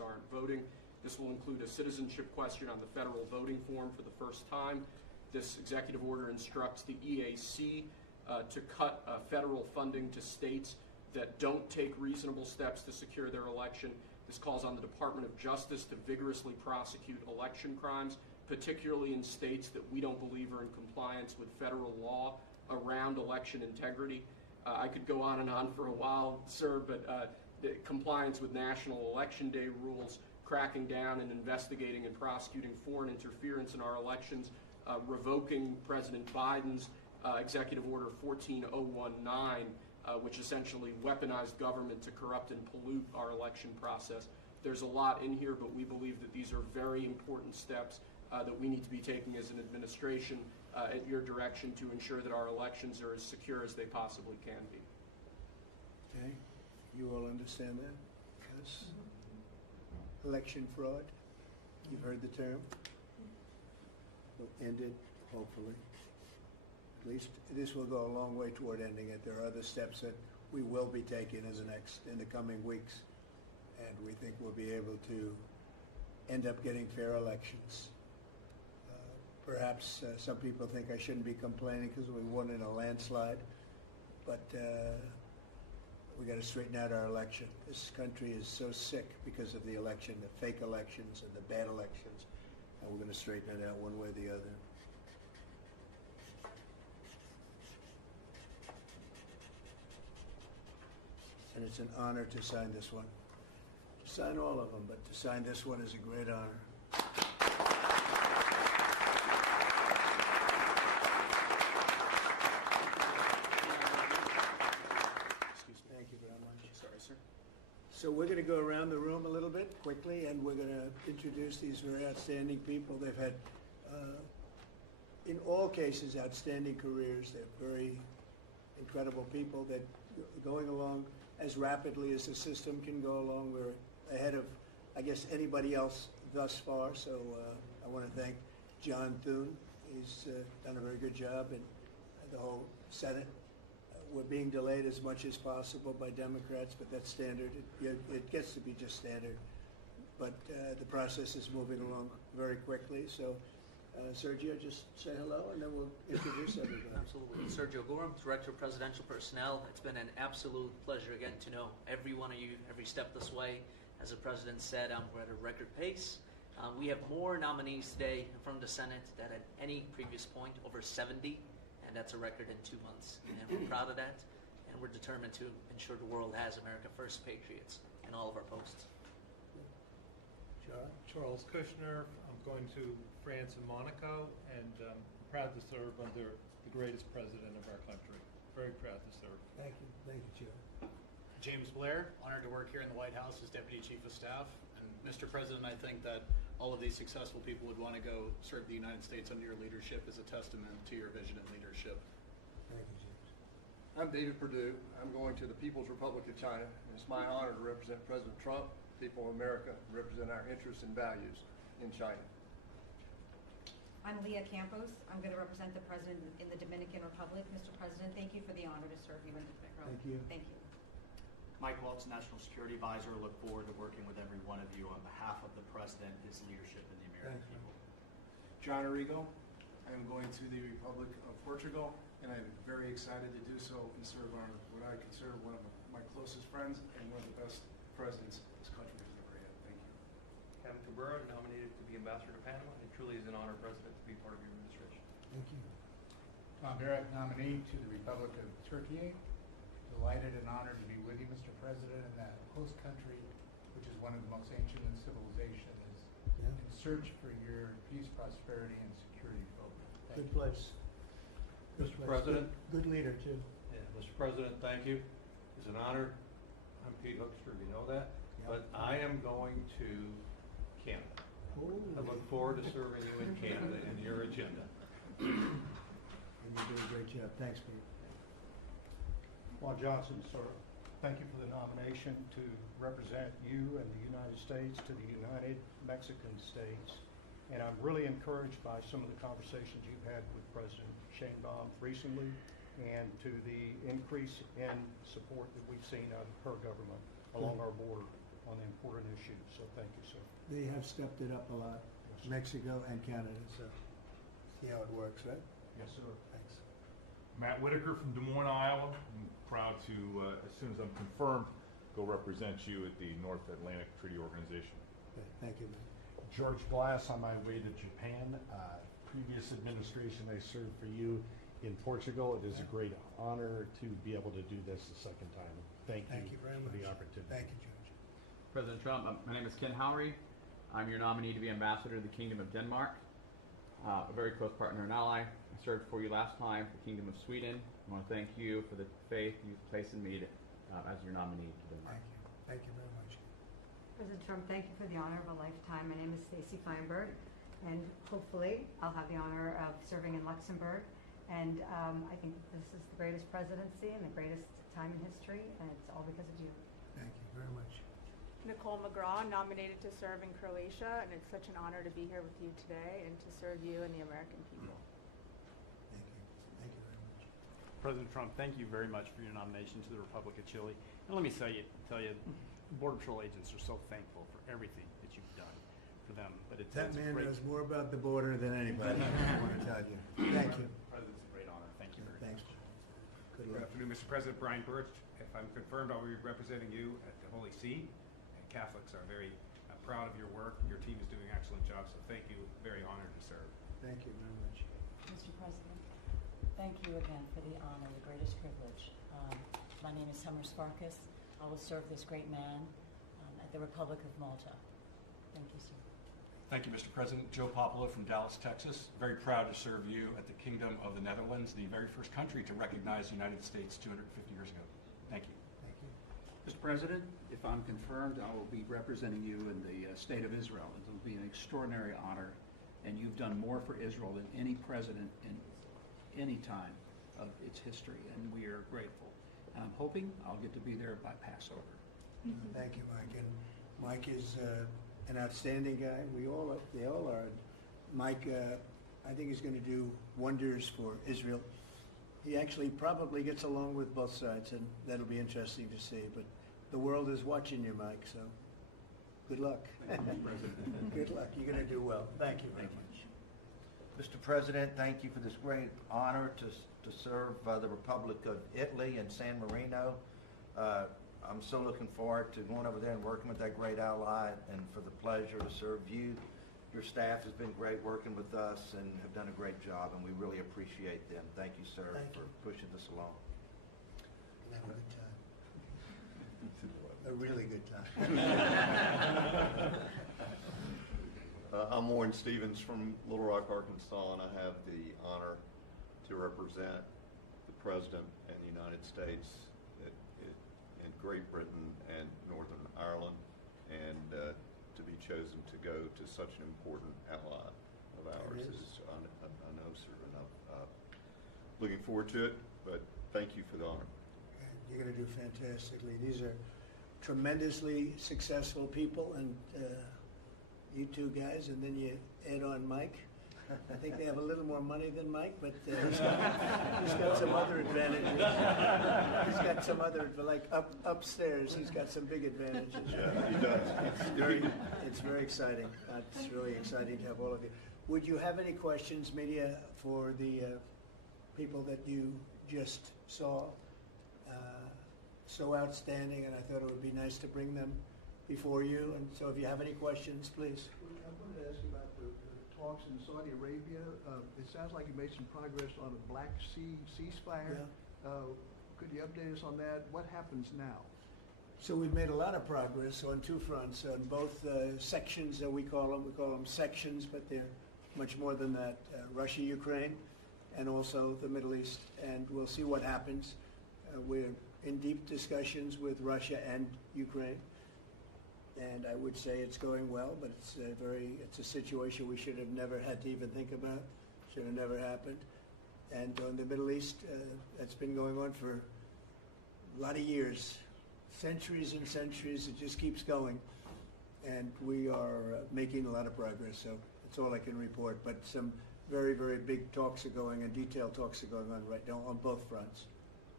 aren't voting. This will include a citizenship question on the federal voting form for the first time. This executive order instructs the EAC to cut federal funding to states that don't take reasonable steps to secure their election. This calls on the Department of Justice to vigorously prosecute election crimes, particularly in states that we don't believe are in compliance with federal law around election integrity. I could go on and on for a while, sir, but the compliance with National Election Day rules, cracking down and investigating and prosecuting foreign interference in our elections, revoking President Biden's Executive Order 14019, which essentially weaponized government to corrupt and pollute our election process. There's a lot in here, but we believe that these are very important steps that we need to be taking as an administration at your direction to ensure that our elections are as secure as they possibly can be. Okay, you all understand that? Yes. Election fraud, you've heard the term. Will end it, hopefully. At least this will go a long way toward ending it. There are other steps that we will be taking in the coming weeks, and we think we'll be able to end up getting fair elections. Perhaps some people think I shouldn't be complaining because we won in a landslide, but we got to straighten out our election. This country is so sick because of the election, the fake elections and the bad elections, and we're going to straighten it out one way or the other. And it's an honor to sign this one. To sign all of them, but to sign this one is a great honor. Thank you very much. Sorry, sir. So we're going to go around the room a little bit quickly, and we're going to introduce these very outstanding people. They've had, in all cases, outstanding careers. They're very incredible people that are going along as rapidly as the system can go along. We're ahead of, I guess, anybody else thus far. So I want to thank John Thune. He's done a very good job, and the whole Senate. We're being delayed as much as possible by Democrats, but that's standard. It gets to be just standard. But the process is moving along very quickly. So, Sergio, just say hello, and then we'll introduce everybody. Absolutely. Sergio Gorham, Director of Presidential Personnel. It's been an absolute pleasure again to know every one of you every step this way. As the President said, we're at a record pace. We have more nominees today from the Senate than at any previous point, over 70. And that's a record in 2 months. And we're proud of that. And we're determined to ensure the world has America First patriots in all of our posts. Charles Kushner. I'm going to France and Monaco, and I'm proud to serve under the greatest president of our country. Very proud to serve. Thank you, Chair. James Blair, honored to work here in the White House as Deputy Chief of Staff. And Mr. President, I think that all of these successful people would want to go serve the United States under your leadership as a testament to your vision and leadership. Thank you, James. I'm David Perdue. I'm going to the People's Republic of China, and it's my honor to represent President Trump, people of America, and represent our interests and values in China. I'm Leah Campos. I'm going to represent the President in the Dominican Republic. Mr. President, thank you for the honor to serve you in the Dominican Republic. Thank you. Thank you. Mike Waltz, National Security Advisor. Look forward to working with every one of you on behalf of the President, his leadership, and the American people. John Arrigo. I am going to the Republic of Portugal, and I'm very excited to do so and serve on what I consider one of my closest friends and one of the best presidents this country has ever had. Thank you. Kevin Cabrera, nominated to be Ambassador to Panama. It truly is an honor, President, to be part of your administration. Thank you. Tom Barrett, nominee to the Republic of Turkey. Delighted and honored to be with you, Mr. President, in that host country, which is one of the most ancient in civilization, is in search for your peace, prosperity, and security program. Good place. Mr. President. Good leader, too. Yeah, Mr. President, thank you. It's an honor. I'm Pete Hookster, you know that. Yep. But I am going to Canada. Ooh. I look forward to serving you in Canada and your agenda. And you're doing a great job. Thanks, Pete. Juan Johnson, sir. Thank you for the nomination to represent you and the United States to the United Mexican States. And I'm really encouraged by some of the conversations you've had with President Sheinbaum recently and to the increase in support that we've seen out of her government along our border on the important issues. So thank you, sir. They have stepped it up a lot, Mexico and Canada, so see how it works, right? Yes, sir. Thanks. Matt Whitaker from Des Moines, Iowa. I'm proud to, as soon as I'm confirmed, go represent you at the North Atlantic Treaty Organization. Okay, thank you, man. George Glass on my way to Japan. Previous administration, I served for you in Portugal. It is a great honor to be able to do this the second time. Thank you very for much. the opportunity. Thank you, George. President Trump, my name is Ken Howry. I'm your nominee to be ambassador to the Kingdom of Denmark, a very close partner and ally. I served for you last time for the Kingdom of Sweden. I want to thank you for the faith you've placed in me as your nominee to Denmark. Thank you. Thank you very much. President Trump, thank you for the honor of a lifetime. My name is Stacy Feinberg, and hopefully I'll have the honor of serving in Luxembourg. And I think this is the greatest presidency and the greatest time in history, and it's all because of you. Thank you very much. Nicole McGraw, nominated to serve in Croatia, and it's such an honor to be here with you today and to serve you and the American people. Thank you. Thank you very much. President Trump, thank you very much for your nomination to the Republic of Chile. And let me tell you, Border Patrol agents are so thankful for everything that you've done for them. But That it's man great. knows more about the border than anybody, I want to tell you. Thank you. President, it's a great honor. Thank you very Thanks. much. Good Good luck. afternoon, Mr. President. Brian Birch. If I'm confirmed, I'll be representing you at the Holy See. And Catholics are very proud of your work. Your team is doing an excellent job, so thank you. Very honored to serve. Thank you very much. Mr. President, thank you again for the honor, the greatest privilege. My name is Summer Sparkus. I will serve this great man at the Republic of Malta. Thank you, sir. Thank you, Mr. President. Joe Popolo from Dallas, Texas. Very proud to serve you at the Kingdom of the Netherlands, the very first country to recognize the United States 250 years ago. Thank you. Thank you. Mr. President, if I'm confirmed, I will be representing you in the state of Israel. It will be an extraordinary honor, and you've done more for Israel than any president in any time of its history, and we are grateful. And I'm hoping I'll get to be there by Passover. Thank you, Mike. And Mike is an outstanding guy. They all are. Mike, I think he's going to do wonders for Israel. He actually probably gets along with both sides, and that'll be interesting to see. But the world is watching you, Mike, so good luck. Thank you, Mr. President. Good luck. You're going to do well. Thank you very much. Mr. President, thank you for this great honor to serve the Republic of Italy and San Marino. I'm so looking forward to going over there and working with that great ally, and for the pleasure to serve you. Your staff has been great working with us and have done a great job, and we really appreciate them. Thank you, sir, for pushing this along. Have a good time. A really good time. I'm Warren Stevens from Little Rock, Arkansas, and I have the honor to represent the President and the United States in Great Britain and Northern Ireland, and to be chosen to go to such an important ally of ours is, I know, sir, and I'm looking forward to it, but thank you for the honor. You're going to do fantastically. These are tremendously successful people, and you two guys, and then you add on Mike. I think they have a little more money than Mike, but he's got some other advantages. He's got some other, like upstairs, he's got some big advantages. Yeah, he does. It's very exciting. It's really exciting to have all of you. Would you have any questions, media, for the people that you just saw? So outstanding, and I thought it would be nice to bring them before you. And so if you have any questions, please. I wanted to ask you about the talks in Saudi Arabia. It sounds like you made some progress on a Black Sea ceasefire. Yeah. Could you update us on that? What happens now? So we've made a lot of progress on two fronts, on both sections that we call them sections, but they're much more than that. Russia, Ukraine, and also the Middle East. And we'll see what happens. We're in deep discussions with Russia and Ukraine. And I would say it's going well, but it's a situation we should have never had to even think about. Should have never happened. And on the Middle East, that's been going on for a lot of years, centuries and centuries. It just keeps going, and we are making a lot of progress. So that's all I can report. But some very, very big talks are going, and detailed talks are going on right now on both fronts.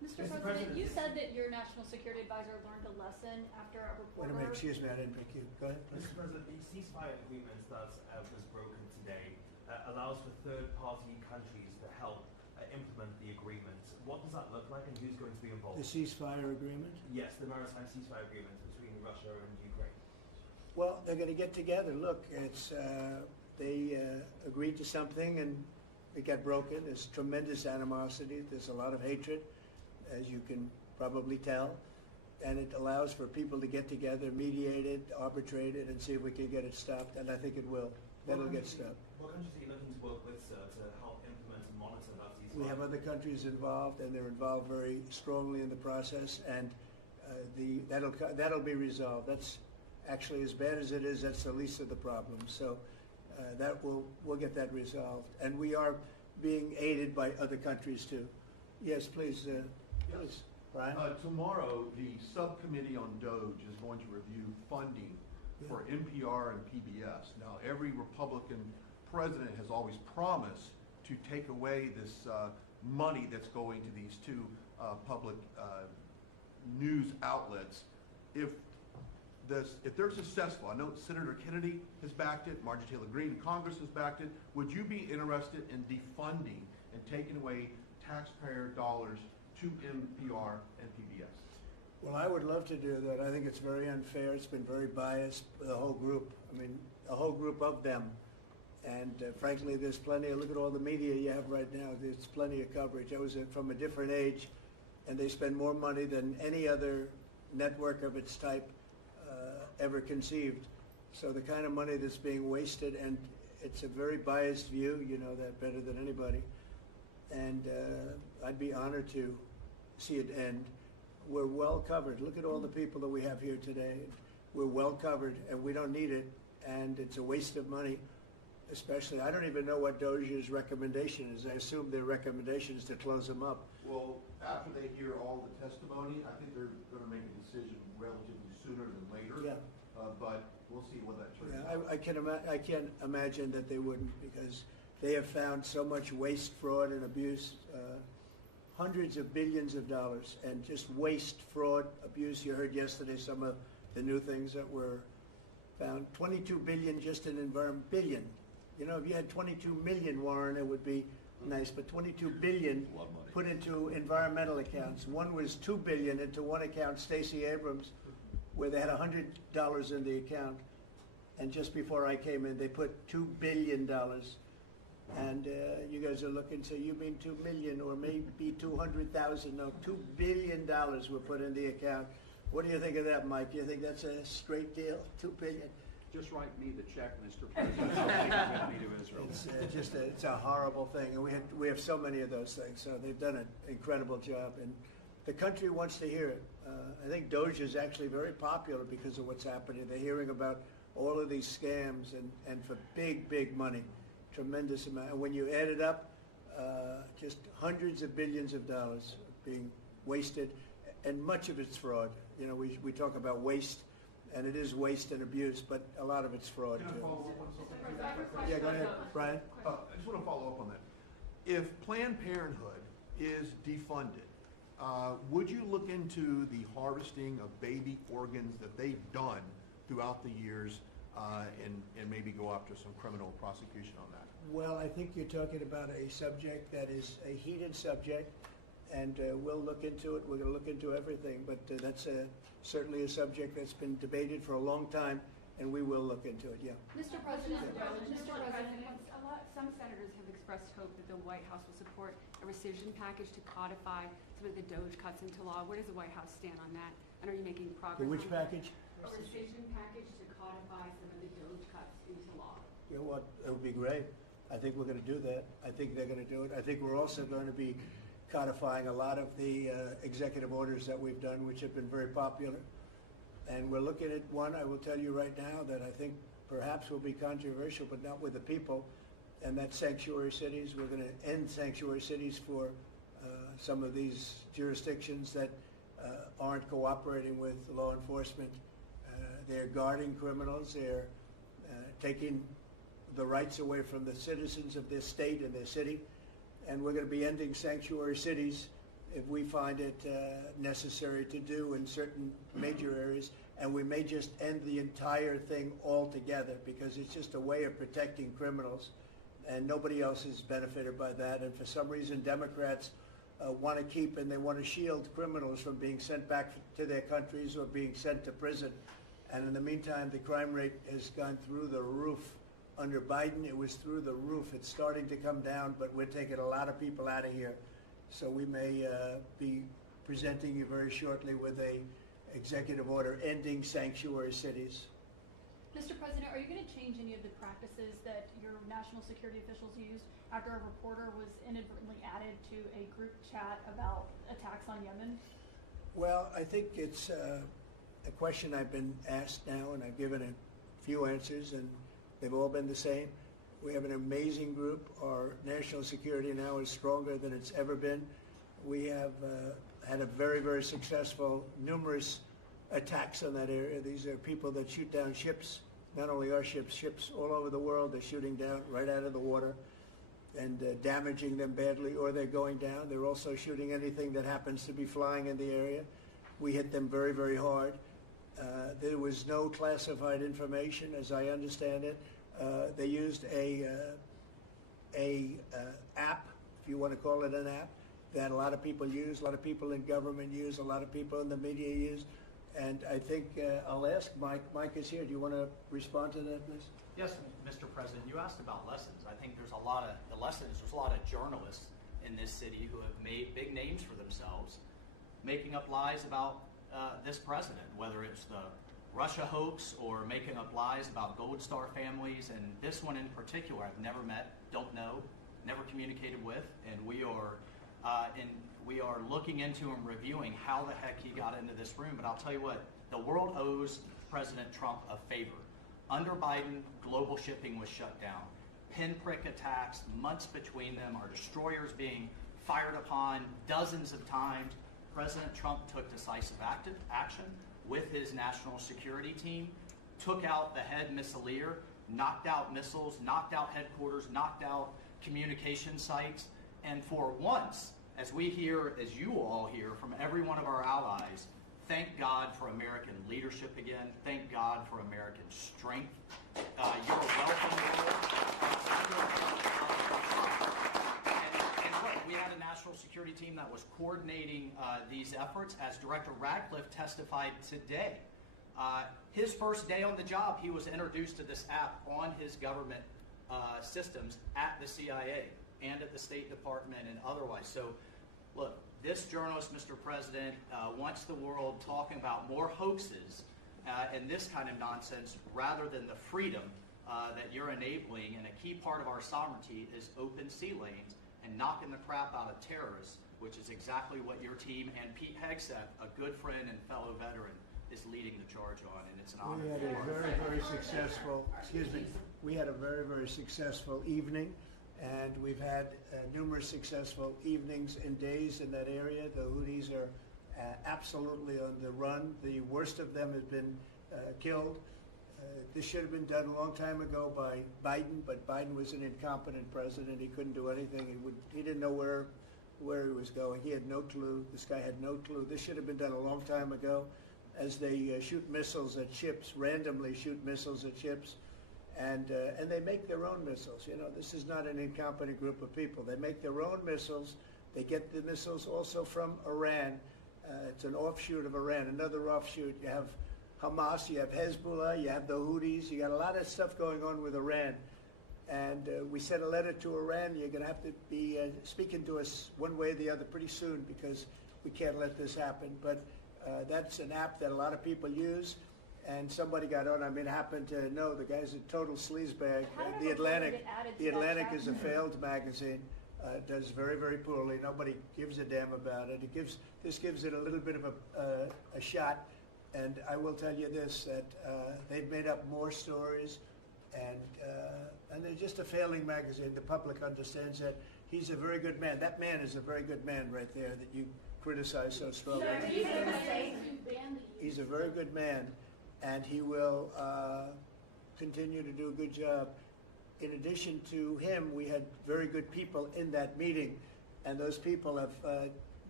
Mr. President, you said that your national security advisor learned a lesson after a Wait a reporter. minute, excuse me, I didn't pick you. Go ahead. Mr. President, the ceasefire agreement that was broken today allows for third-party countries to help implement the agreement. What does that look like, and who's going to be involved? The ceasefire agreement? Yes, the maritime ceasefire agreement between Russia and Ukraine. Well, they're going to get together. Look, it's they agreed to something and it got broken. There's tremendous animosity. There's a lot of hatred, as you can probably tell. And it allows for people to get together, mediate it, arbitrate it, and see if we can get it stopped. And I think it will. That'll get stopped. What countries are you looking to work with, sir, to help implement and monitor that ceasefire? We have other countries involved, and they're involved very strongly in the process. And that'll be resolved. That's actually, as bad as it is, that's the least of the problems. So we'll get that resolved. And we are being aided by other countries too. Yes, please. Please, Brian. Tomorrow, the subcommittee on DOGE is going to review funding for NPR and PBS. Now, every Republican president has always promised to take away this money that's going to these two public news outlets. If they're successful, I know Senator Kennedy has backed it, Marjorie Taylor Greene in Congress has backed it. Would you be interested in defunding and taking away taxpayer dollars to NPR and PBS? Well, I would love to do that. I think it's very unfair. It's been very biased, the whole group. I mean, a whole group of them. And frankly, there's plenty look at all the media you have right now. There's plenty of coverage. I was from a different age, and they spend more money than any other network of its type ever conceived. So the kind of money that's being wasted, and it's a very biased view, you know that better than anybody. And I'd be honored to see it end. We're well covered. Look at all the people that we have here today. We're well covered, and we don't need it, and it's a waste of money, especially. I don't even know what DOJ's recommendation is. I assume their recommendation is to close them up. Well, after they hear all the testimony, I think they're going to make a decision relatively sooner than later. Yeah. But we'll see what that turns out. I can't imagine that they wouldn't, because they have found so much waste, fraud, and abuse, hundreds of billions of dollars, and just waste, fraud, abuse. You heard yesterday some of the new things that were found. 22 billion just in environment. Billion. You know, if you had 22 million, Warren, it would be nice, but 22 billion put into environmental accounts. One was 2 billion into one account, Stacey Abrams, where they had $100 in the account, and just before I came in, they put $2 billion. And you guys are looking, so you mean 2 million or maybe 200,000? No, $2 billion were put in the account. What do you think of that, Mike? Do you think that's a straight deal? 2 billion? Just write me the check, Mr. President. I'll take me to Israel. It's a horrible thing, and we have so many of those things. So they've done an incredible job, and the country wants to hear it. I think DOGE is actually very popular because of what's happening. They're hearing about all of these scams and for big money, tremendous amount. And when you add it up, just hundreds of billions of dollars being wasted, and much of it's fraud. You know, we talk about waste, and it is waste and abuse, but a lot of it's fraud Can I too. follow up on something? Yeah, go ahead, Brian. I just want to follow up on that. If Planned Parenthood is defunded, would you look into the harvesting of baby organs that they've done throughout the years and maybe go after some criminal prosecution on that? Well, I think you're talking about a subject that is a heated subject, and we'll look into it. We're going to look into everything, but that's certainly a subject that's been debated for a long time, and we will look into it, yeah. Mr. President, some senators have expressed hope that the White House will support a rescission package to codify some of the DOGE cuts into law. Where does the White House stand on that? And are you making progress? Which on that? package? A rescission package to codify some of the DOGE cuts into law. You know what? It would be great. I think we're going to do that. I think they're going to do it. I think we're also going to be codifying a lot of the executive orders that we've done, which have been very popular. And we're looking at one, I will tell you right now, that I think perhaps will be controversial, but not with the people, and that's sanctuary cities. We're going to end sanctuary cities for some of these jurisdictions that aren't cooperating with law enforcement. They're guarding criminals. They're taking the rights away from the citizens of their state and their city. And we're going to be ending sanctuary cities if we find it necessary to do in certain major areas, and we may just end the entire thing altogether because it's just a way of protecting criminals, and nobody else is benefited by that. And for some reason, Democrats want to keep and they want to shield criminals from being sent back to their countries or being sent to prison. And in the meantime, the crime rate has gone through the roof. Under Biden, it was through the roof. It's starting to come down, but we're taking a lot of people out of here. So we may be presenting you very shortly with a executive order ending sanctuary cities. Mr. President, are you going to change any of the practices that your national security officials used after a reporter was inadvertently added to a group chat about attacks on Yemen? Well, I think it's a question I've been asked now, and I've given a few answers, and they've all been the same. We have an amazing group. Our national security now is stronger than it's ever been. We have had a very, very successful, numerous attacks on that area. These are people that shoot down ships, not only our ships, ships all over the world. They're shooting down right out of the water and damaging them badly, or they're going down. They're also shooting anything that happens to be flying in the area. We hit them very, very hard. There was no classified information, as I understand it. They used a app, if you want to call it an app, that a lot of people use, a lot of people in government use, a lot of people in the media use. And I think I'll ask Mike. Mike is here. Do you want to respond to that, please? Yes, Mr. President. You asked about lessons. I think there's a lot of journalists in this city who have made big names for themselves, making up lies about this president, whether it's the Russia hoax or making up lies about Gold Star families. And this one in particular, I've never met, don't know, never communicated with, and we are looking into and reviewing how the heck he got into this room. But I'll tell you what, the world owes President Trump a favor. Under Biden, global shipping was shut down. Pinprick attacks, months between them, our destroyers being fired upon dozens of times. President Trump took decisive action with his national security team, took out the head missileer, knocked out missiles, knocked out headquarters, knocked out communication sites, and for once, as we hear, as you all hear from every one of our allies, thank God for American leadership again. Thank God for American strength. You're welcome. And look, we had a national security team that was coordinating these efforts. As Director Radcliffe testified today, his first day on the job, he was introduced to this app on his government systems at the CIA and at the State Department and otherwise. So, look, this journalist, Mr. President, wants the world talking about more hoaxes and this kind of nonsense rather than the freedom that you're enabling. And a key part of our sovereignty is open sea lanes and knocking the crap out of terrorists, which is exactly what your team and Pete Hegseth, a good friend and fellow veteran, is leading the charge on. And it's an honor. We had a very, very successful, we had a very, very successful evening. And we've had numerous successful evenings and days in that area. The Houthis are absolutely on the run. The worst of them has been killed. This should have been done a long time ago by Biden, but Biden was an incompetent president. He couldn't do anything. He didn't know where he was going. He had no clue. This guy had no clue. This should have been done a long time ago. As they shoot missiles at ships, randomly shoot missiles at ships. And they make their own missiles. You know, this is not an incompetent group of people. They make their own missiles. They get the missiles also from Iran. It's an offshoot of Iran, another offshoot. You have Hamas, you have Hezbollah, you have the Houthis. You got a lot of stuff going on with Iran. And we sent a letter to Iran. You're going to have to be speaking to us one way or the other pretty soon because we can't let this happen. But that's an app that a lot of people use. And somebody got on. I mean, happened to know the guy's a total sleazebag. The Atlantic is a failed magazine. Does very, very poorly. Nobody gives a damn about it. This gives it a little bit of a shot. And I will tell you this: that they've made up more stories, and they're just a failing magazine. The public understands that. He's a very good man. That man is a very good man right there that you criticize so strongly. He's a very good man. And he will continue to do a good job. In addition to him, we had very good people in that meeting, and those people have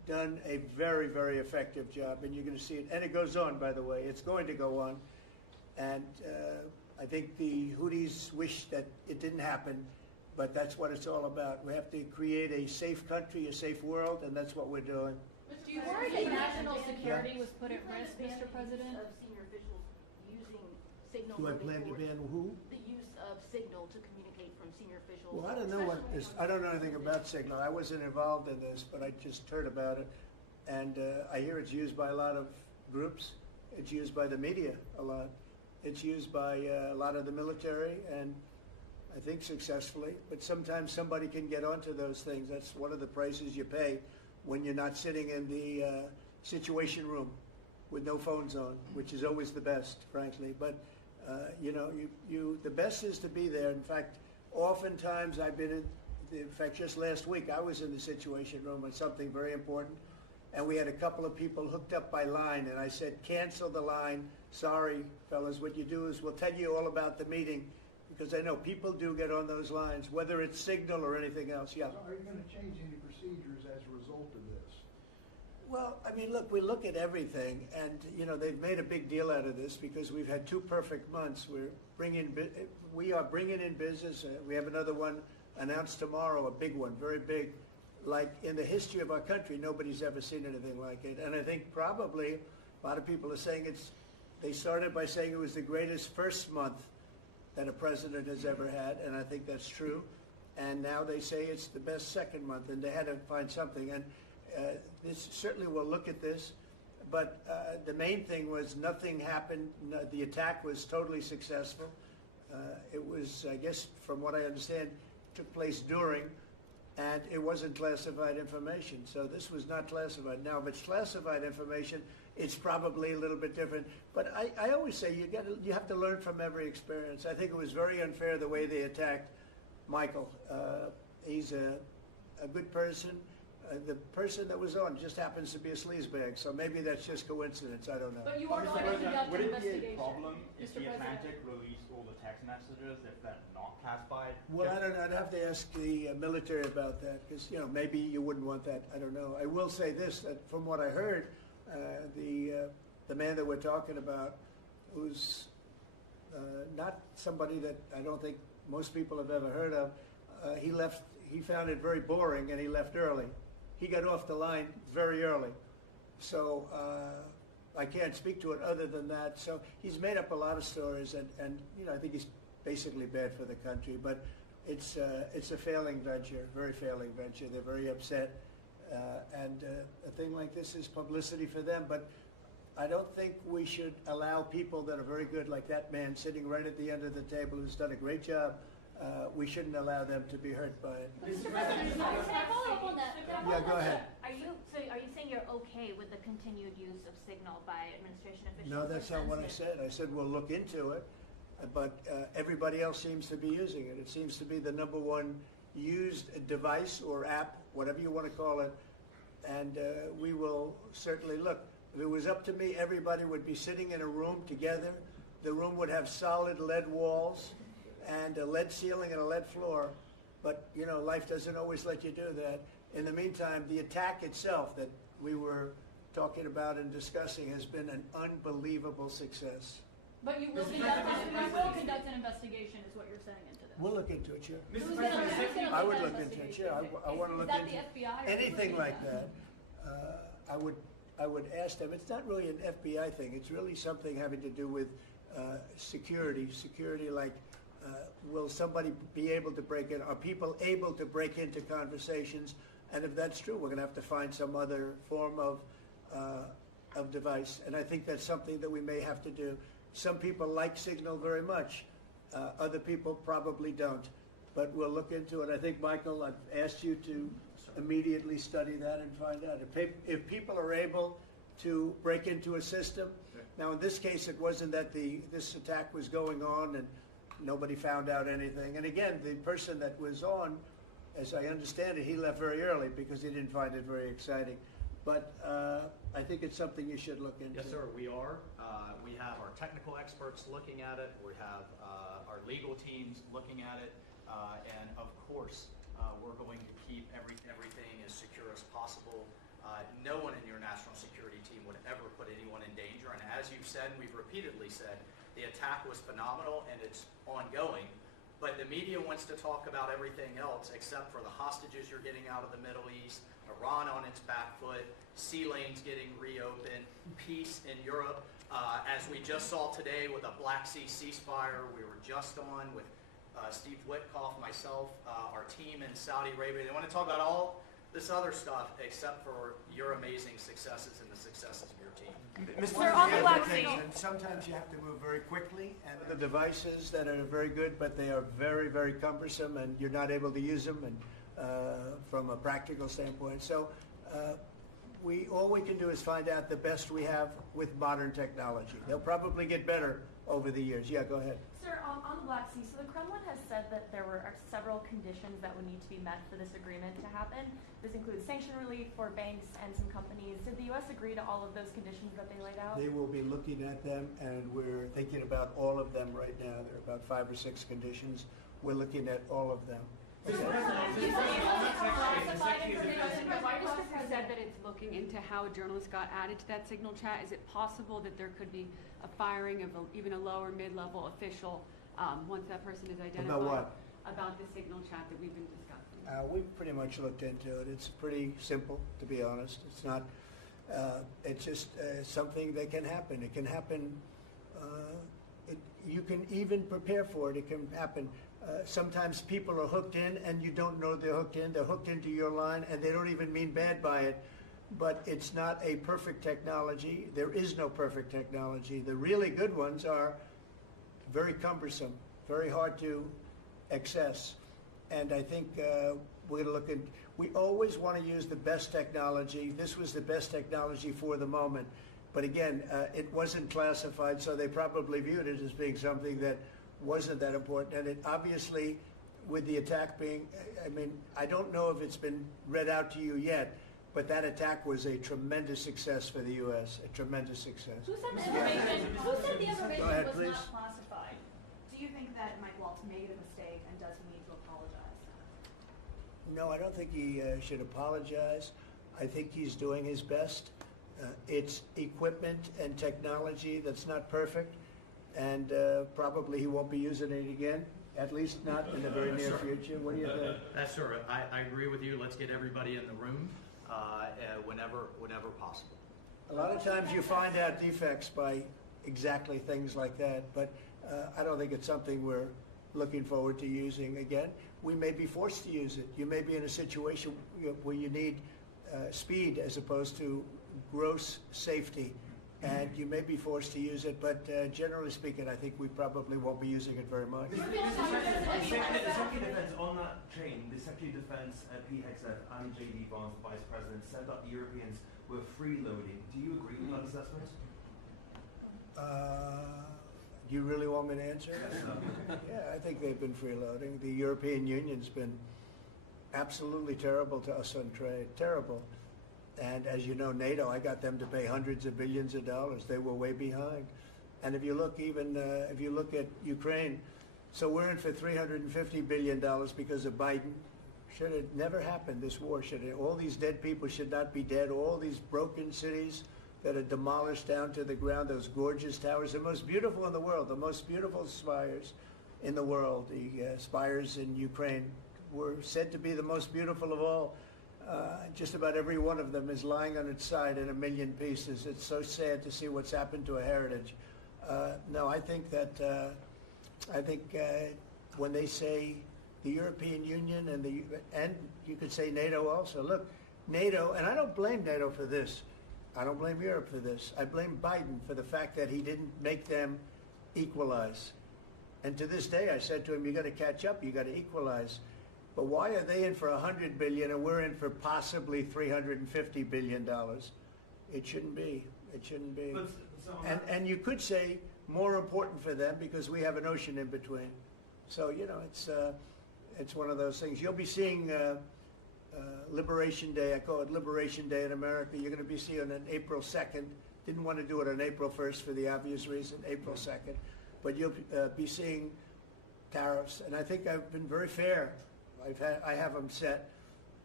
done a very, very effective job, and you're going to see it. And it goes on, by the way. It's going to go on. And I think the Houthis wish that it didn't happen, but that's what it's all about. We have to create a safe country, a safe world, and that's what we're doing. Do you worry that national security was put at risk, Mr. President? Of senior officials using signal. Do I plan to ban who? The use of signal to communicate from senior officials. Well, I don't know I don't know anything about Signal. I wasn't involved in this, but I just heard about it. And I hear it's used by a lot of groups. It's used by the media a lot. It's used by a lot of the military, and I think successfully. But sometimes somebody can get onto those things. That's one of the prices you pay when you're not sitting in the situation room with no phones on, which is always the best, frankly. But the best is to be there. In fact, oftentimes I've been in fact, just last week I was in the situation room on something very important, and we had a couple of people hooked up by line, and I said, cancel the line. Sorry, fellas, what you do is we'll tell you all about the meeting, because I know people do get on those lines, whether it's Signal or anything else. Yeah. So are you going to change any procedures as a result of this? Well, I mean, look, we look at everything, and they've made a big deal out of this because we've had 2 perfect months. We are bringing in business. We have another one announced tomorrow, a big one, very big. Like in the history of our country, nobody's ever seen anything like it. And I think probably a lot of people are saying they started by saying it was the greatest first month that a president has ever had, and I think that's true. And now they say it's the best second month, and they had to find something. And this certainly will look at this, but the main thing was nothing happened. The attack was totally successful. It was, I guess, from what I understand, took place during, and it wasn't classified information. So this was not classified. Now, if it's classified information, it's probably a little bit different. But I always say you have to learn from every experience. I think it was very unfair the way they attacked Michael. He's a good person. The person that was on just happens to be a sleazebag, so maybe that's just coincidence. I don't know. But you are going to conduct Would an it be a investigation, problem if Mr. the President. Atlantic released all the text messages if they're not classified? Well, I don't know. I'd have to ask the military about that, because maybe you wouldn't want that. I don't know. I will say this: that from what I heard, the man that we're talking about, who's not somebody that I don't think most people have ever heard of, he left. He found it very boring, and he left early. He got off the line very early. So I can't speak to it other than that. So he's made up a lot of stories, and I think he's basically bad for the country. But it's a failing venture, very failing venture. They're very upset, and a thing like this is publicity for them. But I don't think we should allow people that are very good, like that man sitting right at the end of the table who's done a great job. We shouldn't allow them to be hurt by it. Mr. President, can I follow up on that? Yeah, go ahead. Are you saying you're okay with the continued use of signal by administration officials? No, that's not what I said. I said we'll look into it, but everybody else seems to be using it. It seems to be the #1 used device or app, whatever you want to call it, and we will certainly look. If it was up to me, everybody would be sitting in a room together. The room would have solid lead walls and a lead ceiling and a lead floor, but life doesn't always let you do that. In the meantime, the attack itself that we were talking about and discussing has been an unbelievable success. But you will conduct an investigation, is what you're saying into this. We'll look into it, sure. Who's gonna I would lead look that into it, investigation? sure. I want to look Is that into the FBI or who's anything looking like at that. I would ask them. It's not really an FBI thing. It's really something having to do with security. Security, like will somebody be able to break in? Are people able to break into conversations? And if that's true, we're going to have to find some other form of device. And I think that's something that we may have to do. Some people like Signal very much. Other people probably don't. But we'll look into it. I think, Michael, I've asked you to immediately study that and find out. If people are able to break into a system, now in this case it wasn't that this attack was going on and nobody found out anything. And again, the person that was on, as I understand it, he left very early because he didn't find it very exciting. But I think it's something you should look into. Yes, sir, we are. We have our technical experts looking at it. We have our legal teams looking at it. And of course, we're going to keep everything as secure as possible. No one in your national security team would ever put anyone in danger. And as you've said, and we've repeatedly said, the attack was phenomenal and it's ongoing. But the media wants to talk about everything else except for the hostages you're getting out of the Middle East, Iran on its back foot, sea lanes getting reopened, peace in Europe. As we just saw today with a Black Sea ceasefire, we were just on with Steve Witkoff, myself, our team in Saudi Arabia. They want to talk about all this other stuff except for your amazing successes and the successes of your team. Sir, on the Black Sea. And sometimes you have to move very quickly, and the devices that are very good, but they are very, very cumbersome, and you're not able to use them, and from a practical standpoint. So all we can do is find out the best we have with modern technology. They'll probably get better over the years. Yeah, go ahead. Sir, on the Black Sea, so the Kremlin has said that there were several conditions that would need to be met for this agreement to happen. This includes sanction relief for banks and some companies. Did the U.S. agree to all of those conditions that they laid out? They will be looking at them, and we're thinking about all of them right now. There are about 5 or 6 conditions. We're looking at all of them. The White House has said that it's looking into how a journalist got added to that signal chat. Is it possible that there could be a firing of even a lower mid-level official once that person is identified? About what? About the signal chat that we've been discussing. We've pretty much looked into it. It's pretty simple, to be honest. It's not. It's just something that can happen. It can happen. You can even prepare for it. It can happen. Sometimes people are hooked in and you don't know they're hooked in. They're hooked into your line and they don't even mean bad by it. But it's not a perfect technology. There is no perfect technology. The really good ones are very cumbersome, very hard to access. And I think we're going to look at, we always want to use the best technology. This was the best technology for the moment. But again, it wasn't classified, so they probably viewed it as being something that wasn't that important. And it obviously, with the attack being, I mean, I don't know if it's been read out to you yet, but that attack was a tremendous success for the U.S., a tremendous success. Who said the information, Go ahead, was please. not classified? Do you think that Mike Waltz made a mistake and does he need to apologize? No, I don't think he should apologize. I think he's doing his best. It's equipment and technology that's not perfect, and probably he won't be using it again, at least not in the very near future. What do you think? That's sort of, I agree with you. Let's get everybody in the room whenever possible. A lot of times you find out defects by exactly things like that, but I don't think it's something we're looking forward to using again. We may be forced to use it. You may be in a situation where you need speed as opposed to gross safety, and you may be forced to use it, but generally speaking, I think we probably won't be using it very much. The Secretary of Defense, on that chain, the Secretary of Defense, Pete Hegseth, and J.D. Vance, the Vice President, said that the Europeans were freeloading. Do you agree with that assessment? Do you really want me to answer? Yeah, I think they've been freeloading. The European Union's been absolutely terrible to us on trade, terrible. And as you know, NATO, I got them to pay hundreds of billions of dollars. They were way behind. And if you look if you look at Ukraine, so we're in for $350 billion because of Biden. Should have never happened, this war. All these dead people should not be dead. All these broken cities that are demolished down to the ground, those gorgeous towers, the most beautiful in the world, the most beautiful spires in the world. The spires in Ukraine were said to be the most beautiful of all. Just about every one of them is lying on its side in a million pieces. It's so sad to see what's happened to a heritage. No, I think that when they say the European Union and you could say NATO also. Look, NATO, and I don't blame NATO for this. I don't blame Europe for this. I blame Biden for the fact that he didn't make them equalize. And to this day, I said to him, you got to catch up. You got to equalize. But why are they in for $100 billion and we're in for possibly $350 billion? It shouldn't be. It shouldn't be. And you could say more important for them because we have an ocean in between. So you know, it's one of those things. You'll be seeing Liberation Day. I call it Liberation Day in America. You're going to be seeing it on April 2nd. Didn't want to do it on April 1st for the obvious reason. April 2nd, but you'll be seeing tariffs. And I think I've been very fair. I have them set,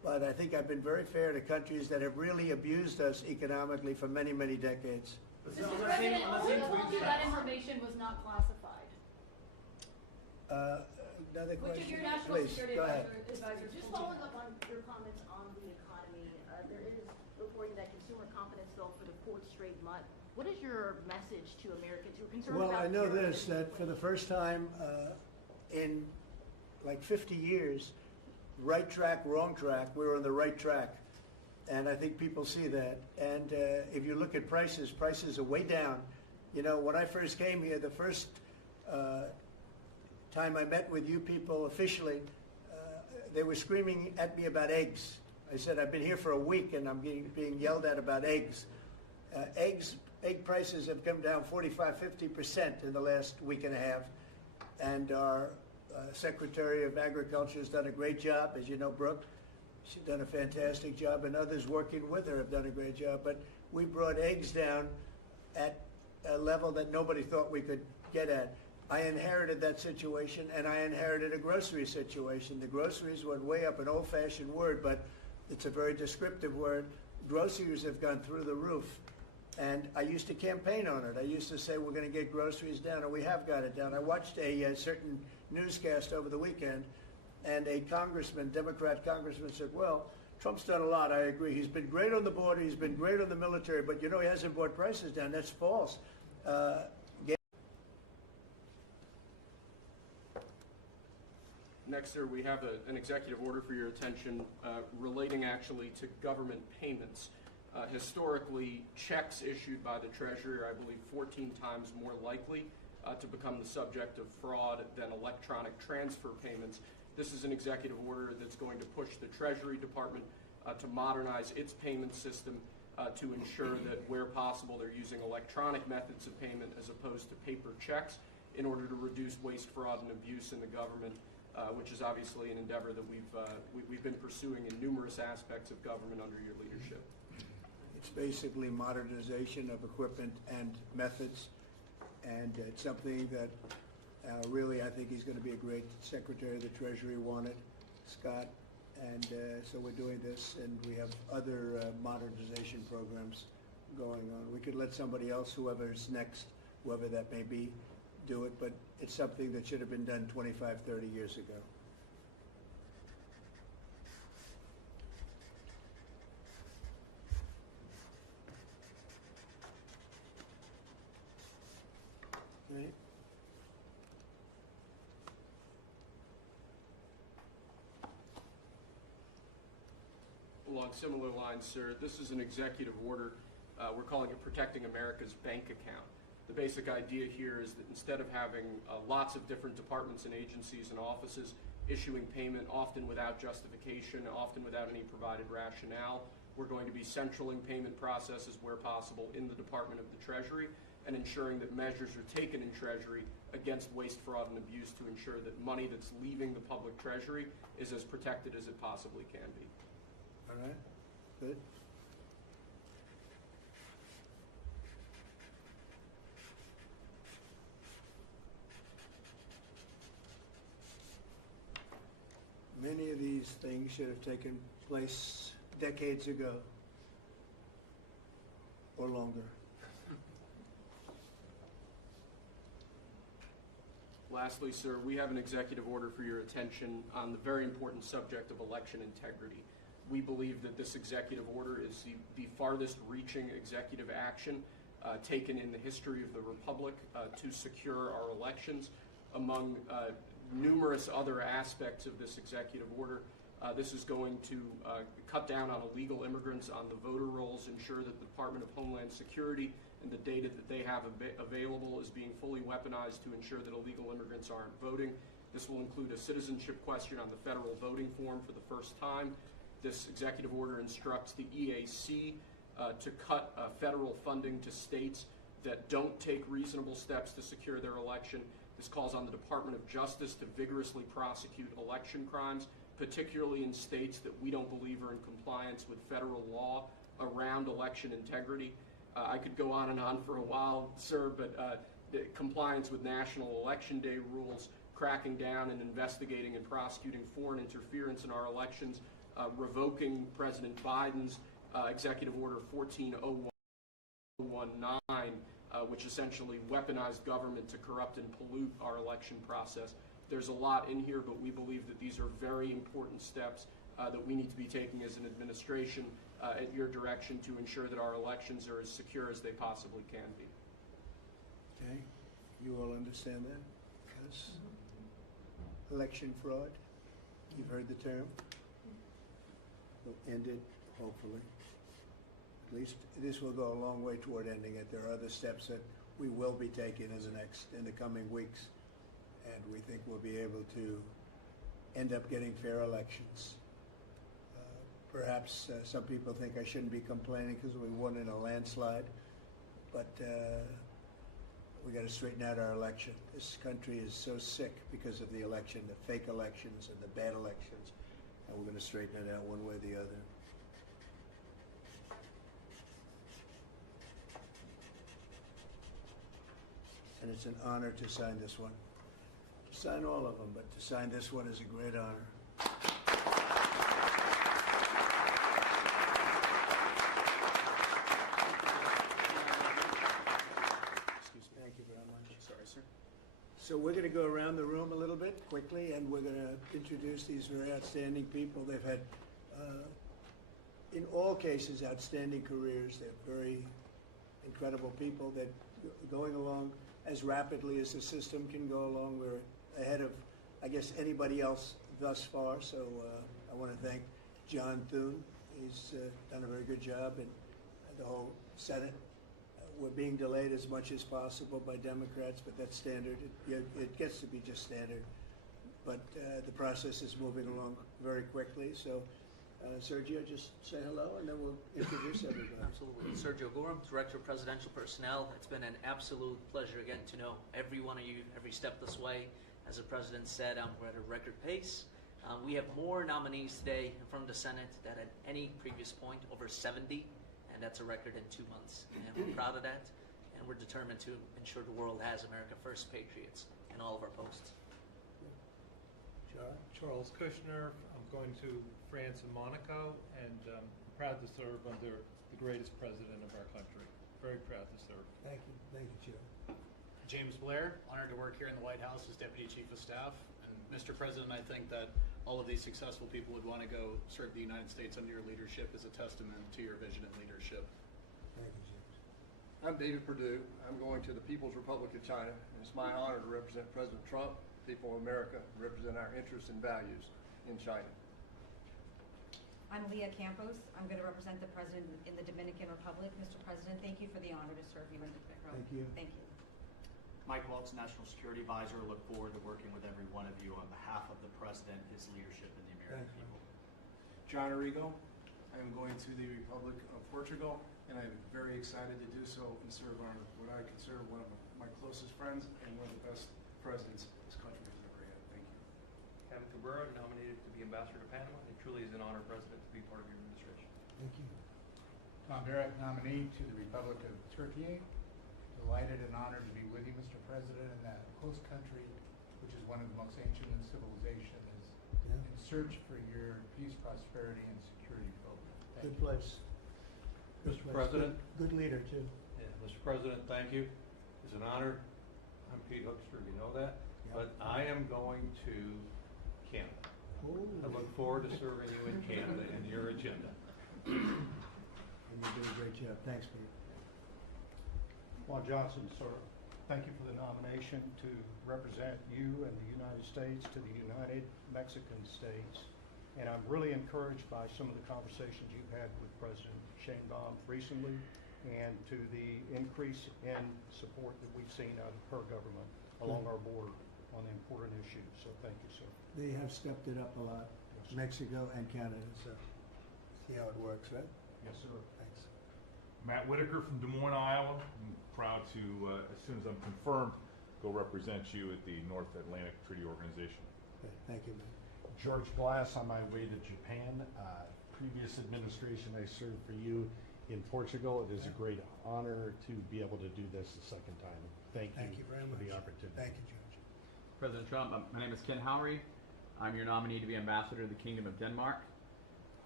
But I think I've been very fair to countries that have really abused us economically for many, many decades. Mr. President, also told you that information was not classified. Another Which question? of your national Please, security go ahead. advisors Just told following up on your comments on the economy, there is reporting that consumer confidence fell for the fourth straight month. What is your message to Americans who are concerned Well, about I know terrorism? this, that for the first time in like 50 years, right track, wrong track, we're on the right track. And I think people see that. And if you look at prices, prices are way down. You know, when I first came here, the first time I met with you people officially, they were screaming at me about eggs. I said, I've been here for a week and I'm being yelled at about eggs. Egg prices have come down 45–50% in the last week and a half. And our Secretary of Agriculture has done a great job, as you know, Brooke. She's done a fantastic job, and others working with her have done a great job. But we brought eggs down at a level that nobody thought we could get at. I inherited that situation, and I inherited a grocery situation. The groceries went way up, an old-fashioned word, but it's a very descriptive word. Groceries have gone through the roof. And I used to campaign on it. I used to say we're going to get groceries down, and we have got it down. I watched a certain newscast over the weekend, and a congressman, Democrat congressman, said, well, Trump's done a lot, I agree. He's been great on the border, he's been great on the military, but you know he hasn't brought prices down. That's false. Next, sir, we have an executive order for your attention relating actually to government payments. Historically, checks issued by the Treasury are, I believe, 14 times more likely to become the subject of fraud than electronic transfer payments. This is an executive order that's going to push the Treasury Department to modernize its payment system to ensure that where possible they're using electronic methods of payment as opposed to paper checks in order to reduce waste, fraud, and abuse in the government, which is obviously an endeavor that we've been pursuing in numerous aspects of government under your leadership. It's basically modernization of equipment and methods, and it's something that really I think he's going to be a great Secretary of the Treasury wanted, Scott, and so we're doing this, and we have other modernization programs going on. We could let somebody else, whoever's next, whoever that may be, do it, but it's something that should have been done 25, 30 years ago. Right. Along similar lines, sir, this is an executive order. We're calling it Protecting America's Bank Account. The basic idea here is that instead of having lots of different departments and agencies and offices issuing payment, often without justification, often without any provided rationale, we're going to be centraling payment processes where possible in the Department of the Treasury and ensuring that measures are taken in Treasury against waste, fraud, and abuse to ensure that money that's leaving the public treasury is as protected as it possibly can be. All right, good. Many of these things should have taken place decades ago or longer. Lastly, sir, we have an executive order for your attention on the very important subject of election integrity. We believe that this executive order is the farthest reaching executive action taken in the history of the Republic to secure our elections. Among numerous other aspects of this executive order, this is going to cut down on illegal immigrants on the voter rolls, ensure that the Department of Homeland Security and the data that they have available is being fully weaponized to ensure that illegal immigrants aren't voting. This will include a citizenship question on the federal voting form for the first time. This executive order instructs the EAC to cut federal funding to states that don't take reasonable steps to secure their election. This calls on the Department of Justice to vigorously prosecute election crimes, particularly in states that we don't believe are in compliance with federal law around election integrity. I could go on and on for a while, sir, but compliance with National Election Day rules, cracking down and investigating and prosecuting foreign interference in our elections, revoking President Biden's Executive Order 140119, which essentially weaponized government to corrupt and pollute our election process. There's a lot in here, but we believe that these are very important steps that we need to be taking as an administration at your direction to ensure that our elections are as secure as they possibly can be. Okay, you all understand that? Yes. Election fraud, you've heard the term. We'll end it, hopefully. At least this will go a long way toward ending it. There are other steps that we will be taking in the coming weeks, and we think we'll be able to end up getting fair elections. Perhaps some people think I shouldn't be complaining because we won in a landslide, but we got to straighten out our election. This country is so sick because of the election, the fake elections and the bad elections, and we're going to straighten it out one way or the other. And it's an honor to sign this one. Sign all of them, but to sign this one is a great honor. So we're going to go around the room a little bit quickly, and we're going to introduce these very outstanding people. They've had, in all cases, outstanding careers. They're very incredible people that going along as rapidly as the system can go along. We're ahead of, I guess, anybody else thus far. So I want to thank John Thune. He's done a very good job, and the whole Senate. We're being delayed as much as possible by Democrats, but that's standard. It gets to be just standard. But the process is moving along very quickly. So, Sergio, just say hello, and then we'll introduce everybody. Absolutely. Sergio Gorham, Director of Presidential Personnel. It's been an absolute pleasure getting to know every one of you every step this way. As the President said, we're at a record pace. We have more nominees today from the Senate than at any previous point, over 70. And that's a record in 2 months. And we're proud of that. And we're determined to ensure the world has America First patriots in all of our posts. Charles Kushner. I'm going to France and Monaco, and I'm proud to serve under the greatest president of our country. Very proud to serve. Thank you. Thank you, Joe. James Blair, honored to work here in the White House as Deputy Chief of Staff. And Mr. President, I think that all of these successful people would want to go serve the United States under your leadership is a testament to your vision and leadership. Thank you, James. I'm David Perdue. I'm going to the People's Republic of China, and it's my honor to represent President Trump, people of America, and represent our interests and values in China. I'm Leah Campos. I'm going to represent the President in the Dominican Republic. Mr. President, thank you for the honor to serve you in the Dominican Republic. Thank you. Thank you. Mike Welch, National Security Advisor. Look forward to working with every one of you on behalf of the President, his leadership, and the American people. John Arrigo. I am going to the Republic of Portugal, and I'm very excited to do so and serve on what I consider one of my closest friends and one of the best presidents this country has ever had. Thank you. Kevin Cabrera, nominated to be Ambassador to Panama. It truly is an honor, President, to be part of your administration. Thank you. Tom Barrett, nominee to the Republic of Turkey. Delighted and honored to be with you, Mr. President, in that host country, which is one of the most ancient in civilization, is in search for your peace, prosperity, and security program. Good place. Mr. President. Good leader, too. Yeah, Mr. President, thank you. It's an honor. I'm Pete Hookster, you know that. But I am going to Canada. I look forward to serving you in Canada and your agenda. And you do a great job. Thanks, Pete. Juan Johnson, sir, thank you for the nomination to represent you and the United States to the United Mexican States. And I'm really encouraged by some of the conversations you've had with President Sheinbaum recently and to the increase in support that we've seen out of her government along our border on the important issues. So thank you, sir. They have stepped it up a lot, Mexico and Canada, so see how it works, right? Yes, sir. Thanks. Matt Whitaker from Des Moines, Iowa. I'm proud to, as soon as I'm confirmed, go represent you at the North Atlantic Treaty Organization. Okay, thank you, man. George Glass on my way to Japan. Previous administration, I served for you in Portugal. It is a great honor to be able to do this the second time. Thank you very for much. the opportunity. Thank you, George. President Trump, my name is Ken Howery. I'm your nominee to be Ambassador to the Kingdom of Denmark.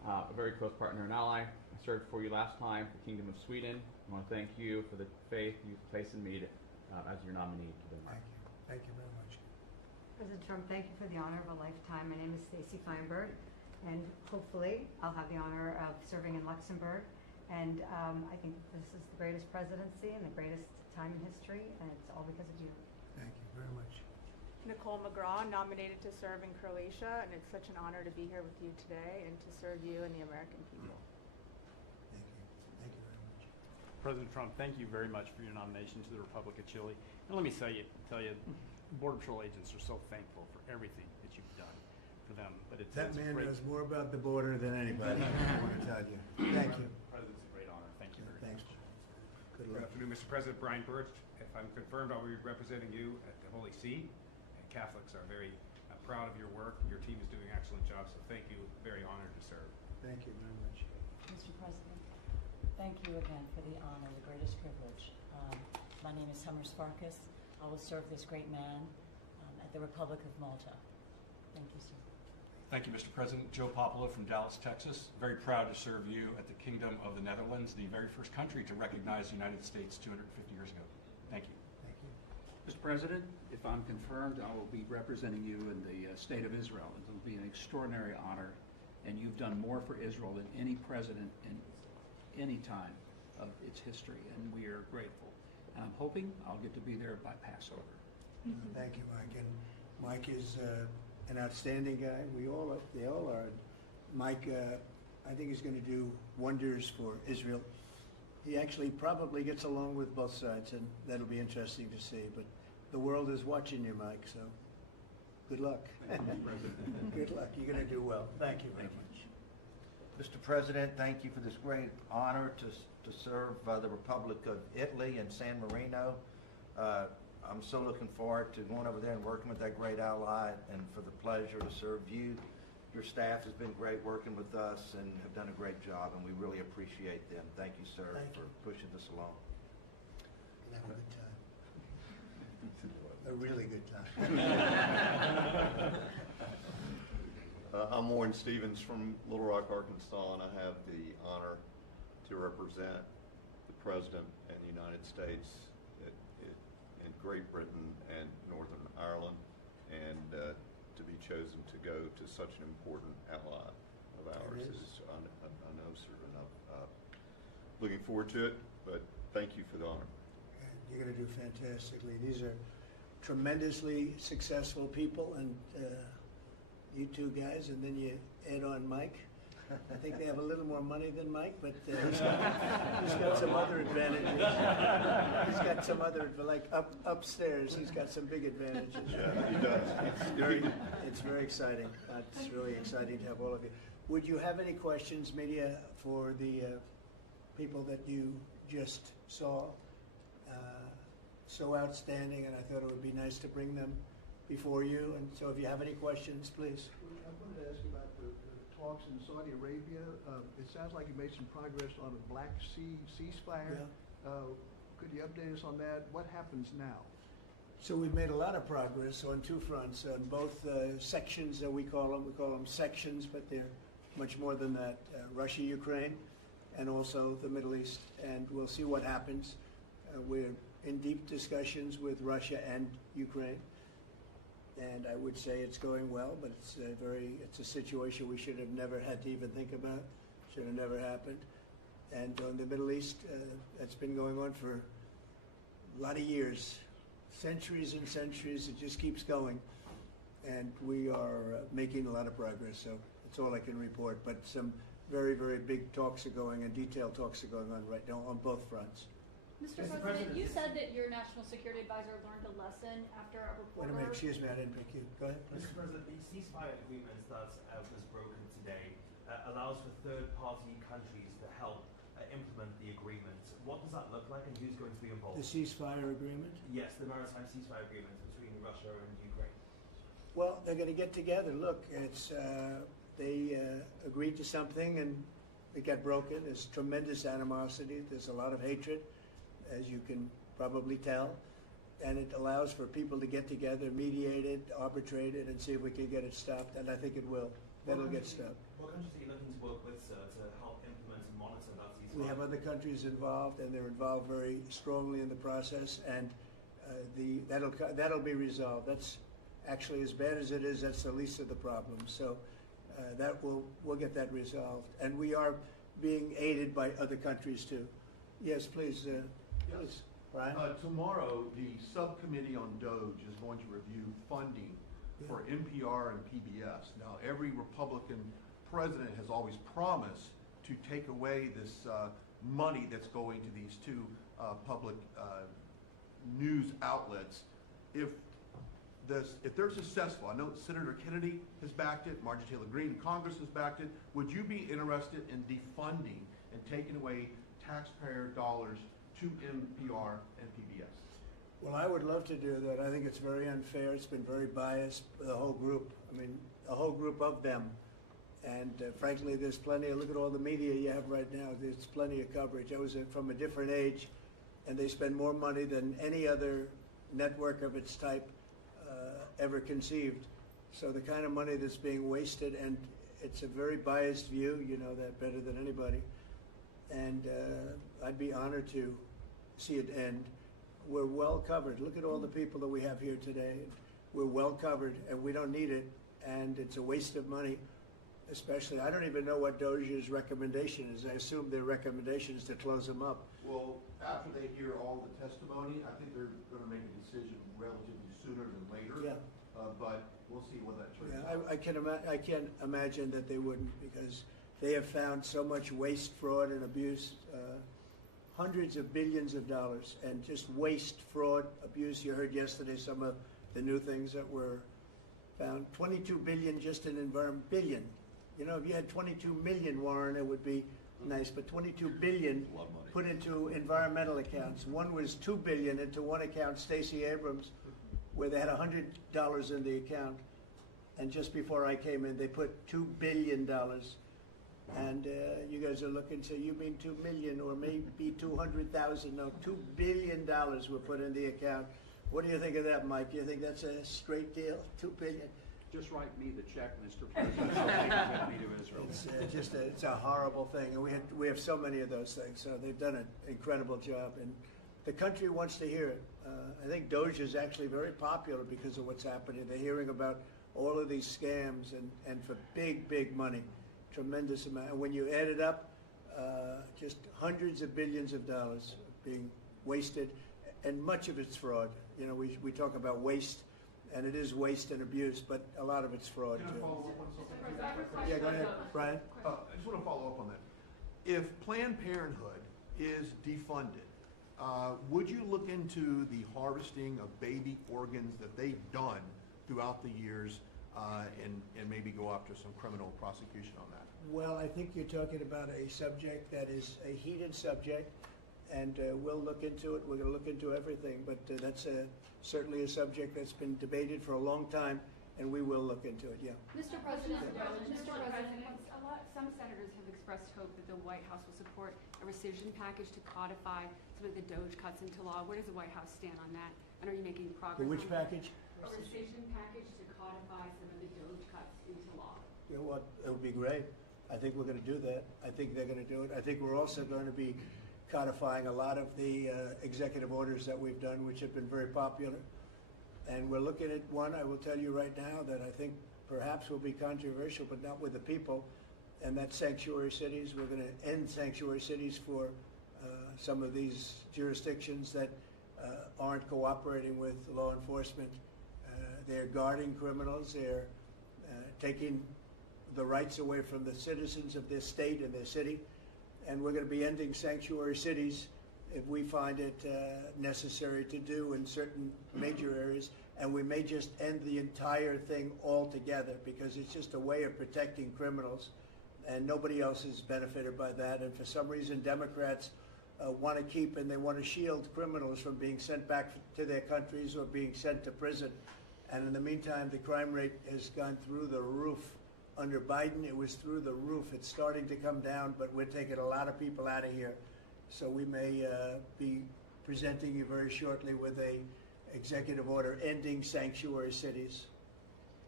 a very close partner and ally. I served for you last time for the Kingdom of Sweden. I want to thank you for the faith you've placed in me as your nominee to the Thank you. Thank you very much. President Trump, thank you for the honor of a lifetime. My name is Stacey Feinberg, and hopefully I'll have the honor of serving in Luxembourg. And I think this is the greatest presidency and the greatest time in history, and it's all because of you. Thank you very much. Nicole McGraw, nominated to serve in Croatia, and it's such an honor to be here with you today and to serve you and the American people. Thank you. Thank you very much. President Trump, thank you very much for your nomination to the Republic of Chile. And let me tell you, Border Patrol agents are so thankful for everything that you've done for them. But That it's man great. knows more about the border than anybody, I want to tell you. Thank you. President's a great honor. Thank you very Thanks. much. Good Good luck. afternoon, Mr. President. Brian Birch. If I'm confirmed, I'll be representing you at the Holy See. And Catholics are very proud of your work. Your team is doing an excellent job, so thank you. Very honored to serve. Thank you very much. Mr. President, thank you again for the honor, the greatest privilege. My name is Summers Farkas. I will serve this great man at the Republic of Malta. Thank you, sir. Thank you, Mr. President. Joe Popola from Dallas, Texas. Very proud to serve you at the Kingdom of the Netherlands, the very first country to recognize the United States 250 years ago. Thank you. Thank you. Mr. President, if I'm confirmed, I will be representing you in the state of Israel. It will be an extraordinary honor, and you've done more for Israel than any president in any time of its history, and we are grateful. And I'm hoping I'll get to be there by Passover. Thank you, Mike. And Mike is an outstanding guy. They all are. Mike, I think he's going to do wonders for Israel. He actually probably gets along with both sides, and that'll be interesting to see. But the world is watching you, Mike, so good luck. Good luck. You're going to do well. Thank you very much. Mr. President, thank you for this great honor to serve the Republic of Italy in San Marino. I'm so looking forward to going over there and working with that great ally, and for the pleasure to serve you. Your staff has been great working with us and have done a great job, and we really appreciate them. Thank you, sir, for pushing this along. Have a good time. A really good time. I'm Warren Stevens from Little Rock, Arkansas, and I have the honor to represent the President and the United States in Great Britain and Northern Ireland, and to be chosen to go to such an important ally of ours is, I know, sir, and I'm looking forward to it, but thank you for the honor. You're going to do fantastically. These are tremendously successful people, and you two guys, and then you add on Mike. I think they have a little more money than Mike, but he's got some other advantages. He's got some other, like upstairs, he's got some big advantages. Yeah, he does. It's very exciting. It's really exciting to have all of you. Would you have any questions, media, for the people that you just saw? So outstanding, and I thought it would be nice to bring them before you. And so if you have any questions, please. I wanted to ask you about the talks in Saudi Arabia. It sounds like you made some progress on a Black Sea ceasefire. Yeah. Could you update us on that? What happens now? So we've made a lot of progress on two fronts, on both sections that we call them sections, but they're much more than that. Russia, Ukraine, and also the Middle East. And we'll see what happens. We're in deep discussions with Russia and Ukraine. And I would say it's going well, but it's a situation we should have never had to even think about. Should have never happened. And on the Middle East, that's been going on for a lot of years, centuries and centuries. It just keeps going, and we are making a lot of progress. So that's all I can report. But some very, very big talks are going, and detailed talks are going on right now on both fronts. Mr. President, you said that your national security advisor learned a lesson after a Wait a reporter. minute, excuse me, I didn't pick you. Go ahead. Mr. President, the ceasefire agreement that was broken today allows for third-party countries to help implement the agreement. What does that look like, and who's going to be involved? The ceasefire agreement? Yes, the maritime ceasefire agreement between Russia and Ukraine. Well, they're going to get together. Look, they agreed to something, and it got broken. There's tremendous animosity. There's a lot of hatred, as you can probably tell. And it allows for people to get together, mediate it, arbitrate it, and see if we can get it stopped. And I think it will. that'll get stopped. What countries are you looking to work with, sir, to help implement and monitor that ceasefire? We have other countries involved, and they're involved very strongly in the process, and that'll be resolved. That's actually, as bad as it is, that's the least of the problems. So we'll get that resolved, and we are being aided by other countries too. Yes, please. Please, Brian. Tomorrow, the subcommittee on DOGE is going to review funding for NPR and PBS. Now, every Republican president has always promised to take away this money that's going to these two public news outlets. If they're successful, I know Senator Kennedy has backed it, Marjorie Taylor Greene in Congress has backed it. Would you be interested in defunding and taking away taxpayer dollars to NPR and PBS? Well, I would love to do that. I think it's very unfair. It's been very biased, the whole group. I mean, a whole group of them. And frankly, there's plenty look at all the media you have right now. There's plenty of coverage. I was from a different age, and they spend more money than any other network of its type ever conceived. So the kind of money that's being wasted, and it's a very biased view, you know that better than anybody. And I'd be honored to see it end. We're well covered. Look at all the people that we have here today. We're well covered, and we don't need it, and it's a waste of money. Especially, I don't even know what DOJ's recommendation is. I assume their recommendation is to close them up. Well, after they hear all the testimony, I think they're going to make a decision relatively sooner than later. Yeah. But we'll see what that turns Yeah, out. I can't imagine that they wouldn't, because they have found so much waste, fraud, and abuse, hundreds of billions of dollars, and just waste, fraud, abuse. You heard yesterday some of the new things that were found. 22 billion just in environment, billion. You know, if you had 22 million, Warren, it would be nice, but 22 billion put into environmental accounts. One was 2 billion into one account, Stacey Abrams, where they had $100 in the account. And just before I came in, they put $2 billion. And you guys are looking, so you mean 2 million or maybe 200,000? No, $2 billion were put in the account. What do you think of that, Mike? Do you think that's a straight deal? 2 billion? Just write me the check, Mr. President. I'll take it with me to Israel. It's a horrible thing, and we have so many of those things. So they've done an incredible job, and the country wants to hear it. I think DOGE is actually very popular because of what's happening. They're hearing about all of these scams and for big money, tremendous amount. And when you add it up, just hundreds of billions of dollars being wasted, and much of it's fraud. You know, we talk about waste. And it is waste and abuse, but a lot of it's fraud Can I too. follow up on something? Yeah, go ahead, Brian. I just want to follow up on that. If Planned Parenthood is defunded, would you look into the harvesting of baby organs that they've done throughout the years and maybe go after some criminal prosecution on that? Well, I think you're talking about a subject that is a heated subject, and we'll look into it. We're going to look into everything, but that's certainly a subject that's been debated for a long time, and we will look into it, yeah. Mr. President, some senators have expressed hope that the White House will support a rescission package to codify some of the DOGE cuts into law. Where does the White House stand on that? And are you making progress? Which package? A rescission package to codify some of the DOGE cuts into law. You know what? It would be great. I think we're going to do that. I think they're going to do it. I think we're also going to be codifying a lot of the executive orders that we've done, which have been very popular. And we're looking at one, I will tell you right now, that I think perhaps will be controversial, but not with the people, and that's sanctuary cities. We're going to end sanctuary cities for some of these jurisdictions that aren't cooperating with law enforcement. They're guarding criminals. They're taking the rights away from the citizens of their state and their city. And we're going to be ending sanctuary cities if we find it necessary to do in certain major areas. And we may just end the entire thing altogether, because it's just a way of protecting criminals, and nobody else is benefited by that. And for some reason, Democrats want to keep and they want to shield criminals from being sent back to their countries or being sent to prison. And in the meantime, the crime rate has gone through the roof. Under Biden, it was through the roof. It's starting to come down, but we're taking a lot of people out of here. So we may be presenting you very shortly with a executive order ending sanctuary cities.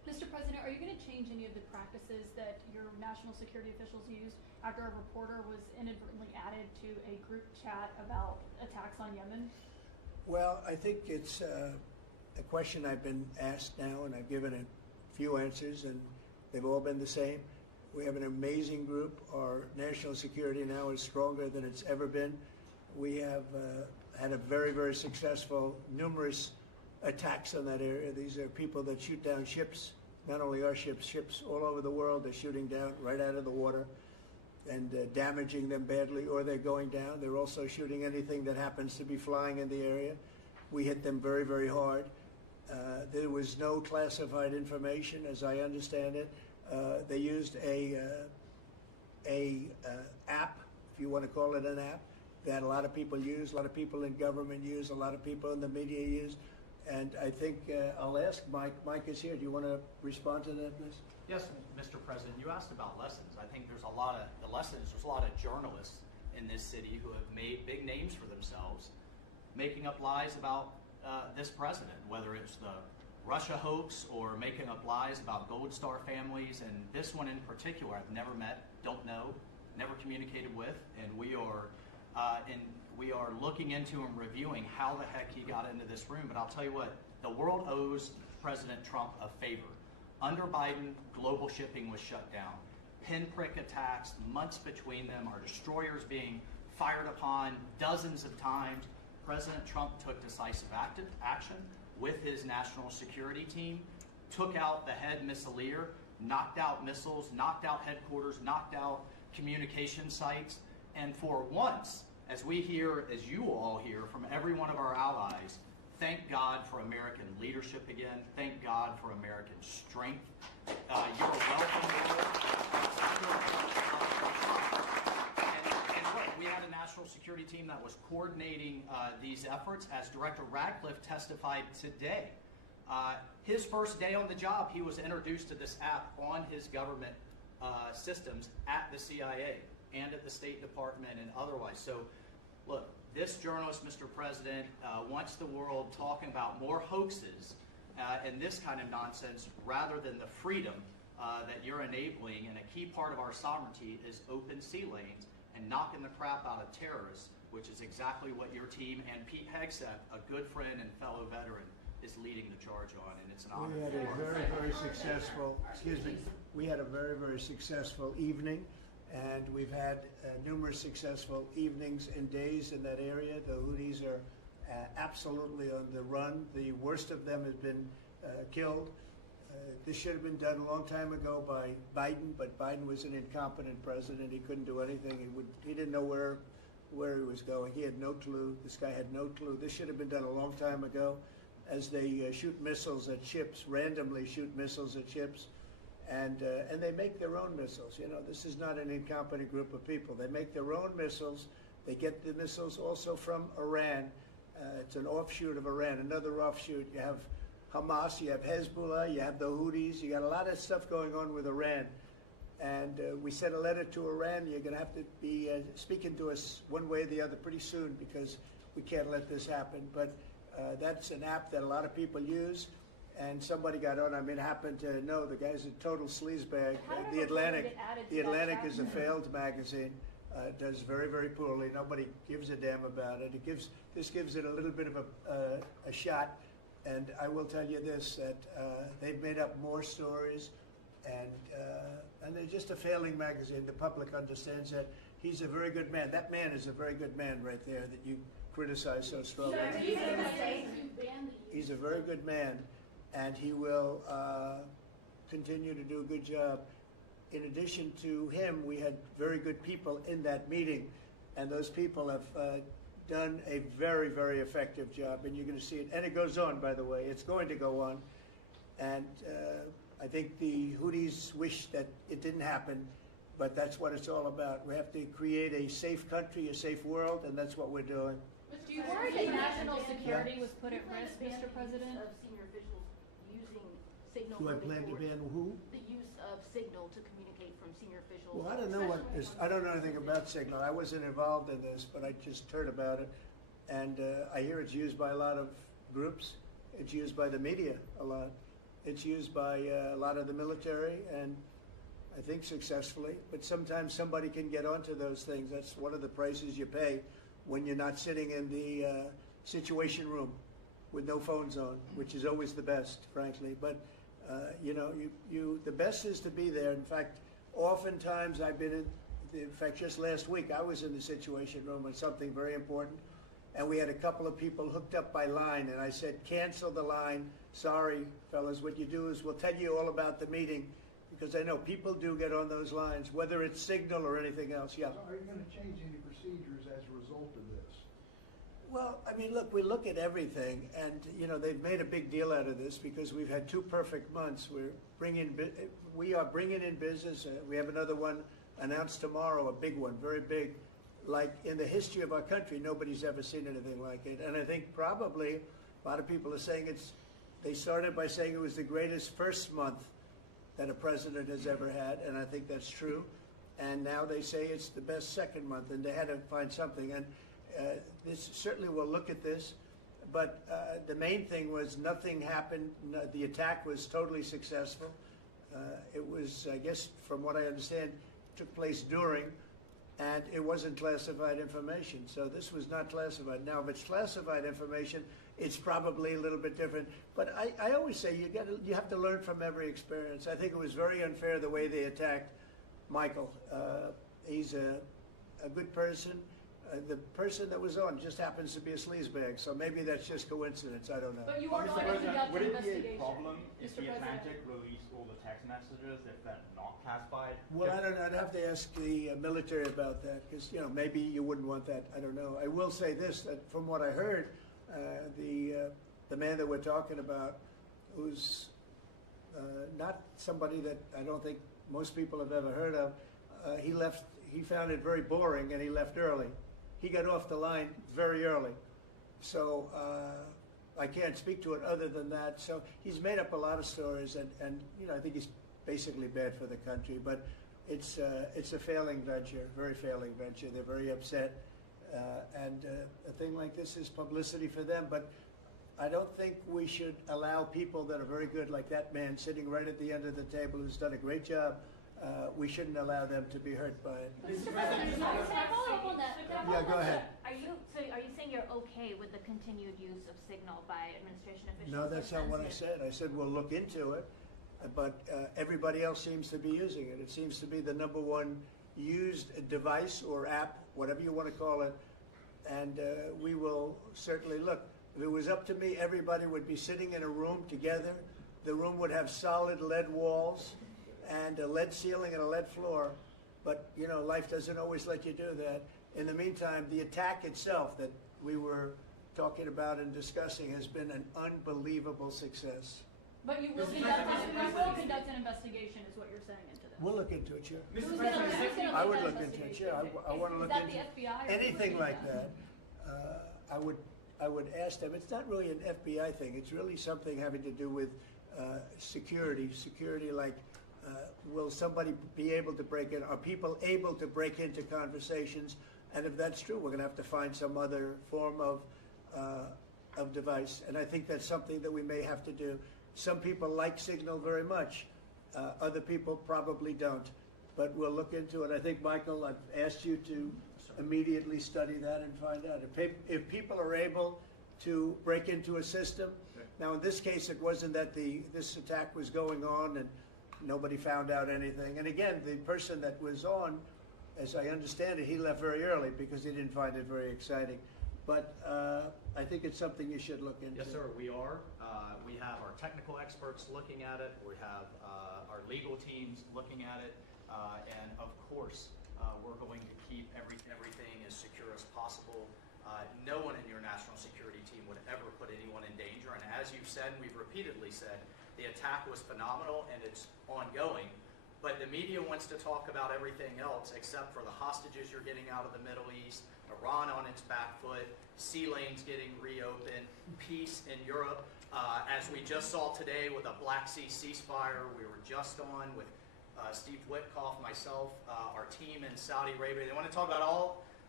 Mr. President, are you going to change any of the practices that your national security officials used after a reporter was inadvertently added to a group chat about attacks on Yemen? Well, I think it's a question I've been asked now, and I've given a few answers, and they've all been the same. We have an amazing group. Our national security now is stronger than it's ever been. We have had a very, very successful, numerous attacks on that area. These are people that shoot down ships, not only our ships, ships all over the world. They're shooting down right out of the water and damaging them badly, or they're going down. They're also shooting anything that happens to be flying in the area. We hit them very, very hard. There was no classified information, as I understand it. They used a app, if you want to call it an app, that a lot of people use, a lot of people in government use, a lot of people in the media use. And I think I'll ask Mike. Mike is here. Do you want to respond to that, please? Yes, Mr. President. You asked about lessons. I think there's a lot of journalists in this city who have made big names for themselves, making up lies about this president, whether it's the Russia hoax or making up lies about Gold Star families. And this one in particular, I've never met, don't know, never communicated with, and we are looking into and reviewing how the heck he got into this room. But I'll tell you what, the world owes President Trump a favor. Under Biden, global shipping was shut down. Pinprick attacks, months between them, our destroyers being fired upon dozens of times. President Trump took decisive action with his national security team, took out the head missileer, knocked out missiles, knocked out headquarters, knocked out communication sites, and for once, as we hear, as you all hear from every one of our allies, thank God for American leadership again. Thank God for American strength. You're welcome. And look, we had a national security team that was coordinating these efforts. As Director Radcliffe testified today, his first day on the job, he was introduced to this app on his government systems at the CIA and at the State Department and otherwise. So, look, this journalist, Mr. President, wants the world talking about more hoaxes and this kind of nonsense rather than the freedom that you're enabling. And a key part of our sovereignty is open sea lanes and knocking the crap out of terrorists, which is exactly what your team and Pete Hegseth, a good friend and fellow veteran, is leading the charge on. And it's an honor. We had a very, very successful, we had a very, very successful evening. And we've had numerous successful evenings and days in that area. The Houthis are absolutely on the run. The worst of them has been killed. This should have been done a long time ago by Biden, but Biden was an incompetent president. He couldn't do anything. He didn't know where he was going. He had no clue. This guy had no clue. This should have been done a long time ago. As they shoot missiles at ships, randomly shoot missiles at ships. And they make their own missiles. You know, this is not an incompetent group of people. They make their own missiles. They get the missiles also from Iran. It's an offshoot of Iran, another offshoot. You have Hamas, you have Hezbollah, you have the Houthis. You got a lot of stuff going on with Iran. And we sent a letter to Iran. You're going to have to be speaking to us one way or the other pretty soon because we can't let this happen. But that's an app that a lot of people use. And somebody got on. I mean, happened to know the guy's a total sleazebag. The Atlantic is a failed magazine. It does very, very poorly. Nobody gives a damn about it. This gives it a little bit of a shot. And I will tell you this: that they've made up more stories, and they're just a failing magazine. The public understands that. He's a very good man. That man is a very good man right there that you criticize so strongly. He's a very good man. And he will continue to do a good job. In addition to him, we had very good people in that meeting, and those people have done a very, very effective job, and you're going to see it. And it goes on, by the way. It's going to go on. And I think the Houthis wish that it didn't happen, but that's what it's all about. We have to create a safe country, a safe world, and that's what we're doing. Do you worry that national security was put at risk, Mr. President? Of senior officials using signal. Do I plan to ban who? The use of signal to communicate from senior officials. Well, I don't know I don't know anything about Signal. I wasn't involved in this, but I just heard about it. And I hear it's used by a lot of groups. It's used by the media a lot. It's used by a lot of the military, and I think successfully. But sometimes somebody can get onto those things. That's one of the prices you pay when you're not sitting in the situation room with no phones on, which is always the best, frankly. But the best is to be there. In fact, oftentimes I've been in fact, just last week I was in the situation room on something very important, and we had a couple of people hooked up by line, and I said, cancel the line. Sorry, fellas, what you do is we'll tell you all about the meeting, because I know people do get on those lines, whether it's Signal or anything else. Yeah. So are you going to change any procedures as a result of this? Well, I mean, look, we look at everything, and they've made a big deal out of this because we've had 2 perfect months. We are bringing in business. We have another one announced tomorrow, a big one, very big. Like in the history of our country, nobody's ever seen anything like it. And I think probably a lot of people are saying they started by saying it was the greatest first month that a president has ever had, and I think that's true. And now they say it's the best second month, and they had to find something. And this certainly will look at this, but the main thing was nothing happened. The attack was totally successful. It was, I guess, from what I understand, took place during, and it wasn't classified information. So this was not classified. Now, if it's classified information, it's probably a little bit different. But I always say you have to learn from every experience. I think it was very unfair the way they attacked Michael. He's a good person. The person that was on just happens to be a sleazebag, so maybe that's just coincidence. I don't know. But you are going to conduct Would an it be a investigation, problem if Mr. the President. Atlantic released all the text messages if they're not classified? Well, I don't know. I'd have to ask the military about that, because maybe you wouldn't want that. I don't know. I will say this: that from what I heard, the man that we're talking about, who's not somebody that I don't think most people have ever heard of, he left. He found it very boring, and he left early. He got off the line very early. So I can't speak to it other than that. So he's made up a lot of stories, and I think he's basically bad for the country. But it's a failing venture, very failing venture. They're very upset. And a thing like this is publicity for them. But I don't think we should allow people that are very good, like that man sitting right at the end of the table who's done a great job. We shouldn't allow them to be hurt by it. Mr. President, can I follow up on that? Yeah, go ahead. Are you saying you're okay with the continued use of Signal by administration officials? No, that's not what I said. I said we'll look into it, but everybody else seems to be using it. It seems to be the #1 used device or app, whatever you want to call it, and we will certainly look. If it was up to me, everybody would be sitting in a room together. The room would have solid lead walls and a lead ceiling and a lead floor, but life doesn't always let you do that. In the meantime, the attack itself that we were talking about and discussing has been an unbelievable success. But you will conduct an investigation, is what you're saying, into this. We'll look into it, sure. Who's gonna I would lead look that into it, investigation? sure. I want to Is look that into the FBI or anything who's like doing that. I would ask them. It's not really an FBI thing. It's really something having to do with security. Security, like will somebody be able to break in? Are people able to break into conversations? And if that's true, we're going to have to find some other form of device. And I think that's something that we may have to do. Some people like Signal very much. Other people probably don't. But we'll look into it. I think, Michael, I've asked you to immediately study that and find out. If people are able to break into a system, now in this case it wasn't that this attack was going on and nobody found out anything. And again, the person that was on, as I understand it, he left very early because he didn't find it very exciting. But I think it's something you should look into. Yes, sir, we are. We have our technical experts looking at it. We have our legal teams looking at it. And of course, we're going to keep everything as secure as possible. No one in your national security team would ever put anyone in danger. And as you've said, we've repeatedly said, the attack was phenomenal and it's ongoing. But the media wants to talk about everything else except for the hostages you're getting out of the Middle East, Iran on its back foot, sea lanes getting reopened, peace in Europe. As we just saw today with a Black Sea ceasefire, we were just on with Steve Witkoff, myself, our team in Saudi Arabia. They want to talk about all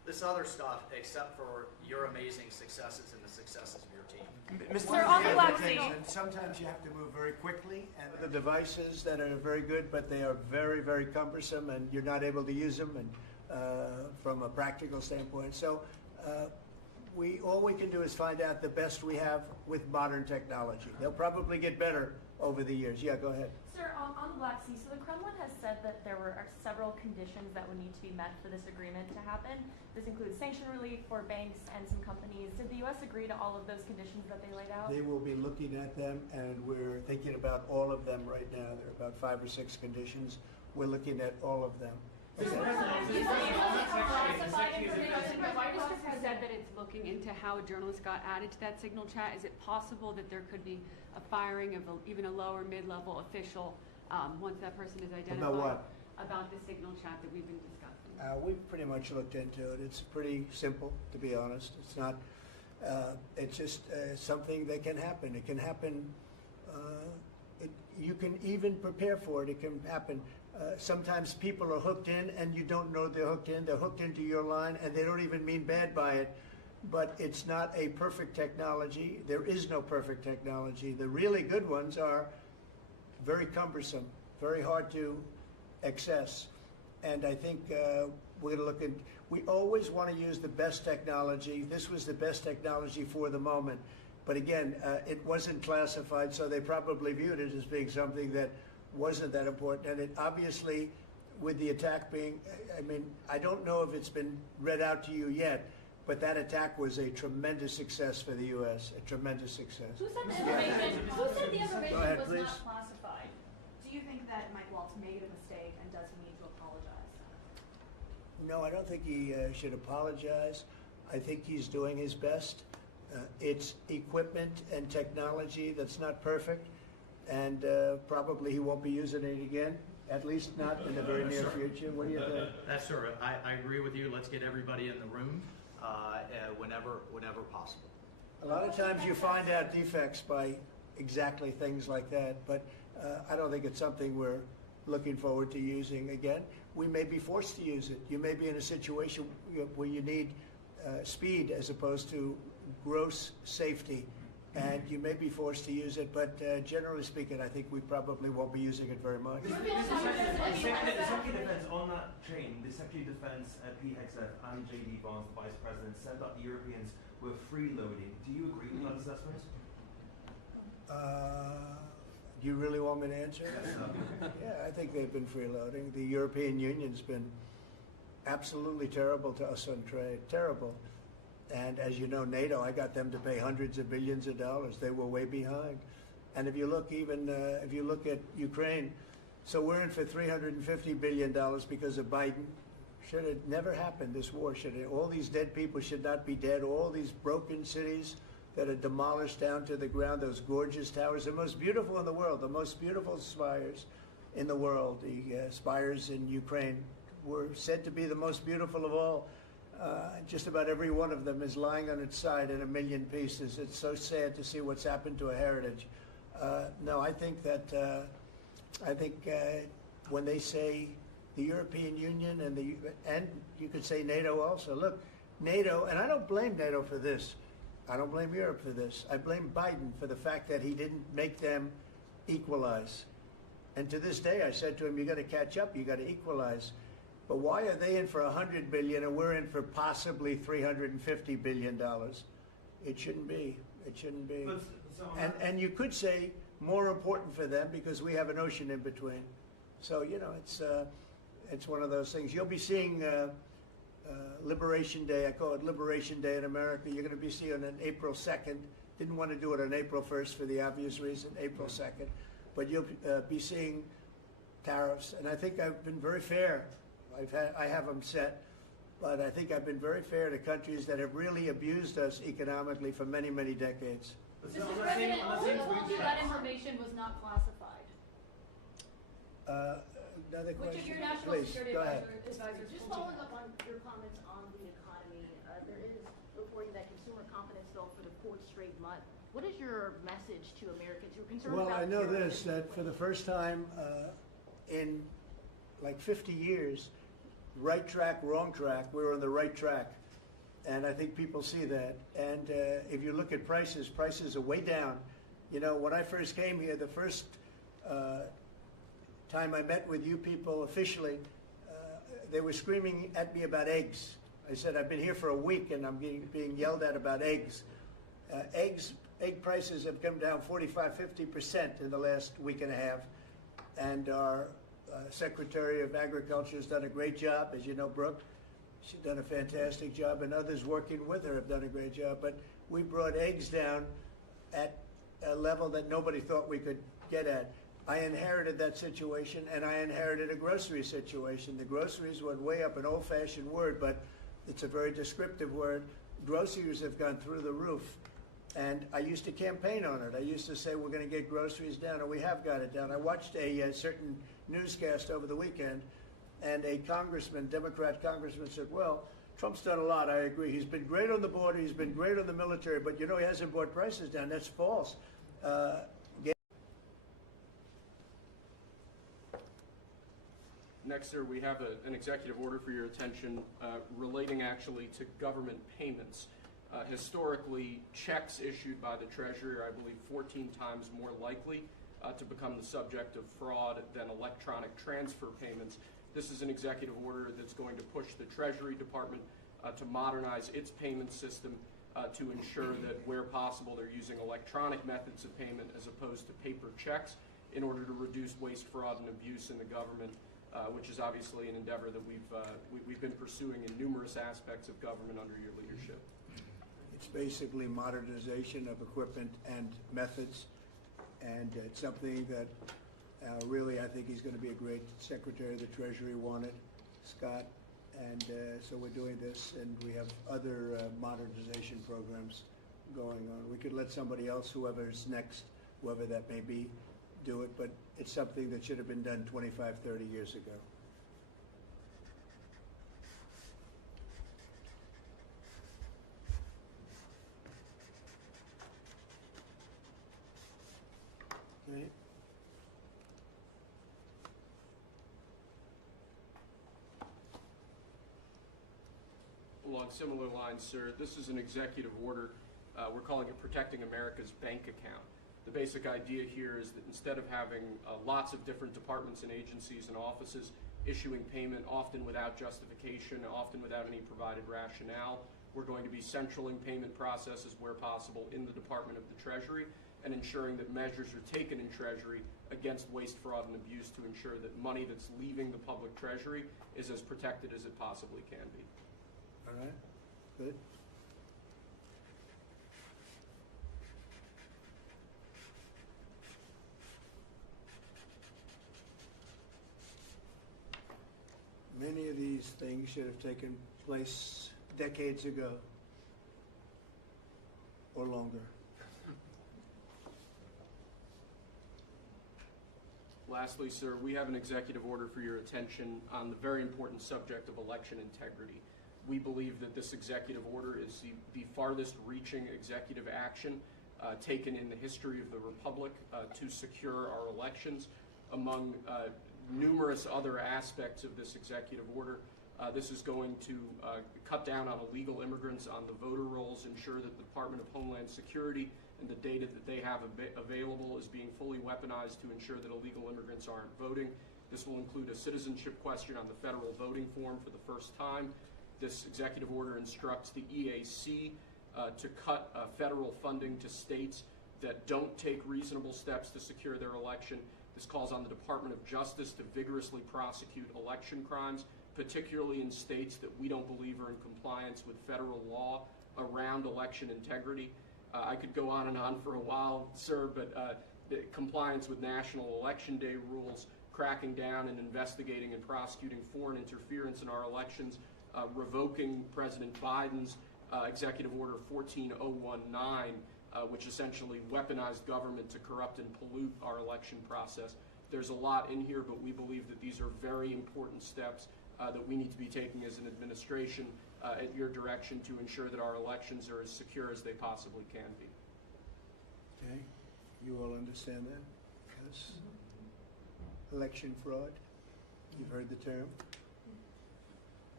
this other stuff except for your amazing successes and the successes of your team. Mr. And sometimes you have to move very quickly, and the devices that are very good, but they are very, very cumbersome, and you're not able to use them, and from a practical standpoint. So all we can do is find out the best we have with modern technology. They'll probably get better over the years. Yeah, go ahead. Sir, on the Black Sea, so the Kremlin has said that there are several conditions that would need to be met for this agreement to happen. This includes sanction relief for banks and some companies. Did the U.S. agree to all of those conditions that they laid out? They will be looking at them, and we're thinking about all of them right now. There are about 5 or 6 conditions. We're looking at all of them. The White House has said that it's looking into how a journalist got added to that signal chat. Is it possible that there could be a firing of even a lower mid-level official once that person is identified? About what? About the signal chat that we've been discussing. We've pretty much looked into it. It's pretty simple, to be honest. It's not. It's just something that can happen. It can happen. You can even prepare for it. It can happen. Sometimes people are hooked in, and you don't know they're hooked in. They're hooked into your line, and they don't even mean bad by it. But it's not a perfect technology. There is no perfect technology. The really good ones are very cumbersome, very hard to access. And I think we're going to look at, we always want to use the best technology. This was the best technology for the moment. But again, it wasn't classified, so they probably viewed it as being something that wasn't that important. And it obviously, with the attack being, I mean, I don't know if it's been read out to you yet, but that attack was a tremendous success for the U.S., a tremendous success. Who said the information Go ahead, was please. not classified? Do you think that Mike Waltz made a mistake, and does he need to apologize? No, I don't think he should apologize. I think he's doing his best. It's equipment and technology that's not perfect, and probably he won't be using it again, at least not in the very near future. What do you think? That's sort of, I agree with you. Let's get everybody in the room whenever possible. A lot of times you find out defects by exactly things like that, but I don't think it's something we're looking forward to using again. We may be forced to use it. You may be in a situation where you need speed as opposed to gross safety, and you may be forced to use it, but generally speaking, I think we probably won't be using it very much. The Secretary of Defense, on that chain, the Secretary of Defense, Pete Hegseth, and J.D. Vance, the Vice President, said that the Europeans were freeloading. Do you agree with that assessment? Do you really want me to answer? Yeah, I think they've been freeloading. The European Union's been absolutely terrible to us on trade, terrible. And as you know, NATO, I got them to pay hundreds of billions of dollars. They were way behind. And if you look if you look at Ukraine, so we're in for $350 billion because of Biden. Should have never happened, this war. All these dead people should not be dead. All these broken cities that are demolished down to the ground, those gorgeous towers, the most beautiful in the world, the most beautiful spires in the world. The spires in Ukraine were said to be the most beautiful of all. Just about every one of them is lying on its side in a million pieces. It's so sad to see what's happened to a heritage. No, I think that when they say the European Union and you could say NATO also. Look, NATO, and I don't blame NATO for this. I don't blame Europe for this. I blame Biden for the fact that he didn't make them equalize. And to this day, I said to him, you got to catch up. You got to equalize. But why are they in for $100 billion and we're in for possibly $350 billion? It shouldn't be. It shouldn't be. And you could say more important for them because we have an ocean in between. So you know, it's one of those things. You'll be seeing Liberation Day. I call it Liberation Day in America. You're going to be seeing it on April 2nd. Didn't want to do it on April 1st for the obvious reason. April 2nd, but you'll be seeing tariffs. And I think I've been very fair. I have them set, but I think I've been very fair to countries that have really abused us economically for many, many decades. Mr. President, who told you that information was not classified? Another question? Which of your national Please, security go ahead. advisors Just following up on your comments on the economy, there is reporting that consumer confidence fell for the 4th straight month. What is your message to Americans who are concerned Well, about I know terrorism? this, that for the first time in like 50 years, right track, wrong track. We're on the right track. And I think people see that. And if you look at prices, prices are way down. You know, when I first came here, the first time I met with you people officially, they were screaming at me about eggs. I said, I've been here for a week and I'm being yelled at about eggs. Egg prices have come down 45–50% in the last week and a half. And our Secretary of Agriculture has done a great job, as you know, Brooke. She's done a fantastic job, and others working with her have done a great job. But we brought eggs down at a level that nobody thought we could get at. I inherited that situation, and I inherited a grocery situation. The groceries went way up, an old-fashioned word, but it's a very descriptive word. Groceries have gone through the roof, and I used to campaign on it. I used to say we're going to get groceries down, and we have got it down. I watched a certain newscast over the weekend, and a congressman, Democrat congressman, said, well, Trump's done a lot, I agree. He's been great on the border, he's been great on the military, but you know he hasn't brought prices down. That's false. Next, sir, we have an executive order for your attention relating actually to government payments. Historically, checks issued by the Treasury are, I believe, 14 times more likely to become the subject of fraud than electronic transfer payments. This is an executive order that's going to push the Treasury Department to modernize its payment system to ensure that where possible they're using electronic methods of payment as opposed to paper checks in order to reduce waste, fraud, and abuse in the government, which is obviously an endeavor that we've been pursuing in numerous aspects of government under your leadership. It's basically modernization of equipment and methods, and it's something that really I think he's going to be a great Secretary of the Treasury wanted, Scott, and so we're doing this, and we have other modernization programs going on. We could let somebody else, whoever's next, whoever that may be, do it, but it's something that should have been done 25, 30 years ago. Okay. Along similar lines, sir, this is an executive order. We're calling it Protecting America's Bank Account. The basic idea here is that instead of having lots of different departments and agencies and offices issuing payment, often without justification, often without any provided rationale, we're going to be centraling payment processes where possible in the Department of the Treasury and ensuring that measures are taken in Treasury against waste, fraud, and abuse to ensure that money that's leaving the public treasury is as protected as it possibly can be. All right, good. Many of these things should have taken place decades ago or longer. Lastly, sir, we have an executive order for your attention on the very important subject of election integrity. We believe that this executive order is the farthest reaching executive action taken in the history of the Republic to secure our elections. Among numerous other aspects of this executive order, this is going to cut down on illegal immigrants on the voter rolls, ensure that the Department of Homeland Security and the data that they have available is being fully weaponized to ensure that illegal immigrants aren't voting. This will include a citizenship question on the federal voting form for the first time. This executive order instructs the EAC to cut federal funding to states that don't take reasonable steps to secure their election. This calls on the Department of Justice to vigorously prosecute election crimes, particularly in states that we don't believe are in compliance with federal law around election integrity. I could go on and on for a while, sir, but compliance with National Election Day rules, cracking down and investigating and prosecuting foreign interference in our elections, revoking President Biden's Executive Order 14019, which essentially weaponized government to corrupt and pollute our election process. There's a lot in here, but we believe that these are very important steps that we need to be taking as an administration at your direction to ensure that our elections are as secure as they possibly can be. Okay, you all understand that? Yes. Election fraud, you've heard the term.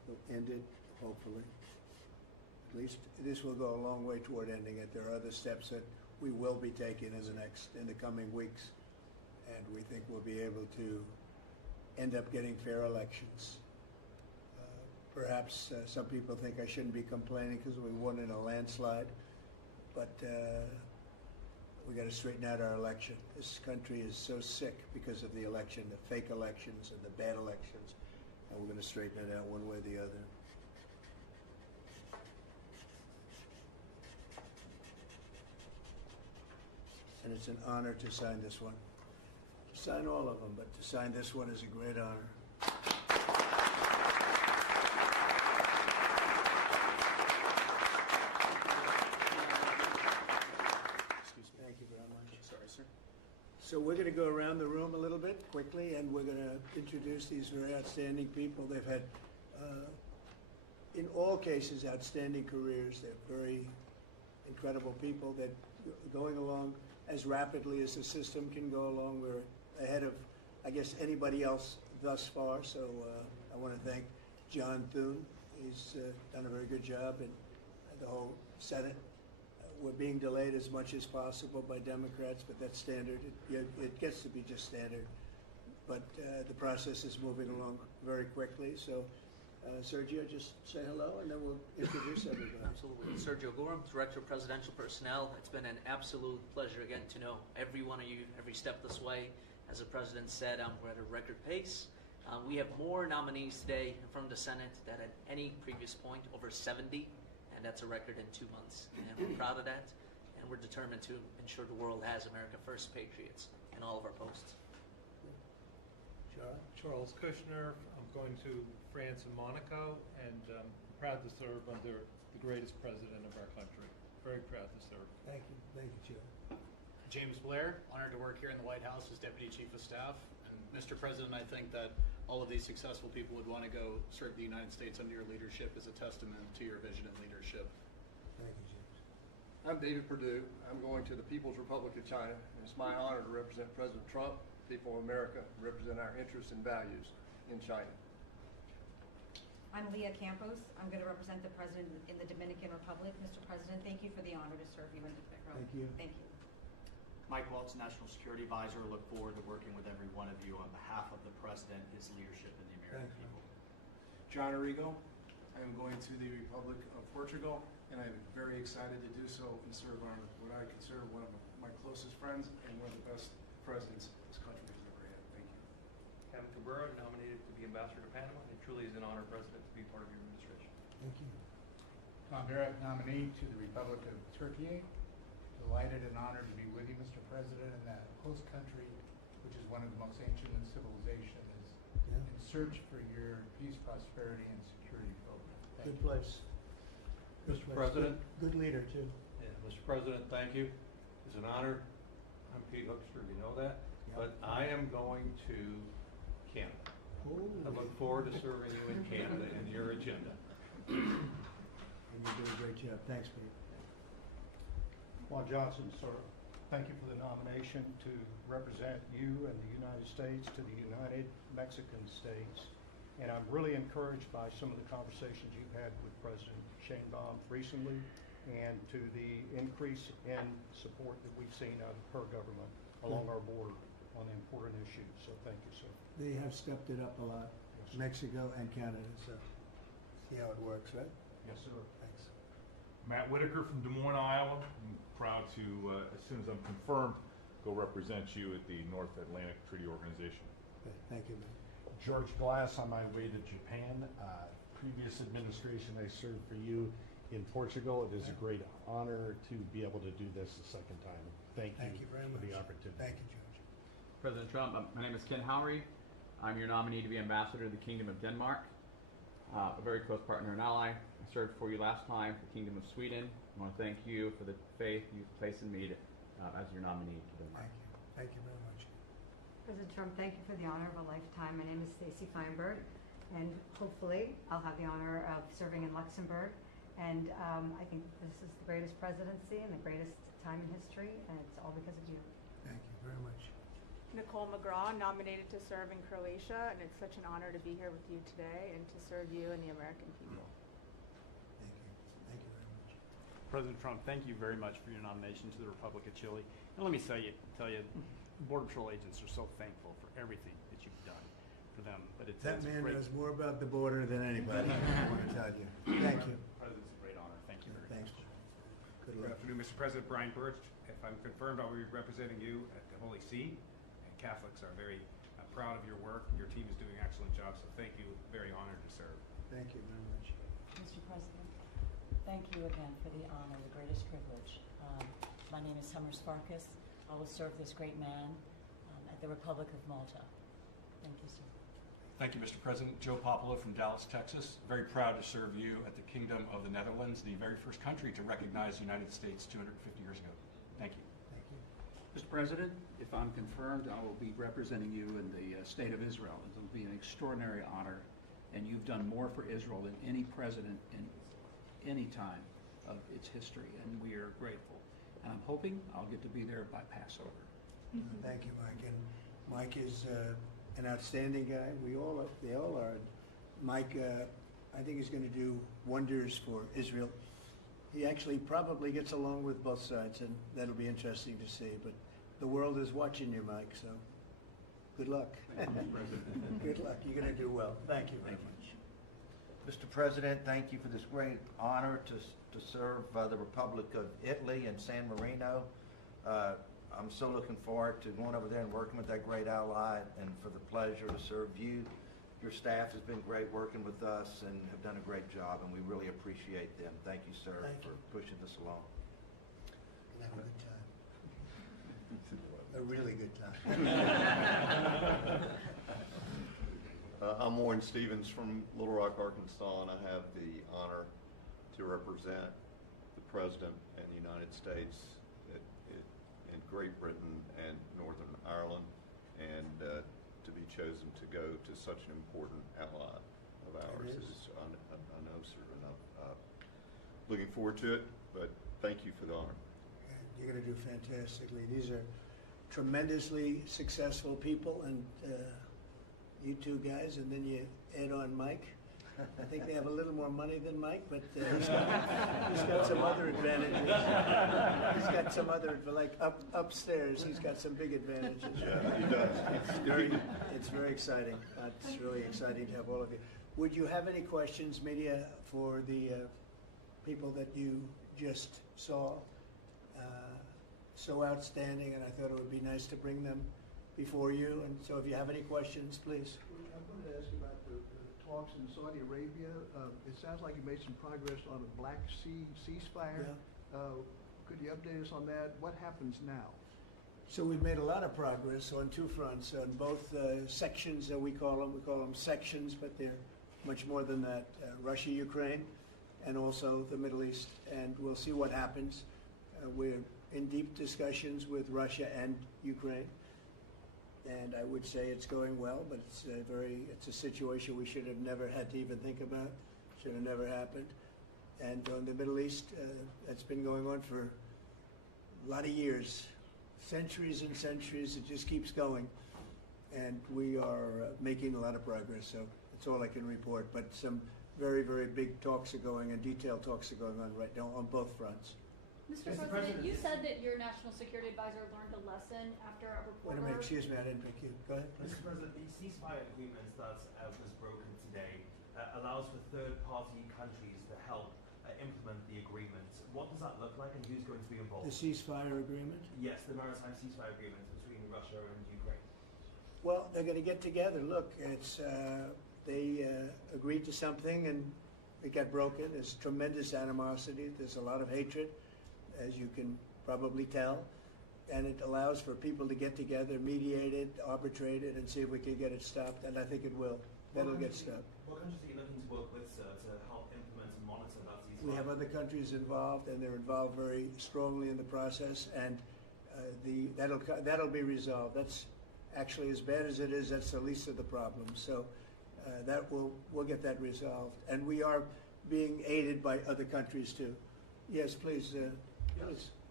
end it, hopefully. At least this will go a long way toward ending it. There are other steps that we will be taking in the coming weeks, and we think we'll be able to end up getting fair elections. Perhaps some people think I shouldn't be complaining because we won in a landslide, but we got to straighten out our election. This country is so sick because of the election, the fake elections and the bad elections, and we're going to straighten it out one way or the other. And it's an honor to sign this one. Sign all of them, but to sign this one is a great honor. Thank you very much. Sorry, sir. So we're going to go around the room a little bit quickly, and we're going to introduce these very outstanding people. They've had, in all cases, outstanding careers. They're very incredible people that are going along as rapidly as the system can go along. We're ahead of, I guess, anybody else thus far. So I want to thank John Thune. He's done a very good job, and the whole Senate. We're being delayed as much as possible by Democrats, but that's standard. It gets to be just standard. But the process is moving along very quickly. So Sergio, just say hello, and then we'll introduce everybody. Absolutely. Sergio Gorham, Director of Presidential Personnel. It's been an absolute pleasure again to know every one of you, every step this way. As the President said, we're at a record pace. We have more nominees today from the Senate than at any previous point, over 70, and that's a record in 2 months. And we're proud of that, and we're determined to ensure the world has America First patriots in all of our posts. Charles Kushner. I'm going to France and Monaco, and proud to serve under the greatest president of our country. Very proud to serve. Thank you, Joe. James Blair, honored to work here in the White House as Deputy Chief of Staff. And Mr. President, I think that all of these successful people would want to go serve the United States under your leadership as a testament to your vision and leadership. Thank you, James. I'm David Perdue. I'm going to the People's Republic of China. And it's my honor to represent President Trump, people of America, represent our interests and values in China. I'm Leah Campos. I'm going to represent the President in the Dominican Republic. Mr. President, thank you for the honor to serve you in the Thank you. Thank you. Mike Welch, National Security Advisor. Look forward to working with every one of you on behalf of the President, his leadership, and the American people. John Arrigo. I am going to the Republic of Portugal, and I'm very excited to do so and serve on what I consider one of my closest friends and one of the best presidents this country has ever had. Thank you. Kevin Cabrera, nominated to be Ambassador to Panama. It truly is an honor, President, to be part of your administration. Thank you. Tom Barrett, nominee to the Republic of Turkey. Delighted and honored to be with you, Mr. President, in that host country, which is one of the most ancient in civilization, is in search for your peace, prosperity, and security program. Good place. Mr. President. Good leader, too. Yeah, Mr. President, thank you. It's an honor. I'm Pete Hookster, you know that. Yep. But I am going to Canada. I look forward to serving you in Canada and your agenda. And you're doing a great job. Thanks, Pete. Juan Johnson, sir, thank you for the nomination to represent you and the United States to the United Mexican States. And I'm really encouraged by some of the conversations you've had with President Sheinbaum recently and to the increase in support that we've seen out of her government along our border on important issues. So thank you, sir. They have stepped it up a lot, Mexico and Canada, so see how it works, right? Yes, sir. Thanks. Matt Whitaker from Des Moines, Iowa. I'm proud to, as soon as I'm confirmed, go represent you at the North Atlantic Treaty Organization. Okay, thank you, man. George Glass on my way to Japan. Previous administration, I served for you in Portugal. It is a great honor to be able to do this a second time. Thank you very for much. the opportunity. Thank you, George. President Trump, my name is Ken Howry. I'm your nominee to be Ambassador to the Kingdom of Denmark, a very close partner and ally. I served for you last time for the Kingdom of Sweden. I want to thank you for the faith you've placed in me as your nominee to Denmark. Thank you. Thank you very much. President Trump, thank you for the honor of a lifetime. My name is Stacy Feinberg, and hopefully I'll have the honor of serving in Luxembourg. And I think this is the greatest presidency and the greatest time in history, and it's all because of you. Thank you very much. Nicole McGraw, nominated to serve in Croatia, and it's such an honor to be here with you today and to serve you and the American people. Thank you. Thank you very much. President Trump, thank you very much for your nomination to the Republic of Chile. And let me tell you, Border Patrol agents are so thankful for everything that you've done for them. But That it's man great. knows more about the border than anybody, I want to tell you. Thank you. President, it's a great honor. Thank you very Thanks. much. Good Good luck. afternoon, Mr. President. Brian Birch. If I'm confirmed, I'll be representing you at the Holy See. And Catholics are very proud of your work. Your team is doing an excellent job, so thank you. Very honored to serve. Thank you very much. Mr. President, thank you again for the honor, the greatest privilege. My name is Summer Sparkus. I will serve this great man at the Republic of Malta. Thank you, sir. Thank you, Mr. President. Joe Popolo from Dallas, Texas. Very proud to serve you at the Kingdom of the Netherlands, the very first country to recognize the United States 250 years ago. Thank you. Thank you. Mr. President, if I'm confirmed, I will be representing you in the state of Israel. It will be an extraordinary honor, and you've done more for Israel than any president in any time of its history, and we are grateful. And I'm hoping I'll get to be there by Passover. Thank you, Mike. And Mike is an outstanding guy. They all are. Mike, I think is going to do wonders for Israel. He actually probably gets along with both sides, and that'll be interesting to see. But the world is watching you, Mike, so good luck. Thank you, Mr. President. Good luck. You're going to do well. Thank you very much. Mr. President, thank you for this great honor to serve the Republic of Italy and San Marino. I'm so looking forward to going over there and working with that great ally, and for the pleasure to serve you. Your staff has been great working with us and have done a great job, and we really appreciate them. Thank you, sir, for pushing this along. Have a good time. A really good time. I'm Warren Stevens from Little Rock, Arkansas, and I have the honor to represent the President and the United States in Great Britain and Northern Ireland, and to be chosen to go to such an important ally of ours is, I know, sir, and I'm looking forward to it, but thank you for the honor. You're going to do fantastically. These are tremendously successful people, and you two guys, and then you add on Mike. I think they have a little more money than Mike, but he's got some other advantages. He's got some other, like upstairs, he's got some big advantages. Yeah, he does. It's very exciting. It's really exciting to have all of you. Would you have any questions, media, for the people that you just saw? So outstanding, and I thought it would be nice to bring them before you. And so if you have any questions, please. I'm going to ask you about the talks in Saudi Arabia. It sounds like you made some progress on a Black Sea ceasefire. Yeah. Could you update us on that? What happens now? So we've made a lot of progress on two fronts, on both sections that we call them sections, but they're much more than that. Russia, Ukraine, and also the Middle East. And we'll see what happens. We're in deep discussions with Russia and Ukraine. And I would say it's going well, but it's a situation we should have never had to even think about. Should have never happened. And on the Middle East, it's been going on for a lot of years, centuries and centuries. It just keeps going. And we are making a lot of progress, so that's all I can report. But some very, very big talks are going, and detailed talks are going on right now on both fronts. Mr. President, you said that your national security advisor learned a lesson after a reporter. Wait a minute, excuse me, I didn't pick you. Go ahead, please. Mr. President, the ceasefire agreement that was broken today allows for third-party countries to help implement the agreement. What does that look like, and who's going to be involved? The ceasefire agreement? Yes, the maritime ceasefire agreement between Russia and Ukraine. Well, they're going to get together. Look, they agreed to something, and it got broken. There's tremendous animosity. There's a lot of hatred, as you can probably tell. And it allows for people to get together, mediate it, arbitrate it, and see if we can get it stopped. And I think it will. That'll get stopped. What countries are you looking to work with, sir, to help implement and monitor that ceasefire? We have other countries involved, and they're involved very strongly in the process. And that'll be resolved. That's actually, as bad as it is, that's the least of the problems. So we'll get that resolved. And we are being aided by other countries too. Yes, please. Please.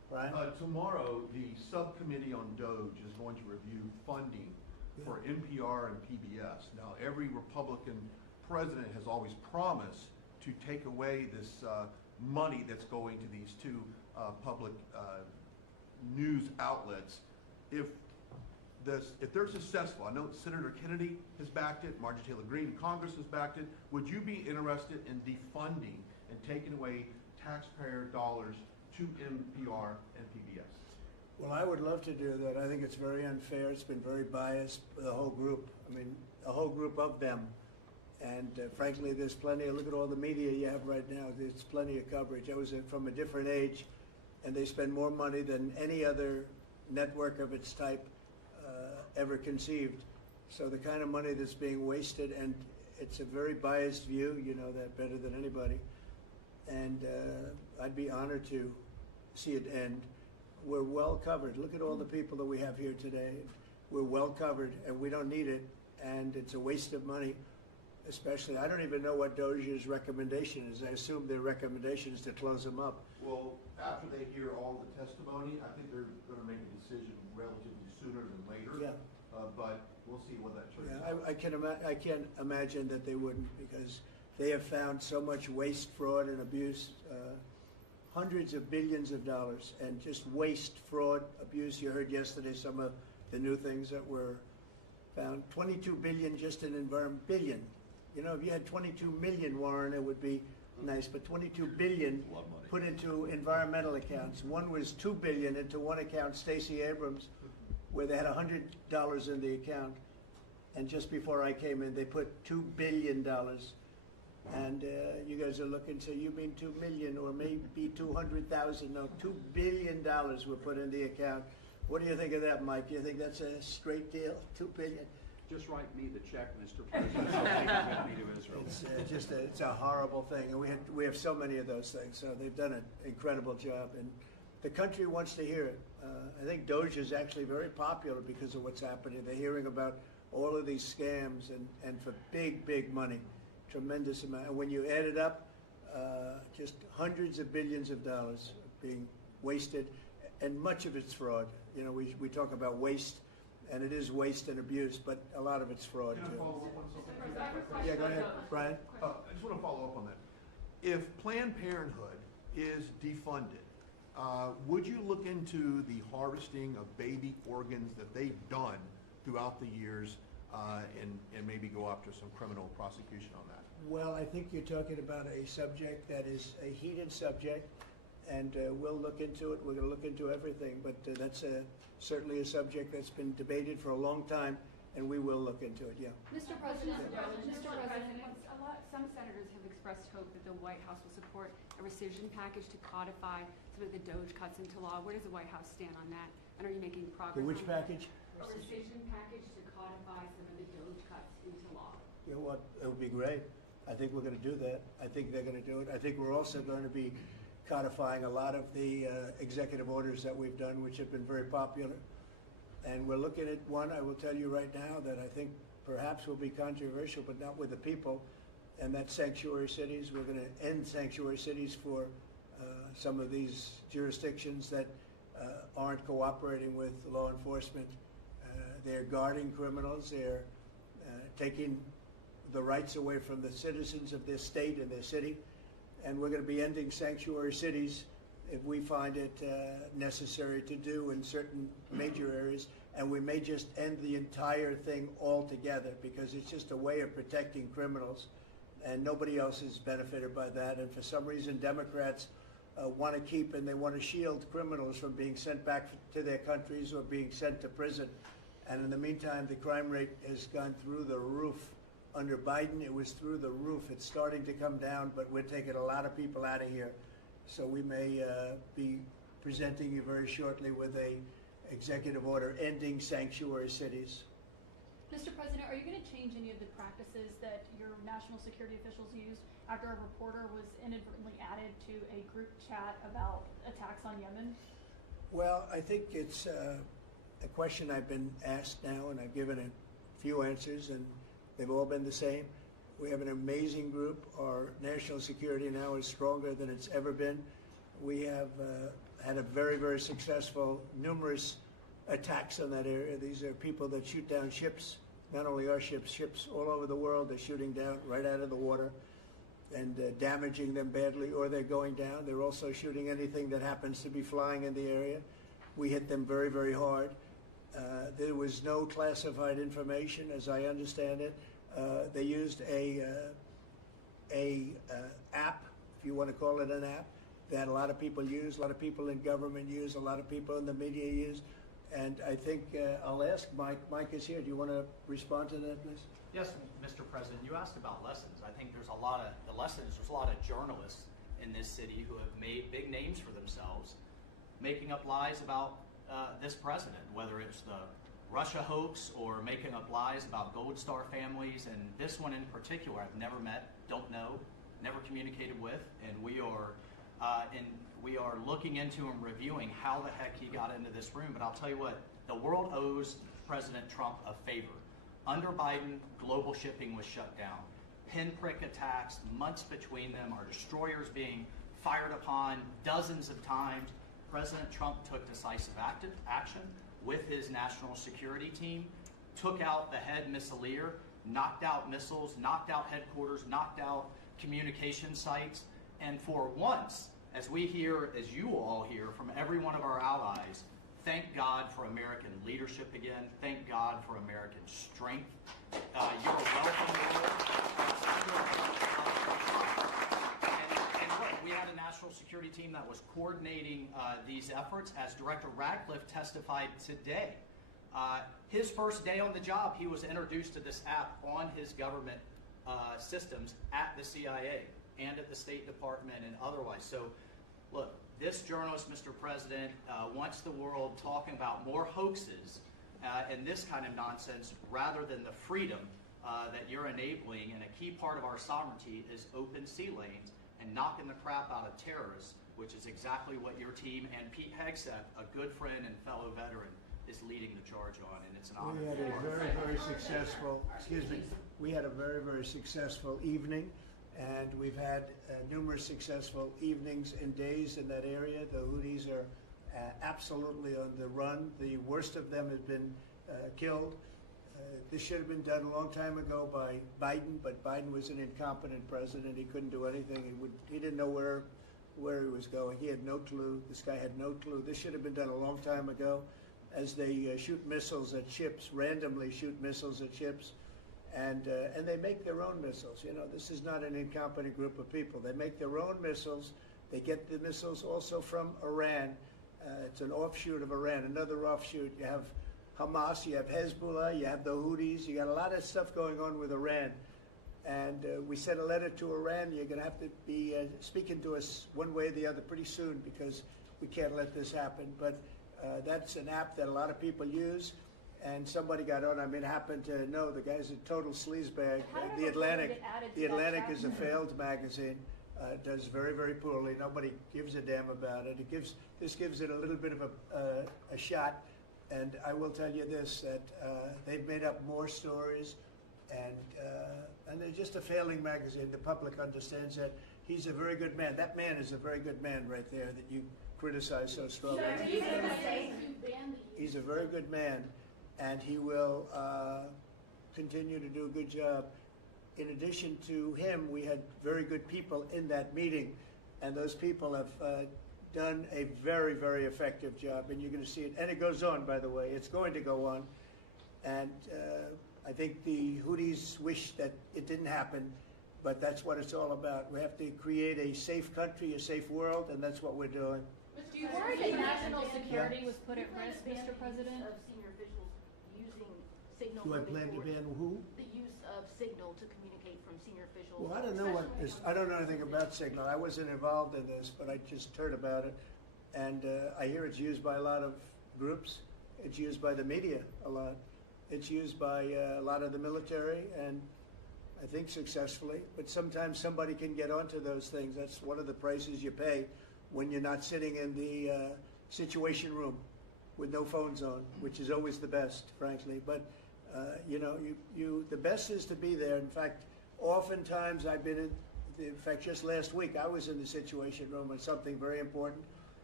Brian? Tomorrow, the subcommittee on DOGE is going to review funding for NPR and PBS. Now, every Republican president has always promised to take away this money that's going to these two public news outlets. If they're successful, I know Senator Kennedy has backed it, Marjorie Taylor Greene in Congress has backed it, would you be interested in defunding and taking away taxpayer dollars to NPR and PBS? Well, I would love to do that. I think it's very unfair. It's been very biased, the whole group. I mean, a whole group of them. And frankly, there's plenty of, look at all the media you have right now. There's plenty of coverage. I was from a different age, and they spend more money than any other network of its type ever conceived. So the kind of money that's being wasted, and it's a very biased view, you know that better than anybody. And I'd be honored to see it end. We're well covered. Look at all the people that we have here today. We're well covered, and we don't need it, and it's a waste of money. Especially, I don't even know what DOGE's recommendation is. I assume their recommendation is to close them up. Well, after they hear all the testimony, I think they're going to make a decision relatively sooner than later. Yeah. But we'll see what that turns Yeah, out. I can't imagine that they wouldn't, because they have found so much waste, fraud, and abuse, hundreds of billions of dollars, and just waste, fraud, abuse. You heard yesterday some of the new things that were found. 22 billion just in environment, billion. You know, if you had 22 million, Warren, it would be nice, but 22 billion put into environmental accounts. One was 2 billion into one account, Stacey Abrams, where they had $100 in the account. And just before I came in, they put $2 billion. And you guys are looking, so you mean 2 million or maybe 200,000? No, $2 billion were put in the account. What do you think of that, Mike? You think that's a straight deal? 2 billion? Just write me the check, Mr. President. I'll take it with me to Israel. It's a horrible thing, and we have so many of those things. So they've done an incredible job, and the country wants to hear it. I think DOGE is actually very popular because of what's happening. They're hearing about all of these scams and for big money, tremendous amount. And when you add it up, just hundreds of billions of dollars being wasted, and much of it's fraud. You know, we talk about waste. And it is waste and abuse, but a lot of it's fraud Can I too. follow up on something? Yeah, go ahead, Brian. I just want to follow up on that. If Planned Parenthood is defunded, would you look into the harvesting of baby organs that they've done throughout the years and maybe go after some criminal prosecution on that? Well, I think you're talking about a subject that is a heated subject, and we'll look into it. We're going to look into everything, but that's certainly a subject that's been debated for a long time, and we will look into it, yeah. Mr. President, some senators have expressed hope that the White House will support a rescission package to codify some of the DOGE cuts into law. Where does the White House stand on that? And are you making progress? Which on that? package? A rescission package to codify some of the DOGE cuts into law. You know what? It would be great. I think we're going to do that. I think they're going to do it. I think we're also going to be codifying a lot of the executive orders that we've done, which have been very popular. And we're looking at one, I will tell you right now, that I think perhaps will be controversial, but not with the people, and that's sanctuary cities. We're going to end sanctuary cities for some of these jurisdictions that aren't cooperating with law enforcement. They're guarding criminals. They're taking the rights away from the citizens of their state and their city. And we're going to be ending sanctuary cities if we find it necessary to do in certain major areas. And we may just end the entire thing altogether because it's just a way of protecting criminals. And nobody else is benefited by that. And for some reason, Democrats want to keep and they want to shield criminals from being sent back to their countries or being sent to prison. And in the meantime, the crime rate has gone through the roof. Under Biden, it was through the roof. It's starting to come down, but we're taking a lot of people out of here. So we may be presenting you very shortly with a executive order ending sanctuary cities. Mr. President, are you going to change any of the practices that your national security officials used after a reporter was inadvertently added to a group chat about attacks on Yemen? Well, I think it's a question I've been asked now, and I've given a few answers, and they've all been the same. We have an amazing group. Our national security now is stronger than it's ever been. We have had a very, very successful, numerous attacks on that area. These are people that shoot down ships, not only our ships, ships all over the world. They're shooting down right out of the water and damaging them badly, or they're going down. They're also shooting anything that happens to be flying in the area. We hit them very, very hard. There was no classified information, as I understand it. They used a app, if you want to call it an app, that a lot of people use, a lot of people in government use, a lot of people in the media use. And I think I'll ask Mike. Mike is here. Do you want to respond to that, please? Yes, Mr. President, you asked about lessons. I think there's a lot of journalists in this city who have made big names for themselves, making up lies about this president, whether it's the Russia hoax or making up lies about Gold Star families. And this one in particular, I've never met, don't know, never communicated with, and we are looking into and reviewing how the heck he got into this room. But I'll tell you what, the world owes President Trump a favor. Under Biden, global shipping was shut down. Pinprick attacks, months between them, our destroyers being fired upon dozens of times. President Trump took decisive action with his national security team, took out the head missileer, knocked out missiles, knocked out headquarters, knocked out communication sites. And for once, as we hear, as you all hear from every one of our allies, thank God for American leadership again. Thank God for American strength. You're welcome. And look, we had a national security team that was coordinating these efforts. As Director Radcliffe testified today, his first day on the job, he was introduced to this app on his government systems at the CIA and at the State Department and otherwise. So, look, this journalist, Mr. President, wants the world talking about more hoaxes and this kind of nonsense rather than the freedom that you're enabling. And a key part of our sovereignty is open sea lanes and knocking the crap out of terrorists, which is exactly what your team and Pete Hegseth, a good friend and fellow veteran, is leading the charge on. And it's an honor. We had a very, very successful, we had a very, very successful evening. And we've had numerous successful evenings and days in that area. The Houthis are absolutely on the run. The worst of them have been killed. This should have been done a long time ago by Biden, but Biden was an incompetent president. He couldn't do anything. He didn't know where he was going. He had no clue. This guy had no clue. This should have been done a long time ago. As they shoot missiles at ships, randomly shoot missiles at ships. And they make their own missiles. You know, this is not an incompetent group of people. They make their own missiles. They get the missiles also from Iran. It's an offshoot of Iran, another offshoot. You have Hamas, you have Hezbollah, you have the Houthis. You got a lot of stuff going on with Iran. And we sent a letter to Iran. You're going to have to be speaking to us one way or the other pretty soon because we can't let this happen. But that's an app that a lot of people use. And somebody got on. I mean, happened to know the guy's a total sleazebag. The Atlantic is a failed magazine. It does very, very poorly. Nobody gives a damn about it. This gives it a little bit of a shot. And I will tell you this: that they've made up more stories, and they're just a failing magazine. The public understands that. He's a very good man. That man is a very good man right there that you criticize so strongly. He's a very good man. And he will continue to do a good job. In addition to him, we had very good people in that meeting, and those people have done a very, very effective job, and you're going to see it. And it goes on, by the way. It's going to go on. And I think the Houthis wish that it didn't happen, but that's what it's all about. We have to create a safe country, a safe world, and that's what we're doing. Do you worry that national security was put at risk, Mr. President? Of senior officials using signal. Do I plan to ban who? The use of signal to communicate from senior officials. Well, I don't know what this. I don't know anything about Signal. I wasn't involved in this, but I just heard about it, and I hear it's used by a lot of groups. It's used by the media a lot. It's used by a lot of the military, and I think successfully. But sometimes somebody can get onto those things. That's one of the prices you pay when you're not sitting in the situation room with no phones on, which is always the best, frankly. But you know, the best is to be there. In fact, oftentimes I've been in fact, just last week I was in the situation room on something very important,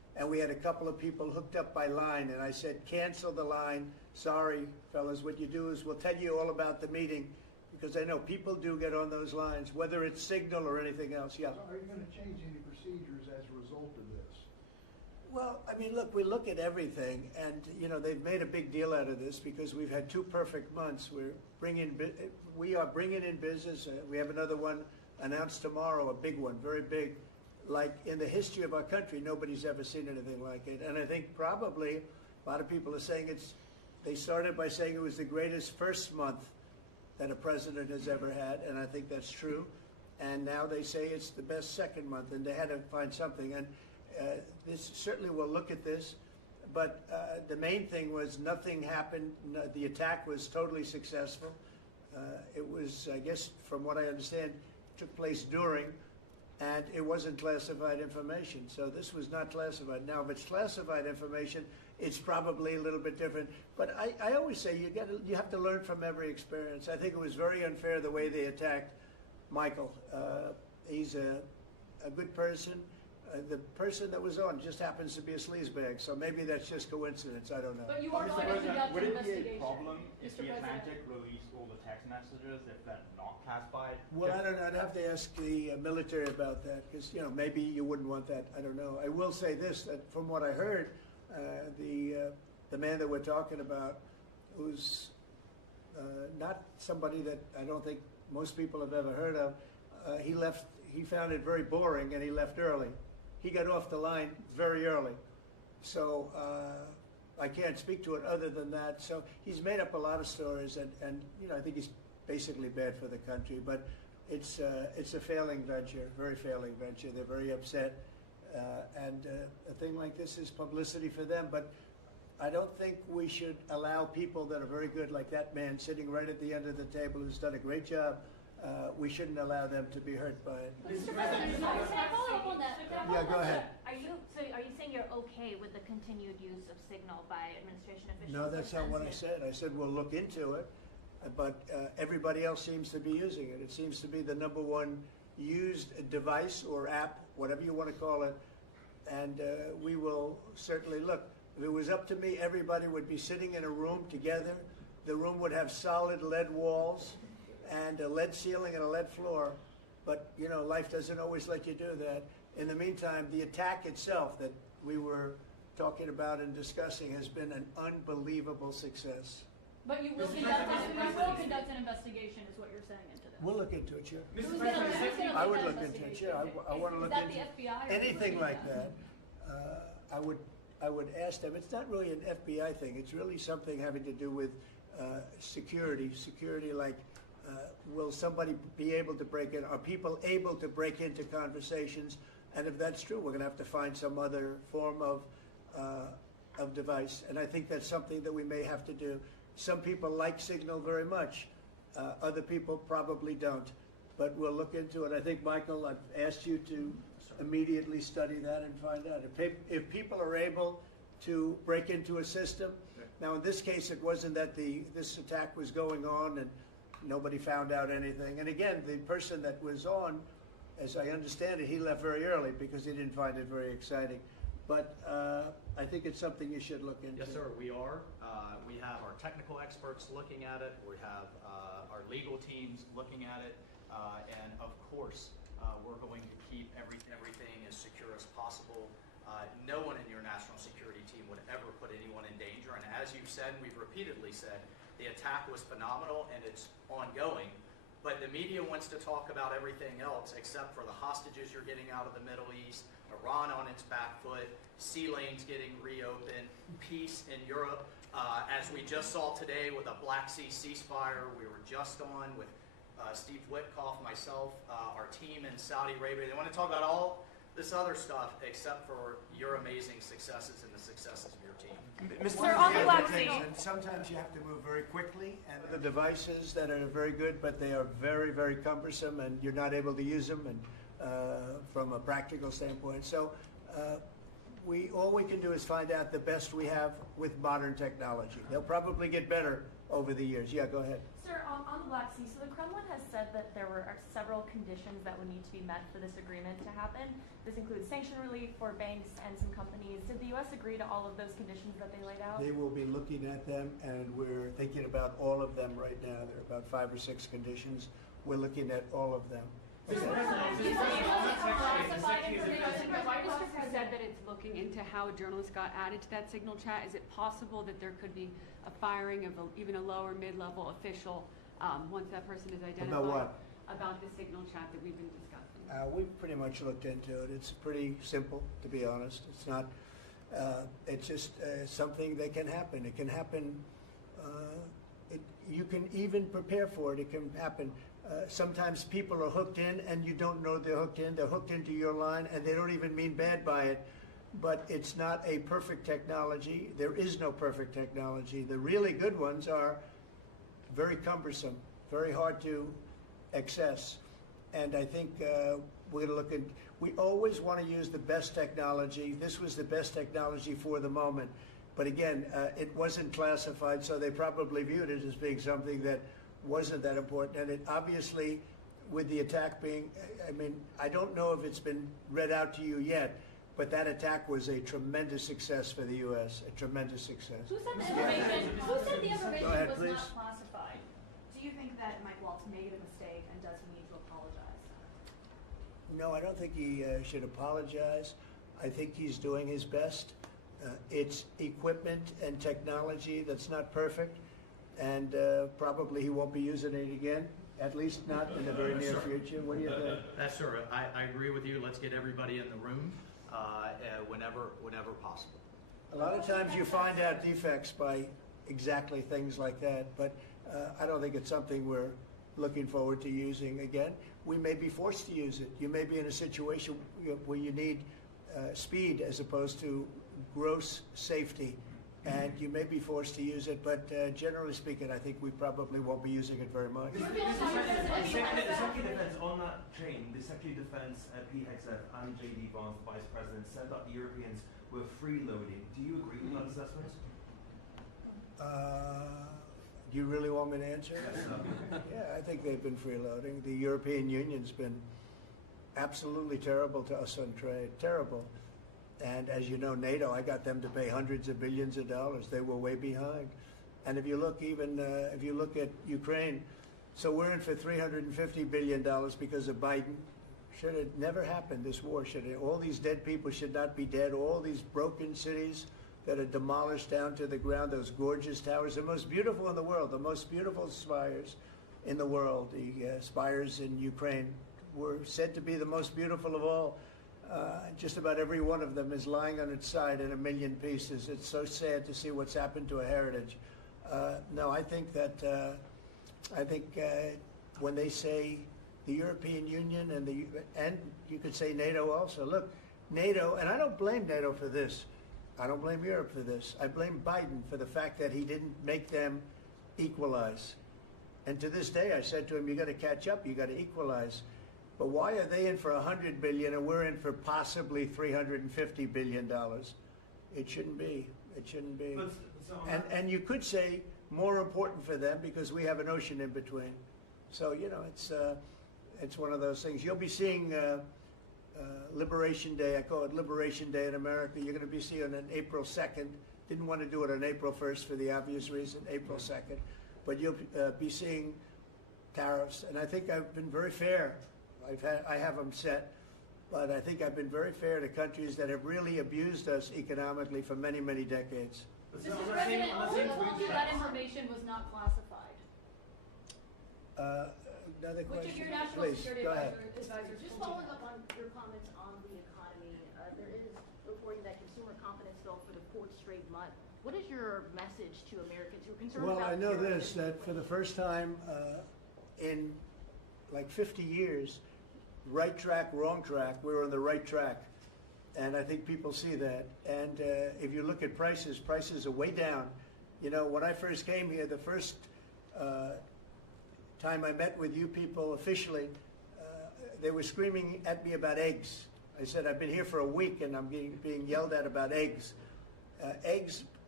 and we had a couple of people hooked up by line, and I said, cancel the line. Sorry, fellas, what you do is we'll tell you all about the meeting, because I know people do get on those lines, whether it's Signal or anything else. Yeah. So are you going to change any procedures as a result of this? Well, I mean, look, we look at everything, and they've made a big deal out of this because we've had 2 perfect months. We are bringing in business. We have another one announced tomorrow, a big one, very big. Like in the history of our country, nobody's ever seen anything like it. And I think probably a lot of people are saying they started by saying it was the greatest first month that a president has ever had, and I think that's true. And now they say it's the best second month, and they had to find something. And this certainly will look at this, but the main thing was nothing happened. The attack was totally successful. It was, I guess, from what I understand, took place during, and it wasn't classified information. So this was not classified. Now, if it's classified information, it's probably a little bit different. But I always say you have to learn from every experience. I think it was very unfair the way they attacked Michael. He's a good person. The person that was on just happens to be a sleazebag, so maybe that's just coincidence. I don't know. But you are going to conduct would an it be a investigation. problem if Mr. the President. Atlantic released all the text messages if they're not classified? Well, I don't know. I'd have to ask the military about that because maybe you wouldn't want that. I don't know. I will say this: that from what I heard, the man that we're talking about, who's not somebody that I don't think most people have ever heard of, he left. He found it very boring, and he left early. He got off the line very early. So I can't speak to it other than that. So he's made up a lot of stories, and I think he's basically bad for the country. But it's a failing venture, very failing venture. They're very upset. And a thing like this is publicity for them. But I don't think we should allow people that are very good, like that man sitting right at the end of the table who's done a great job. We shouldn't allow them to be hurt by it. Mr. President, can I follow up on that? Yeah, go ahead. Are you saying you're okay with the continued use of Signal by administration officials? No, that's not what I said. I said we'll look into it, but everybody else seems to be using it. It seems to be the #1 used device or app, whatever you want to call it, and we will certainly look. If it was up to me, everybody would be sitting in a room together. The room would have solid lead walls and a lead ceiling and a lead floor, but life doesn't always let you do that. In the meantime, the attack itself that we were talking about and discussing has been an unbelievable success. But you will conduct an investigation, is what you're saying into this. We'll look into it, sure. Who's gonna I would lead look that into it, investigation? sure. I want to look Is that into the FBI or anything who's like leading that. I would ask them. It's not really an FBI thing. It's really something having to do with security. Security, like will somebody be able to break in? Are people able to break into conversations? And if that's true, we're going to have to find some other form of device. And I think that's something that we may have to do. Some people like Signal very much. Other people probably don't. But we'll look into it. I think, Michael, I've asked you to immediately study that and find out. If people are able to break into a system, now in this case it wasn't that this attack was going on and nobody found out anything. And again, the person that was on, as I understand it, he left very early because he didn't find it very exciting. But I think it's something you should look into. Yes, sir, we are. We have our technical experts looking at it. We have our legal teams looking at it. And of course, we're going to keep everything as secure as possible. No one in your national security team would ever put anyone in danger. And as you've said, and we've repeatedly said, the attack was phenomenal and it's ongoing. But the media wants to talk about everything else except for the hostages you're getting out of the Middle East, Iran on its back foot, sea lanes getting reopened, peace in Europe. As we just saw today with a Black Sea ceasefire, we were just on with Steve Witkoff, myself, our team in Saudi Arabia. They want to talk about all this other stuff except for your amazing successes and the successes of your team. Sir, on the Black Sea. And sometimes you have to move very quickly, and the devices that are very good, but they are very, very cumbersome, and you're not able to use them, and from a practical standpoint. So all we can do is find out the best we have with modern technology. They'll probably get better over the years. Yeah, go ahead. Sir, on the Black Sea, so the Kremlin has said that there are several conditions that would need to be met for this agreement to happen. This includes sanction relief for banks and some companies. Did the U.S. agree to all of those conditions that they laid out? They will be looking at them, and we're thinking about all of them right now. There are about 5 or 6 conditions. We're looking at all of them. The White House has said that it's looking into how a journalist got added to that signal chat. Is it possible that there could be a firing of even a lower mid-level official once that person is identified? About what? About the signal chat that we've been discussing. We've pretty much looked into it. It's pretty simple, to be honest. It's not, it's just something that can happen. It can happen, you can even prepare for it. It can happen. Sometimes people are hooked in and you don't know they're hooked in. They're hooked into your line and they don't even mean bad by it. But it's not a perfect technology. There is no perfect technology. The really good ones are very cumbersome, very hard to access. And I think we're going to look at, we always want to use the best technology. This was the best technology for the moment. But again, it wasn't classified, so they probably viewed it as being something that wasn't that important. And it obviously, with the attack being, I mean, I don't know if it's been read out to you yet, but that attack was a tremendous success for the U.S., a tremendous success. Who said the information, Go ahead, was please. not classified? Do you think that Mike Waltz made a mistake, and does he need to apologize? No, I don't think he should apologize. I think he's doing his best. It's equipment and technology that's not perfect, and probably he won't be using it again, at least not in the very near future. What do you think? That's sir. I agree with you. Let's get everybody in the room whenever possible. A lot of times you find out defects by exactly things like that, but I don't think it's something we're looking forward to using again. We may be forced to use it. You may be in a situation where you need speed as opposed to gross safety, and you may be forced to use it, but generally speaking, I think we probably won't be using it very much. The Secretary of Defense, on that chain, the Secretary of Defense, Pete Hegseth, and J.D. Vance, the Vice President, said that the Europeans were freeloading. Do you agree with that assessment? Do you really want me to answer? Yeah, I think they've been freeloading. The European Union's been absolutely terrible to us on trade, terrible. And as you know, NATO, I got them to pay hundreds of billions of dollars. They were way behind. And if you look even, if you look at Ukraine, so we're in for $350 billion because of Biden. Should have never happened, this war. All these dead people should not be dead. All these broken cities that are demolished down to the ground, those gorgeous towers, the most beautiful in the world, the most beautiful spires in the world. The spires in Ukraine were said to be the most beautiful of all. Just about every one of them is lying on its side in a million pieces. It's so sad to see what's happened to a heritage. No, I think that, when they say the European Union and you could say NATO also, look, NATO, and I don't blame NATO for this. I don't blame Europe for this. I blame Biden for the fact that he didn't make them equalize. And to this day, I said to him, you got to catch up, you got to equalize. But why are they in for $100 billion and we're in for possibly $350 billion? It shouldn't be. It shouldn't be. And you could say more important for them because we have an ocean in between. So, you know, it's one of those things. You'll be seeing Liberation Day. I call it Liberation Day in America. You're going to be seeing it on April 2nd. Didn't want to do it on April 1st for the obvious reason, April 2nd. But you'll be seeing tariffs. And I think I've been very fair. I have them set, but I think I've been very fair to countries that have really abused us economically for many, many decades. Mr. President, who told you that information was not classified? Another question? Which of your national Please, security go ahead. Just advisors told you following that? up on your comments on the economy, there is reporting that consumer confidence fell for the 4th straight month. What is your message to Americans who are concerned Well, about I know terrorism? this, that for the first time in like 50 years, right track, wrong track, we're on the right track. And I think people see that. And if you look at prices, prices are way down. You know, when I first came here, the first time I met with you people officially, they were screaming at me about eggs. I said, I've been here for a week and I'm being yelled at about eggs. Eggs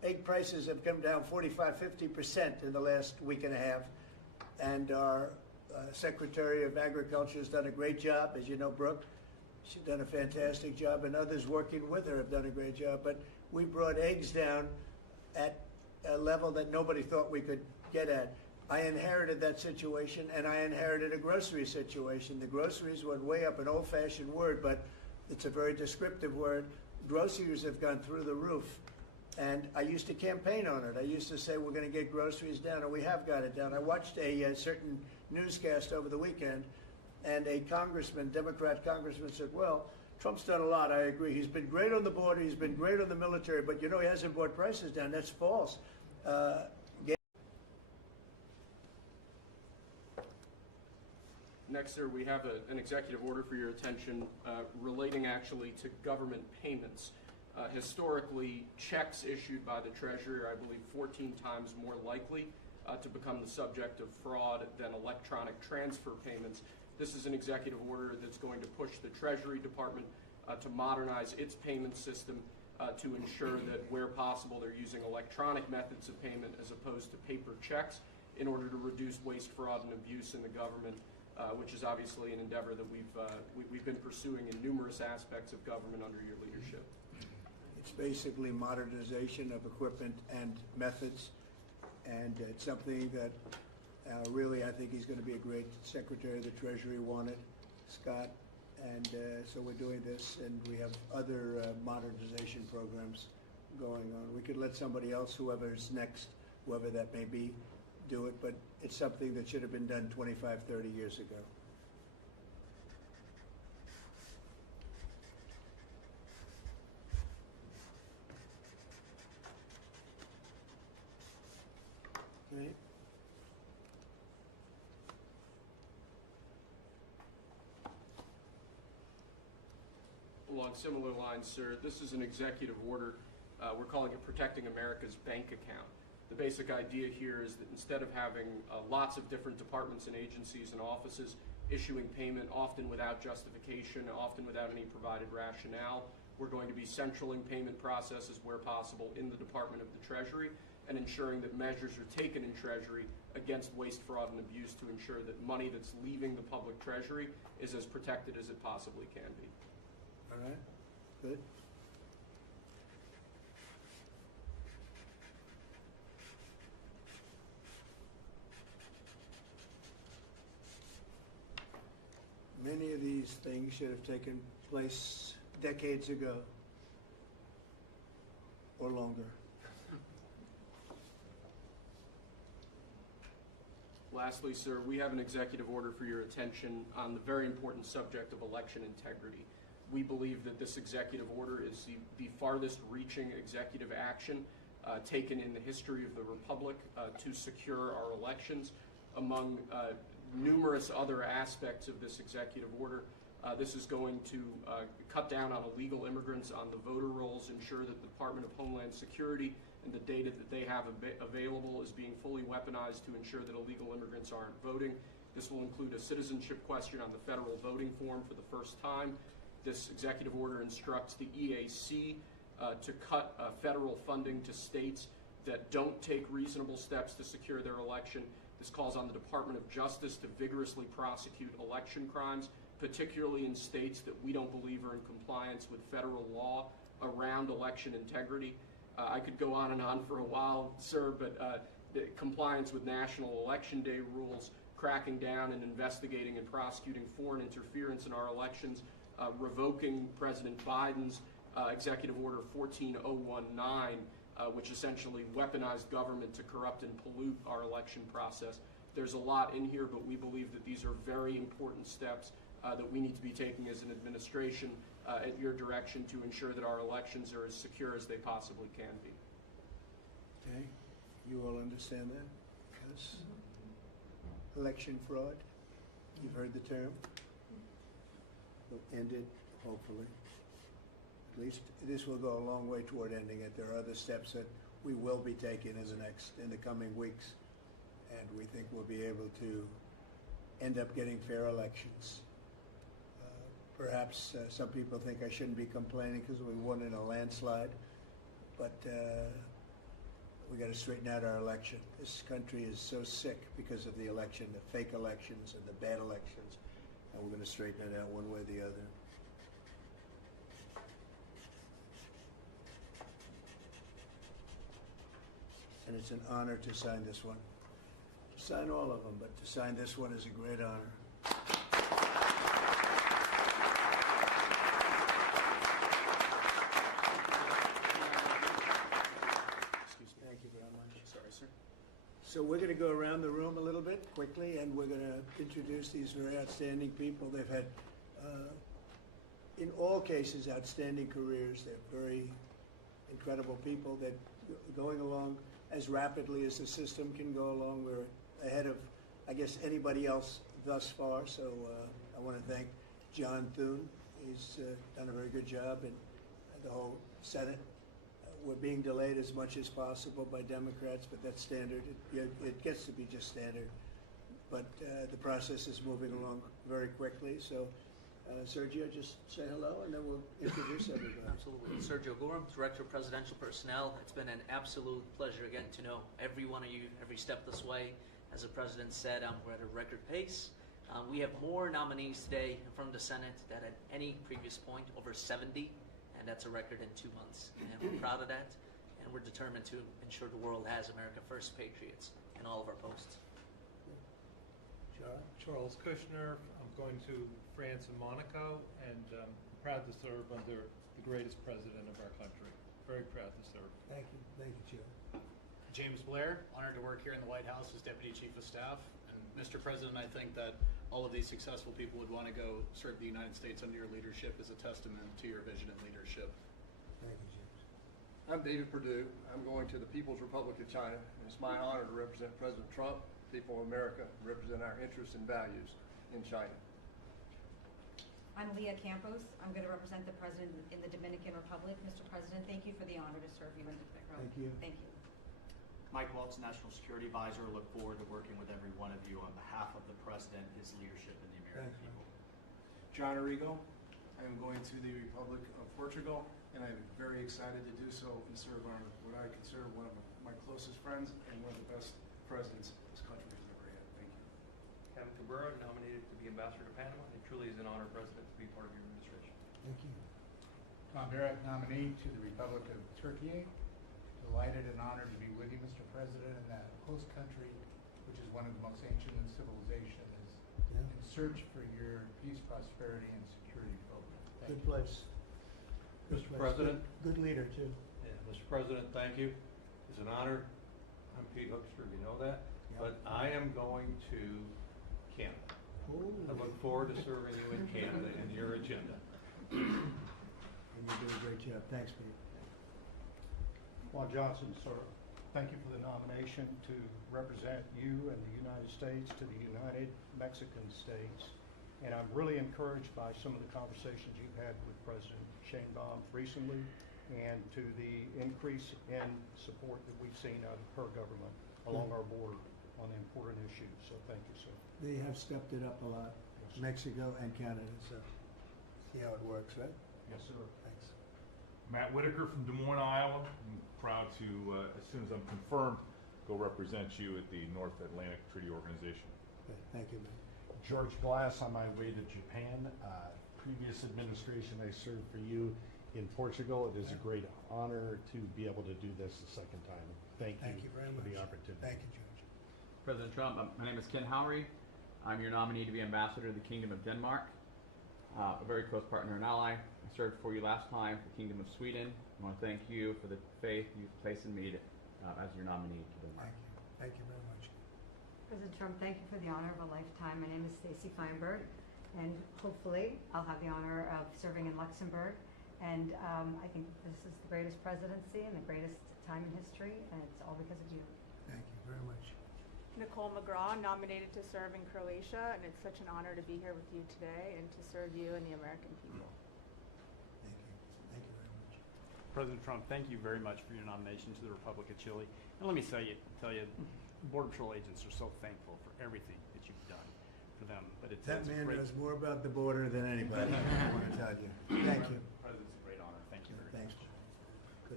egg prices have come down 45–50% in the last week and a half, and our Secretary of Agriculture has done a great job. As you know, Brooke, she's done a fantastic job, and others working with her have done a great job. But we brought eggs down at a level that nobody thought we could get at. I inherited that situation, and I inherited a grocery situation. The groceries went way up, an old-fashioned word, but it's a very descriptive word. Groceries have gone through the roof, and I used to campaign on it. I used to say we're going to get groceries down, and we have got it down. I watched a certain newscast over the weekend, and a congressman, Democrat congressman, said, well, Trump's done a lot, I agree. He's been great on the border, he's been great on the military, but you know he hasn't brought prices down. That's false. Next, sir, we have an executive order for your attention relating actually to government payments. Historically, checks issued by the Treasury are, I believe, 14 times more likely to become the subject of fraud than electronic transfer payments. This is an executive order that's going to push the Treasury Department to modernize its payment system to ensure that where possible they're using electronic methods of payment as opposed to paper checks in order to reduce waste, fraud, and abuse in the government. Which is obviously an endeavor that we've been pursuing in numerous aspects of government under your leadership. It's basically modernization of equipment and methods, and it's something that really I think he's going to be a great Secretary of the Treasury, wanted, Scott, and so we're doing this, and we have other modernization programs going on. We could let somebody else, whoever's next, whoever that may be, do it, but it's something that should have been done 25, 30 years ago. Okay. Along similar lines, sir, this is an executive order. We're calling it Protecting America's Bank Account. The basic idea here is that instead of having lots of different departments and agencies and offices issuing payment, often without justification, often without any provided rationale, we're going to be centraling payment processes where possible in the Department of the Treasury and ensuring that measures are taken in Treasury against waste, fraud, and abuse to ensure that money that's leaving the public treasury is as protected as it possibly can be. All right, good. Many of these things should have taken place decades ago or longer. Lastly, sir, we have an executive order for your attention on the very important subject of election integrity. We believe that this executive order is the farthest reaching executive action taken in the history of the Republic to secure our elections. Among numerous other aspects of this executive order, this is going to cut down on illegal immigrants on the voter rolls, ensure that the Department of Homeland Security and the data that they have available is being fully weaponized to ensure that illegal immigrants aren't voting. This will include a citizenship question on the federal voting form for the first time. This executive order instructs the EAC to cut federal funding to states that don't take reasonable steps to secure their election. This calls on the Department of Justice to vigorously prosecute election crimes, particularly in states that we don't believe are in compliance with federal law around election integrity. I could go on and on for a while, sir, but the compliance with National Election Day rules, cracking down and investigating and prosecuting foreign interference in our elections, revoking President Biden's Executive Order 14019, which essentially weaponized government to corrupt and pollute our election process. There's a lot in here, but we believe that these are very important steps that we need to be taking as an administration at your direction to ensure that our elections are as secure as they possibly can be. Okay, you all understand that? Yes. Election fraud, you've heard the term. We'll end it, hopefully. At least this will go a long way toward ending it. There are other steps that we will be taking in the coming weeks, and we think we'll be able to end up getting fair elections. Perhaps some people think I shouldn't be complaining because we won in a landslide, but we got to straighten out our election. This country is so sick because of the election, the fake elections and the bad elections, and we're going to straighten it out one way or the other. And it's an honor to sign this one. Sign all of them, but to sign this one is a great honor. Thank you very much. Sorry, sir. So we're going to go around the room a little bit quickly, and we're going to introduce these very outstanding people. They've had, in all cases, outstanding careers. They're very incredible people that going along as rapidly as the system can go along. We're ahead of, I guess, anybody else thus far. So I want to thank John Thune. He's done a very good job, and the whole Senate. We're being delayed as much as possible by Democrats, but that's standard. It gets to be just standard. But the process is moving along very quickly. So, Sergio, just say hello, and then we'll introduce everybody. Absolutely. Sergio Gorham, Director of Presidential Personnel. It's been an absolute pleasure getting to know every one of you every step this way. As the President said, we're at a record pace. We have more nominees today from the Senate than at any previous point, over 70. And that's a record in 2 months. And we're proud of that. And we're determined to ensure the world has America First patriots in all of our posts. Charles Kushner. I'm going to France and Monaco, and proud to serve under the greatest president of our country. Very proud to serve. Thank you, Joe. James Blair, honored to work here in the White House as Deputy Chief of Staff. And Mr. President, I think that all of these successful people would want to go serve the United States under your leadership as a testament to your vision and leadership. Thank you, James. I'm David Perdue. I'm going to the People's Republic of China, and it's my honor to represent President Trump, people of America, and represent our interests and values in China. I'm Leah Campos. I'm going to represent the President in the Dominican Republic. Mr. President, thank you for the honor to serve you in the Thank you. Thank you. Mike Waltz, National Security Advisor. Look forward to working with every one of you on behalf of the President, his leadership, and the American people. John Arrigo. I am going to the Republic of Portugal, and I'm very excited to do so and serve on what I consider one of my closest friends and one of the best presidents this country has ever had. Thank you. Kevin Cabrera, nominated to be Ambassador to Panama. It truly is an honor, President, to be part of your administration. Thank you. Tom Barrett, nominee to the Republic of Turkey. Delighted and honored to be with you, Mr. President, in that host country, which is one of the most ancient in civilization, is in search for your peace, prosperity, and security program. Good place. Mr. President. Good leader, too. Yeah, Mr. President, thank you. It's an honor. I'm Pete Hoekstra, you know that. But I am going to Canada. I look forward to serving you in Canada and your agenda. And you do a great job. Thanks, Pete. Juan Johnson, sir, thank you for the nomination to represent you and the United States to the United Mexican States. And I'm really encouraged by some of the conversations you've had with President Sheinbaum recently and to the increase in support that we've seen out of her government along our border on important issues. So thank you, sir. They have stepped it up a lot, Mexico and Canada, so see how it works, right? Yes, sir. Thanks. Matt Whitaker from Des Moines, Iowa. I'm proud to, as soon as I'm confirmed, go represent you at the North Atlantic Treaty Organization. Okay, thank you, man. George Glass on my way to Japan. Previous administration, I served for you in Portugal. It is a great honor to be able to do this the second time. Thank you very for much. the opportunity. Thank you, George. President Trump, my name is Ken Houry. I'm your nominee to be Ambassador to the Kingdom of Denmark, a very close partner and ally. I served for you last time for the Kingdom of Sweden. I want to thank you for the faith you've placed in me as your nominee to Denmark. Thank you. Thank you very much. President Trump, thank you for the honor of a lifetime. My name is Stacey Feinberg, and hopefully I'll have the honor of serving in Luxembourg. And I think this is the greatest presidency and the greatest time in history, and it's all because of you. Thank you very much. Nicole McGraw, nominated to serve in Croatia, and it's such an honor to be here with you today and to serve you and the American people. Thank you. Thank you very much. President Trump, thank you very much for your nomination to the Republic of Chile. And let me tell you, Border Patrol agents are so thankful for everything that you've done for them. But That man knows more about the border than anybody, I want to tell you. Thank you. President, it's a great honor. Thank you very much. Thanks. Good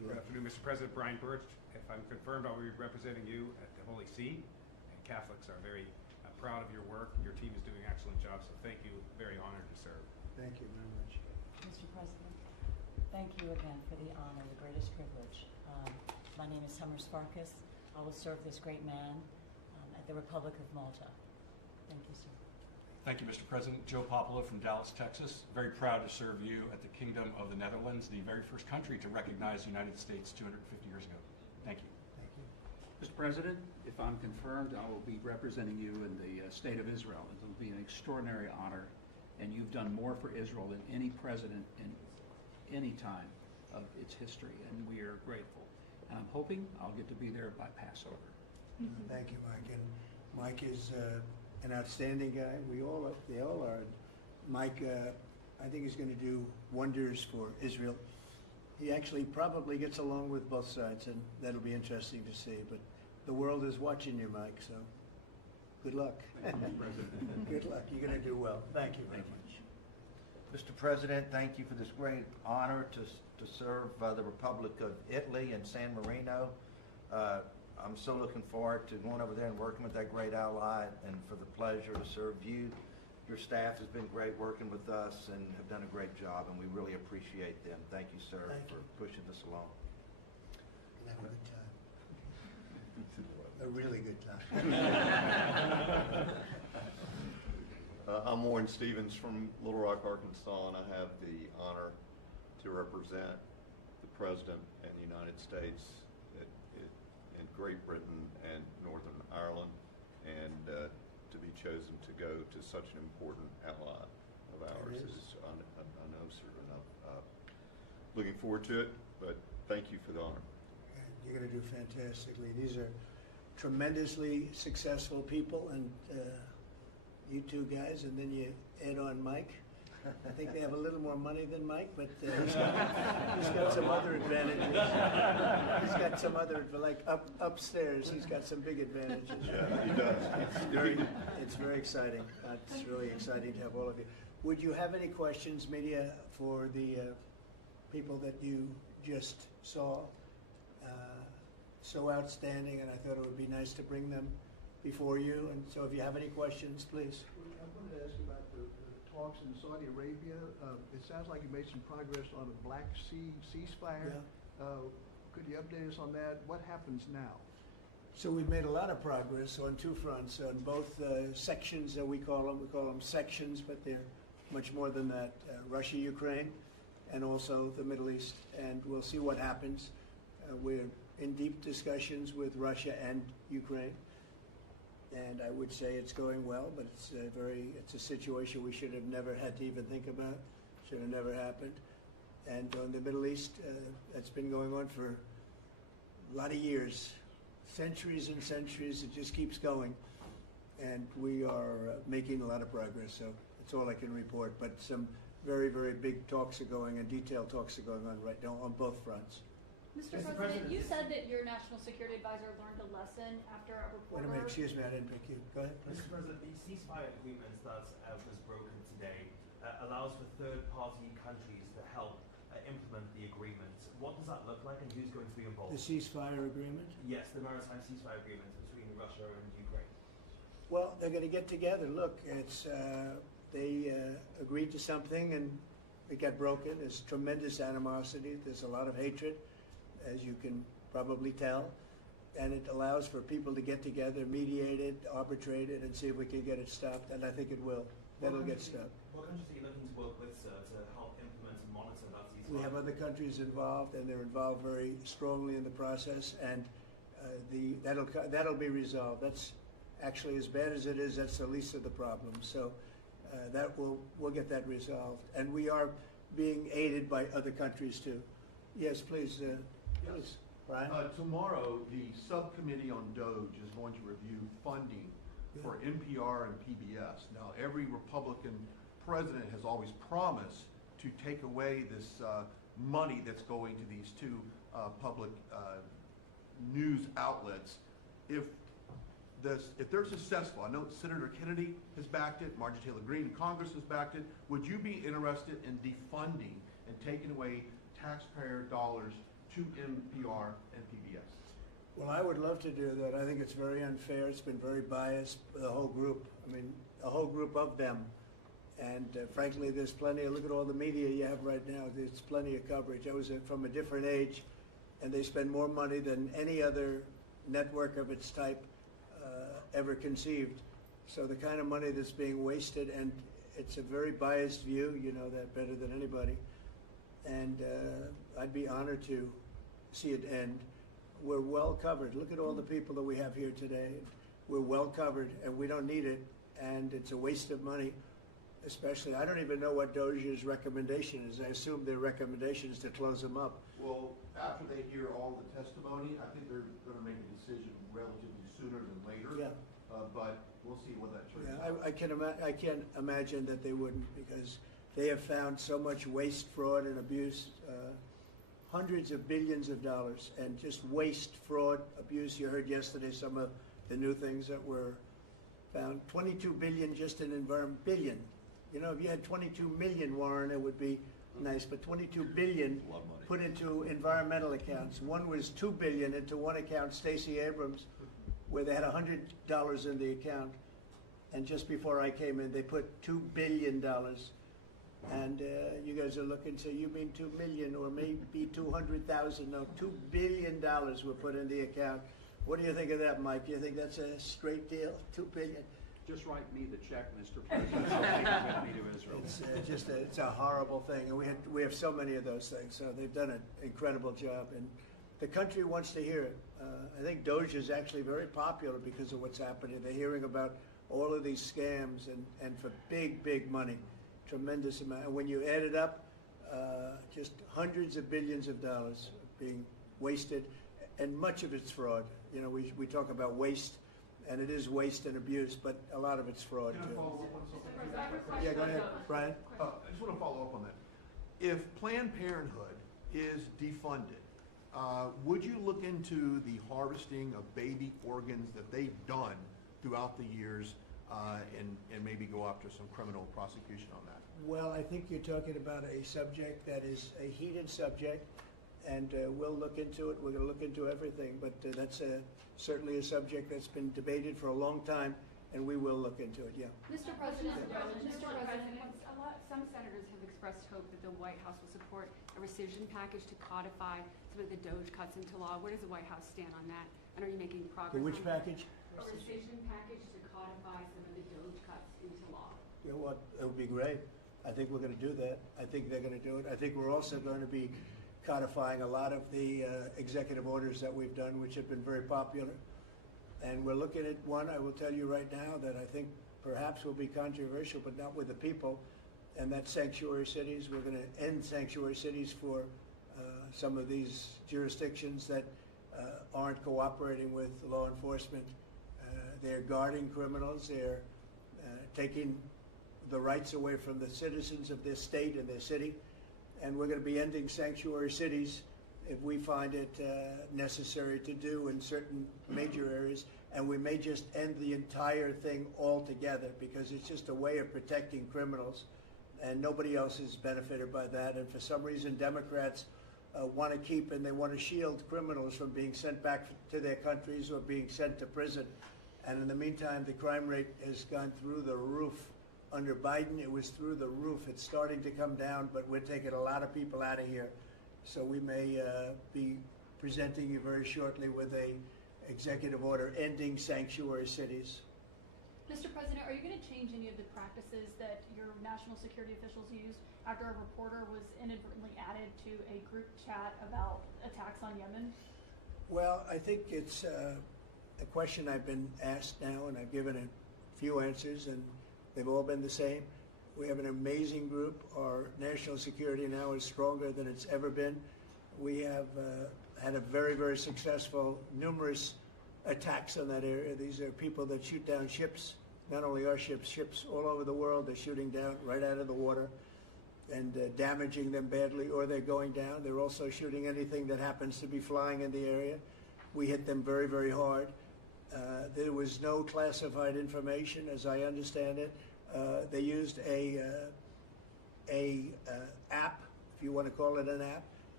Good afternoon, Mr. President. Brian Birch. If I'm confirmed, I'll be representing you at the Holy See. And Catholics are very proud of your work. Your team is doing an excellent job, so thank you. Very honored to serve. Thank you very much. Mr. President, thank you again for the honor, the greatest privilege. My name is Summer Sparkus. I will serve this great man at the Republic of Malta. Thank you, sir. Thank you, Mr. President. Joe Popolo from Dallas, Texas. Very proud to serve you at the Kingdom of the Netherlands, the very first country to recognize the United States 250 years ago. Thank you. Thank you. Mr. President, if I'm confirmed, I will be representing you in the state of Israel. It will be an extraordinary honor, and you've done more for Israel than any president in any time of its history, and we are grateful. And I'm hoping I'll get to be there by Passover. Thank you, Mike. And Mike is an outstanding guy. They all are. Mike, I think he's going to do wonders for Israel. He actually probably gets along with both sides, and that'll be interesting to see. But the world is watching you, Mike, so good luck. Thank you, Mr. President. Good luck. You're going to do well. Thank you very much. Mr. President, thank you for this great honor to serve the Republic of Italy and San Marino. I'm so looking forward to going over there and working with that great ally, and for the pleasure to serve you. Your staff has been great working with us and have done a great job, and we really appreciate them. Thank you, sir, for pushing this along. Have a good time. A really good time. I'm Warren Stevens from Little Rock, Arkansas, and I have the honor to represent the President and the United States in Great Britain and Northern Ireland, and to be chosen to go to such an important ally of ours is, I know, sir, and I'm looking forward to it, but thank you for the honor. You're going to do fantastically. These are tremendously successful people, and you two guys, and then you add on Mike. I think they have a little more money than Mike, but he's got some other advantages. He's got some other, like upstairs, he's got some big advantages. Yeah, he does. It's very exciting. It's really exciting to have all of you. Would you have any questions, media, for the people that you just saw? So outstanding, and I thought it would be nice to bring them before you. And so if you have any questions, please. I wanted to ask you about the talks in Saudi Arabia. It sounds like you made some progress on the Black Sea ceasefire. Yeah. Could you update us on that? What happens now? So we've made a lot of progress on two fronts, on both sections that we call them sections, but they're much more than that. Russia, Ukraine, and also the Middle East. And we'll see what happens. We're in deep discussions with Russia and Ukraine. And I would say it's going well, but it's a situation we should have never had to even think about. Should have never happened. And on the Middle East, that's been going on for a lot of years, centuries and centuries. It just keeps going, and we are making a lot of progress. So that's all I can report. But some very, very big talks are going, and detailed talks are going on right now on both fronts. Mr. President, you said that your national security advisor learned a lesson after a Wait a reporter. minute, excuse me, I didn't pick you. Go ahead. Mr. President, the ceasefire agreement that was broken today allows for third-party countries to help implement the agreement. What does that look like, and who's going to be involved? The ceasefire agreement? Yes, the maritime ceasefire agreement between Russia and Ukraine. Well, they're going to get together. Look, they agreed to something, and it got broken. There's tremendous animosity. There's a lot of hatred, as you can probably tell, and it allows for people to get together, mediate it, arbitrate it, and see if we can get it stopped, and I think it will. That'll get stopped. What countries are you looking to work with, sir, to help implement and monitor that ceasefire? We have other countries involved, and they're involved very strongly in the process, and that'll be resolved. That's actually, as bad as it is, that's the least of the problems. So we'll get that resolved, and we are being aided by other countries too. Yes, please. Yes. Brian? Tomorrow, the subcommittee on DOGE is going to review funding for NPR and PBS. Now, every Republican president has always promised to take away this money that's going to these two public news outlets. If they're successful, I know Senator Kennedy has backed it, Marjorie Taylor Greene in Congress has backed it. Would you be interested in defunding and taking away taxpayer dollars to NPR and PBS? Well, I would love to do that. I think it's very unfair. It's been very biased, the whole group. I mean, a whole group of them. And frankly, there's plenty. Look at all the media you have right now. There's plenty of coverage. I was from a different age, and they spend more money than any other network of its type ever conceived. So the kind of money that's being wasted, and it's a very biased view, you know that better than anybody. And I'd be honored to see it end. We're well covered. Look at all the people that we have here today. We're well covered, and we don't need it, and it's a waste of money. Especially, I don't even know what Doge's recommendation is. I assume their recommendation is to close them up. Well, after they hear all the testimony, I think they're going to make a decision relatively sooner than later. Yeah. But we'll see what that turns Yeah, out. I can't imagine that they wouldn't, because they have found so much waste, fraud, and abuse, hundreds of billions of dollars, and just waste, fraud, abuse. You heard yesterday some of the new things that were found. 22 billion just in environment, billion. You know, if you had 22 million, Warren, it would be nice, but 22 billion put into environmental accounts. One was 2 billion into one account, Stacey Abrams, where they had $100 in the account. And just before I came in, they put $2 billion. And you guys are looking, so you mean 2 million or maybe 200,000? No, $2 billion were put in the account. What do you think of that, Mike? Do you think that's a straight deal? 2 billion? Just write me the check, Mr. President. I'll take it with me to Israel. It's it's a horrible thing, and we have so many of those things. So they've done an incredible job, and the country wants to hear it. I think Doge is actually very popular because of what's happening. They're hearing about all of these scams and for big money, tremendous amount. And when you add it up, just hundreds of billions of dollars being wasted, and much of it's fraud. You know, we talk about waste. And it is waste and abuse, but a lot of it's fraud Can I too. follow up on something? Yeah, go ahead, Brian. I just want to follow up on that. If Planned Parenthood is defunded, would you look into the harvesting of baby organs that they've done throughout the years and maybe go after some criminal prosecution on that? Well, I think you're talking about a subject that is a heated subject, and we'll look into it. We're going to look into everything, but that's certainly a subject that's been debated for a long time, and we will look into it, yeah. Mr. President, Some senators have expressed hope that the White House will support a rescission package to codify some of the Doge cuts into law. Where does the White House stand on that? And are you making progress? Which package? A rescission package to codify some of the Doge cuts into law. You know what? It would be great. I think we're going to do that. I think they're going to do it. I think we're also going to be codifying a lot of the executive orders that we've done, which have been very popular. And we're looking at one, I will tell you right now, that I think perhaps will be controversial, but not with the people, and that's sanctuary cities. We're going to end sanctuary cities for some of these jurisdictions that aren't cooperating with law enforcement. They're guarding criminals. They're taking the rights away from the citizens of their state and their city. And we're going to be ending sanctuary cities if we find it necessary to do in certain major areas. And we may just end the entire thing altogether because it's just a way of protecting criminals. And nobody else is benefited by that. And for some reason, Democrats want to keep and they want to shield criminals from being sent back to their countries or being sent to prison. And in the meantime, the crime rate has gone through the roof. Under Biden, it was through the roof. It's starting to come down, but we're taking a lot of people out of here. So we may be presenting you very shortly with a executive order ending sanctuary cities. Mr. President, are you going to change any of the practices that your national security officials used after a reporter was inadvertently added to a group chat about attacks on Yemen? Well, I think it's a question I've been asked now, and I've given a few answers, and they've all been the same. We have an amazing group. Our national security now is stronger than it's ever been. We have had a very successful, numerous attacks on that area. These are people that shoot down ships, not only our ships, ships all over the world. They're shooting down right out of the water and damaging them badly, or they're going down. They're also shooting anything that happens to be flying in the area. We hit them very hard. There was no classified information, as I understand it. They used a app, if you want to call it an app,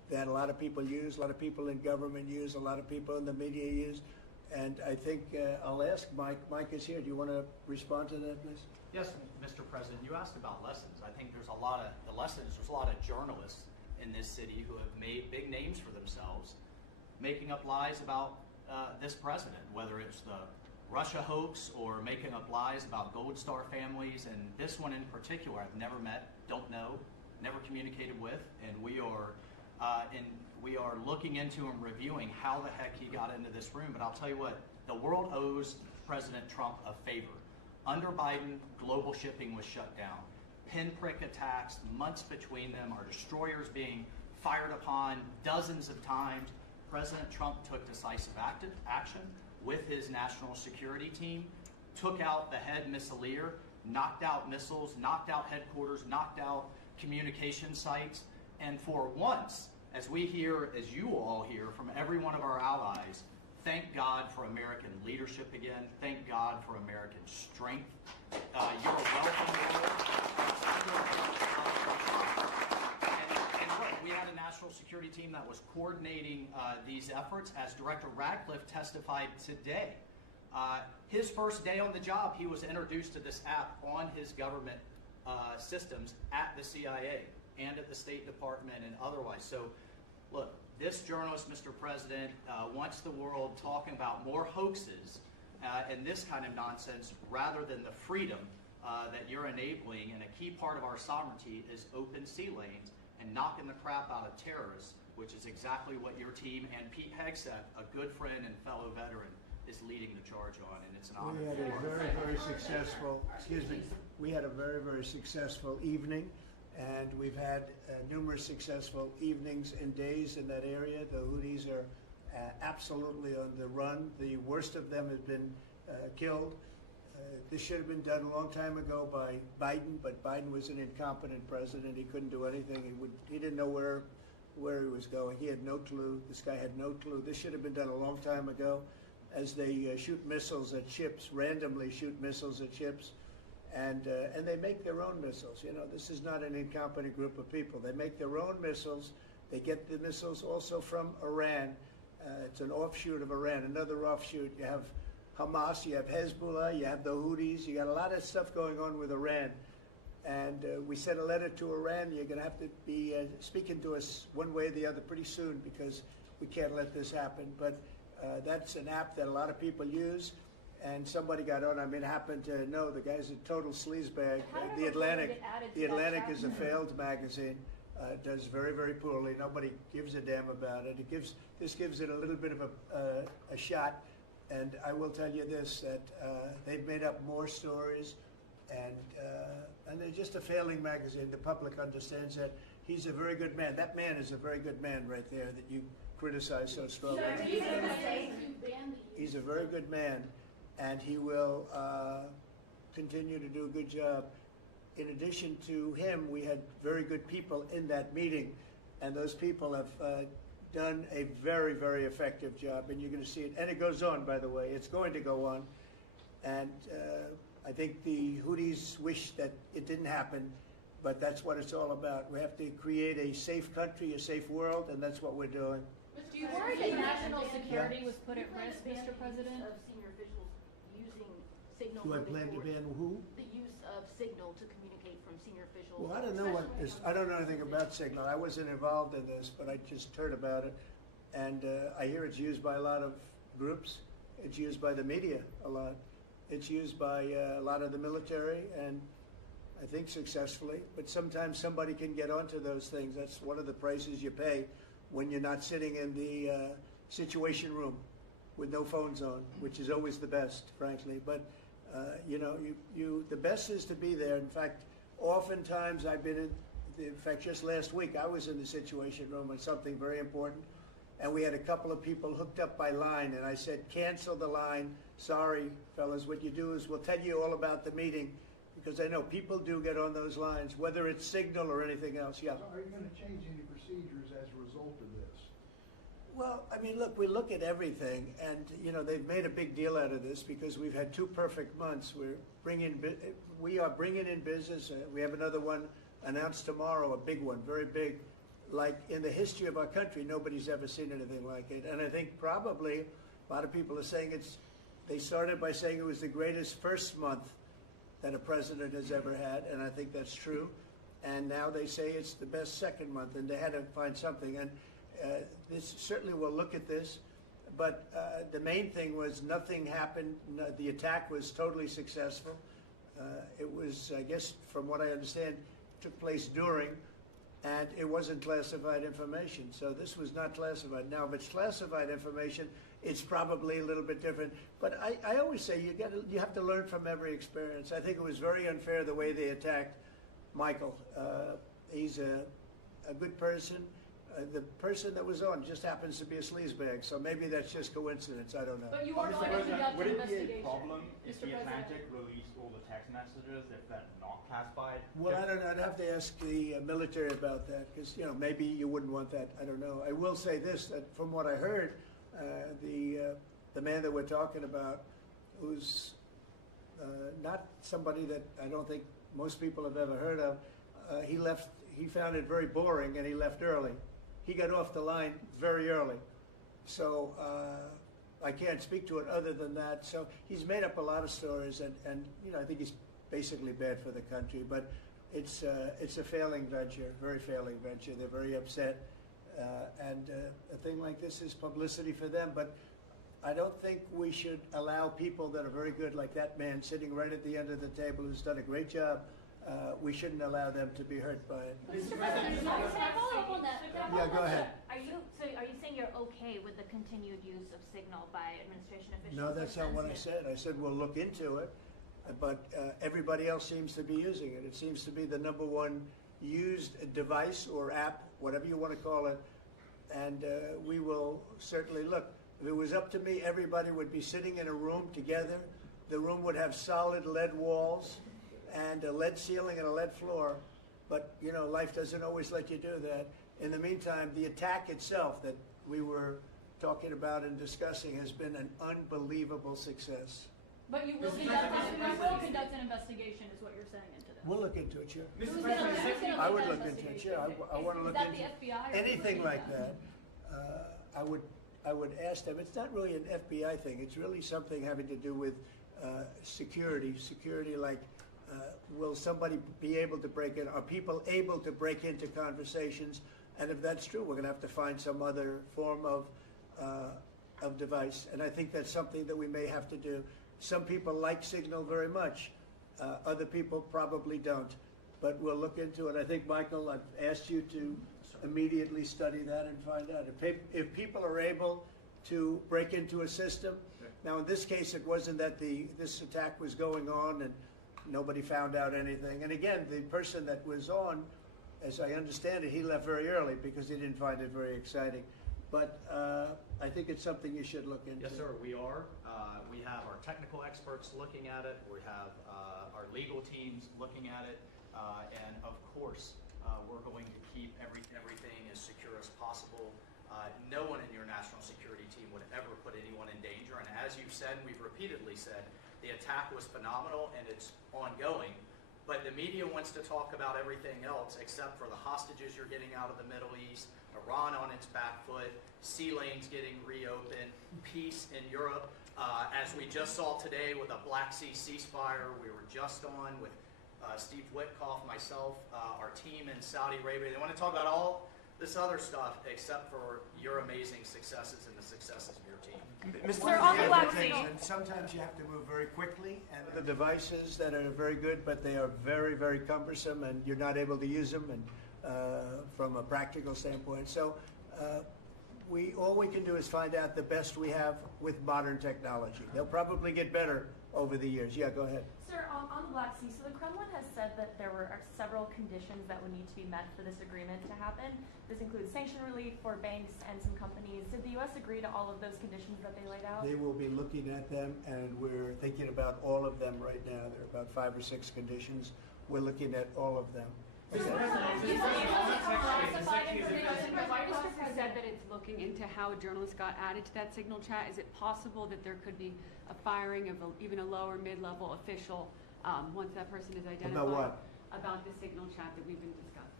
that a lot of people use, a lot of people in government use, a lot of people in the media use. And I think I'll ask Mike. Mike is here. Do you want to respond to that, please? Yes, Mr. President, you asked about lessons. I think there's a lot of journalists in this city who have made big names for themselves, making up lies about this president, whether it's the Russia hoax or making up lies about Gold Star families. And this one in particular, I've never met, don't know, never communicated with, and we are looking into and reviewing how the heck he got into this room. But I'll tell you what, the world owes President Trump a favor. Under Biden, global shipping was shut down. Pinprick attacks, months between them, our destroyers being fired upon dozens of times. President Trump took decisive action with his national security team, took out the head missileer, knocked out missiles, knocked out headquarters, knocked out communication sites. And for once, as we hear, as you all hear from every one of our allies, thank God for American leadership again. Thank God for American strength. You're welcome. And look, we had a national security team that was coordinating these efforts. As Director Radcliffe testified today, his first day on the job, he was introduced to this app on his government systems at the CIA and at the State Department and otherwise. So, look, this journalist, Mr. President, wants the world talking about more hoaxes and this kind of nonsense rather than the freedom that you're enabling. And a key part of our sovereignty is open sea lanes and knocking the crap out of terrorists, which is exactly what your team and Pete Hegseth, a good friend and fellow veteran, is leading the charge on. And it's an honor. We had a very, very successful, we had a very, very successful evening. And we've had numerous successful evenings and days in that area. The Houthis are absolutely on the run. The worst of them has been killed. This should have been done a long time ago by Biden, but Biden was an incompetent president. He couldn't do anything. He didn't know where he was going. He had no clue. This guy had no clue. This should have been done a long time ago. As they shoot missiles at ships, randomly shoot missiles at ships. And they make their own missiles. You know, this is not an incompetent group of people. They make their own missiles. They get the missiles also from Iran. It's an offshoot of Iran, another offshoot. You have Hamas, you have Hezbollah, you have the Houthis. You got a lot of stuff going on with Iran. And we sent a letter to Iran. You're going to have to be speaking to us one way or the other pretty soon because we can't let this happen. But that's an app that a lot of people use. And somebody got on. I mean, happened to know the guy's a total sleazebag. The Atlantic is a failed magazine. It does very, very poorly. Nobody gives a damn about it. This gives it a little bit of a shot. And I will tell you this: that they've made up more stories, and they're just a failing magazine. The public understands that. He's a very good man. That man is a very good man right there that you criticize so strongly. He's a very good man. And he will continue to do a good job. In addition to him, we had very good people in that meeting, and those people have done a very, very effective job, and you're going to see it. And it goes on, by the way. It's going to go on. And I think the Houthis wish that it didn't happen, but that's what it's all about. We have to create a safe country, a safe world, and that's what we're doing. Do you worry that national security was put at risk, Mr. President? Of senior officials using signal. Do I plan to ban who? The use of signal to communicate from senior officials. Well, I don't know I don't know anything about Signal. I wasn't involved in this, but I just heard about it. And I hear it's used by a lot of groups. It's used by the media a lot. It's used by a lot of the military, and I think successfully. But sometimes somebody can get onto those things. That's one of the prices you pay when you're not sitting in the situation room with no phones on, which is always the best, frankly. But you know, the best is to be there. In fact, oftentimes I've been in fact, just last week I was in the situation room on something very important, and we had a couple of people hooked up by line, and I said, cancel the line. Sorry, fellas, what you do is we'll tell you all about the meeting, because I know people do get on those lines, whether it's Signal or anything else. Yeah. So are you going to change any procedures as a result of this? Well, I mean, look, we look at everything, and you know they've made a big deal out of this because we've had 2 perfect months. We are bringing in business. We have another one announced tomorrow, a big one, very big, like in the history of our country, nobody's ever seen anything like it. And I think probably a lot of people are saying they started by saying it was the greatest first month that a president has ever had, and I think that's true. And now they say it's the best second month, and they had to find something. And this certainly will look at this, but the main thing was nothing happened. The attack was totally successful. It was, I guess, from what I understand, took place during, and it wasn't classified information. So this was not classified. Now, if it's classified information, it's probably a little bit different. But I always say you have to learn from every experience. I think it was very unfair the way they attacked Michael. He's a good person. The person that was on just happens to be a sleazebag, so maybe that's just coincidence. I don't know. But you are going to conduct Would an it be a investigation, problem if Mr. the President. Atlantic released all the text messages if they're not classified? Well, I don't know. I'd have to ask the military about that because, maybe you wouldn't want that. I don't know. I will say this, that from what I heard, the man that we're talking about, who's not somebody that I don't think most people have ever heard of, he found it very boring and he left early. He got off the line very early. So I can't speak to it other than that. So he's made up a lot of stories, and I think he's basically bad for the country. But it's a failing venture, very failing venture. They're very upset, and a thing like this is publicity for them. But I don't think we should allow people that are very good, like that man sitting right at the end of the table, who's done a great job. We shouldn't allow them to be hurt by it. Mr. President, can I follow up on that? Yeah, go ahead. Are you saying you're okay with the continued use of Signal by administration officials? No, that's not what I said. I said we'll look into it, but everybody else seems to be using it. It seems to be the #1 used device or app, whatever you want to call it, and we will certainly look. If it was up to me, everybody would be sitting in a room together. The room would have solid lead walls and a lead ceiling and a lead floor, but life doesn't always let you do that. In the meantime, the attack itself that we were talking about and discussing has been an unbelievable success. But you will conduct an investigation, is what you're saying into this. We'll look into it, sure. Who's gonna I would lead look that into it, investigation? sure. I want to look Is that into the FBI or anything who's like doing that. I would ask them. It's not really an FBI thing. It's really something having to do with security. Security, like will somebody be able to break in? Are people able to break into conversations? And if that's true, we're going to have to find some other form of device. And I think that's something that we may have to do. Some people like Signal very much. Other people probably don't. But we'll look into it. I think, Michael, I've asked you to immediately study that and find out. If people are able to break into a system, now in this case it wasn't that this attack was going on and nobody found out anything. And again, the person that was on, as I understand it, he left very early because he didn't find it very exciting. But I think it's something you should look into. Yes, sir, we are. We have our technical experts looking at it. We have our legal teams looking at it. And of course, we're going to keep everything as secure as possible. No one in your national security team would ever put anyone in danger. And as you've said, we've repeatedly said, the attack was phenomenal and it's ongoing. But the media wants to talk about everything else except for the hostages you're getting out of the Middle East, Iran on its back foot, sea lanes getting reopened, peace in Europe. As we just saw today with a Black Sea ceasefire, we were just on with Steve Witkoff, myself, our team in Saudi Arabia. They want to talk about all this other stuff except for your amazing successes and the successes of your team. Sir, on the Black Sea. And sometimes you have to move very quickly, and the devices that are very good, but they are very, very cumbersome, and you're not able to use them, and from a practical standpoint. So all we can do is find out the best we have with modern technology. They'll probably get better over the years. Yeah, go ahead. Sir, on the Black Sea, so the Kremlin has said that there were several conditions that would need to be met for this agreement to happen. This includes sanction relief for banks and some companies. Did the U.S. agree to all of those conditions that they laid out? They will be looking at them, and we're thinking about all of them right now. There are about 5 or 6 conditions. We're looking at all of them. Mr. said that it's looking into how journalists got added to that Signal chat. Is it possible that there could be a firing of even a lower mid-level official once that person is identified? About what? About the Signal chat that we've been discussing.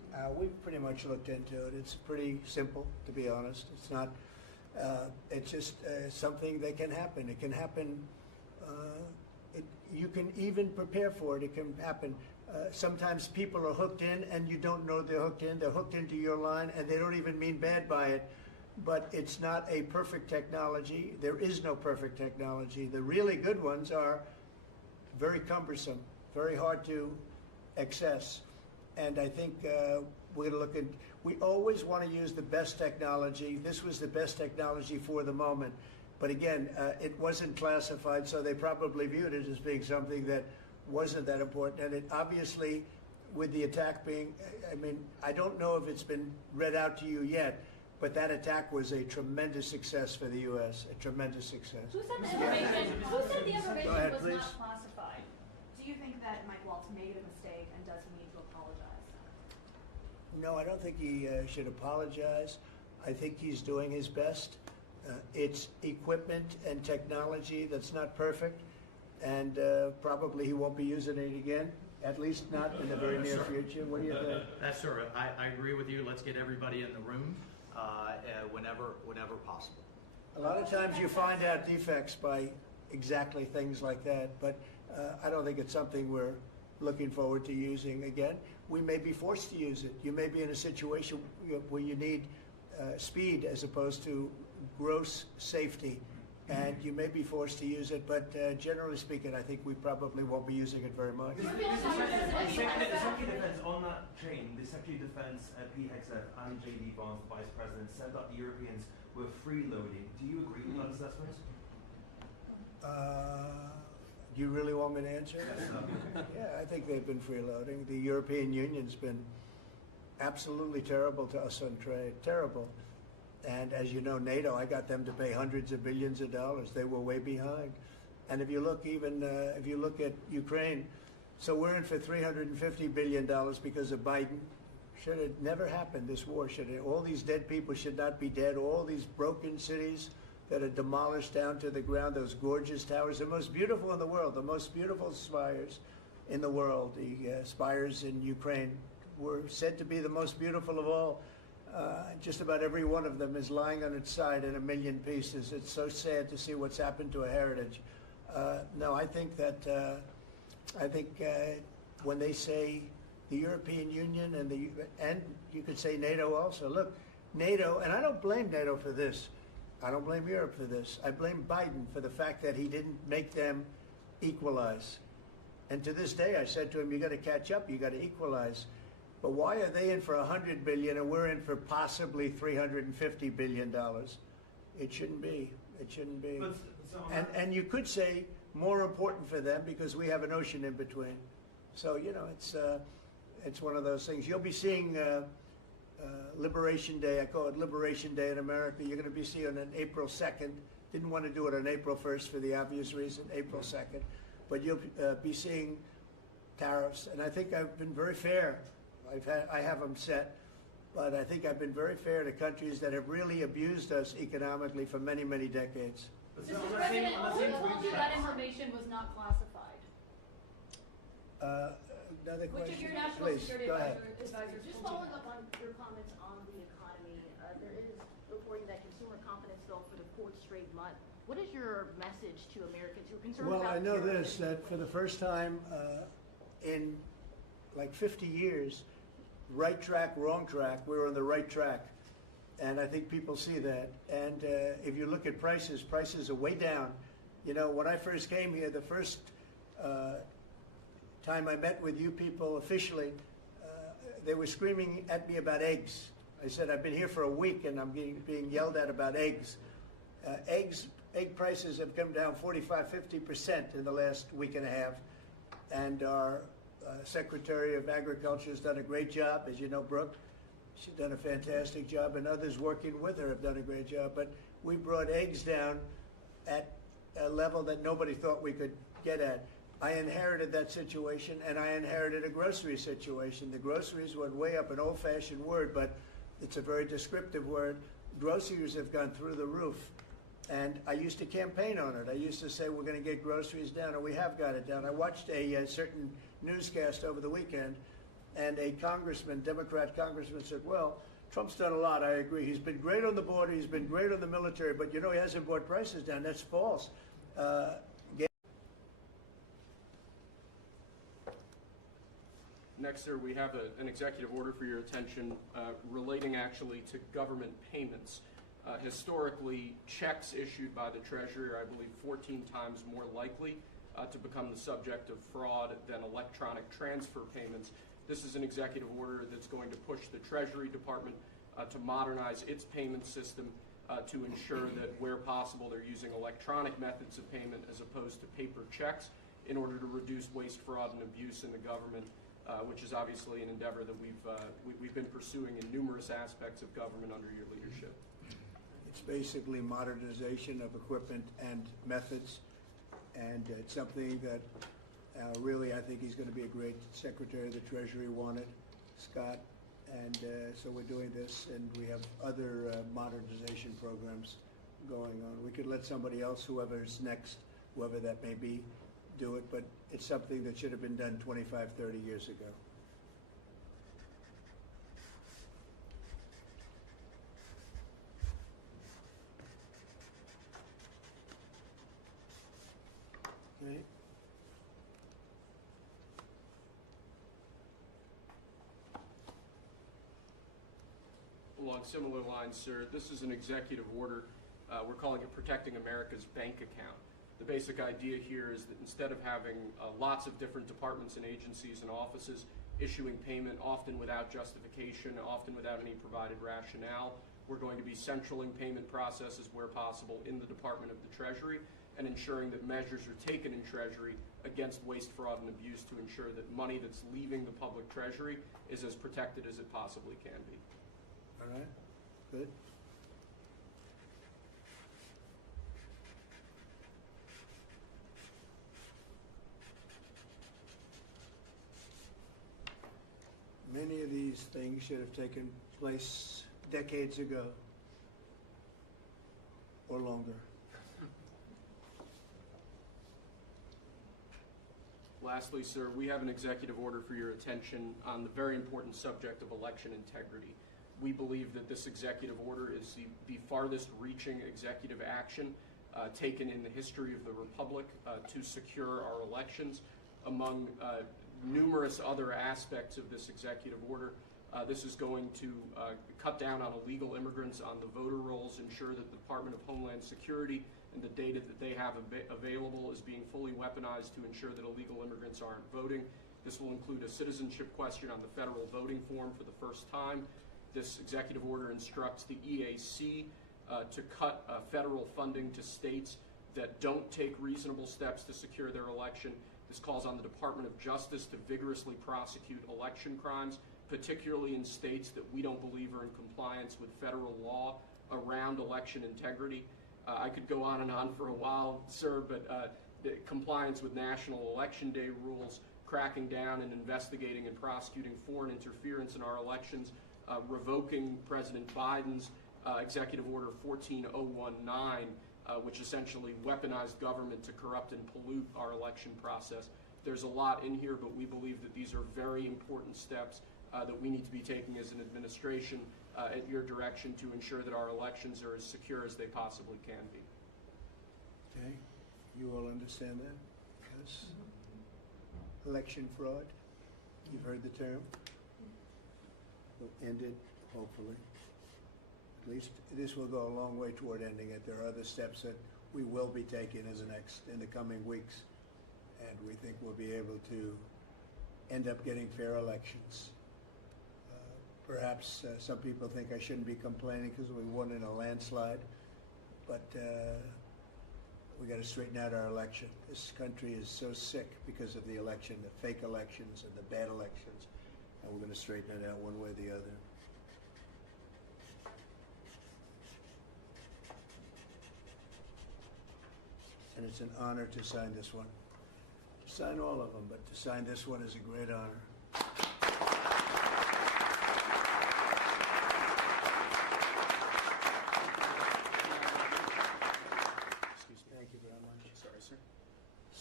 We've pretty much looked into it. It's pretty simple, to be honest. It's not, it's just something that can happen. It can happen, you can even prepare for it. It can happen. Sometimes people are hooked in and you don't know they're hooked in. They're hooked into your line and they don't even mean bad by it. But it's not a perfect technology. There is no perfect technology. The really good ones are very cumbersome, very hard to access. And I think we're going to look at, we always want to use the best technology. This was the best technology for the moment. But again, it wasn't classified, so they probably viewed it as being something that wasn't that important. And it obviously, with the attack being, I mean, I don't know if it's been read out to you yet, but that attack was a tremendous success for the U.S., a tremendous success. Who said the information, Go ahead, was please. not classified? Do you think that Mike Waltz made a mistake, and does he need to apologize? No, I don't think he should apologize. I think he's doing his best. It's equipment and technology that's not perfect, and probably he won't be using it again, at least not in the very near future. What do you think? That's sir. I agree with you. Let's get everybody in the room whenever possible. A lot of times you find out defects by exactly things like that, but I don't think it's something we're looking forward to using again. We may be forced to use it. You may be in a situation where you need speed as opposed to gross safety, and you may be forced to use it, but generally speaking, I think we probably won't be using it very much. The Secretary of Defense, on that chain, the Secretary of Defense, Pete Hegseth, and J.D. Vance, the Vice President, said that the Europeans were freeloading. Do you agree with that assessment? Do you really want me to answer? Yeah, I think they've been freeloading. The European Union's been absolutely terrible to us on trade, terrible. And as you know, NATO, I got them to pay hundreds of billions of dollars. They were way behind. And if you look even, if you look at Ukraine, so we're in for $350 billion because of Biden. Should have never happened, this war. All these dead people should not be dead. All these broken cities that are demolished down to the ground, those gorgeous towers, the most beautiful in the world, the most beautiful spires in the world. The spires in Ukraine were said to be the most beautiful of all. Just about every one of them is lying on its side in a million pieces. It's so sad to see what's happened to a heritage. No, I think that, when they say the European Union and you could say NATO also, look, NATO, and I don't blame NATO for this. I don't blame Europe for this. I blame Biden for the fact that he didn't make them equalize. And to this day, I said to him, you got to catch up, you got to equalize. But why are they in for $100 billion and we're in for possibly $350 billion? It shouldn't be. It shouldn't be. And you could say more important for them because we have an ocean in between. So, you know, it's one of those things. You'll be seeing Liberation Day. I call it Liberation Day in America. You're going to be seeing it on April 2nd. Didn't want to do it on April 1st for the obvious reason, April 2nd. But you'll be seeing tariffs. And I think I've been very fair. I have them set, but I think I've been very fair to countries that have really abused us economically for many, many decades. Mr. President, who told you that information was not classified? Another Which question? of your national Please, security go ahead. advisors Just told you? following up on your comments on the economy, there is reporting that consumer confidence fell for the fourth straight month. What is your message to Americans who are concerned Well, about I know terrorism? this, that for the first time in like 50 years, right track, wrong track, we're on the right track. And I think people see that. And if you look at prices, prices are way down. You know, when I first came here, the first time I met with you people officially, they were screaming at me about eggs. I said, I've been here for a week and I'm being yelled at about eggs. Egg prices have come down 45–50% in the last week and a half. And our Secretary of Agriculture has done a great job, as you know, Brooke. She's done a fantastic job, and others working with her have done a great job. But we brought eggs down at a level that nobody thought we could get at. I inherited that situation, and I inherited a grocery situation. The groceries went way up, an old-fashioned word, but it's a very descriptive word. Groceries have gone through the roof. And I used to campaign on it. I used to say, we're going to get groceries down, and we have got it down. I watched a certain newscast over the weekend, and a congressman, Democrat congressman, said, well, Trump's done a lot, I agree. He's been great on the border, he's been great on the military, but you know he hasn't brought prices down. That's false. Next, sir, we have an executive order for your attention relating actually to government payments. Historically, checks issued by the Treasury are, I believe, 14 times more likely to become the subject of fraud than electronic transfer payments. This is an executive order that's going to push the Treasury Department to modernize its payment system to ensure that where possible they're using electronic methods of payment as opposed to paper checks in order to reduce waste, fraud, and abuse in the government, which is obviously an endeavor that we've been pursuing in numerous aspects of government under your leadership. It's basically modernization of equipment and methods, and it's something that really I think he's going to be a great Secretary of the Treasury wanted, Scott, and so we're doing this, and we have other modernization programs going on. We could let somebody else, whoever's next, whoever that may be, do it, but it's something that should have been done 25, 30 years ago. Okay. Along similar lines, sir, this is an executive order. We're calling it Protecting America's Bank Account. The basic idea here is that instead of having lots of different departments and agencies and offices issuing payment, often without justification, often without any provided rationale, we're going to be centraling payment processes where possible in the Department of the Treasury and ensuring that measures are taken in Treasury against waste, fraud, and abuse to ensure that money that's leaving the public Treasury is as protected as it possibly can be. All right, good. Many of these things should have taken place decades ago or longer. Lastly, sir, we have an executive order for your attention on the very important subject of election integrity. We believe that this executive order is the farthest reaching executive action taken in the history of the Republic to secure our elections. Among numerous other aspects of this executive order, this is going to cut down on illegal immigrants on the voter rolls, ensure that the Department of Homeland Security and the data that they have available is being fully weaponized to ensure that illegal immigrants aren't voting. This will include a citizenship question on the federal voting form for the first time. This executive order instructs the EAC to cut federal funding to states that don't take reasonable steps to secure their election. This calls on the Department of Justice to vigorously prosecute election crimes, particularly in states that we don't believe are in compliance with federal law around election integrity. I could go on and on for a while, sir, but compliance with National Election Day rules, cracking down and investigating and prosecuting foreign interference in our elections, revoking President Biden's Executive Order 14019, which essentially weaponized government to corrupt and pollute our election process. There's a lot in here, but we believe that these are very important steps that we need to be taking as an administration at your direction to ensure that our elections are as secure as they possibly can be. Okay, you all understand that? Yes. Election fraud, you've heard the term. Will end it, hopefully. At least this will go a long way toward ending it. There are other steps that we will be taking in the coming weeks, and we think we'll be able to end up getting fair elections. Perhaps some people think I shouldn't be complaining because we won in a landslide, but we got to straighten out our election. This country is so sick because of the election, the fake elections and the bad elections, and we're going to straighten it out one way or the other. And it's an honor to sign this one. Sign all of them, but to sign this one is a great honor.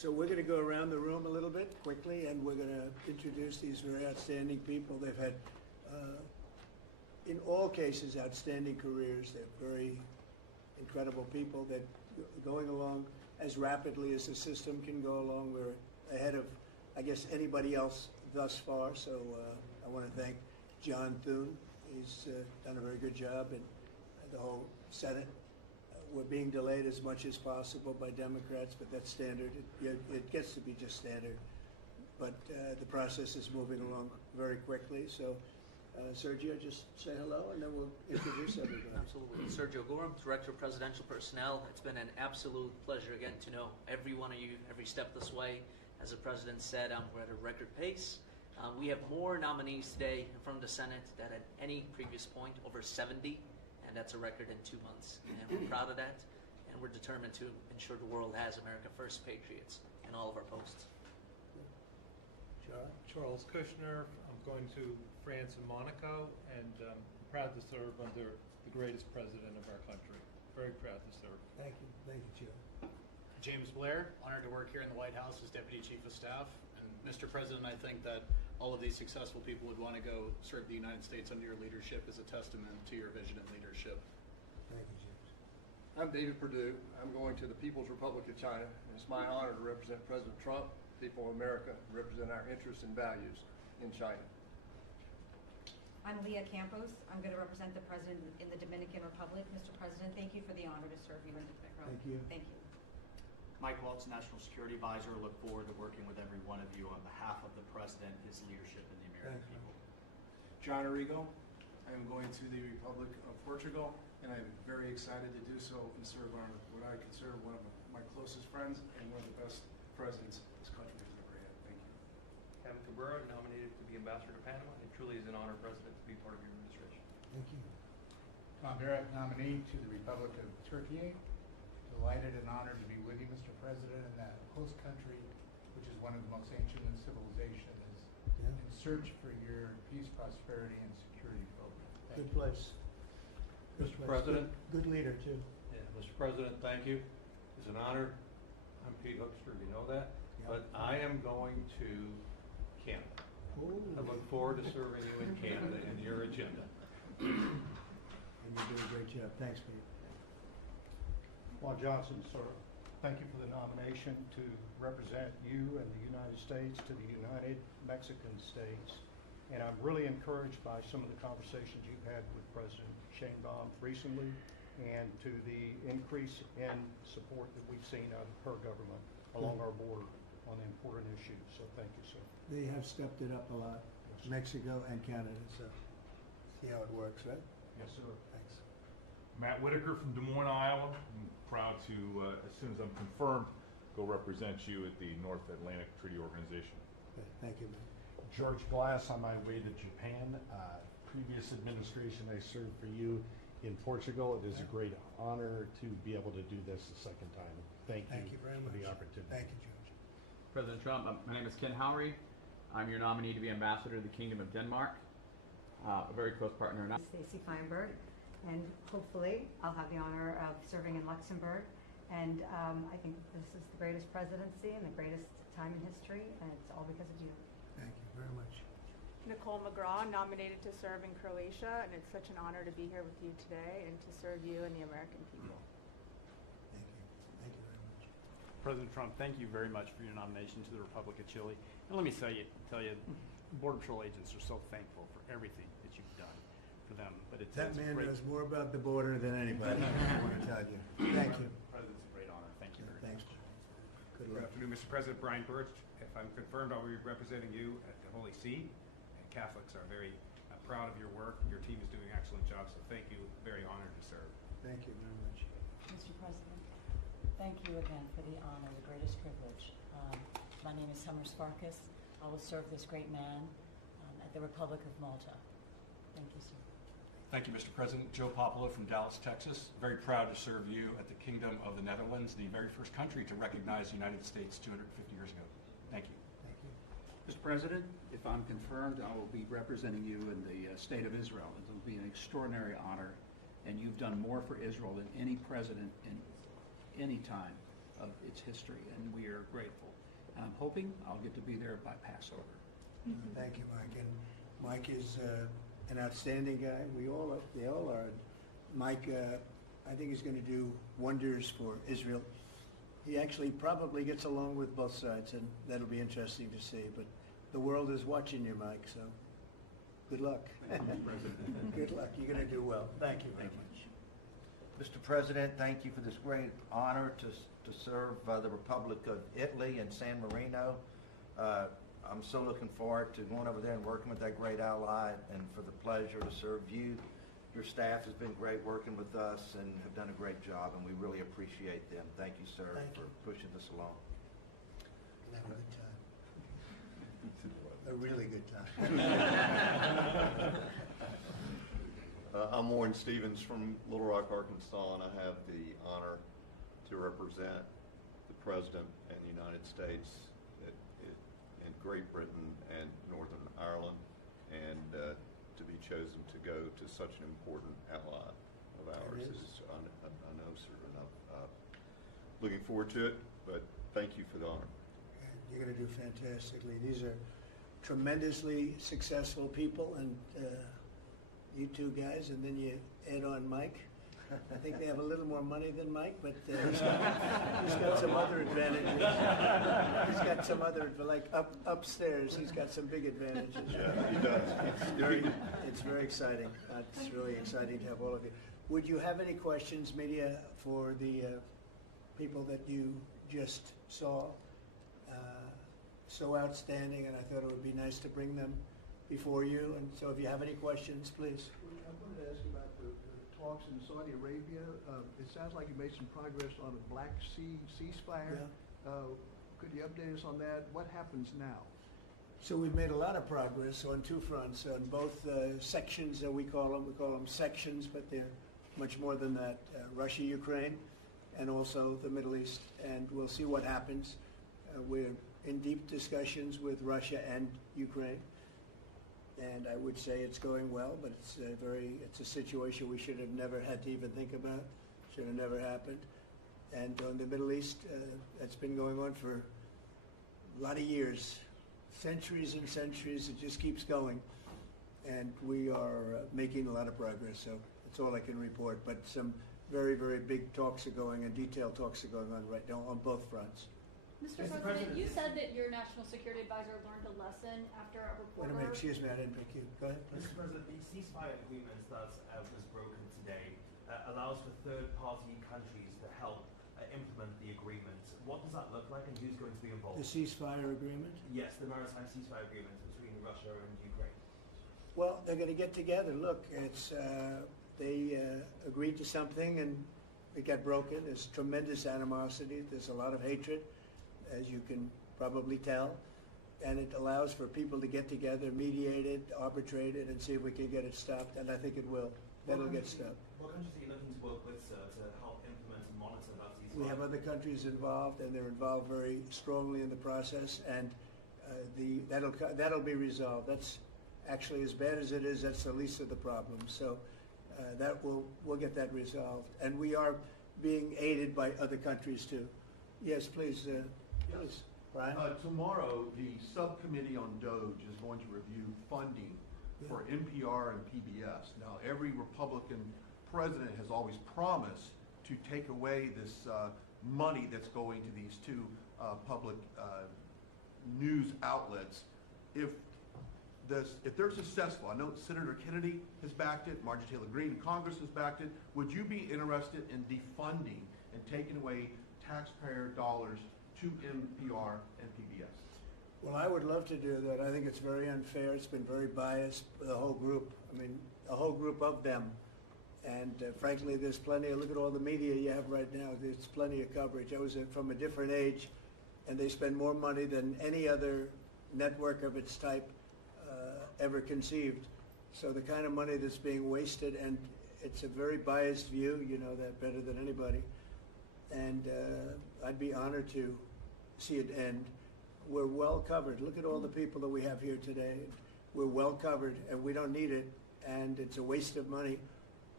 So we're going to go around the room a little bit quickly, and we're going to introduce these very outstanding people. They've had, in all cases, outstanding careers. They're very incredible people that going along as rapidly as the system can go along. We're ahead of, I guess, anybody else thus far. So I want to thank John Thune. He's done a very good job, and the whole Senate. We're being delayed as much as possible by Democrats, but that's standard. It gets to be just standard. But the process is moving along very quickly. So, Sergio, just say hello, and then we'll introduce everybody. Absolutely. Sergio Gorham, Director of Presidential Personnel. It's been an absolute pleasure again to know every one of you every step this way. As the President said, we're at a record pace. We have more nominees today from the Senate than at any previous point, over 70. And that's a record in 2 months. And we're proud of that, and we're determined to ensure the world has America First patriots in all of our posts. Charles Kushner. I'm going to France and Monaco, and I'm proud to serve under the greatest president of our country. Very proud to serve. Thank you, Joe. James Blair, honored to work here in the White House as Deputy Chief of Staff. And Mr. President, I think that all of these successful people would want to go serve the United States under your leadership as a testament to your vision and leadership. Thank you, James. I'm David Perdue. I'm going to the People's Republic of China. It's my honor to represent President Trump, people of America, and represent our interests and values in China. I'm Leah Campos. I'm going to represent the President in the Dominican Republic. Mr. President, thank you for the honor to serve you in the Thank you. Thank you. Mike Welch, National Security Advisor. Look forward to working with every one of you on behalf of the President, his leadership, and the American people. John Arrigo. I am going to the Republic of Portugal, and I'm very excited to do so and serve on what I consider one of my closest friends and one of the best presidents this country has ever had. Thank you. Kevin Cabrera, nominated to be Ambassador to Panama. It truly is an honor, President, to be part of your administration. Thank you. Tom Barrett, nominee to the Republic of Turkey. Delighted and honored to be with you, Mr. President, in that host country, which is one of the most ancient in civilization, is in search for your peace, prosperity, and security program. Good place. Mr. President. Good leader, too. Yeah, Mr. President, thank you. It's an honor. I'm Pete Hoekstra, you know that. Yeah. But I am going to Canada. Ooh. I look forward to serving you in Canada and your agenda. And you're doing a great job. Thanks, Pete. Juan Johnson, sir, thank you for the nomination to represent you and the United States to the United Mexican States. And I'm really encouraged by some of the conversations you've had with President Sheinbaum recently and to the increase in support that we've seen out of her government along our border on important issues. So thank you, sir. They have stepped it up a lot, Mexico and Canada, so see how it works, right? Yes, sir. Thanks. Matt Whitaker from Des Moines, Iowa. I'm proud to, as soon as I'm confirmed, go represent you at the North Atlantic Treaty Organization. Okay, thank you, man. George Glass on my way to Japan. Previous administration, I served for you in Portugal. It is a great honor to be able to do this a second time. Thank you very for much. the opportunity. Thank you, George. President Trump, my name is Ken Howry. I'm your nominee to be Ambassador to the Kingdom of Denmark, a very close partner. Stacey Feinberg, and hopefully I'll have the honor of serving in Luxembourg. And I think this is the greatest presidency and the greatest time in history, and it's all because of you. Thank you very much. Nicole McGraw, nominated to serve in Croatia, and it's such an honor to be here with you today and to serve you and the American people. Thank you. Thank you very much. President Trump, thank you very much for your nomination to the Republic of Chile. And let me tell you, Border Patrol agents are so thankful for everything that you've done for them. But That it's man great. knows more about the border than anybody, I want to tell you. Thank you. President's a great honor. Thank you very Thanks. much. Good Good luck. afternoon, Mr. President. Brian Birch. If I'm confirmed, I'll be representing you at the Holy See. And Catholics are very proud of your work. Your team is doing an excellent job, so thank you. Very honored to serve. Thank you very much. Mr. President, thank you again for the honor, the greatest privilege. My name is Summer Sparkus. I will serve this great man at the Republic of Malta. Thank you, sir. Thank you, Mr. President. Joe Popolo from Dallas, Texas. Very proud to serve you at the Kingdom of the Netherlands, the very first country to recognize the United States 250 years ago. Thank you. Thank you. Mr. President, if I'm confirmed, I will be representing you in the state of Israel. It will be an extraordinary honor, and you've done more for Israel than any president in any time of its history, and we are grateful And I'm hoping I'll get to be there by Passover. Thank you, Mike. And Mike is an outstanding guy. They all are. Mike, I think he's going to do wonders for Israel. He actually probably gets along with both sides, and that'll be interesting to see. But the world is watching you, Mike, so good luck. Good luck. You're going to do well. Thank you very much. Mr. President, thank you for this great honor to serve the Republic of Italy and San Marino. I'm so looking forward to going over there and working with that great ally, and for the pleasure to serve you. Your staff has been great working with us and have done a great job, and we really appreciate them. Thank you, sir, for pushing this along. Have a good time. A really good time. I'm Warren Stevens from Little Rock, Arkansas, and I have the honor to represent the President and the United States in Great Britain and Northern Ireland, and to be chosen to go to such an important ally of ours is, I know, sir, and I'm looking forward to it, but thank you for the honor. You're going to do fantastically. These are tremendously successful people, and you two guys, and then you add on Mike. I think they have a little more money than Mike, but he's got some other advantages. He's got some other, like upstairs, he's got some big advantages. Yeah, he does. It's very exciting. It's really exciting to have all of you. Would you have any questions, media, for the people that you just saw? So outstanding, and I thought it would be nice to bring them before you. And so if you have any questions, please. I wanted to ask you about the talks in Saudi Arabia. It sounds like you made some progress on a Black Sea ceasefire. Yeah. Could you update us on that? What happens now? So we've made a lot of progress on two fronts, on both sections that we call them sections, but they're much more than that. Russia, Ukraine, and also the Middle East. And we'll see what happens. We're in deep discussions with Russia and Ukraine. And I would say it's going well, but it's a situation we should have never had to even think about. Should have never happened. And on the Middle East, that's been going on for a lot of years, centuries and centuries. It just keeps going, and we are making a lot of progress. So that's all I can report. But some very, very big talks are going, and detailed talks are going on right now on both fronts. Mr. President, you said that your national security advisor learned a lesson after a reporter... Wait a minute, excuse me, I didn't pick you. Go ahead, please. Mr. President, the ceasefire agreement that was broken today allows for third-party countries to help implement the agreement. What does that look like, and who's going to be involved? The ceasefire agreement? Yes, the maritime ceasefire agreement between Russia and Ukraine. Well, they're going to get together. Look, they agreed to something, and it got broken. There's tremendous animosity. There's a lot of hatred, as you can probably tell, and it allows for people to get together, mediate it, arbitrate it, and see if we can get it stopped, and I think it will. That'll get stopped. What countries are you looking to work with, sir, to help implement and monitor that ceasefire? We have other countries involved, and they're involved very strongly in the process, and that'll be resolved. That's actually, as bad as it is, that's the least of the problems. So we'll get that resolved, and we are being aided by other countries too. Yes, please. Yes. Brian? Tomorrow, the subcommittee on DOGE is going to review funding for NPR and PBS. Now, every Republican president has always promised to take away this money that's going to these two public news outlets. If they're successful, I know Senator Kennedy has backed it, Marjorie Taylor Greene in Congress has backed it. Would you be interested in defunding and taking away taxpayer dollars to NPR and PBS? Well, I would love to do that. I think it's very unfair. It's been very biased, the whole group. I mean, a whole group of them. And frankly, there's plenty look at all the media you have right now. There's plenty of coverage. I was from a different age, and they spend more money than any other network of its type ever conceived. So the kind of money that's being wasted, and it's a very biased view, you know that better than anybody. And I'd be honored to see it end. We're well covered. Look at all the people that we have here today. We're well covered, and we don't need it, and it's a waste of money.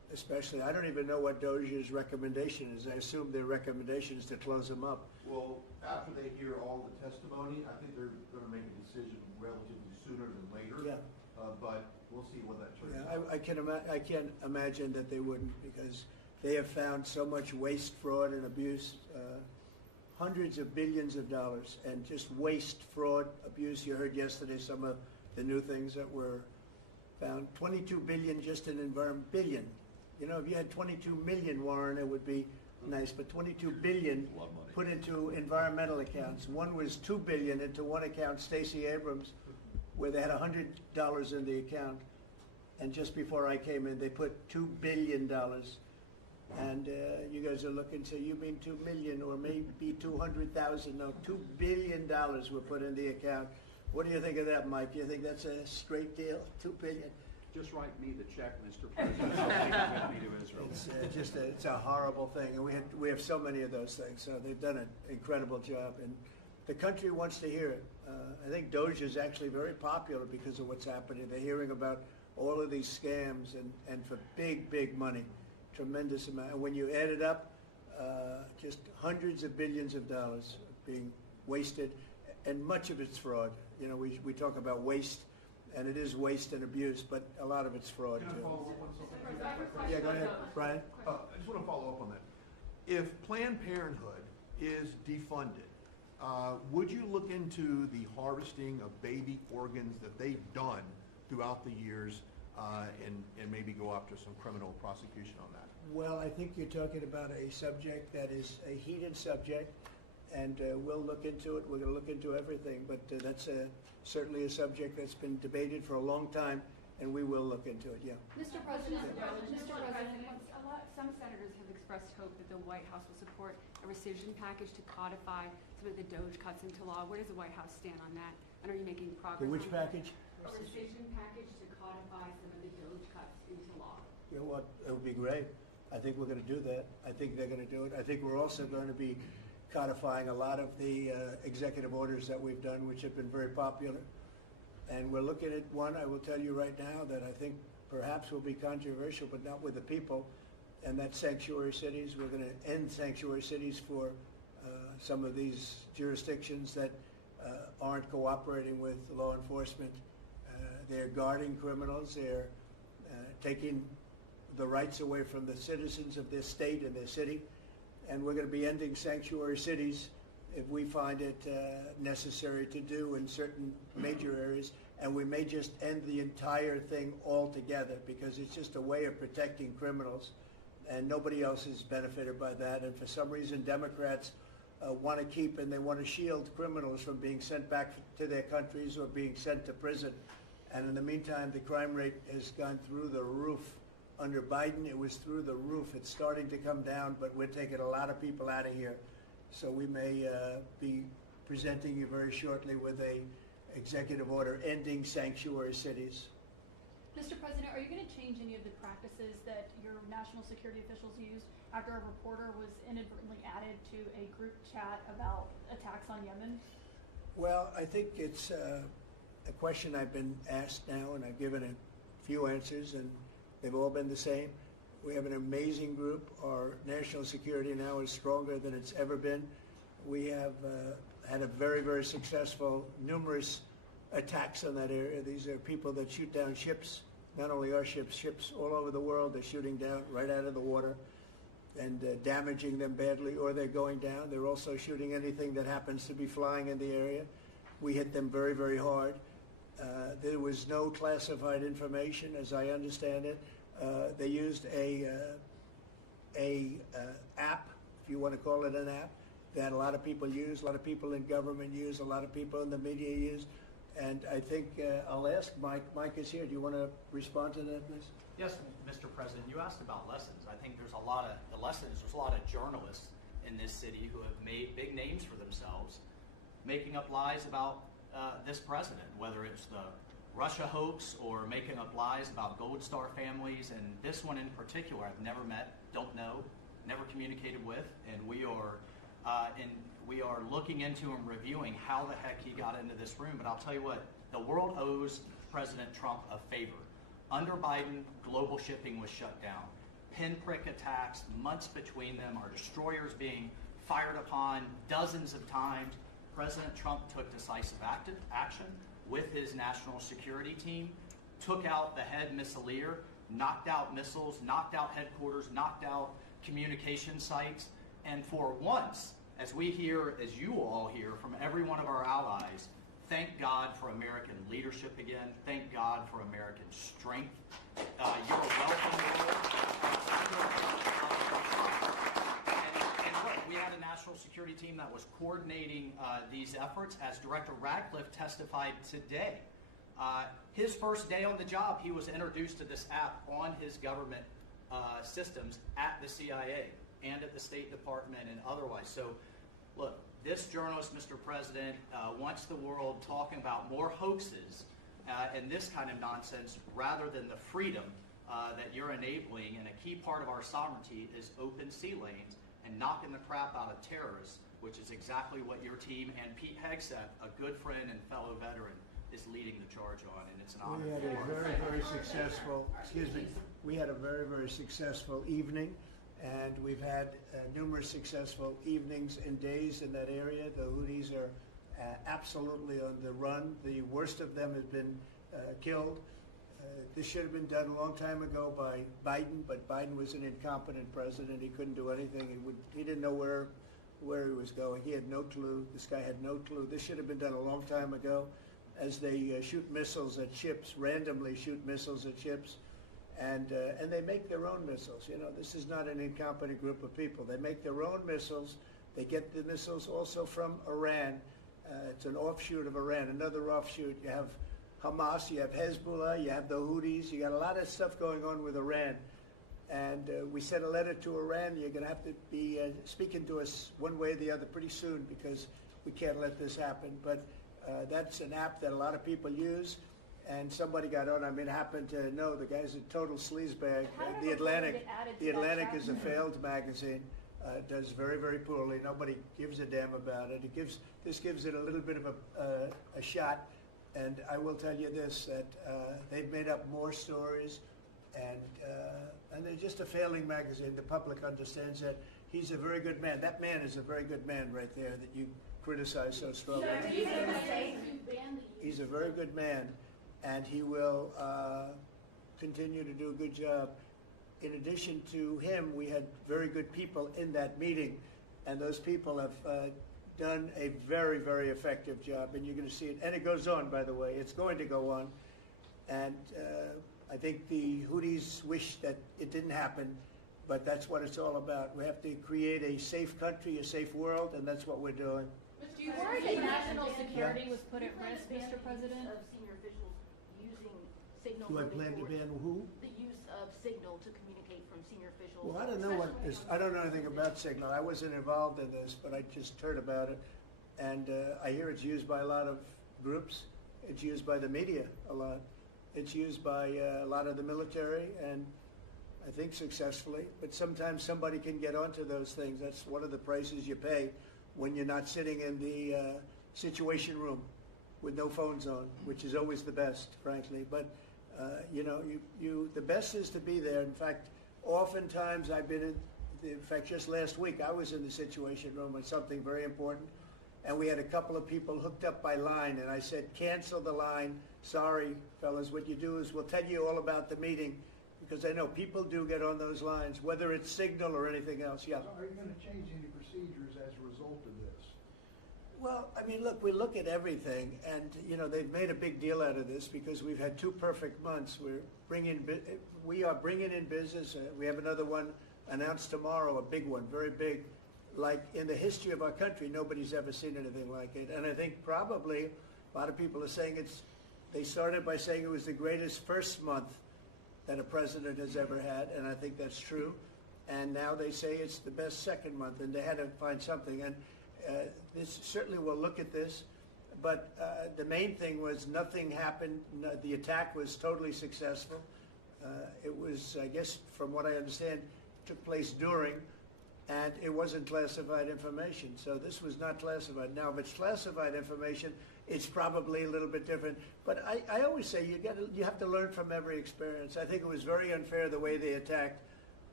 especially. I don't even know what Doge's recommendation is. I assume their recommendation is to close them up. Well, after they hear all the testimony, I think they're gonna make a decision relatively sooner than later. Yeah. But we'll see what that turns Yeah, out. I can't imagine that they wouldn't, because they have found so much waste, fraud, and abuse, hundreds of billions of dollars, and just waste, fraud, abuse. You heard yesterday some of the new things that were found. 22 billion just in environment, billion. You know, if you had 22 million, Warren, it would be nice, but 22 billion put into environmental accounts. One was 2 billion into one account, Stacey Abrams, where they had $100 in the account, and just before I came in, they put $2 billion. And you guys are looking, so you mean 2 million or maybe 200,000? No, $2 billion were put in the account. What do you think of that, Mike? Do you think that's a straight deal? 2 billion? Just write me the check, Mr. President. I'll take it with me to Israel. It's it's a horrible thing, and we have so many of those things. So they've done an incredible job, and the country wants to hear it. I think Doge is actually very popular because of what's happening. They're hearing about all of these scams and for big money, tremendous amount. And when you add it up, just hundreds of billions of dollars being wasted, and much of it's fraud. You know, we talk about waste, and it is waste and abuse, but a lot of it's fraud Can I too. follow up on something? Yeah, go ahead, Brian. I just want to follow up on that. If Planned Parenthood is defunded, would you look into the harvesting of baby organs that they've done throughout the years and maybe go after some criminal prosecution on that? Well, I think you're talking about a subject that is a heated subject, and we'll look into it. We're going to look into everything, but that's certainly a subject that's been debated for a long time, and we will look into it, yeah. Mr. President, Some senators have expressed hope that the White House will support a rescission package to codify some of the Doge cuts into law. Where does the White House stand on that? And are you making progress? Which on that? package? A rescission package to codify some of the Doge cuts into law. You know what? It would be great. I think we're going to do that. I think they're going to do it. I think we're also going to be codifying a lot of the executive orders that we've done, which have been very popular. And we're looking at one, I will tell you right now, that I think perhaps will be controversial, but not with the people, and that's sanctuary cities. We're going to end sanctuary cities for some of these jurisdictions that aren't cooperating with law enforcement. They're guarding criminals. They're taking the rights away from the citizens of their state and their city. And we're going to be ending sanctuary cities if we find it necessary to do in certain major areas. And we may just end the entire thing altogether because it's just a way of protecting criminals, and nobody else is benefited by that. And for some reason, Democrats want to keep and they want to shield criminals from being sent back to their countries or being sent to prison. And in the meantime, the crime rate has gone through the roof. Under Biden, it was through the roof. It's starting to come down, but we're taking a lot of people out of here. So we may be presenting you very shortly with a executive order ending sanctuary cities. Mr. President, are you going to change any of the practices that your national security officials used after a reporter was inadvertently added to a group chat about attacks on Yemen? Well, I think it's a question I've been asked now, and I've given a few answers, and they've all been the same. We have an amazing group. Our national security now is stronger than it's ever been. We have had a very successful, numerous attacks on that area. These are people that shoot down ships, not only our ships, ships all over the world. They're shooting down right out of the water and damaging them badly, or they're going down. They're also shooting anything that happens to be flying in the area. We hit them very hard. There was no classified information, as I understand it. They used a app, if you want to call it an app, that a lot of people use, a lot of people in government use, a lot of people in the media use. And I think I'll ask Mike. Mike is here. Do you want to respond to that, please? Yes, Mr. President. You asked about lessons. I think there's a lot of journalists in this city who have made big names for themselves, making up lies about this president, whether it's the Russia hoax or making up lies about Gold Star families. And this one in particular, I've never met, don't know, never communicated with, and we are looking into and reviewing how the heck he got into this room. But I'll tell you what, the world owes President Trump a favor. Under Biden, global shipping was shut down. pinprick attacks, months between them, our destroyers being fired upon dozens of times. President Trump took decisive action with his national security team, took out the head missileer, knocked out missiles, knocked out headquarters, knocked out communication sites, and for once, as we hear, as you all hear from every one of our allies, thank God for American leadership again. Thank God for American strength. You're a welcome and look, we had a national security team that was coordinating these efforts. As Director Radcliffe testified today, his first day on the job, he was introduced to this app on his government systems at the CIA and at the State Department and otherwise. So, look, this journalist, Mr. President, wants the world talking about more hoaxes and this kind of nonsense rather than the freedom that you're enabling. And a key part of our sovereignty is open sea lanes and knocking the crap out of terrorists, which is exactly what your team and Pete Hegseth, a good friend and fellow veteran, is leading the charge on, and it's an honor. We had a very, very successful, we had a very, very successful evening, and we've had numerous successful evenings and days in that area. The Houthis are absolutely on the run. The worst of them has been killed. This should have been done a long time ago by Biden, but Biden was an incompetent president. He couldn't do anything. He didn't know where he was going. He had no clue. This guy had no clue. This should have been done a long time ago. As they shoot missiles at ships, randomly shoot missiles at ships, and they make their own missiles. You know, this is not an incompetent group of people. They make their own missiles. They get the missiles also from Iran. It's an offshoot of Iran, another offshoot. You have Hamas, you have Hezbollah, you have the Houthis. You got a lot of stuff going on with Iran. And we sent a letter to Iran. You're going to have to be speaking to us one way or the other pretty soon, because we can't let this happen. But that's an app that a lot of people use, and somebody got on. I mean, happened to know the guy's a total sleazebag. The Atlantic is a failed magazine. Does very, very poorly. Nobody gives a damn about it. This gives it a little bit of a shot. And I will tell you this, that they've made up more stories, and they're just a failing magazine. The public understands that. He's a very good man. That man is a very good man right there that you criticize so strongly. He's a very good man, and he will continue to do a good job. In addition to him, we had very good people in that meeting, and those people have done a very, very effective job, and you're going to see it. And it goes on, by the way. It's going to go on. And I think the Houthis wish that it didn't happen, but that's what it's all about. We have to create a safe country, a safe world, and that's what we're doing. Do you worry that national security was put at risk, Mr. President? Of senior officials using signal. Do I plan to ban who? The use of signal to communicate from senior officials. Well, I don't know what this, I don't know anything about Signal. I wasn't involved in this, but I just heard about it. And I hear it's used by a lot of groups. It's used by the media a lot. It's used by a lot of the military, and I think successfully. But sometimes somebody can get onto those things. That's one of the prices you pay when you're not sitting in the situation room with no phones on, which is always the best, frankly. But you know, the best is to be there. In fact, oftentimes I've been in fact, just last week I was in the situation room on something very important, and we had a couple of people hooked up by line, and I said, cancel the line. Sorry, fellas, what you do is we'll tell you all about the meeting, because I know people do get on those lines, whether it's Signal or anything else. Yeah. So are you going to change any procedures as a result of this? Well, I mean, look, we look at everything, and you know they've made a big deal out of this because we've had 2 perfect months. We are bringing in business. We have another one announced tomorrow, a big one, very big. Like in the history of our country, nobody's ever seen anything like it. And I think probably a lot of people are saying they started by saying it was the greatest first month that a president has ever had, and I think that's true. And now they say it's the best second month, and they had to find something. And this certainly will look at this, but the main thing was nothing happened. The attack was totally successful. It was, I guess, from what I understand, took place during, and it wasn't classified information. So this was not classified. Now, if it's classified information, it's probably a little bit different. But I always say you have to learn from every experience. I think it was very unfair the way they attacked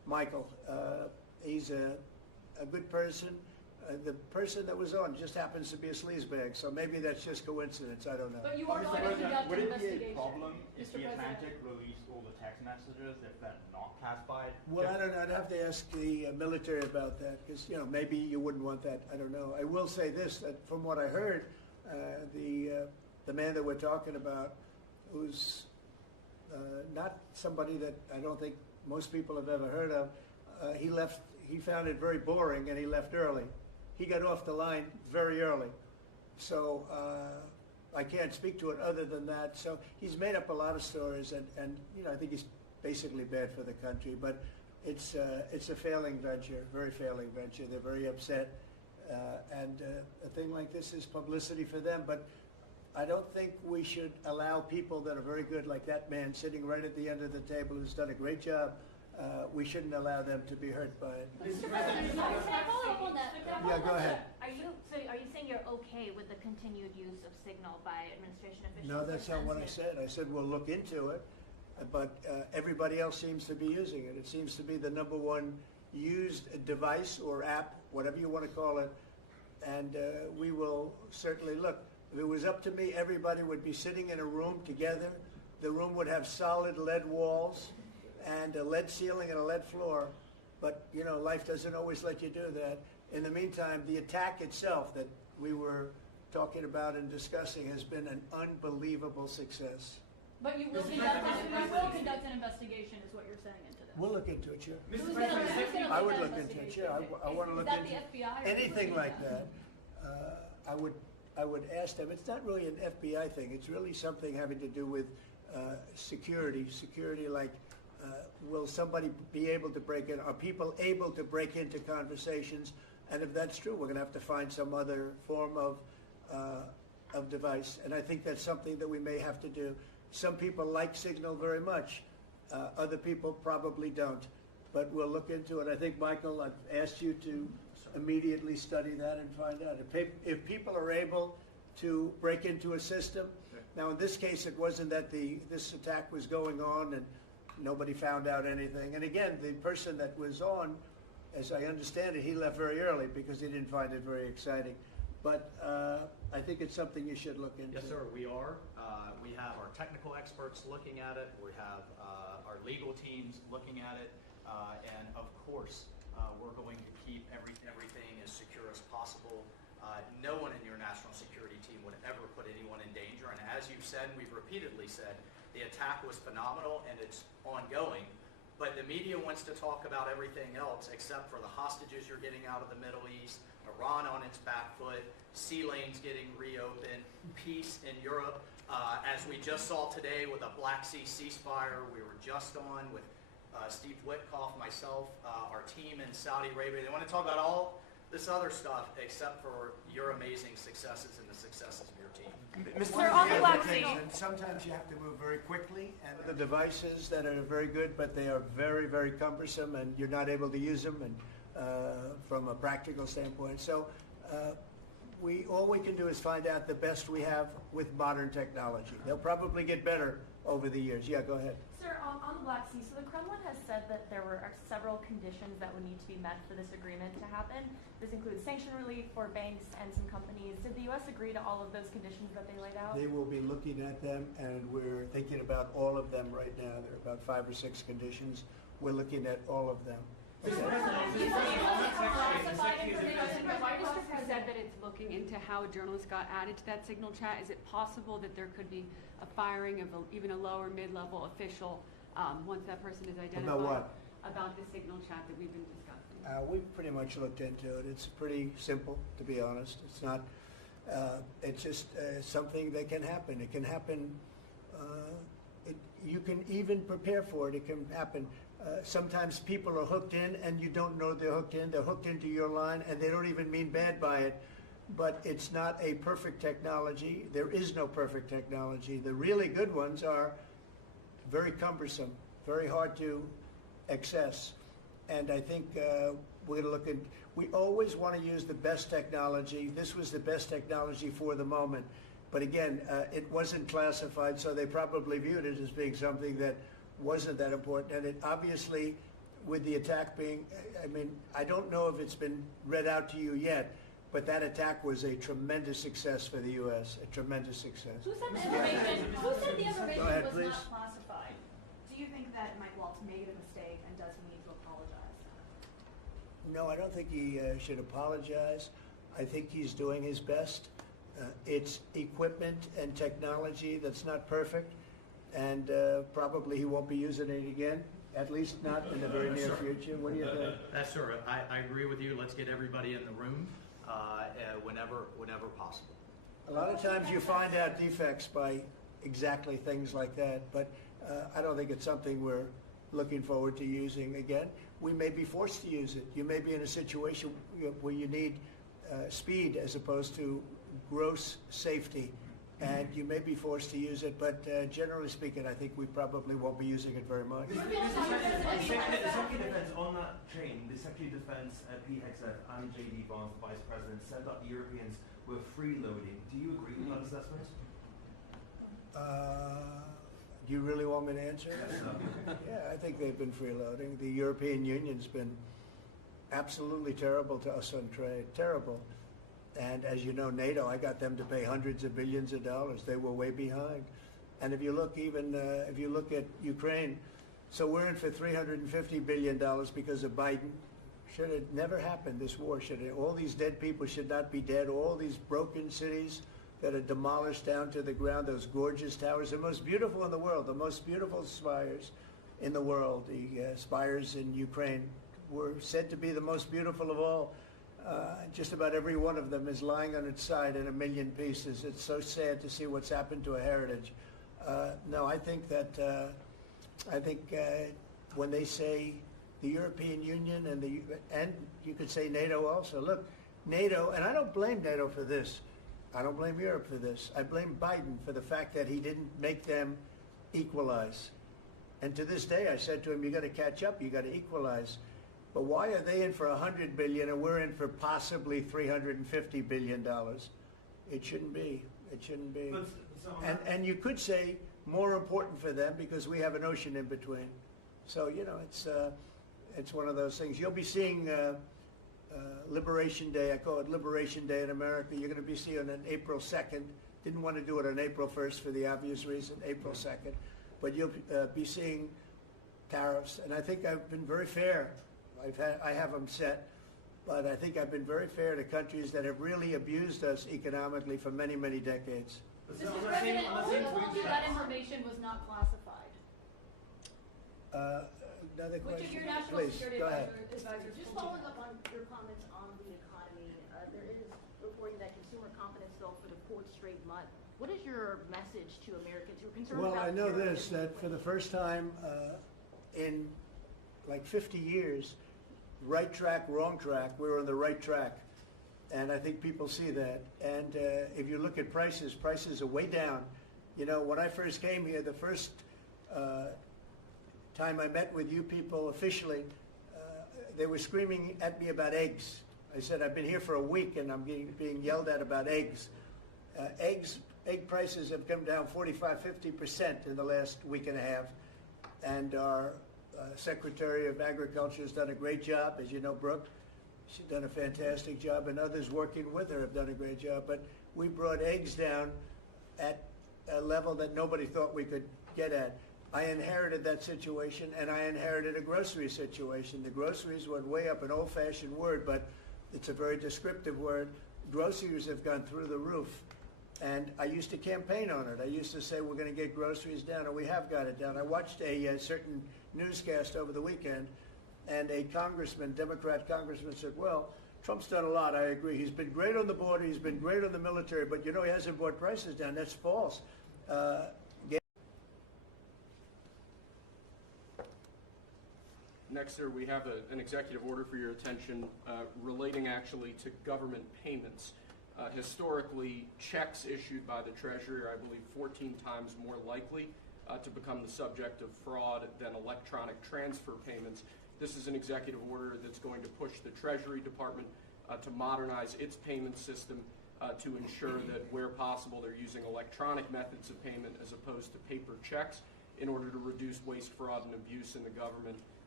Michael. He's a good person. The person that was on just happens to be a sleazebag, so maybe that's just coincidence. I don't know. But you are not going to conduct Would an it be a investigation, problem if Mr. the President. Atlantic released all the text messages if they're not classified? Well, I don't know. I'd have to ask the military about that because, you know, maybe you wouldn't want that. I don't know. I will say this, that from what I heard, the man that we're talking about, who's not somebody that I don't think most people have ever heard of, he left. He found it very boring and he left early. He got off the line very early. So I can't speak to it other than that. So he's made up a lot of stories and you know, I think he's basically bad for the country, but it's a failing venture, very failing venture. They're very upset. And a thing like this is publicity for them, but I don't think we should allow people that are very good, like that man sitting right at the end of the table who's done a great job. We shouldn't allow them to be hurt by it. Mr. President, can I follow up on that? Yeah, go ahead. Are you saying you're okay with the continued use of Signal by administration officials? No, that's not what I said. I said we'll look into it, but everybody else seems to be using it. It seems to be the #1 used device or app, whatever you want to call it, and we will certainly look. If it was up to me, everybody would be sitting in a room together. The room would have solid lead walls and a lead ceiling and a lead floor, but you know, life doesn't always let you do that. In the meantime, the attack itself that we were talking about and discussing has been an unbelievable success. But you will conduct an investigation, is what you're saying into this. We'll look into it, sure. Who's gonna I would lead look that into it, investigation? sure. I want to look Is that into the FBI or anything who's like looking that. I would ask them. It's not really an FBI thing. It's really something having to do with security. Security, like will somebody be able to break in? Are people able to break into conversations? And if that's true, we're going to have to find some other form of device. And I think that's something that we may have to do. Some people like Signal very much. Other people probably don't. But we'll look into it. I think, Michael, I've asked you to immediately study that and find out. If people are able to break into a system, now in this case it wasn't that this attack was going on and nobody found out anything. And again, the person that was on, as I understand it, he left very early because he didn't find it very exciting. But I think it's something you should look into. Yes, sir, we are. We have our technical experts looking at it. We have our legal teams looking at it. And of course, we're going to keep everything as secure as possible. No one in your national security team would ever put anyone in danger. And as you've said, and we've repeatedly said, the attack was phenomenal and it's ongoing. But the media wants to talk about everything else except for the hostages you're getting out of the Middle East, Iran on its back foot, sea lanes getting reopened, peace in Europe. As we just saw today with a Black Sea ceasefire, we were just on with Steve Witkoff, myself, our team in Saudi Arabia. They want to talk about all this other stuff except for your amazing successes and the successes of your team. Sir, on the Black Sea. And sometimes you have to move very quickly, and the devices that are very good, but they are very, very cumbersome, and you're not able to use them, and from a practical standpoint. So all we can do is find out the best we have with modern technology. They'll probably get better over the years. Yeah, go ahead. Sir, on the Black Sea, so the Kremlin has said that there were several conditions that would need to be met for this agreement to happen. This includes sanction relief for banks and some companies. Did the U.S. agree to all of those conditions that they laid out? They will be looking at them, and we're thinking about all of them right now. There are about 5 or 6 conditions. We're looking at all of them. The White House has said that it's looking into how a journalist got added to that Signal chat. Is it possible that there could be a firing of even a lower mid-level official once that person is identified? About what? About the Signal chat that we've been discussing. We've pretty much looked into it. It's pretty simple, to be honest. It's not. It's just something that can happen. It can happen. You can even prepare for it. It can happen. Sometimes people are hooked in and you don't know they're hooked in. They're hooked into your line and they don't even mean bad by it. But it's not a perfect technology. There is no perfect technology. The really good ones are very cumbersome, very hard to access. And I think we're going to look at, we always want to use the best technology. This was the best technology for the moment. But again, it wasn't classified, so they probably viewed it as being something that wasn't that important. And it obviously, with the attack being, I mean, I don't know if it's been read out to you yet, but that attack was a tremendous success for the U.S., a tremendous success. Who said the information, who said the information Go ahead, was please. not classified? Do you think that Mike Waltz made a mistake, and does he need to apologize? No, I don't think he should apologize. I think he's doing his best. It's equipment and technology that's not perfect, and probably he won't be using it again, at least not in the very near future. What do you think? That's sir. I agree with you. Let's get everybody in the room whenever possible. A lot of times you find out defects by exactly things like that, but I don't think it's something we're looking forward to using again. We may be forced to use it. You may be in a situation where you need speed as opposed to gross safety, and you may be forced to use it, but generally speaking, I think we probably won't be using it very much. The Secretary of Defense, on that chain, the Secretary of Defense, Pete Hegseth, and J.D. Vance, the Vice President, said that the Europeans were freeloading. Do you agree with that assessment? Do you really want me to answer? Yeah, I think they've been freeloading. The European Union's been absolutely terrible to us on trade, terrible. And as you know, NATO, I got them to pay hundreds of billions of dollars. They were way behind. And if you look if you look at Ukraine, so we're in for $350 billion because of Biden. Should have never happened, this war. All these dead people should not be dead. All these broken cities that are demolished down to the ground, those gorgeous towers, the most beautiful in the world, the most beautiful spires in the world. The spires in Ukraine were said to be the most beautiful of all. Just about every one of them is lying on its side in a million pieces. It's so sad to see what's happened to a heritage. No, I think that when they say the European Union and you could say NATO also. Look, NATO, and I don't blame NATO for this. I don't blame Europe for this. I blame Biden for the fact that he didn't make them equalize. And to this day, I said to him, you got to catch up, you got to equalize. But why are they in for $100 billion and we're in for possibly $350 billion? It shouldn't be. It shouldn't be. And you could say more important for them because we have an ocean in between. So, you know, it's one of those things. You'll be seeing Liberation Day. I call it Liberation Day in America. You're going to be seeing it on April 2nd. Didn't want to do it on April 1st for the obvious reason, April 2nd. But you'll be seeing tariffs. And I think I've been very fair. I have them set, but I think I've been very fair to countries that have really abused us economically for many, many decades. Mr. President, who told you that information was not classified? Another question? Which of your national Please, security go ahead. advisors Just told you? following up on your comments on the economy, there is reporting that consumer confidence fell for the fourth straight month. What is your message to Americans who are concerned Well, about I know terrorism? this, that for the first time in like 50 years, right track, wrong track, we're on the right track. And I think people see that. And if you look at prices, prices are way down. You know, when I first came here, the first time I met with you people officially, they were screaming at me about eggs. I said, I've been here for a week and I'm being yelled at about eggs. Egg prices have come down 45–50% in the last week and a half. And our Secretary of Agriculture has done a great job. As you know, Brooke, she's done a fantastic job, and others working with her have done a great job. But we brought eggs down at a level that nobody thought we could get at. I inherited that situation, and I inherited a grocery situation. The groceries went way up, an old-fashioned word, but it's a very descriptive word. Groceries have gone through the roof. And I used to campaign on it. I used to say we're going to get groceries down, and we have got it down. I watched a certain newscast over the weekend, and a congressman, Democrat congressman, said, well, Trump's done a lot, I agree. He's been great on the border, he's been great on the military, but you know he hasn't brought prices down. That's false. Next, sir, we have an executive order for your attention relating actually to government payments. Historically, checks issued by the Treasury are, I believe, 14 times more likely to become the subject of fraud than electronic transfer payments. This is an executive order that's going to push the Treasury Department to modernize its payment system to ensure that where possible they're using electronic methods of payment as opposed to paper checks in order to reduce waste, fraud, and abuse in the government.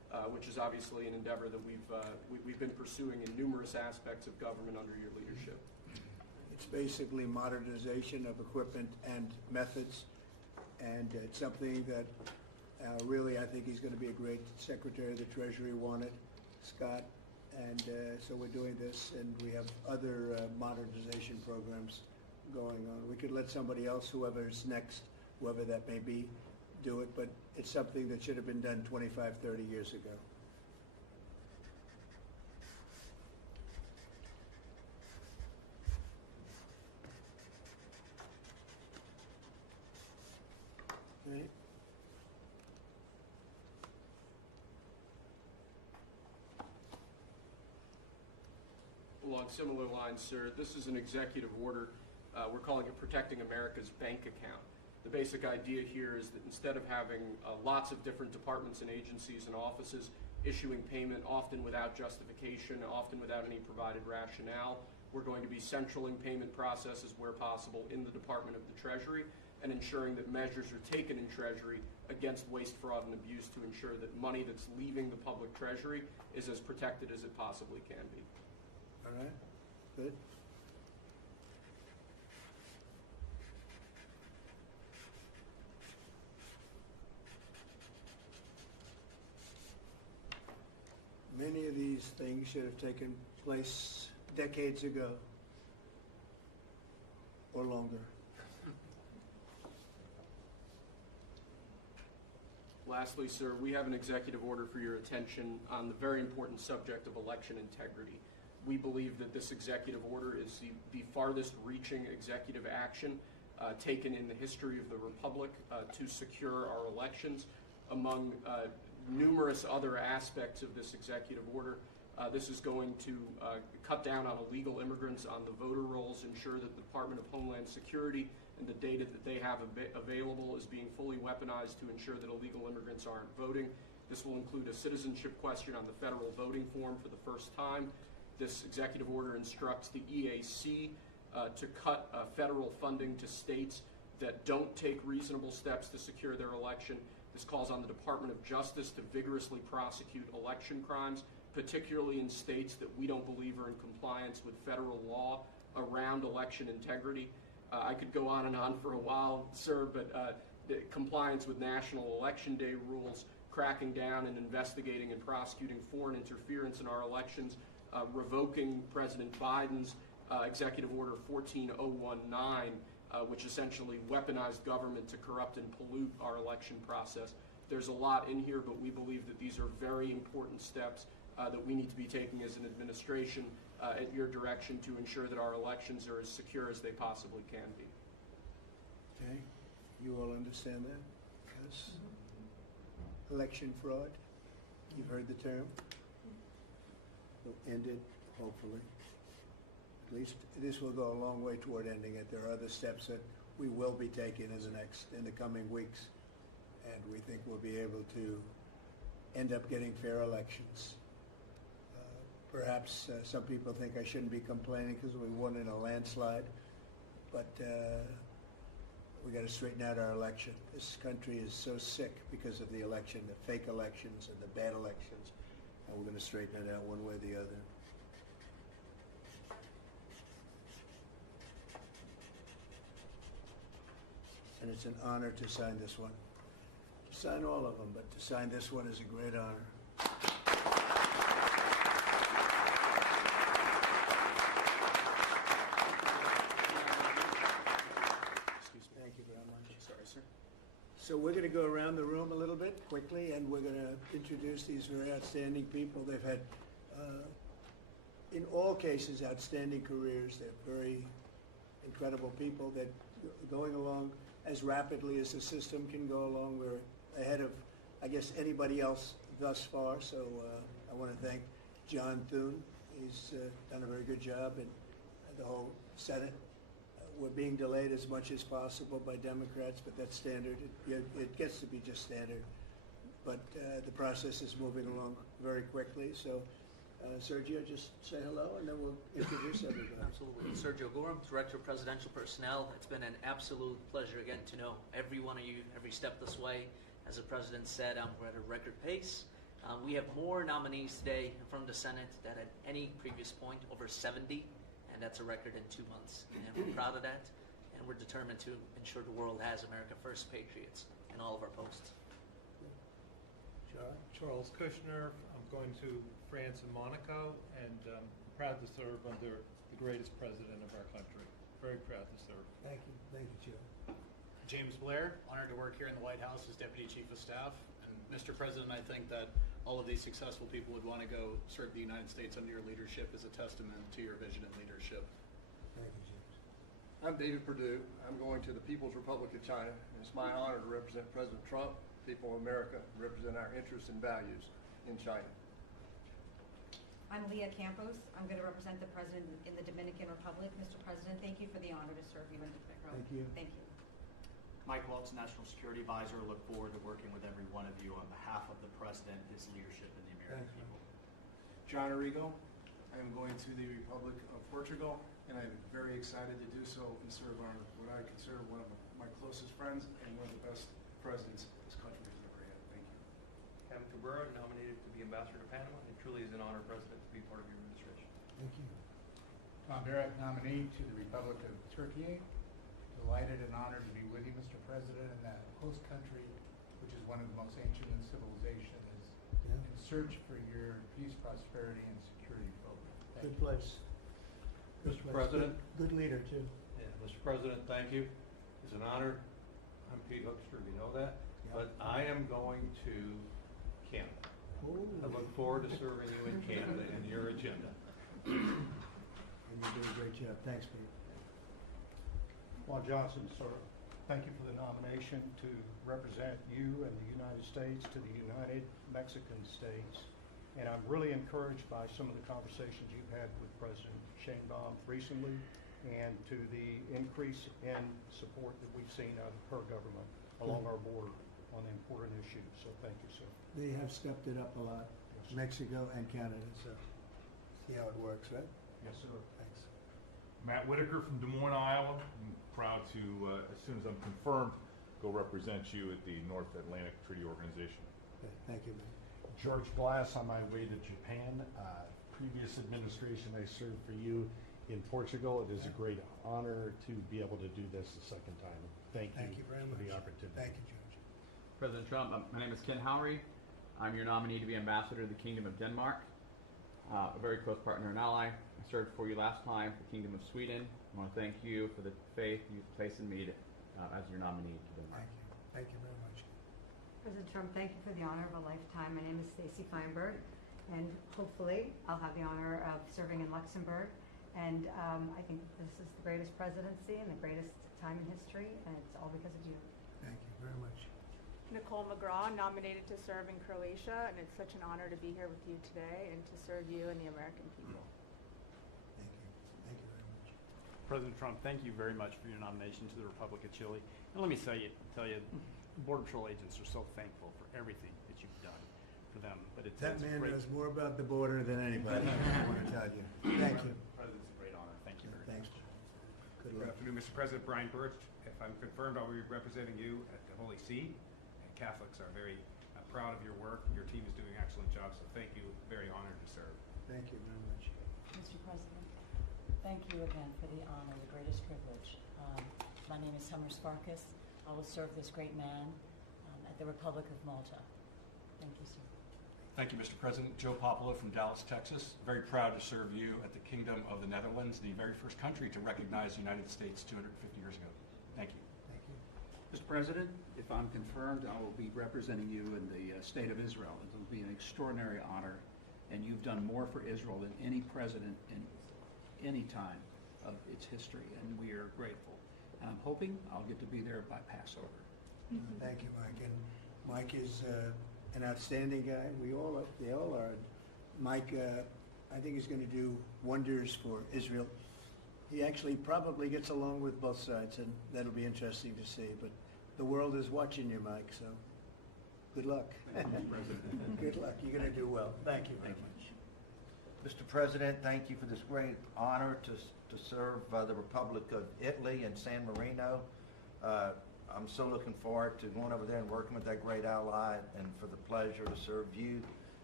which is obviously an endeavor that we've been pursuing in numerous aspects of government under your leadership. It's basically modernization of equipment and methods, and it's something that really I think he's going to be a great Secretary of the Treasury, wanted, Scott, and so we're doing this, and we have other modernization programs going on. We could let somebody else, whoever's next, whoever that may be, do it, but it's something that should have been done 25, 30 years ago. Okay. Along similar lines, sir, this is an executive order. We're calling it Protecting America's Bank Account. The basic idea here is that instead of having lots of different departments and agencies and offices issuing payment, often without justification, often without any provided rationale, we're going to be centraling payment processes where possible in the Department of the Treasury and ensuring that measures are taken in Treasury against waste, fraud, and abuse to ensure that money that's leaving the public treasury is as protected as it possibly can be. All right, good. Many of these things should have taken place decades ago or longer. Lastly, sir, we have an executive order for your attention on the very important subject of election integrity. We believe that this executive order is the farthest reaching executive action taken in the history of the Republic to secure our elections. Among numerous other aspects of this executive order, this is going to cut down on illegal immigrants on the voter rolls, ensure that the Department of Homeland Security and the data that they have available is being fully weaponized to ensure that illegal immigrants aren't voting. This will include a citizenship question on the federal voting form for the first time. This executive order instructs the EAC to cut federal funding to states that don't take reasonable steps to secure their election. This calls on the Department of Justice to vigorously prosecute election crimes, particularly in states that we don't believe are in compliance with federal law around election integrity. I could go on and on for a while, sir, but compliance with National Election Day rules, cracking down and investigating and prosecuting foreign interference in our elections, revoking President Biden's Executive Order 14019, which essentially weaponized government to corrupt and pollute our election process. There's a lot in here, but we believe that these are very important steps that we need to be taking as an administration at your direction to ensure that our elections are as secure as they possibly can be. Okay, you all understand that? Yes. Election fraud, you've heard the term. Will end it, hopefully. At least this will go a long way toward ending it. There are other steps that we will be taking in the coming weeks, and we think we'll be able to end up getting fair elections. Perhaps some people think I shouldn't be complaining because we won in a landslide, but we got to straighten out our election. This country is so sick because of the election, the fake elections and the bad elections, and we're going to straighten it out one way or the other. And it's an honor to sign this one. To sign all of them, but to sign this one is a great honor. Thank you very much. Sorry, sir. So we're going to go around the room a little bit quickly, and we're going to introduce these very outstanding people. They've had, in all cases, outstanding careers. They're very incredible people that going along as rapidly as the system can go along. We're ahead of, I guess, anybody else thus far. So I want to thank John Thune. He's done a very good job, and the whole Senate. We're being delayed as much as possible by Democrats, but that's standard. It gets to be just standard. But the process is moving along very quickly. So, Sergio, just say hello, and then we'll introduce everybody. Absolutely. Sergio Gorham, Director of Presidential Personnel. It's been an absolute pleasure again to know every one of you every step this way. As the President said, we're at a record pace, We have more nominees today from the Senate than at any previous point, over 70, and that's a record in 2 months. And we're proud of that, and we're determined to ensure the world has America First patriots in all of our posts. Charles Kushner. I'm going to France and Monaco, and proud to serve under the greatest president of our country. Very proud to serve. Thank you, Joe. James Blair, honored to work here in the White House as Deputy Chief of Staff. And Mr. President, I think that all of these successful people would want to go serve the United States under your leadership as a testament to your vision and leadership. Thank you, James. I'm David Perdue. I'm going to the People's Republic of China, and it's my honor to represent President Trump, people of America, and represent our interests and values in China. I'm Leah Campos. I'm going to represent the President in the Dominican Republic. Mr. President, thank you for the honor to serve you in the Thank you. Thank you. Mike Welch, National Security Advisor. Look forward to working with every one of you on behalf of the President, his leadership, and the American people. John Arrigo. I am going to the Republic of Portugal, and I'm very excited to do so and serve on what I consider one of my closest friends and one of the best presidents this country has ever had. Thank you. Kevin Cabrera, nominated to be Ambassador to Panama. It truly is an honor, President, to be part of your administration. Thank you. Tom Barrett, nominee to the Republic of Turkey. Delighted and honored to be with you, Mr. President, in that host country, which is one of the most ancient in civilization, is in search for your peace, prosperity, and security program. Good place. Mr. President. Good leader, too. Yeah, Mr. President, thank you. It's an honor. I'm Pete Hoekstra, you know that. But I am going to Canada. I look forward to serving you in Canada and your agenda. And you're doing a great job. Thanks, Pete. Juan Johnson, sir, thank you for the nomination to represent you and the United States to the United Mexican States. And I'm really encouraged by some of the conversations you've had with President Sheinbaum recently and to the increase in support that we've seen out of her government along our border on the important issues. So thank you, sir. They have stepped it up a lot, Mexico and Canada, so see how it works, right? Yes, sir. Thanks. Matt Whitaker from Des Moines, Iowa. I'm proud to, as soon as I'm confirmed, go represent you at the North Atlantic Treaty Organization. Okay, thank you, man. George Glass, on my way to Japan. Previous administration, I served for you in Portugal. It is a great honor to be able to do this the second time. Thank you very for much. the opportunity. Thank you, George. President Trump, my name is Ken Houry. I'm your nominee to be Ambassador to the Kingdom of Denmark, a very close partner and ally. I served for you last time for the Kingdom of Sweden. I want to thank you for the faith you've placed in me as your nominee to Denmark. Thank you. Thank you very much. President Trump, thank you for the honor of a lifetime. My name is Stacy Feinberg, and hopefully I'll have the honor of serving in Luxembourg. And I think this is the greatest presidency and the greatest time in history, and it's all because of you. Thank you very much. Nicole McGraw, nominated to serve in Croatia, and it's such an honor to be here with you today and to serve you and the American people. Thank you. Thank you very much. President Trump, thank you very much for your nomination to the Republic of Chile. And let me tell you, Border Patrol agents are so thankful for everything that you've done for them. But That it's man great. knows more about the border than anybody, I want to tell you. Thank you. President, it's a great honor. Thank you very Thanks. much. Good Good luck. afternoon, Mr. President. Brian Birch. If I'm confirmed, I'll be representing you at the Holy See. And Catholics are very proud of your work. Your team is doing an excellent job, so thank you. Very honored to serve. Thank you very much. Mr. President, thank you again for the honor, the greatest privilege. My name is Summer Sparkus. I will serve this great man at the Republic of Malta. Thank you, sir. Thank you, Mr. President. Joe Popolo from Dallas, Texas. Very proud to serve you at the Kingdom of the Netherlands, the very first country to recognize the United States 250 years ago. Thank you. Thank you. Mr. President, if I'm confirmed, I will be representing you in the state of Israel. It will be an extraordinary honor, and you've done more for Israel than any president in any time of its history, and we are grateful. And I'm hoping I'll get to be there by Passover. Thank you, Mike. And Mike is an outstanding guy. They all are. Mike, I think he's going to do wonders for Israel. He actually probably gets along with both sides, and that'll be interesting to see. But the world is watching you, Mike, so good luck. Good luck. You're going to do well. Thank you very much. Mr. President, thank you for this great honor to serve the Republic of Italy and San Marino. I'm so looking forward to going over there and working with that great ally, and for the pleasure to serve you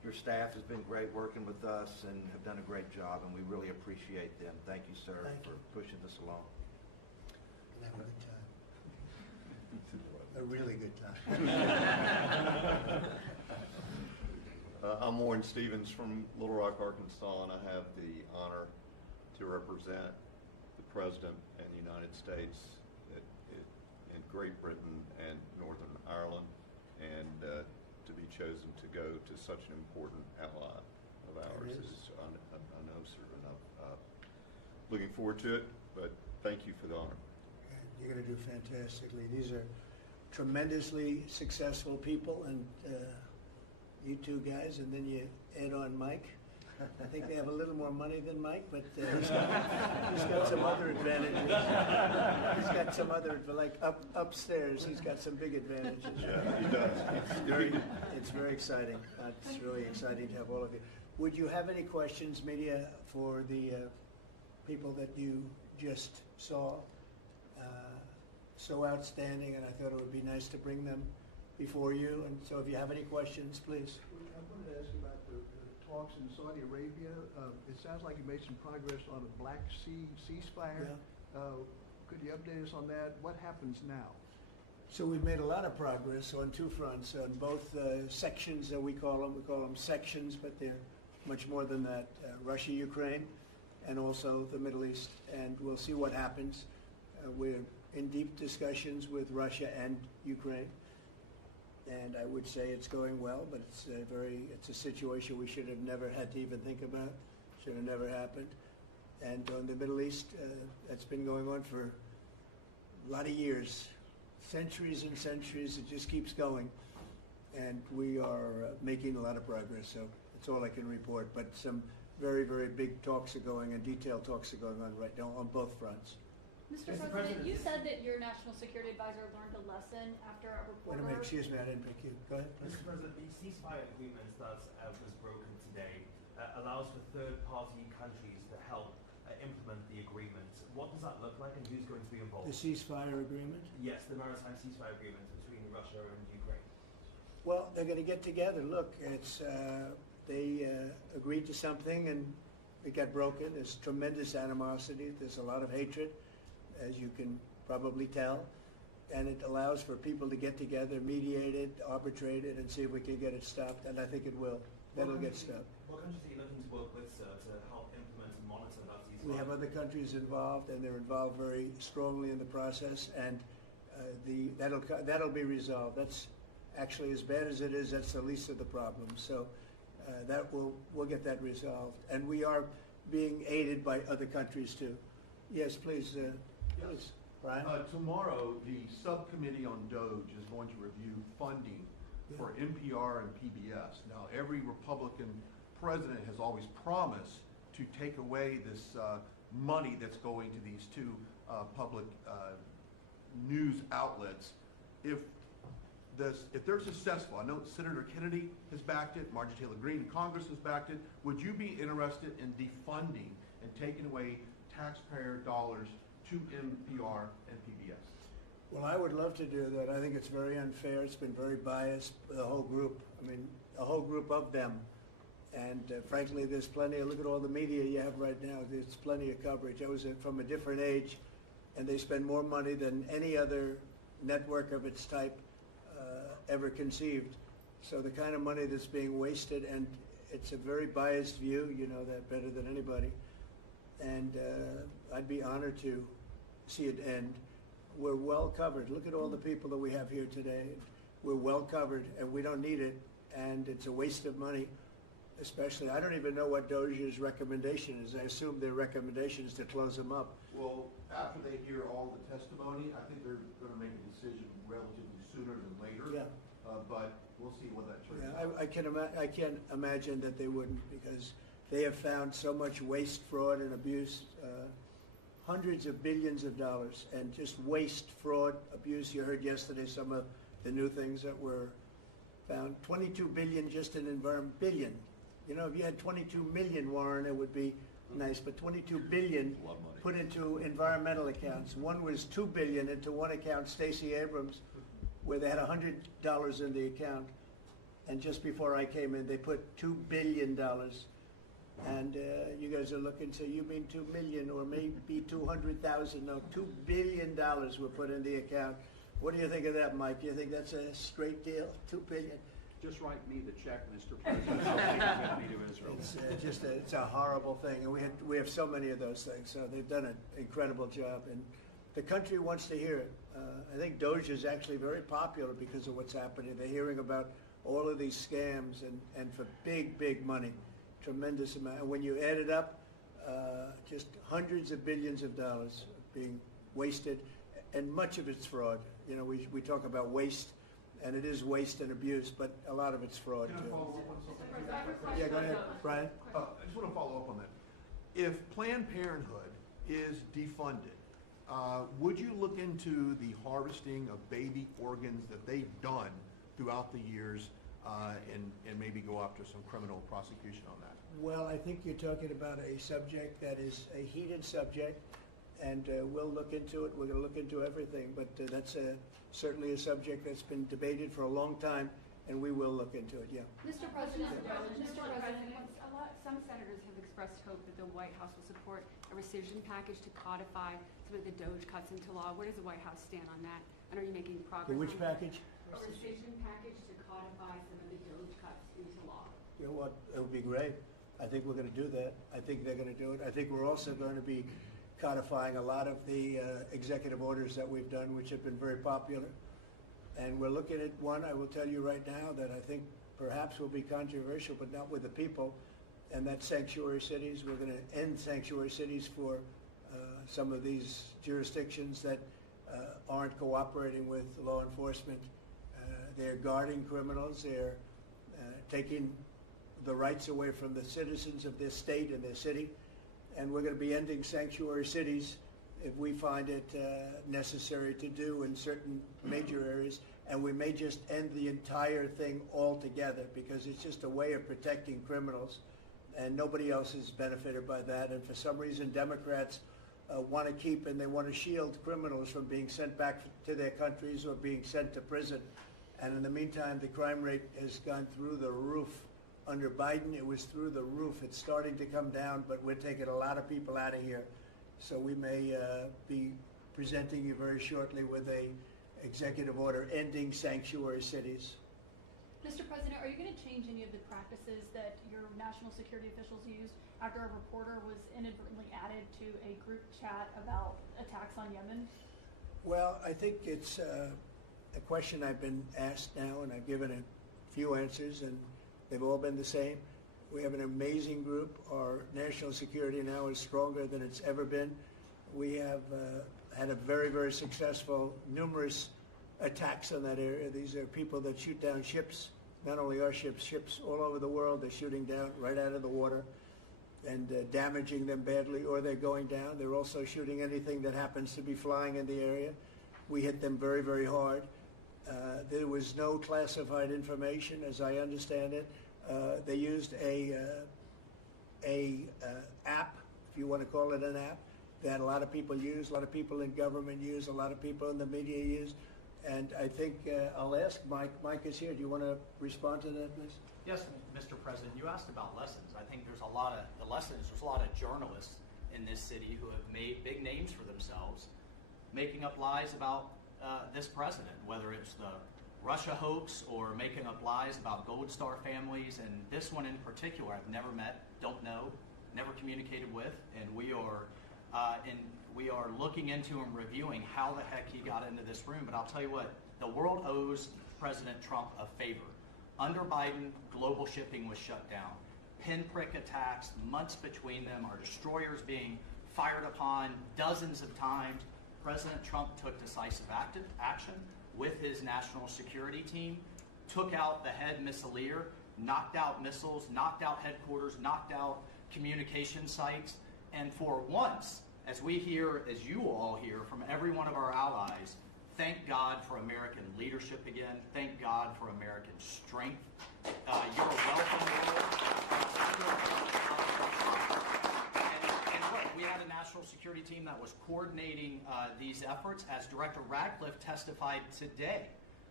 Your staff has been great working with us and have done a great job, and we really appreciate them. Thank you, sir, Thank for you. pushing this along. And have a good time. A really good time. I'm Warren Stevens from Little Rock, Arkansas, and I have the honor to represent the President and the United States in Great Britain and Northern Ireland, and to be chosen to go to such an important ally of ours is, I know, sir, and I'm looking forward to it, but thank you for the honor. You're going to do fantastically. These are tremendously successful people, and you two guys, and then you add on Mike. I think they have a little more money than Mike, but he's got some other advantages. He's got some other, like upstairs, he's got some big advantages. Yeah, he does. It's very exciting. It's really exciting to have all of you. Would you have any questions, media, for the people that you just saw? So outstanding, and I thought it would be nice to bring them before you. And so if you have any questions, please. I wanted to ask you about the talks in Saudi Arabia. It sounds like you made some progress on a Black Sea ceasefire. Yeah. Could you update us on that? What happens now? So we've made a lot of progress on two fronts, on both sections that we call them. We call them sections, but they're much more than that. Russia, Ukraine, and also the Middle East. And we'll see what happens. We're in deep discussions with Russia and Ukraine. And I would say it's going well, but it's a situation we should have never had to even think about. Should have never happened. And on the Middle East, that's been going on for a lot of years, centuries and centuries. It just keeps going. And we are making a lot of progress, so that's all I can report. But some very, very big talks are going, and detailed talks are going on right now on both fronts. Mr. President, you said that your national security advisor learned a lesson after a Wait a reporter... minute, excuse me, I didn't pick you. Go ahead. Mr. President, the ceasefire agreement that was broken today allows for third-party countries to help implement the agreement. What does that look like, and who's going to be involved? The ceasefire agreement? Yes, the maritime ceasefire agreement between Russia and Ukraine. Well, they're going to get together. Look, they agreed to something, and it got broken. There's tremendous animosity. There's a lot of hatred, as you can probably tell, and it allows for people to get together, mediate it, arbitrate it, and see if we can get it stopped, and I think it will. That'll get stopped. What countries are you looking to work with, sir, to help implement and monitor that ceasefire? We have other countries involved, and they're involved very strongly in the process, and that'll be resolved. That's actually, as bad as it is, that's the least of the problems. So we'll get that resolved, and we are being aided by other countries too. Yes, please. Yes. Brian? Tomorrow, the subcommittee on DOGE is going to review funding for NPR and PBS. Now, every Republican president has always promised to take away this money that's going to these two public news outlets. If they're successful, I know Senator Kennedy has backed it, Marjorie Taylor Greene in Congress has backed it. Would you be interested in defunding and taking away taxpayer dollars to NPR and PBS? Well, I would love to do that. I think it's very unfair. It's been very biased, the whole group. I mean, a whole group of them. And frankly, there's plenty look at all the media you have right now. There's plenty of coverage. I was from a different age, and they spend more money than any other network of its type ever conceived. So the kind of money that's being wasted, and it's a very biased view, you know that better than anybody. And I'd be honored to see it end. We're well covered. Look at all the people that we have here today. We're well covered, and we don't need it, and it's a waste of money, especially. I don't even know what DOJ's recommendation is. I assume their recommendation is to close them up. Well, after they hear all the testimony, I think they're going to make a decision relatively sooner than later. Yeah. But we'll see what that turns out. I can't imagine that they wouldn't, because they have found so much waste, fraud, and abuse, hundreds of billions of dollars, and just waste, fraud, abuse. You heard yesterday some of the new things that were found. 22 billion just in environment. Billion. You know, if you had 22 million, Warren, it would be nice, but 22 billion put into environmental accounts. One was 2 billion into one account, Stacey Abrams, where they had $100 in the account. And just before I came in, they put $2 billion. And you guys are looking, so you mean 2 million or maybe 200,000? No, $2 billion were put in the account. What do you think of that, Mike? Do you think that's a straight deal? 2 billion? Just write me the check, Mr. President. I'll take it with me to Israel. It's it's a horrible thing, and we have so many of those things. So they've done an incredible job, and the country wants to hear it. I think Doge is actually very popular because of what's happening. They're hearing about all of these scams and for big money, tremendous amount. And when you add it up, just hundreds of billions of dollars being wasted, and much of it's fraud. You know, we talk about waste, and it is waste and abuse, but a lot of it's fraud Can I too. follow up on something? Yeah, go ahead, Brian. I just want to follow up on that. If Planned Parenthood is defunded, would you look into the harvesting of baby organs that they've done throughout the years and maybe go after some criminal prosecution on that? Well, I think you're talking about a subject that is a heated subject, and we'll look into it. We're going to look into everything, but that's certainly a subject that's been debated for a long time, and we will look into it, yeah. Mr. President, Some senators have expressed hope that the White House will support a rescission package to codify some of the Doge cuts into law. Where does the White House stand on that? And are you making progress? Which on that? package? A rescission package to codify some of the Doge cuts into law. You know what? It would be great. I think we're going to do that. I think they're going to do it. I think we're also going to be codifying a lot of the executive orders that we've done, which have been very popular. And we're looking at one, I will tell you right now, that I think perhaps will be controversial, but not with the people, and that's sanctuary cities. We're going to end sanctuary cities for some of these jurisdictions that aren't cooperating with law enforcement. They're guarding criminals. They're taking the rights away from the citizens of their state and their city. And we're going to be ending sanctuary cities if we find it necessary to do in certain major areas. And we may just end the entire thing altogether because it's just a way of protecting criminals. And nobody else is benefited by that. And for some reason, Democrats want to keep and they want to shield criminals from being sent back to their countries or being sent to prison. And in the meantime, the crime rate has gone through the roof. Under Biden, it was through the roof. It's starting to come down, but we're taking a lot of people out of here. So we may be presenting you very shortly with a executive order ending sanctuary cities. Mr. President, are you going to change any of the practices that your national security officials used after a reporter was inadvertently added to a group chat about attacks on Yemen? Well, I think it's a question I've been asked now, and I've given a few answers, and they've all been the same. We have an amazing group. Our national security now is stronger than it's ever been. We have had a very successful, numerous attacks on that area. These are people that shoot down ships, not only our ships, ships all over the world. They're shooting down right out of the water and damaging them badly, or they're going down. They're also shooting anything that happens to be flying in the area. We hit them very hard. There was no classified information, as I understand it. They used a app, if you want to call it an app, that a lot of people use, a lot of people in government use, a lot of people in the media use. And I think I'll ask Mike. Mike is here. Do you want to respond to that, please? Yes, Mr. President. You asked about lessons. I think there's a lot of journalists in this city who have made big names for themselves, making up lies about this president, whether it's the Russia hoax or making up lies about Gold Star families. And this one in particular, I've never met, don't know, never communicated with, and we are looking into and reviewing how the heck he got into this room. But I'll tell you what, the world owes President Trump a favor. Under Biden, global shipping was shut down. Pinprick attacks, months between them, our destroyers being fired upon dozens of times. President Trump took decisive action with his national security team, took out the head missileer, knocked out missiles, knocked out headquarters, knocked out communication sites, and for once, as we hear, as you all hear from every one of our allies, thank God for American leadership again. Thank God for American strength. You're welcome. And look, we had a national security team that was coordinating these efforts. As Director Radcliffe testified today,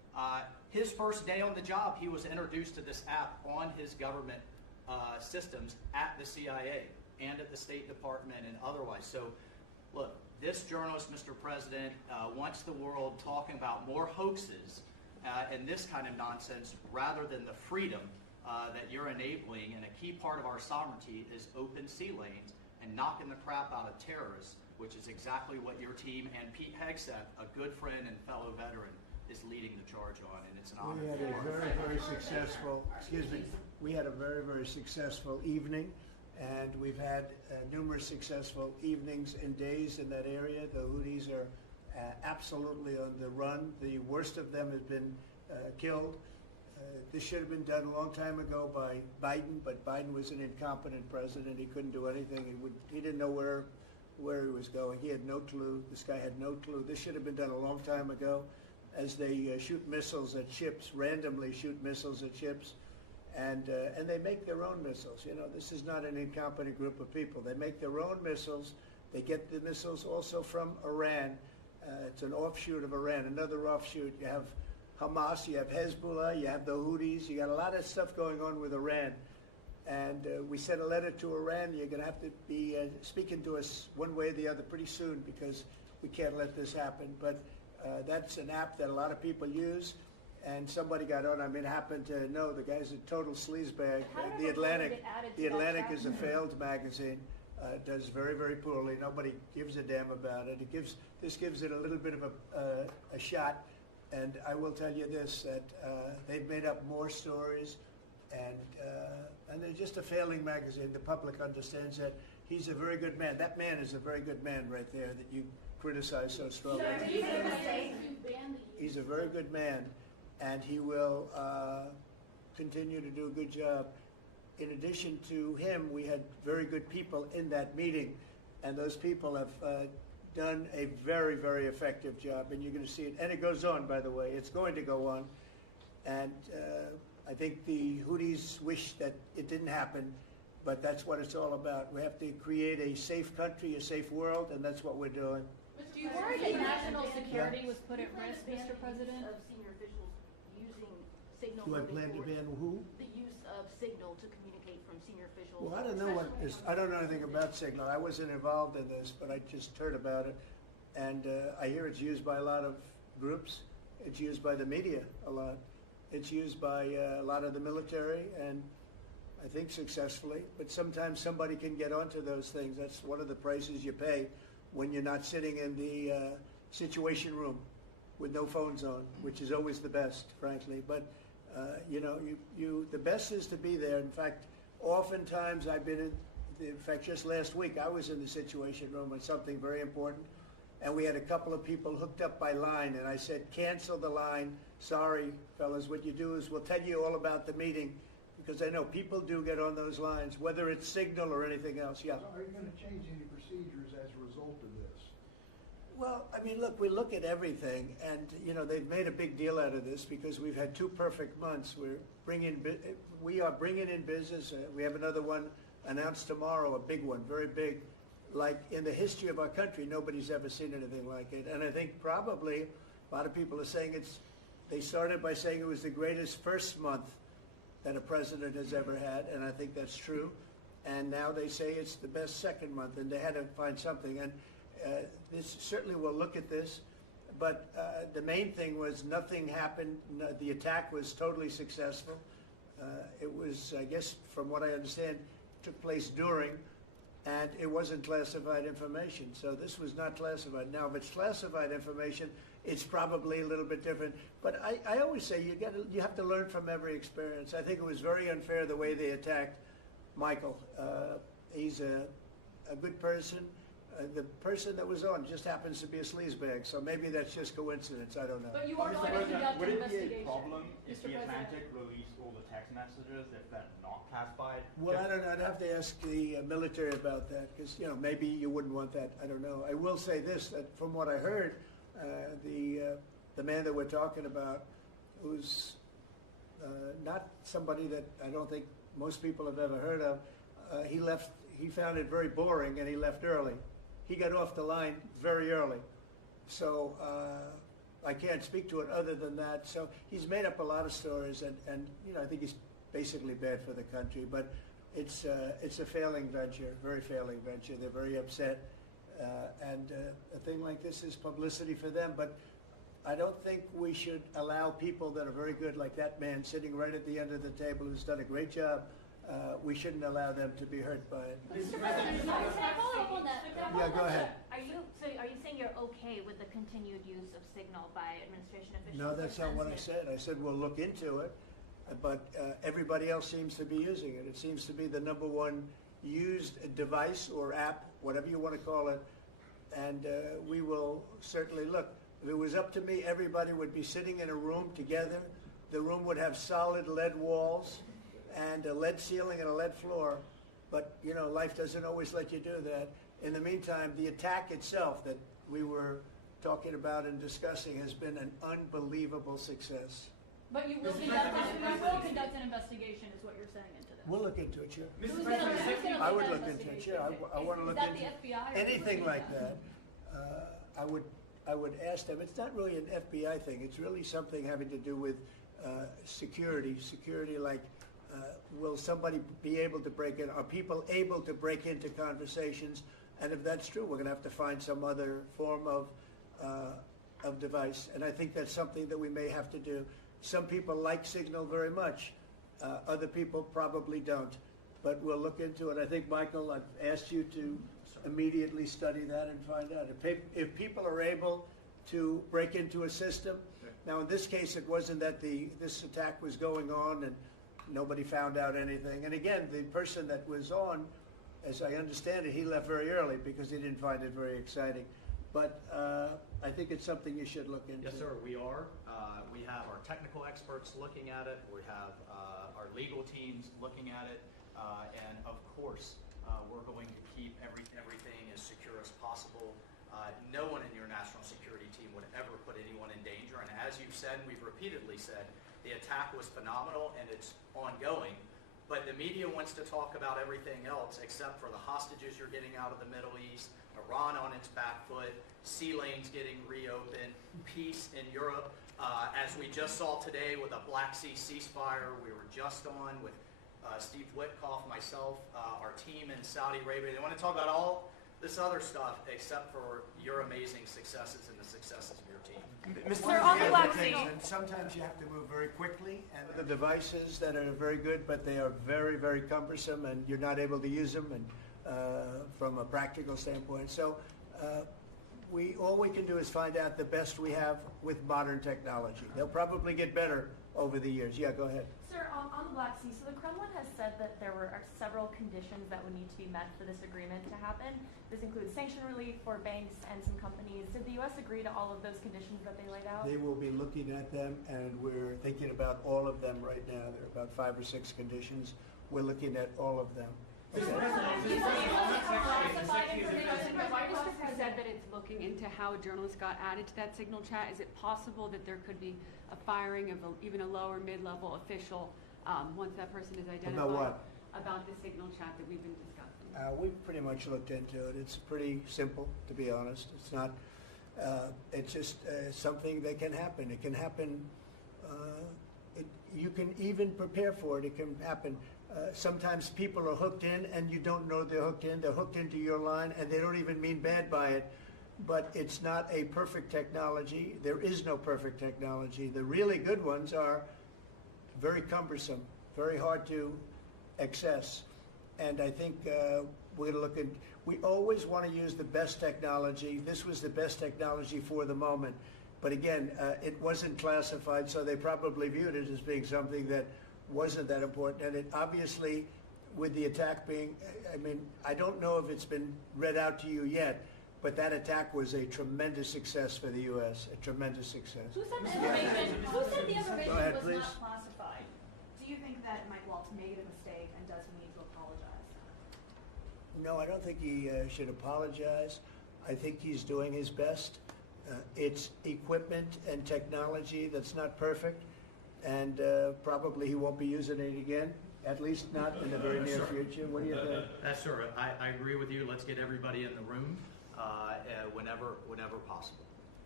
His first day on the job, he was introduced to this app on his government systems at the CIA and at the State Department and otherwise. So, look, this journalist, Mr. President, wants the world talking about more hoaxes and this kind of nonsense rather than the freedom that you're enabling. And a key part of our sovereignty is open sea lanes and knocking the crap out of terrorists, which is exactly what your team and Pete Hegseth, a good friend and fellow veteran, is leading the charge on, and it's an honor. We had a very, very successful, we had a very, very successful evening, and we've had numerous successful evenings and days in that area. The Houthis are absolutely on the run. The worst of them has been killed. This should have been done a long time ago by Biden, but Biden was an incompetent president. He couldn't do anything. He didn't know where he was going. He had no clue. This guy had no clue. This should have been done a long time ago. As they shoot missiles at ships, randomly shoot missiles at ships, and they make their own missiles. You know, this is not an incompetent group of people. They make their own missiles. They get the missiles also from Iran. It's an offshoot of Iran, another offshoot. You have Hamas, you have Hezbollah, you have the Houthis. You got a lot of stuff going on with Iran. And we sent a letter to Iran. You're going to have to be speaking to us one way or the other pretty soon, because we can't let this happen. But that's an app that a lot of people use, and somebody got on. I mean, happened to know the guy's a total sleazebag. The Atlantic is a failed magazine. Does very, very poorly. Nobody gives a damn about it. This gives it a little bit of a shot. And I will tell you this, that they've made up more stories, and they're just a failing magazine. The public understands that. He's a very good man. That man is a very good man right there that you criticize so strongly. He's a very good man, and he will continue to do a good job. In addition to him, we had very good people in that meeting, and those people have done a very, very effective job, and you're going to see it. And it goes on, by the way. It's going to go on. And I think the Houthis wish that it didn't happen, but that's what it's all about. We have to create a safe country, a safe world, and that's what we're doing. Do you worry that national security was put at risk, Mr. President? Of senior officials using signal. Do I plan to ban who? The use of signal to communicate from senior officials. Well, I don't know I don't know anything about Signal. I wasn't involved in this, but I just heard about it. And I hear it's used by a lot of groups. It's used by the media a lot. It's used by a lot of the military, and I think successfully. But sometimes somebody can get onto those things. That's one of the prices you pay when you're not sitting in the situation room with no phones on, which is always the best, frankly. But the best is to be there. In fact, oftentimes I've been in fact, just last week I was in the situation room on something very important, and we had a couple of people hooked up by line, and I said, cancel the line. Sorry, fellas, what you do is we'll tell you all about the meeting, because I know people do get on those lines, whether it's Signal or anything else. Yeah. So are you going to change any procedures as a result of this? Well, I mean, look, we look at everything, and they've made a big deal out of this because we've had 2 perfect months. We are bringing in business. We have another one announced tomorrow, a big one, very big. Like in the history of our country, nobody's ever seen anything like it. And I think probably a lot of people are saying they started by saying it was the greatest first month that a president has ever had, and I think that's true. And now they say it's the best second month, and they had to find something. And this certainly will look at this, but the main thing was nothing happened. The attack was totally successful. It was, I guess, from what I understand, took place during, and it wasn't classified information. So this was not classified. Now, if it's classified information, it's probably a little bit different. But I always say you have to learn from every experience. I think it was very unfair the way they attacked Michael. He's a good person. The person that was on just happens to be a sleazebag, so maybe that's just coincidence. I don't know. But you are going to conduct would an it be investigation, a problem if Mr. the President? Atlantic released all the text messages if they're not classified? Well, I don't know. I'd have to ask the military about that, because maybe you wouldn't want that. I don't know. I will say this: that from what I heard, the man that we're talking about, who's not somebody that I don't think most people have ever heard of, he left. He found it very boring, and he left early. He got off the line very early. So I can't speak to it other than that. So he's made up a lot of stories, and I think he's basically bad for the country. But it's a failing venture, very failing venture. They're very upset, and a thing like this is publicity for them. But I don't think we should allow people that are very good, like that man sitting right at the end of the table who's done a great job. We shouldn't allow them to be hurt by it. Mr. President, can I follow up on that? Yeah, go ahead. Are you saying you're okay with the continued use of Signal by administration officials? No, that's not what I said. I said we'll look into it, but everybody else seems to be using it. It seems to be the number one used device or app, whatever you want to call it, and we will certainly look. If it was up to me, everybody would be sitting in a room together. The room would have solid lead walls and a lead ceiling and a lead floor, but life doesn't always let you do that. In the meantime, the attack itself that we were talking about and discussing has been an unbelievable success. But you will conduct an investigation, is what you're saying into this. We'll look into it, sure. Who's gonna I would lead look that into it, investigation? sure. I want to look Is that into the FBI or who's anything looking like at that. I would ask them. It's not really an FBI thing. It's really something having to do with security. Security, like will somebody be able to break in? Are people able to break into conversations? And if that's true, we're going to have to find some other form of device. And I think that's something that we may have to do. Some people like Signal very much. Other people probably don't. But we'll look into it. I think, Michael, I've asked you to immediately study that and find out. If people are able to break into a system, now in this case it wasn't that this attack was going on and nobody found out anything. And again, the person that was on, as I understand it, he left very early because he didn't find it very exciting. But I think it's something you should look into. Yes, sir, we are. We have our technical experts looking at it. We have our legal teams looking at it. And of course, we're going to keep everything as secure as possible. No one in your national security team would ever put anyone in danger. And as you've said, and we've repeatedly said, the attack was phenomenal and it's ongoing. But the media wants to talk about everything else except for the hostages you're getting out of the Middle East, Iran on its back foot, sea lanes getting reopened, peace in Europe. As we just saw today with a Black Sea ceasefire, we were just on with Steve Witkoff, myself, our team in Saudi Arabia. They want to talk about all this other stuff except for your amazing successes and the successes of your team. Mr. on the Black Sea. And sometimes you have to move very quickly, and the devices that are very good, but they are very, very cumbersome, and you're not able to use them, and from a practical standpoint. So all we can do is find out the best we have with modern technology. They'll probably get better over the years. Yeah, go ahead. Sir, on the Black Sea, so the Kremlin has said that there are several conditions that would need to be met for this agreement to happen. This includes sanction relief for banks and some companies. Did the U.S. agree to all of those conditions that they laid out? They will be looking at them, and we're thinking about all of them right now. There are about 5 or 6 conditions. We're looking at all of them. Mr. said that it's looking into how a journalist got added to that Signal chat. Is it possible that there could be a firing of even a lower mid-level official once that person is identified? About what? About the Signal chat that we've been discussing. We've pretty much looked into it. It's pretty simple, to be honest. It's not. It's just something that can happen. It can happen. You can even prepare for it. It can happen. Sometimes people are hooked in and you don't know they're hooked in. They're hooked into your line and they don't even mean bad by it. But it's not a perfect technology. There is no perfect technology. The really good ones are very cumbersome, very hard to access. And I think we're going to look at, we always want to use the best technology. This was the best technology for the moment. But again, it wasn't classified, so they probably viewed it as being something that wasn't that important. And it obviously, with the attack being, I don't know if it's been read out to you yet, but that attack was a tremendous success for the U.S., a tremendous success. Who said the information Go ahead, was please. not classified? Do you think that Mike Waltz made a mistake and does he need to apologize? No, I don't think he should apologize. I think he's doing his best. It's equipment and technology that's not perfect, and probably he won't be using it again, at least not in the very near future. What do you think? That's sure. I agree with you. Let's get everybody in the room whenever possible.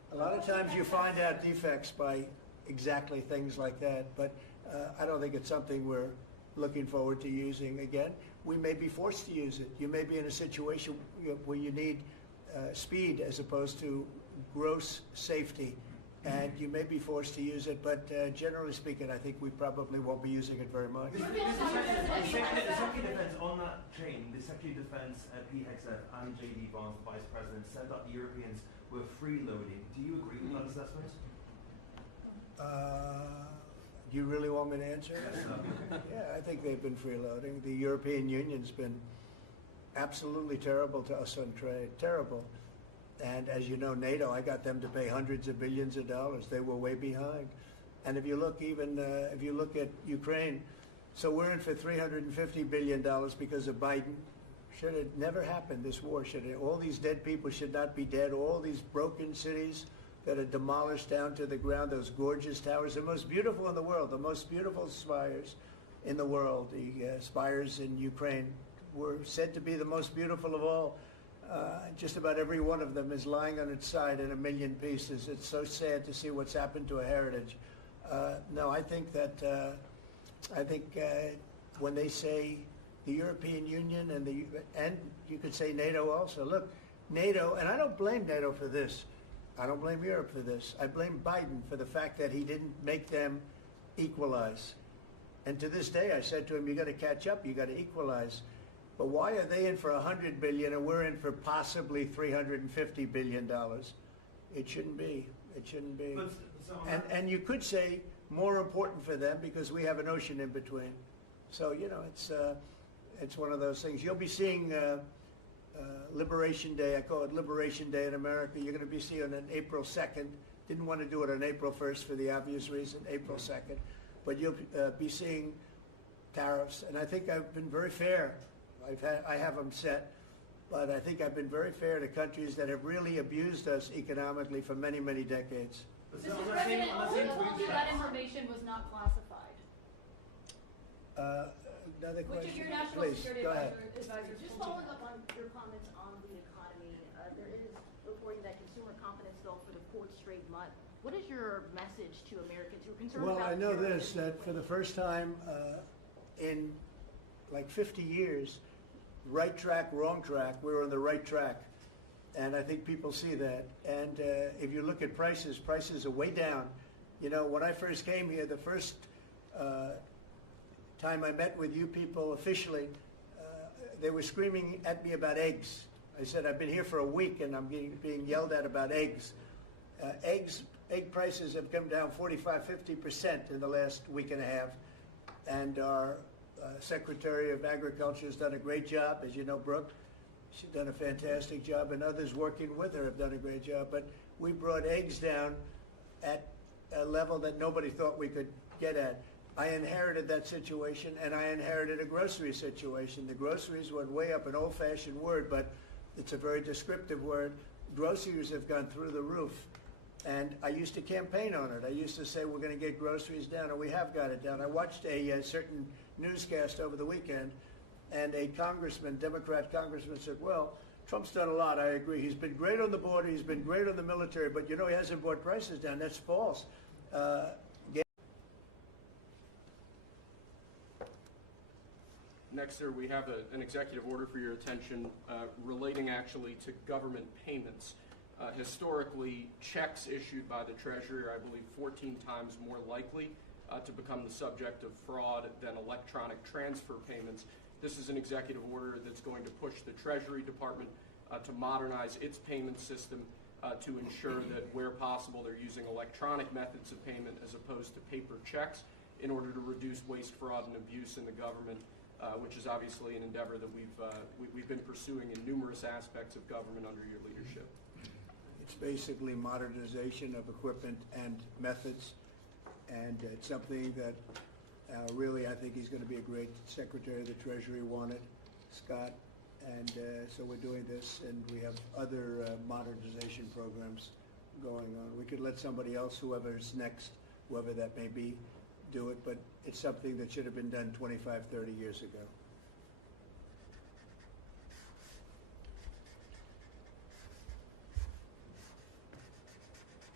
A lot of times you find out defects by exactly things like that, but I don't think it's something we're looking forward to using again. We may be forced to use it. You may be in a situation where you need speed as opposed to gross safety, and you may be forced to use it, but generally speaking, I think we probably won't be using it very much. The Secretary of Defense, on that chain, the Secretary of Defense, Pete Hegseth, and J.D. Vance, the Vice President, said that the Europeans were freeloading. Do you agree with that assessment? Do you really want me to answer? Yeah, I think they've been freeloading. The European Union's been absolutely terrible to us on trade, terrible. And as you know, NATO, I got them to pay hundreds of billions of dollars. They were way behind. And if you look if you look at Ukraine, so we're in for $350 billion because of Biden. Should have never happened, this war. All these dead people should not be dead. All these broken cities that are demolished down to the ground, those gorgeous towers, the most beautiful in the world, the most beautiful spires in the world. The spires in Ukraine were said to be the most beautiful of all. Just about every one of them is lying on its side in a million pieces. It's so sad to see what's happened to a heritage. No, I think that when they say the European Union and you could say NATO also. Look, NATO, and I don't blame NATO for this. I don't blame Europe for this. I blame Biden for the fact that he didn't make them equalize. And to this day, I said to him, you got to catch up, you got to equalize. But why are they in for $100 billion and we're in for possibly $350 billion? It shouldn't be. It shouldn't be. And you could say more important for them because we have an ocean in between. So, you know, it's one of those things. You'll be seeing Liberation Day. I call it Liberation Day in America. You're going to be seeing it on April 2nd. Didn't want to do it on April 1st for the obvious reason, April 2nd. But you'll be seeing tariffs. And I think I've been very fair. I have them set. But I think I've been very fair to countries that have really abused us economically for many, many decades. Mr. President, also told you that information was not classified. Another Which question? of your national Please, security go ahead. Advisor, just following up on your comments on the economy, there is reporting that consumer confidence fell for the fourth straight month. What is your message to Americans who are concerned Well, about I know terrorism? this, that for the first time in like 50 years, right track, wrong track, we're on the right track. And I think people see that. And if you look at prices, prices are way down. You know, when I first came here, the first time I met with you people officially, they were screaming at me about eggs. I said, I've been here for a week and I'm being yelled at about eggs. Egg prices have come down 45–50% in the last week and a half. And our Secretary of Agriculture has done a great job, as you know, Brooke. She's done a fantastic job, and others working with her have done a great job. But we brought eggs down at a level that nobody thought we could get at. I inherited that situation, and I inherited a grocery situation. The groceries went way up, an old-fashioned word, but it's a very descriptive word. Groceries have gone through the roof. And I used to campaign on it. I used to say we're going to get groceries down, and we have got it down. I watched a certain newscast over the weekend, and a congressman, Democrat congressman, said, well, Trump's done a lot, I agree. He's been great on the border, he's been great on the military, but you know he hasn't brought prices down. That's false. Next, sir, we have an executive order for your attention relating actually to government payments. Historically, checks issued by the Treasury are, I believe, 14 times more likely to become the subject of fraud than electronic transfer payments. This is an executive order that's going to push the Treasury Department to modernize its payment system to ensure that where possible they're using electronic methods of payment as opposed to paper checks in order to reduce waste, fraud, and abuse in the government, which is obviously an endeavor that we've been pursuing in numerous aspects of government under your leadership. It's basically modernization of equipment and methods, and it's something that really I think he's going to be a great Secretary of the Treasury, wanted, Scott, and so we're doing this, and we have other modernization programs going on. We could let somebody else, whoever's next, whoever that may be, do it, but it's something that should have been done 25, 30 years ago.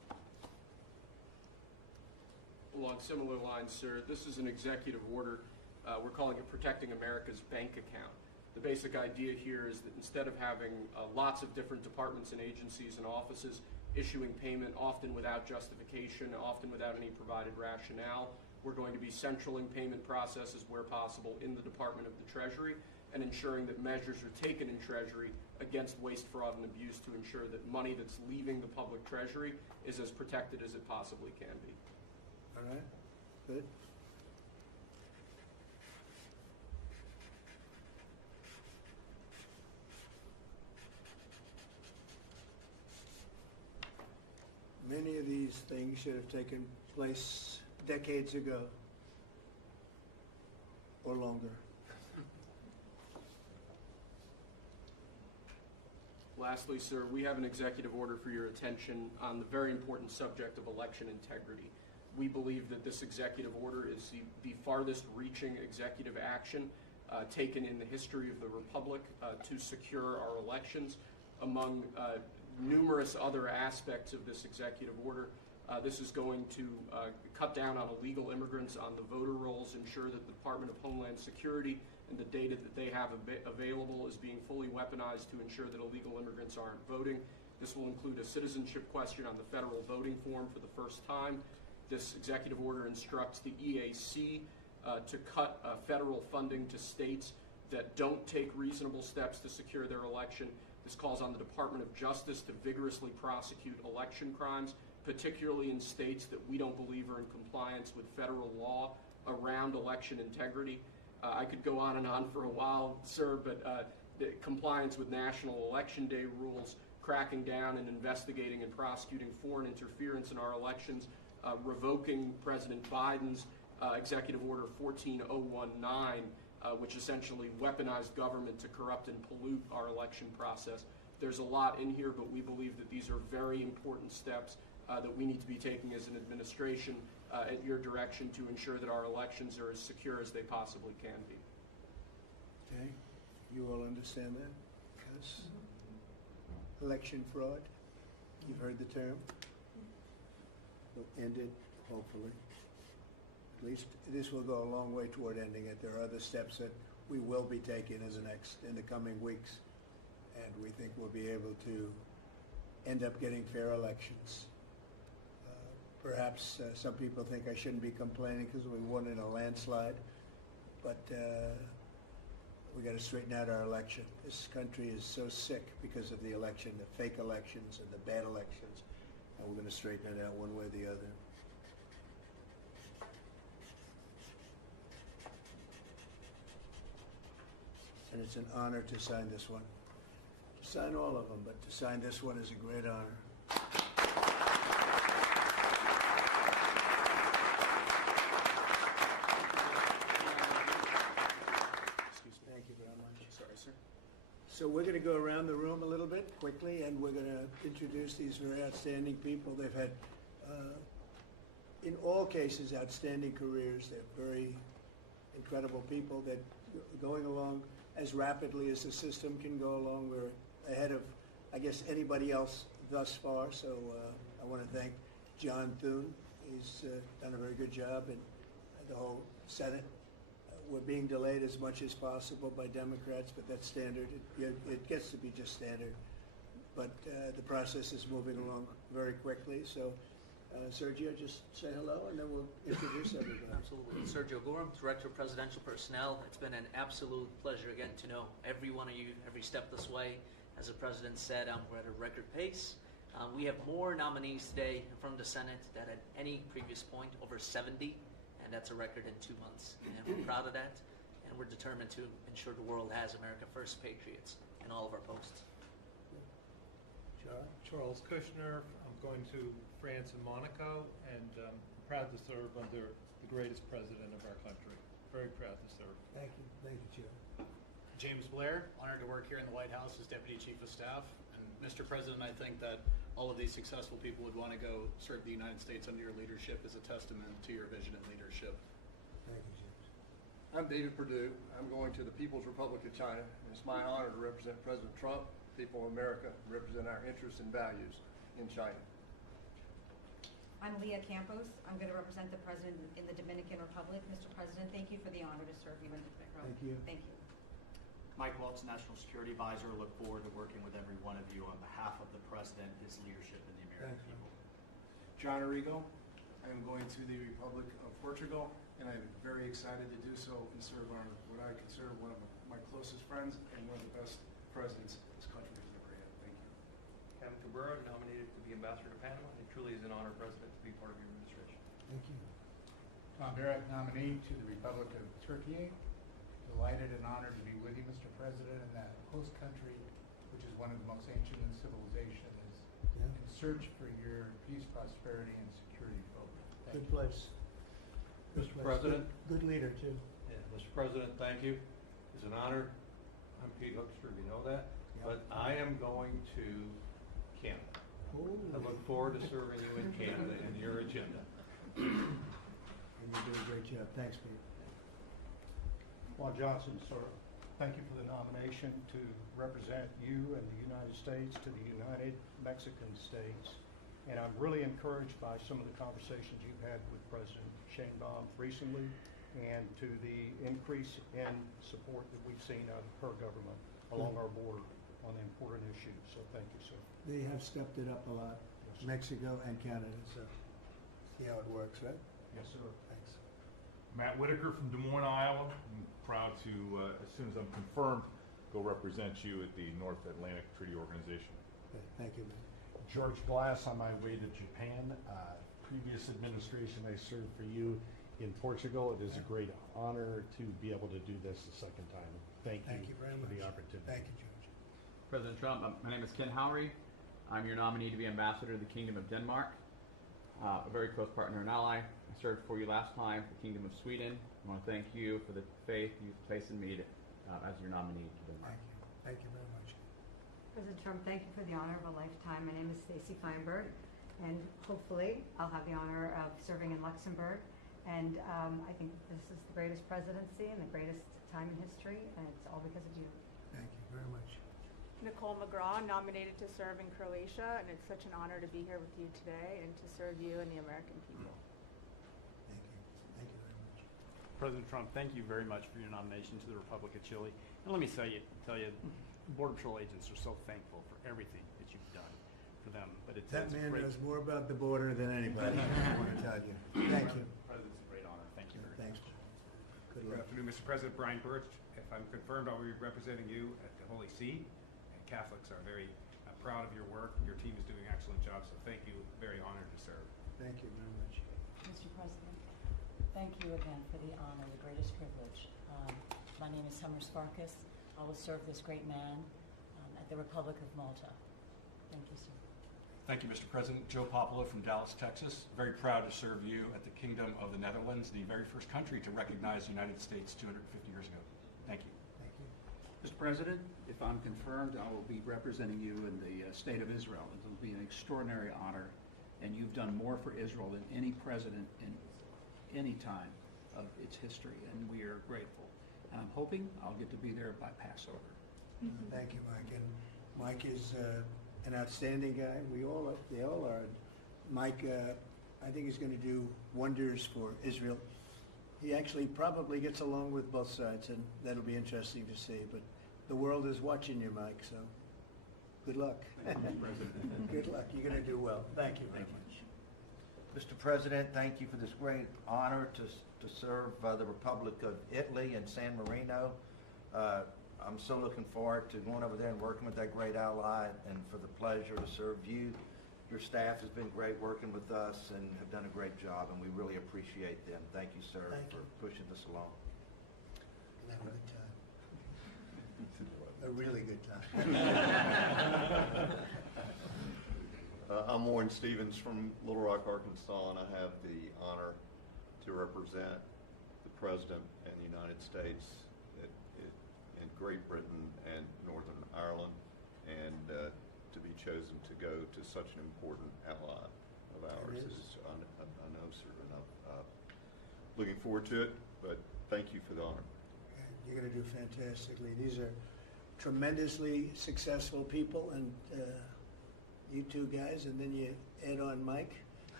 along similar lines, sir. This is an executive order. We're calling it Protecting America's Bank Account. The basic idea here is that instead of having lots of different departments and agencies and offices issuing payment, often without justification, often without any provided rationale, we're going to be centraling payment processes where possible in the Department of the Treasury and ensuring that measures are taken in Treasury against waste, fraud, and abuse to ensure that money that's leaving the public treasury is as protected as it possibly can be. All right, good. Many of these things should have taken place decades ago or longer. Lastly, sir, we have an executive order for your attention on the very important subject of election integrity. We believe that this executive order is the farthest reaching executive action taken in the history of the Republic to secure our elections. Among numerous other aspects of this executive order, this is going to cut down on illegal immigrants on the voter rolls, ensure that the Department of Homeland Security and the data that they have available is being fully weaponized to ensure that illegal immigrants aren't voting. This will include a citizenship question on the federal voting form for the first time. This executive order instructs the EAC to cut federal funding to states that don't take reasonable steps to secure their election. This calls on the Department of Justice to vigorously prosecute election crimes, particularly in states that we don't believe are in compliance with federal law around election integrity. I could go on and on for a while, sir, but the compliance with National Election Day rules, cracking down and investigating and prosecuting foreign interference in our elections, revoking President Biden's Executive Order 14019, which essentially weaponized government to corrupt and pollute our election process. There's a lot in here, but we believe that these are very important steps that we need to be taking as an administration at your direction to ensure that our elections are as secure as they possibly can be. Okay, you all understand that? Yes. Election fraud, you've heard the term. Will end it, hopefully. At least this will go a long way toward ending it. There are other steps that we will be taking in the coming weeks, and we think we'll be able to end up getting fair elections. Perhaps some people think I shouldn't be complaining because we won in a landslide, but we got to straighten out our election. This country is so sick because of the election, the fake elections and the bad elections, and we're going to straighten it out one way or the other. And it's an honor to sign this one. To sign all of them, but to sign this one is a great honor. So we're going to go around the room a little bit quickly, and we're going to introduce these very outstanding people. They've had, in all cases, outstanding careers. They're very incredible people that are going along as rapidly as the system can go along. We're ahead of, I guess, anybody else thus far. So I want to thank John Thune. He's done a very good job, and the whole Senate. We're being delayed as much as possible by Democrats, but that's standard. It gets to be just standard. But the process is moving along very quickly. So, Sergio, just say hello, and then we'll introduce everybody. Absolutely. Sergio Gorham, Director of Presidential Personnel. It's been an absolute pleasure again to know every one of you every step this way. As the President said, we're at a record pace. We have more nominees today from the Senate than at any previous point, over 70. And that's a record in 2 months. And we're proud of that, and we're determined to ensure the world has America First patriots in all of our posts. Charles Kushner. I'm going to France and Monaco, and I'm proud to serve under the greatest president of our country. Very proud to serve. Thank you. Thank you, Chair. James Blair, honored to work here in the White House as Deputy Chief of Staff. And Mr. President, I think that all of these successful people would want to go serve the United States under your leadership as a testament to your vision and leadership. Thank you, James. I'm David Perdue. I'm going to the People's Republic of China. And it's my honor to represent President Trump, people of America, represent our interests and values in China. I'm Leah Campos. I'm going to represent the President in the Dominican Republic. Mr. President, thank you for the honor to serve you in the Dominican Republic. Thank you. Thank you. Mike Welch, National Security Advisor. Look forward to working with every one of you on behalf of the President, his leadership, and the American Thanks, people. John Arrigo. I am going to the Republic of Portugal, and I'm very excited to do so and serve on what I consider one of my closest friends and one of the best presidents this country has ever had. Thank you. Kevin Cabrera, nominated to be Ambassador to Panama. It truly is an honor, President, to be part of your administration. Thank you. Tom Barrett, nominee to the Republic of Turkey. Delighted and honored to be with you, Mr. President, in that host country, which is one of the most ancient in civilization, is in search for your peace, prosperity, and security program. Good place. Mr. President. Good leader, too. Yeah, Mr. President, thank you. It's an honor. I'm Pete Hookster, you know that. But I am going to Canada. I look forward to serving you in Canada and your agenda. And you do a great job. Thanks, Pete. Juan Johnson, sir, thank you for the nomination to represent you and the United States to the United Mexican States. And I'm really encouraged by some of the conversations you've had with President Sheinbaum recently and to the increase in support that we've seen out of her government along our border on the important issues. So thank you, sir. They have stepped it up a lot, Mexico and Canada, so see how it works, right? Yes, sir. Thanks. Matt Whitaker from Des Moines, Iowa. I'm proud to, as soon as I'm confirmed, go represent you at the North Atlantic Treaty Organization. Okay, thank you, man. George Glass, on my way to Japan. Previous administration, I served for you in Portugal. It is a great honor to be able to do this the second time. Thank you very for much. the opportunity. Thank you, George. President Trump, my name is Ken Howry. I'm your nominee to be ambassador to the Kingdom of Denmark, a very close partner and ally. I served for you last time for the Kingdom of Sweden. I want to thank you for the faith you've placed in me as your nominee to Denmark. Thank you. Thank you very much. President Trump, thank you for the honor of a lifetime. My name is Stacy Feinberg, and hopefully I'll have the honor of serving in Luxembourg. And I think this is the greatest presidency and the greatest time in history, and it's all because of you. Thank you very much. Nicole McGraw, nominated to serve in Croatia, and it's such an honor to be here with you today and to serve you and the American people. Thank you. Thank you very much. President Trump, thank you very much for your nomination to the Republic of Chile. And let me tell you, Border Patrol agents are so thankful for everything that you've done for them. But That man knows more about the border than anybody, I want to tell you. Thank you. President, it's a great honor. Thank you very Thanks. much. Good Good luck. afternoon, Mr. President. Brian Birch. If I'm confirmed, I'll be representing you at the Holy See. And Catholics are very proud of your work. Your team is doing an excellent job, so thank you. Very honored to serve. Thank you very much. Mr. President, thank you again for the honor, the greatest privilege. My name is Summers Farkas. I will serve this great man at the Republic of Malta. Thank you, sir. Thank you, Mr. President. Joe Popolo from Dallas, Texas. Very proud to serve you at the Kingdom of the Netherlands, the very first country to recognize the United States 250 years ago. Thank you. Thank you. Mr. President, if I'm confirmed, I will be representing you in the state of Israel. It will be an extraordinary honor, and you've done more for Israel than any president in any time of its history, and we are grateful. And I'm hoping I'll get to be there by Passover. Thank you, Mike. And Mike is an outstanding guy. They all are. Mike, I think he's going to do wonders for Israel. He actually probably gets along with both sides, and that'll be interesting to see. But the world is watching you, Mike, so good luck. Thank you, Mr. President. Good luck. You're going to do well. Thank you very much. Mr. President, thank you for this great honor to serve the Republic of Italy and San Marino. I'm so looking forward to going over there and working with that great ally, and for the pleasure to serve you. Your staff has been great working with us and have done a great job, and we really appreciate them. Thank you, sir, for pushing this along. Have a good time. A really good time. I'm Warren Stevens from Little Rock, Arkansas, and I have the honor to represent the President and the United States in Great Britain and Northern Ireland, and to be chosen to go to such an important ally of ours is, I know, sir, and I'm looking forward to it, but thank you for the honor. You're going to do fantastically. These are tremendously successful people, and you two guys, and then you add on Mike.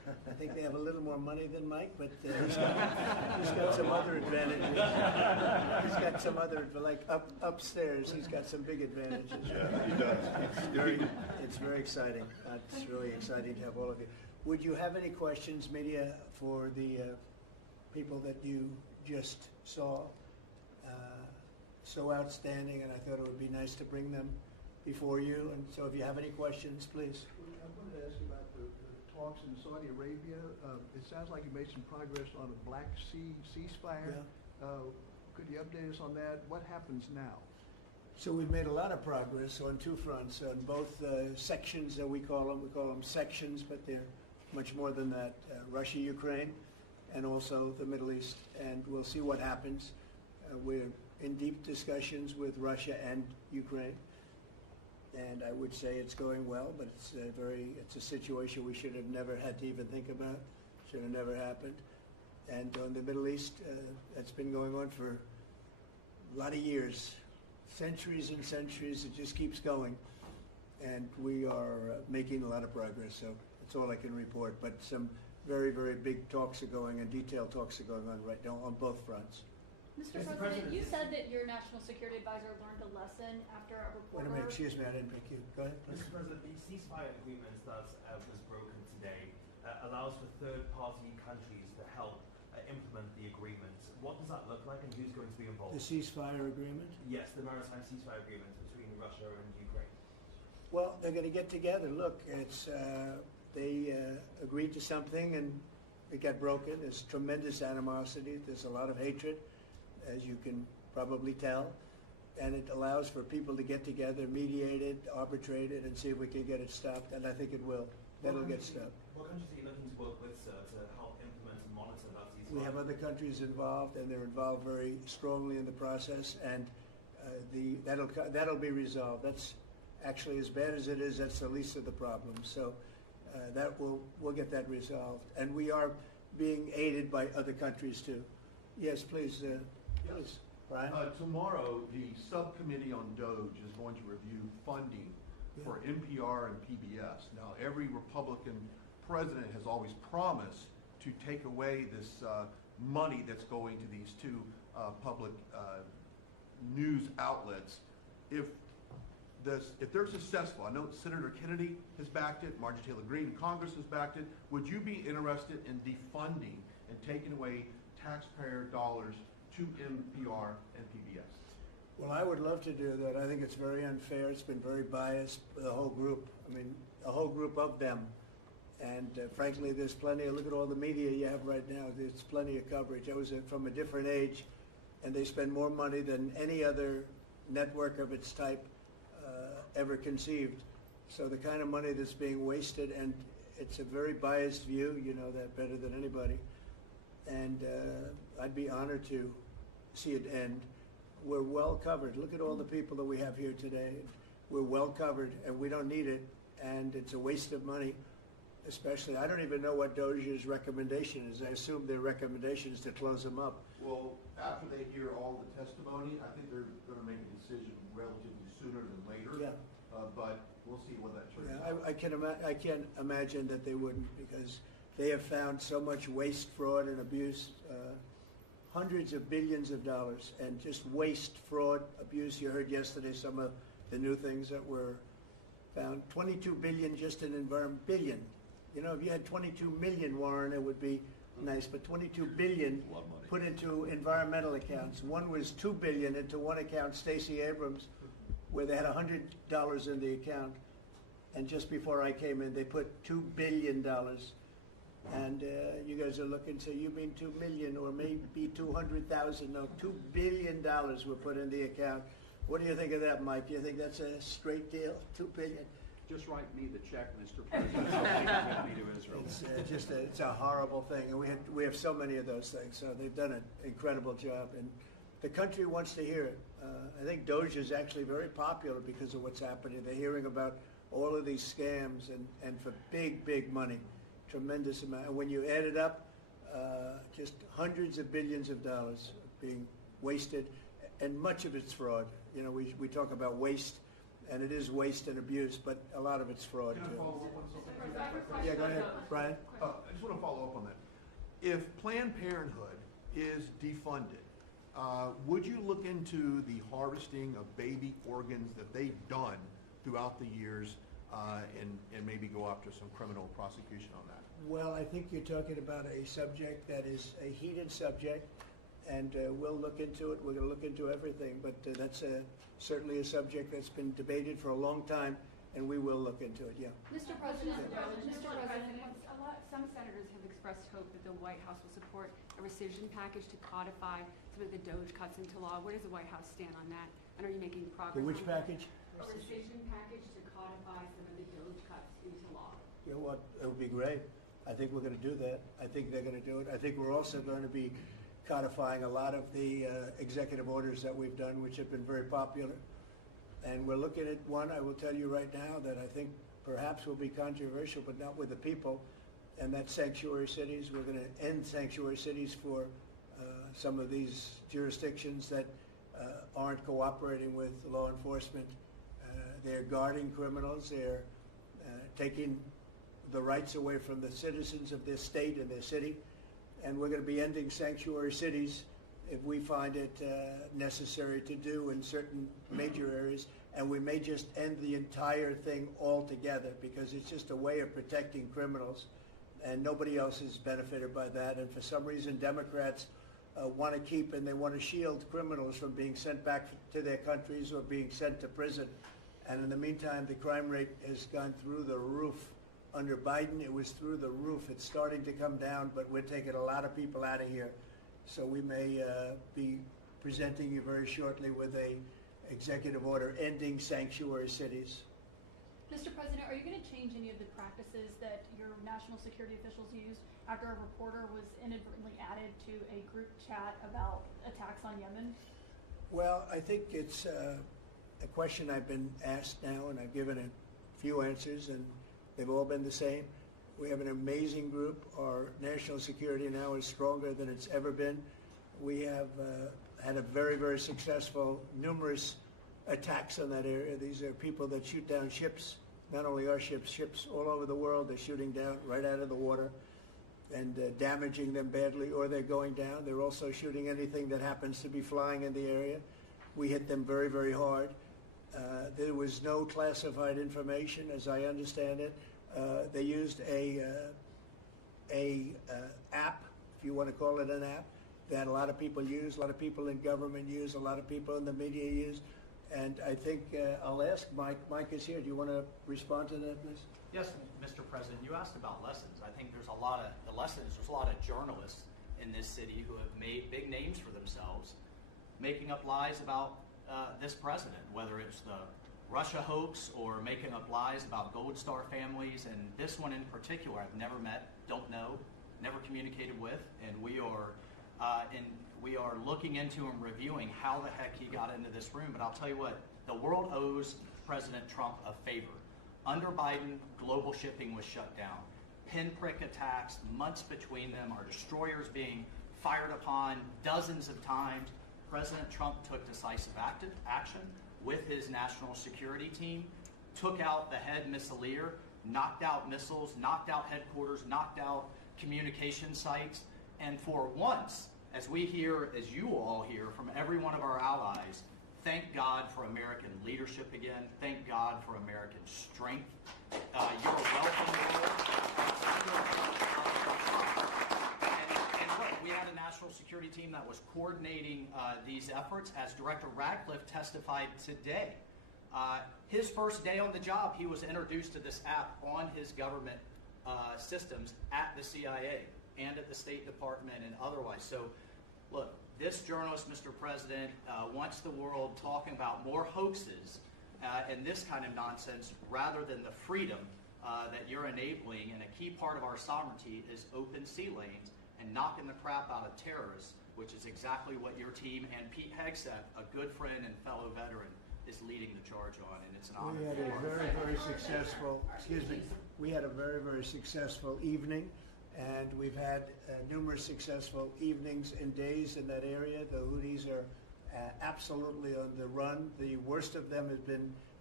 I think they have a little more money than Mike, but he's got some other advantages. He's got some other, like upstairs, he's got some big advantages. Yeah, he does. It's very exciting. It's really exciting to have all of you. Would you have any questions, media, for the people that you just saw? So outstanding, and I thought it would be nice to bring them before you. And so if you have any questions, please. I wanted to ask you about the talks in Saudi Arabia. It sounds like you made some progress on a Black Sea ceasefire. Yeah. Could you update us on that? What happens now? So we've made a lot of progress on two fronts, on both sections that we call them sections, but they're much more than that, Russia, Ukraine, and also the Middle East. And we'll see what happens. We're in deep discussions with Russia and Ukraine. And I would say it's going well, but it's a situation we should have never had to even think about. Should have never happened. And on the Middle East, that's been going on for a lot of years, centuries and centuries. It just keeps going. And we are making a lot of progress, so that's all I can report. But some very, very big talks are going and detailed talks are going on right now on both fronts. Mr. President, you said that your national security advisor learned a lesson after a Wait a reporter... minute, excuse me, I didn't pick you. Go ahead, please. Mr. President, the ceasefire agreement that was broken today allows for third-party countries to help implement the agreement. What does that look like, and who's going to be involved? The ceasefire agreement? Yes, the maritime ceasefire agreement between Russia and Ukraine. Well, they're going to get together. Look, they agreed to something and it got broken. There's tremendous animosity. There's a lot of hatred, as you can probably tell. And it allows for people to get together, mediate it, arbitrate it, and see if we can get it stopped. And I think it will. That'll get stopped. What countries are you looking to work with, sir, to help implement and monitor that ceasefire? We have other countries involved, and they're involved very strongly in the process. And that'll be resolved. That's actually, as bad as it is, that's the least of the problems. So we'll get that resolved. And we are being aided by other countries too. Yes, please. Yes. Brian? Tomorrow, the subcommittee on DOGE is going to review funding for NPR and PBS. Now, every Republican president has always promised to take away this money that's going to these two public news outlets. If they're successful, I know Senator Kennedy has backed it, Marjorie Taylor Greene, Congress has backed it. Would you be interested in defunding and taking away taxpayer dollars to NPR and PBS? Well, I would love to do that. I think it's very unfair. It's been very biased, the whole group. I mean, a whole group of them. And frankly, there's plenty. Look at all the media you have right now. There's plenty of coverage. I was from a different age, and they spend more money than any other network of its type ever conceived. So the kind of money that's being wasted, and it's a very biased view, you know that better than anybody. And I'd be honored to see it end. We're well covered. Look at all the people that we have here today. We're well covered, and we don't need it, and it's a waste of money, especially. I don't even know what DOJ's recommendation is. I assume their recommendation is to close them up. Well, after they hear all the testimony, I think they're going to make a decision relatively sooner than later. Yeah. But we'll see what that turns Yeah, out. I can't imagine that they wouldn't, because they have found so much waste, fraud, and abuse, hundreds of billions of dollars, and just waste, fraud, abuse. You heard yesterday some of the new things that were found. 22 billion just in environment. Billion. You know, if you had 22 million, Warren, it would be nice, but 22 billion put into environmental accounts. One was 2 billion into one account, Stacey Abrams, where they had $100 in the account, and just before I came in, they put $2 billion. And you guys are looking, so you mean 2 million or maybe 200,000? No, $2 billion were put in the account. What do you think of that, Mike? Do you think that's a straight deal? 2 billion? Just write me the check, Mr. President. I'll take it with me to Israel. It's a horrible thing, and we have so many of those things. So they've done an incredible job, and the country wants to hear it. I think DOGE is actually very popular because of what's happening. They're hearing about all of these scams and for big money, tremendous amount. And when you add it up, just hundreds of billions of dollars being wasted, and much of it's fraud. You know, we talk about waste. And it is waste and abuse, but a lot of it's fraud Can I too. follow up on something? Yeah, go ahead, Brian. I just want to follow up on that. If Planned Parenthood is defunded, would you look into the harvesting of baby organs that they've done throughout the years and maybe go after some criminal prosecution on that? Well, I think you're talking about a subject that is a heated subject, and we'll look into it. We're going to look into everything, but that's certainly a subject that's been debated for a long time, and we will look into it, yeah. Mr. President, Mr. President, some senators have expressed hope that the White House will support a rescission package to codify some of the DOJ cuts into law. Where does the White House stand on that? And are you making progress? Which package? A rescission package to codify some of the DOJ cuts into law. You know what, it would be great. I think we're going to do that. I think they're going to do it. I think we're also going to be codifying a lot of the executive orders that we've done, which have been very popular. And we're looking at one, I will tell you right now, that I think perhaps will be controversial, but not with the people, and that's sanctuary cities. We're going to end sanctuary cities for some of these jurisdictions that aren't cooperating with law enforcement. They're guarding criminals. They're taking the rights away from the citizens of this state and their city. And we're going to be ending sanctuary cities if we find it necessary to do in certain major areas. And we may just end the entire thing altogether because it's just a way of protecting criminals. And nobody else is benefited by that. And for some reason, Democrats want to keep and they want to shield criminals from being sent back to their countries or being sent to prison. And in the meantime, the crime rate has gone through the roof. Under Biden, it was through the roof. It's starting to come down, but we're taking a lot of people out of here. So we may be presenting you very shortly with a executive order ending sanctuary cities. Mr. President, are you going to change any of the practices that your national security officials used after a reporter was inadvertently added to a group chat about attacks on Yemen? Well, I think it's a question I've been asked now, and I've given a few answers, and they've all been the same. We have an amazing group. Our national security now is stronger than it's ever been. We have had a very, very successful, numerous attacks on that area. These are people that shoot down ships, not only our ships, ships all over the world. They're shooting down right out of the water and damaging them badly, or they're going down. They're also shooting anything that happens to be flying in the area. We hit them very, very hard. There was no classified information, as I understand it. They used a app, if you want to call it an app, that a lot of people use, a lot of people in government use, a lot of people in the media use. And I think I'll ask Mike. Mike is here. Do you want to respond to that, please? Yes, Mr. President. You asked about lessons. I think there's a lot of journalists in this city who have made big names for themselves, making up lies about this president, whether it's the Russia hoax or making up lies about Gold Star families. And this one in particular, I've never met, don't know, never communicated with, and we are looking into and reviewing how the heck he got into this room. But I'll tell you what, the world owes President Trump a favor. Under Biden, global shipping was shut down. Pinprick attacks, months between them, our destroyers being fired upon dozens of times. President Trump took decisive action with his national security team, took out the head missileer, knocked out missiles, knocked out headquarters, knocked out communication sites, and for once, as we hear, as you all hear from every one of our allies, thank God for American leadership again. Thank God for American strength. You're welcome. And look, we had a national security team that was coordinating these efforts. As Director Radcliffe testified today, his first day on the job, he was introduced to this app on his government systems at the CIA and at the State Department and otherwise. So, look, this journalist, Mr. President, wants the world talking about more hoaxes and this kind of nonsense rather than the freedom that you're enabling. And a key part of our sovereignty is open sea lanes and knocking the crap out of terrorists, which is exactly what your team and Pete Hegseth, a good friend and fellow veteran, is leading the charge on. And it's an honor. We had a very, very successful, we had a very, very successful evening. And we've had numerous successful evenings and days in that area. The Houthis are absolutely on the run. The worst of them has been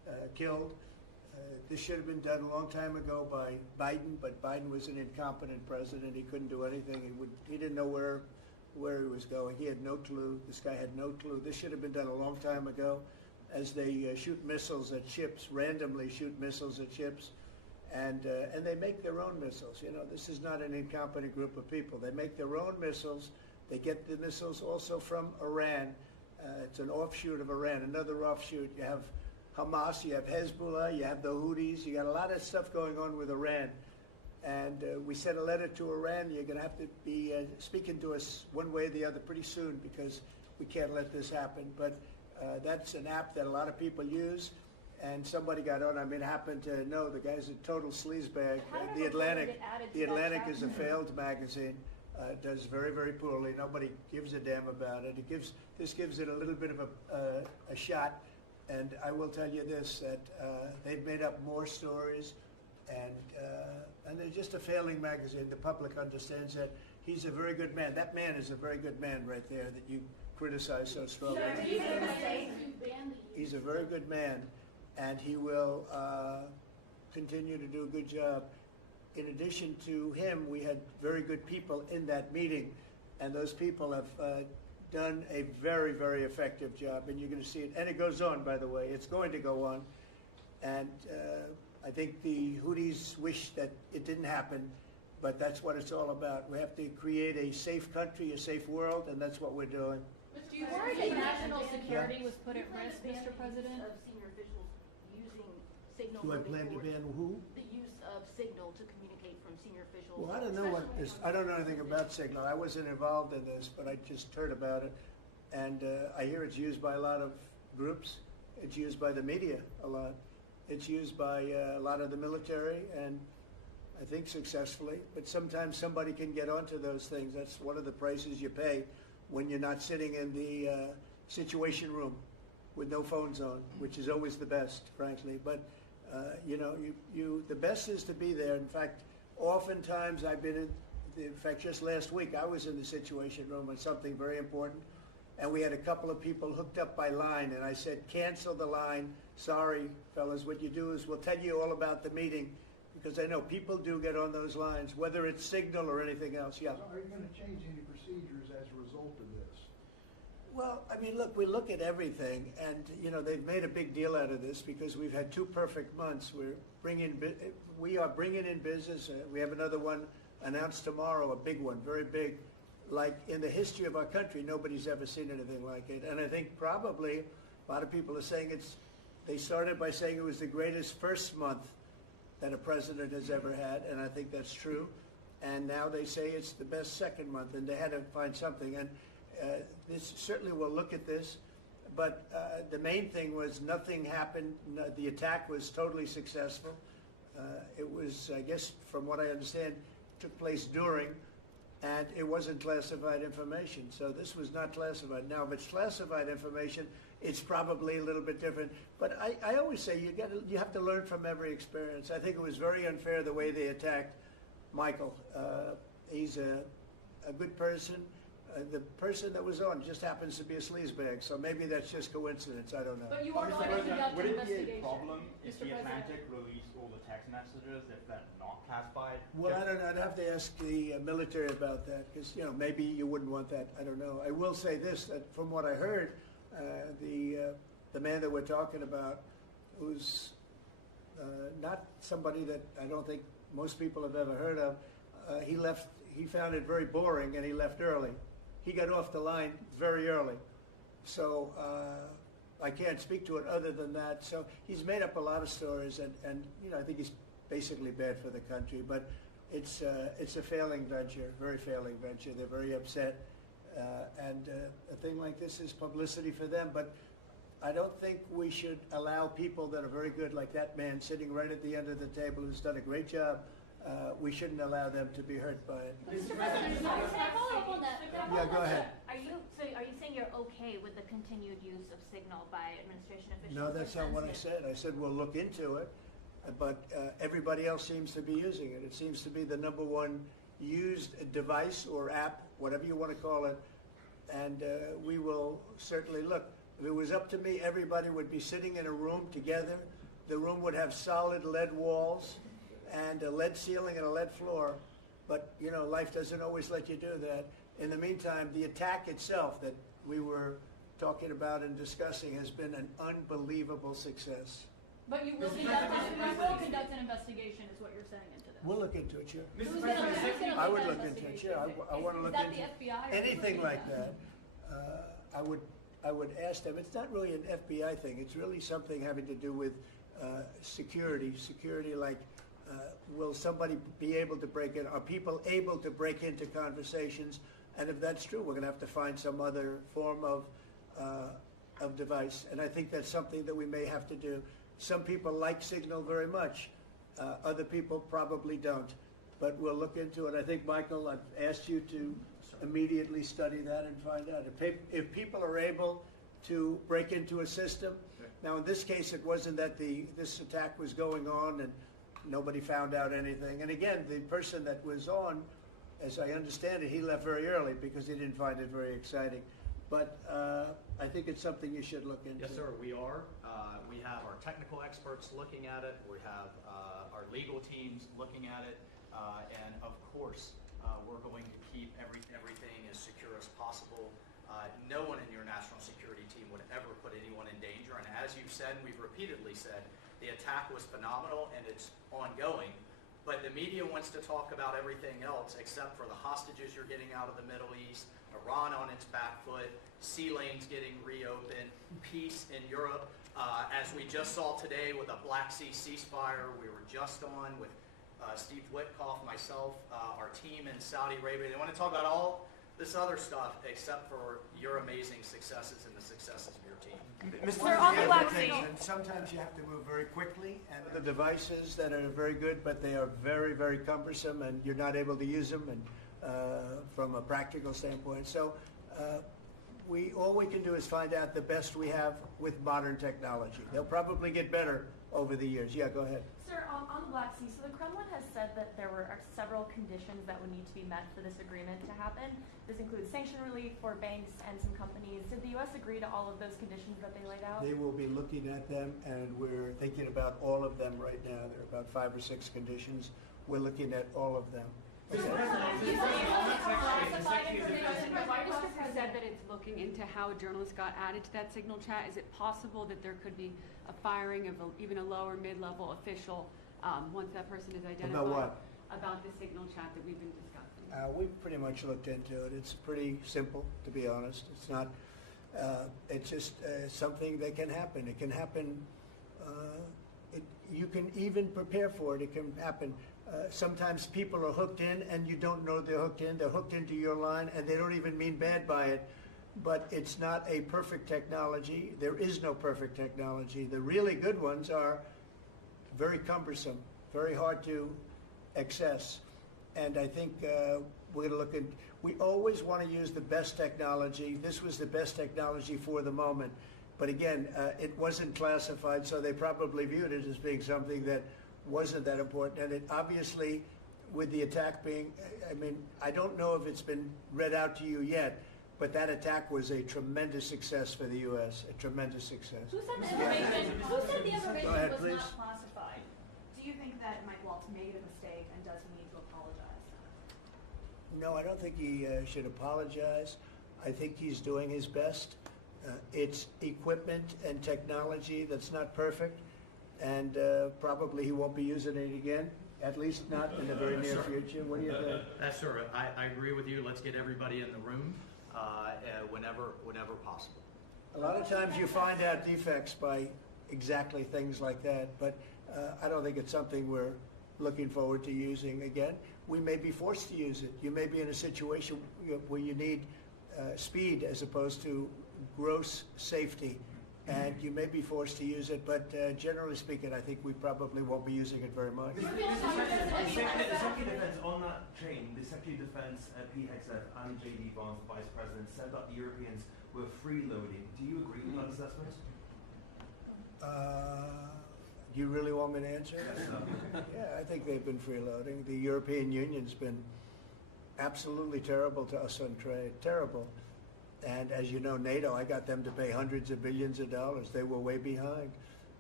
killed. This should have been done a long time ago by Biden, but Biden was an incompetent president. He couldn't do anything. He didn't know where he was going. He had no clue. This guy had no clue. This should have been done a long time ago. As they shoot missiles at ships, randomly shoot missiles at ships, and they make their own missiles. You know, this is not an incompetent group of people. They make their own missiles. They get the missiles also from Iran. It's an offshoot of Iran, another offshoot. You have Hamas, you have Hezbollah, you have the Houthis. You got a lot of stuff going on with Iran. And we sent a letter to Iran. You're going to have to be speaking to us one way or the other pretty soon, because we can't let this happen. But that's an app that a lot of people use. And somebody got on. I mean, happened to know the guy's a total sleazebag. The Atlantic is a failed magazine. Does very, very poorly. Nobody gives a damn about it. This gives it a little bit of a shot. And I will tell you this, that they've made up more stories, and they're just a failing magazine. The public understands that. He's a very good man. That man is a very good man right there that you criticize so strongly. He's a very good man, and he will continue to do a good job. In addition to him, we had very good people in that meeting, and those people have done a very, very effective job, and you're going to see it. And it goes on, by the way. It's going to go on. And I think the Houthis wish that it didn't happen, but that's what it's all about. We have to create a safe country, a safe world, and that's what we're doing. Do you worry that national security was put at risk, Mr. President? Of senior officials using signal. Do I plan to ban who? The use of signal to communicate from senior officials. Well, I don't know what this, I don't know anything about Signal. I wasn't involved in this, but I just heard about it. And I hear it's used by a lot of groups. It's used by the media a lot. It's used by a lot of the military, and I think successfully. But sometimes somebody can get onto those things. That's one of the prices you pay when you're not sitting in the situation room with no phones on, which is always the best, frankly. But you know, the best is to be there. In fact, oftentimes I've been in fact, just last week I was in the situation room on something very important, and we had a couple of people hooked up by line, and I said, cancel the line. Sorry, fellas, what you do is we'll tell you all about the meeting, because I know people do get on those lines, whether it's Signal or anything else. Yeah. So are you going to change any procedures as a result of this? Well, I mean, look, we look at everything, and you know they've made a big deal out of this because we've had 2 perfect months. We are bringing in business. We have another one announced tomorrow, a big one, very big, like in the history of our country. Nobody's ever seen anything like it, and I think probably a lot of people are saying they started by saying it was the greatest first month that a president has ever had, and I think that's true. And now they say it's the best second month, and they had to find something. And this certainly will look at this, but the main thing was nothing happened. The attack was totally successful. It was, I guess, from what I understand, took place during, and it wasn't classified information. So this was not classified. Now, if it's classified information, it's probably a little bit different. But I always say you have to learn from every experience. I think it was very unfair the way they attacked Michael. He's a good person. The person that was on just happens to be a sleazebag, so maybe that's just coincidence. I don't know. But you are going to conduct an investigation. Would it be a problem if Mr. the President? Atlantic released all the text messages if they're not classified? Well, I don't know. I'd have to ask the military about that, because you know maybe you wouldn't want that. I don't know. I will say this: that from what I heard, the man that we're talking about, who's not somebody that I don't think most people have ever heard of, he left. He found it very boring, and he left early. He got off the line very early. So I can't speak to it other than that. So he's made up a lot of stories, and you know, I think he's basically bad for the country. But it's a failing venture, very failing venture. They're very upset. And a thing like this is publicity for them. But I don't think we should allow people that are very good, like that man sitting right at the end of the table who's done a great job, we shouldn't allow them to be hurt by it. Mr. President, can I follow up on that? Yeah, go ahead. Are you saying you're okay with the continued use of Signal by administration officials? No, that's not what I said. I said we'll look into it, but everybody else seems to be using it. It seems to be the #1 used device or app, whatever you want to call it, and we will certainly look. If it was up to me, everybody would be sitting in a room together the room would have solid lead walls and a lead ceiling and a lead floor. But, you know, life doesn't always let you do that. In the meantime, the attack itself that we were talking about and discussing has been an unbelievable success. But you will conduct an investigation, is what you're saying into this. We'll look into it, sure. Who's gonna I would that look into it, sure. investigation? I want to Is look that into the FBI or who's anything looking like at that. I would ask them. It's not really an FBI thing. It's really something having to do with security. Security, like, will somebody be able to break in? Are people able to break into conversations? And if that's true, we're going to have to find some other form of device. And I think that's something that we may have to do. Some people like Signal very much. Other people probably don't. But we'll look into it. I think, Michael, I've asked you to immediately study that and find out. If people are able to break into a system, now in this case it wasn't that this attack was going on and nobody found out anything. And again, the person that was on, as I understand it, he left very early because he didn't find it very exciting. But I think it's something you should look into. Yes, sir, we are. We have our technical experts looking at it. We have our legal teams looking at it. And of course, we're going to keep everything as secure as possible. No one in your national security team would ever put anyone in danger. And as you've said, we've repeatedly said, the attack was phenomenal and it's ongoing. But the media wants to talk about everything else except for the hostages you're getting out of the Middle East, Iran on its back foot, sea lanes getting reopened, peace in Europe. As we just saw today with a Black Sea ceasefire, we were just on with Steve Witkoff, myself, our team in Saudi Arabia. They want to talk about all this other stuff except for your amazing successes and the successes of your team. Mr. On the Black Sea. And sometimes you have to move very quickly. And the devices that are very good, but they are very, very cumbersome, and you're not able to use them. And from a practical standpoint, so all we can do is find out the best we have with modern technology. They'll probably get better over the years. Yeah, go ahead. Sir, on the Black Sea, so the Kremlin has said that there were several conditions that would need to be met for this agreement to happen. This includes sanction relief for banks and some companies. Did the U.S. agree to all of those conditions that they laid out? They will be looking at them, and we're thinking about all of them right now. There are about 5 or 6 conditions. We're looking at all of them. The White House has said that it's looking into how a journalist got added to that Signal chat. Is it possible that there could be a firing of even a lower mid-level official once that person is identified? About what? About the Signal chat that we've been discussing. We've pretty much looked into it. It's pretty simple, to be honest. It's not. It's just something that can happen. It can happen. You can even prepare for it. It can happen. Sometimes people are hooked in and you don't know they're hooked in. They're hooked into your line and they don't even mean bad by it. But it's not a perfect technology. There is no perfect technology. The really good ones are very cumbersome, very hard to access. And I think we're going to look at, we always want to use the best technology. This was the best technology for the moment. But again, it wasn't classified, so they probably viewed it as being something that wasn't that important. And it obviously, with the attack being, I mean, I don't know if it's been read out to you yet, but that attack was a tremendous success for the U.S., a tremendous success. Who said the information, Go ahead, was please. not classified? Do you think that Mike Waltz made a mistake, and does he need to apologize? No, I don't think he should apologize. I think he's doing his best. It's equipment and technology that's not perfect, and probably he won't be using it again, at least not in the very near future. What do you think? That's sir. I agree with you. Let's get everybody in the room whenever possible. A lot of times you find out defects by exactly things like that, but I don't think it's something we're looking forward to using again. We may be forced to use it. You may be in a situation where you need speed as opposed to gross safety, and you may be forced to use it, but generally speaking, I think we probably won't be using it very much. The Secretary of Defense on that train, the Secretary of Defense, Pete Hegseth, and J.D. Vance, the Vice President, said that the Europeans were freeloading. Do you agree with that assessment? You really want me to answer that? Yeah, I think they've been freeloading. The European Union's been absolutely terrible to us on trade, terrible. And as you know, NATO, I got them to pay hundreds of billions of dollars. They were way behind.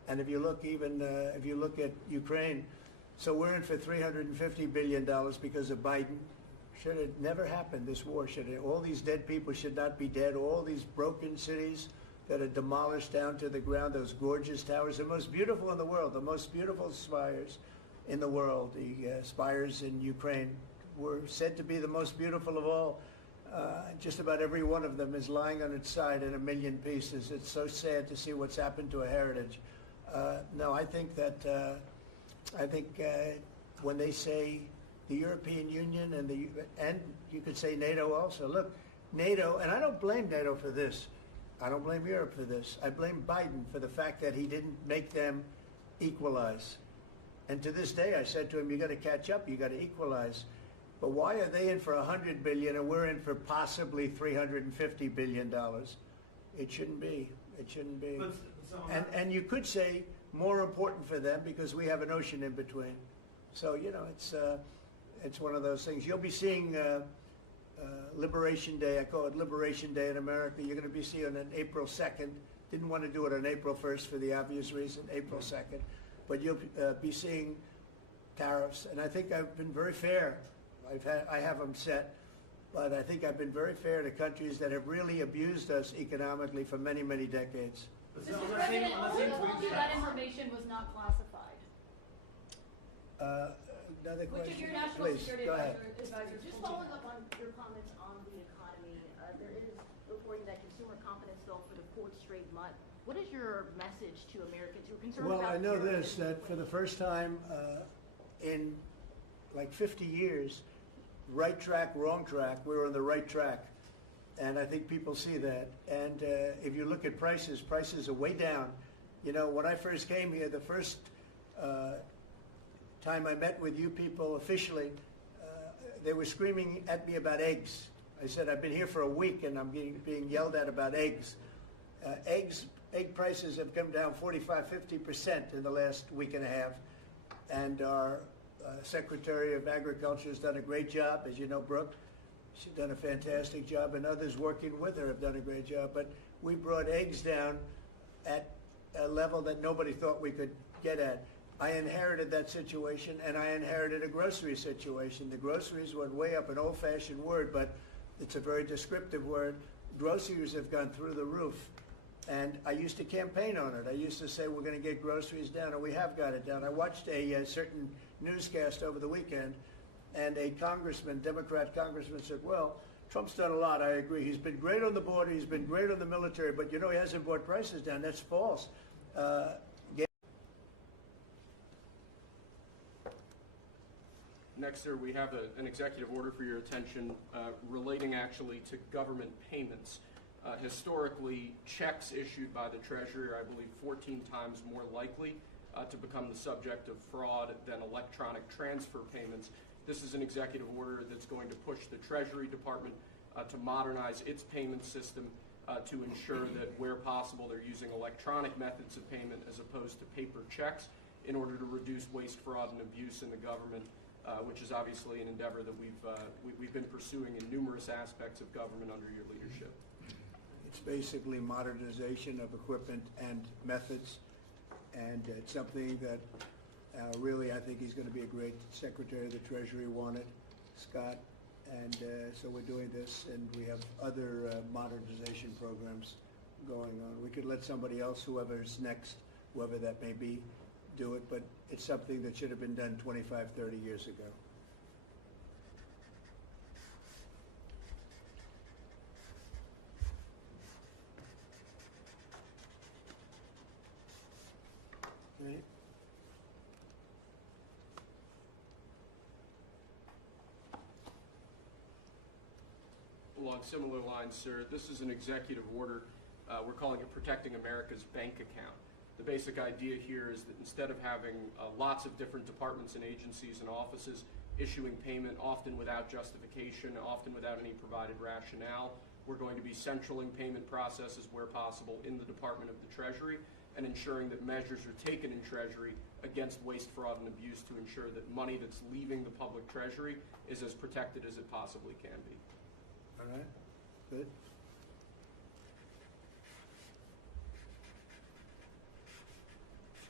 And if you look if you look at Ukraine, so we're in for $350 billion because of Biden. Should have never happened, this war. All these dead people should not be dead. All these broken cities that are demolished down to the ground, those gorgeous towers, the most beautiful in the world, the most beautiful spires in the world. The spires in Ukraine were said to be the most beautiful of all. Just about every one of them is lying on its side in a million pieces. It's so sad to see what's happened to a heritage. No, I think that when they say the European Union and you could say NATO also. Look, NATO, and I don't blame NATO for this. I don't blame Europe for this. I blame Biden for the fact that he didn't make them equalize. And to this day, I said to him, you got to catch up, you got to equalize. But why are they in for $100 billion and we're in for possibly $350 billion? It shouldn't be. It shouldn't be. And you could say more important for them because we have an ocean in between. So, you know, it's one of those things. You'll be seeing Liberation Day. I call it Liberation Day in America. You're going to be seeing it on April 2nd. Didn't want to do it on April 1st for the obvious reason, April 2nd. But you'll be seeing tariffs. And I think I've been very fair. I have them set. But I think I've been very fair to countries that have really abused us economically for many, many decades. Mr. President, who told you that information was not classified? Another Which question? of your national Please, security go ahead. Advisor, just following up on your comments on the economy, there is reporting that consumer confidence fell for the fourth straight month. What is your message to Americans who are concerned Well, about I know terrorism? this, that for the first time in like 50 years, right track, wrong track, we're on the right track. And I think people see that. And if you look at prices, prices are way down. You know, when I first came here, the first time I met with you people officially, they were screaming at me about eggs. I said, I've been here for a week and I'm being yelled at about eggs. Egg prices have come down 45–50% in the last week and a half. And our Secretary of Agriculture has done a great job, as you know, Brooke. She's done a fantastic job, and others working with her have done a great job. But we brought eggs down at a level that nobody thought we could get at. I inherited that situation, and I inherited a grocery situation. The groceries went way up, an old-fashioned word, but it's a very descriptive word. Groceries have gone through the roof. And I used to campaign on it. I used to say we're going to get groceries down, and we have got it down. I watched a certain newscast over the weekend, and a congressman, Democrat congressman, said, well, Trump's done a lot, I agree. He's been great on the border, he's been great on the military, but you know he hasn't brought prices down. That's false. Next, sir, we have an executive order for your attention relating actually to government payments. Historically, checks issued by the Treasury are, I believe, 14 times more likely to become the subject of fraud than electronic transfer payments. This is an executive order that's going to push the Treasury Department to modernize its payment system to ensure that where possible they're using electronic methods of payment as opposed to paper checks in order to reduce waste, fraud, and abuse in the government, which is obviously an endeavor that we've been pursuing in numerous aspects of government under your leadership. It's basically modernization of equipment and methods, and it's something that really I think he's going to be a great Secretary of the Treasury, wanted, Scott, and so we're doing this, and we have other modernization programs going on. We could let somebody else, whoever's next, whoever that may be, do it, but it's something that should have been done 25, 30 years ago. Right. Along similar lines, sir, this is an executive order. We're calling it Protecting America's Bank Account. The basic idea here is that instead of having lots of different departments and agencies and offices issuing payment, often without justification, often without any provided rationale, we're going to be centraling payment processes where possible in the Department of the Treasury and ensuring that measures are taken in Treasury against waste, fraud, and abuse to ensure that money that's leaving the public Treasury is as protected as it possibly can be. All right, good.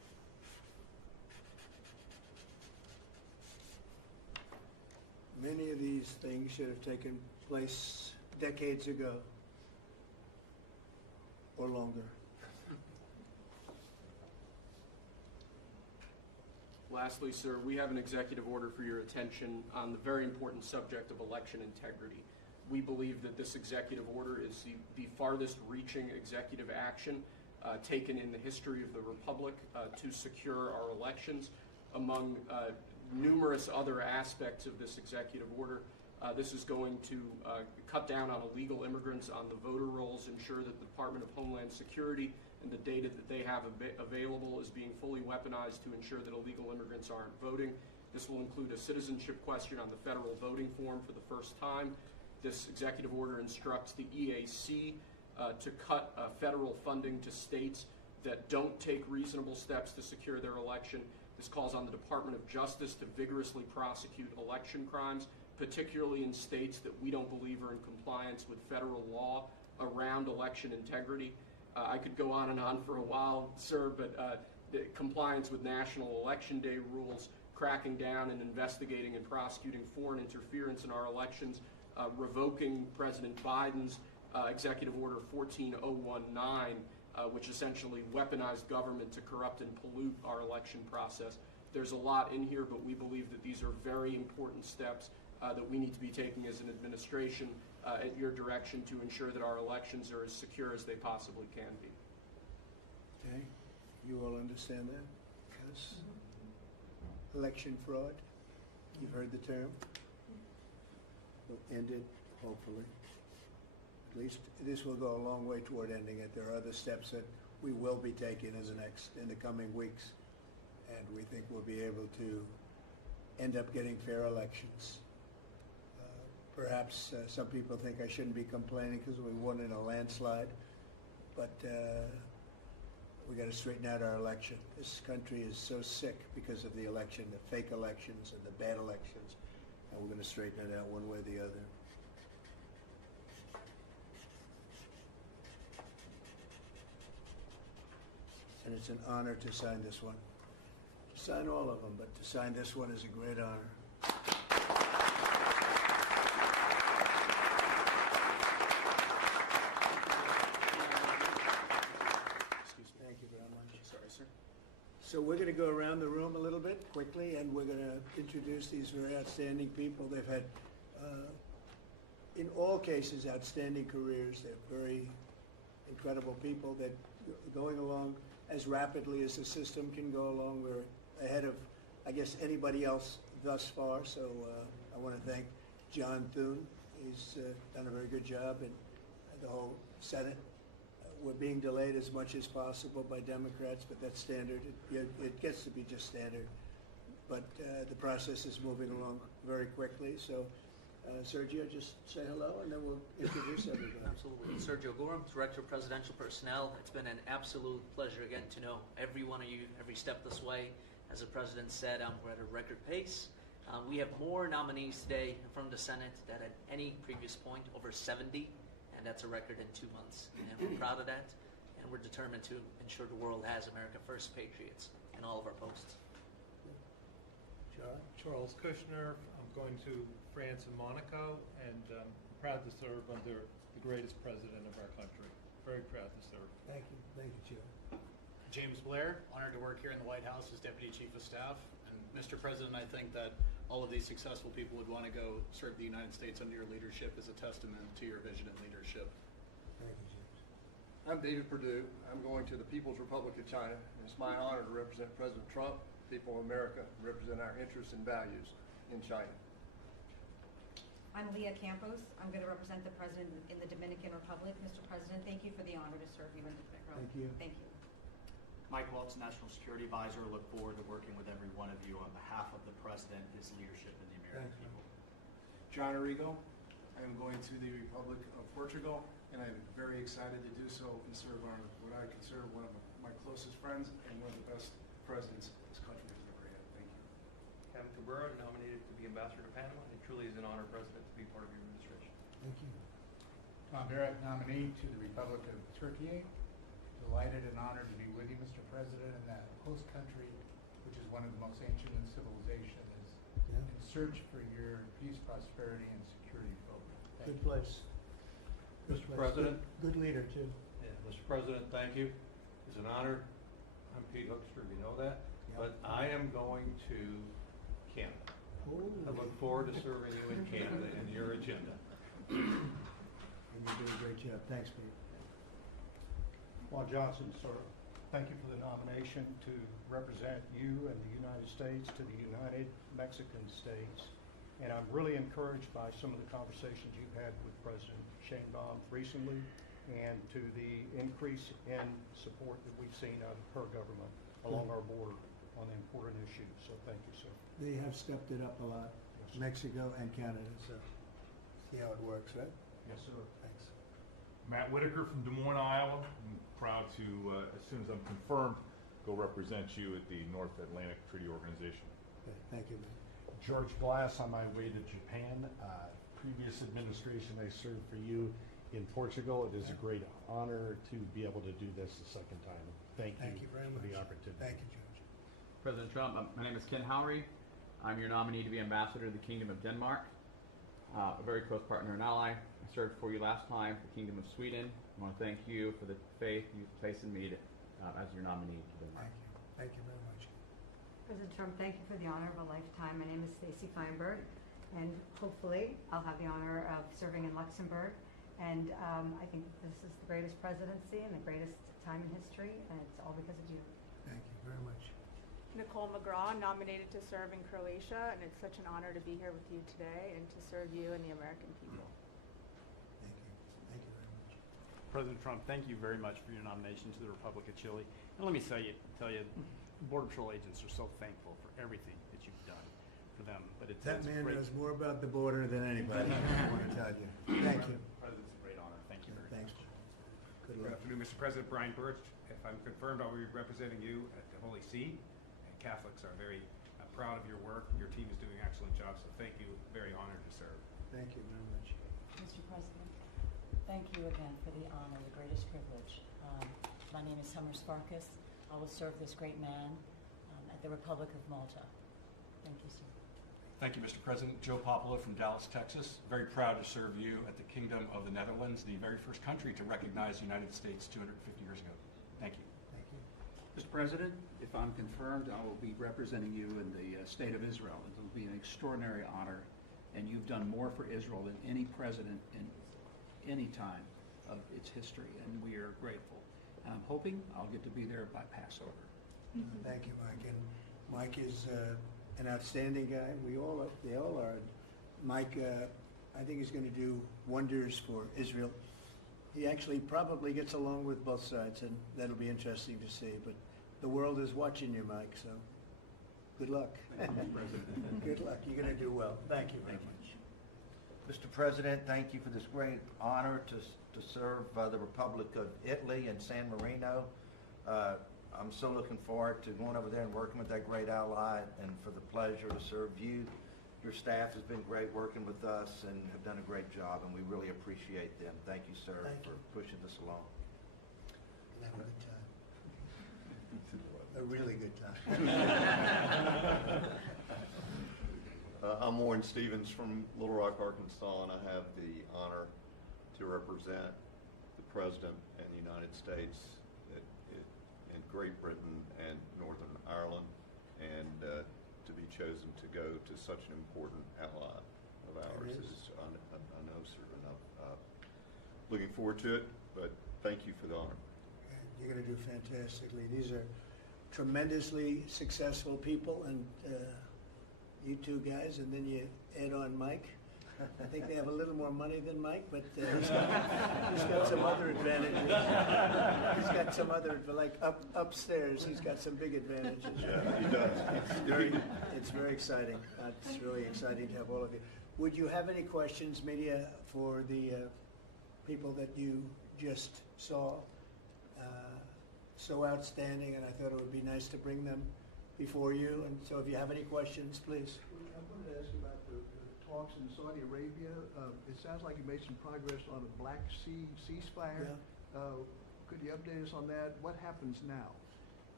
these things should have taken place decades ago or longer. Lastly, sir, we have an executive order for your attention on the very important subject of election integrity. We believe that this executive order is the farthest reaching executive action taken in the history of the Republic to secure our elections. Among numerous other aspects of this executive order, this is going to cut down on illegal immigrants on the voter rolls, ensure that the Department of Homeland Security and the data that they have available is being fully weaponized to ensure that illegal immigrants aren't voting. This will include a citizenship question on the federal voting form for the first time. This executive order instructs the EAC to cut federal funding to states that don't take reasonable steps to secure their election. This calls on the Department of Justice to vigorously prosecute election crimes, particularly in states that we don't believe are in compliance with federal law around election integrity. I could go on and on for a while, sir, but the compliance with National Election Day rules, cracking down and investigating and prosecuting foreign interference in our elections, revoking President Biden's Executive Order 14019, which essentially weaponized government to corrupt and pollute our election process. There's a lot in here, but we believe that these are very important steps that we need to be taking as an administration at your direction to ensure that our elections are as secure as they possibly can be. Okay, you all understand that? Yes. Election fraud, you've heard the term. We'll end it, hopefully. At least this will go a long way toward ending it. There are other steps that we will be taking in the coming weeks, and we think we'll be able to end up getting fair elections. Perhaps some people think I shouldn't be complaining because we won in a landslide, but we got to straighten out our election. This country is so sick because of the election, the fake elections and the bad elections, and we're going to straighten it out one way or the other. And it's an honor to sign this one. To sign all of them, but to sign this one is a great honor. So we're going to go around the room a little bit quickly, and we're going to introduce these very outstanding people. They've had, in all cases, outstanding careers. They're very incredible people that are going along as rapidly as the system can go along. We're ahead of, I guess, anybody else thus far. So I want to thank John Thune. He's done a very good job, and the whole Senate. We're being delayed as much as possible by Democrats, but that's standard. It gets to be just standard. But the process is moving along very quickly. So, Sergio, just say hello, and then we'll introduce everybody. Absolutely. Sergio Gorham, Director of Presidential Personnel. It's been an absolute pleasure again to know every one of you, every step this way. As the President said, we're at a record pace. We have more nominees today from the Senate than at any previous point, over 70. That's a record in 2 months, and we're proud of that, and we're determined to ensure the world has America First patriots in all of our posts. Charles Kushner. I'm going to France and Monaco, and I'm proud to serve under the greatest president of our country. Very proud to serve. Thank you, Chair. James Blair, honored to work here in the White House as Deputy Chief of Staff. And Mr. President, I think that all of these successful people would want to go serve the United States under your leadership as a testament to your vision and leadership. Thank you, James. I'm David Perdue. I'm going to the People's Republic of China. It's my honor to represent President Trump, people of America, represent our interests and values in China. I'm Leah Campos. I'm going to represent the President in the Dominican Republic. Mr. President, thank you for the honor to serve you in the role. Thank you. Thank you. Mike Welch, National Security Advisor. Look forward to working with every one of you on behalf of the President, his leadership, and the American people. John Arrigo. I am going to the Republic of Portugal, and I'm very excited to do so and serve what I consider one of my closest friends and one of the best presidents this country has ever had. Thank you. Kevin Cabrera, nominated to be Ambassador to Panama. It truly is an honor, President, to be part of your administration. Thank you. Tom Barrett, nominee to the Republic of Turkey. Delighted and honored to be with you, Mr. President, in that host country, which is one of the most ancient in civilization, is Yeah. and search for your peace, prosperity, and security program. Thank Good you. place. Good Mr. place. President? Good leader, too. Yeah, Mr. President, thank you. It's an honor. I'm Pete Hookster, you know that. Yep. But I am going to Canada. I look forward to serving you in Canada and your agenda. And you do a great job. Thanks, Pete. Juan Johnson, sir, thank you for the nomination to represent you and the United States to the United Mexican States. And I'm really encouraged by some of the conversations you've had with President Sheinbaum recently and to the increase in support that we've seen out of her government along our border on the important issues. So thank you, sir. They have stepped it up a lot, Mexico and Canada, so see how it works, right? Yes, sir. Thanks. Matt Whitaker from Des Moines, Iowa. I'm proud to, as soon as I'm confirmed, go represent you at the North Atlantic Treaty Organization. Okay, thank you, man. George Glass on my way to Japan. Previous administration, I served for you in Portugal. It is a great honor to be able to do this the second time. Thank you very for much. the opportunity. Thank you, George. President Trump, my name is Ken Howry. I'm your nominee to be ambassador to the Kingdom of Denmark, a very close partner and ally. I served for you last time for the Kingdom of Sweden. I want to thank you for the faith you've placed in me as your nominee to Denmark. Thank you. Thank you very much. President Trump, thank you for the honor of a lifetime. My name is Stacy Feinberg, and hopefully I'll have the honor of serving in Luxembourg. And I think this is the greatest presidency and the greatest time in history, and it's all because of you. Thank you very much. Nicole McGraw, nominated to serve in Croatia, and it's such an honor to be here with you today and to serve you and the American people. Thank you. Thank you very much. President Trump, thank you very much for your nomination to the Republic of Chile. And let me tell you, Border Patrol agents are so thankful for everything that you've done for them. But it's That man great. knows more about the border than anybody, I want to tell you. Thank you. President, it's a great honor. Thank you very Thanks. much. Good Good luck. afternoon, Mr. President. Brian Birch. If I'm confirmed, I'll be representing you at the Holy See. And Catholics are very proud of your work. Your team is doing an excellent job, so thank you. Very honored to serve. Thank you very much. Mr. President, thank you again for the honor, the greatest privilege. My name is Summer Sparkus. I will serve this great man at the Republic of Malta. Thank you, sir. Thank you, Mr. President. Joe Popolo from Dallas, Texas. Very proud to serve you at the Kingdom of the Netherlands, the very first country to recognize the United States 250 years ago. Thank you. Thank you. Mr. President, if I'm confirmed, I will be representing you in the state of Israel. It will be an extraordinary honor, and you've done more for Israel than any president in any time of its history, and we are grateful. And I'm hoping I'll get to be there by Passover. Thank you, Mike. And Mike is an outstanding guy. They all are. Mike, I think he's going to do wonders for Israel. He actually probably gets along with both sides, and that'll be interesting to see. But the world is watching you, Mike, so good luck. Thank you, Mr. President. Good luck. You're going to do well. Thank you very much. Mr. President, thank you for this great honor to serve the Republic of Italy and San Marino. I'm so looking forward to going over there and working with that great ally, and for the pleasure to serve you. Your staff has been great working with us and have done a great job, and we really appreciate them. Thank you, sir, for pushing this along. Have a good time. A really good time. I'm Warren Stevens from Little Rock, Arkansas, and I have the honor to represent the President and the United States in Great Britain and Northern Ireland, and to be chosen to go to such an important ally of ours is, I know, sir, and I'm looking forward to it, but thank you for the honor. You're going to do fantastically. These are tremendously successful people, and you two guys, and then you add on Mike. I think they have a little more money than Mike, but he's got some other advantages. He's got some other, like upstairs, he's got some big advantages. Yeah, he does. It's very exciting. It's really exciting to have all of you. Would you have any questions, media, for the people that you just saw? So outstanding, and I thought it would be nice to bring them before you. And so if you have any questions, please. I wanted to ask you about the talks in Saudi Arabia. It sounds like you made some progress on a Black Sea ceasefire. Yeah. Could you update us on that? What happens now?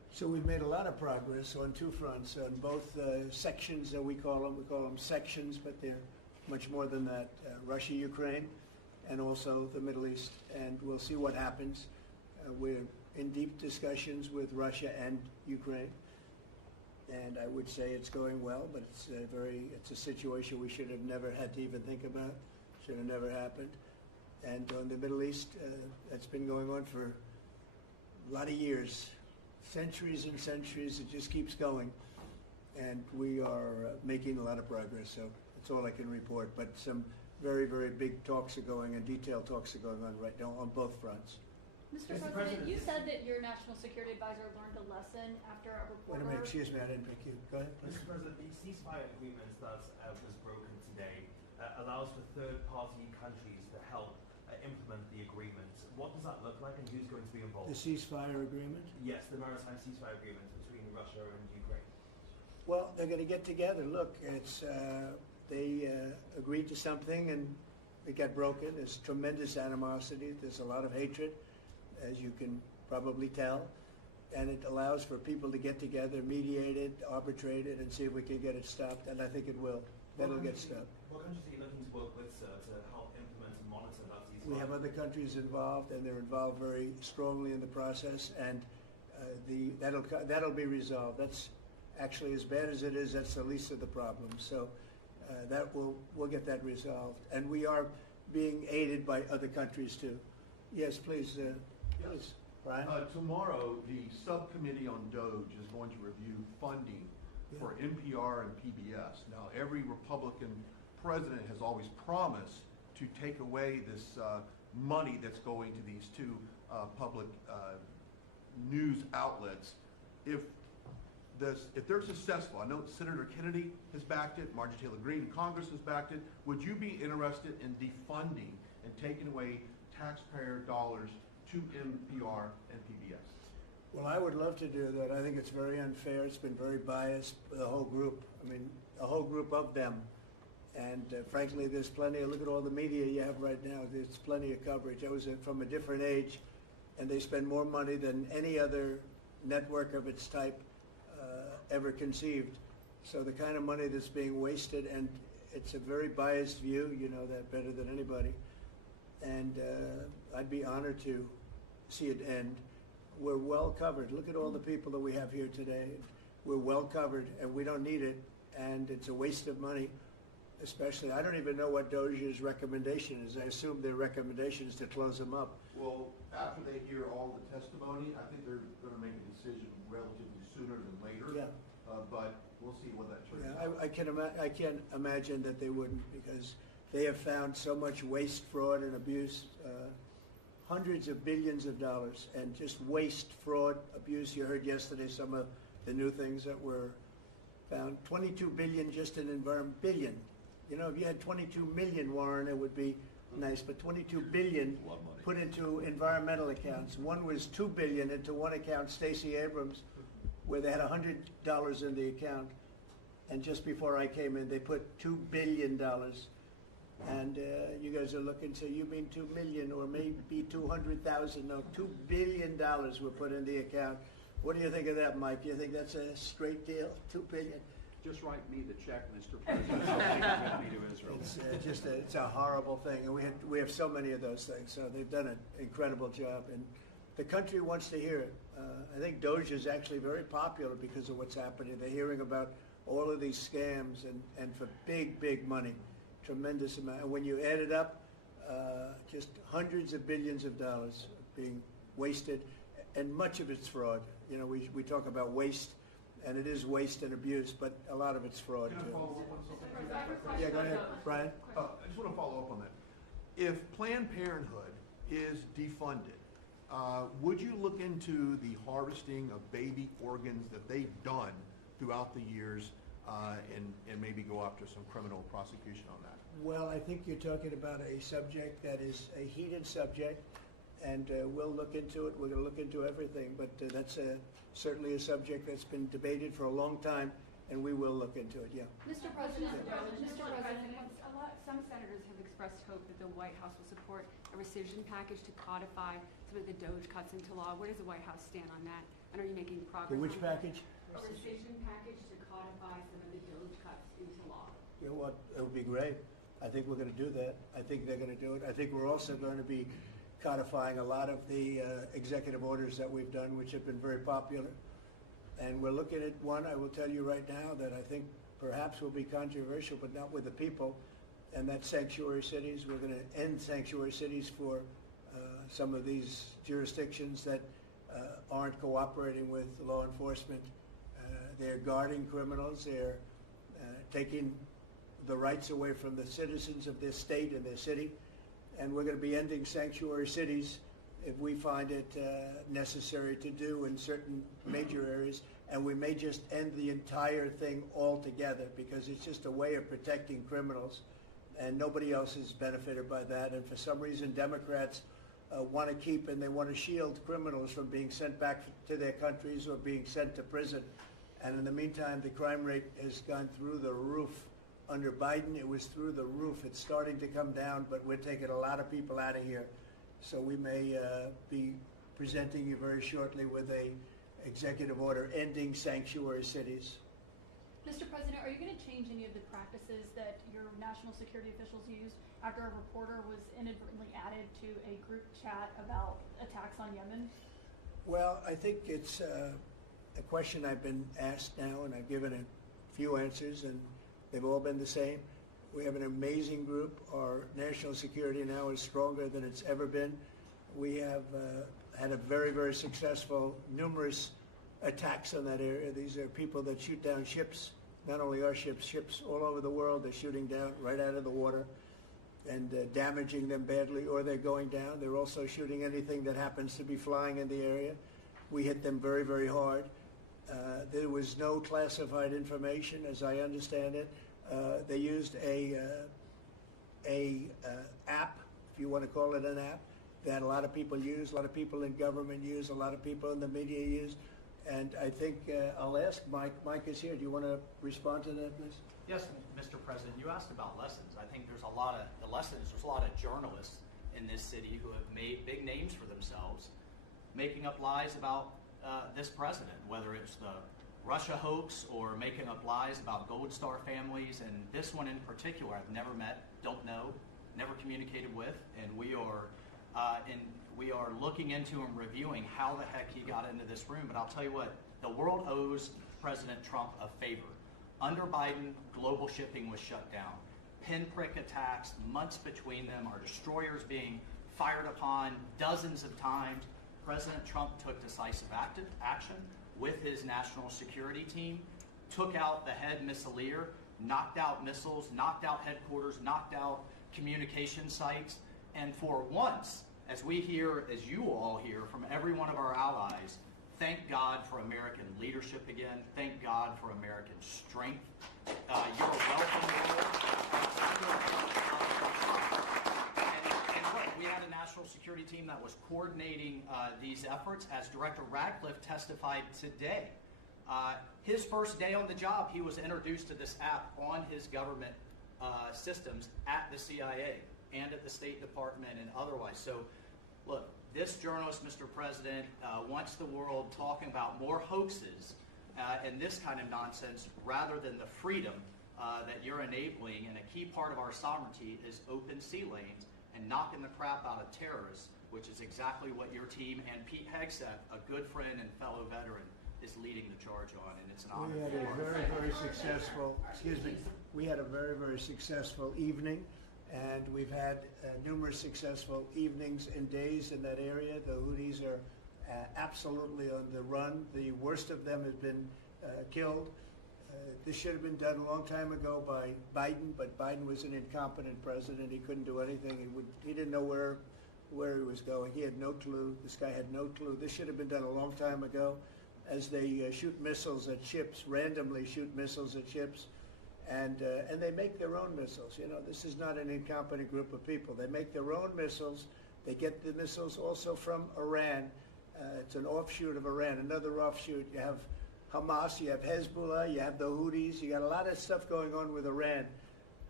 So we've made a lot of progress on two fronts, on both sections that we call them sections, but they're much more than that. Russia, Ukraine, and also the Middle East, and we'll see what happens. We're in deep discussions with Russia and Ukraine, and I would say it's going well, but it's a situation we should have never had to even think about, should have never happened. And on the Middle East, that's been going on for a lot of years, centuries and centuries. It just keeps going, and we are making a lot of progress. So that's all I can report. But some very, very big talks are going, and detailed talks are going on right now on both fronts. Mr. President, you said that your national security advisor learned a lesson after a reporter. Wait a minute, excuse me, I didn't pick you. Go ahead, please. Mr. President, the ceasefire agreement that was broken today allows for third-party countries to help implement the agreement. What does that look like, and who's going to be involved? The ceasefire agreement? Yes, the maritime ceasefire agreement between Russia and Ukraine. Well, they're going to get together. Look, they agreed to something, and it got broken. There's tremendous animosity. There's a lot of hatred, as you can probably tell. And it allows for people to get together, mediate it, arbitrate it, and see if we can get it stopped. And I think it will. That'll get stopped. What countries are you looking to work with, sir, to help implement and monitor that ceasefire? We have other countries involved, and they're involved very strongly in the process. And that'll be resolved. That's actually, as bad as it is, that's the least of the problems. So we'll get that resolved. And we are being aided by other countries too. Yes, please. Please, Brian. Tomorrow, the subcommittee on DOGE is going to review funding for NPR and PBS. Now, every Republican president has always promised to take away this money that's going to these two public news outlets. If they're successful, I know Senator Kennedy has backed it, Marjorie Taylor Greene in Congress has backed it. Would you be interested in defunding and taking away taxpayer dollars to NPR and PBS? Well, I would love to do that. I think it's very unfair. It's been very biased, the whole group. I mean, a whole group of them. And frankly, there's plenty look at all the media you have right now. There's plenty of coverage. I was from a different age, and they spend more money than any other network of its type ever conceived. So the kind of money that's being wasted, and it's a very biased view, you know that better than anybody. And I'd be honored to see it end. We're well covered. Look at all the people that we have here today. We're well covered, and we don't need it, and it's a waste of money, especially. I don't even know what DOJ's recommendation is. I assume their recommendation is to close them up. Well, after they hear all the testimony, I think they're going to make a decision relatively sooner than later. Yeah. But we'll see what that turns out. I can't imagine that they wouldn't, because they have found so much waste, fraud, and abuse, hundreds of billions of dollars, and just waste, fraud, abuse. You heard yesterday some of the new things that were found. 22 billion just in environment, billion. You know, if you had 22 million, Warren, it would be nice, but 22 billion put into environmental accounts. One was 2 billion into one account, Stacey Abrams, where they had $100 in the account, and just before I came in, they put $2 billion. And you guys are looking, so you mean 2 million or maybe 200,000? No, $2 billion were put in the account. What do you think of that, Mike? Do you think that's a straight deal? 2 billion? Just write me the check, Mr. President. I'll take it with me to Israel. It's it's a horrible thing, and we have so many of those things. So they've done an incredible job, and the country wants to hear it. I think DOJ is actually very popular because of what's happening. They're hearing about all of these scams and for big, big money, tremendous amount. And when you add it up, just hundreds of billions of dollars being wasted, and much of it's fraud. You know, we talk about waste, and it is waste and abuse, but a lot of it's fraud Can I too. follow up on something? Yeah, go ahead, Brian. I just want to follow up on that. If Planned Parenthood is defunded, would you look into the harvesting of baby organs that they've done throughout the years and maybe go after some criminal prosecution on that? Well, I think you're talking about a subject that is a heated subject, and we'll look into it. We're going to look into everything, but that's certainly a subject that's been debated for a long time, and we will look into it, yeah. Mr. President, Mr. President, some senators have expressed hope that the White House will support a rescission package to codify some of the DOJ cuts into law. Where does the White House stand on that? And are you making progress? The which on that? package? A rescission package to codify some of the DOJ cuts into law. You know what, it would be great. I think we're going to do that. I think they're going to do it. I think we're also going to be codifying a lot of the executive orders that we've done, which have been very popular. And we're looking at one, I will tell you right now, that I think perhaps will be controversial, but not with the people, and that's sanctuary cities. We're going to end sanctuary cities for some of these jurisdictions that aren't cooperating with law enforcement. They're guarding criminals. They're taking the rights away from the citizens of their state and their city. And we're going to be ending sanctuary cities if we find it necessary to do in certain major areas. And we may just end the entire thing altogether because it's just a way of protecting criminals. And nobody else is benefited by that. And for some reason, Democrats want to keep and they want to shield criminals from being sent back to their countries or being sent to prison. And in the meantime, the crime rate has gone through the roof. Under Biden, it was through the roof. It's starting to come down, but we're taking a lot of people out of here. So we may be presenting you very shortly with a executive order ending sanctuary cities. Mr. President, are you going to change any of the practices that your national security officials used after a reporter was inadvertently added to a group chat about attacks on Yemen? Well, I think it's a question I've been asked now, and I've given a few answers, and they've all been the same. We have an amazing group. Our national security now is stronger than it's ever been. We have had a very, very successful, numerous attacks on that area. These are people that shoot down ships, not only our ships, ships all over the world. They're shooting down right out of the water and damaging them badly, or they're going down. They're also shooting anything that happens to be flying in the area. We hit them very, very hard. There was no classified information, as I understand it. They used a app, if you want to call it an app, that a lot of people use, a lot of people in government use, a lot of people in the media use. And I think I'll ask Mike. Mike is here. Do you want to respond to that, please? Yes, Mr. President. You asked about lessons. I think there's a lot of journalists in this city who have made big names for themselves, making up lies about this president, whether it's the Russia hoax or making up lies about Gold Star families. And this one in particular, I've never met, don't know, never communicated with, and we are looking into and reviewing how the heck he got into this room. But I'll tell you what, the world owes President Trump a favor. Under Biden, global shipping was shut down. Pinprick attacks, months between them, our destroyers being fired upon dozens of times. President Trump took decisive action with his national security team, took out the head missileer, knocked out missiles, knocked out headquarters, knocked out communication sites, and for once, as we hear, as you all hear from every one of our allies, thank God for American leadership again. Thank God for American strength. You're welcome. And look, we had a national security team that was coordinating these efforts. As Director Radcliffe testified today, his first day on the job, he was introduced to this app on his government systems at the CIA and at the State Department and otherwise. So, look, this journalist, Mr. President, wants the world talking about more hoaxes and this kind of nonsense rather than the freedom that you're enabling. And a key part of our sovereignty is open sea lanes and knocking the crap out of terrorists, which is exactly what your team and Pete Hegseth, a good friend and fellow veteran, is leading the charge on. And it's an honor. We had a very, very successful, we had a very, very successful evening. And we've had numerous successful evenings and days in that area. The Houthis are absolutely on the run. The worst of them has been killed. This should have been done a long time ago by Biden, but Biden was an incompetent president. He couldn't do anything. He didn't know where he was going. He had no clue. This guy had no clue. This should have been done a long time ago. As they shoot missiles at ships, randomly shoot missiles at ships. And they make their own missiles. You know, this is not an incompetent group of people. They make their own missiles. They get the missiles also from Iran. It's an offshoot of Iran, another offshoot. You have Hamas, you have Hezbollah, you have the Houthis. You got a lot of stuff going on with Iran.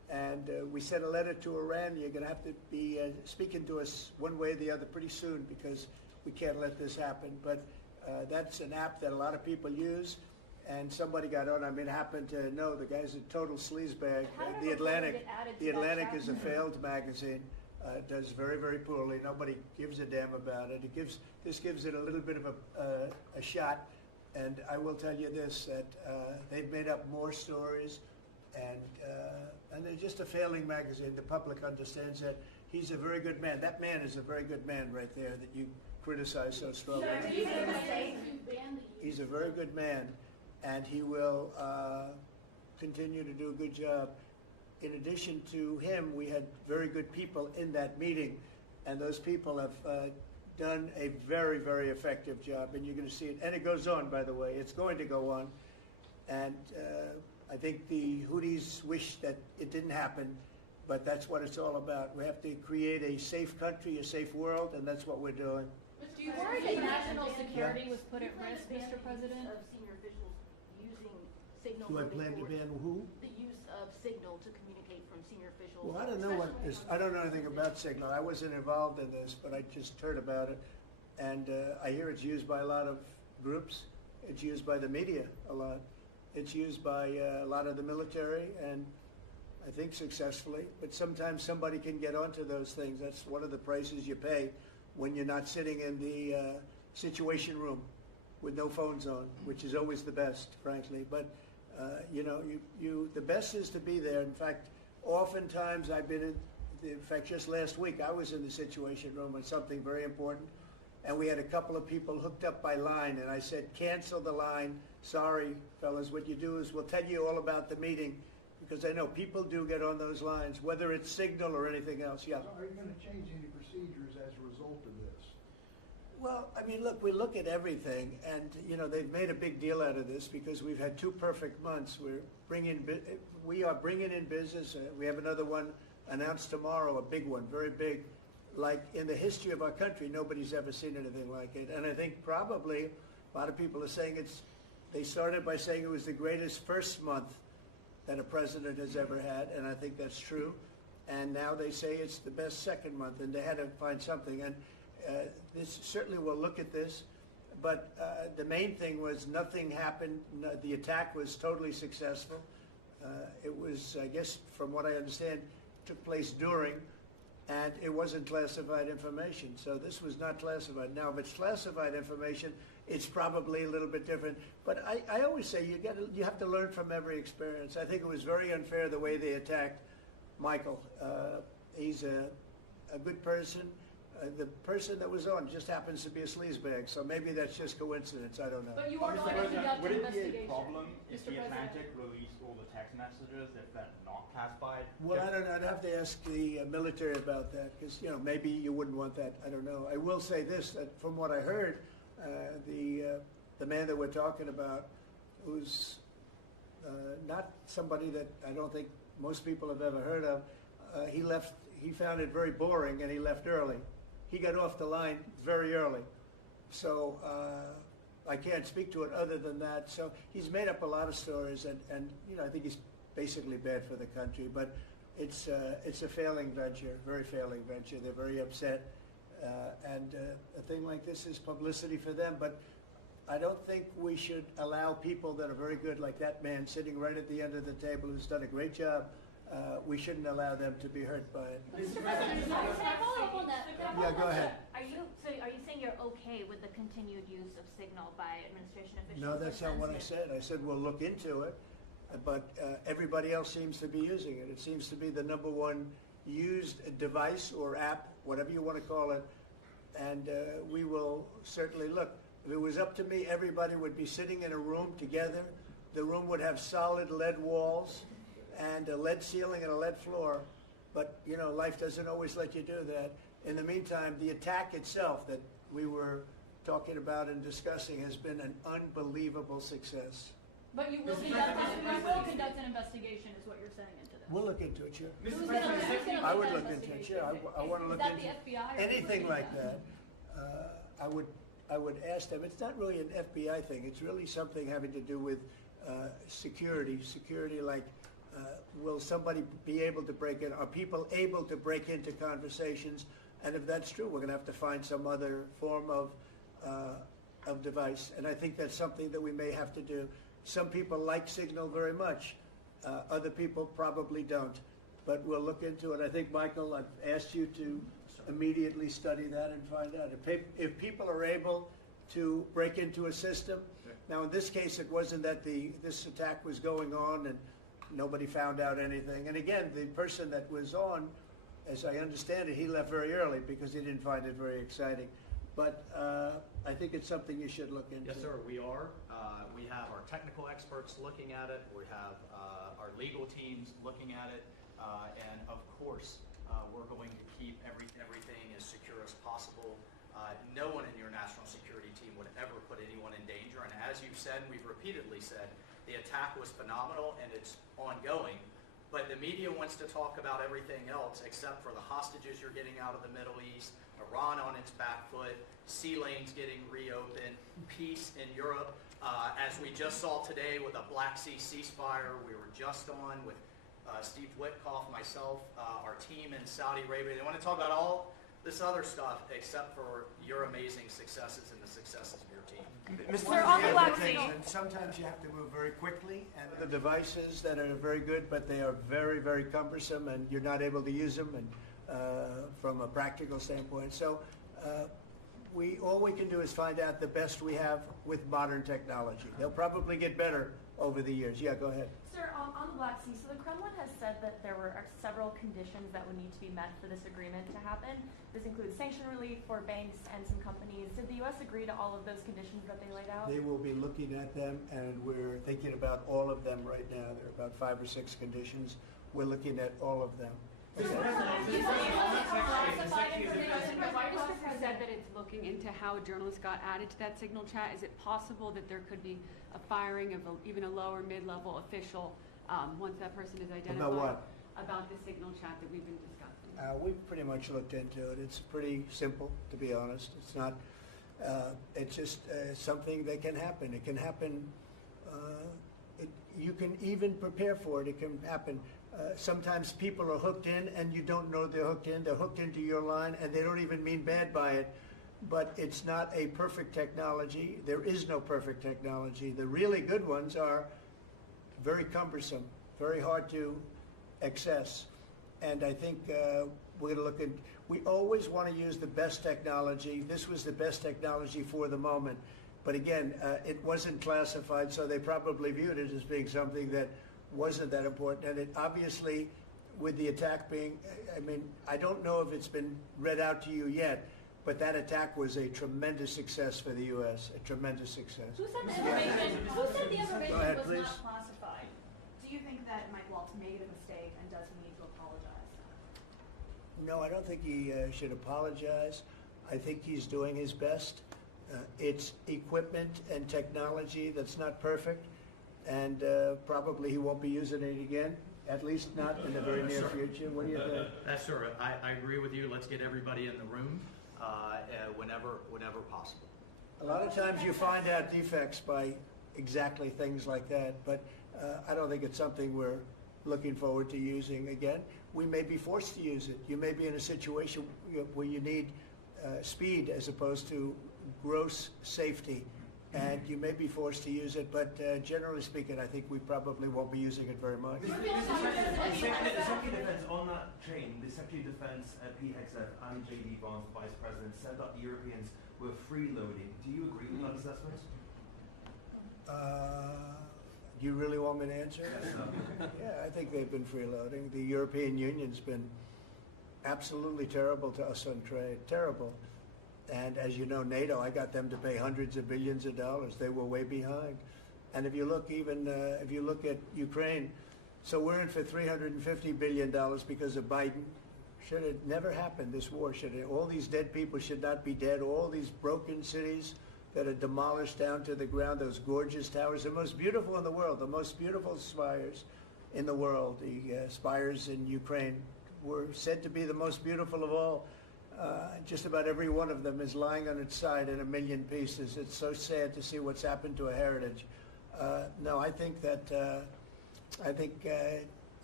And we sent a letter to Iran. You're going to have to be speaking to us one way or the other pretty soon because we can't let this happen. But that's an app that a lot of people use. And somebody got on. I mean, happened to know the guy's a total sleazebag. The Atlantic is a failed magazine. Does very, very poorly. Nobody gives a damn about it. This gives it a little bit of a shot. And I will tell you this, that they've made up more stories, and they're just a failing magazine. The public understands that. He's a very good man. That man is a very good man right there that you criticize so strongly. He's a very good man, and he will continue to do a good job. In addition to him, we had very good people in that meeting, and those people have done a very, very effective job, and you're going to see it. And it goes on, by the way. It's going to go on. And I think the Houthis wish that it didn't happen, but that's what it's all about. We have to create a safe country, a safe world, and that's what we're doing. Do you worry that national security was put at risk, Mr. President? Of senior officials using signal. Do I plan to ban who? The use of signal to communicate from senior officials. Well, I don't know what this. I don't know anything about Signal. I wasn't involved in this, but I just heard about it, and I hear it's used by a lot of groups. It's used by the media a lot. It's used by a lot of the military, and I think successfully. But sometimes somebody can get onto those things. That's one of the prices you pay when you're not sitting in the situation room with no phones on, which is always the best, frankly. But you know, the best is to be there. In fact, oftentimes I've been in fact, just last week I was in the situation room on something very important, and we had a couple of people hooked up by line, and I said, cancel the line. Sorry, fellas, what you do is we'll tell you all about the meeting, because I know people do get on those lines, whether it's Signal or anything else. Yeah. So are you going to change any procedures as a result of this? Well, I mean, look, we look at everything, and you know they've made a big deal out of this because we've had 2 perfect months. We are bringing in business. We have another one announced tomorrow, a big one, very big, like in the history of our country. Nobody's ever seen anything like it, and I think probably a lot of people are saying they started by saying it was the greatest first month that a president has ever had, and I think that's true. And now they say it's the best second month, and they had to find something. And this certainly will look at this, but the main thing was nothing happened. The attack was totally successful. It was, I guess, from what I understand, took place during, and it wasn't classified information. So this was not classified. Now, if it's classified information, it's probably a little bit different. But I always say you have to learn from every experience. I think it was very unfair the way they attacked Michael. He's a good person. The person that was on just happens to be a sleazebag, so maybe that's just coincidence. I don't know. But you are going to conduct would an it be a investigation, problem if Mr. the Atlantic President. released all the text messages if they're not classified? Well, I don't know. I'd have to ask the military about that because, you know, maybe you wouldn't want that. I don't know. I will say this, that from what I heard, the man that we're talking about, who's not somebody that I don't think most people have ever heard of, he found it very boring and he left early. He got off the line very early. So I can't speak to it other than that. So he's made up a lot of stories, and you know, I think he's basically bad for the country. But it's a failing venture, very failing venture. They're very upset, and a thing like this is publicity for them. But I don't think we should allow people that are very good, like that man sitting right at the end of the table who's done a great job. We shouldn't allow them to be hurt by it. Mr. President, can I follow up on that? Yeah, go ahead. Are you saying you're okay with the continued use of Signal by administration officials? No, that's not what I said. I said we'll look into it, but everybody else seems to be using it. It seems to be the #1 used device or app, whatever you want to call it, and we will certainly look. If it was up to me, everybody would be sitting in a room together. The room would have solid lead walls and a lead ceiling and a lead floor. But, you know, life doesn't always let you do that. In the meantime, the attack itself that we were talking about and discussing has been an unbelievable success. But you will conduct an investigation, is what you're saying into this. We'll look into it, sure. Who's gonna I would lead look that into it, sure. I want to Is look that into the FBI or anything who's like looking that. I would ask them. It's not really an FBI thing. It's really something having to do with security like Will somebody be able to break in? Are people able to break into conversations? And if that's true, we're going to have to find some other form of device. And I think that's something that we may have to do. Some people like Signal very much. Other people probably don't. But we'll look into it. I think, Michael, I've asked you to immediately study that and find out. If people are able to break into a system, now in this case it wasn't that this attack was going on and nobody found out anything. And again, the person that was on, as I understand it, he left very early because he didn't find it very exciting. But I think it's something you should look into. Yes, sir, we are. We have our technical experts looking at it. We have our legal teams looking at it. And of course, we're going to keep everything as secure as possible. No one in your national security team would ever put anyone in danger. And as you've said, and we've repeatedly said, the attack was phenomenal and it's ongoing. But the media wants to talk about everything else except for the hostages you're getting out of the Middle East, Iran on its back foot, sea lanes getting reopened, peace in Europe. As we just saw today with a Black Sea ceasefire, we were just on with Steve Witkoff, myself, our team in Saudi Arabia. They want to talk about all this other stuff except for your amazing successes and the successes of your team. Sir, on the Black Sea. And sometimes you have to move very quickly, and the devices that are very good, but they are very, very cumbersome, and you're not able to use them, and from a practical standpoint. So all we can do is find out the best we have with modern technology. They'll probably get better over the years. Yeah, go ahead. Sir, on the Black Sea, so the Kremlin has said that there were several conditions that would need to be met for this agreement to happen. This includes sanction relief for banks and some companies. Did the U.S. agree to all of those conditions that they laid out? They will be looking at them, and we're thinking about all of them right now. There are about 5 or 6 conditions. We're looking at all of them. The White House has said that it's looking into how journalists got added to that Signal chat. Is it possible that there could be a firing of even a lower mid-level official once that person is identified? About what? About the Signal chat that we've been discussing. We've pretty much looked into it. It's pretty simple, to be honest. It's not. It's just something that can happen. It can happen. You can even prepare for it. It can happen. Sometimes people are hooked in and you don't know they're hooked in. They're hooked into your line and they don't even mean bad by it. But it's not a perfect technology. There is no perfect technology. The really good ones are very cumbersome, very hard to access. And I think we're going to look at, we always want to use the best technology. This was the best technology for the moment. But again, it wasn't classified, so they probably viewed it as being something that wasn't that important. And it obviously, with the attack being, I mean, I don't know if it's been read out to you yet, but that attack was a tremendous success for the U.S., a tremendous success. Who said the information, Go ahead, was please. not classified? Do you think that Mike Waltz made a mistake and does he need to apologize? No, I don't think he should apologize. I think he's doing his best. It's equipment and technology that's not perfect, and probably he won't be using it again, at least not in the very near future. What do you think? That's sure. I agree with you. Let's get everybody in the room whenever possible. A lot of times you find out defects by exactly things like that, but I don't think it's something we're looking forward to using again. We may be forced to use it. You may be in a situation where you need speed as opposed to gross safety, and you may be forced to use it, but generally speaking, I think we probably won't be using it very much. The Secretary of Defense, on that chain, the Secretary of Defense, Pete Hegseth, and J.D. Vance, the Vice President, said that the Europeans were freeloading. Do you agree with that assessment? Do you really want me to answer? Yeah, I think they've been freeloading. The European Union's been absolutely terrible to us on trade, terrible. And as you know, NATO, I got them to pay hundreds of billions of dollars. They were way behind. And if you look if you look at Ukraine, so we're in for $350 billion because of Biden. Should have never happened, this war. All these dead people should not be dead. All these broken cities that are demolished down to the ground, those gorgeous towers, the most beautiful in the world, the most beautiful spires in the world. The spires in Ukraine were said to be the most beautiful of all. Just about every one of them is lying on its side in a million pieces. It's so sad to see what's happened to a heritage. No, I think that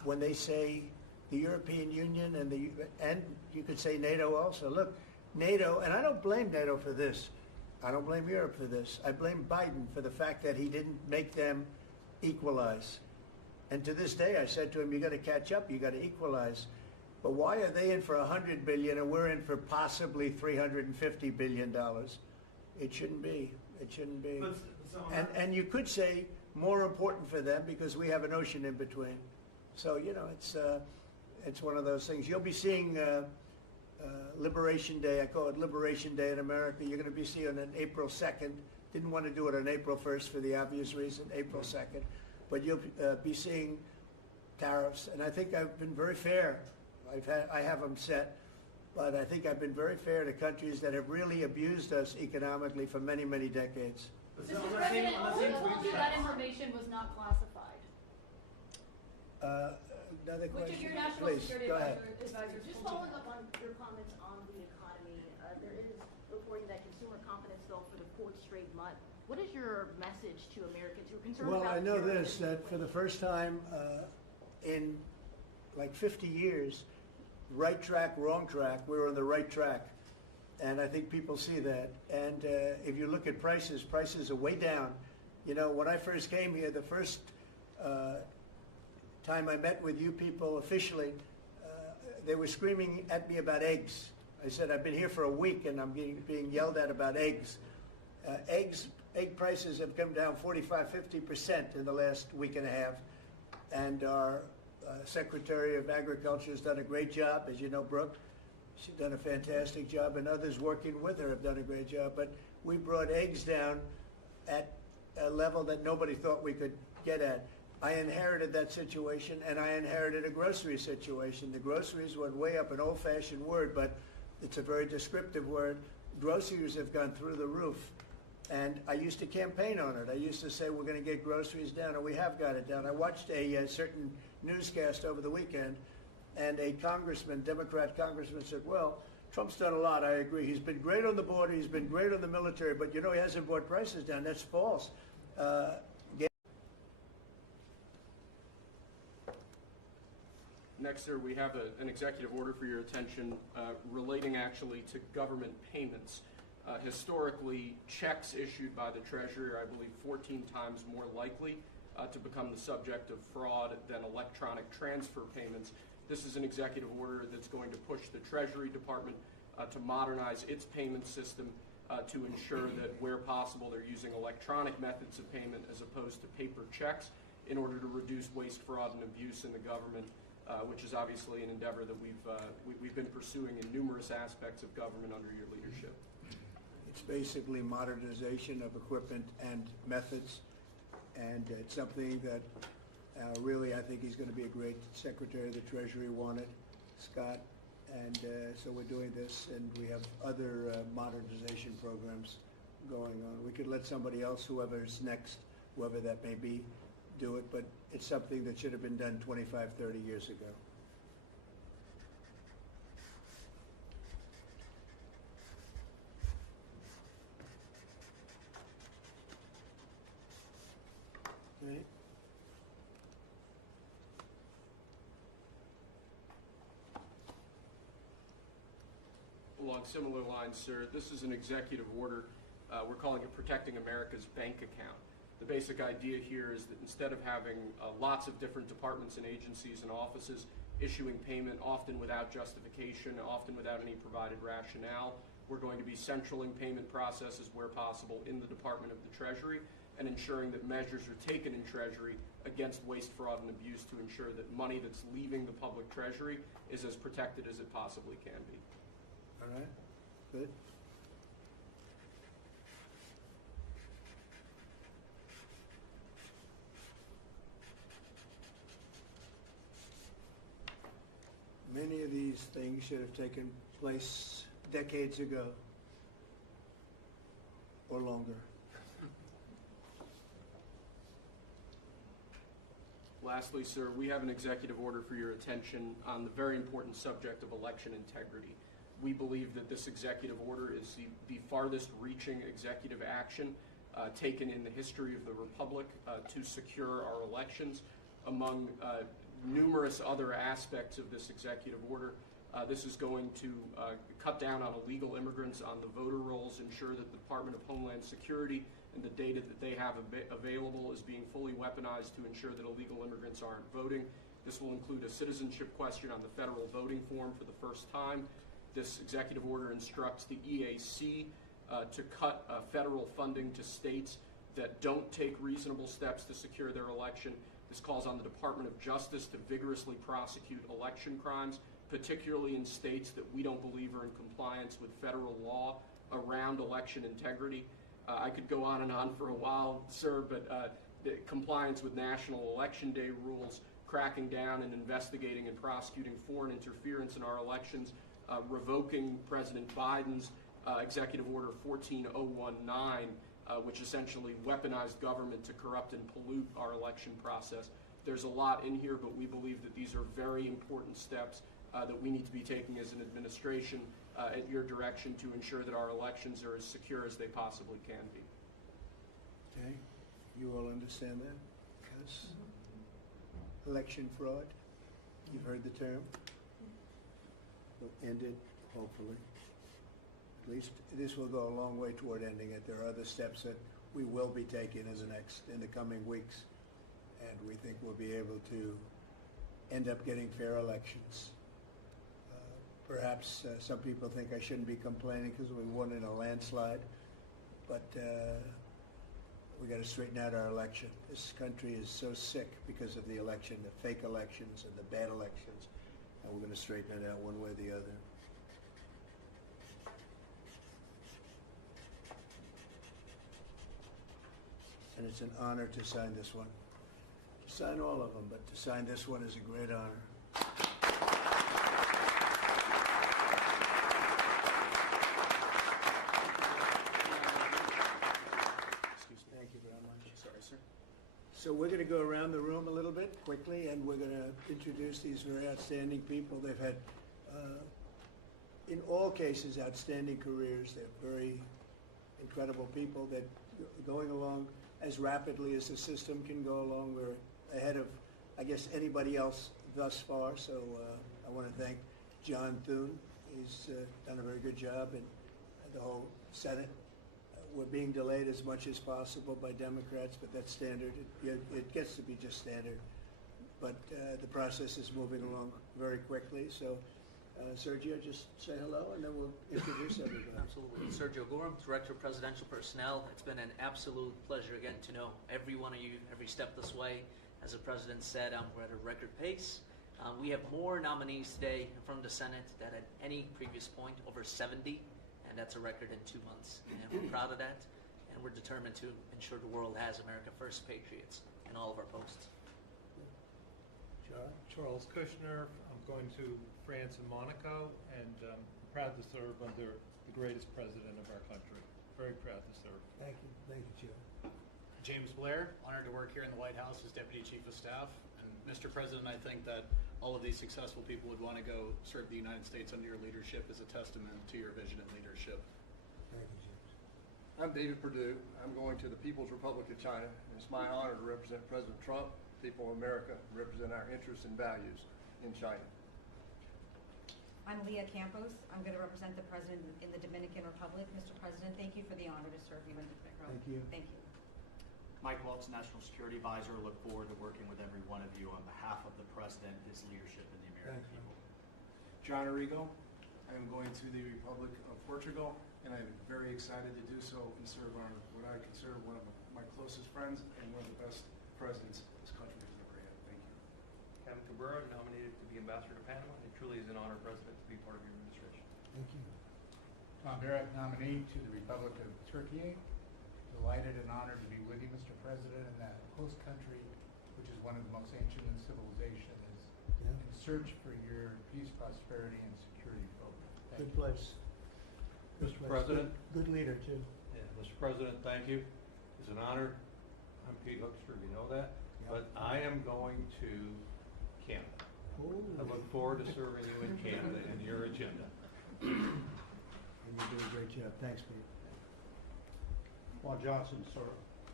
when they say the European Union and you could say NATO also. Look, NATO, and I don't blame NATO for this. I don't blame Europe for this. I blame Biden for the fact that he didn't make them equalize. And to this day, I said to him, you got to catch up, you got to equalize. But why are they in for $100 billion and we're in for possibly $350 billion? It shouldn't be. It shouldn't be. And you could say more important for them because we have an ocean in between. So, you know, it's one of those things. You'll be seeing Liberation Day. I call it Liberation Day in America. You're going to be seeing it on April 2nd. Didn't want to do it on April 1st for the obvious reason, April 2nd. But you'll be seeing tariffs. And I think I've been very fair. I have them set. But I think I've been very fair to countries that have really abused us economically for many, many decades. Mr. President, who told you that information was not classified? Another Which question? of your national Please, security go ahead. advisors Just told you? following up on your comments on the economy, there is reporting that consumer confidence fell for the fourth straight month. What is your message to Americans who are concerned Well, about I know terrorism? this, that for the first time in like 50 years, right track, wrong track, we're on the right track. And I think people see that. And if you look at prices, prices are way down. You know, when I first came here, the first time I met with you people officially, they were screaming at me about eggs. I said, I've been here for a week and I'm being yelled at about eggs. Egg prices have come down 45–50% in the last week and a half. And our Secretary of Agriculture has done a great job, as you know, Brooke. She's done a fantastic job, and others working with her have done a great job. But we brought eggs down at a level that nobody thought we could get at. I inherited that situation, and I inherited a grocery situation. The groceries went way up, an old-fashioned word, but it's a very descriptive word. Groceries have gone through the roof. And I used to campaign on it. I used to say we're going to get groceries down, and we have got it down. I watched a certain newscast over the weekend, and a congressman, Democrat congressman, said, well, Trump's done a lot, I agree. He's been great on the border, he's been great on the military, but you know he hasn't brought prices down. That's false. Next, sir, we have an executive order for your attention relating actually to government payments. Historically, checks issued by the Treasury are, I believe, 14 times more likely to become the subject of fraud than electronic transfer payments. This is an executive order that's going to push the Treasury Department to modernize its payment system to ensure that where possible they're using electronic methods of payment as opposed to paper checks in order to reduce waste, fraud, and abuse in the government, which is obviously an endeavor that we've been pursuing in numerous aspects of government under your leadership. It's basically modernization of equipment and methods, and it's something that really I think he's going to be a great Secretary of the Treasury, wanted, Scott, and so we're doing this, and we have other modernization programs going on. We could let somebody else, whoever's next, whoever that may be, do it, but it's something that should have been done 25, 30 years ago. Right. Along similar lines, sir, this is an executive order. We're calling it Protecting America's Bank Account. The basic idea here is that instead of having lots of different departments and agencies and offices issuing payment, often without justification, often without any provided rationale, we're going to be centraling payment processes where possible in the Department of the Treasury and ensuring that measures are taken in Treasury against waste, fraud, and abuse to ensure that money that's leaving the public Treasury is as protected as it possibly can be. All right, good. Many of these things should have taken place decades ago or longer. Lastly, sir, we have an executive order for your attention on the very important subject of election integrity. We believe that this executive order is the farthest reaching executive action taken in the history of the Republic to secure our elections. Among numerous other aspects of this executive order. This is going to cut down on illegal immigrants on the voter rolls, ensure that the Department of Homeland Security and the data that they have available is being fully weaponized to ensure that illegal immigrants aren't voting. This will include a citizenship question on the federal voting form for the first time. This executive order instructs the EAC to cut federal funding to states that don't take reasonable steps to secure their election. This calls on the Department of Justice to vigorously prosecute election crimes, particularly in states that we don't believe are in compliance with federal law around election integrity. I could go on and on for a while, sir, but compliance with national election day rules, cracking down and investigating and prosecuting foreign interference in our elections, revoking President Biden's Executive Order 14019, which essentially weaponized government to corrupt and pollute our election process. There's a lot in here, but we believe that these are very important steps that we need to be taking as an administration at your direction to ensure that our elections are as secure as they possibly can be. Okay, you all understand that? Yes. Election fraud, you've heard the term. Will end it, hopefully. At least this will go a long way toward ending it. There are other steps that we will be taking in the coming weeks, and we think we'll be able to end up getting fair elections. Perhaps some people think I shouldn't be complaining because we won in a landslide, but we got to straighten out our election. This country is so sick because of the election, the fake elections and the bad elections, and we're going to straighten it out one way or the other. And it's an honor to sign this one. To sign all of them, but to sign this one is a great honor. Thank you very much. Sorry, sir. So we're going to go around the room a little bit quickly, and we're going to introduce these very outstanding people. They've had, in all cases, outstanding careers. They're very incredible people that going along as rapidly as the system can go along. We're ahead of, I guess, anybody else thus far. So I want to thank John Thune. He's done a very good job, and the whole Senate. We're being delayed as much as possible by Democrats, but that's standard. It gets to be just standard. But the process is moving along very quickly. So, Sergio, just say hello, and then we'll introduce everybody. Absolutely. Sergio Gorham, Director of Presidential Personnel. It's been an absolute pleasure getting to know every one of you every step this way. As the President said, we're at a record pace. We have more nominees today from the Senate than at any previous point, over 70. And that's a record in 2 months. And we're proud of that. And we're determined to ensure the world has America First patriots in all of our posts. Charles Kushner. I'm going to France and Monaco, and proud to serve under the greatest president of our country. Very proud to serve. Thank you, Joe. James Blair, honored to work here in the White House as Deputy Chief of Staff. And Mr. President, I think that all of these successful people would want to go serve the United States under your leadership as a testament to your vision and leadership. Thank you, James. I'm David Perdue. I'm going to the People's Republic of China. And it's my honor to represent President Trump, people of America, represent our interests and values in China. I'm Leah Campos. I'm going to represent the President in the Dominican Republic. Mr. President, thank you for the honor to serve you in the Dominican Republic. Thank you. Thank you. Mike Waltz, National Security Advisor. Look forward to working with every one of you on behalf of the President, his leadership, and the American people. John Arrigo. I am going to the Republic of Portugal, and I'm very excited to do so and serve on what I consider one of my closest friends and one of the best presidents this country has ever had. Thank you. Kevin Cabrera, nominated to be Ambassador to Panama. It truly is an honor, President, to be part of your administration. Thank you. Tom Barrett, nominee to the Republic of Turkey. Delighted and honored to be with you, Mr. President, in that host country, which is one of the most ancient in civilization, is in search for your peace, prosperity, and security program. Good place. Mr. President. Good leader, too. Yeah, Mr. President, thank you. It's an honor. I'm Pete Hoekstra, you know that. Yep. But I am going to Canada. Ooh. I look forward to serving you in Canada and your agenda. And you do a great job. Thanks, Pete. Paul Johnson, sir.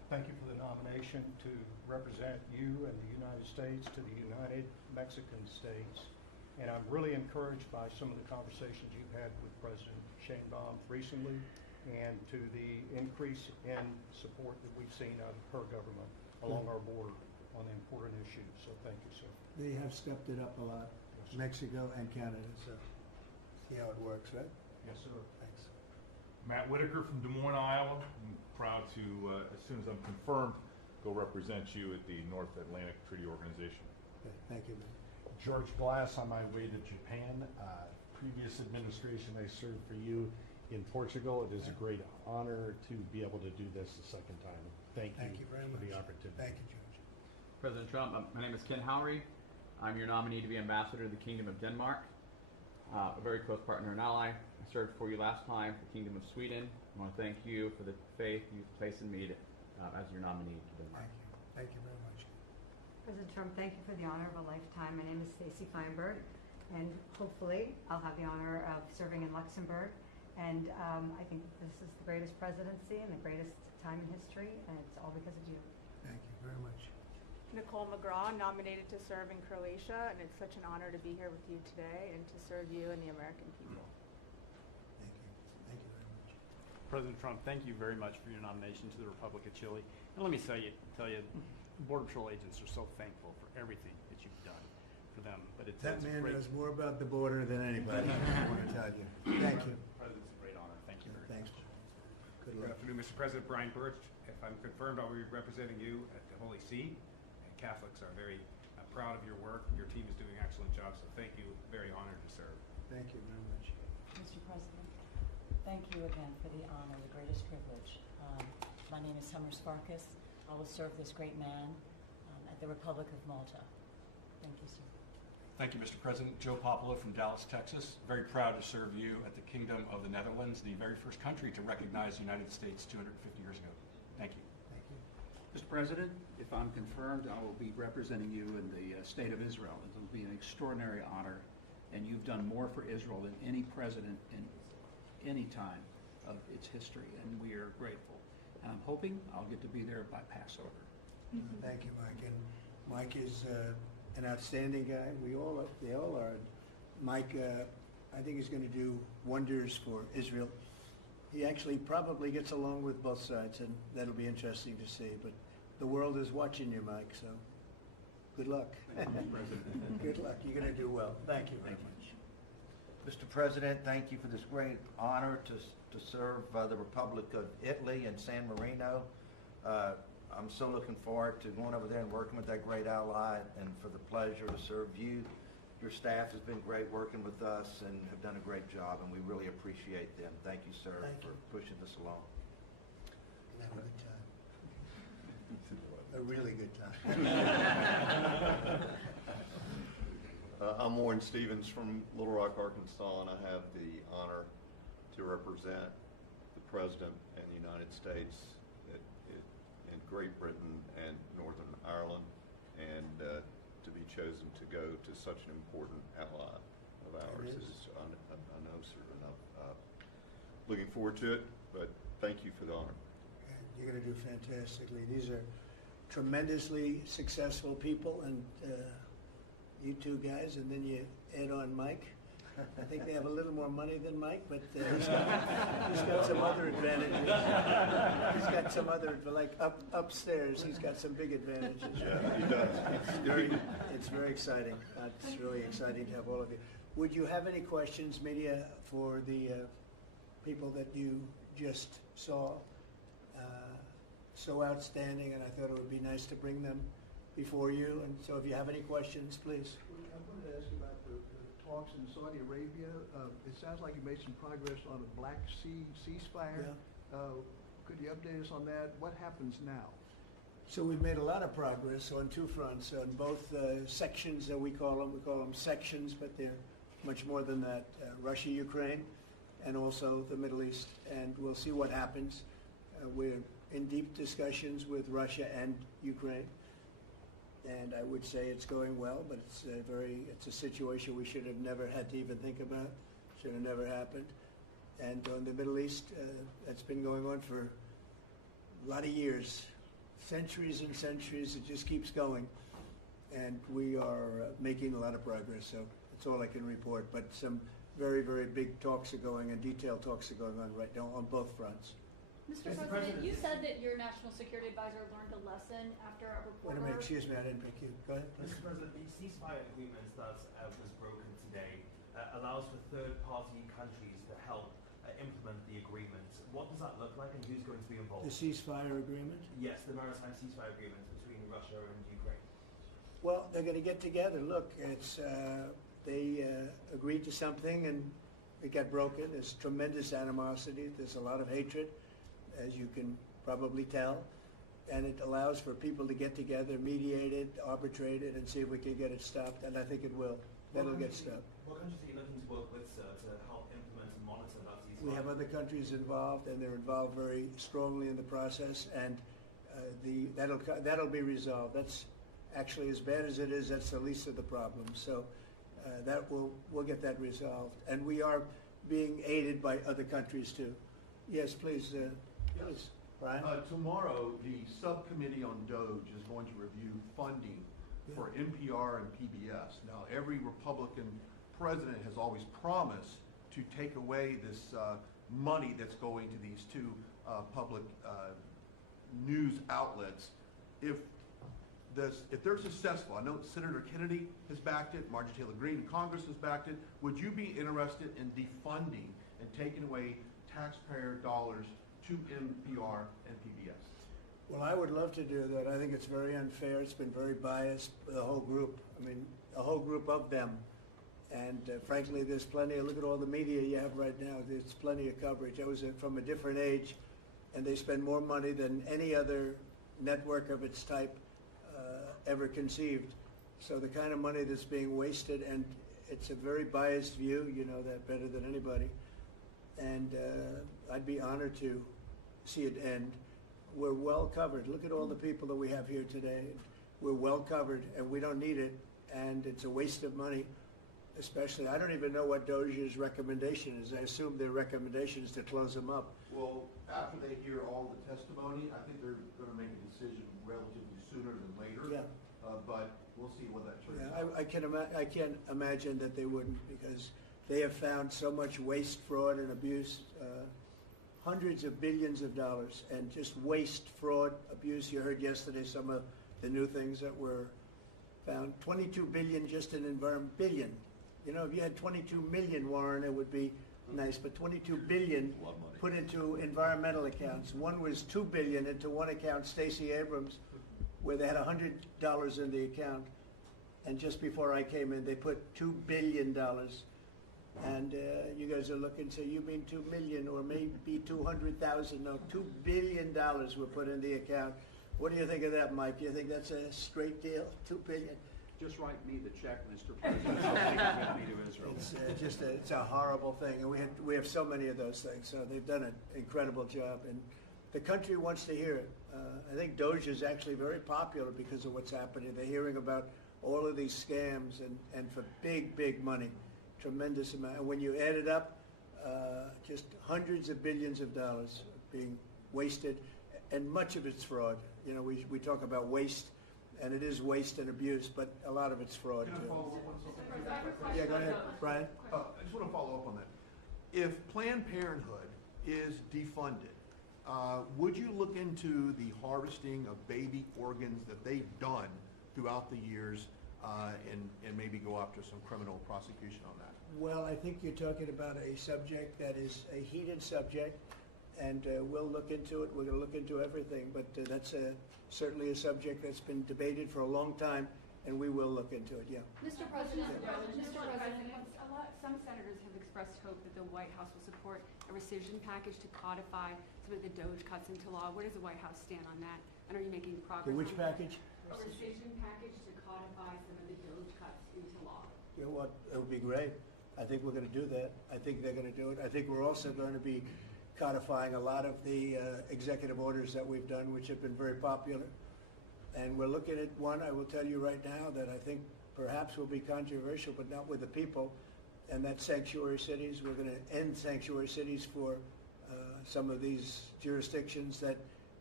Thank you for the nomination to represent you and the United States to the United Mexican States. And I'm really encouraged by some of the conversations you've had with President Sheinbaum recently and to the increase in support that we've seen out of her government along our border on the important issues. So thank you, sir. They have stepped it up a lot, Mexico and Canada, so see how it works, right? Yes, sir. Thanks. Matt Whitaker from Des Moines, Iowa. I'm proud to, as soon as I'm confirmed, go represent you at the North Atlantic Treaty Organization. Okay, thank you, man. George Glass on my way to Japan. Previous administration, I served for you in Portugal. It is a great honor to be able to do this the second time. Thank you very for much. the opportunity. Thank you, George. President Trump, my name is Ken Houry. I'm your nominee to be ambassador to the Kingdom of Denmark, a very close partner and ally. I served for you last time for the Kingdom of Sweden. I want to thank you for the faith you've placed in me as your nominee to Denmark. Thank you very much. President Trump, thank you for the honor of a lifetime. My name is Stacey Feinberg, and hopefully I'll have the honor of serving in Luxembourg. And I think this is the greatest presidency and the greatest time in history, and it's all because of you. Thank you very much. Nicole McGraw, nominated to serve in Croatia, and it's such an honor to be here with you today and to serve you and the American people. Thank you. Thank you very much. President Trump, thank you very much for your nomination to the Republic of Chile. And let me tell you, Border Patrol agents are so thankful for everything that you've done for them. But That it's man great. knows more about the border than anybody, I want to tell you. Thank you. President, it's a great honor. Thank you very Thanks. much. Good Good luck. afternoon, Mr. President. Brian Birch. If I'm confirmed, I'll be representing you at the Holy See. And Catholics are very proud of your work. Your team is doing an excellent job, so thank you. Very honored to serve. Thank you very much. Mr. President, thank you again for the honor, the greatest privilege. My name is Summer Sparkus. I will serve this great man at the Republic of Malta. Thank you, sir. Thank you, Mr. President. Joe Popolo from Dallas, Texas. Very proud to serve you at the Kingdom of the Netherlands, the very first country to recognize the United States 250 years ago. Thank you. Thank you. Mr. President, if I'm confirmed, I will be representing you in the state of Israel. It will be an extraordinary honor, and you've done more for Israel than any president in any time of its history, and we are grateful. And I'm hoping I'll get to be there by Passover. Thank you, Mike. And Mike is an outstanding guy. They all are. Mike, I think he's going to do wonders for Israel. He actually probably gets along with both sides, and that'll be interesting to see. But the world is watching you, Mike, so good luck. Thank you, Mr. President. Good luck. You're going to do well. Thank you very much. Mr. President, thank you for this great honor to serve the Republic of Italy and San Marino. I'm so looking forward to going over there and working with that great ally, and for the pleasure to serve you. Your staff has been great working with us and have done a great job, and we really appreciate them. Thank you, sir, for pushing this along. Have a good time. A really good time. I'm Warren Stevens from Little Rock, Arkansas, and I have the honor to represent the President and the United States in Great Britain and Northern Ireland, and to be chosen to go to such an important ally of ours is, I know, sir, and I'm looking forward to it, but thank you for the honor. You're going to do fantastically. These are tremendously successful people, and you two guys, and then you add on Mike. I think they have a little more money than Mike, but he's got some other advantages. He's got some other, like upstairs, he's got some big advantages. Yeah, he does. It's very exciting. It's really exciting to have all of you. Would you have any questions, media, for the people that you just saw? So outstanding, and I thought it would be nice to bring them before you. And so if you have any questions, please. I wanted to ask you about the talks in Saudi Arabia. It sounds like you made some progress on a Black Sea ceasefire. Yeah. Could you update us on that? What happens now? So we've made a lot of progress on two fronts, on both sections that we call them sections, but they're much more than that. Russia, Ukraine, and also the Middle East. And we'll see what happens. We're in deep discussions with Russia and Ukraine. And I would say it's going well, but it's a situation we should have never had to even think about. Should have never happened. And on the Middle East, that's been going on for a lot of years. centuries and centuries. It just keeps going. And we are making a lot of progress, so that's all I can report. But some very, very big talks are going and detailed talks are going on right now on both fronts. Mr. President, you said that your national security advisor learned a lesson after a Wait a reporter. minute, excuse me, I didn't pick you. Go ahead. Mr. President, the ceasefire agreement that was broken today allows for third-party countries to help implement the agreement. What does that look like, and who's going to be involved? The ceasefire agreement? Yes, the maritime ceasefire agreement between Russia and Ukraine. Well, they're going to get together. Look, it's they agreed to something and it got broken. There's tremendous animosity. There's a lot of hatred, as you can probably tell. And it allows for people to get together, mediate it, arbitrate it, and see if we can get it stopped. And I think it will. That'll get stopped. What countries are you looking to work with, sir, to help implement and monitor that ceasefire? We have other countries involved, and they're involved very strongly in the process. And that'll be resolved. That's actually, as bad as it is, that's the least of the problems. So we'll get that resolved. And we are being aided by other countries too. Yes, please. Please, Brian. Tomorrow, the subcommittee on DOGE is going to review funding for NPR and PBS. Now, every Republican president has always promised to take away this money that's going to these two public news outlets. If they're successful, I know Senator Kennedy has backed it, Marjorie Taylor Greene in Congress has backed it. Would you be interested in defunding and taking away taxpayer dollars to NPR and PBS? Well, I would love to do that. I think it's very unfair. It's been very biased, the whole group. I mean, a whole group of them. And frankly, there's plenty look at all the media you have right now. There's plenty of coverage. I was from a different age, and they spend more money than any other network of its type ever conceived. So the kind of money that's being wasted, and it's a very biased view, you know that better than anybody. And I'd be honored to see it end. We're well covered. Look at all the people that we have here today. We're well covered, and we don't need it, and it's a waste of money, especially. I don't even know what DOJ's recommendation is. I assume their recommendation is to close them up. Well, after they hear all the testimony, I think they're going to make a decision relatively sooner than later. Yeah. But we'll see what that turns Yeah, out. I can't imagine that they wouldn't, because they have found so much waste, fraud, and abuse, hundreds of billions of dollars, and just waste, fraud, abuse. You heard yesterday some of the new things that were found. 22 billion just in environment. Billion. You know, if you had 22 million, Warren, it would be nice, but 22 billion put into environmental accounts. One was 2 billion into one account, Stacey Abrams, where they had $100 in the account, and just before I came in, they put $2 billion. And you guys are looking, so you mean 2 million or maybe 200,000? No, $2 billion were put in the account. What do you think of that, Mike? Do you think that's a straight deal? 2 billion? Just write me the check, Mr. President. I'll take it with me to Israel. It's it's a horrible thing, and we have so many of those things. So they've done an incredible job, and the country wants to hear it. I think DOGE is actually very popular because of what's happening. They're hearing about all of these scams and for big money, tremendous amount. And when you add it up, just hundreds of billions of dollars being wasted, and much of it's fraud. You know, we talk about waste, and it is waste and abuse, but a lot of it's fraud Can I too. follow up on something? Yeah, go ahead, Brian. I just want to follow up on that. If Planned Parenthood is defunded, would you look into the harvesting of baby organs that they've done throughout the years and maybe go after some criminal prosecution on that? Well, I think you're talking about a subject that is a heated subject, and we'll look into it. We're going to look into everything, but that's certainly a subject that's been debated for a long time, and we will look into it, yeah. Mr. President, some senators have expressed hope that the White House will support a rescission package to codify some of the DOGE cuts into law. Where does the White House stand on that? And are you making progress? Which on that? package? A rescission package to codify some of the DOGE cuts into law. You know what? It would be great. I think we're going to do that. I think they're going to do it. I think we're also going to be codifying a lot of the executive orders that we've done, which have been very popular. And we're looking at one, I will tell you right now, that I think perhaps will be controversial, but not with the people, and that's sanctuary cities. We're going to end sanctuary cities for some of these jurisdictions that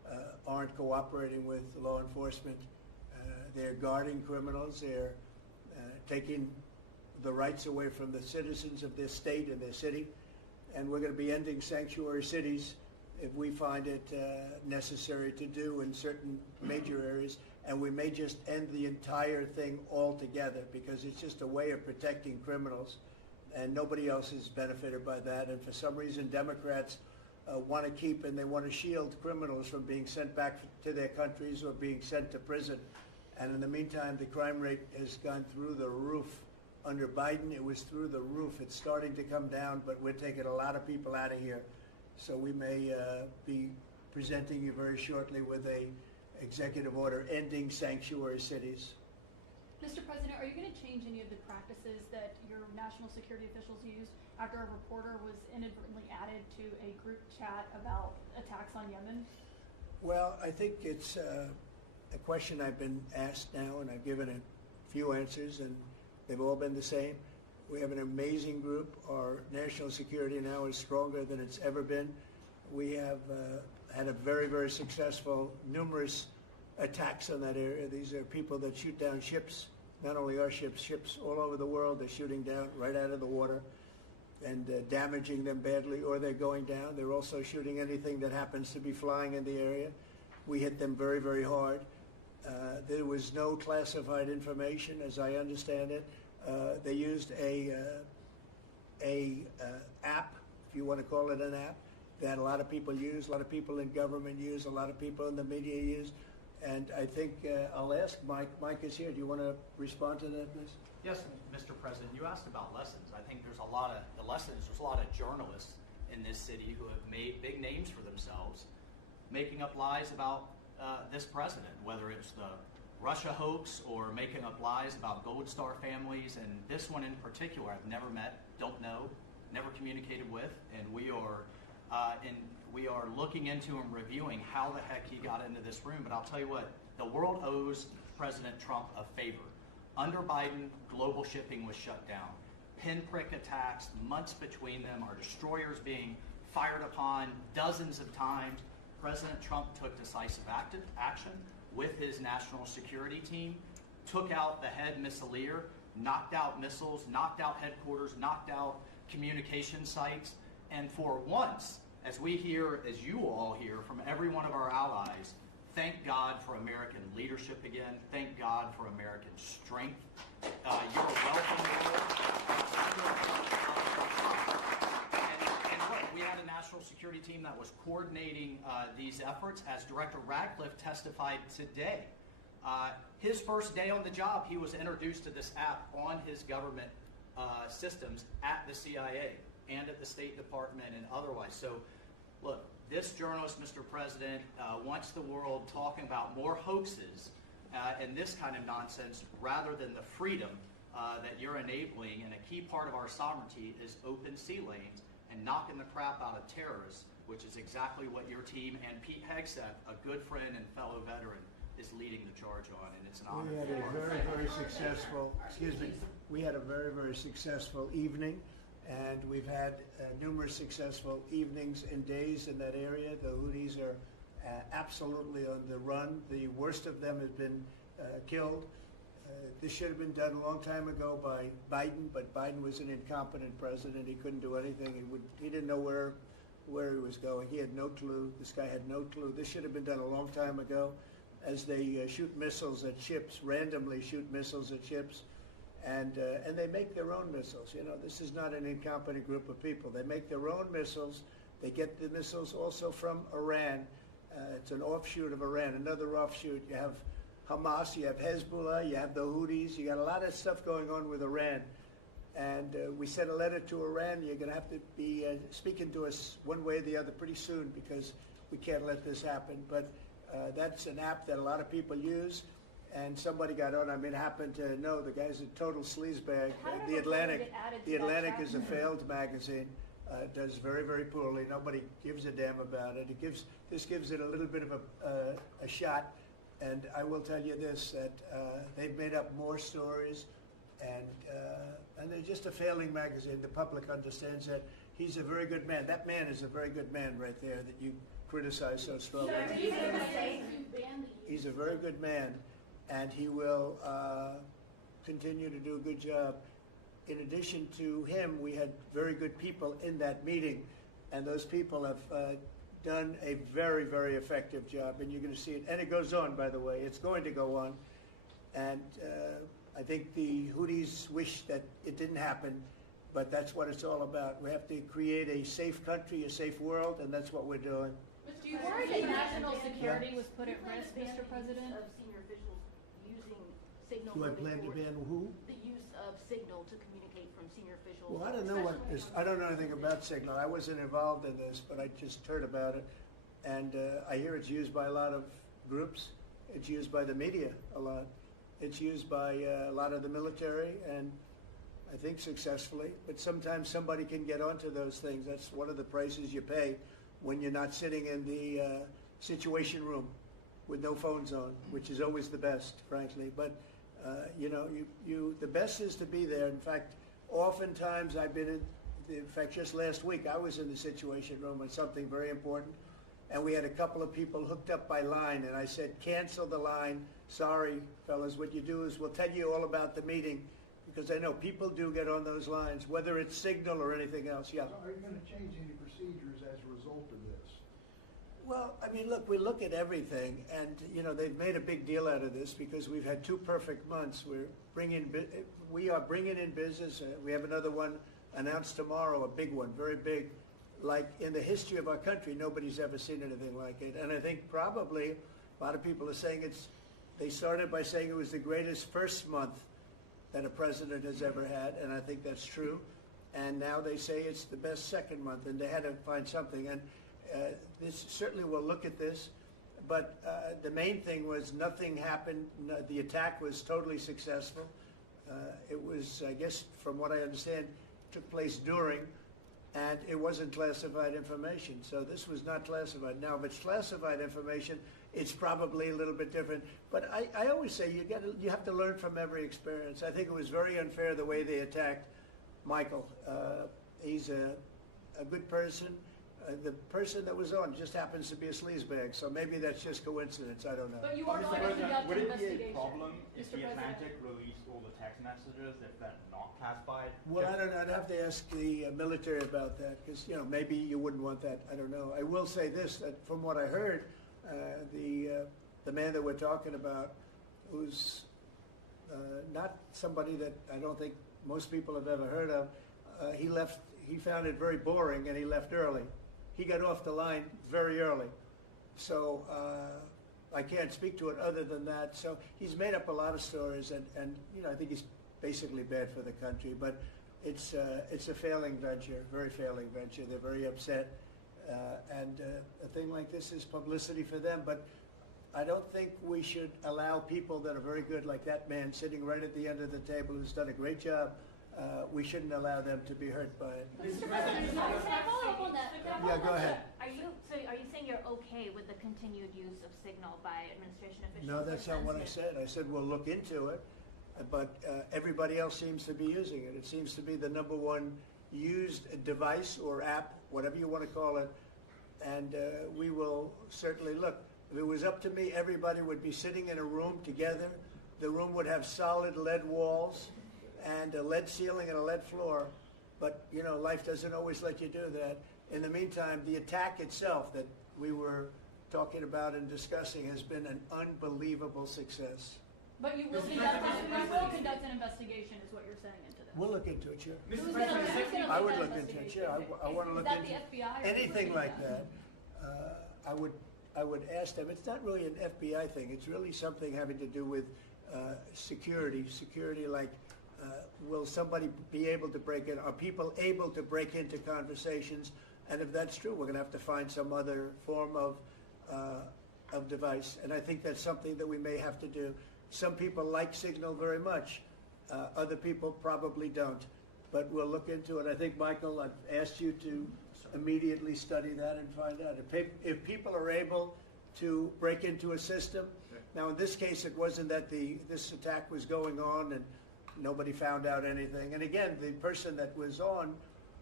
aren't cooperating with law enforcement. They're guarding criminals. They're taking the rights away from the citizens of their state and their city. And we're going to be ending sanctuary cities if we find it necessary to do in certain major areas. And we may just end the entire thing altogether because it's just a way of protecting criminals. And nobody else is benefited by that. And for some reason, Democrats want to keep and they want to shield criminals from being sent back to their countries or being sent to prison. And in the meantime, the crime rate has gone through the roof. Under Biden, it was through the roof. It's starting to come down, but we're taking a lot of people out of here. So we may be presenting you very shortly with a executive order ending sanctuary cities. Mr. President, are you going to change any of the practices that your national security officials used after a reporter was inadvertently added to a group chat about attacks on Yemen? Well, I think it's a question I've been asked now, and I've given a few answers, and they've all been the same. We have an amazing group. Our national security now is stronger than it's ever been. We have had a very, very successful, numerous attacks on that area. These are people that shoot down ships, not only our ships, ships all over the world. They're shooting down right out of the water and damaging them badly, or they're going down. They're also shooting anything that happens to be flying in the area. We hit them very, very hard. There was no classified information, as I understand it. They used a app, if you want to call it an app, that a lot of people use, a lot of people in government use, a lot of people in the media use. And I think I'll ask Mike. Mike is here. Do you want to respond to that, please? Yes, Mr. President. You asked about lessons. I think there's a lot of journalists in this city who have made big names for themselves, making up lies about this president, whether it's the Russia hoax or making up lies about Gold Star families. And this one in particular, I've never met, don't know, never communicated with, and we are looking into and reviewing how the heck he got into this room. But I'll tell you what, the world owes President Trump a favor. Under Biden, global shipping was shut down. Pinprick attacks, months between them, our destroyers being fired upon dozens of times. President Trump took decisive action with his national security team, took out the head missileer, knocked out missiles, knocked out headquarters, knocked out communication sites, and for once, as we hear, as you all hear from every one of our allies, thank God for American leadership again. Thank God for American strength. You're welcome. And look, we had a national security team that was coordinating these efforts. As Director Radcliffe testified today, his first day on the job, he was introduced to this app on his government systems at the CIA and at the State Department and otherwise. So, look, this journalist, Mr. President, wants the world talking about more hoaxes and this kind of nonsense rather than the freedom that you're enabling. And a key part of our sovereignty is open sea lanes and knocking the crap out of terrorists, which is exactly what your team and Pete Hegseth, a good friend and fellow veteran, is leading the charge on. And it's an honor. We had a very, very successful, we had a very, very successful evening. And we've had numerous successful evenings and days in that area. The Houthis are absolutely on the run. The worst of them has been killed. This should have been done a long time ago by Biden, but Biden was an incompetent president. He couldn't do anything. He didn't know where he was going. He had no clue. This guy had no clue. This should have been done a long time ago. As they shoot missiles at ships, randomly shoot missiles at ships. And they make their own missiles. You know, this is not an incompetent group of people. They make their own missiles. They get the missiles also from Iran. It's an offshoot of Iran, another offshoot. You have Hamas, you have Hezbollah, you have the Houthis. You got a lot of stuff going on with Iran. And we sent a letter to Iran. You're going to have to be speaking to us one way or the other pretty soon because we can't let this happen. But that's an app that a lot of people use. And somebody got on. I mean, happened to know the guy's a total sleazebag. The Atlantic is a failed magazine. Does very, very poorly. Nobody gives a damn about it. This gives it a little bit of a shot. And I will tell you this: that they've made up more stories, and they're just a failing magazine. The public understands that. He's a very good man. That man is a very good man right there that you criticize so strongly. He's a very good man, and he will continue to do a good job. In addition to him, we had very good people in that meeting, and those people have done a very, very effective job, and you're going to see it. And it goes on, by the way. It's going to go on. And I think the Houthis wish that it didn't happen, but that's what it's all about. We have to create a safe country, a safe world, and that's what we're doing. Do you worry that national security was put at risk, Mr. President? Of senior officials using signal. Do I plan to ban who? The use of signal to communicate from senior officials. Well, I don't know what this, I don't know anything about Signal. I wasn't involved in this, but I just heard about it. And I hear it's used by a lot of groups. It's used by the media a lot. It's used by a lot of the military, and I think successfully. But sometimes somebody can get onto those things. That's one of the prices you pay when you're not sitting in the situation room with no phones on, which is always the best, frankly. But you know, the best is to be there. In fact, oftentimes I've been in fact, just last week I was in the situation room on something very important, and we had a couple of people hooked up by line, and I said, cancel the line. Sorry, fellas, what you do is we'll tell you all about the meeting, because I know people do get on those lines, whether it's Signal or anything else. Yeah. So are you going to change any procedures as a result of this? Well, I mean, look, we look at everything, and you know they've made a big deal out of this because we've had 2 perfect months. We are bringing in business. We have another one announced tomorrow, a big one, very big, like in the history of our country. Nobody's ever seen anything like it, and I think probably a lot of people are saying they started by saying it was the greatest first month that a president has ever had, and I think that's true. And now they say it's the best second month, and they had to find something. And this certainly will look at this, but the main thing was nothing happened. The attack was totally successful. It was, I guess, from what I understand, took place during, and it wasn't classified information. So this was not classified. Now, if it's classified information, it's probably a little bit different. But I always say you have to learn from every experience. I think it was very unfair the way they attacked Michael. He's a good person. The person that was on just happens to be a sleazebag, so maybe that's just coincidence. I don't know. But you are going to conduct Would an it be investigation, a problem if Mr. the President. Atlantic released all the text messages if they're not classified? Well, I don't know. I'd have to ask the military about that, because you know maybe you wouldn't want that. I don't know. I will say this: that from what I heard, the man that we're talking about, who's not somebody that I don't think most people have ever heard of, he left. He found it very boring, and he left early. He got off the line very early. So I can't speak to it other than that. So he's made up a lot of stories, and you know, I think he's basically bad for the country. But it's a failing venture, very failing venture. They're very upset, and a thing like this is publicity for them. But I don't think we should allow people that are very good, like that man sitting right at the end of the table, who's done a great job. We shouldn't allow them to be hurt by it. Mr. President, can I follow up on that? Yeah, go ahead. Are you saying you're okay with the continued use of signal by administration officials? No, that's not what I said. I said we'll look into it, but everybody else seems to be using it. It seems to be the #1 used device or app, whatever you want to call it, and we will certainly look. If it was up to me, everybody would be sitting in a room together. The room would have solid lead walls and a lead ceiling and a lead floor, but you know, life doesn't always let you do that. In the meantime, the attack itself that we were talking about and discussing has been an unbelievable success. But you will conduct an investigation, is what you're saying, into this. We'll look into it, sure. Who's gonna I would lead look that into it, investigation? sure. I want to look Is that into the FBI or who's anything leading like that. I would ask them. It's not really an FBI thing. It's really something having to do with security. Security, like will somebody be able to break in? Are people able to break into conversations? And if that's true, we're going to have to find some other form of device. And I think that's something that we may have to do. Some people like Signal very much. Other people probably don't. But we'll look into it. I think, Michael, I've asked you to immediately study that and find out. If people are able to break into a system, now in this case it wasn't that this attack was going on and nobody found out anything. And again, the person that was on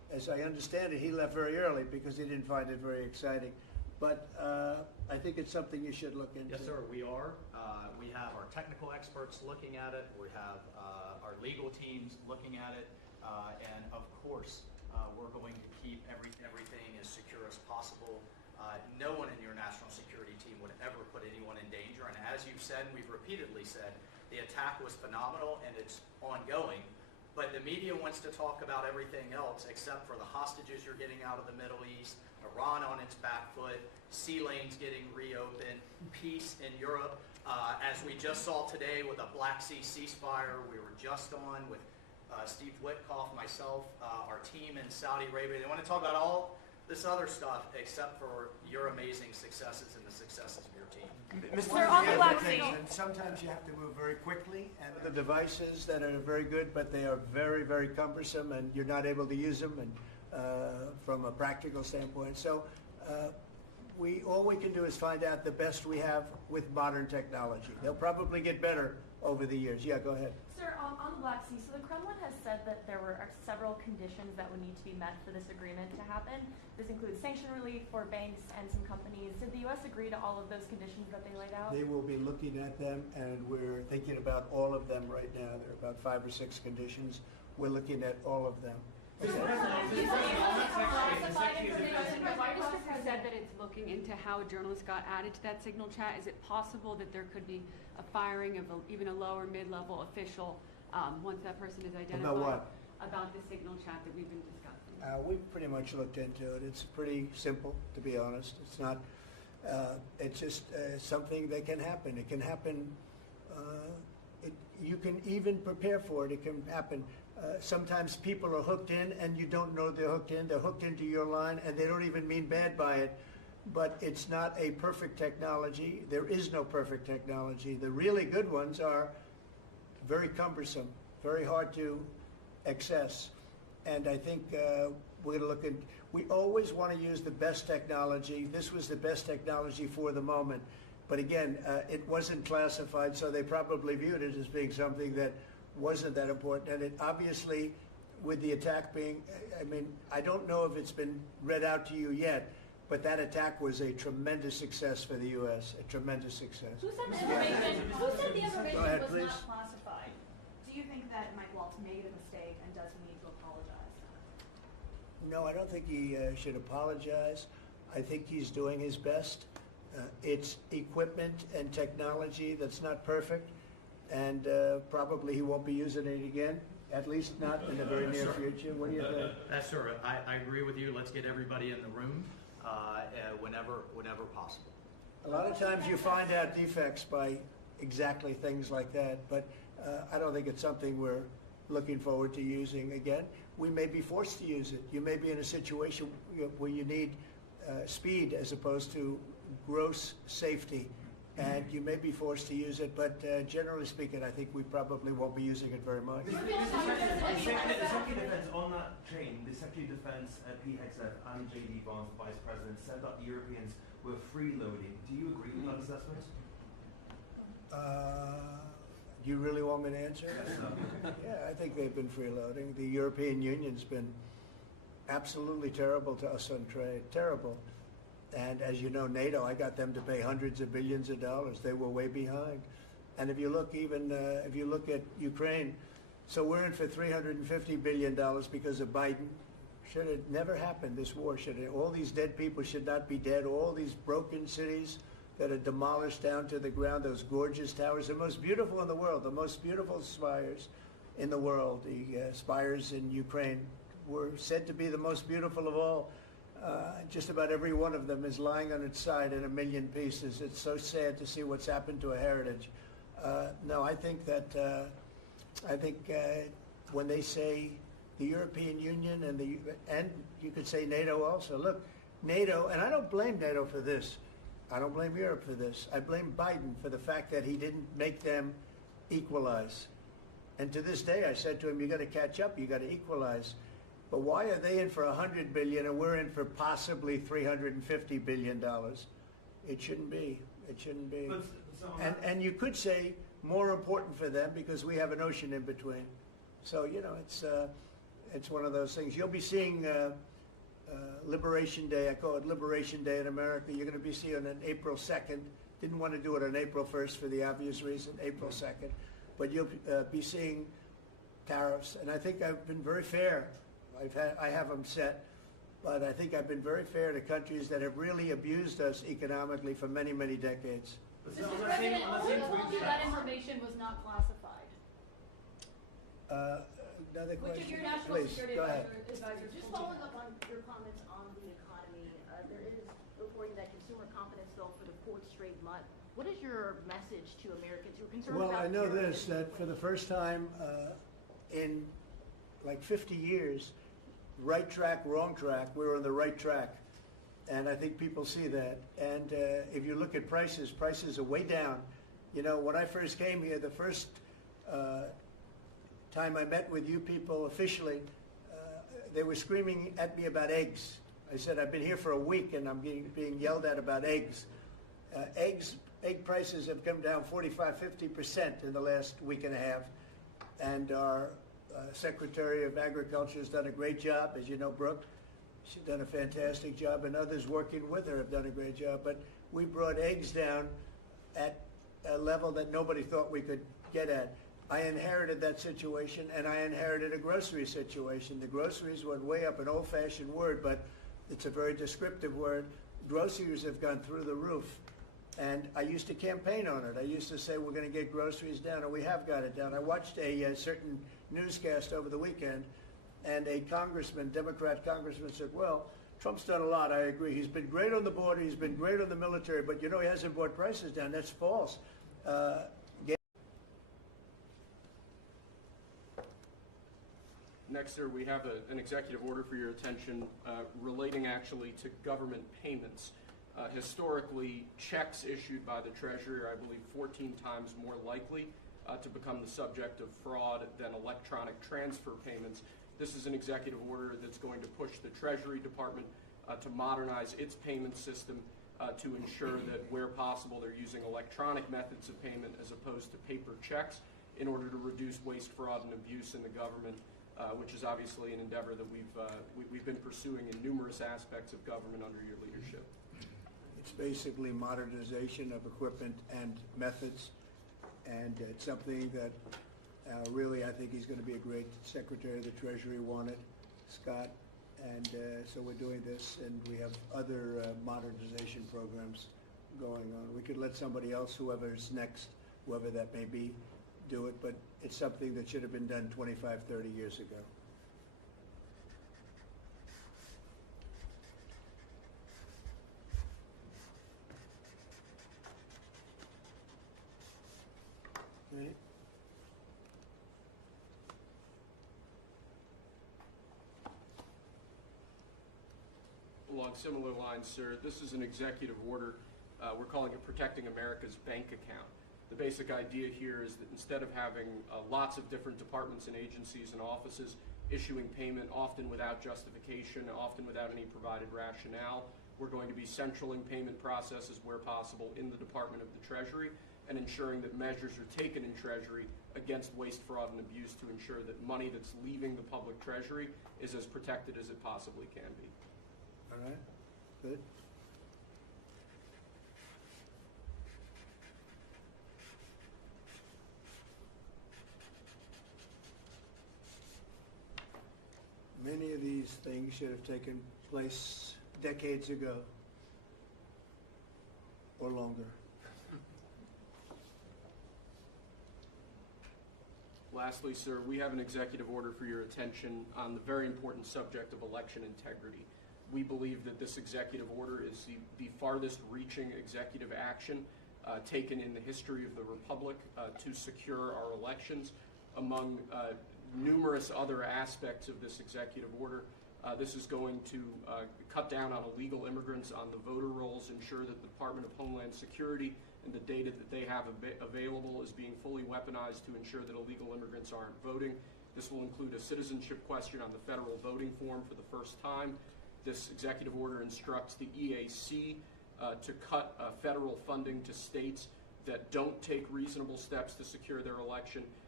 as I understand it, he left very early because he didn't find it very exciting. But I think it's something you should look into. Yes, sir, we are. We have our technical experts looking at it. We have our legal teams looking at it. And of course, we're going to keep everything as secure as possible. No one in your national security team would ever put anyone in danger. And as you've said, and we've repeatedly said, the attack was phenomenal and it's ongoing. But the media wants to talk about everything else except for the hostages you're getting out of the Middle East, Iran on its back foot, sea lanes getting reopened, peace in Europe. As we just saw today with a Black Sea ceasefire, we were just on with Steve Witkoff, myself, our team in Saudi Arabia. They want to talk about all this other stuff except for your amazing successes and the successes of your team. Sir, on the Black Sea. And sometimes you have to move very quickly, and the devices that are very good, but they are very, very cumbersome, and you're not able to use them, and from a practical standpoint. So all we can do is find out the best we have with modern technology. They'll probably get better over the years. Yeah, go ahead. Sir, on the Black Sea, so the Kremlin has said that there were several conditions that would need to be met for this agreement to happen. This includes sanction relief for banks and some companies. Did the U.S. agree to all of those conditions that they laid out? They will be looking at them, and we're thinking about all of them right now. There are about 5 or 6 conditions. We're looking at all of them. The White House has said that it's looking into how a journalist got added to that signal chat. Is it possible that there could be a firing of even a lower mid-level official once that person is identified? About what? About the signal chat that we've been discussing. We've pretty much looked into it. It's pretty simple, to be honest. It's not. It's just something that can happen. It can happen. You can even prepare for it. It can happen. Sometimes people are hooked in and you don't know they're hooked in. They're hooked into your line and they don't even mean bad by it. But it's not a perfect technology. There is no perfect technology. The really good ones are very cumbersome, very hard to access. And I think we're going to look at, we always want to use the best technology. This was the best technology for the moment. But again, it wasn't classified, so they probably viewed it as being something that wasn't that important. And it obviously, with the attack being, I mean, I don't know if it's been read out to you yet, but that attack was a tremendous success for the U.S., a tremendous success. Who said the information Go ahead, was please. not classified? Do you think that Mike Waltz made a mistake and does need to apologize? No, I don't think he should apologize. I think he's doing his best. It's equipment and technology that's not perfect, and probably he won't be using it again, at least not in the very near future. What do you think? That's sir. I agree with you. Let's get everybody in the room whenever possible. A lot of times you find out defects by exactly things like that, but I don't think it's something we're looking forward to using again. We may be forced to use it. You may be in a situation where you need speed as opposed to gross safety, and you may be forced to use it, but generally speaking, I think we probably won't be using it very much. The Secretary of Defense, on that chain, the Secretary of Defense, Pete Hegseth, and J.D. Vance, the Vice President, said that the Europeans were freeloading. Do you agree with that assessment? Do you really want me to answer? Yeah, I think they've been freeloading. The European Union's been absolutely terrible to us on trade, terrible. And as you know, NATO, I got them to pay hundreds of billions of dollars. They were way behind. And if you look if you look at Ukraine, so we're in for $350 billion because of Biden. Should have never happened, this war. All these dead people should not be dead. All these broken cities that are demolished down to the ground, those gorgeous towers, the most beautiful in the world, the most beautiful spires in the world. The spires in Ukraine were said to be the most beautiful of all. Just about every one of them is lying on its side in a million pieces. It's so sad to see what's happened to a heritage. No, I think that when they say the European Union and you could say NATO also. Look, NATO, and I don't blame NATO for this. I don't blame Europe for this. I blame Biden for the fact that he didn't make them equalize. And to this day, I said to him, you got to catch up. You got to equalize. But why are they in for $100 billion and we're in for possibly $350 billion? It shouldn't be. It shouldn't be. And you could say more important for them because we have an ocean in between. So, you know, it's one of those things. You'll be seeing Liberation Day. I call it Liberation Day in America. You're going to be seeing it on April 2nd. Didn't want to do it on April 1st for the obvious reason, April 2nd. But you'll be seeing tariffs. And I think I've been very fair. I have them set. But I think I've been very fair to countries that have really abused us economically for many, many decades. Mr. President, also told you that information was not classified. Another Which question? is your national Please, security go ahead. advisor Just told you. following up on your comments on the economy, there is reporting that consumer confidence fell for the fourth straight month. What is your message to Americans who are concerned Well, about I know terrorism? this, that for the first time in like 50 years, right track, wrong track, we're on the right track. And I think people see that. And if you look at prices, prices are way down. You know, when I first came here, the first time I met with you people officially, they were screaming at me about eggs. I said, I've been here for a week and I'm being yelled at about eggs. Egg prices have come down 45–50% in the last week and a half. And our Secretary of Agriculture has done a great job, as you know, Brooke. She's done a fantastic job, and others working with her have done a great job. But we brought eggs down at a level that nobody thought we could get at. I inherited that situation, and I inherited a grocery situation. The groceries went way up, an old-fashioned word, but it's a very descriptive word. Groceries have gone through the roof. And I used to campaign on it. I used to say, we're going to get groceries down, and we have got it down. I watched a certain newscast over the weekend, and a congressman, Democrat congressman, said, well, Trump's done a lot, I agree. He's been great on the border, he's been great on the military, but you know he hasn't brought prices down. That's false. Next, sir, we have an executive order for your attention relating actually to government payments. Historically, checks issued by the Treasury are, I believe, 14 times more likely to become the subject of fraud than electronic transfer payments. This is an executive order that's going to push the Treasury Department to modernize its payment system to ensure that where possible they're using electronic methods of payment as opposed to paper checks in order to reduce waste, fraud, and abuse in the government, which is obviously an endeavor that we've been pursuing in numerous aspects of government under your leadership. It's basically modernization of equipment and methods, and it's something that really I think he's going to be a great Secretary of the Treasury wanted, Scott, and so we're doing this, and we have other modernization programs going on. We could let somebody else, whoever's next, whoever that may be, do it, but it's something that should have been done 25, 30 years ago. Right. Along similar lines, sir, this is an executive order. We're calling it Protecting America's Bank Account. The basic idea here is that instead of having lots of different departments and agencies and offices issuing payment, often without justification, often without any provided rationale, we're going to be centraling payment processes where possible in the Department of the Treasury and ensuring that measures are taken in Treasury against waste, fraud, and abuse to ensure that money that's leaving the public Treasury is as protected as it possibly can be. All right, good. Many of these things should have taken place decades ago or longer. Lastly, sir, we have an executive order for your attention on the very important subject of election integrity. We believe that this executive order is the farthest reaching executive action taken in the history of the Republic to secure our elections. Among numerous other aspects of this executive order, this is going to cut down on illegal immigrants on the voter rolls, ensure that the Department of Homeland Security and the data that they have available is being fully weaponized to ensure that illegal immigrants aren't voting. This will include a citizenship question on the federal voting form for the first time. This executive order instructs the EAC to cut federal funding to states that don't take reasonable steps to secure their election.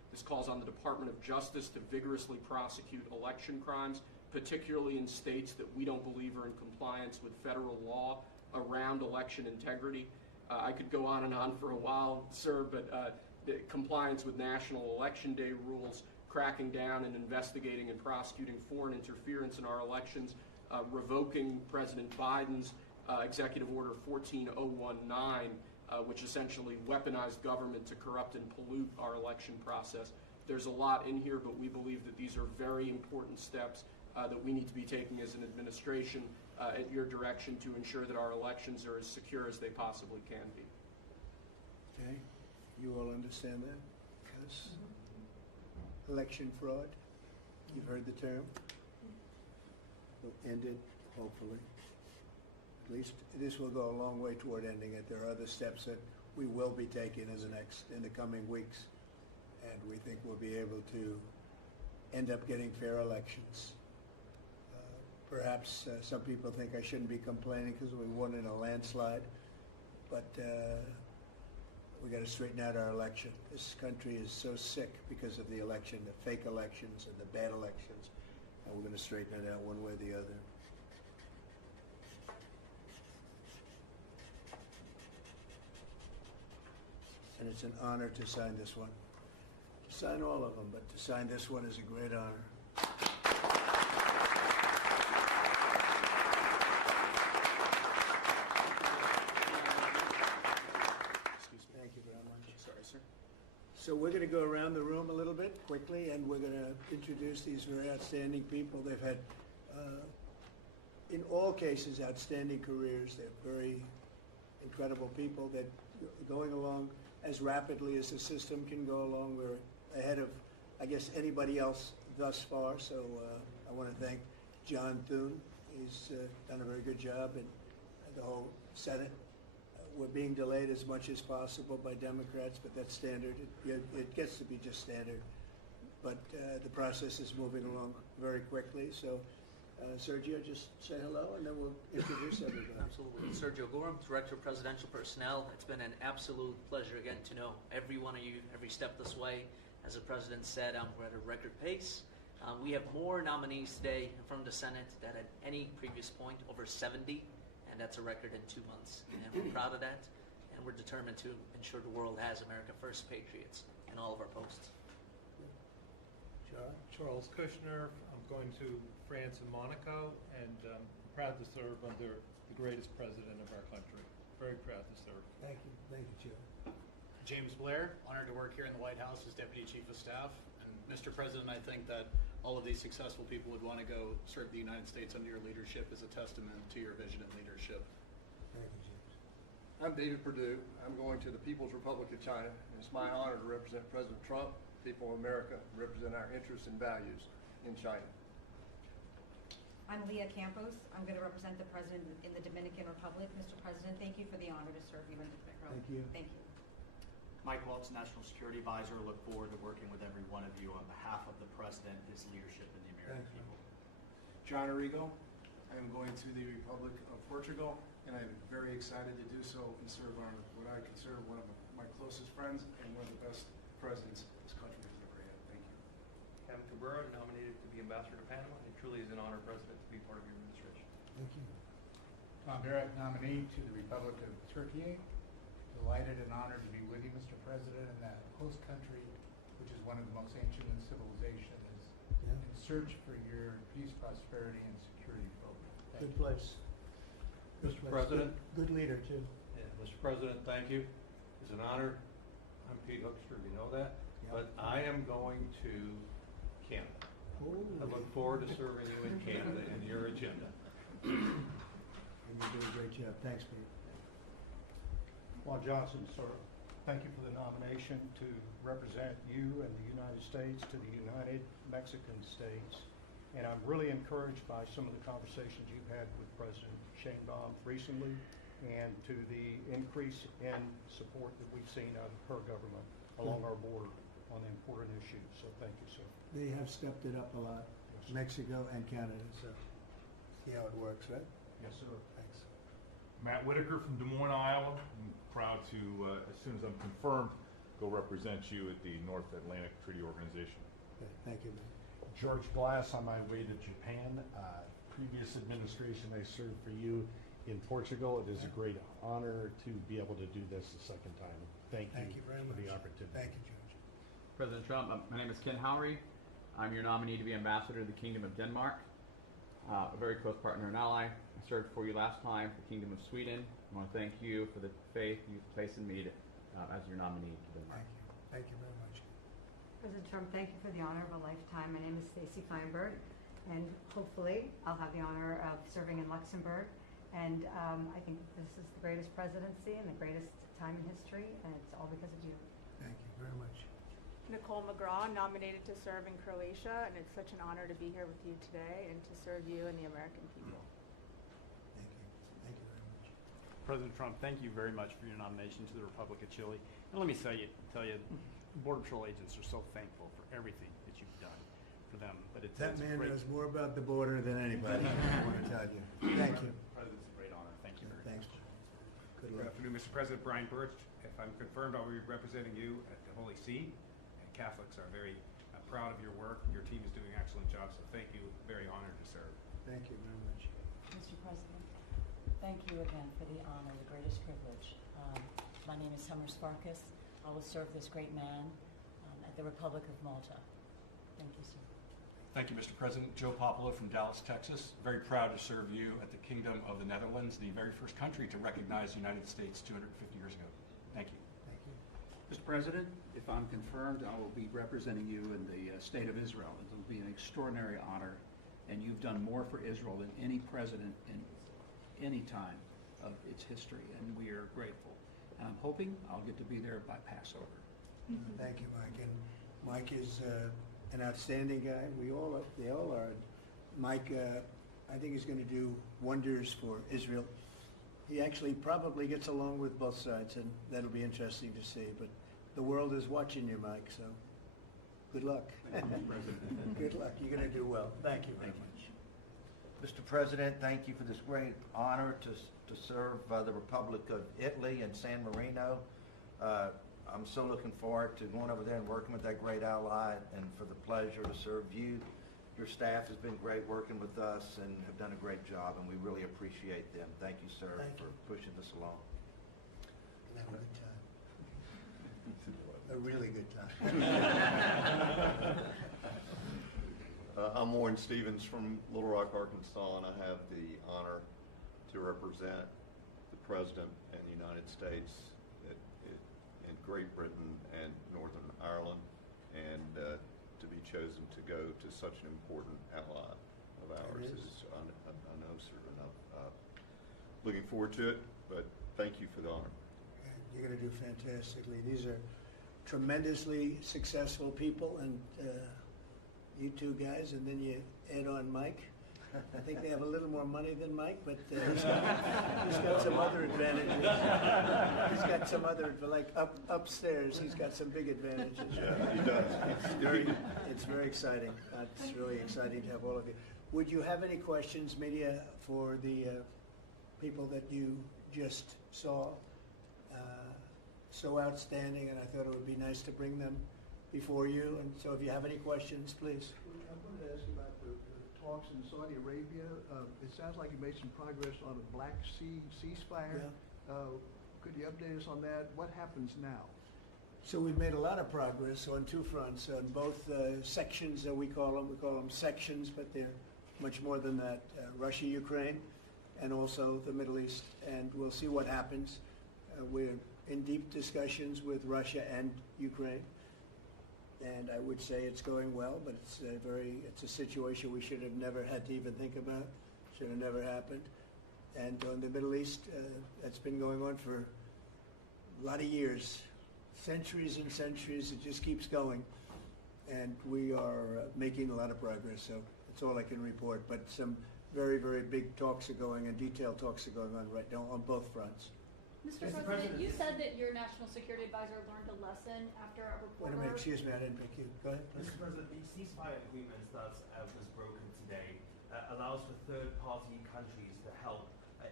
This calls on the Department of Justice to vigorously prosecute election crimes, particularly in states that we don't believe are in compliance with federal law around election integrity. I could go on and on for a while, sir, but the compliance with National Election Day rules, cracking down and investigating and prosecuting foreign interference in our elections, revoking President Biden's Executive Order 14019, which essentially weaponized government to corrupt and pollute our election process. There's a lot in here, but we believe that these are very important steps that we need to be taking as an administration at your direction to ensure that our elections are as secure as they possibly can be. Okay, you all understand that? Yes. Election fraud, you've heard the term. We'll end it, hopefully. At least this will go a long way toward ending it. There are other steps that we will be taking in the coming weeks, and we think we'll be able to end up getting fair elections. Perhaps some people think I shouldn't be complaining because we won in a landslide, but we got to straighten out our election. This country is so sick because of the election, the fake elections and the bad elections, and we're going to straighten it out one way or the other. And it's an honor to sign this one. To sign all of them, but to sign this one is a great honor. Thank you very much. Sorry, sir. So we're going to go around the room a little bit quickly, and we're going to introduce these very outstanding people. They've had, in all cases, outstanding careers. They're very incredible people that are going along as rapidly as the system can go along. We're ahead of, I guess, anybody else thus far. So I want to thank John Thune. He's done a very good job, and the whole Senate. We're being delayed as much as possible by Democrats, but that's standard. It gets to be just standard. But the process is moving along very quickly. So, Sergio, just say hello, and then we'll introduce everybody. Absolutely. Sergio Gorham, Director of Presidential Personnel. It's been an absolute pleasure again to know every one of you every step this way. As the President said, we're at a record pace. We have more nominees today from the Senate than at any previous point, over 70. And that's a record in 2 months. And we're proud of that. And we're determined to ensure the world has America First patriots in all of our posts. Charles Kushner. I'm going to France and Monaco, and I'm proud to serve under the greatest president of our country. Very proud to serve. Thank you, Joe. James Blair, honored to work here in the White House as Deputy Chief of Staff. And Mr. President, I think that all of these successful people would want to go serve the United States under your leadership as a testament to your vision and leadership. Thank you, James. I'm David Perdue. I'm going to the People's Republic of China. It's my honor to represent President Trump, people of America, represent our interests and values in China. I'm Leah Campos. I'm going to represent the President in the Dominican Republic. Mr. President, thank you for the honor to serve you in the Dominican Republic. Thank you. Thank you. Mike Welch, National Security Advisor. Look forward to working with every one of you on behalf of the President, his leadership, and the American people. John Arrigo. I am going to the Republic of Portugal, and I'm very excited to do so and serve on what I consider one of my closest friends and one of the best presidents this country has ever had. Thank you. Kevin Cabrera, nominated to be Ambassador to Panama. It truly is an honor, President, to be part of your administration. Thank you. Tom Barrett, nominee to the Republic of Turkey. Delighted and honored to be with you, Mr. President, in that host country, which is one of the most ancient in civilization, is in search for your peace, prosperity, and security program. Good place. Mr. President. Good leader, too. Yeah, Mr. President, thank you. It's an honor. I'm Pete Hoekstra, you know that. Yeah. But I am going to Canada. Ooh. I look forward to serving you in Canada and your agenda. And you do a great job. Thanks, Pete. Juan Johnson, sir, thank you for the nomination to represent you and the United States to the United Mexican States. And I'm really encouraged by some of the conversations you've had with President Sheinbaum recently and to the increase in support that we've seen out of her government along our border on the important issues. So thank you, sir. They have stepped it up a lot, Mexico and Canada, so see how it works, right? Yes, sir. Thanks. Matt Whitaker from Des Moines, Iowa. I'm proud to, as soon as I'm confirmed, go represent you at the North Atlantic Treaty Organization. Okay, thank you, man. George Glass on my way to Japan. Previous administration, I served for you in Portugal. It is a great honor to be able to do this the second time. Thank you very for much. the opportunity. Thank you, George. President Trump, my name is Ken Houthis. I'm your nominee to be ambassador to the Kingdom of Denmark, a very close partner and ally. I served for you last time for the Kingdom of Sweden. I want to thank you for the faith you've placed in me as your nominee to Denmark. Thank you. Thank you very much. President Trump, thank you for the honor of a lifetime. My name is Stacy Feinberg, and hopefully I'll have the honor of serving in Luxembourg. And I think this is the greatest presidency and the greatest time in history, and it's all because of you. Thank you very much. Nicole McGraw, nominated to serve in Croatia, and it's such an honor to be here with you today and to serve you and the American people. Thank you. Thank you very much. President Trump, thank you very much for your nomination to the Republic of Chile. And let me tell you, Border Patrol agents are so thankful for everything that you've done for them. But That it's man great. knows more about the border than anybody, I want to tell you. Thank you. President, it's a great honor. Thank you very Thanks. much. Good Good luck. afternoon, Mr. President. Brian Birch. If I'm confirmed, I'll be representing you at the Holy See. And Catholics are very proud of your work. Your team is doing an excellent job, so thank you. Very honored to serve. Thank you very much. Mr. President, thank you again for the honor, the greatest privilege. My name is Summer Sparkus. I will serve this great man at the Republic of Malta. Thank you, sir. Thank you, Mr. President. Joe Popolo from Dallas, Texas. Very proud to serve you at the Kingdom of the Netherlands, the very first country to recognize the United States 250 years ago. Thank you. Thank you. Mr. President, if I'm confirmed, I will be representing you in the state of Israel. It will be an extraordinary honor, and you've done more for Israel than any president in any time of its history, and we are grateful. And I'm hoping I'll get to be there by Passover. Thank you, Mike. And Mike is an outstanding guy. They all are. Mike, I think is going to do wonders for Israel. He actually probably gets along with both sides, and that'll be interesting to see. But the world is watching you, Mike, so good luck. Good luck. You're going to do well. Thank you very much. Mr. President, thank you for this great honor to serve the Republic of Italy and San Marino. I'm so looking forward to going over there and working with that great ally, and for the pleasure to serve you. Your staff has been great working with us and have done a great job, and we really appreciate them. Thank you, sir, for pushing this along. Have a good time. A really good time. I'm Warren Stevens from Little Rock, Arkansas, and I have the honor to represent the President and the United States in Great Britain and Northern Ireland, and to be chosen to go to such an important ally of ours is, I know, sir, and I'm looking forward to it, but thank you for the honor. You're going to do fantastically. These are tremendously successful people, and you two guys, and then you add on Mike. I think they have a little more money than Mike, but he's got some other advantages. He's got some other, like upstairs, he's got some big advantages. Yeah, he does. It's very exciting. It's really exciting to have all of you. Would you have any questions, media, for the people that you just saw? So outstanding, and I thought it would be nice to bring them before you. And so if you have any questions, please. I wanted to ask you about the talks in Saudi Arabia. It sounds like you made some progress on a Black Sea ceasefire. Could you update us on that? What happens now? So we've made a lot of progress on two fronts, on both sections that we call them sections, but they're much more than that. Russia, Ukraine, and also the Middle East, and we'll see what happens. We're in deep discussions with Russia and Ukraine, and I would say it's going well, but it's a situation we should have never had to even think about. Should have never happened. And on the Middle East, that's been going on for a lot of years, centuries and centuries. It just keeps going, and we are making a lot of progress. So that's all I can report. But some very, very big talks are going, and detailed talks are going on right now on both fronts. Mr. President, you said that your national security advisor learned a lesson after a Wait a minute, excuse me, I didn't pick you. Go ahead. Mr. President, the ceasefire agreement that was broken today allows for third-party countries to help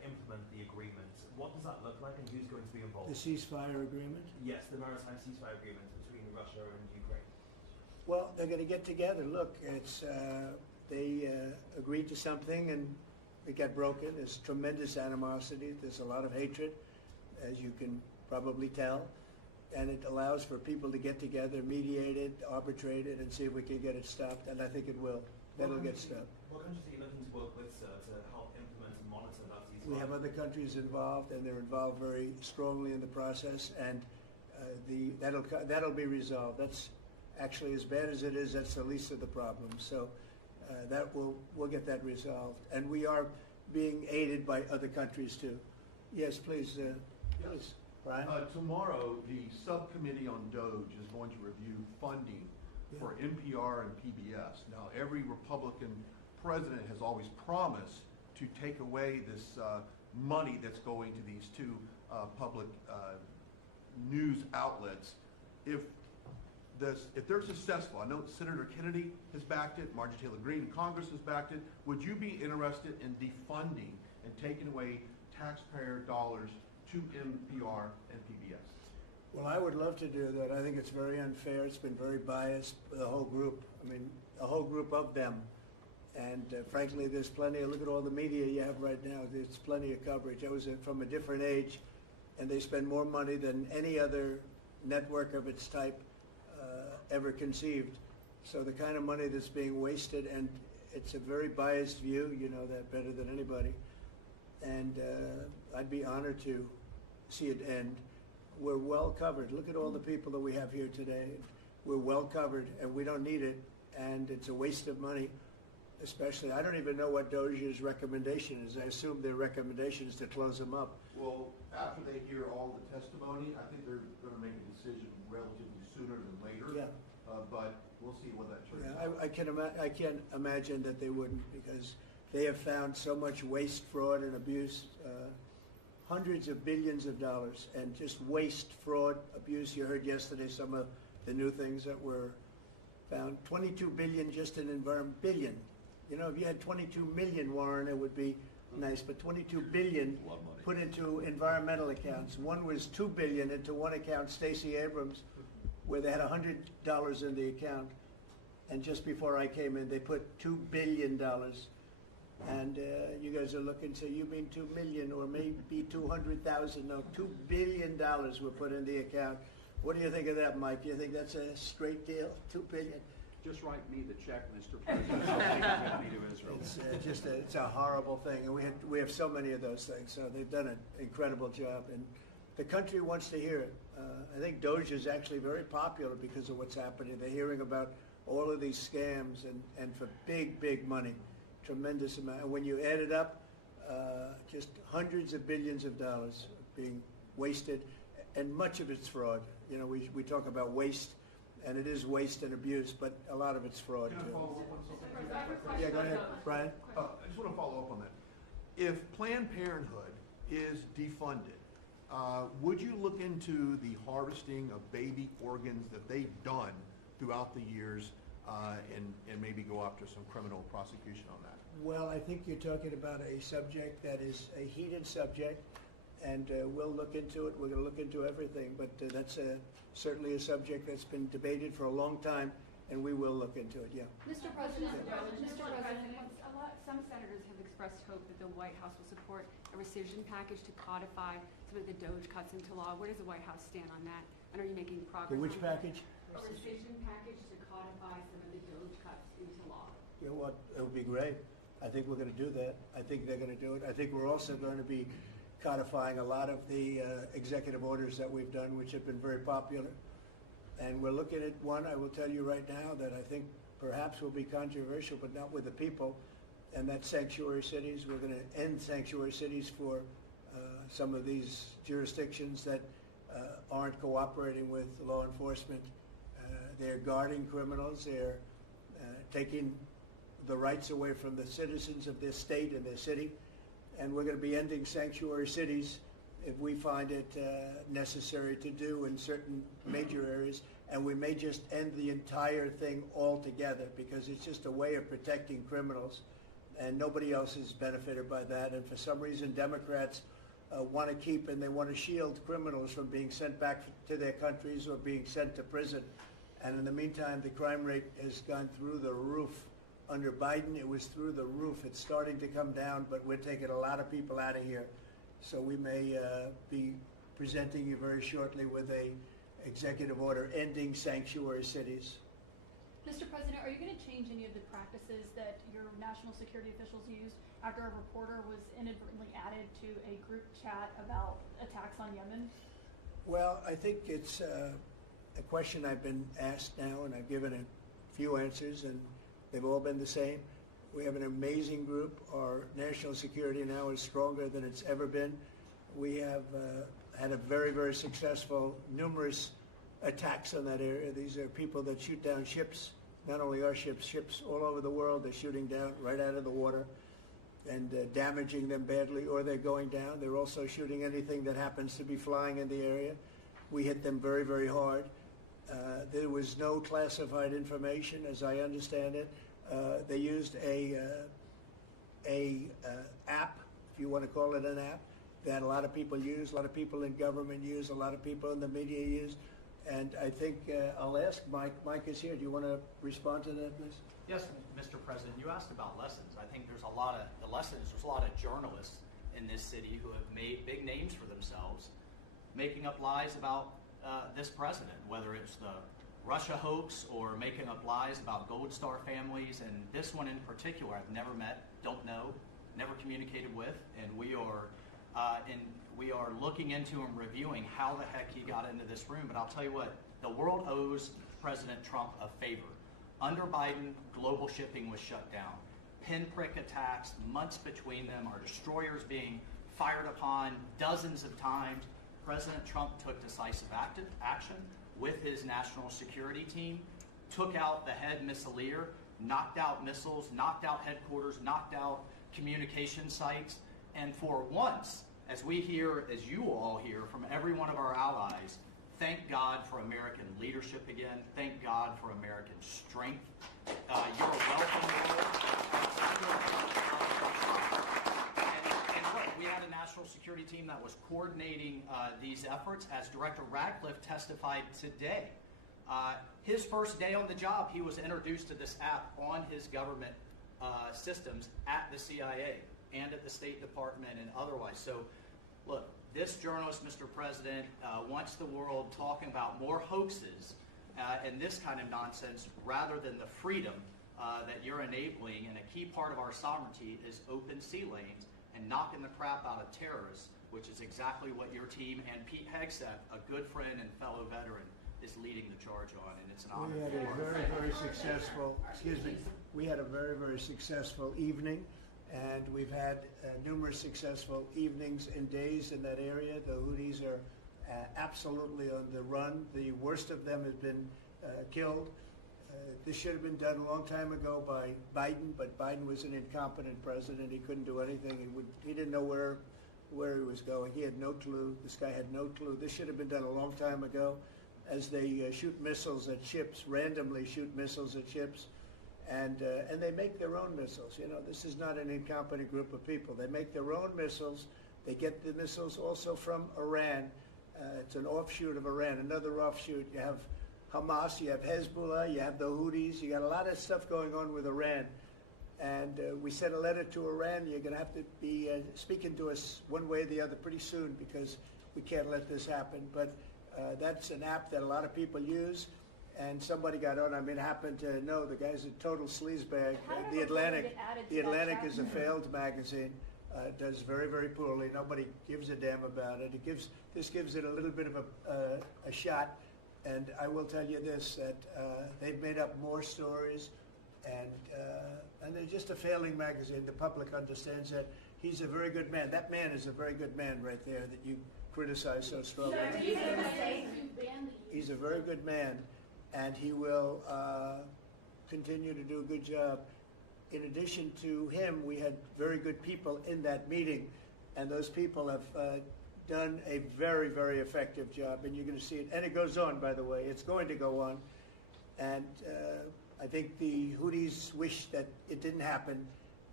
implement the agreement. What does that look like, and who's going to be involved? The ceasefire agreement? Yes, the maritime ceasefire agreement between Russia and Ukraine. Well, they're going to get together. Look, it's they agreed to something and it got broken. There's tremendous animosity. There's a lot of hatred, as you can probably tell. And it allows for people to get together, mediate it, arbitrate it, and see if we can get it stopped. And I think it will. That'll get stopped. What countries are you looking to work with, sir, to help implement and monitor that ceasefire? We have other countries involved, and they're involved very strongly in the process. And that'll be resolved. That's actually, as bad as it is, that's the least of the problems. So we'll get that resolved. And we are being aided by other countries too. Yes, please. Please, Brian. Tomorrow, the subcommittee on DOGE is going to review funding for NPR and PBS. Now, every Republican president has always promised to take away this money that's going to these two public news outlets. If they're successful, I know Senator Kennedy has backed it, Marjorie Taylor Greene in Congress has backed it, would you be interested in defunding and taking away taxpayer dollars to NPR and PBS? Well, I would love to do that. I think it's very unfair. It's been very biased, the whole group. I mean, a whole group of them. And frankly, there's plenty look at all the media you have right now. There's plenty of coverage. I was from a different age, and they spend more money than any other network of its type ever conceived. So the kind of money that's being wasted, and it's a very biased view, you know that better than anybody. And I'd be honored to see it end. We're well covered. Look at all the people that we have here today. We're well covered, and we don't need it, and it's a waste of money. Especially, I don't even know what DOJ's recommendation is. I assume their recommendation is to close them up. Well, after they hear all the testimony, I think they're going to make a decision relatively sooner than later. Yeah. But we'll see what that turns Yeah, out. I can't imagine that they wouldn't, because they have found so much waste, fraud, and abuse, hundreds of billions of dollars, and just waste, fraud, abuse. You heard yesterday some of the new things that were found. 22 billion just in environment, billion. You know, if you had 22 million, Warren, it would be nice, but 22 billion put into environmental accounts. One was 2 billion into one account, Stacey Abrams, where they had $100 in the account. And just before I came in, they put $2 billion. And you guys are looking, so you mean 2 million or maybe 200,000? No, $2 billion were put in the account. What do you think of that, Mike? Do you think that's a straight deal? 2 billion? Just write me the check, Mr. President. I'll take it with me to Israel. It's it's a horrible thing, and we have so many of those things. So they've done an incredible job, and the country wants to hear it. I think DOGE is actually very popular because of what's happening. They're hearing about all of these scams and for big money, tremendous amount. And when you add it up, just hundreds of billions of dollars being wasted, and much of it's fraud. You know, we talk about waste. And it is waste and abuse, but a lot of it's fraud Can I too. follow up on something? Yeah, go ahead, Brian. I just want to follow up on that. If Planned Parenthood is defunded, would you look into the harvesting of baby organs that they've done throughout the years and maybe go after some criminal prosecution on that? Well, I think you're talking about a subject that is a heated subject, and we'll look into it. We're going to look into everything, but that's certainly a subject that's been debated for a long time, and we will look into it, yeah. Mr. President, Some senators have expressed hope that the White House will support a rescission package to codify some of the DOGE cuts into law. Where does the White House stand on that? And are you making progress? Which on package? A rescission package to codify some of the DOGE cuts into law. You know what? It would be great. I think we're going to do that. I think they're going to do it. I think we're also going to be codifying a lot of the executive orders that we've done, which have been very popular. And we're looking at one, I will tell you right now, that I think perhaps will be controversial, but not with the people, and that's sanctuary cities. We're going to end sanctuary cities for some of these jurisdictions that aren't cooperating with law enforcement. They're guarding criminals. They're taking the rights away from the citizens of their state and their city. And we're going to be ending sanctuary cities if we find it necessary to do in certain major areas. And we may just end the entire thing altogether because it's just a way of protecting criminals. and nobody else is benefited by that. And for some reason, Democrats want to keep and they want to shield criminals from being sent back to their countries or being sent to prison. And in the meantime, the crime rate has gone through the roof. Under Biden, it was through the roof. It's starting to come down, but we're taking a lot of people out of here. So we may be presenting you very shortly with a executive order ending sanctuary cities. Mr. President, are you going to change any of the practices that your national security officials used after a reporter was inadvertently added to a group chat about attacks on Yemen? Well, I think it's a question I've been asked now, and I've given a few answers, and they've all been the same. We have an amazing group. Our national security now is stronger than it's ever been. We have had a very, very successful, numerous attacks on that area. These are people that shoot down ships, not only our ships, ships all over the world. They're shooting down right out of the water and damaging them badly, or they're going down. They're also shooting anything that happens to be flying in the area. We hit them very, very hard. There was no classified information, as I understand it. They used a app, if you want to call it an app, that a lot of people use, a lot of people in government use, a lot of people in the media use. And I think I'll ask Mike. Mike is here. Do you want to respond to that, please? Yes, Mr. President. You asked about lessons. I think there's a lot of journalists in this city who have made big names for themselves, making up lies about this president, whether it's the Russia hoax or making up lies about Gold Star families. And this one in particular, I've never met, don't know, never communicated with, and we are looking into and reviewing how the heck he got into this room. But I'll tell you what, the world owes President Trump a favor. Under Biden, global shipping was shut down. Pinprick attacks, months between them, our destroyers being fired upon dozens of times. President Trump took decisive action with his national security team, took out the head missileer, knocked out missiles, knocked out headquarters, knocked out communication sites, and for once, as we hear, as you all hear from every one of our allies, thank God for American leadership again. Thank God for American strength. You're a welcome and look, we had a national security team that was coordinating these efforts. As Director Radcliffe testified today, his first day on the job, he was introduced to this app on his government systems at the CIA and at the State Department and otherwise. So, look, this journalist, Mr. President, wants the world talking about more hoaxes and this kind of nonsense rather than the freedom that you're enabling. And a key part of our sovereignty is open sea lanes and knocking the crap out of terrorists, which is exactly what your team and Pete Hegseth, a good friend and fellow veteran, is leading the charge on. And it's an honor. We had a very, very successful, we had a very, very successful evening. And we've had numerous successful evenings and days in that area. The Houthis are absolutely on the run. The worst of them has been killed. This should have been done a long time ago by Biden, but Biden was an incompetent president. He couldn't do anything. He didn't know where he was going. He had no clue. This guy had no clue. This should have been done a long time ago. As they shoot missiles at ships, randomly shoot missiles at ships. And they make their own missiles. You know, this is not an incompetent group of people. They make their own missiles. They get the missiles also from Iran. It's an offshoot of Iran, another offshoot. You have Hamas, you have Hezbollah, you have the Houthis. You got a lot of stuff going on with Iran. And we sent a letter to Iran. You're going to have to be speaking to us one way or the other pretty soon because we can't let this happen. But that's an app that a lot of people use. And somebody got on. I mean, happened to know the guy's a total sleazebag. The Atlantic is a failed magazine. Does very, very poorly. Nobody gives a damn about it. This gives it a little bit of a shot. And I will tell you this: that they've made up more stories, and they're just a failing magazine. The public understands that. He's a very good man. That man is a very good man right there that you criticize so strongly. He's a very good man. And he will continue to do a good job. In addition to him, we had very good people in that meeting, and those people have done a very, very effective job, and you're going to see it. And it goes on, by the way. It's going to go on. And I think the Houthis wish that it didn't happen,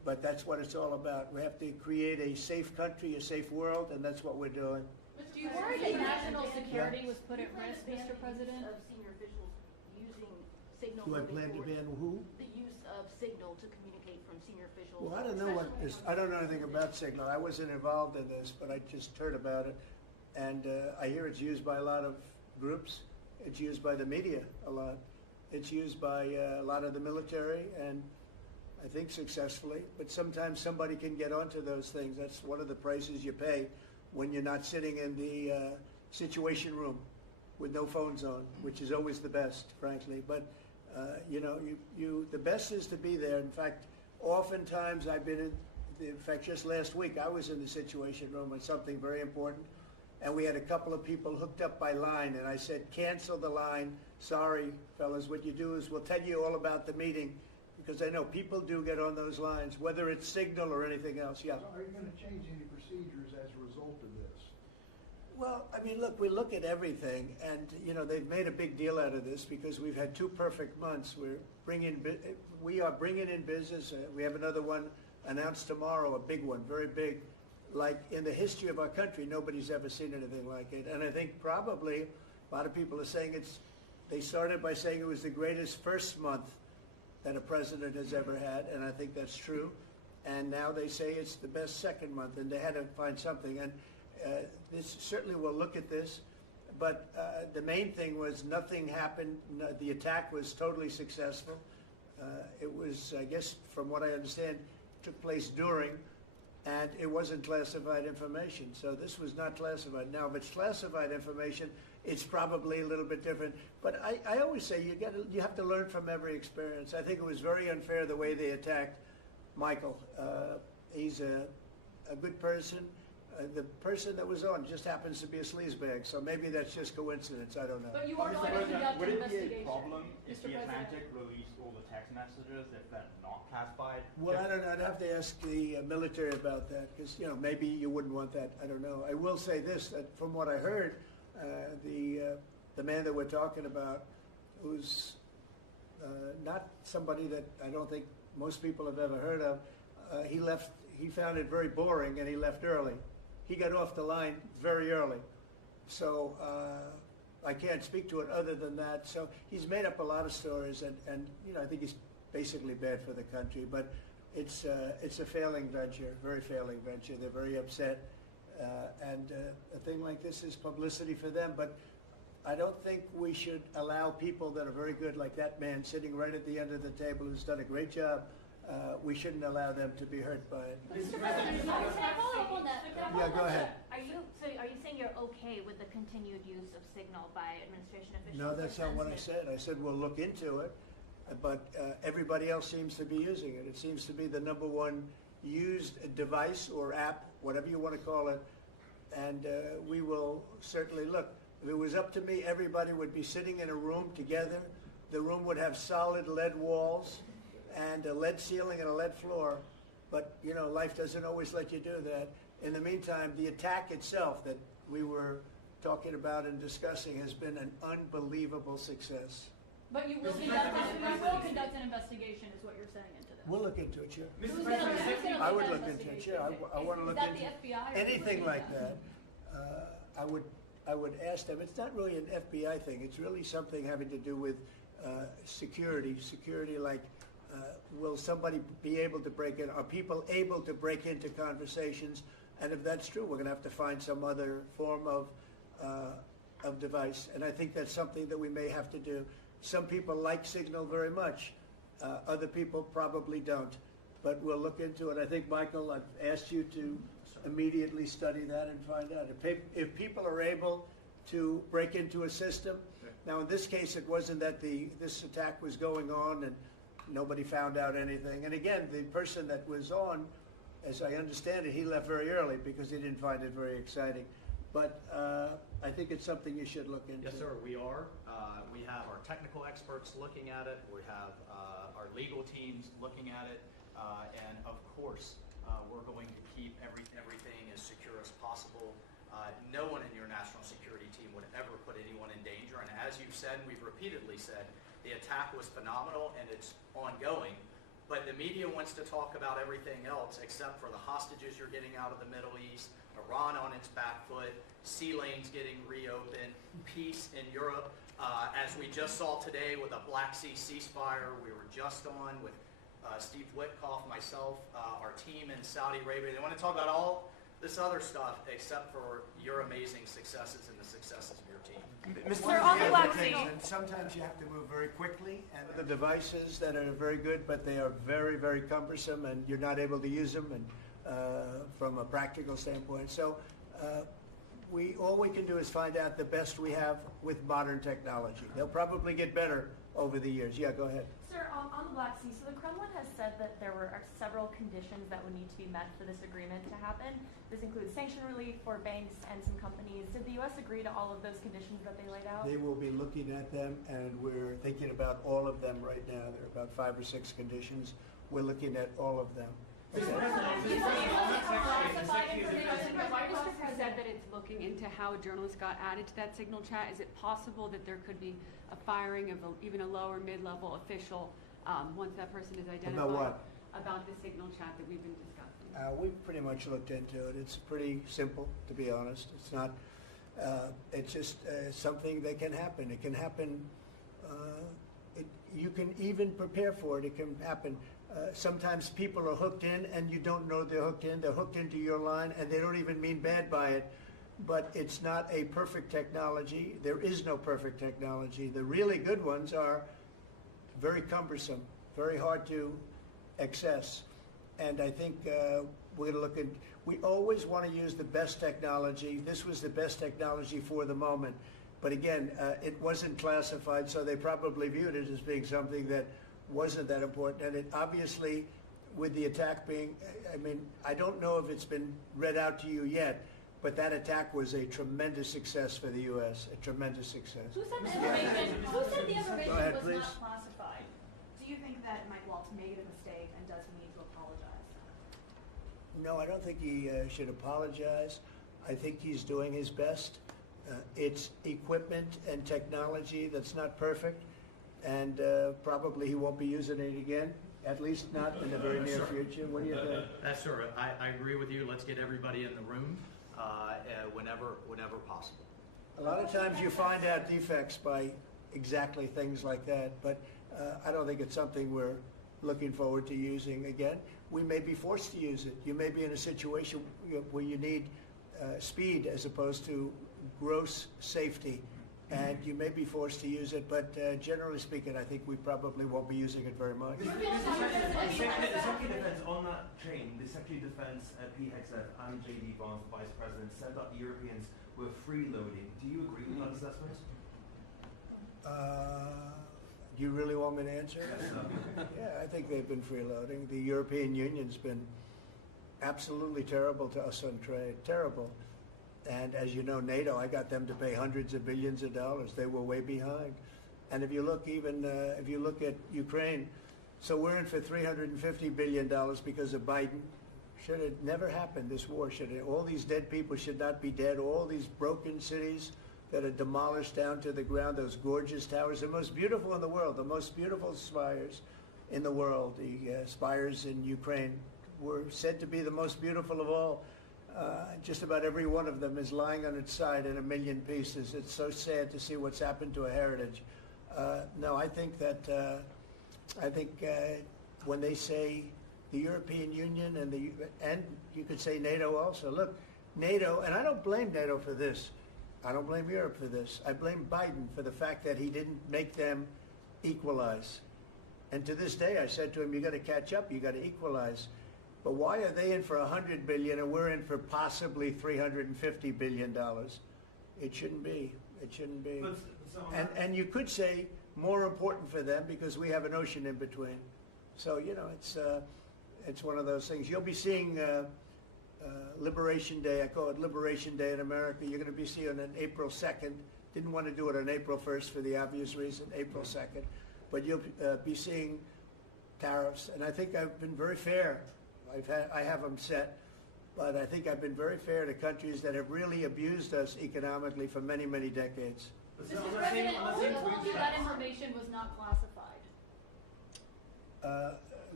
but that's what it's all about. We have to create a safe country, a safe world, and that's what we're doing. Do you worry that national security was put at risk, Mr. President? Of senior officials using signal. Do I plan to ban who? The use of signal to communicate from senior officials. Well, I don't know what this, I don't know anything about Signal. I wasn't involved in this, but I just heard about it. And I hear it's used by a lot of groups. It's used by the media a lot. It's used by a lot of the military, and I think successfully. But sometimes somebody can get onto those things. That's one of the prices you pay when you're not sitting in the situation room with no phones on, which is always the best, frankly. But you know, the best is to be there. In fact, oftentimes I've been in fact, just last week I was in the situation room on something very important, and we had a couple of people hooked up by line, and I said, cancel the line. Sorry, fellas, what you do is we'll tell you all about the meeting, because I know people do get on those lines, whether it's Signal or anything else. Yeah. So are you going to change any procedures as a result of this? Well, I mean, look, we look at everything, and you know they've made a big deal out of this because we've had 2 perfect months. We are bringing in business. We have another one announced tomorrow, a big one, very big. Like in the history of our country, nobody's ever seen anything like it. And I think probably a lot of people are saying they started by saying it was the greatest first month that a president has ever had, and I think that's true. And now they say it's the best second month, and they had to find something. And this certainly will look at this, but the main thing was nothing happened. The attack was totally successful. It was, I guess, from what I understand, took place during, and it wasn't classified information. So this was not classified. Now, if it's classified information, it's probably a little bit different. But I always say you have to learn from every experience. I think it was very unfair the way they attacked Michael. He's a good person. The person that was on just happens to be a sleazebag, so maybe that's just coincidence. I don't know. But you are going to conduct Would an it be a investigation, problem if Mr. the President. Atlantic released all the text messages if they're not classified? Well, I don't know. I'd have to ask the military about that because, you know, maybe you wouldn't want that. I don't know. I will say this, that from what I heard, the man that we're talking about, who's not somebody that I don't think most people have ever heard of, he found it very boring and he left early. He got off the line very early. So I can't speak to it other than that. So he's made up a lot of stories, and you know, I think he's basically bad for the country. But it's a failing venture, very failing venture. They're very upset, and a thing like this is publicity for them. But I don't think we should allow people that are very good, like that man sitting right at the end of the table who's done a great job. We shouldn't allow them to be hurt by it. Mr. President, can I follow up on that? Yeah, go ahead. Are you saying you're okay with the continued use of signal by administration officials? No, that's not what I said. I said we'll look into it, but everybody else seems to be using it. It seems to be the #1 used device or app, whatever you want to call it, and we will certainly look. If it was up to me, everybody would be sitting in a room together. The room would have solid lead walls and a lead ceiling and a lead floor, but you know, life doesn't always let you do that. In the meantime, the attack itself that we were talking about and discussing has been an unbelievable success. But you will conduct an investigation, is what you're saying into this. We'll look into it, sure. Who's gonna I would lead look that into it, investigation? sure. I want to look Is that into the FBI or anything who's like leading that. I would ask them. It's not really an FBI thing. It's really something having to do with security. Security, like will somebody be able to break in? Are people able to break into conversations? And if that's true, we're going to have to find some other form of device. And I think that's something that we may have to do. Some people like Signal very much. Other people probably don't. But we'll look into it. I think, Michael, I've asked you to immediately study that and find out. If people are able to break into a system, now in this case it wasn't that this attack was going on and nobody found out anything. And again, the person that was on, as I understand it, he left very early because he didn't find it very exciting. But I think it's something you should look into. Yes, sir, we are. We have our technical experts looking at it. We have our legal teams looking at it. And of course, we're going to keep everything as secure as possible. No one in your national security team would ever put anyone in danger. And as you've said, and we've repeatedly said, the attack was phenomenal and it's ongoing. But the media wants to talk about everything else except for the hostages you're getting out of the Middle East, Iran on its back foot, sea lanes getting reopened, peace in Europe. As we just saw today with a Black Sea ceasefire, we were just on with Steve Witkoff, myself, our team in Saudi Arabia. They want to talk about all this other stuff except for your amazing successes and the successes of your team. Sir, on the Black Sea. And sometimes you have to move very quickly, and the devices that are very good, but they are very, very cumbersome, and you're not able to use them, and from a practical standpoint. So all we can do is find out the best we have with modern technology. They'll probably get better over the years. Yeah, go ahead. Sir, on the Black Sea, so the Kremlin has said that there are several conditions that would need to be met for this agreement to happen. This includes sanction relief for banks and some companies. Did the U.S. agree to all of those conditions that they laid out? They will be looking at them, and we're thinking about all of them right now. There are about 5 or 6 conditions. We're looking at all of them. Mr. President said that it's looking into how journalists got added to that signal chat. Is it possible that there could be a firing of even a lower mid-level official once that person is identified? About what? About the signal chat that we've been discussing. We've pretty much looked into it. It's pretty simple, to be honest. It's not. It's just something that can happen. It can happen. You can even prepare for it. It can happen. Sometimes people are hooked in, and you don't know they're hooked in. They're hooked into your line, and they don't even mean bad by it. But it's not a perfect technology. There is no perfect technology. The really good ones are very cumbersome, very hard to access. And I think we're going to look at, we always want to use the best technology. This was the best technology for the moment. But again, it wasn't classified, so they probably viewed it as being something that wasn't that important. And it obviously, with the attack being, I mean, I don't know if it's been read out to you yet, but that attack was a tremendous success for the U.S., a tremendous success. Who said the information Go ahead, was please. not classified? Do you think that Mike Waltz made a mistake, and does he need to apologize? No, I don't think he should apologize. I think he's doing his best. It's equipment and technology that's not perfect, and probably he won't be using it again, at least not in the very near future. What do you think? That's sure. I agree with you. Let's get everybody in the room whenever possible. A lot of times you find out defects by exactly things like that, but I don't think it's something we're looking forward to using again. We may be forced to use it. You may be in a situation where you need speed as opposed to gross safety, and you may be forced to use it, but generally speaking, I think we probably won't be using it very much. The Secretary of Defense, on that chain, the Secretary of Defense, Pete Hegseth, and J.D. Vance, the Vice President, said that the Europeans were freeloading. Do you agree with that assessment? Do you really want me to answer? Yeah, I think they've been freeloading. The European Union's been absolutely terrible to us on trade, terrible. And as you know, NATO, I got them to pay hundreds of billions of dollars. They were way behind. And if you look if you look at Ukraine, so we're in for $350 billion because of Biden. Should have never happened, this war. All these dead people should not be dead. All these broken cities that are demolished down to the ground, those gorgeous towers, the most beautiful in the world, the most beautiful spires in the world. The spires in Ukraine were said to be the most beautiful of all. Just about every one of them is lying on its side in a million pieces. It's so sad to see what's happened to a heritage. No, I think that when they say the European Union and you could say NATO also. Look, NATO, and I don't blame NATO for this. I don't blame Europe for this. I blame Biden for the fact that he didn't make them equalize. And to this day, I said to him, you got to catch up, you got to equalize. But why are they in for $100 billion and we're in for possibly $350 billion? It shouldn't be. It shouldn't be. And you could say more important for them because we have an ocean in between. So, you know, it's one of those things. You'll be seeing Liberation Day. I call it Liberation Day in America. You're going to be seeing it on April 2nd. Didn't want to do it on April 1st for the obvious reason, April 2nd. But you'll be seeing tariffs. And I think I've been very fair. I have them set, but I think I've been very fair to countries that have really abused us economically for many, many decades. Mr. President, who told you that information was not classified?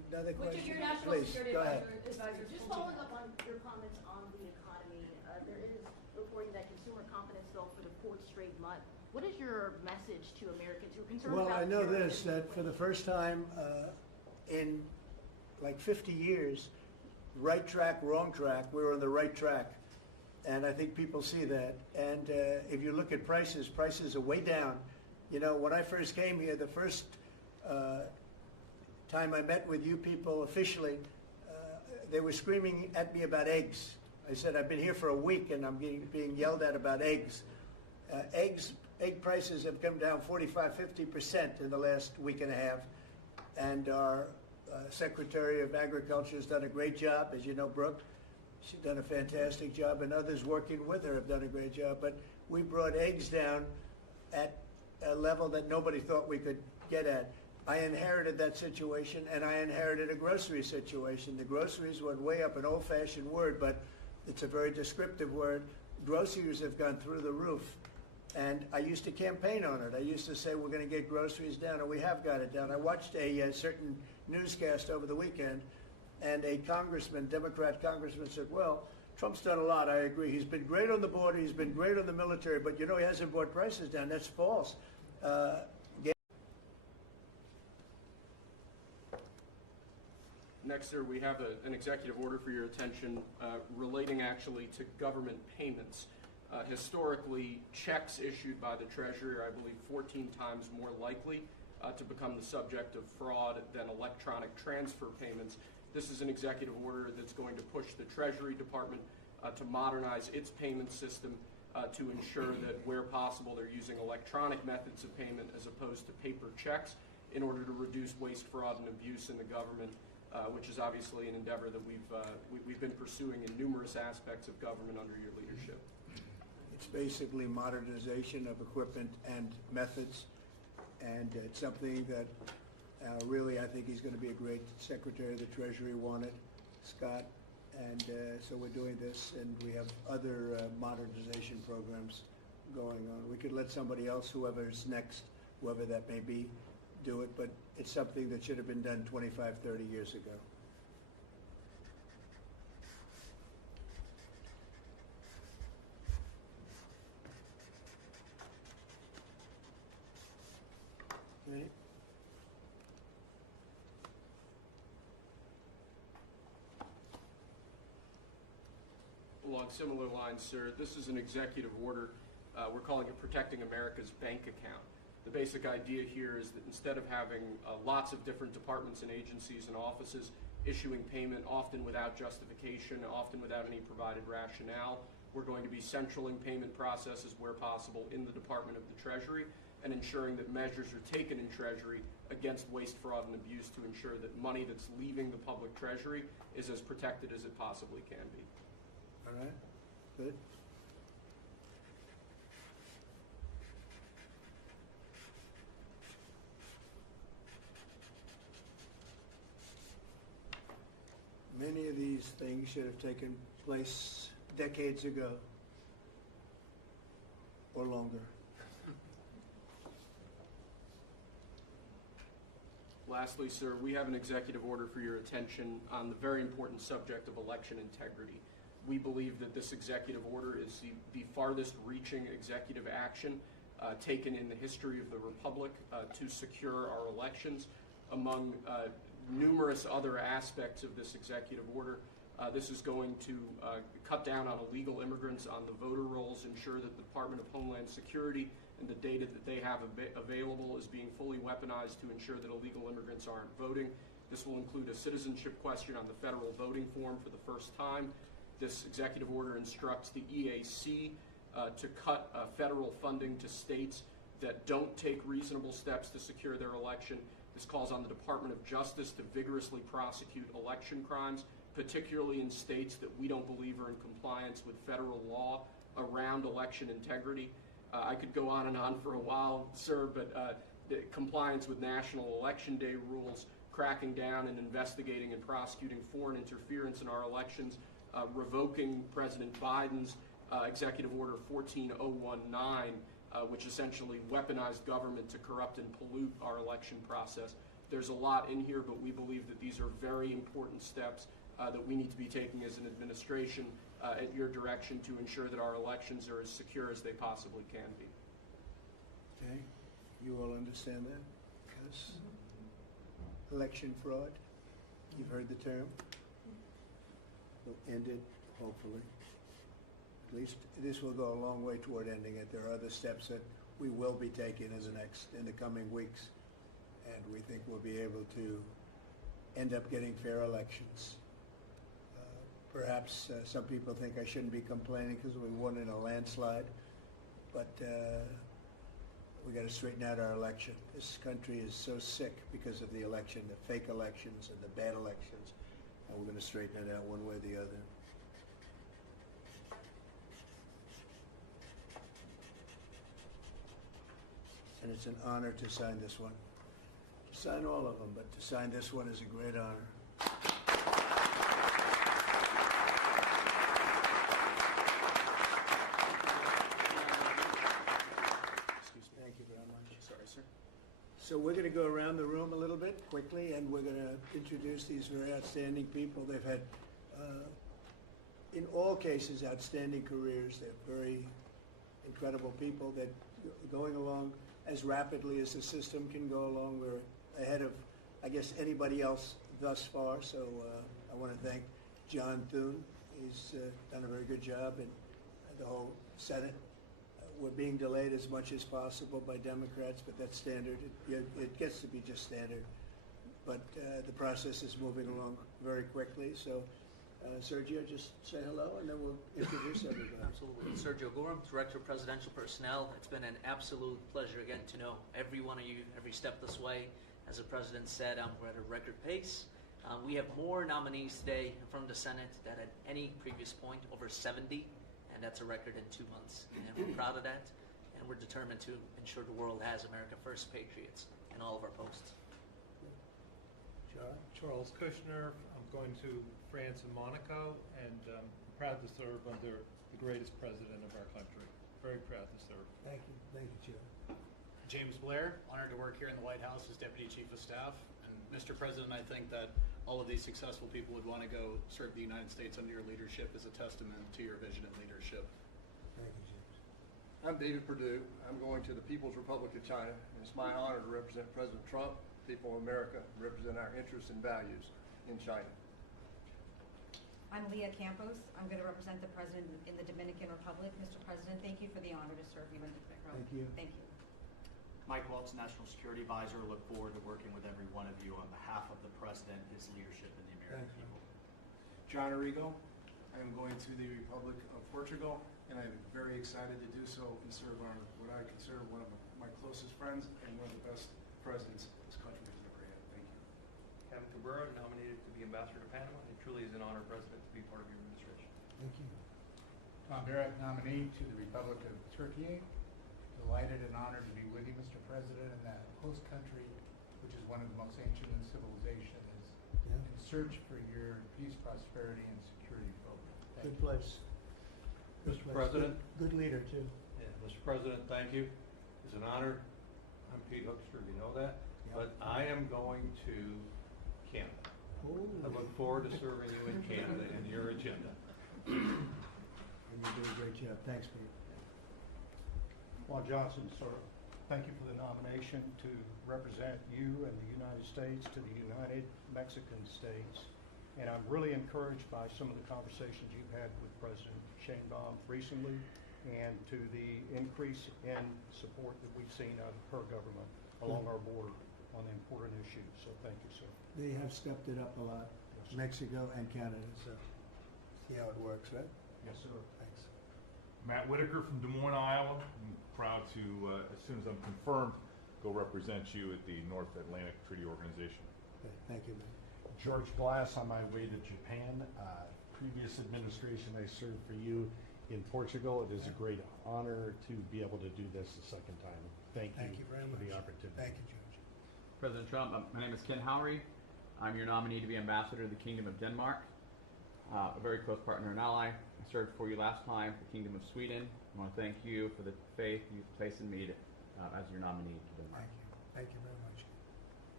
Another Which question? of your national Please, security go ahead. advisors Just told you? following up on your comments on the economy, there is reporting that consumer confidence fell for the fourth straight month. What is your message to Americans who are concerned Well, about I know terrorism this, and that for the first time in like 50 years, right track, wrong track, we're on the right track. And I think people see that. And if you look at prices, prices are way down. You know, when I first came here, the first time I met with you people officially, they were screaming at me about eggs. I said, I've been here for a week and I'm being yelled at about eggs. Egg prices have come down 45–50% in the last week and a half. And our Secretary of Agriculture has done a great job, as you know, Brooke. She's done a fantastic job, and others working with her have done a great job. But we brought eggs down at a level that nobody thought we could get at. I inherited that situation, and I inherited a grocery situation. The groceries went way up, an old-fashioned word, but it's a very descriptive word. Groceries have gone through the roof. And I used to campaign on it. I used to say we're going to get groceries down, and we have got it down. I watched a certain newscast over the weekend, and a congressman, Democrat congressman, said, well, Trump's done a lot, I agree. He's been great on the border, he's been great on the military, but you know he hasn't brought prices down. That's false. Next, sir, we have an executive order for your attention relating actually to government payments. Historically, checks issued by the Treasury are, I believe, 14 times more likely to become the subject of fraud than electronic transfer payments. This is an executive order that's going to push the Treasury Department to modernize its payment system to ensure that where possible they're using electronic methods of payment as opposed to paper checks in order to reduce waste, fraud, and abuse in the government, which is obviously an endeavor that we've been pursuing in numerous aspects of government under your leadership. It's basically modernization of equipment and methods, and it's something that really I think he's going to be a great Secretary of the Treasury, wanted, Scott, and so we're doing this, and we have other modernization programs going on. We could let somebody else, whoever's next, whoever that may be, do it, but it's something that should have been done 25, 30 years ago. Ready? Along similar lines, sir, this is an executive order. We're calling it Protecting America's Bank Account. The basic idea here is that instead of having lots of different departments and agencies and offices issuing payment, often without justification, often without any provided rationale, we're going to be centraling payment processes where possible in the Department of the Treasury and ensuring that measures are taken in Treasury against waste, fraud, and abuse to ensure that money that's leaving the public treasury is as protected as it possibly can be. All right, good. Many of these things should have taken place decades ago or longer. Lastly, sir, we have an executive order for your attention on the very important subject of election integrity. We believe that this executive order is the farthest reaching executive action taken in the history of the Republic to secure our elections. Among numerous other aspects of this executive order, this is going to cut down on illegal immigrants on the voter rolls, ensure that the Department of Homeland Security and the data that they have available is being fully weaponized to ensure that illegal immigrants aren't voting. This will include a citizenship question on the federal voting form for the first time. This executive order instructs the EAC to cut federal funding to states that don't take reasonable steps to secure their election. This calls on the Department of Justice to vigorously prosecute election crimes, particularly in states that we don't believe are in compliance with federal law around election integrity. I could go on and on for a while, sir, but the compliance with National Election Day rules, cracking down and investigating and prosecuting foreign interference in our elections, revoking President Biden's Executive Order 14019, which essentially weaponized government to corrupt and pollute our election process. There's a lot in here, but we believe that these are very important steps that we need to be taking as an administration at your direction to ensure that our elections are as secure as they possibly can be. Okay, you all understand that? Yes. Election fraud, you've heard the term. Will end it, hopefully. At least this will go a long way toward ending it. There are other steps that we will be taking in the coming weeks, and we think we'll be able to end up getting fair elections. Perhaps some people think I shouldn't be complaining because we won in a landslide, but we got to straighten out our election. This country is so sick because of the election, the fake elections and the bad elections, and we're going to straighten it out one way or the other. And it's an honor to sign this one. Sign all of them, but to sign this one is a great honor. Thank you very much. Sorry, sir. So we're going to go around the room a little bit quickly, and we're going to introduce these very outstanding people. They've had, in all cases, outstanding careers. They're very incredible people that going along as rapidly as the system can go along. We're ahead of, I guess, anybody else thus far. So I want to thank John Thune. He's done a very good job, and the whole Senate. We're being delayed as much as possible by Democrats, but that's standard. It gets to be just standard. But the process is moving along very quickly. So, Sergio, just say hello, and then we'll introduce everybody. Absolutely. Sergio Gorham, Director of Presidential Personnel. It's been an absolute pleasure again to know every one of you every step this way. As the President said, we're at a record pace. We have more nominees today from the Senate than at any previous point, over 70. And that's a record in 2 months. And we're proud of that. And we're determined to ensure the world has America First patriots in all of our posts. Charles Kushner. I'm going to France and Monaco, and proud to serve under the greatest president of our country. Very proud to serve. Thank you. Thank you, Joe. James Blair, honored to work here in the White House as Deputy Chief of Staff. And Mr. President, I think that all of these successful people would want to go serve the United States under your leadership as a testament to your vision and leadership. Thank you, James. I'm David Perdue. I'm going to the People's Republic of China, and it's my honor to represent President Trump, people of America, represent our interests and values in China. I'm Leah Campos. I'm going to represent the President in the Dominican Republic. Mr. President, thank you for the honor to serve you in the Dominican Republic. Thank you. Thank you. Mike Welch, National Security Advisor. Look forward to working with every one of you on behalf of the President, his leadership, and the American people. John Arrigo. I am going to the Republic of Portugal, and I'm very excited to do so and serve on what I consider one of my closest friends and one of the best presidents this country has ever had. Thank you. Kevin Cabrera, nominated to be Ambassador to Panama. It truly is an honor, President, to be part of your administration. Thank you. Tom Barrett, nominee to the Republic of Turkey. Delighted and honored to be with you, Mr. President, in that host country, which is one of the most ancient in civilization, is in search for your peace, prosperity, and security program. Good place. Mr. President. Good leader, too. Yeah, Mr. President, thank you. It's an honor. I'm Pete Hoekstra, you know that. But I am going to Canada. I look forward to serving you in Canada and your agenda. And you do a great job. Thanks, Pete. Juan Johnson, sir, thank you for the nomination to represent you and the United States to the United Mexican States. And I'm really encouraged by some of the conversations you've had with President Sheinbaum recently and to the increase in support that we've seen out of her government along our border on the important issues. So thank you, sir. They have stepped it up a lot, Mexico and Canada, so see how it works, right? Yes, sir. Thanks. Matt Whitaker from Des Moines, Iowa. I'm proud to, as soon as I'm confirmed, go represent you at the North Atlantic Treaty Organization. Okay, thank you, man. George Glass on my way to Japan. Previous administration, I served for you in Portugal. It is a great honor to be able to do this the second time. Thank you very for much. the opportunity. Thank you, George. President Trump, my name is Ken Houry. I'm your nominee to be Ambassador to the Kingdom of Denmark, a very close partner and ally. I served for you last time for the Kingdom of Sweden. I want to thank you for the faith you've placed in me as your nominee to Denmark. Thank you. Thank you very much.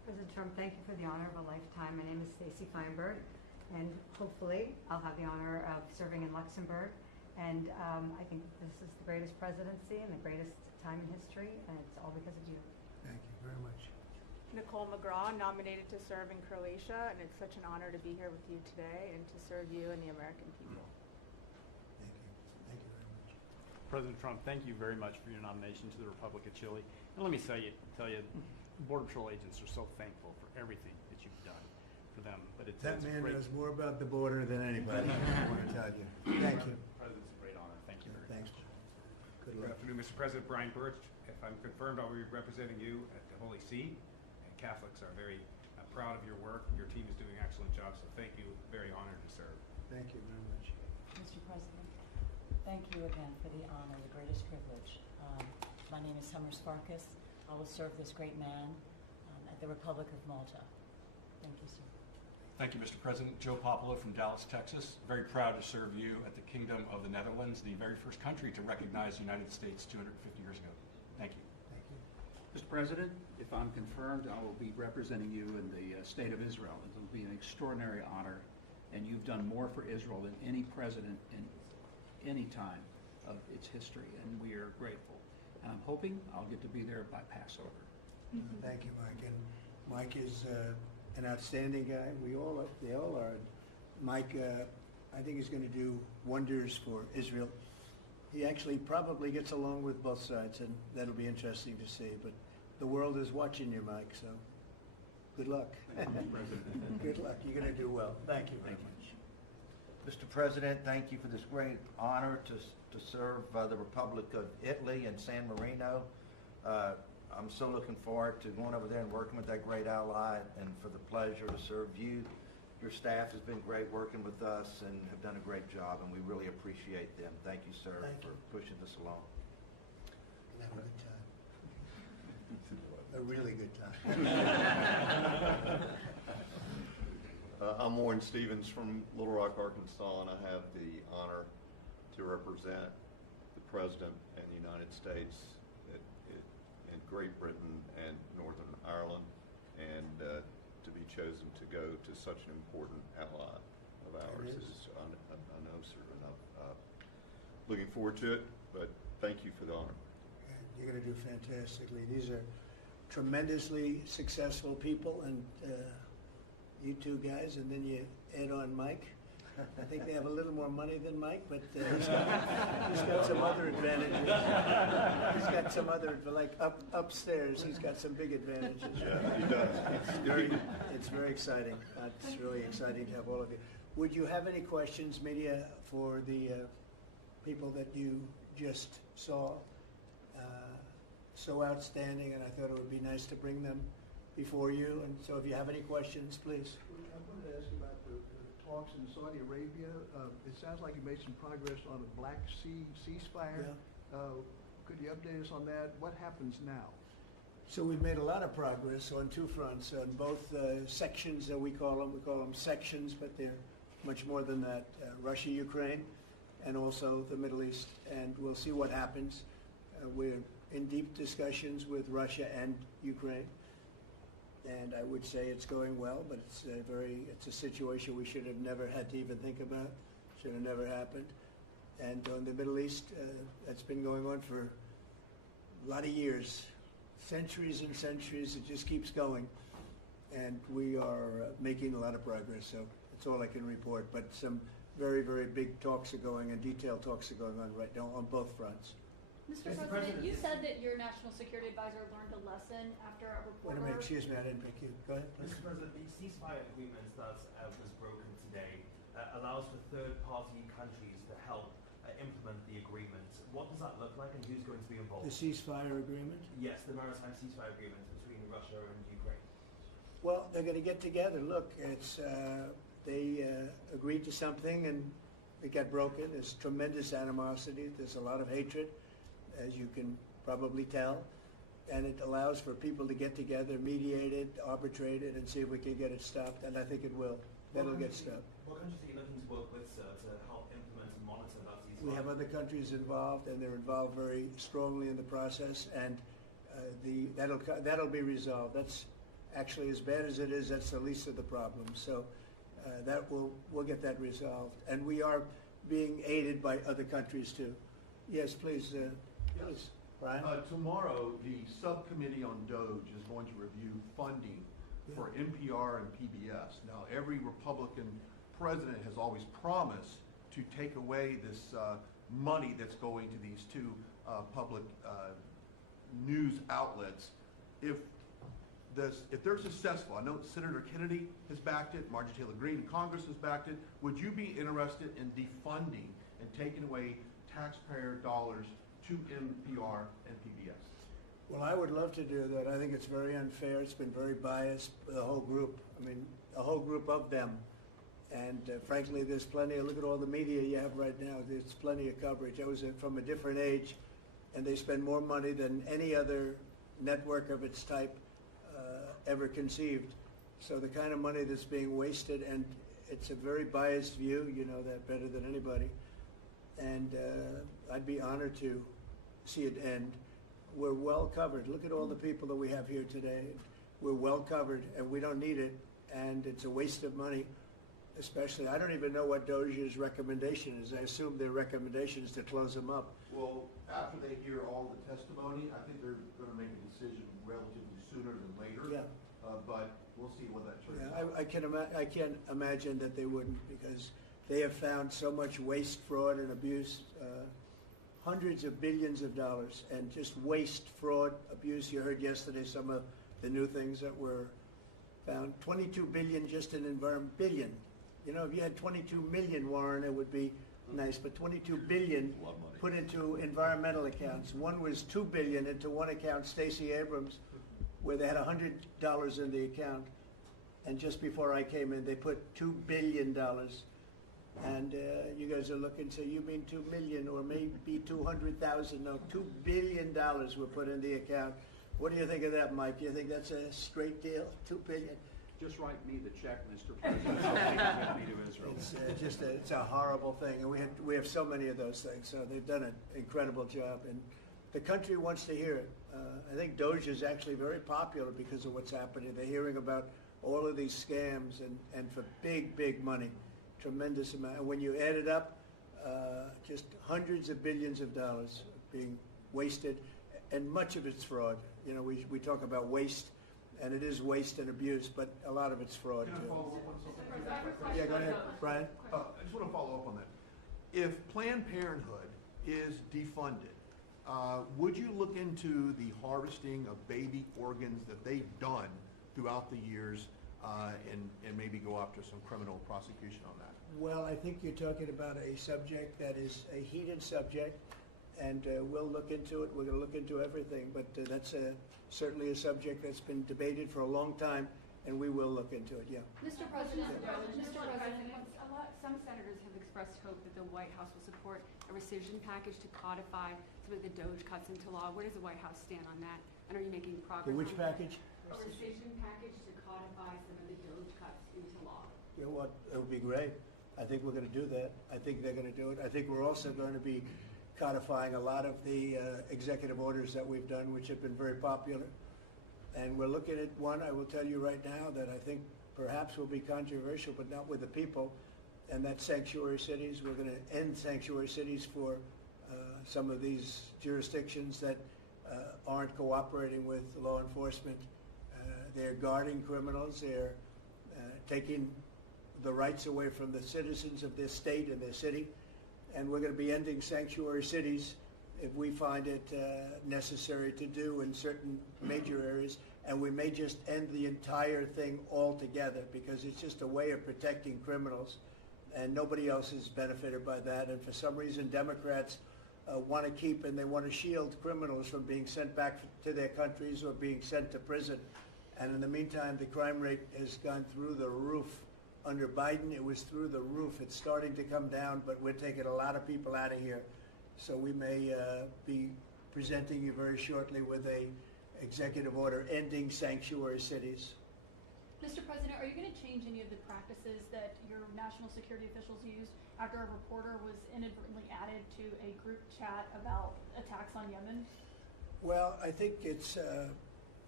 President Trump, thank you for the honor of a lifetime. My name is Stacy Feinberg, and hopefully I'll have the honor of serving in Luxembourg. And I think this is the greatest presidency and the greatest time in history, and it's all because of you. Thank you very much. Nicole McGraw, nominated to serve in Croatia, and it's such an honor to be here with you today and to serve you and the American people. Thank you. Thank you very much. President Trump, thank you very much for your nomination to the Republic of Chile. And let me tell you, Border Patrol agents are so thankful for everything that you've done for them. But it's That it's man great. knows more about the border than anybody, I want to tell you. Thank you. President, it's a great honor. Thank you very Thanks. much. Good Good luck. afternoon, Mr. President. Brian Birch. If I'm confirmed, I'll be representing you at the Holy See. And Catholics are very proud of your work. Your team is doing an excellent job, so thank you. Very honored to serve. Thank you very much. Mr. President, thank you again for the honor, the greatest privilege. My name is Summer Sparkus. I will serve this great man at the Republic of Malta. Thank you, sir. Thank you, Mr. President. Joe Popolo from Dallas, Texas. Very proud to serve you at the Kingdom of the Netherlands, the very first country to recognize the United States 250 years ago. Thank you. Thank you. Mr. President, if I'm confirmed, I will be representing you in the state of Israel. It will be an extraordinary honor, and you've done more for Israel than any president in any time of its history, and we are grateful. And I'm hoping I'll get to be there by Passover. Thank you, Mike. And Mike is an outstanding guy. They all are. Mike, I think he's going to do wonders for Israel. He actually probably gets along with both sides, and that'll be interesting to see. But the world is watching you, Mike, so good luck. Thank you, Mr. President. Good luck. You're going to do well. Thank you very much. Mr. President, thank you for this great honor to serve the Republic of Italy and San Marino. I'm so looking forward to going over there and working with that great ally, and for the pleasure to serve you. Your staff has been great working with us and have done a great job, and we really appreciate them. Thank you, sir, for pushing this along. Have a good time. A really good time. I'm Warren Stevens from Little Rock, Arkansas, and I have the honor to represent the President and the United States in Great Britain and Northern Ireland, and to be chosen to go to such an important ally of ours is, I know, sir, and I'm looking forward to it, but thank you for the honor. You're going to do fantastically. These are tremendously successful people, and you two guys, and then you add on Mike. I think they have a little more money than Mike, but he's got some other advantages. He's got some other, like upstairs, he's got some big advantages. Yeah, he does. It's very exciting. It's really exciting to have all of you. Would you have any questions, media, for the people that you just saw? So outstanding, and I thought it would be nice to bring them before you. And so if you have any questions, please. I wanted to ask you about the talks in Saudi Arabia. It sounds like you made some progress on the Black Sea ceasefire. Yeah. Could you update us on that? What happens now? So we've made a lot of progress on two fronts, on both sections that we call them sections, but they're much more than that. Russia, Ukraine, and also the Middle East. And we'll see what happens. We're in deep discussions with Russia and Ukraine. And I would say it's going well, but it's a situation we should have never had to even think about. Should have never happened. And on the Middle East, that's been going on for a lot of years, centuries and centuries. It just keeps going, and we are making a lot of progress. So that's all I can report. But some very, very big talks are going, and detailed talks are going on right now on both fronts. Mr. President, you said that your national security advisor learned a lesson after a Wait a reporter. minute, excuse me, I didn't pick you. Go ahead. Mr. President, the ceasefire agreement that was broken today allows for third-party countries to help implement the agreement. What does that look like, and who's going to be involved? The ceasefire agreement? Yes, the maritime ceasefire agreement between Russia and Ukraine. Well, they're going to get together. Look, they agreed to something, and it got broken. There's tremendous animosity. There's a lot of hatred, as you can probably tell. And it allows for people to get together, mediate it, arbitrate it, and see if we can get it stopped. And I think it will. That'll get stopped. What countries are you looking to work with, sir, to help implement and monitor that ceasefire? We have other countries involved, and they're involved very strongly in the process. And that'll be resolved. That's Actually, as bad as it is, that's the least of the problems. So we'll get that resolved. And we are being aided by other countries too. Yes, please. Please, Brian. Tomorrow, the subcommittee on DOGE is going to review funding for NPR and PBS. Now, every Republican president has always promised to take away this money that's going to these two public news outlets. If they're successful, I know Senator Kennedy has backed it, Marjorie Taylor Greene in Congress has backed it. Would you be interested in defunding and taking away taxpayer dollars to NPR and PBS? Well, I would love to do that. I think it's very unfair. It's been very biased, the whole group. I mean, a whole group of them. And frankly, there's plenty look at all the media you have right now. There's plenty of coverage. I was from a different age, and they spend more money than any other network of its type ever conceived. So the kind of money that's being wasted, and it's a very biased view, you know that better than anybody. And I'd be honored to see it end. We're well covered. Look at all the people that we have here today. We're well covered, and we don't need it, and it's a waste of money. Especially, I don't even know what DOJ's recommendation is. I assume their recommendation is to close them up. Well, after they hear all the testimony, I think they're going to make a decision relatively sooner than later. Yeah. But we'll see what that turns out. I can't imagine that they wouldn't, because they have found so much waste, fraud, and abuse, hundreds of billions of dollars, and just waste, fraud, abuse. You heard yesterday some of the new things that were found. 22 billion just in environment, billion. You know, if you had 22 million, Warren, it would be nice, but 22 billion put into environmental accounts. One was 2 billion into one account, Stacey Abrams, where they had $100 in the account. And just before I came in, they put $2 billion. And you guys are looking, so you mean 2 million or maybe 200,000? No, $2 billion were put in the account. What do you think of that, Mike? Do you think that's a straight deal? 2 billion? Just write me the check, Mr. President. I'll take it with me to Israel. It's it's a horrible thing, and we have so many of those things. So they've done an incredible job, and the country wants to hear it. I think DOGE is actually very popular because of what's happening. They're hearing about all of these scams and for big money, tremendous amount. And when you add it up, just hundreds of billions of dollars being wasted, and much of it's fraud. You know, we talk about waste. And it is waste and abuse, but a lot of it's fraud Can I too. follow up on something? Yeah, go ahead, Brian. I just want to follow up on that. If Planned Parenthood is defunded, would you look into the harvesting of baby organs that they've done throughout the years and maybe go after some criminal prosecution on that? Well, I think you're talking about a subject that is a heated subject, and we'll look into it. We're going to look into everything, but that's certainly a subject that's been debated for a long time, and we will look into it, yeah. Mr. President, Some senators have expressed hope that the White House will support a rescission package to codify some of the DOGE cuts into law. Where does the White House stand on that? And are you making progress? Which package? A rescission package to codify some of the DOGE cuts into law. You know what? It would be great. I think we're going to do that. I think they're going to do it. I think we're also going to be codifying a lot of the executive orders that we've done, which have been very popular. And we're looking at one, I will tell you right now, that I think perhaps will be controversial, but not with the people, and that's sanctuary cities. We're going to end sanctuary cities for some of these jurisdictions that aren't cooperating with law enforcement. They're guarding criminals. They're taking the rights away from the citizens of their state and their city. And we're going to be ending sanctuary cities if we find it necessary to do in certain major areas. And we may just end the entire thing altogether, because it's just a way of protecting criminals. And nobody else is benefited by that. And for some reason, Democrats want to keep and they want to shield criminals from being sent back to their countries or being sent to prison. And in the meantime, the crime rate has gone through the roof. Under Biden, it was through the roof. It's starting to come down, but we're taking a lot of people out of here. So we may be presenting you very shortly with a executive order ending sanctuary cities. Mr. President, are you going to change any of the practices that your national security officials used after a reporter was inadvertently added to a group chat about attacks on Yemen? Well, I think it's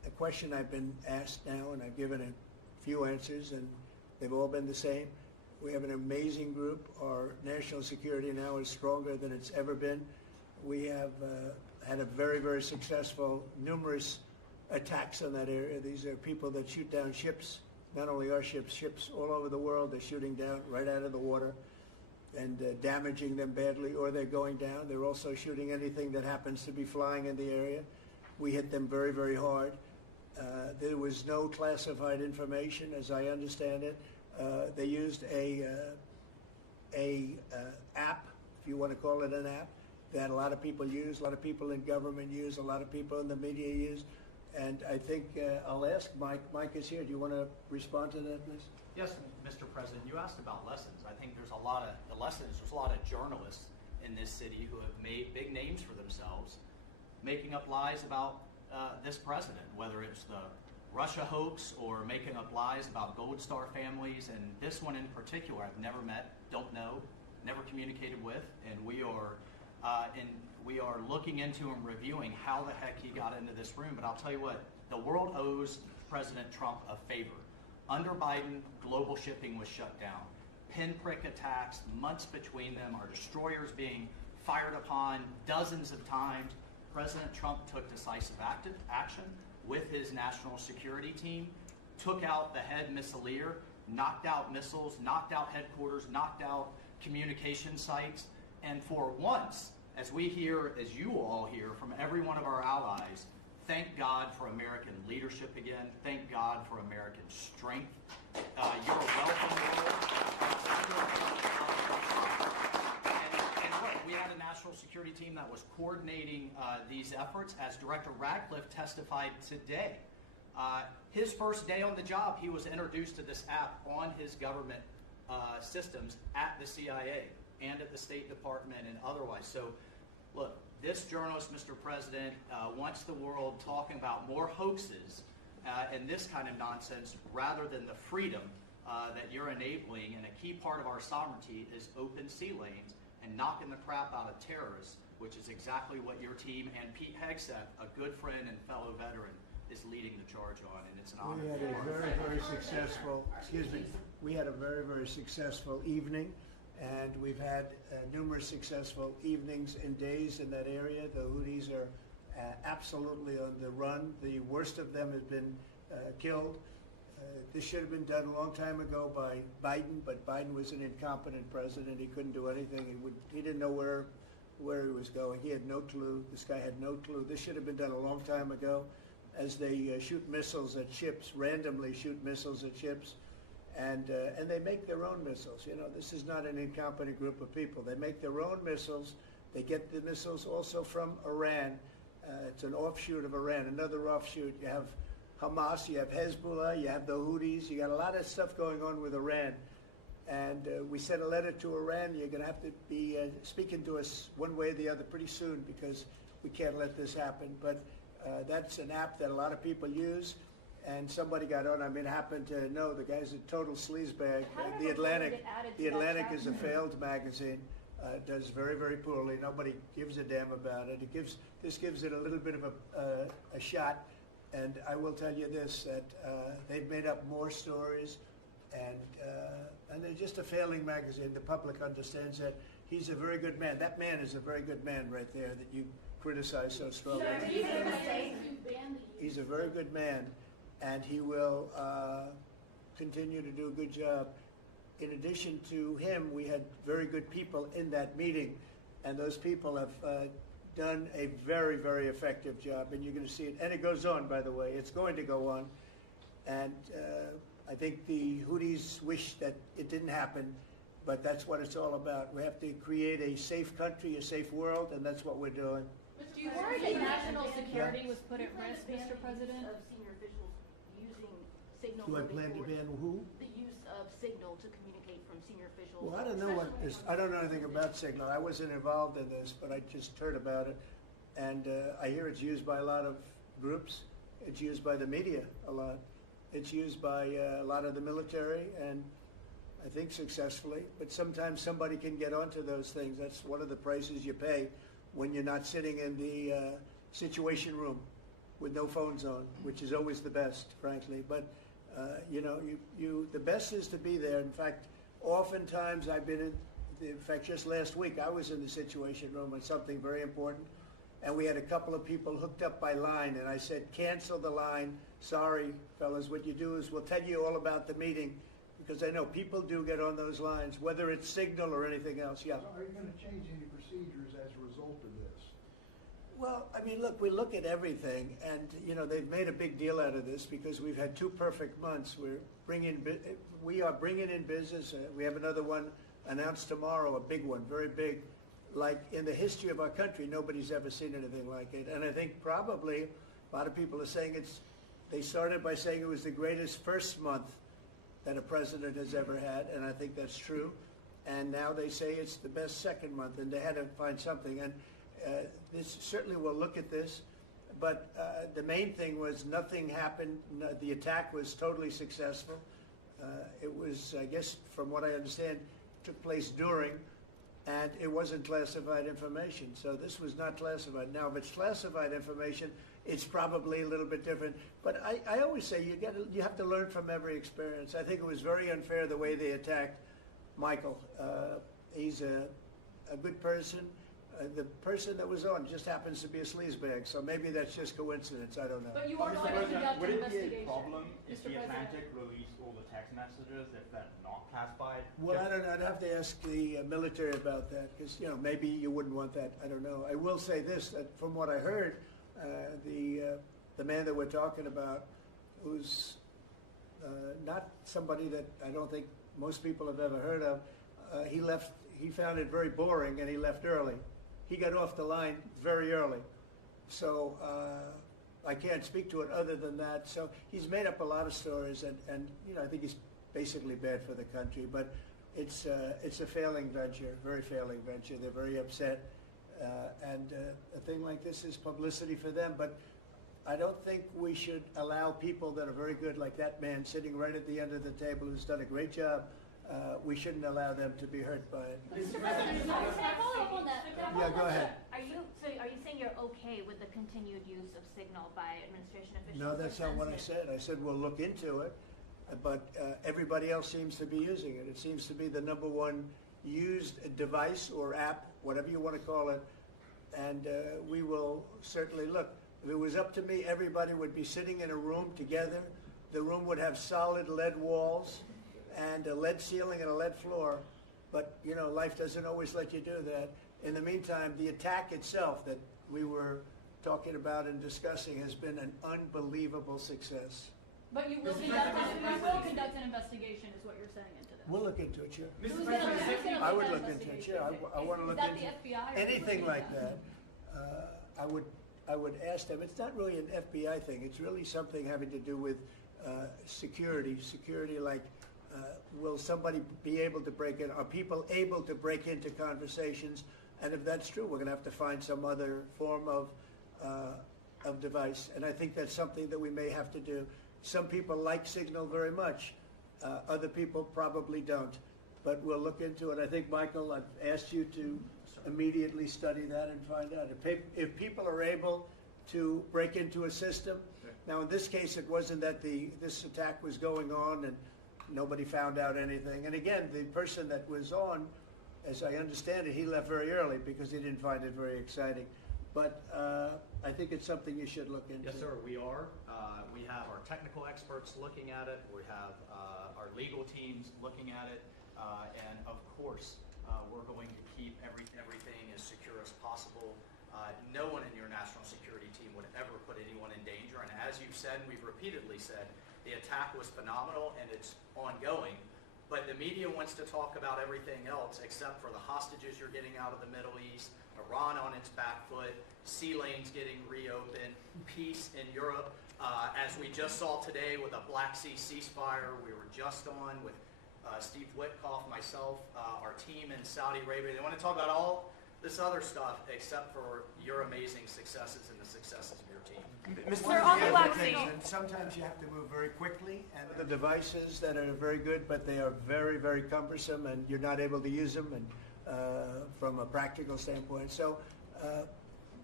a question I've been asked now, and I've given a few answers, and they've all been the same. We have an amazing group. Our national security now is stronger than it's ever been. We have had a very, very successful, numerous attacks on that area. These are people that shoot down ships, not only our ships, ships all over the world. They're shooting down right out of the water and damaging them badly, or they're going down. They're also shooting anything that happens to be flying in the area. We hit them very, very hard. There was no classified information, as I understand it. They used a app, if you want to call it an app, that a lot of people use, a lot of people in government use, a lot of people in the media use. And I think I'll ask Mike. Mike is here. Do you want to respond to that, please? Yes, Mr. President, you asked about lessons. I think there's a lot of journalists in this city who have made big names for themselves, making up lies about this president, whether it's the Russia hoax or making up lies about Gold Star families. And this one in particular, I've never met, don't know, never communicated with, and we are looking into and reviewing how the heck he got into this room. But I'll tell you what, the world owes President Trump a favor. Under Biden, global shipping was shut down. Pinprick attacks, months between them, our destroyers being fired upon dozens of times. President Trump took decisive action with his national security team, took out the head missileer, knocked out missiles, knocked out headquarters, knocked out communication sites. And for once, as we hear, as you all hear from every one of our allies, thank God for American leadership again. Thank God for American strength. You're a welcome and look, we had a national security team that was coordinating these efforts. As Director Radcliffe testified today, his first day on the job, he was introduced to this app on his government systems at the CIA and at the State Department and otherwise. So, look, this journalist, Mr. President, wants the world talking about more hoaxes and this kind of nonsense rather than the freedom that you're enabling. And a key part of our sovereignty is open sea lanes and knocking the crap out of terrorists, which is exactly what your team and Pete Hegseth, a good friend and fellow veteran, is leading the charge on. And it's an honor. We had a very, very successful, we had a very, very successful evening. And we've had numerous successful evenings and days in that area. The Houthis are absolutely on the run. The worst of them has been killed. This should have been done a long time ago by Biden, but Biden was an incompetent president. He couldn't do anything. He didn't know where he was going. He had no clue. This guy had no clue. This should have been done a long time ago. As they shoot missiles at ships, randomly shoot missiles at ships. And they make their own missiles. You know, this is not an incompetent group of people. They make their own missiles. They get the missiles also from Iran. It's an offshoot of Iran, another offshoot. You have Hamas, you have Hezbollah, you have the Houthis. You got a lot of stuff going on with Iran. And we sent a letter to Iran. You're going to have to be speaking to us one way or the other pretty soon because we can't let this happen. But that's an app that a lot of people use. And somebody got on. I mean, happened to know the guy's a total sleazebag. The Atlantic is a failed magazine. Does very, very poorly. Nobody gives a damn about it. This gives it a little bit of a shot. And I will tell you this: that they've made up more stories, and they're just a failing magazine. The public understands that. He's a very good man. That man is a very good man right there that you criticize so strongly. He's a very good man. And he will continue to do a good job. In addition to him, we had very good people in that meeting, and those people have done a very, very effective job, and you're going to see it. And it goes on, by the way. It's going to go on. And I think the Houthis wish that it didn't happen, but that's what it's all about. We have to create a safe country, a safe world, and that's what we're doing. Do you worry that national security was put at risk, Mr. President? Of senior officials using signal. Do I plan to ban who? The use of signal to communicate from senior officials. Well, I don't know I don't know anything about Signal. I wasn't involved in this, but I just heard about it. And I hear it's used by a lot of groups. It's used by the media a lot. It's used by a lot of the military, and I think successfully. But sometimes somebody can get onto those things. That's one of the prices you pay when you're not sitting in the situation room. with no phones on, which is always the best, frankly. But the best is to be there. In fact, oftentimes I've been in fact, just last week I was in the Situation Room on something very important, and we had a couple of people hooked up by line, and I said, cancel the line. Sorry, fellas, what you do is we'll tell you all about the meeting, because I know people do get on those lines, whether it's Signal or anything else. Yeah. So are you going to change any procedures as a result of this? Well, I mean, look, we look at everything, and they've made a big deal out of this because we've had 2 perfect months. We are bringing in business. We have another one announced tomorrow, a big one, very big. Like in the history of our country, nobody's ever seen anything like it. And I think probably a lot of people are saying they started by saying it was the greatest first month that a president has ever had, and I think that's true. And now they say it's the best second month, and they had to find something. And this certainly will look at this, but the main thing was nothing happened. The attack was totally successful. It was, I guess, from what I understand, took place during, and it wasn't classified information. So this was not classified. Now, if it's classified information, it's probably a little bit different. But I always say you have to learn from every experience. I think it was very unfair the way they attacked Michael. He's a good person. The person that was on just happens to be a sleazebag, so maybe that's just coincidence. I don't know. But you are going to conduct would an it be a investigation, problem if Mr. the President. Atlantic released all the text messages if they're not classified? Well, I don't know. I'd have to ask the military about that because maybe you wouldn't want that. I don't know. I will say this: that from what I heard, the man that we're talking about, who's not somebody that I don't think most people have ever heard of, he left. He found it very boring, and he left early. He got off the line very early. So I can't speak to it other than that. So he's made up a lot of stories, and I think he's basically bad for the country. But it's a failing venture, very failing venture. They're very upset, and a thing like this is publicity for them. But I don't think we should allow people that are very good, like that man sitting right at the end of the table who's done a great job. We shouldn't allow them to be hurt by it. Mr. President, can I follow up on that? Yeah, go ahead. Are you saying you're okay with the continued use of Signal by administration officials? No, that's not what I said. I said we'll look into it, but everybody else seems to be using it. It seems to be the #1 used device or app, whatever you want to call it, and we will certainly look. If it was up to me, everybody would be sitting in a room together. The room would have solid lead walls and a lead ceiling and a lead floor, but life doesn't always let you do that. In the meantime, the attack itself that we were talking about and discussing has been an unbelievable success. But you will conduct an investigation, is what you're saying into this. We'll look into it, sure. Who's gonna I would lead look that into it, investigation? sure. I want to look Is that into the FBI or who's anything looking like at that. I would ask them. It's not really an FBI thing. It's really something having to do with security. Security, like will somebody be able to break in? Are people able to break into conversations? And if that's true, we're going to have to find some other form of device. And I think that's something that we may have to do. Some people like Signal very much. Other people probably don't. But we'll look into it. I think, Michael, I've asked you to immediately study that and find out. If people are able to break into a system, now in this case it wasn't that this attack was going on and nobody found out anything. And again, the person that was on, as I understand it, he left very early because he didn't find it very exciting. But I think it's something you should look into. Yes, sir, we are. We have our technical experts looking at it. We have our legal teams looking at it. And of course, we're going to keep everything as secure as possible. No one in your national security team would ever put anyone in danger. And as you've said, and we've repeatedly said, the attack was phenomenal and it's ongoing. But the media wants to talk about everything else except for the hostages you're getting out of the Middle East, Iran on its back foot, sea lanes getting reopened, peace in Europe. As we just saw today with a Black Sea ceasefire, we were just on with Steve Witkoff, myself, our team in Saudi Arabia. They want to talk about all this other stuff except for your amazing successes and the successes of your team. Mr. On the Black Sea. And sometimes you have to move very quickly. And the devices that are very good, but they are very, very cumbersome, and you're not able to use them and from a practical standpoint. So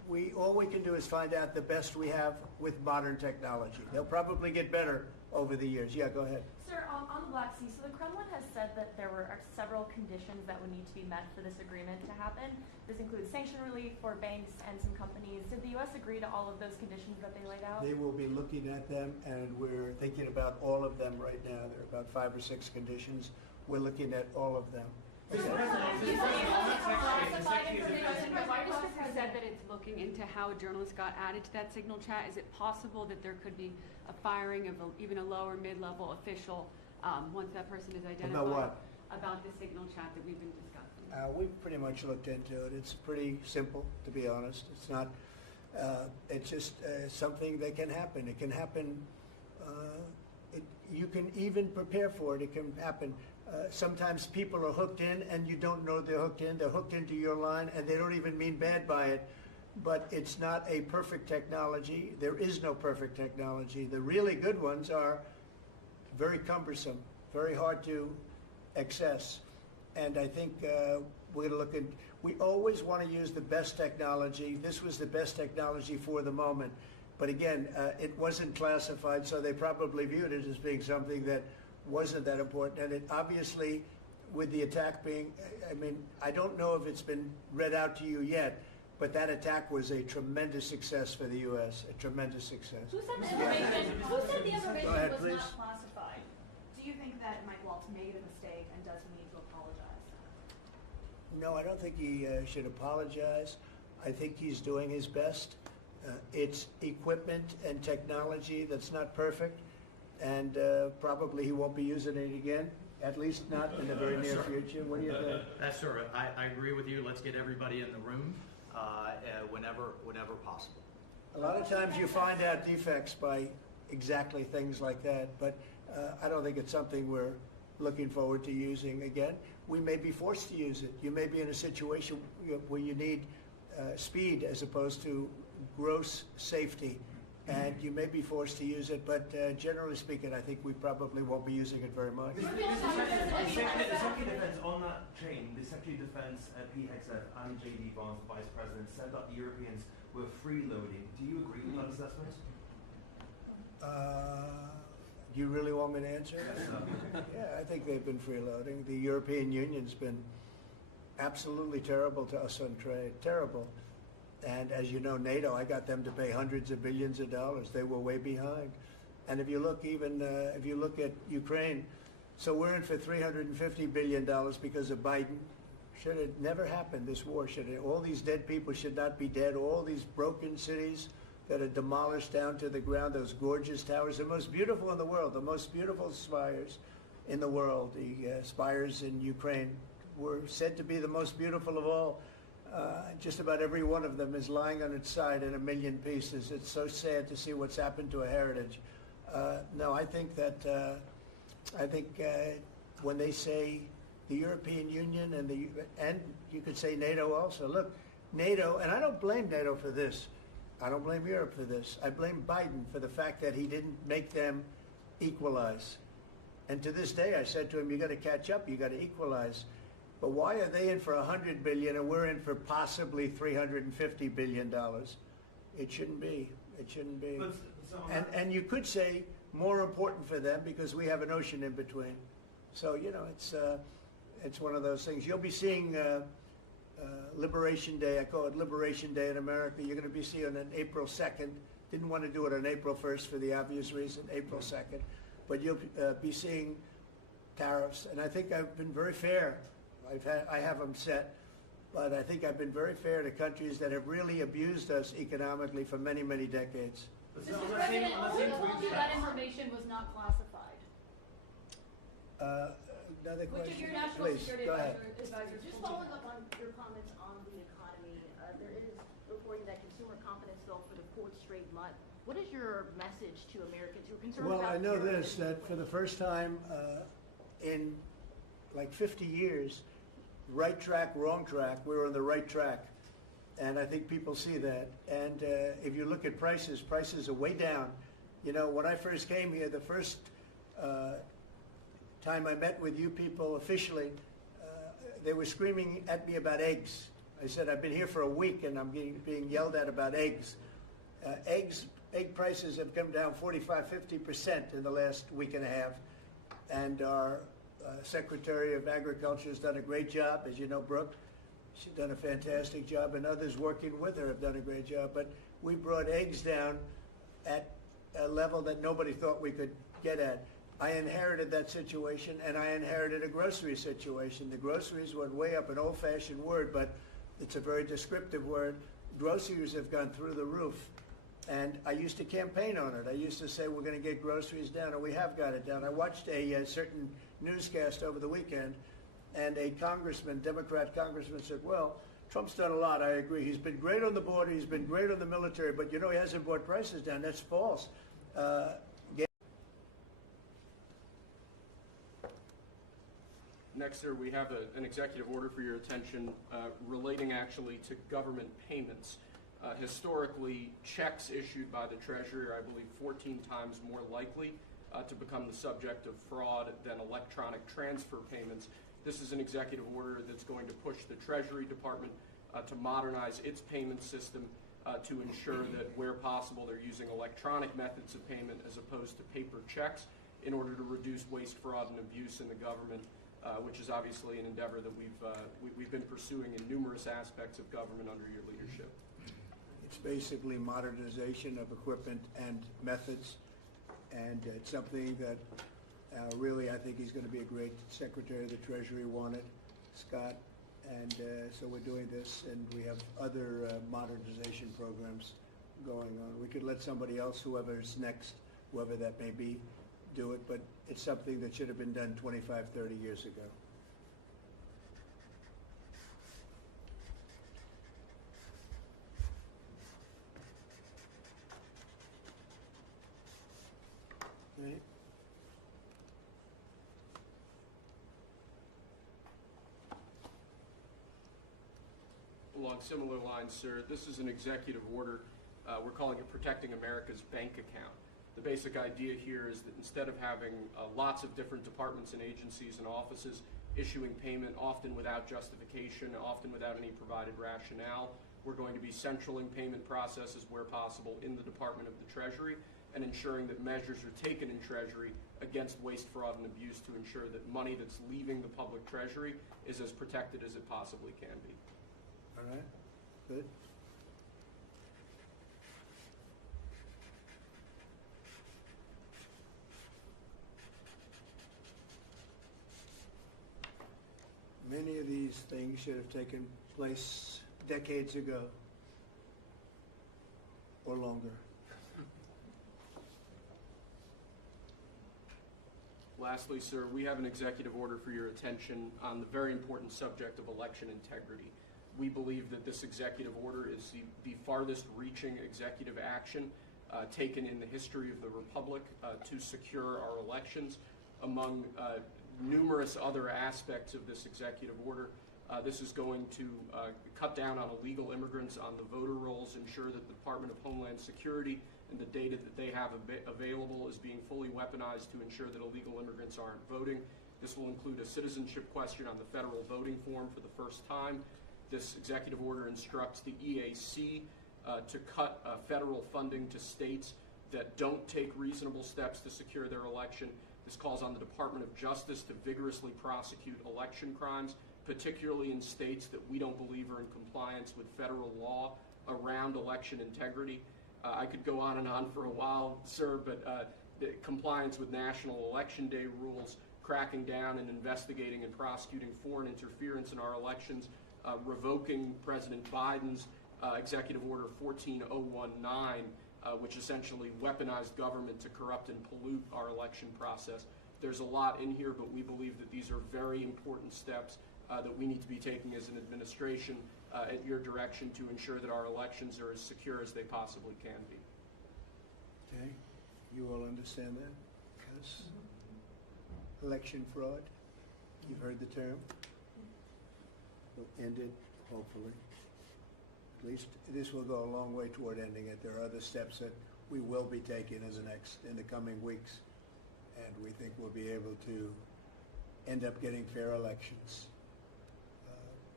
all we can do is find out the best we have with modern technology. They'll probably get better over the years. Yeah, go ahead. Sir, on the Black Sea, so the Kremlin has said that there are several conditions that would need to be met for this agreement to happen. This includes sanction relief for banks and some companies. Did the U.S. agree to all of those conditions that they laid out? They will be looking at them, and we're thinking about all of them right now. There are about 5 or 6 conditions. We're looking at all of them. The White House has said that it's looking into how a journalist got added to that signal chat. Is it possible that there could be a firing of even a lower mid-level official once that person is identified? About what? About the signal chat that we've been discussing. We've pretty much looked into it. It's pretty simple, to be honest. It's not. It's just something that can happen. It can happen. You can even prepare for it. It can happen. Sometimes people are hooked in and you don't know they're hooked in. They're hooked into your line and they don't even mean bad by it. But it's not a perfect technology. There is no perfect technology. The really good ones are very cumbersome, very hard to access. And I think we're going to look at, we always want to use the best technology. This was the best technology for the moment. But again, it wasn't classified, so they probably viewed it as being something that wasn't that important. And it obviously, with the attack being, I mean, I don't know if it's been read out to you yet, but that attack was a tremendous success for the U.S., a tremendous success. Who said the information Go ahead, was please. not classified? Do you think that Mike Waltz made a mistake and does he need to apologize? No, I don't think he should apologize. I think he's doing his best. It's equipment and technology that's not perfect, and probably he won't be using it again, at least not in the very near future. What do you think? That's sort of, I agree with you. Let's get everybody in the room whenever possible. A lot of times you find out defects by exactly things like that, but I don't think it's something we're looking forward to using again. We may be forced to use it. You may be in a situation where you need speed as opposed to gross safety, and you may be forced to use it, but generally speaking, I think we probably won't be using it very much. The Secretary of Defense, on that chain, the Secretary of Defense, Pete Hegseth, and J.D. Vance, the Vice President, said that the Europeans were freeloading. Do you agree with that assessment? Do you really want me to answer? Yeah, I think they've been freeloading. The European Union's been absolutely terrible to us on trade, terrible. And as you know, NATO, I got them to pay hundreds of billions of dollars. They were way behind. And if you look even, if you look at Ukraine, so we're in for $350 billion because of Biden. Should have never happened, this war. All these dead people should not be dead. All these broken cities that are demolished down to the ground, those gorgeous towers, the most beautiful in the world, the most beautiful spires in the world. The spires in Ukraine were said to be the most beautiful of all. Just about every one of them is lying on its side in a million pieces. It's so sad to see what's happened to a heritage. No, I think that when they say the European Union and you could say NATO also. Look, NATO, and I don't blame NATO for this. I don't blame Europe for this. I blame Biden for the fact that he didn't make them equalize. And to this day, I said to him, you got to catch up. You got to equalize. But why are they in for $100 billion and we're in for possibly $350 billion? It shouldn't be. It shouldn't be. And you could say more important for them because we have an ocean in between. So you know, it's one of those things. You'll be seeing Liberation Day. I call it Liberation Day in America. You're going to be seeing it on April 2nd. Didn't want to do it on April 1st for the obvious reason. April 2nd, but you'll be seeing tariffs. And I think I've been very fair. I have them set, but I think I've been very fair to countries that have really abused us economically for many, many decades. Mr. President, who told you that information was not classified? Another question? Which of your national Please, security go ahead. advisors Just following up on your comments on the economy, there is reporting that consumer confidence fell for the 4th straight month. What is your message to Americans who are concerned Well, about I know terrorism? this, that for the first time in like 50 years, right track, wrong track, we're on the right track. And I think people see that. And if you look at prices are way down. You know, when I first came here, the first time I met with you people officially, they were screaming at me about eggs. I said, I've been here for a week and I'm being yelled at about eggs. Egg prices have come down 45–50% in the last week and a half. And our Secretary of Agriculture has done a great job, as you know, Brooke. She's done a fantastic job, and others working with her have done a great job. But we brought eggs down at a level that nobody thought we could get at. I inherited that situation, and I inherited a grocery situation. The groceries went way up, an old-fashioned word, but it's a very descriptive word. Groceries have gone through the roof. And I used to campaign on it. I used to say, we're going to get groceries down, and we have got it down. I watched a certain newscast over the weekend, and a congressman, Democrat congressman, said, well, Trump's done a lot, I agree. He's been great on the border, he's been great on the military, but you know he hasn't brought prices down. That's false. Next, sir, we have an executive order for your attention relating actually to government payments. Historically, checks issued by the Treasury are, I believe, 14 times more likely to become the subject of fraud than electronic transfer payments. This is an executive order that's going to push the Treasury Department to modernize its payment system to ensure that where possible they're using electronic methods of payment as opposed to paper checks in order to reduce waste, fraud, and abuse in the government, which is obviously an endeavor that we've been pursuing in numerous aspects of government under your leadership. It's basically modernization of equipment and methods, and it's something that really I think he's going to be a great Secretary of the Treasury, wanted, Scott, and so we're doing this, and we have other modernization programs going on. We could let somebody else, whoever's next, whoever that may be, do it, but it's something that should have been done 25, 30 years ago. Right. Along similar lines, sir, this is an executive order. We're calling it Protecting America's Bank Account. The basic idea here is that instead of having lots of different departments and agencies and offices issuing payment, often without justification, often without any provided rationale, we're going to be centraling payment processes where possible in the Department of the Treasury and ensuring that measures are taken in Treasury against waste, fraud, and abuse to ensure that money that's leaving the public Treasury is as protected as it possibly can be. All right, good. Many of these things should have taken place decades ago or longer. Lastly, sir, we have an executive order for your attention on the very important subject of election integrity. We believe that this executive order is the farthest reaching executive action taken in the history of the Republic to secure our elections. Among numerous other aspects of this executive order, this is going to cut down on illegal immigrants on the voter rolls, ensure that the Department of Homeland Security and the data that they have available is being fully weaponized to ensure that illegal immigrants aren't voting. This will include a citizenship question on the federal voting form for the first time. This executive order instructs the EAC to cut federal funding to states that don't take reasonable steps to secure their election. This calls on the Department of Justice to vigorously prosecute election crimes, particularly in states that we don't believe are in compliance with federal law around election integrity. I could go on and on for a while, sir, but the compliance with National Election Day rules, cracking down and investigating and prosecuting foreign interference in our elections, revoking President Biden's Executive Order 14019, which essentially weaponized government to corrupt and pollute our election process. There's a lot in here, but we believe that these are very important steps that we need to be taking as an administration at your direction to ensure that our elections are as secure as they possibly can be. Okay, you all understand that? Yes. Election fraud, you've heard the term. We'll end it, hopefully. At least this will go a long way toward ending it. There are other steps that we will be taking in the coming weeks, and we think we'll be able to end up getting fair elections.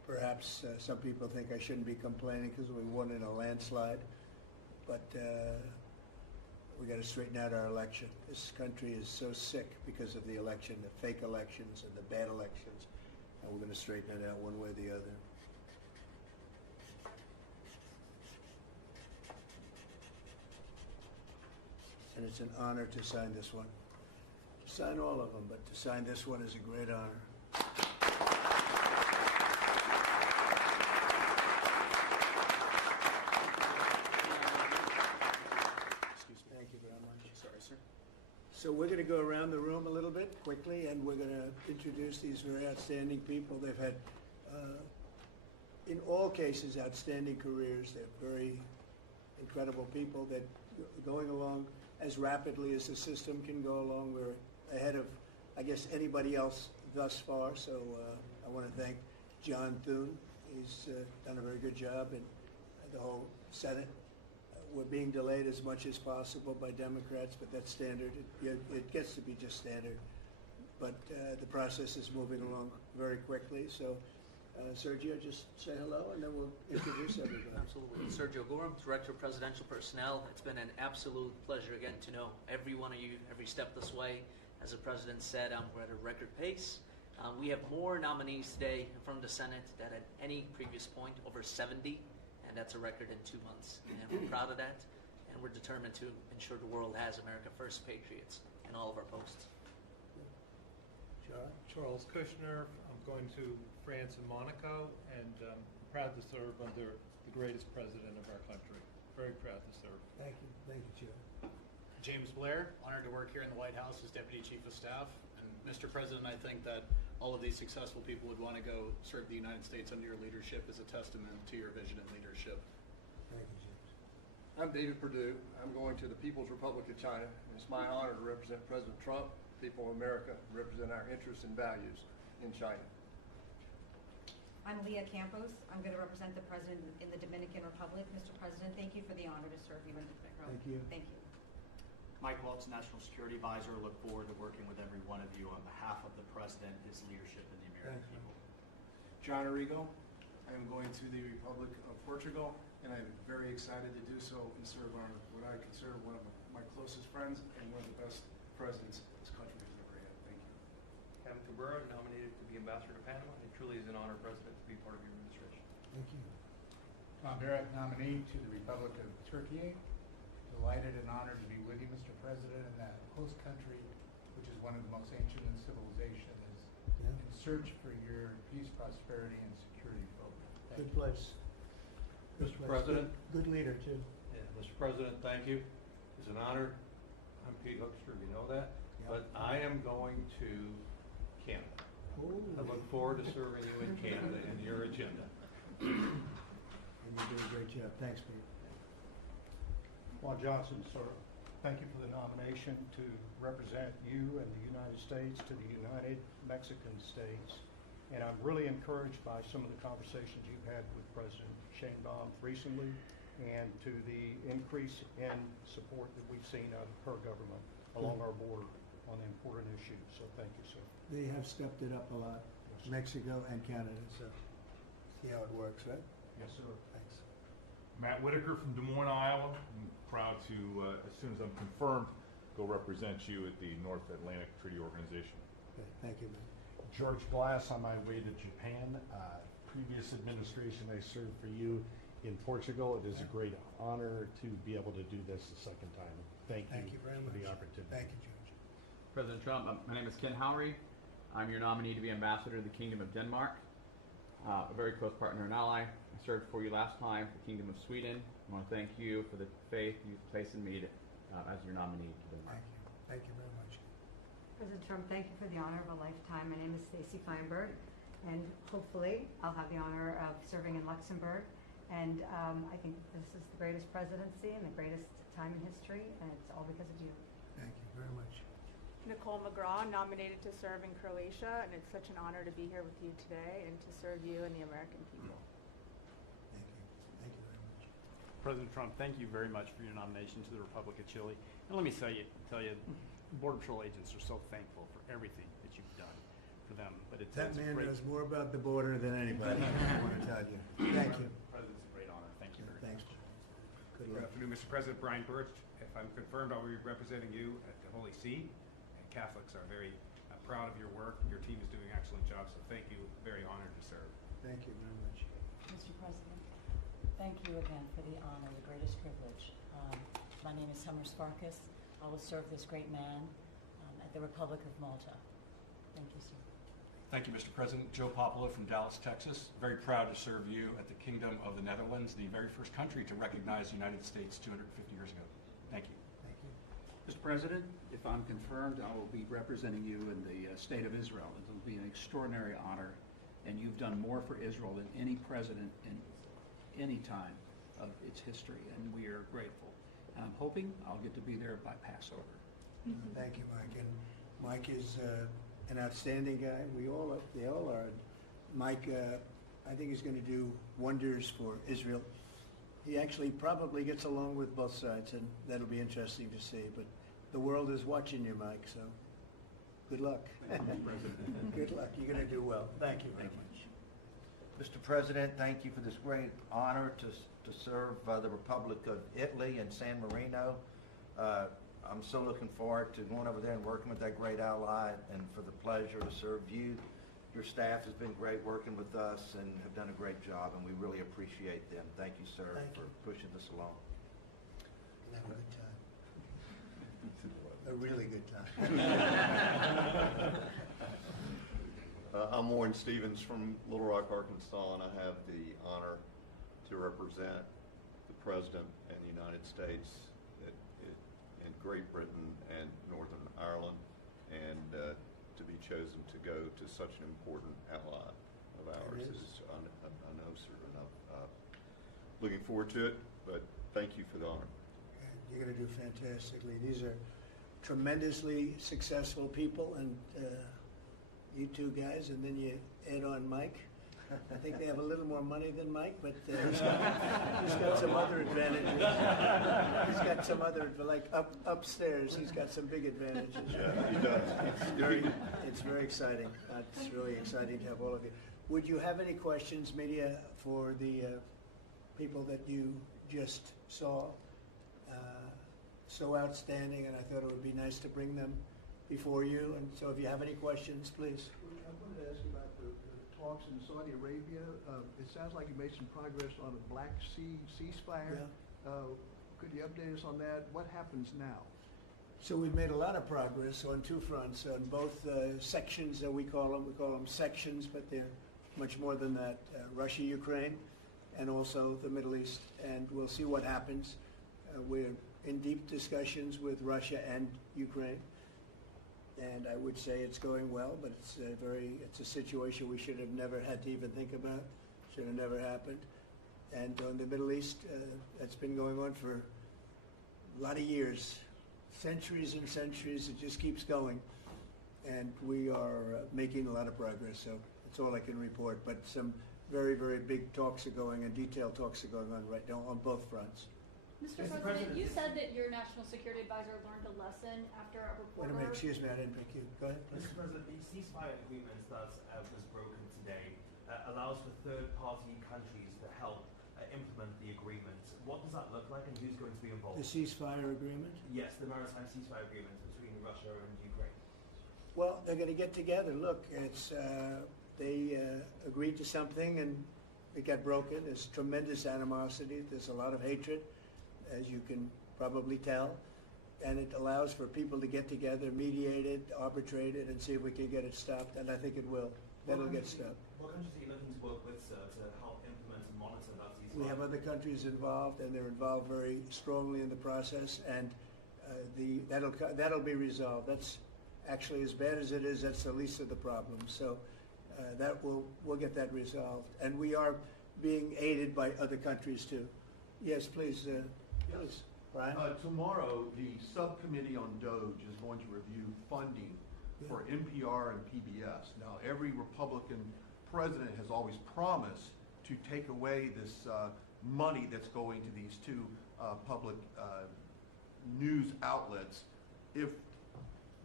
Perhaps some people think I shouldn't be complaining because we won in a landslide, but we got to straighten out our election. This country is so sick because of the election, the fake elections and the bad elections, and we're going to straighten it out one way or the other. And it's an honor to sign this one. To sign all of them, but to sign this one is a great honor. Thank you very much. Sorry, sir. So we're going to go around the room a little bit quickly, and we're going to introduce these very outstanding people. They've had, in all cases, outstanding careers. They're very incredible people that are going along as rapidly as the system can go along. We're ahead of, I guess, anybody else thus far. So I want to thank John Thune. He's done a very good job, and the whole Senate. We're being delayed as much as possible by Democrats, but that's standard. It gets to be just standard. But the process is moving along very quickly. So, Sergio, just say hello, and then we'll introduce everybody. Absolutely. Sergio Gorham, Director of Presidential Personnel. It's been an absolute pleasure again to know every one of you every step this way. As the President said, we're at a record pace. We have more nominees today from the Senate than at any previous point, over 70. And that's a record in 2 months. And we're proud of that, and we're determined to ensure the world has America First patriots in all of our posts. Charles Kushner. I'm going to France and Monaco, and proud to serve under the greatest president of our country. Very proud to serve. Thank you, Joe. James Blair, honored to work here in the White House as Deputy Chief of Staff. And Mr. President, I think that all of these successful people would want to go serve the United States under your leadership as a testament to your vision and leadership. Thank you, James. I'm David Perdue. I'm going to the People's Republic of China. And it's my honor to represent President Trump, people of America, represent our interests and values in China. I'm Leah Campos. I'm going to represent the President in the Dominican Republic. Mr. President, thank you for the honor to serve you in the Thank you. Thank you. Mike Welch, National Security Advisor. Look forward to working with every one of you on behalf of the President, his leadership, and the American people. John Arrigo. I am going to the Republic of Portugal, and I'm very excited to do so and serve on what I consider one of my closest friends and one of the best presidents this country has ever had. Thank you. Kevin Cabrera, nominated to be Ambassador to Panama. It truly is an honor, President, to be part of your administration. Thank you. Tom Barrett, nominee to the Republic of Turkey. Delighted and honored to be with you, Mr. President, in that host country, which is one of the most ancient in civilization, is in search for your peace, prosperity, and security program. Good place. Mr. President. Good leader, too. Yeah, Mr. President, thank you. It's an honor. I'm Pete Hoekstra, you know that. But I am going to Canada. I look forward to serving you in Canada and your agenda. And you're doing a great job. Thanks, Pete. Juan Johnson, sir, thank you for the nomination to represent you and the United States to the United Mexican States. And I'm really encouraged by some of the conversations you've had with President Sheinbaum recently, and to the increase in support that we've seen out of her government along our border on the important issues. So thank you, sir. They have stepped it up a lot, Mexico and Canada, so see how it works, right? Yes, sir. Thanks. Matt Whitaker from Des Moines, Iowa. I'm proud to, as soon as I'm confirmed, go represent you at the North Atlantic Treaty Organization. Okay, thank you, man. George Glass, on my way to Japan. Previous administration, I served for you in Portugal. It is a great honor to be able to do this a second time. Thank you very for much. the opportunity. Thank you, George. President Trump, my name is Ken Howry. I'm your nominee to be ambassador to the Kingdom of Denmark, a very close partner and ally. I served for you last time for the Kingdom of Sweden. I want to thank you for the faith you've placed in me as your nominee to Denmark. Thank you very much. President Trump, thank you for the honor of a lifetime. My name is Stacy Feinberg, and hopefully I'll have the honor of serving in Luxembourg. And I think this is the greatest presidency and the greatest time in history, and it's all because of you. Thank you very much. Nicole McGraw, nominated to serve in Croatia, and it's such an honor to be here with you today and to serve you and the American people. Thank you. Thank you very much. President Trump, thank you very much for your nomination to the Republic of Chile. And let me tell you, Border Patrol agents are so thankful for everything that you've done for for them. But it's That it's a man great, knows more about the border than anybody, I want to tell you. Thank you. President's a great honor. Thank you very Thanks. much. Good Good luck. afternoon, Mr. President. Brian Birch. If I'm confirmed, I'll be representing you at the Holy See. And Catholics are very proud of your work. Your team is doing an excellent job, so thank you. Very honored to serve. Thank you very much. Mr. President, thank you again for the honor, the greatest privilege. My name is Summer Sparkus. I will serve this great man at the Republic of Malta. Thank you, sir. Thank you, Mr. President. Joe Popolo from Dallas, Texas. Very proud to serve you at the Kingdom of the Netherlands, the very first country to recognize the United States 250 years ago. Thank you. Thank you. Mr. President, if I'm confirmed, I will be representing you in the state of Israel. It will be an extraordinary honor, and you've done more for Israel than any president in any time of its history, and we are grateful. And I'm hoping I'll get to be there by Passover. Thank you, Mike. And Mike is an outstanding guy. They all are. Mike, I think he's going to do wonders for Israel. He actually probably gets along with both sides, and that'll be interesting to see. But the world is watching you, Mike, so good luck. Thank you, Mr. President. Good luck. You're going to do well. Thank you very much. Mr. President, thank you for this great honor to serve the Republic of Italy and San Marino. I'm so looking forward to going over there and working with that great ally, and for the pleasure to serve you. Your staff has been great working with us and have done a great job, and we really appreciate them. Thank you, sir, for pushing this along. Have a good time. A really good time. I'm Warren Stevens from Little Rock, Arkansas, and I have the honor to represent the President and the United States in Great Britain and Northern Ireland, and to be chosen to go to such an important ally of ours is I know, sir, and I'm looking forward to it, but thank you for the honor. You're going to do fantastically. These are tremendously successful people, and you two guys, and then you add on Mike. I think they have a little more money than Mike, but he's got some other advantages. He's got some other, like upstairs, he's got some big advantages. Yeah, he does. It's very exciting. It's really exciting to have all of you. Would you have any questions, media, for the people that you just saw? So outstanding, and I thought it would be nice to bring them before you. And so if you have any questions, please. I wanted to ask you about the talks in Saudi Arabia. It sounds like you made some progress on a Black Sea ceasefire. Yeah. Could you update us on that? What happens now? So we've made a lot of progress on two fronts, on both sections that we call them sections, but they're much more than that. Russia, Ukraine, and also the Middle East. And we'll see what happens. We're in deep discussions with Russia and Ukraine. And I would say it's going well, but it's a situation we should have never had to even think about. Should have never happened. And on the Middle East, that's been going on for a lot of years, centuries and centuries. It just keeps going. And we are making a lot of progress, so that's all I can report. But some very, very big talks are going, and detailed talks are going on right now on both fronts. Mr. President, you said that your national security advisor learned a lesson after a Wait a reporter... minute, excuse me, I didn't pick you. Go ahead. Mr. President, the ceasefire agreement that was broken today allows for third-party countries to help implement the agreement. What does that look like, and who's going to be involved? The ceasefire agreement? Yes, the maritime ceasefire agreement between Russia and Ukraine. Well, they're going to get together. Look, they agreed to something, and it got broken. There's tremendous animosity. There's a lot of hatred, as you can probably tell, and it allows for people to get together, mediate it, arbitrate it, and see if we can get it stopped, and I think it will. That'll get stopped. What countries are you looking to work with, sir, to help implement and monitor that ceasefire? We have other countries involved, and they're involved very strongly in the process, and that'll be resolved. That's actually, as bad as it is, that's the least of the problems. So we'll get that resolved, and we are being aided by other countries too. Yes, please. Yes. Brian? Tomorrow, the subcommittee on DOGE is going to review funding for NPR and PBS. Now, every Republican president has always promised to take away this money that's going to these two public news outlets if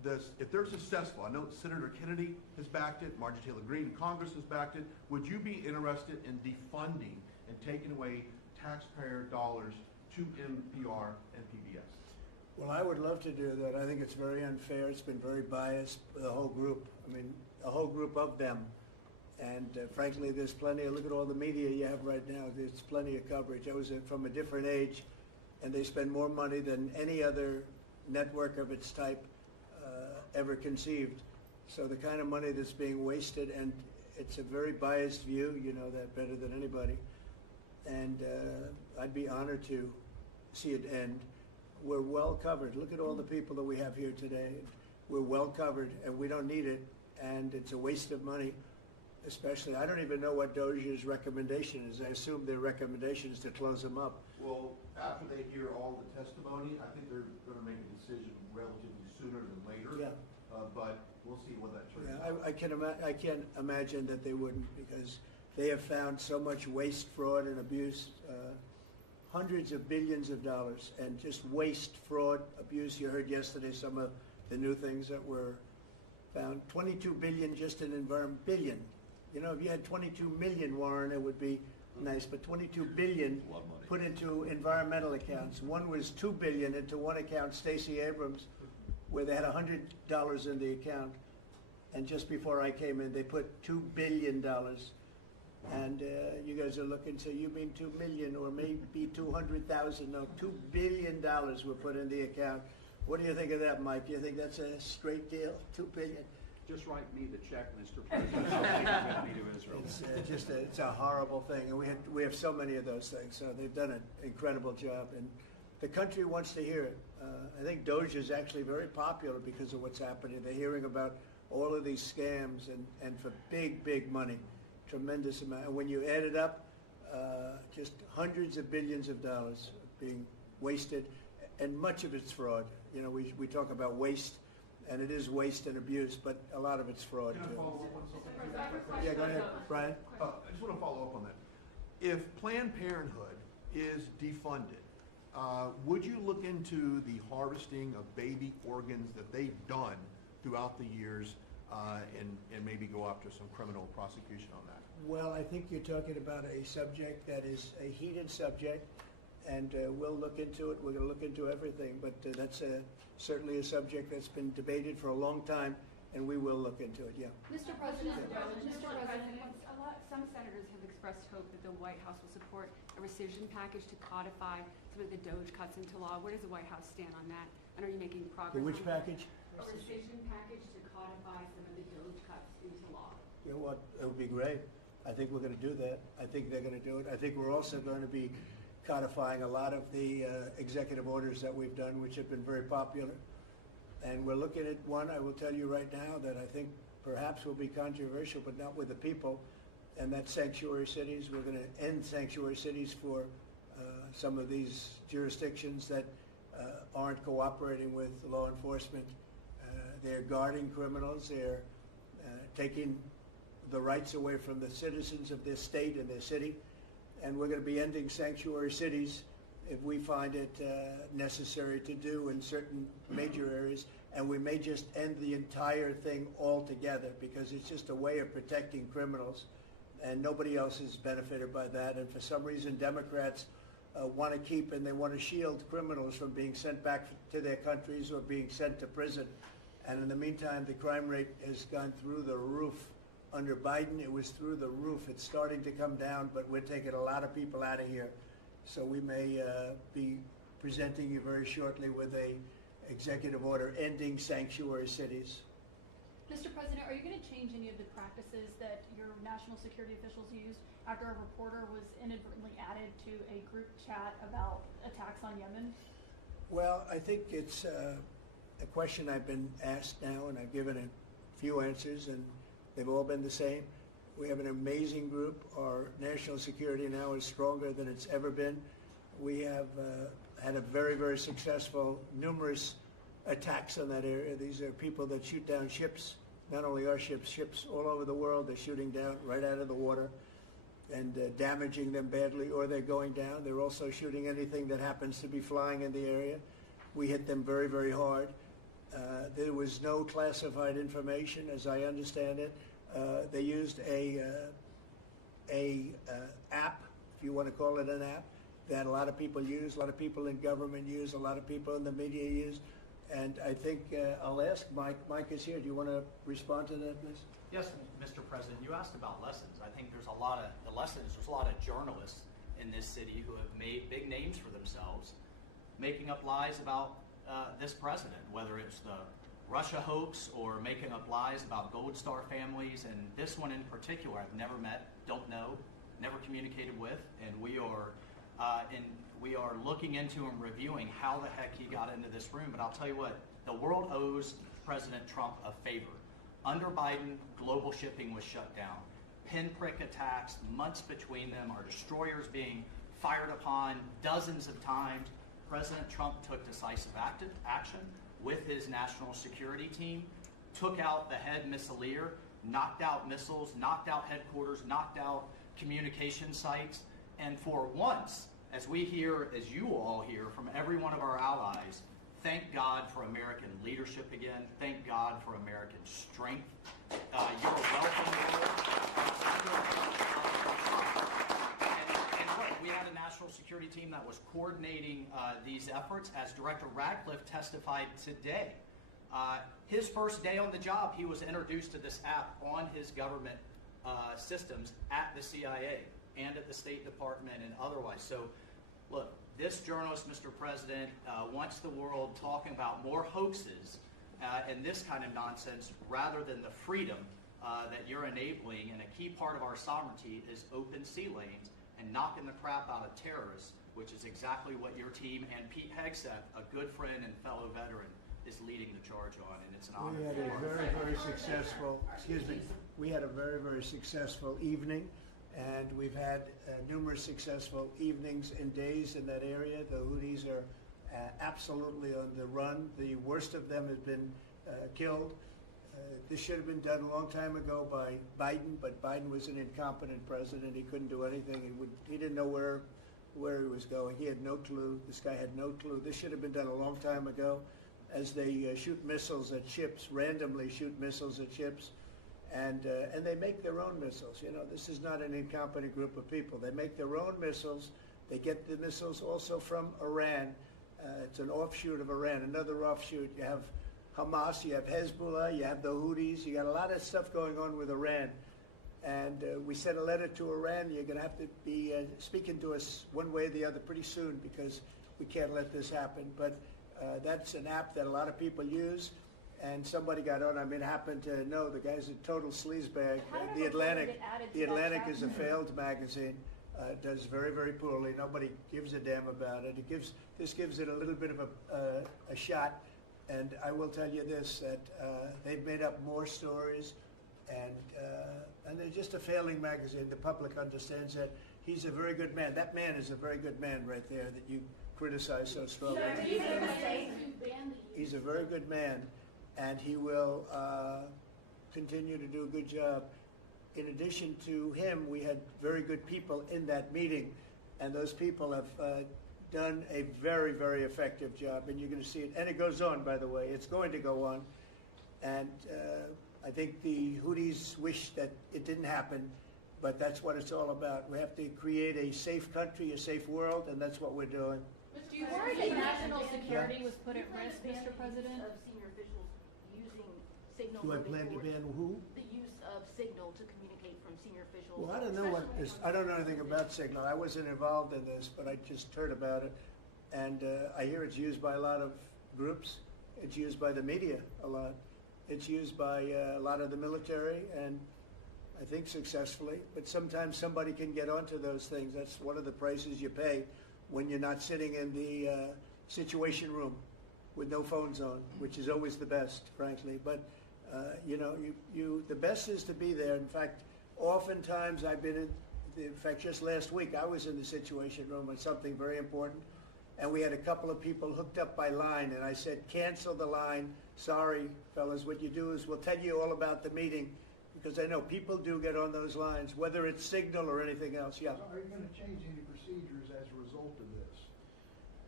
if they're successful, I know Senator Kennedy has backed it, Marjorie Taylor Greene in Congress has backed it, would you be interested in defunding and taking away taxpayer dollars to NPR and PBS? Well, I would love to do that. I think it's very unfair. It's been very biased, the whole group. I mean, a whole group of them. And frankly, there's plenty look at all the media you have right now. There's plenty of coverage. I was from a different age, and they spend more money than any other network of its type ever conceived. So the kind of money that's being wasted, and it's a very biased view, you know that better than anybody. And I'd be honored to see it end. We're well covered. Look at all the people that we have here today. We're well covered, and we don't need it, and it's a waste of money. Especially, I don't even know what Doge's recommendation is. I assume their recommendation is to close them up. Well, after they hear all the testimony, I think they're going to make a decision relatively sooner than later. Yeah. But we'll see what that turns Yeah, out. I can't imagine that they wouldn't, because they have found so much waste, fraud, and abuse, hundreds of billions of dollars, and just waste, fraud, abuse. You heard yesterday some of the new things that were found. 22 billion just in environment, billion. You know, if you had 22 million, Warren, it would be nice, but 22 billion put into environmental accounts. One was 2 billion into one account, Stacey Abrams, where they had $100 in the account. And just before I came in, they put $2 billion. And you guys are looking, so you mean 2 million or maybe 200,000? No, $2 billion were put in the account. What do you think of that, Mike? Do you think that's a straight deal? 2 billion? Just write me the check, Mr. President. I'll take it with me to Israel. It's it's a horrible thing, and we have so many of those things. So they've done an incredible job, and the country wants to hear it. I think Doge is actually very popular because of what's happening. They're hearing about all of these scams and for big money, tremendous amount. And when you add it up, just hundreds of billions of dollars being wasted, and much of it's fraud. You know, we talk about waste, and it is waste and abuse, but a lot of it's fraud Can I too. follow up on something? Yeah, go ahead, Brian. I just want to follow up on that. If Planned Parenthood is defunded, would you look into the harvesting of baby organs that they've done throughout the years and maybe go after some criminal prosecution on that? Well, I think you're talking about a subject that is a heated subject, and we'll look into it. We're going to look into everything, but that's certainly a subject that's been debated for a long time, and we will look into it, yeah. Mr. President, Some senators have expressed hope that the White House will support a rescission package to codify some of the Doge cuts into law. Where does the White House stand on that? And are you making progress? Which on that? package? A rescission package to codify some of the Doge cuts into law. You know what? It would be great. I think we're going to do that. I think they're going to do it. I think we're also going to be codifying a lot of the executive orders that we've done, which have been very popular. And we're looking at one, I will tell you right now, that I think perhaps will be controversial, but not with the people, and that's sanctuary cities. We're going to end sanctuary cities for some of these jurisdictions that aren't cooperating with law enforcement. They're guarding criminals. They're taking the rights away from the citizens of their state and their city. And we're going to be ending sanctuary cities if we find it necessary to do in certain major areas. And we may just end the entire thing altogether because it's just a way of protecting criminals. And nobody else is benefited by that. And for some reason, Democrats want to keep and they want to shield criminals from being sent back to their countries or being sent to prison. And in the meantime, the crime rate has gone through the roof. Under Biden, it was through the roof. It's starting to come down, but we're taking a lot of people out of here. So we may be presenting you very shortly with a executive order ending sanctuary cities. Mr. President, are you going to change any of the practices that your national security officials used after a reporter was inadvertently added to a group chat about attacks on Yemen? Well, I think it's a question I've been asked now, and I've given a few answers, and they've all been the same. We have an amazing group. Our national security now is stronger than it's ever been. We have had a very successful, numerous attacks on that area. These are people that shoot down ships, not only our ships, ships all over the world. They're shooting down right out of the water and damaging them badly, or they're going down. They're also shooting anything that happens to be flying in the area. We hit them very hard. There was no classified information, as I understand it. They used a app, if you want to call it an app, that a lot of people use, a lot of people in government use, a lot of people in the media use. And I think I'll ask Mike. Mike is here. Do you want to respond to that, please? Yes, Mr. President. You asked about lessons. I think there's a lot of journalists in this city who have made big names for themselves, making up lies about this president, whether it's the Russia hoax or making up lies about Gold Star families. And this one in particular, I've never met, don't know, never communicated with, and we are looking into and reviewing how the heck he got into this room. But I'll tell you what, the world owes President Trump a favor. Under Biden, global shipping was shut down. Pinprick attacks, months between them, our destroyers being fired upon dozens of times. President Trump took decisive action with his national security team, took out the head missileer, knocked out missiles, knocked out headquarters, knocked out communication sites. And for once, as we hear, as you all hear from every one of our allies, thank God for American leadership again. Thank God for American strength. You're welcome, and look, we had a national security team that was coordinating these efforts. As Director Radcliffe testified today, his first day on the job, he was introduced to this app on his government systems at the CIA and at the State Department and otherwise. So, look, this journalist, Mr. President, wants the world talking about more hoaxes and this kind of nonsense rather than the freedom that you're enabling. And a key part of our sovereignty is open sea lanes and knocking the crap out of terrorists, which is exactly what your team and Pete Hegseth, a good friend and fellow veteran, is leading the charge on. And it's an honor. We had a very, very successful, we had a very, very successful evening. And we've had numerous successful evenings and days in that area. The Houthis are absolutely on the run. The worst of them has been killed. This should have been done a long time ago by Biden, but Biden was an incompetent president. He couldn't do anything. He didn't know where he was going. He had no clue. This guy had no clue. This should have been done a long time ago. As they shoot missiles at ships, randomly shoot missiles at ships. And they make their own missiles. You know, this is not an incompetent group of people. They make their own missiles. They get the missiles also from Iran. It's an offshoot of Iran, another offshoot. You have Hamas, you have Hezbollah, you have the Houthis. You got a lot of stuff going on with Iran. And we sent a letter to Iran. You're going to have to be speaking to us one way or the other pretty soon because we can't let this happen. But that's an app that a lot of people use. And somebody got on. I mean, happened to know the guy's a total sleazebag. The Atlantic is a failed magazine. Does very, very poorly. Nobody gives a damn about it. This gives it a little bit of a shot. And I will tell you this: that they've made up more stories, and they're just a failing magazine. The public understands that. He's a very good man. That man is a very good man right there that you criticize so strongly. He's a very good man. And he will continue to do a good job. In addition to him, we had very good people in that meeting, and those people have done a very, very effective job, and you're going to see it. And it goes on, by the way. It's going to go on. And I think the Houthis wish that it didn't happen, but that's what it's all about. We have to create a safe country, a safe world, and that's what we're doing. Do you worry that national security was put at risk, Mr. President? Of senior officials using signal. Do I plan to ban who? The use of signal to communicate from senior officials. Well, I don't know what this. I don't know anything about Signal. I wasn't involved in this, but I just heard about it, and I hear it's used by a lot of groups. It's used by the media a lot. It's used by a lot of the military, and I think successfully. But sometimes somebody can get onto those things. That's one of the prices you pay when you're not sitting in the situation room with no phones on, which is always the best, frankly. But you know, the best is to be there. In fact, oftentimes I've been in fact, just last week I was in the situation room on something very important, and we had a couple of people hooked up by line, and I said, cancel the line. Sorry, fellas, what you do is we'll tell you all about the meeting, because I know people do get on those lines, whether it's Signal or anything else. Yeah. So are you going to change any procedures as a result of this?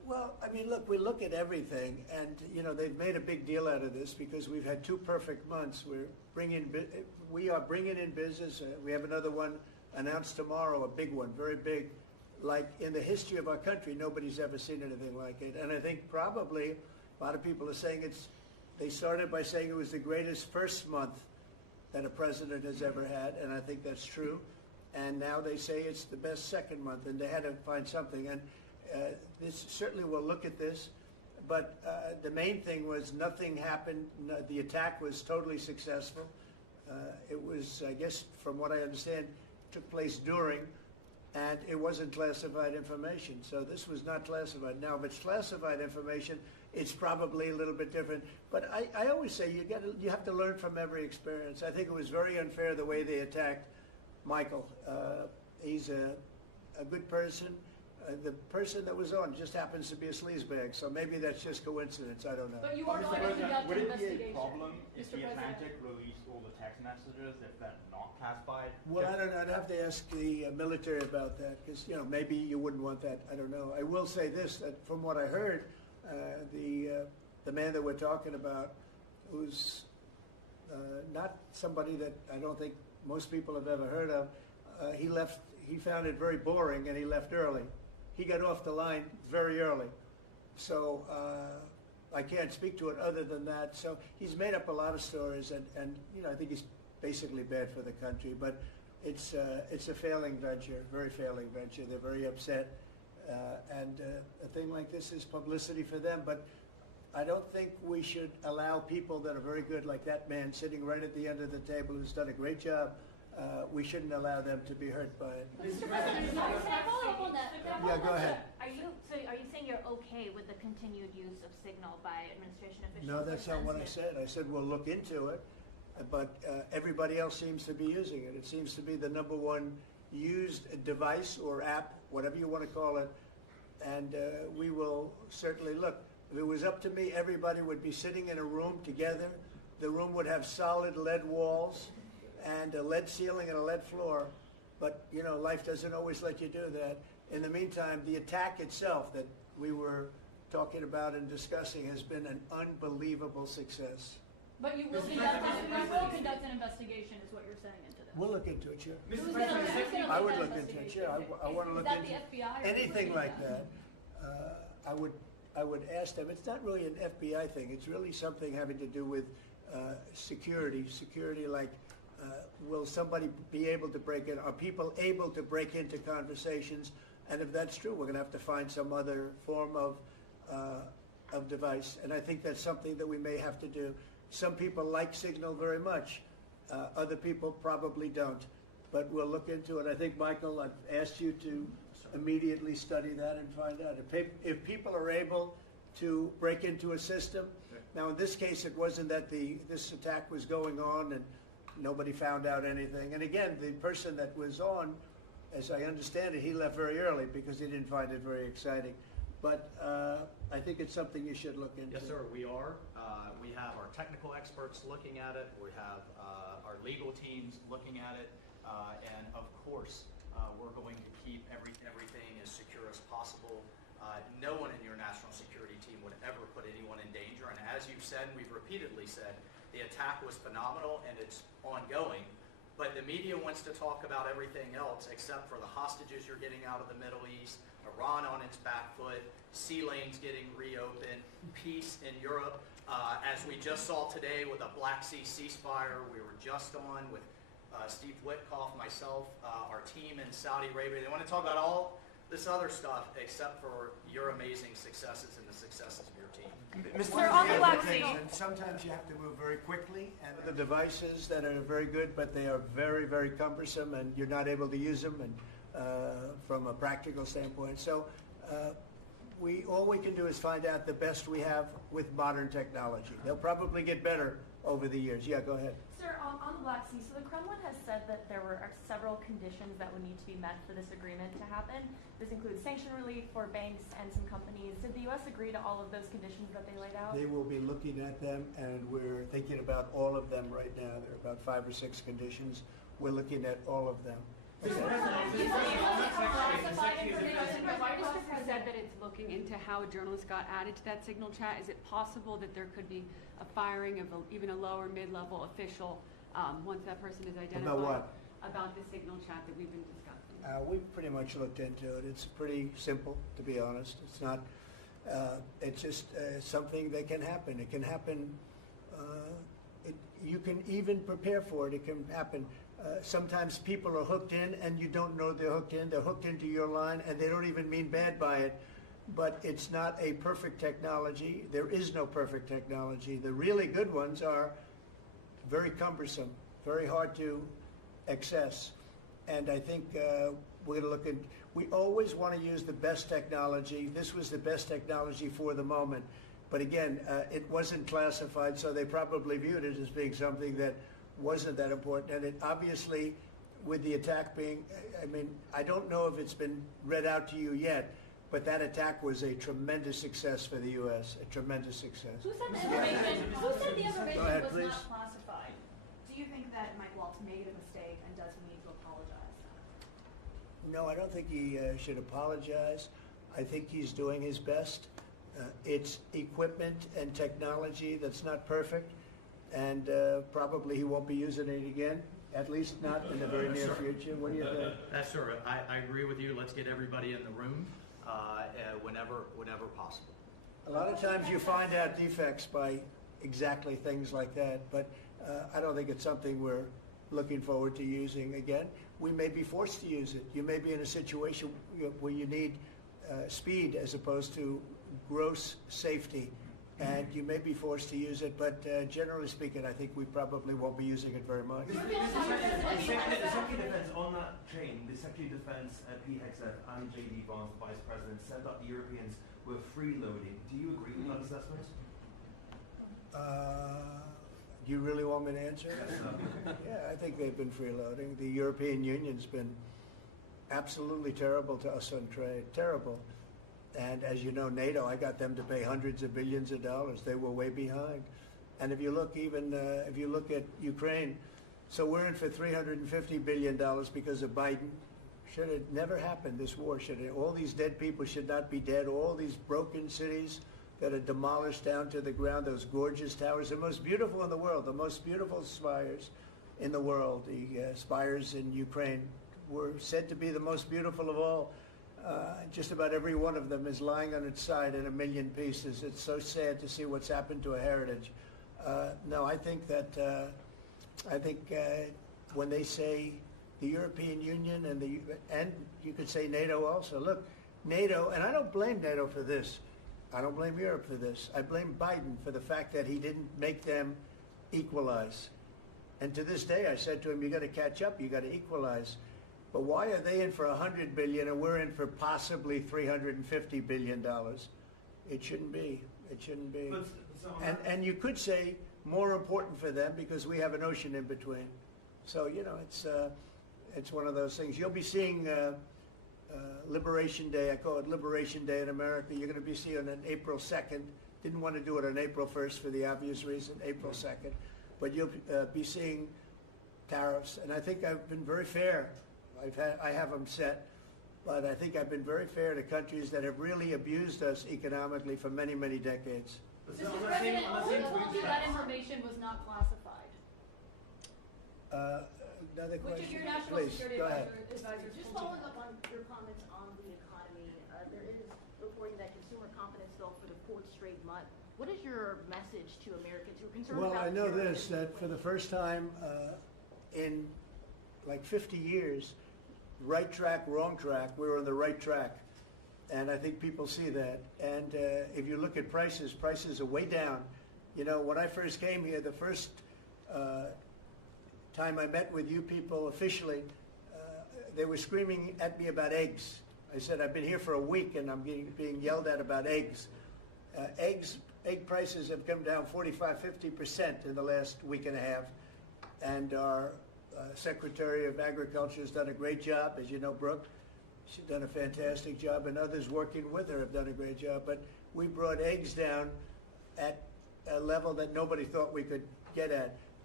Well, I mean, look, we look at everything, and they've made a big deal out of this because we've had 2 perfect months. We are bringing in business. We have another one announced tomorrow, a big one, very big. Like in the history of our country, nobody's ever seen anything like it. And I think probably a lot of people are saying they started by saying it was the greatest first month that a president has ever had, and I think that's true. And now they say it's the best second month, and they had to find something. And this certainly will look at this, but the main thing was nothing happened. The attack was totally successful. It was, I guess, from what I understand, took place during, and it wasn't classified information. So this was not classified. Now, if it's classified information, it's probably a little bit different. But I always say you have to learn from every experience. I think it was very unfair the way they attacked Michael. He's a good person. The person that was on just happens to be a sleazebag, so maybe that's just coincidence. I don't know. But you are going to conduct would an it be a investigation, problem if Mr. the President. Atlantic released all the text messages if they're not classified? Well, I don't know. I'd have to ask the military about that because maybe you wouldn't want that. I don't know. I will say this: that from what I heard, the man that we're talking about, who's not somebody that I don't think most people have ever heard of, he left. He found it very boring, and he left early. He got off the line very early. So I can't speak to it other than that. So he's made up a lot of stories, and I think he's basically bad for the country. But it's a failing venture, very failing venture. They're very upset. And a thing like this is publicity for them. But I don't think we should allow people that are very good, like that man sitting right at the end of the table who's done a great job, we shouldn't allow them to be hurt by it. Mr. President, can I follow up on that? Yeah, go ahead. Are you saying you're okay with the continued use of Signal by administration officials? No, that's not what I said. I said we'll look into it, but everybody else seems to be using it. It seems to be the #1 used device or app, whatever you want to call it, and we will certainly look. If it was up to me, everybody would be sitting in a room together. The room would have solid lead walls and a lead ceiling and a lead floor, but life doesn't always let you do that. In the meantime, the attack itself that we were talking about and discussing has been an unbelievable success. But you will conduct an investigation, is what you're saying into this. We'll look into it, sure. Who's gonna I would that look into it, sure. I want to look Is that into the FBI or who's anything looking like at that. I would ask them. It's not really an FBI thing. It's really something having to do with security. Security, like will somebody be able to break in? Are people able to break into conversations? And if that's true, we're going to have to find some other form of device. And I think that's something that we may have to do. Some people like Signal very much. Other people probably don't. But we'll look into it. I think, Michael, I've asked you to immediately study that and find out. If people are able to break into a system, now in this case it wasn't that this attack was going on and nobody found out anything. And again, the person that was on, as I understand it, he left very early because he didn't find it very exciting. But I think it's something you should look into. Yes, sir, we are. We have our technical experts looking at it. We have our legal teams looking at it. And of course, we're going to keep everything as secure as possible. No one in your national security team would ever put anyone in danger. And as you've said, we've repeatedly said, the attack was phenomenal and it's ongoing. But the media wants to talk about everything else except for the hostages you're getting out of the Middle East, Iran on its back foot, sea lanes getting reopened, peace in Europe. As we just saw today with a Black Sea ceasefire, we were just on with Steve Witkoff, myself, our team in Saudi Arabia. They want to talk about all this other stuff except for your amazing successes and the successes of your team. Mr. On the Black Sea. And sometimes you have to move very quickly, and the devices that are very good, but they are very, very cumbersome, and you're not able to use them, and from a practical standpoint. So all we can do is find out the best we have with modern technology. They'll probably get better over the years. Yeah, go ahead. Sir, on the Black Sea, so the Kremlin has said that there were several conditions that would need to be met for this agreement to happen. This includes sanction relief for banks and some companies. Did the U.S. agree to all of those conditions that they laid out? They will be looking at them, and we're thinking about all of them right now. There are about 5 or 6 conditions. We're looking at all of them. The White House has said that it's looking into how a journalist got added to that signal chat. Is it possible that there could be a firing of even a lower mid-level official once that person is identified? About what? About the signal chat that we've been discussing. We've pretty much looked into it. It's pretty simple, to be honest. It's not, it's just something that can happen. It can happen, you can even prepare for it. It can happen. Sometimes people are hooked in and you don't know they're hooked in. They're hooked into your line and they don't even mean bad by it. But it's not a perfect technology. There is no perfect technology. The really good ones are very cumbersome, very hard to access. And I think we're going to look at, we always want to use the best technology. This was the best technology for the moment. But again, it wasn't classified, so they probably viewed it as being something that wasn't that important. And it obviously, with the attack being, I mean, I don't know if it's been read out to you yet, but that attack was a tremendous success for the U.S., a tremendous success. Who said the information Go ahead, was please. not classified? Do you think that Mike Waltz made a mistake and does he need to apologize? No, I don't think he should apologize. I think he's doing his best. It's equipment and technology that's not perfect, and probably he won't be using it again, at least not in the very near future. What do you think? That's sure. I agree with you. Let's get everybody in the room whenever possible. A lot of times you find out defects by exactly things like that, but I don't think it's something we're looking forward to using again. We may be forced to use it. You may be in a situation where you need speed as opposed to gross safety, and you may be forced to use it, but generally speaking, I think we probably won't be using it very much. The Secretary of Defense, on that chain, the Secretary of Defense, Pete Hegseth, and J.D. Vance, the Vice President, said that the Europeans were freeloading. Do you agree with that assessment? Do you really want me to answer? Yeah, I think they've been freeloading. The European Union's been absolutely terrible to us on trade, terrible. And as you know, NATO, I got them to pay hundreds of billions of dollars. They were way behind. And if you look even, if you look at Ukraine, so we're in for $350 billion because of Biden. Should have never happened, this war. Should have, all these dead people should not be dead. All these broken cities that are demolished down to the ground, those gorgeous towers, the most beautiful in the world, the most beautiful spires in the world. The spires in Ukraine were said to be the most beautiful of all. Just about every one of them is lying on its side in a million pieces. It's so sad to see what's happened to a heritage. No, I think that, when they say the European Union and you could say NATO also, look, NATO, and I don't blame NATO for this. I don't blame Europe for this. I blame Biden for the fact that he didn't make them equalize. And to this day, I said to him, you got to catch up, you got to equalize. But why are they in for $100 billion and we're in for possibly $350 billion? It shouldn't be. It shouldn't be. And you could say more important for them because we have an ocean in between. So, you know, it's one of those things. You'll be seeing Liberation Day. I call it Liberation Day in America. You're going to be seeing it on April 2nd. Didn't want to do it on April 1st for the obvious reason, April 2nd. But you'll be seeing tariffs. And I think I've been very fair. I have them set, but I think I've been very fair to countries that have really abused us economically for many, many decades. Mr. President, who told you that information was not classified? Another Which question? of your national Please, security go ahead. advisors Just following up on your comments on the economy, there is reporting that consumer confidence fell for the fourth straight month. What is your message to Americans who are concerned Well, about I know terrorism? this, that for the first time in like 50 years, right track, wrong track, we're on the right track. And I think people see that. And if you look at prices, prices are way down. You know, when I first came here, the first time I met with you people officially, they were screaming at me about eggs. I said, I've been here for a week and I'm being yelled at about eggs. Egg prices have come down 45–50% in the last week and a half. And our Secretary of Agriculture has done a great job. As you know, Brooke, she's done a fantastic job, and others working with her have done a great job. But we brought eggs down at a level that nobody thought we could get at.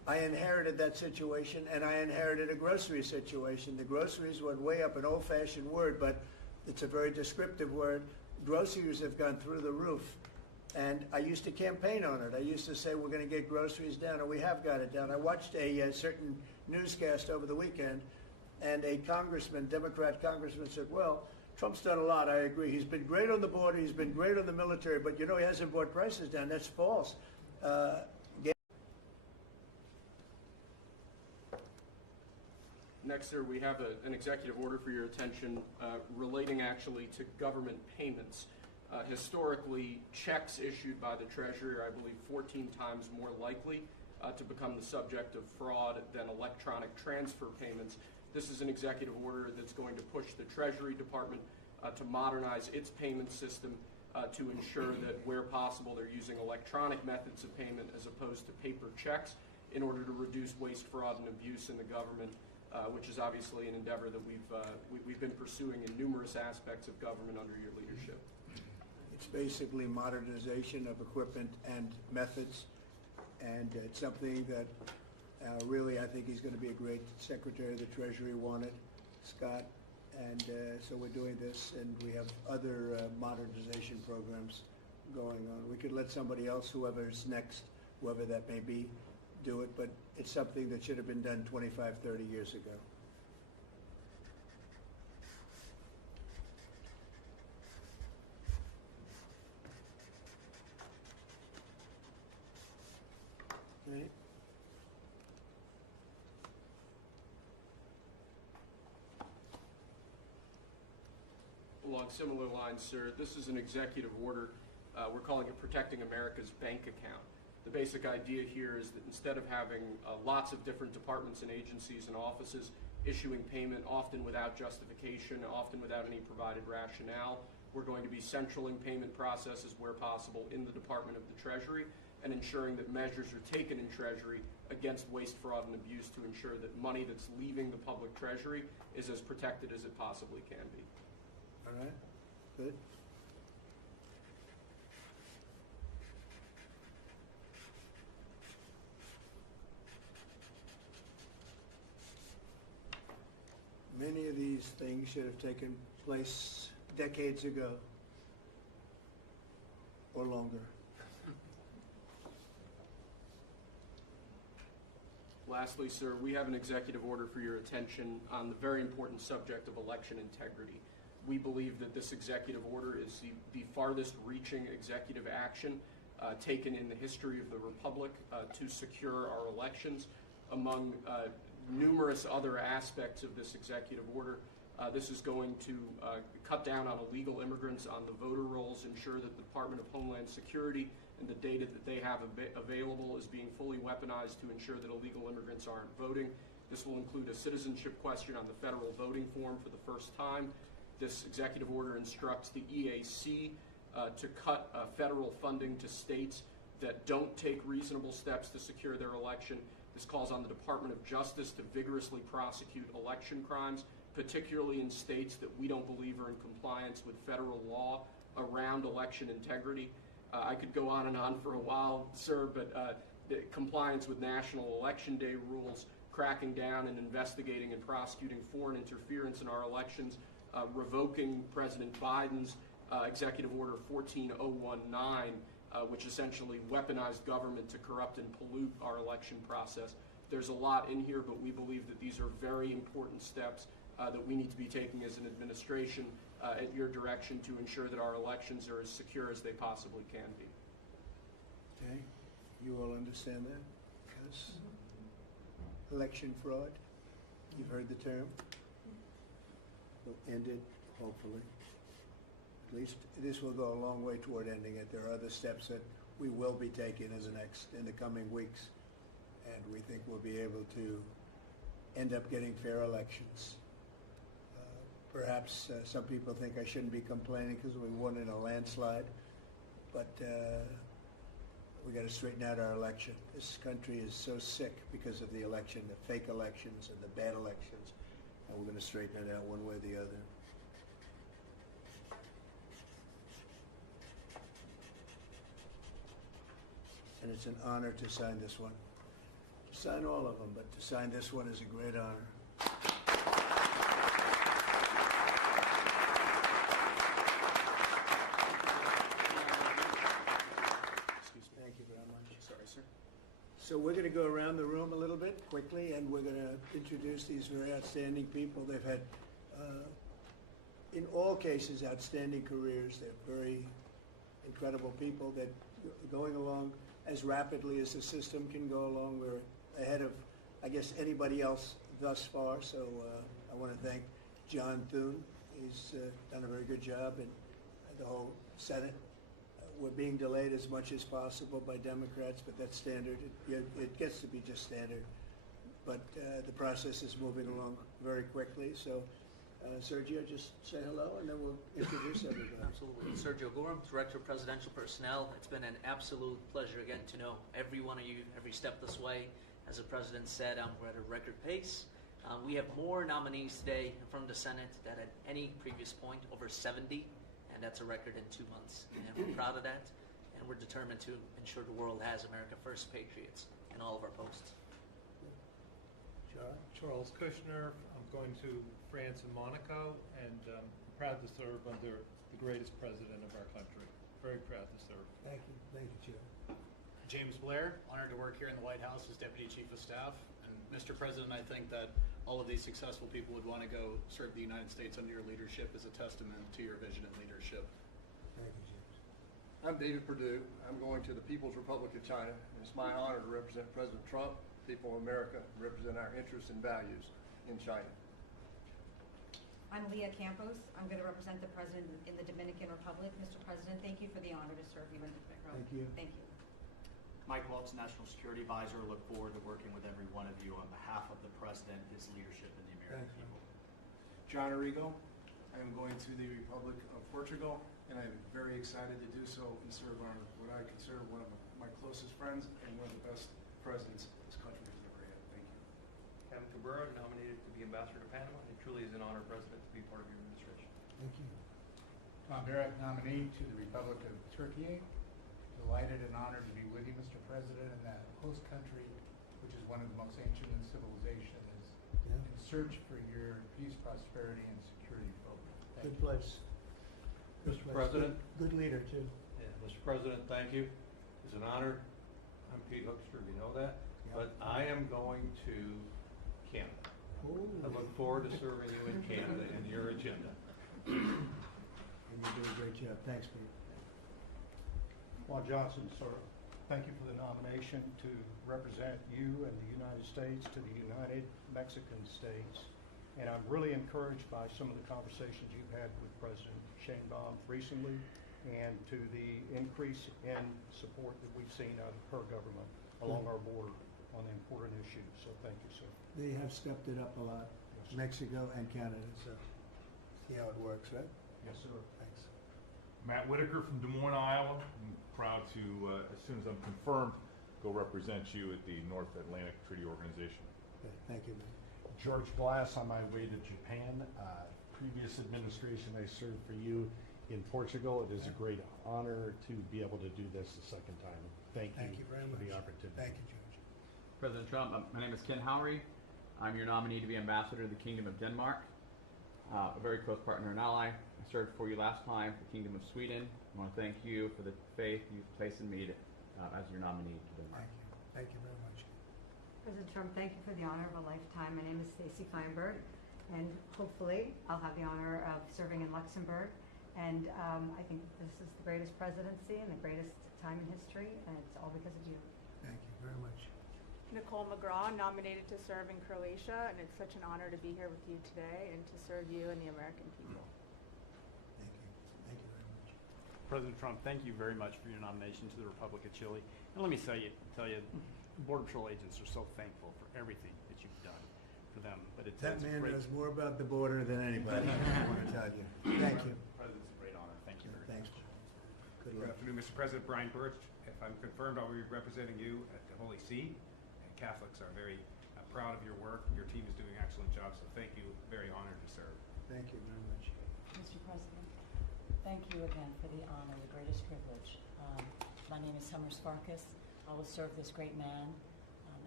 I inherited that situation, and I inherited a grocery situation. The groceries went way up, an old-fashioned word, but it's a very descriptive word. Groceries have gone through the roof. And I used to campaign on it. I used to say, we're going to get groceries down, and we have got it down. I watched a certain newscast over the weekend, and a congressman, Democrat congressman, said, well, Trump's done a lot, I agree. He's been great on the border, he's been great on the military, but you know he hasn't brought prices down. That's false. Next, sir, we have an executive order for your attention relating actually to government payments. Historically, checks issued by the Treasury are, I believe, 14 times more likely to become the subject of fraud than electronic transfer payments. This is an executive order that's going to push the Treasury Department to modernize its payment system to ensure that where possible they're using electronic methods of payment as opposed to paper checks in order to reduce waste, fraud, and abuse in the government, which is obviously an endeavor that we've been pursuing in numerous aspects of government under your leadership. It's basically modernization of equipment and methods, and it's something that really I think he's going to be a great Secretary of the Treasury wanted, Scott, and so we're doing this, and we have other modernization programs going on. We could let somebody else, whoever's next, whoever that may be, do it, but it's something that should have been done 25, 30 years ago. Right. Along similar lines, sir, this is an executive order. We're calling it Protecting America's Bank Account. The basic idea here is that instead of having lots of different departments and agencies and offices issuing payment, often without justification, often without any provided rationale, we're going to be centraling payment processes where possible in the Department of the Treasury and ensuring that measures are taken in Treasury against waste, fraud, and abuse to ensure that money that's leaving the public treasury is as protected as it possibly can be. All right, good. Many of these things should have taken place decades ago or longer. Lastly, sir, we have an executive order for your attention on the very important subject of election integrity. We believe that this executive order is the farthest reaching executive action taken in the history of the Republic to secure our elections. Among numerous other aspects of this executive order, this is going to cut down on illegal immigrants on the voter rolls, ensure that the Department of Homeland Security and the data that they have available is being fully weaponized to ensure that illegal immigrants aren't voting. This will include a citizenship question on the federal voting form for the first time. This executive order instructs the EAC to cut federal funding to states that don't take reasonable steps to secure their election. This calls on the Department of Justice to vigorously prosecute election crimes, particularly in states that we don't believe are in compliance with federal law around election integrity. I could go on and on for a while, sir, but the compliance with National Election Day rules, cracking down and investigating and prosecuting foreign interference in our elections, revoking President Biden's Executive Order 14019, which essentially weaponized government to corrupt and pollute our election process. There's a lot in here, but we believe that these are very important steps that we need to be taking as an administration at your direction to ensure that our elections are as secure as they possibly can be. Okay, you all understand that? Yes. Election fraud, you've heard the term. We'll end it, hopefully. At least this will go a long way toward ending it. There are other steps that we will be taking in the coming weeks, and we think we'll be able to end up getting fair elections. Perhaps some people think I shouldn't be complaining because we won in a landslide, but we got to straighten out our election. This country is so sick because of the election, the fake elections and the bad elections, and we're going to straighten it out one way or the other. And it's an honor to sign this one. sign all of them, but to sign this one is a great honor. Thank you very much. Sorry, sir. So we're going to go around the room a little bit quickly, and we're going to introduce these very outstanding people. They've had, in all cases, outstanding careers. They're very incredible people that are going along as rapidly as the system can go along. We're ahead of, I guess, anybody else thus far. So I want to thank John Thune. He's done a very good job, and the whole Senate. We're being delayed as much as possible by Democrats, but that's standard. It gets to be just standard. But the process is moving along very quickly. So, Sergio, just say hello, and then we'll introduce everybody. Absolutely. Sergio Gorham, Director of Presidential Personnel. It's been an absolute pleasure again to know every one of you every step this way. As the President said, we're at a record pace. We have more nominees today from the Senate than at any previous point, over 70. And that's a record in 2 months. And we're proud of that. And we're determined to ensure the world has America First patriots in all of our posts. Charles Kushner. I'm going to France and Monaco, and proud to serve under the greatest president of our country. Very proud to serve. Thank you, Chair. James Blair, honored to work here in the White House as Deputy Chief of Staff. And Mr. President, I think that all of these successful people would want to go serve the United States under your leadership as a testament to your vision and leadership. Thank you, James. I'm David Perdue. I'm going to the People's Republic of China. It's my honor to represent President Trump, people of America, represent our interests and values in China. I'm Leah Campos. I'm going to represent the President in the Dominican Republic. Mr. President, thank you for the honor to serve you in the Thank you. Thank you. Mike Welch, National Security Advisor. Look forward to working with every one of you on behalf of the President, his leadership, and the American people. John Arrigo. I am going to the Republic of Portugal, and I'm very excited to do so and serve on what I consider one of my closest friends and one of the best presidents this country has ever had. Thank you. Kevin Cabrera, nominated to be Ambassador to Panama. It truly is an honor, President, to be part of your administration. Thank you. Tom Barrett, nominee to the Republic of Turkey. Delighted and honored to be with you, Mr. President, in that host country, which is one of the most ancient in civilization, is in search for your peace, prosperity, and security program. Good place. Mr. President. Good leader, too. Yeah, Mr. President, thank you. It's an honor. I'm Pete Hoekstra, you know that. Yeah. But I am going to Canada. Ooh. I look forward to serving you in Canada and your agenda. And you do a great job. Thanks, Pete. Juan Johnson, sir, thank you for the nomination to represent you and the United States to the United Mexican States. And I'm really encouraged by some of the conversations you've had with President Sheinbaum recently and to the increase in support that we've seen out of her government along our border on the important issues. So thank you, sir. They have stepped it up a lot, Mexico and Canada, so see how it works, right? Yes, sir. Thanks. Matt Whitaker from Des Moines, Iowa. I'm proud to, as soon as I'm confirmed, go represent you at the North Atlantic Treaty Organization. Okay, thank you, man. George Glass on my way to Japan. Previous administration, I served for you in Portugal. It is a great honor to be able to do this the second time. Thank you very for much. the opportunity. Thank you, George. President Trump, my name is Ken Howery. I'm your nominee to be Ambassador to the Kingdom of Denmark, a very close partner and ally. I served for you last time for the Kingdom of Sweden. I want to thank you for the faith you've placed in me as your nominee to Denmark. Thank you. Thank you very much. President Trump, thank you for the honor of a lifetime. My name is Stacy Feinberg, and hopefully I'll have the honor of serving in Luxembourg. And I think this is the greatest presidency and the greatest time in history, and it's all because of you. Thank you very much. Nicole McGraw, nominated to serve in Croatia, and it's such an honor to be here with you today and to serve you and the American people. Thank you. Thank you very much. President Trump, thank you very much for your nomination to the Republic of Chile. And let me tell you, Border Patrol agents are so thankful for everything that you've done for them. But That it's man great. knows more about the border than anybody, I want to tell you. Thank you. President, it's a great honor. Thank you very Thanks. much. Good Good luck. afternoon, Mr. President. Brian Birch. If I'm confirmed, I'll be representing you at the Holy See. And Catholics are very proud of your work. Your team is doing an excellent job, so thank you. Very honored to serve. Thank you very much. Mr. President, thank you again for the honor, the greatest privilege. My name is Summer Sparkus. I will serve this great man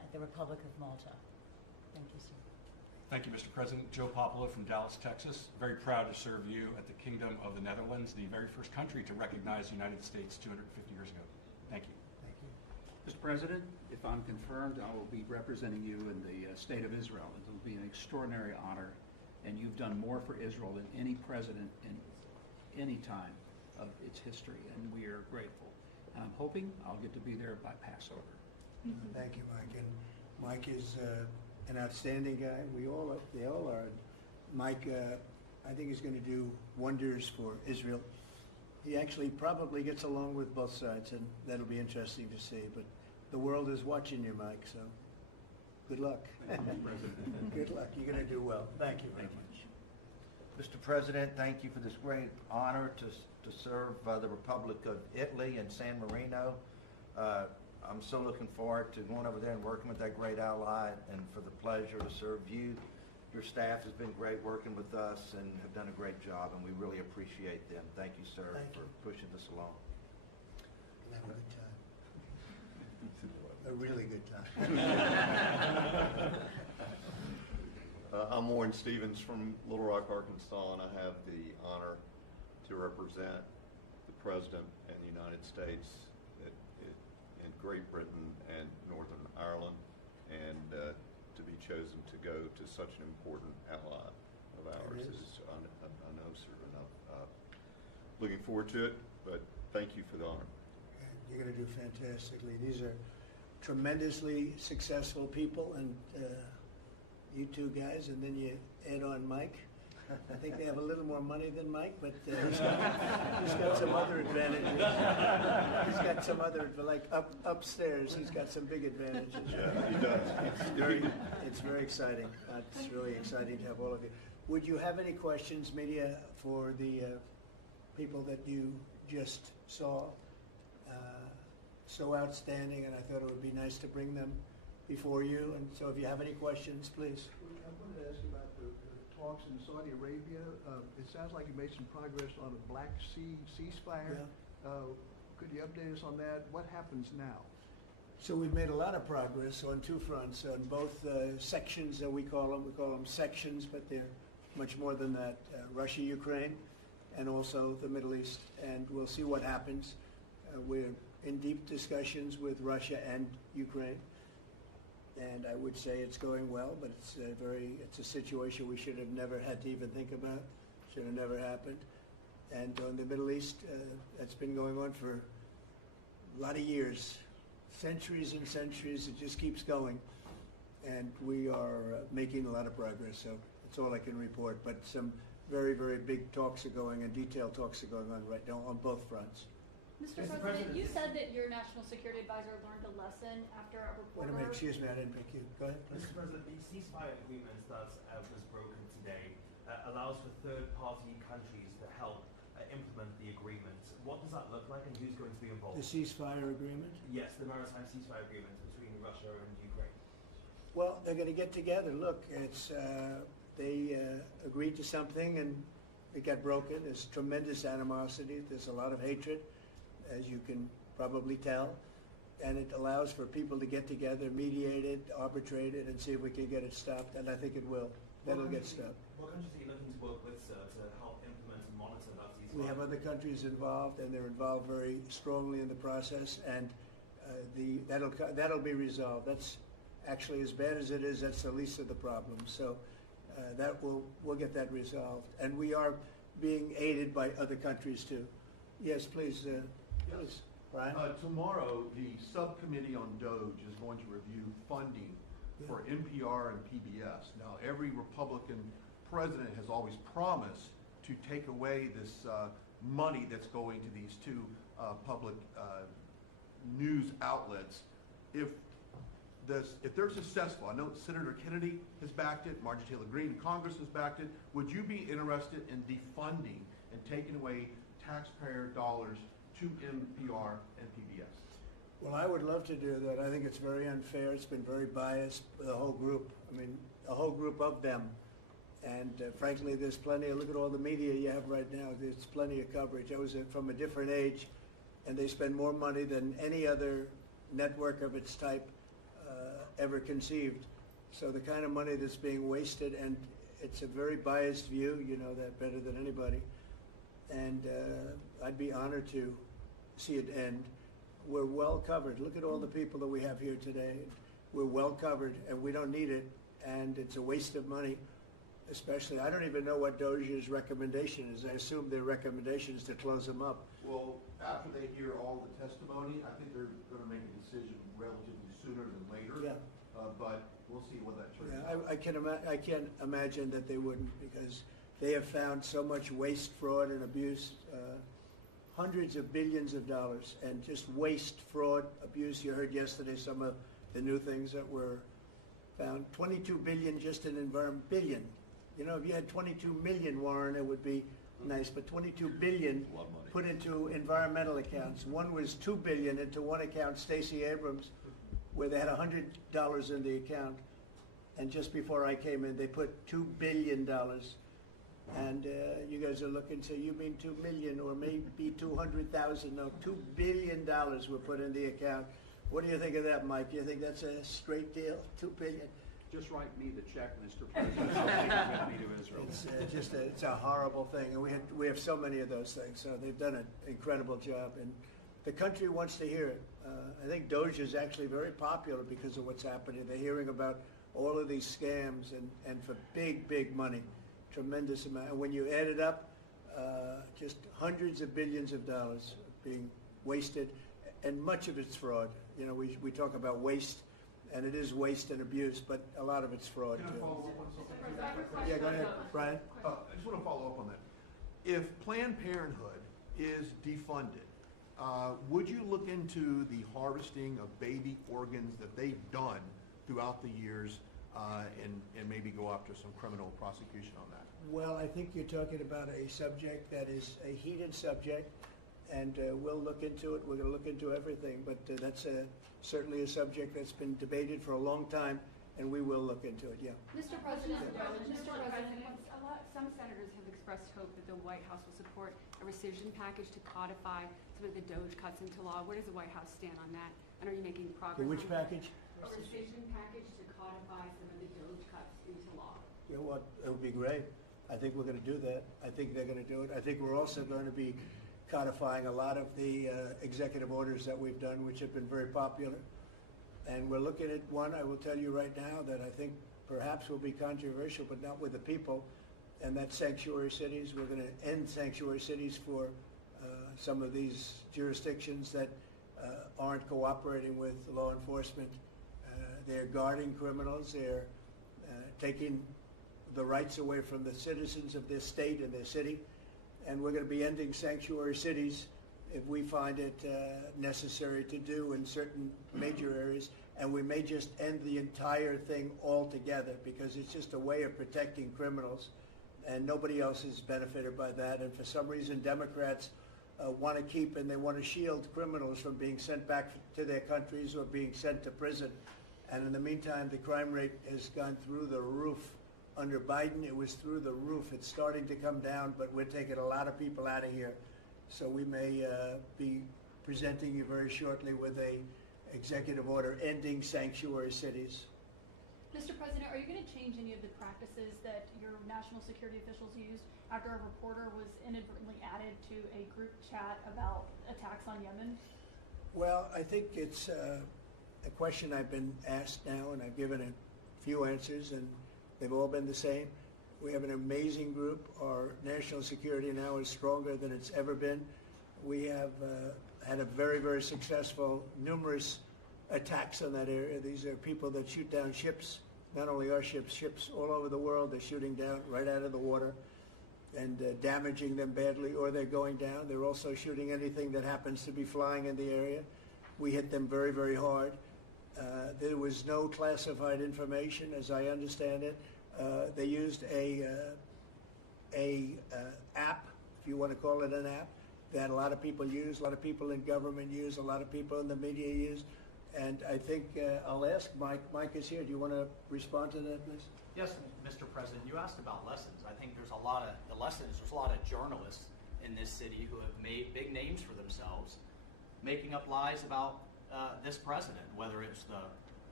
at the Republic of Malta. Thank you, sir. Thank you, Mr. President. Joe Popolo from Dallas, Texas. Very proud to serve you at the Kingdom of the Netherlands, the very first country to recognize the United States 250 years ago. Thank you. Thank you. Mr. President, if I'm confirmed, I will be representing you in the state of Israel. It will be an extraordinary honor, and you've done more for Israel than any president in any time of its history, and we are grateful. And I'm hoping I'll get to be there by Passover. Thank you, Mike. And Mike is an outstanding guy. They all are. Mike, I think is going to do wonders for Israel. He actually probably gets along with both sides, and that'll be interesting to see. But the world is watching you, Mike, so good luck. Thank you, President. Good luck. You're going to do well. Thank you very much. Mr. President, thank you for this great honor to serve the Republic of Italy and San Marino. I'm so looking forward to going over there and working with that great ally, and for the pleasure to serve you. Your staff has been great working with us and have done a great job, and we really appreciate them. Thank you, sir, for pushing this along. Have a good time. A really good time. I'm Warren Stevens from Little Rock, Arkansas, and I have the honor to represent the President and the United States in Great Britain and Northern Ireland, and to be chosen to go to such an important ally of ours is, I know, sir, and I'm looking forward to it, but thank you for the honor. You're going to do fantastically. These are tremendously successful people, and you two guys, and then you add on Mike. I think they have a little more money than Mike, but he's got some other advantages. He's got some other, like upstairs, he's got some big advantages. Yeah, he does. It's very exciting. It's really exciting to have all of you. Would you have any questions, media, for the people that you just saw? So outstanding, and I thought it would be nice to bring them before you. And so if you have any questions, please. I wanted to ask you about the talks in Saudi Arabia. It sounds like you made some progress on a Black Sea ceasefire. Yeah. Could you update us on that? What happens now? So we've made a lot of progress on two fronts, on both sections that we call them sections, but they're much more than that. Russia, Ukraine, and also the Middle East. And we'll see what happens. We're in deep discussions with Russia and Ukraine. And I would say it's going well, but it's a situation we should have never had to even think about. Should have never happened. And on the Middle East, that's been going on for a lot of years, centuries and centuries. It just keeps going, and we are making a lot of progress. So that's all I can report. But some very, very big talks are going, and detailed talks are going on right now on both fronts. Mr. President, you said that your national security advisor learned a lesson after a reporter... Wait a minute, excuse me, I didn't pick you. Go ahead, please. Mr. President, the ceasefire agreement that was broken today allows for third-party countries to help implement the agreement. What does that look like, and who's going to be involved? The ceasefire agreement? Yes, the maritime ceasefire agreement between Russia and Ukraine. Well, they're going to get together. Look, they agreed to something, and it got broken. There's tremendous animosity. There's a lot of hatred, as you can probably tell, and it allows for people to get together, mediate it, arbitrate it, and see if we can get it stopped, and I think it will. That'll get stopped. What countries are you looking to work with, sir, to help implement and monitor that ceasefire? We have other countries involved, and they're involved very strongly in the process, and that'll be resolved. That's actually, as bad as it is, that's the least of the problems. So we'll get that resolved, and we are being aided by other countries too. Yes, please. Yes. Brian? Tomorrow, the subcommittee on DOGE is going to review funding for NPR and PBS. Now, every Republican president has always promised to take away this money that's going to these two public news outlets. If they're successful, I know Senator Kennedy has backed it, Marjorie Taylor Greene, Congress has backed it. Would you be interested in defunding and taking away taxpayer dollars to NPR and PBS? Well, I would love to do that. I think it's very unfair. It's been very biased, the whole group. I mean, a whole group of them. And frankly, there's plenty look at all the media you have right now. There's plenty of coverage. I was from a different age, and they spend more money than any other network of its type ever conceived. So the kind of money that's being wasted, and it's a very biased view, you know that better than anybody, and I'd be honored to see it end. We're well covered. Look at all the people that we have here today. We're well covered, and we don't need it, and it's a waste of money, especially, I don't even know what Doge's recommendation is. I assume their recommendation is to close them up. Well, after they hear all the testimony, I think they're going to make a decision relatively sooner than later. Yeah. But we'll see what that turns Yeah, out. I can't imagine that they wouldn't, because they have found so much waste, fraud, and abuse, hundreds of billions of dollars, and just waste, fraud, abuse. You heard yesterday some of the new things that were found. 22 billion just in environment, billion. You know, if you had 22 million, Warren, it would be nice, but 22 billion put into environmental accounts. One was 2 billion into one account, Stacey Abrams, where they had $100 in the account, and just before I came in, they put $2 billion. And you guys are looking, so you mean 2 million or maybe 200,000? No, $2 billion were put in the account. What do you think of that, Mike? Do you think that's a straight deal? 2 billion? Just write me the check, Mr. President. I'll take it with me to Israel. It's it's a horrible thing, and we have so many of those things. So they've done an incredible job, and the country wants to hear it. I think Doge is actually very popular because of what's happening. They're hearing about all of these scams and for big money, tremendous amount. And when you add it up, just hundreds of billions of dollars being wasted, and much of it's fraud. You know, we talk about waste, and it is waste and abuse, but a lot of it's fraud Can I too. follow up on something? Yeah, go ahead, Brian. I just want to follow up on that. If Planned Parenthood is defunded, would you look into the harvesting of baby organs that they've done throughout the years and maybe go after some criminal prosecution on that? Well, I think you're talking about a subject that is a heated subject, and we'll look into it. We're going to look into everything, but that's certainly a subject that's been debated for a long time, and we will look into it, yeah. Mr. President, Some senators have expressed hope that the White House will support a rescission package to codify some of the Doge cuts into law. Where does the White House stand on that? And are you making progress? Which on that? package? A rescission package to codify some of the Doge cuts into law. You know what, it would be great. I think we're going to do that. I think they're going to do it. I think we're also going to be codifying a lot of the executive orders that we've done, which have been very popular. And we're looking at one, I will tell you right now, that I think perhaps will be controversial, but not with the people, and that's sanctuary cities. We're going to end sanctuary cities for some of these jurisdictions that aren't cooperating with law enforcement. They're guarding criminals. They're taking the rights away from the citizens of their state and their city. And we're going to be ending sanctuary cities if we find it necessary to do in certain major areas. And we may just end the entire thing altogether, because it's just a way of protecting criminals, and nobody else is benefited by that. And for some reason, Democrats want to keep and they want to shield criminals from being sent back to their countries or being sent to prison. And in the meantime, the crime rate has gone through the roof. Under Biden, it was through the roof. It's starting to come down, but we're taking a lot of people out of here. So we may be presenting you very shortly with a executive order ending sanctuary cities. Mr. President, are you going to change any of the practices that your national security officials used after a reporter was inadvertently added to a group chat about attacks on Yemen? Well, I think it's a question I've been asked now, and I've given a few answers, and they've all been the same. We have an amazing group. Our national security now is stronger than it's ever been. We have had a very successful, numerous attacks on that area. These are people that shoot down ships, not only our ships, ships all over the world. They're shooting down right out of the water and damaging them badly, or they're going down. They're also shooting anything that happens to be flying in the area. We hit them very hard. There was no classified information, as I understand it. They used a app, if you want to call it an app, that a lot of people use, a lot of people in government use, a lot of people in the media use. And I think I'll ask Mike. Mike is here. Do you want to respond to that, please? Yes, Mr. President. You asked about lessons. I think there's a lot of journalists in this city who have made big names for themselves, making up lies about this president, whether it's the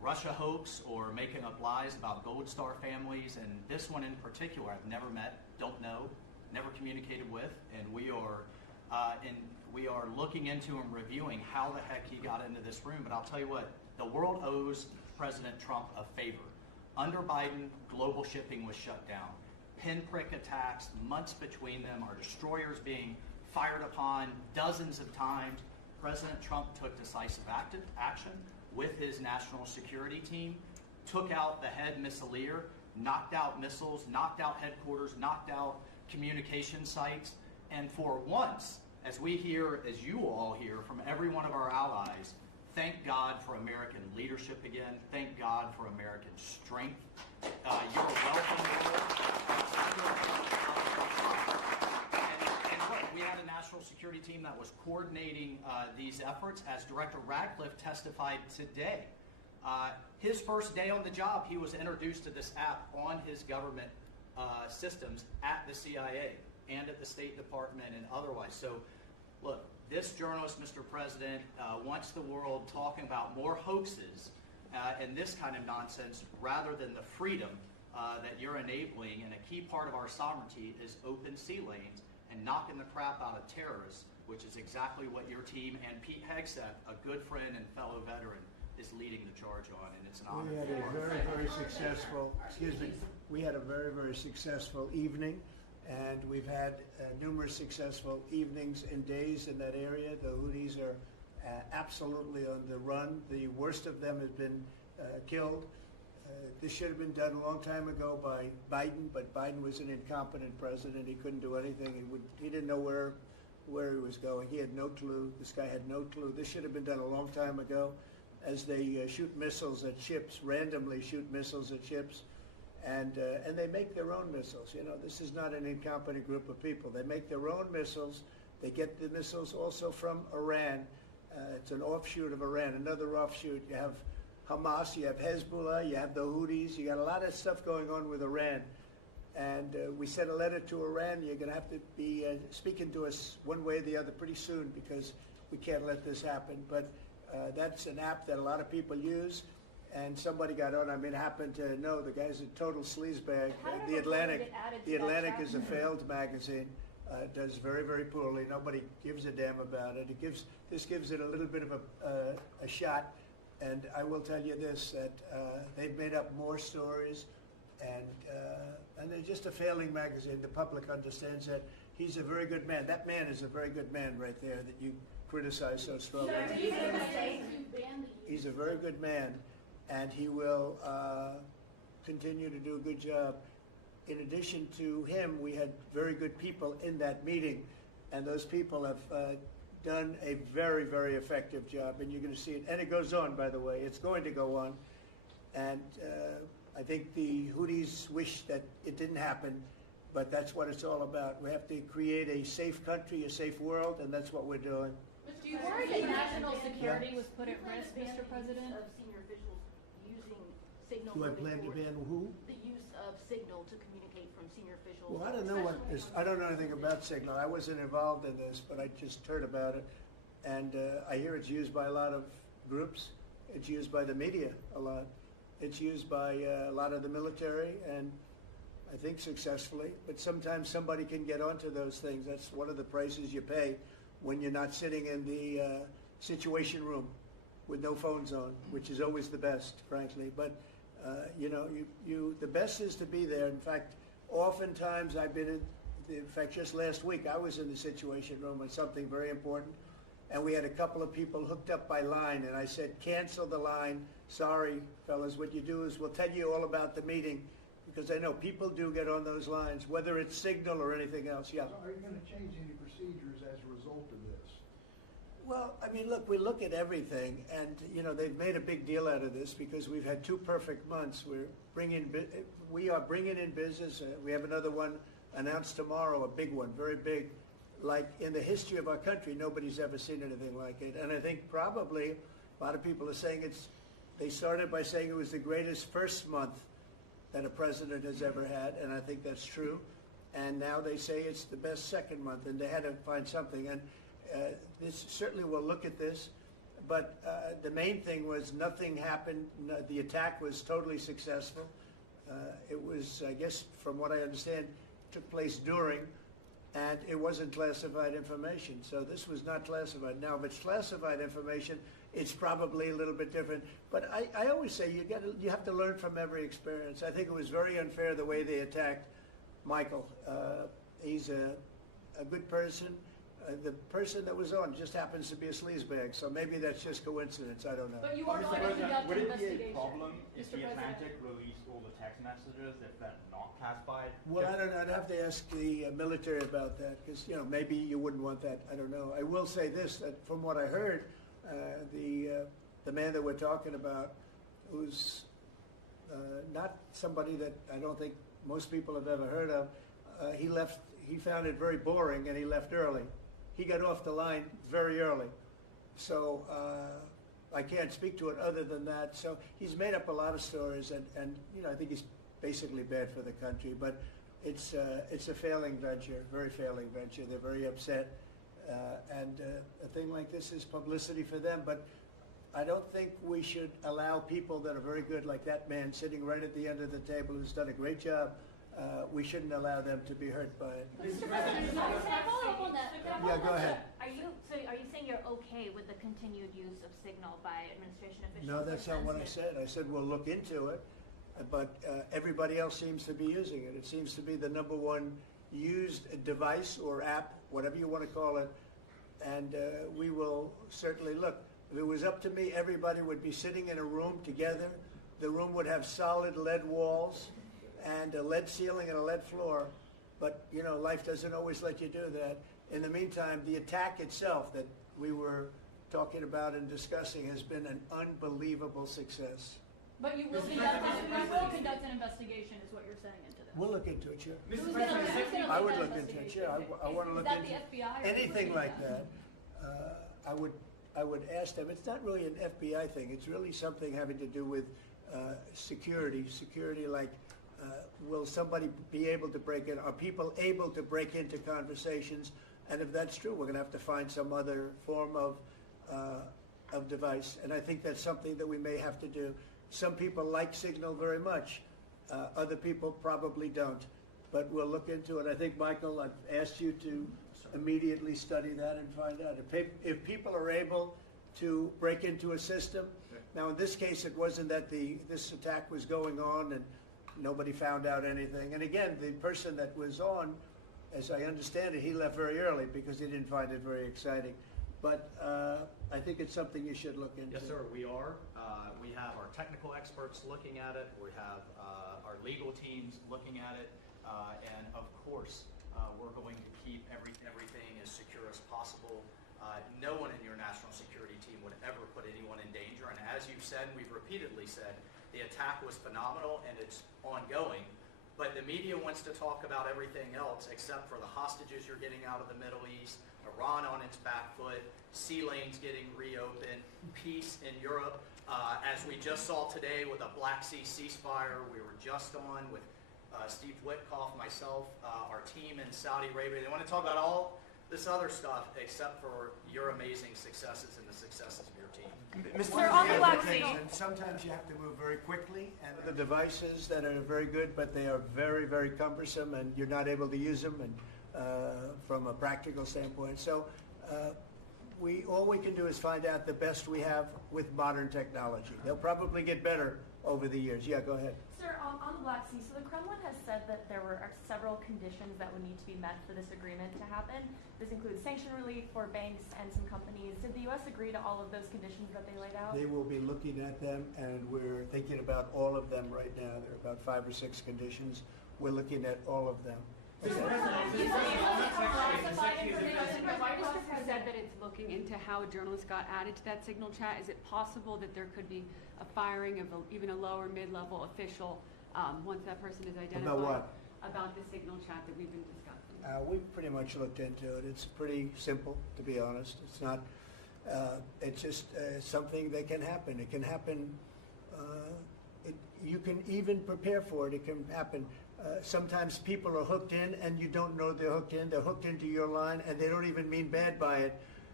Russia hoax or making up lies about Gold Star families, and this one in particular I've never met, don't know, never communicated with, and we are looking into and reviewing how the heck he got into this room. But I'll tell you what, the world owes President Trump a favor. Under Biden, global shipping was shut down. Pinprick attacks, months between them, our destroyers being fired upon dozens of times. President Trump took decisive action with his national security team, took out the head missileer, knocked out missiles, knocked out headquarters, knocked out communication sites, and for once, as we hear, as you all hear from every one of our allies, thank God for American leadership again. Thank God for American strength. You're welcome. And look, we had a national security team that was coordinating these efforts. As Director Radcliffe testified today, his first day on the job, he was introduced to this app on his government systems at the CIA and at the State Department and otherwise. So, look, this journalist, Mr. President, wants the world talking about more hoaxes and this kind of nonsense rather than the freedom that you're enabling. And a key part of our sovereignty is open sea lanes and knocking the crap out of terrorists, which is exactly what your team and Pete Hegseth, a good friend and fellow veteran, is leading the charge on. And it's an honor. We had a very, very successful, we had a very, very successful evening. And we've had numerous successful evenings and days in that area. The Houthis are absolutely on the run. The worst of them has been killed. This should have been done a long time ago by Biden, but Biden was an incompetent president. He couldn't do anything. He didn't know where he was going. He had no clue. This guy had no clue. This should have been done a long time ago. As they shoot missiles at ships, randomly shoot missiles at ships. And they make their own missiles. You know, this is not an incompetent group of people. They make their own missiles. They get the missiles also from Iran. It's an offshoot of Iran, another offshoot. You have Hamas, you have Hezbollah, you have the Houthis. You got a lot of stuff going on with Iran. And we sent a letter to Iran. You're going to have to be speaking to us one way or the other pretty soon because we can't let this happen. But that's an app that a lot of people use. And somebody got on. I mean, happened to know the guy's a total sleazebag. The Atlantic is a failed magazine. Does very, very poorly. Nobody gives a damn about it. This gives it a little bit of a shot. And I will tell you this: that they've made up more stories, and they're just a failing magazine. The public understands that. He's a very good man. That man is a very good man right there that you criticize so strongly. He's a very good man. And he will continue to do a good job. In addition to him, we had very good people in that meeting, and those people have done a very, very effective job, and you're going to see it. And it goes on, by the way. It's going to go on. And I think the Houthis wish that it didn't happen, but that's what it's all about. We have to create a safe country, a safe world, and that's what we're doing. Do you worry that national security was put at risk, Mr. President? Of senior officials using signal. Do I plan to ban who? The use of signal to communicate from senior officials. Well, I don't know what this. I don't know anything about Signal. I wasn't involved in this, but I just heard about it, and I hear it's used by a lot of groups. It's used by the media a lot. It's used by a lot of the military, and I think successfully. But sometimes somebody can get onto those things. That's one of the prices you pay when you're not sitting in the situation room with no phones on, which is always the best, frankly. But you know, the best is to be there. In fact, oftentimes I've been in fact, just last week I was in the situation room on something very important, and we had a couple of people hooked up by line, and I said, cancel the line. Sorry, fellas, what you do is we'll tell you all about the meeting, because I know people do get on those lines, whether it's Signal or anything else. Yeah. So are you going to change any procedures as a result of this? Well, I mean, look, we look at everything, and you know they've made a big deal out of this because we've had 2 perfect months. We are bringing in business. We have another one announced tomorrow, a big one, very big, like in the history of our country. Nobody's ever seen anything like it, and I think probably a lot of people are saying it's. They started by saying it was the greatest first month that a president has ever had, and I think that's true. And now they say it's the best second month, and they had to find something. And this certainly will look at this, but the main thing was nothing happened. No, the attack was totally successful. It was, I guess, from what I understand, took place during, and it wasn't classified information. So this was not classified. Now, if it's classified information, it's probably a little bit different. But I always say you have to learn from every experience. I think it was very unfair the way they attacked Michael. He's a good person. The person that was on just happens to be a sleazebag, so maybe that's just coincidence. I don't know. But you are going to conduct Would an it be a investigation, problem if Mr. the President. Atlantic released all the text messages if they're not classified? Well, I don't know. I'd have to ask the military about that because, you know, maybe you wouldn't want that. I don't know. I will say this, that from what I heard, the man that we're talking about, who's not somebody that I don't think most people have ever heard of, he left. He found it very boring and he left early. He got off the line very early. So I can't speak to it other than that. So he's made up a lot of stories, and you know, I think he's basically bad for the country. But it's a failing venture, very failing venture. They're very upset, and a thing like this is publicity for them. But I don't think we should allow people that are very good, like that man sitting right at the end of the table, who's done a great job. We shouldn't allow them to be hurt by it. Mr. President, can I follow up on that? Yeah, go ahead. Are you saying you're okay with the continued use of Signal by administration officials? No, that's not what I said. I said we'll look into it, but everybody else seems to be using it. It seems to be the #1 used device or app, whatever you want to call it, and we will certainly look. If it was up to me, everybody would be sitting in a room together. The room would have solid lead walls and a lead ceiling and a lead floor, but you know, life doesn't always let you do that. In the meantime, the attack itself that we were talking about and discussing has been an unbelievable success. But you will conduct an investigation, is what you're saying into this. We'll look into it, sure. Who's gonna I would lead look that into it, investigation? sure. I want to look Is that into the FBI or who's anything leading like that. I would ask them. It's not really an FBI thing. It's really something having to do with security. Security, like will somebody be able to break in? Are people able to break into conversations? And if that's true, we're going to have to find some other form of device. And I think that's something that we may have to do. Some people like Signal very much. Other people probably don't. But we'll look into it. I think, Michael, I've asked you to immediately study that and find out. If people are able to break into a system, now in this case it wasn't that this attack was going on and nobody found out anything. And again, the person that was on, as I understand it, he left very early because he didn't find it very exciting. But I think it's something you should look into. Yes, sir, we are. We have our technical experts looking at it. We have our legal teams looking at it. And of course, we're going to keep everything as secure as possible. No one in your national security team would ever put anyone in danger. And as you've said, and we've repeatedly said, the attack was phenomenal and it's ongoing. But the media wants to talk about everything else except for the hostages you're getting out of the Middle East, Iran on its back foot, sea lanes getting reopened, peace in Europe. As we just saw today with a Black Sea ceasefire, we were just on with Steve Witkoff, myself, our team in Saudi Arabia. They want to talk about all this other stuff except for your amazing successes and the successes of your team. Sir, on the Black Sea. Sometimes you have to move very quickly, and the devices that are very good, but they are very, very cumbersome, and you're not able to use them, and from a practical standpoint. So all we can do is find out the best we have with modern technology. They'll probably get better over the years. Yeah, go ahead. Sir, on the Black Sea, so the Kremlin has said that there are several conditions that would need to be met for this agreement to happen. This includes sanction relief for banks and some companies. Did the U.S. agree to all of those conditions that they laid out? They will be looking at them, and we're thinking about all of them right now. There are about 5 or 6 conditions. We're looking at all of them. Mr. said that it's looking into how a journalist got added to that Signal chat. Is it possible that there could be a firing of even a lower mid-level official once that person is identified? About what? About the Signal chat that we've been discussing. We've pretty much looked into it. It's pretty simple, to be honest. It's not. It's just something that can happen. It can happen. You can even prepare for it. It can happen. Sometimes people are hooked in and you don't know they're hooked in. They're hooked into your line and they don't even mean bad by it.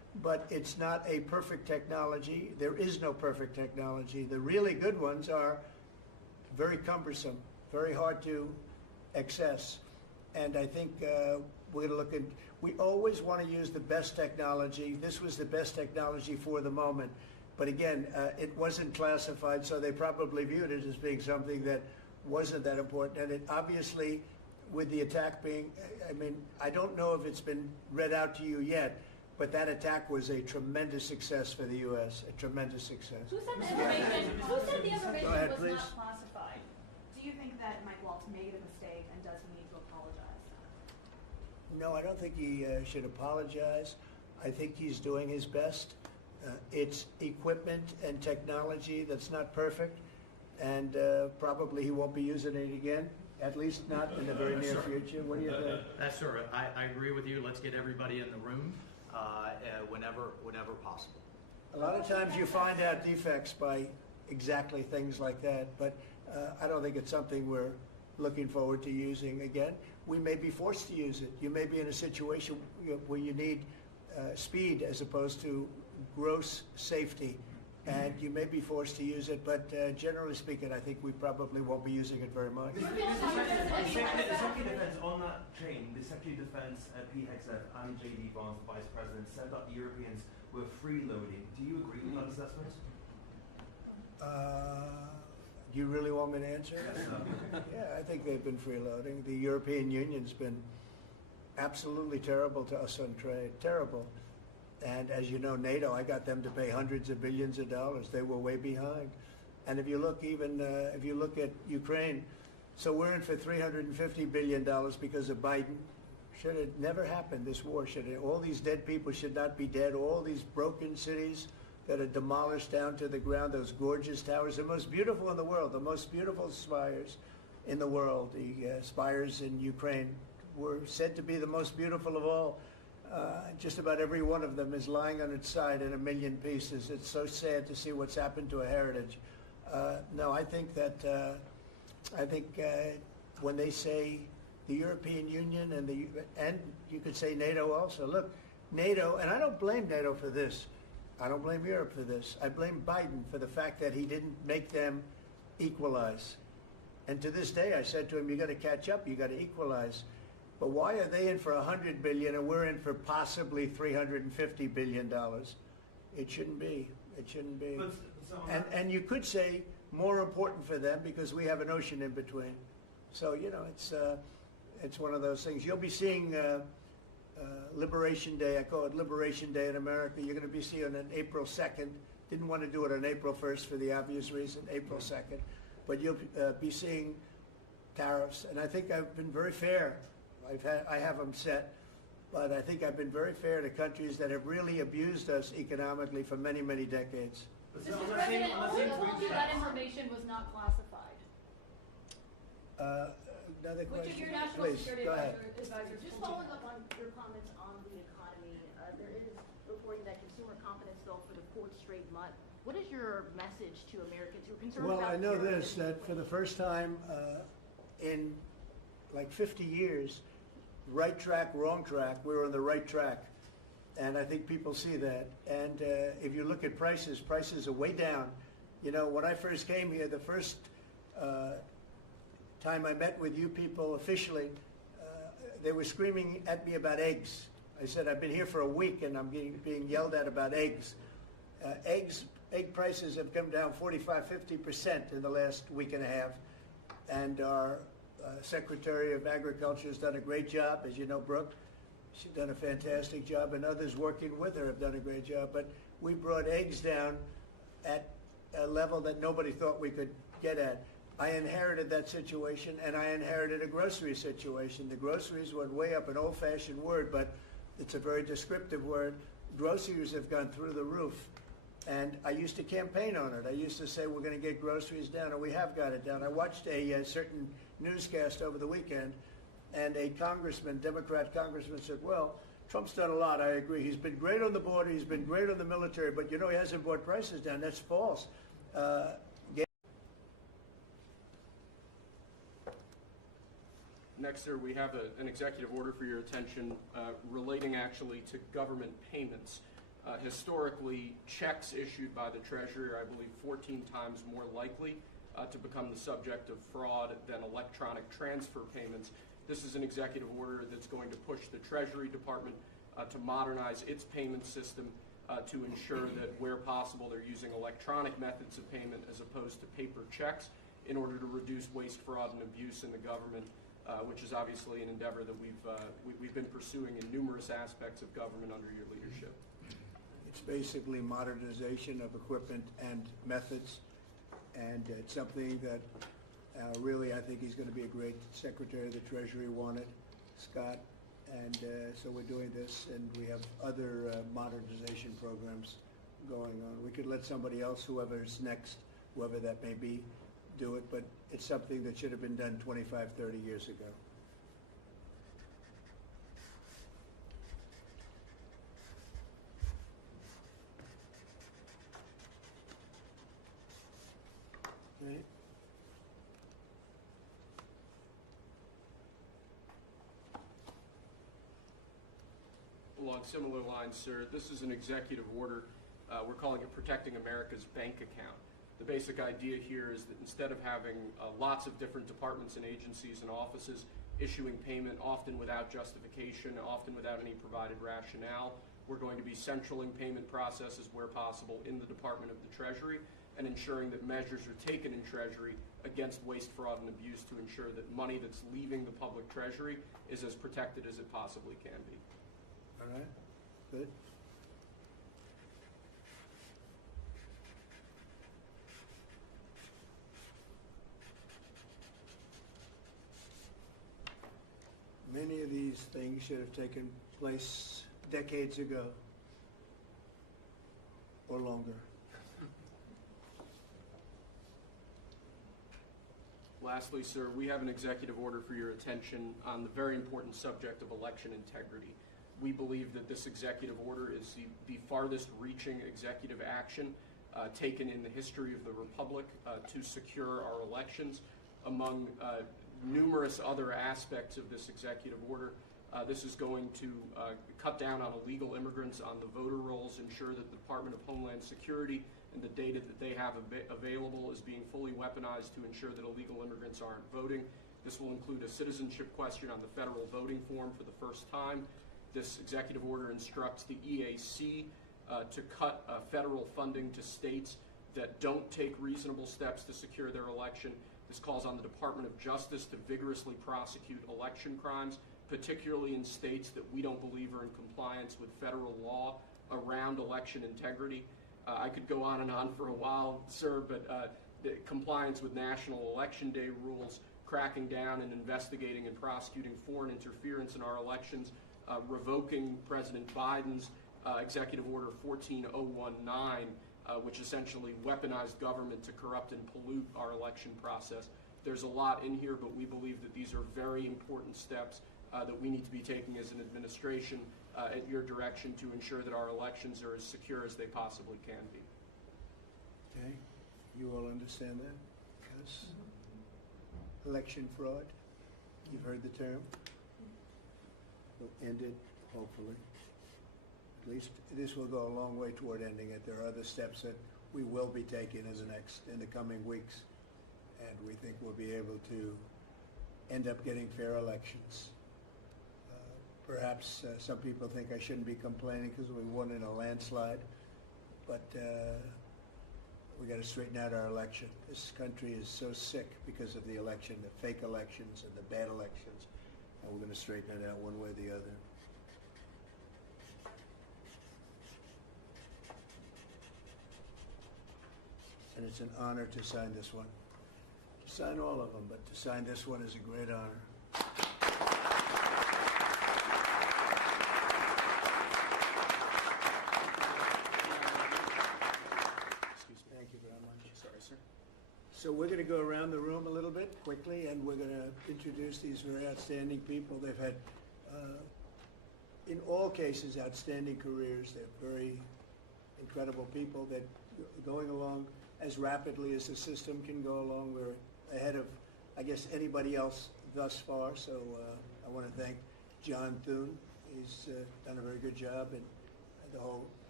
but it's not a perfect technology. There is no perfect technology. The really good ones are very cumbersome, very hard to access. And I think we're going to look at, we always want to use the best technology. This was the best technology for the moment. But again, it wasn't classified, so they probably viewed it as being something that wasn't that important. And it obviously, with the attack being, I mean, I don't know if it's been read out to you yet, but that attack was a tremendous success for the U.S., a tremendous success. Who said the information, Go ahead, was please. not classified? Do you think that Mike Waltz made a mistake, and does he need to apologize? No, I don't think he should apologize. I think he's doing his best. It's equipment and technology that's not perfect, and probably he won't be using it again, at least not in the very near future. What do you think? That's sir. I agree with you. Let's get everybody in the room whenever possible. A lot of times you find out defects by exactly things like that, but I don't think it's something we're looking forward to using again. We may be forced to use it. You may be in a situation where you need speed as opposed to gross safety, and you may be forced to use it, but generally speaking, I think we probably won't be using it very much. The Secretary of Defense, on that chain, the Secretary of Defense, Pete Hegseth, and J.D. Vance, the Vice President, said that the Europeans were freeloading. Do you agree with that assessment? Do you really want me to answer? Yeah, I think they've been freeloading. The European Union's been absolutely terrible to us on trade, terrible. And as you know, NATO, I got them to pay hundreds of billions of dollars. They were way behind. And if you look if you look at Ukraine, so we're in for $350 billion because of Biden. Should it never happened, this war? All these dead people should not be dead. All these broken cities that are demolished down to the ground, those gorgeous towers, the most beautiful in the world, the most beautiful spires in the world. The spires in Ukraine were said to be the most beautiful of all. Just about every one of them is lying on its side in a million pieces. It's so sad to see what's happened to a heritage. No, I think that when they say the European Union and you could say NATO also. Look, NATO, and I don't blame NATO for this. I don't blame Europe for this. I blame Biden for the fact that he didn't make them equalize. And to this day, I said to him, you got to catch up, you got to equalize. But why are they in for $100 billion and we're in for possibly $350 billion? It shouldn't be. It shouldn't be. And you could say more important for them because we have an ocean in between. So you know, it's one of those things. You'll be seeing Liberation Day. I call it Liberation Day in America. You're going to be seeing it on April 2nd. Didn't want to do it on April 1st for the obvious reason. April 2nd, but you'll be seeing tariffs. And I think I've been very fair. I have them set, but I think I've been very fair to countries that have really abused us economically for many, many decades. Mr. President, who told you that information was not classified? Another question? Which of your national Please, security go ahead. advisors Just told you? following up on your comments on the economy, there is reporting that consumer confidence fell for the fourth straight month. What is your message to Americans who are concerned Well, about I know terrorism? this, that for the first time in like 50 years, right track, wrong track, we're on the right track. And I think people see that. And if you look at prices, prices are way down. You know, when I first came here, the first time I met with you people officially, they were screaming at me about eggs. I said, I've been here for a week and I'm being yelled at about eggs. Egg prices have come down 45, 50% in the last week and a half. And our Secretary of Agriculture has done a great job. As you know, Brooke, she's done a fantastic job, and others working with her have done a great job. But we brought eggs down at a level that nobody thought we could get at. I inherited that situation, and I inherited a grocery situation. The groceries went way up, an old-fashioned word, but it's a very descriptive word. Groceries have gone through the roof. And I used to campaign on it. I used to say we're going to get groceries down, and we have got it down. I watched a certain newscast over the weekend, and a congressman, Democrat congressman, said, well, Trump's done a lot, I agree. He's been great on the border, he's been great on the military, but you know he hasn't brought prices down. That's false. Next, sir, we have an executive order for your attention relating actually to government payments. Historically, checks issued by the Treasury are, I believe, 14 times more likely to become the subject of fraud than electronic transfer payments. This is an executive order that's going to push the Treasury Department to modernize its payment system to ensure that where possible they're using electronic methods of payment as opposed to paper checks in order to reduce waste, fraud, and abuse in the government, which is obviously an endeavor that we've been pursuing in numerous aspects of government under your leadership. It's basically modernization of equipment and methods, and it's something that really I think he's going to be a great Secretary of the Treasury wanted, Scott, and so we're doing this, and we have other modernization programs going on. We could let somebody else, whoever's next, whoever that may be, do it, but it's something that should have been done 25, 30 years ago. Right. Along similar lines, sir, this is an executive order. We're calling it Protecting America's Bank Account. The basic idea here is that instead of having lots of different departments and agencies and offices issuing payment, often without justification, often without any provided rationale, we're going to be centraling payment processes where possible in the Department of the Treasury and ensuring that measures are taken in Treasury against waste, fraud, and abuse to ensure that money that's leaving the public Treasury is as protected as it possibly can be. All right, good. Many of these things should have taken place decades ago or longer. Lastly, sir, we have an executive order for your attention on the very important subject of election integrity. We believe that this executive order is the farthest reaching executive action taken in the history of the Republic to secure our elections. Among numerous other aspects of this executive order, this is going to cut down on illegal immigrants on the voter rolls, ensure that the Department of Homeland Security and the data that they have available is being fully weaponized to ensure that illegal immigrants aren't voting. This will include a citizenship question on the federal voting form for the first time. This executive order instructs the EAC to cut federal funding to states that don't take reasonable steps to secure their election. This calls on the Department of Justice to vigorously prosecute election crimes, particularly in states that we don't believe are in compliance with federal law around election integrity. I could go on and on for a while, sir, but the compliance with National Election Day rules, cracking down and investigating and prosecuting foreign interference in our elections, revoking President Biden's Executive Order 14019, which essentially weaponized government to corrupt and pollute our election process. There's a lot in here, but we believe that these are very important steps that we need to be taking as an administration at your direction to ensure that our elections are as secure as they possibly can be. Okay, you all understand that? Yes. Election fraud, you've heard the term. Will end it, hopefully. At least this will go a long way toward ending it. There are other steps that we will be taking in the coming weeks, and we think we'll be able to end up getting fair elections. Perhaps some people think I shouldn't be complaining because we won in a landslide, but we got to straighten out our election. This country is so sick because of the election, the fake elections and the bad elections, and we're going to straighten it out one way or the other. And it's an honor to sign this one. To sign all of them, but to sign this one is a great honor. So we're going to go around the room a little bit quickly, and we're going to introduce these very outstanding people. They've had, in all cases, outstanding careers. They're very incredible people that are going along as rapidly as the system can go along. We're ahead of, I guess, anybody else thus far. So I want to thank John Thune. He's done a very good job, and the whole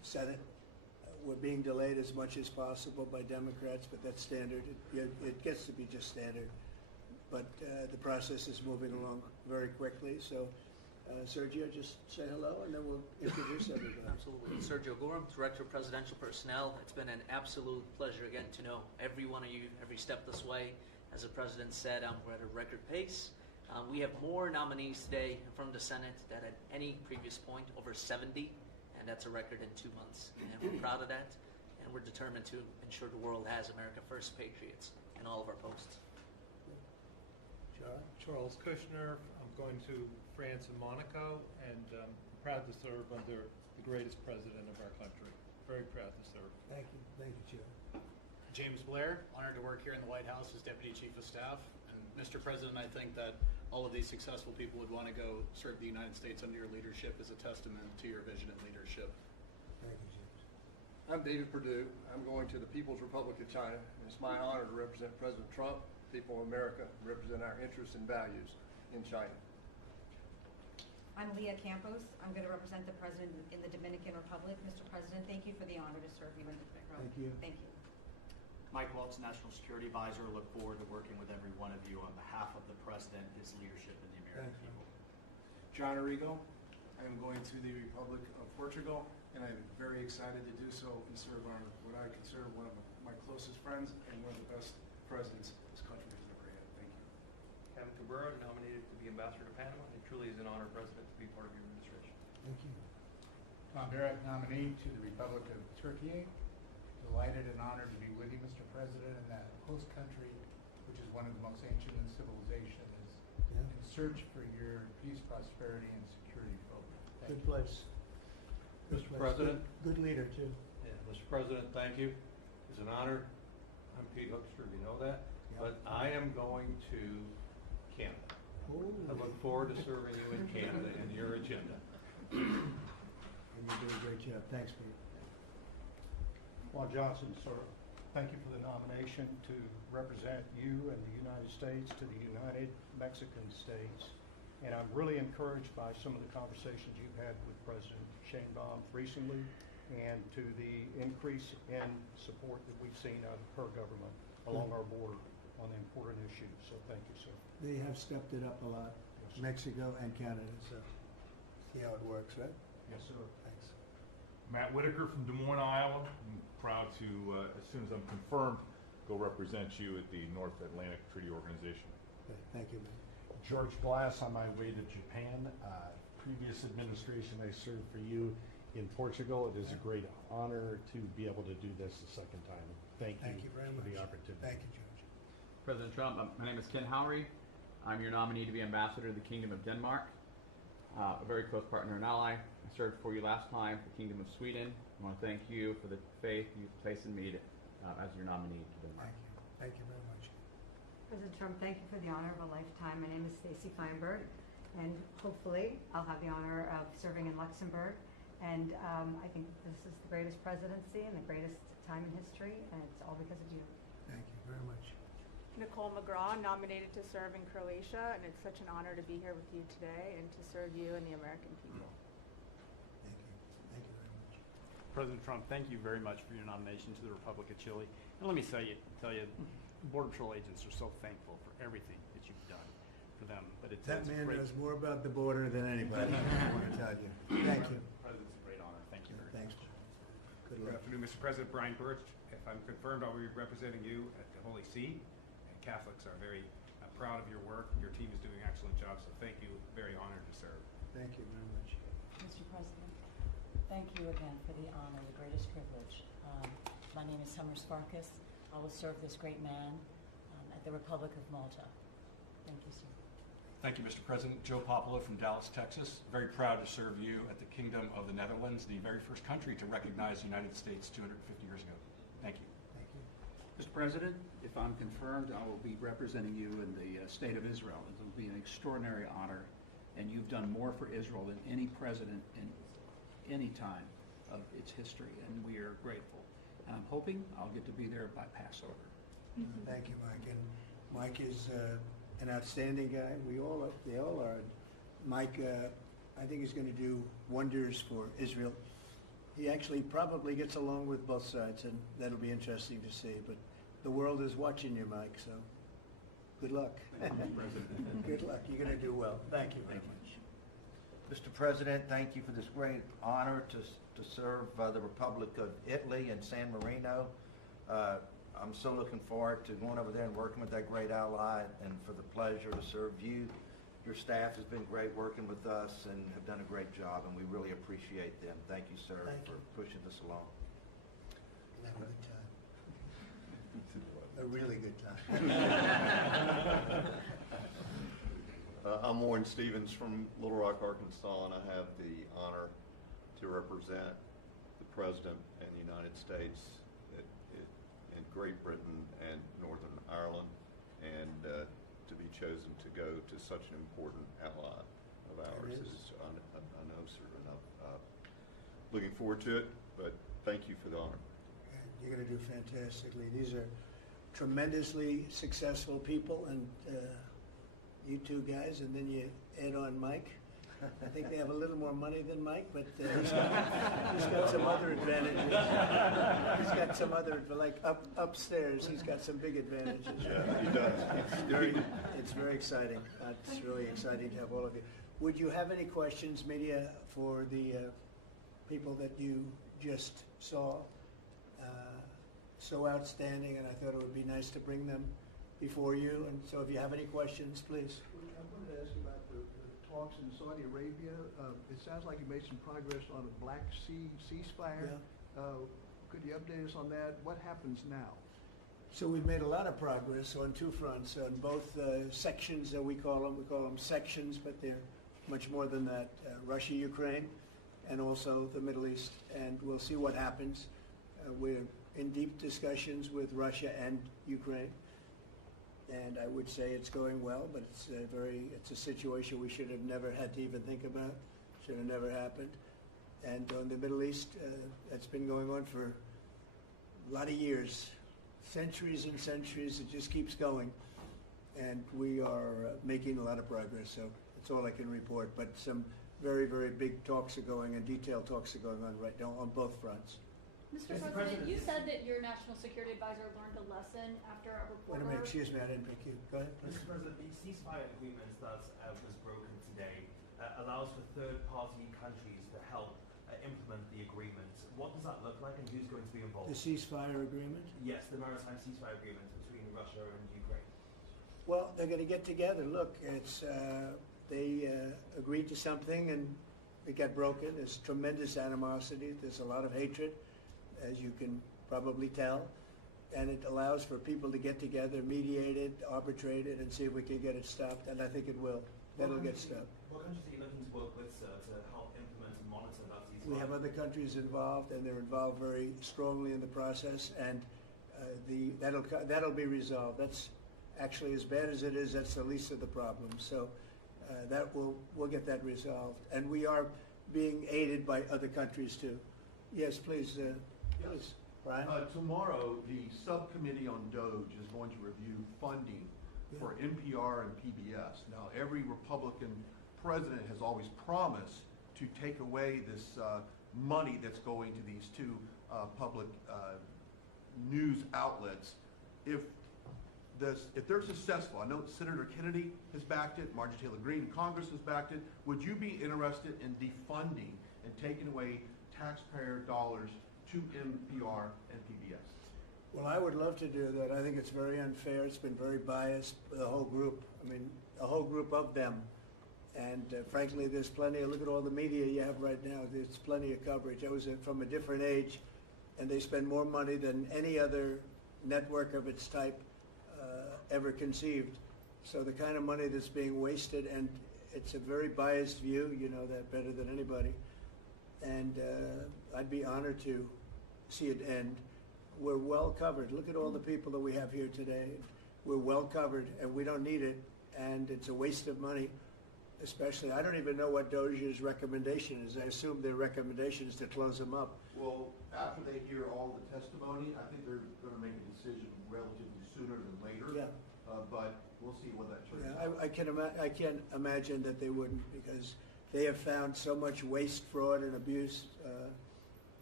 Senate. We're being delayed as much as possible by Democrats, but that's standard. It gets to be just standard. But the process is moving along very quickly. So, Sergio, just say hello, and then we'll introduce everybody. Absolutely. Sergio Gorham, Director of Presidential Personnel. It's been an absolute pleasure again to know every one of you every step this way. As the President said, we're at a record pace. We have more nominees today from the Senate than at any previous point, over 70, and that's a record in 2 months. And we're proud of that, and we're determined to ensure the world has America First patriots in all of our posts. Charles Kushner. I'm going to France and Monaco, and proud to serve under the greatest president of our country. Very proud to serve. Thank you, Chair. James Blair, honored to work here in the White House as Deputy Chief of Staff. And Mr. President, I think that all of these successful people would want to go serve the United States under your leadership as a testament to your vision and leadership. Thank you, James. I'm David Perdue. I'm going to the People's Republic of China. And it's my honor to represent President Trump, people of America, represent our interests and values in China. I'm Leah Campos. I'm going to represent the President in the Dominican Republic. Mr. President, thank you for the honor to serve you in the Dominican Republic. Thank you. Thank you. Mike Waltz, National Security Advisor. Look forward to working with every one of you on behalf of the President, his leadership, and the American people. John Arrigo. I am going to the Republic of Portugal, and I'm very excited to do so and serve on what I consider one of my closest friends and one of the best presidents this country has ever had. Thank you. Kevin Cabrera, nominated to be Ambassador to Panama. It truly is an honor, President, to be part of your administration. Thank you. Tom Barrett, nominee to the Republic of Turkey. Delighted and honored to be with you, Mr. President, in that host country, which is one of the most ancient in civilization, is in search for your peace, prosperity, and security program. Good place. Mr. President. Good leader, too. Yeah, Mr. President, thank you. It's an honor. I'm Pete Hookster, you know that. But I am going to Canada. I look forward to serving you in Canada and your agenda. And you're doing a great job. Thanks, Pete. Juan Johnson, sir, thank you for the nomination to represent you and the United States to the United Mexican States. And I'm really encouraged by some of the conversations you've had with President Sheinbaum recently and to the increase in support that we've seen out of her government along our border on the important issues. So thank you, sir. They have stepped it up a lot, Mexico and Canada, so see how it works, right? Yes, sir. Thanks. Matt Whitaker from Des Moines, Iowa. I'm proud to, as soon as I'm confirmed, go represent you at the North Atlantic Treaty Organization. Okay, thank you, man. George Glass, on my way to Japan. Previous administration, I served for you in Portugal. It is a great honor to be able to do this the second time. Thank you very for much. the opportunity. Thank you, George. President Trump, my name is Ken Howry. I'm your nominee to be ambassador to the Kingdom of Denmark, a very close partner and ally. I served for you last time for the Kingdom of Sweden. I want to thank you for the faith you've placed in me as your nominee to Denmark. Thank you. Thank you very much. President Trump, thank you for the honor of a lifetime. My name is Stacy Feinberg, and hopefully I'll have the honor of serving in Luxembourg. And I think this is the greatest presidency and the greatest time in history, and it's all because of you. Thank you very much. Nicole McGraw, nominated to serve in Croatia, and it's such an honor to be here with you today and to serve you and the American people. Thank you. Thank you very much. President Trump, thank you very much for your nomination to the Republic of Chile. And let me tell you, Border Patrol agents are so thankful for everything that you've done for them. But That man knows more about the border than anybody, I want to tell you. Thank you. President, it's a great honor. Thank you very Thanks. much. Good Good luck. afternoon, Mr. President. Brian Birch. If I'm confirmed, I'll be representing you at the Holy See. And Catholics are very proud of your work. Your team is doing an excellent job, so thank you. Very honored to serve. Thank you very much. Mr. President, thank you again for the honor, the greatest privilege. My name is Summer Sparkus. I will serve this great man at the Republic of Malta. Thank you, sir. Thank you, Mr. President. Joe Popolo from Dallas, Texas. Very proud to serve you at the Kingdom of the Netherlands, the very first country to recognize the United States 250 years ago. Thank you. Thank you. Mr. President, if I'm confirmed, I will be representing you in the state of Israel. It will be an extraordinary honor, and you've done more for Israel than any president in any time of its history, and we are grateful. And I'm hoping I'll get to be there by Passover. Thank you, Mike. And Mike is an outstanding guy. They all are. Mike, I think he's going to do wonders for Israel. He actually probably gets along with both sides, and that'll be interesting to see. But the world is watching you, Mike, so good luck. Thank you, Mr. President. Good luck. You're going to do well. Thank you very much. Mr. President, thank you for this great honor to serve the Republic of Italy and San Marino. I'm so looking forward to going over there and working with that great ally, and for the pleasure to serve you. Your staff has been great working with us and have done a great job, and we really appreciate them. Thank you, sir, for pushing this along. Have a good time. A really good time. I'm Warren Stevens from Little Rock, Arkansas, and I have the honor to represent the President and the United States in Great Britain and Northern Ireland, and to be chosen to go to such an important ally of ours is, I know, sir, and I'm looking forward to it, but thank you for the honor. You're going to do fantastically. These are tremendously successful people, and you two guys, and then you add on Mike. I think they have a little more money than Mike, but he's got some other advantages. He's got some other, like upstairs, he's got some big advantages. Yeah, he does. It's very exciting. It's really exciting to have all of you. Would you have any questions, media, for the people that you just saw? So outstanding, and I thought it would be nice to bring them before you. And so if you have any questions, please. I wanted to ask you about the talks in Saudi Arabia. It sounds like you made some progress on the Black Sea ceasefire. Yeah. Could you update us on that? What happens now? So we've made a lot of progress on two fronts, on both sections that we call them sections, but they're much more than that. Russia, Ukraine, and also the Middle East. And we'll see what happens. We're in deep discussions with Russia and Ukraine. And I would say it's going well, but it's a situation we should have never had to even think about. Should have never happened. And on the Middle East, that's been going on for a lot of years, centuries and centuries. It just keeps going. And we are making a lot of progress, so that's all I can report. But some very, very big talks are going, and detailed talks are going on right now on both fronts. Mr. President, you said that your national security advisor learned a lesson after a reporter... Wait a minute, excuse me, I didn't pick you. Go ahead. Mr. President, the ceasefire agreement that was broken today allows for third-party countries to help implement the agreement. What does that look like, and who's going to be involved? The ceasefire agreement? Yes, the maritime ceasefire agreement between Russia and Ukraine. Well, they're going to get together. Look, they agreed to something, and it got broken. There's tremendous animosity. There's a lot of hatred, as you can probably tell, and it allows for people to get together, mediate it, arbitrate it, and see if we can get it stopped, and I think it will. That'll get stopped. What countries are you looking to work with, sir, to help implement and monitor that ceasefire? We have other countries involved, and they're involved very strongly in the process, and that'll be resolved. That's actually, as bad as it is, that's the least of the problems. So we'll get that resolved, and we are being aided by other countries too. Yes, please. Yes. Brian? Tomorrow, the subcommittee on DOGE is going to review funding for NPR and PBS. Now, every Republican president has always promised to take away this money that's going to these two public news outlets. If they're successful, I know Senator Kennedy has backed it, Marjorie Taylor Greene, Congress has backed it. Would you be interested in defunding and taking away taxpayer dollars to NPR and PBS? Well, I would love to do that. I think it's very unfair. It's been very biased, the whole group. I mean, a whole group of them. And frankly, there's plenty look at all the media you have right now. There's plenty of coverage. I was from a different age, and they spend more money than any other network of its type ever conceived. So the kind of money that's being wasted, and it's a very biased view, you know that better than anybody. And I'd be honored to see it end. We're well covered. Look at all the people that we have here today. We're well covered, and we don't need it, and it's a waste of money, especially. I don't even know what DOGE's recommendation is. I assume their recommendation is to close them up. Well, after they hear all the testimony, I think they're going to make a decision relatively sooner than later. Yeah. But we'll see what that turns Yeah, out. I can't imagine that they wouldn't, because they have found so much waste, fraud, and abuse,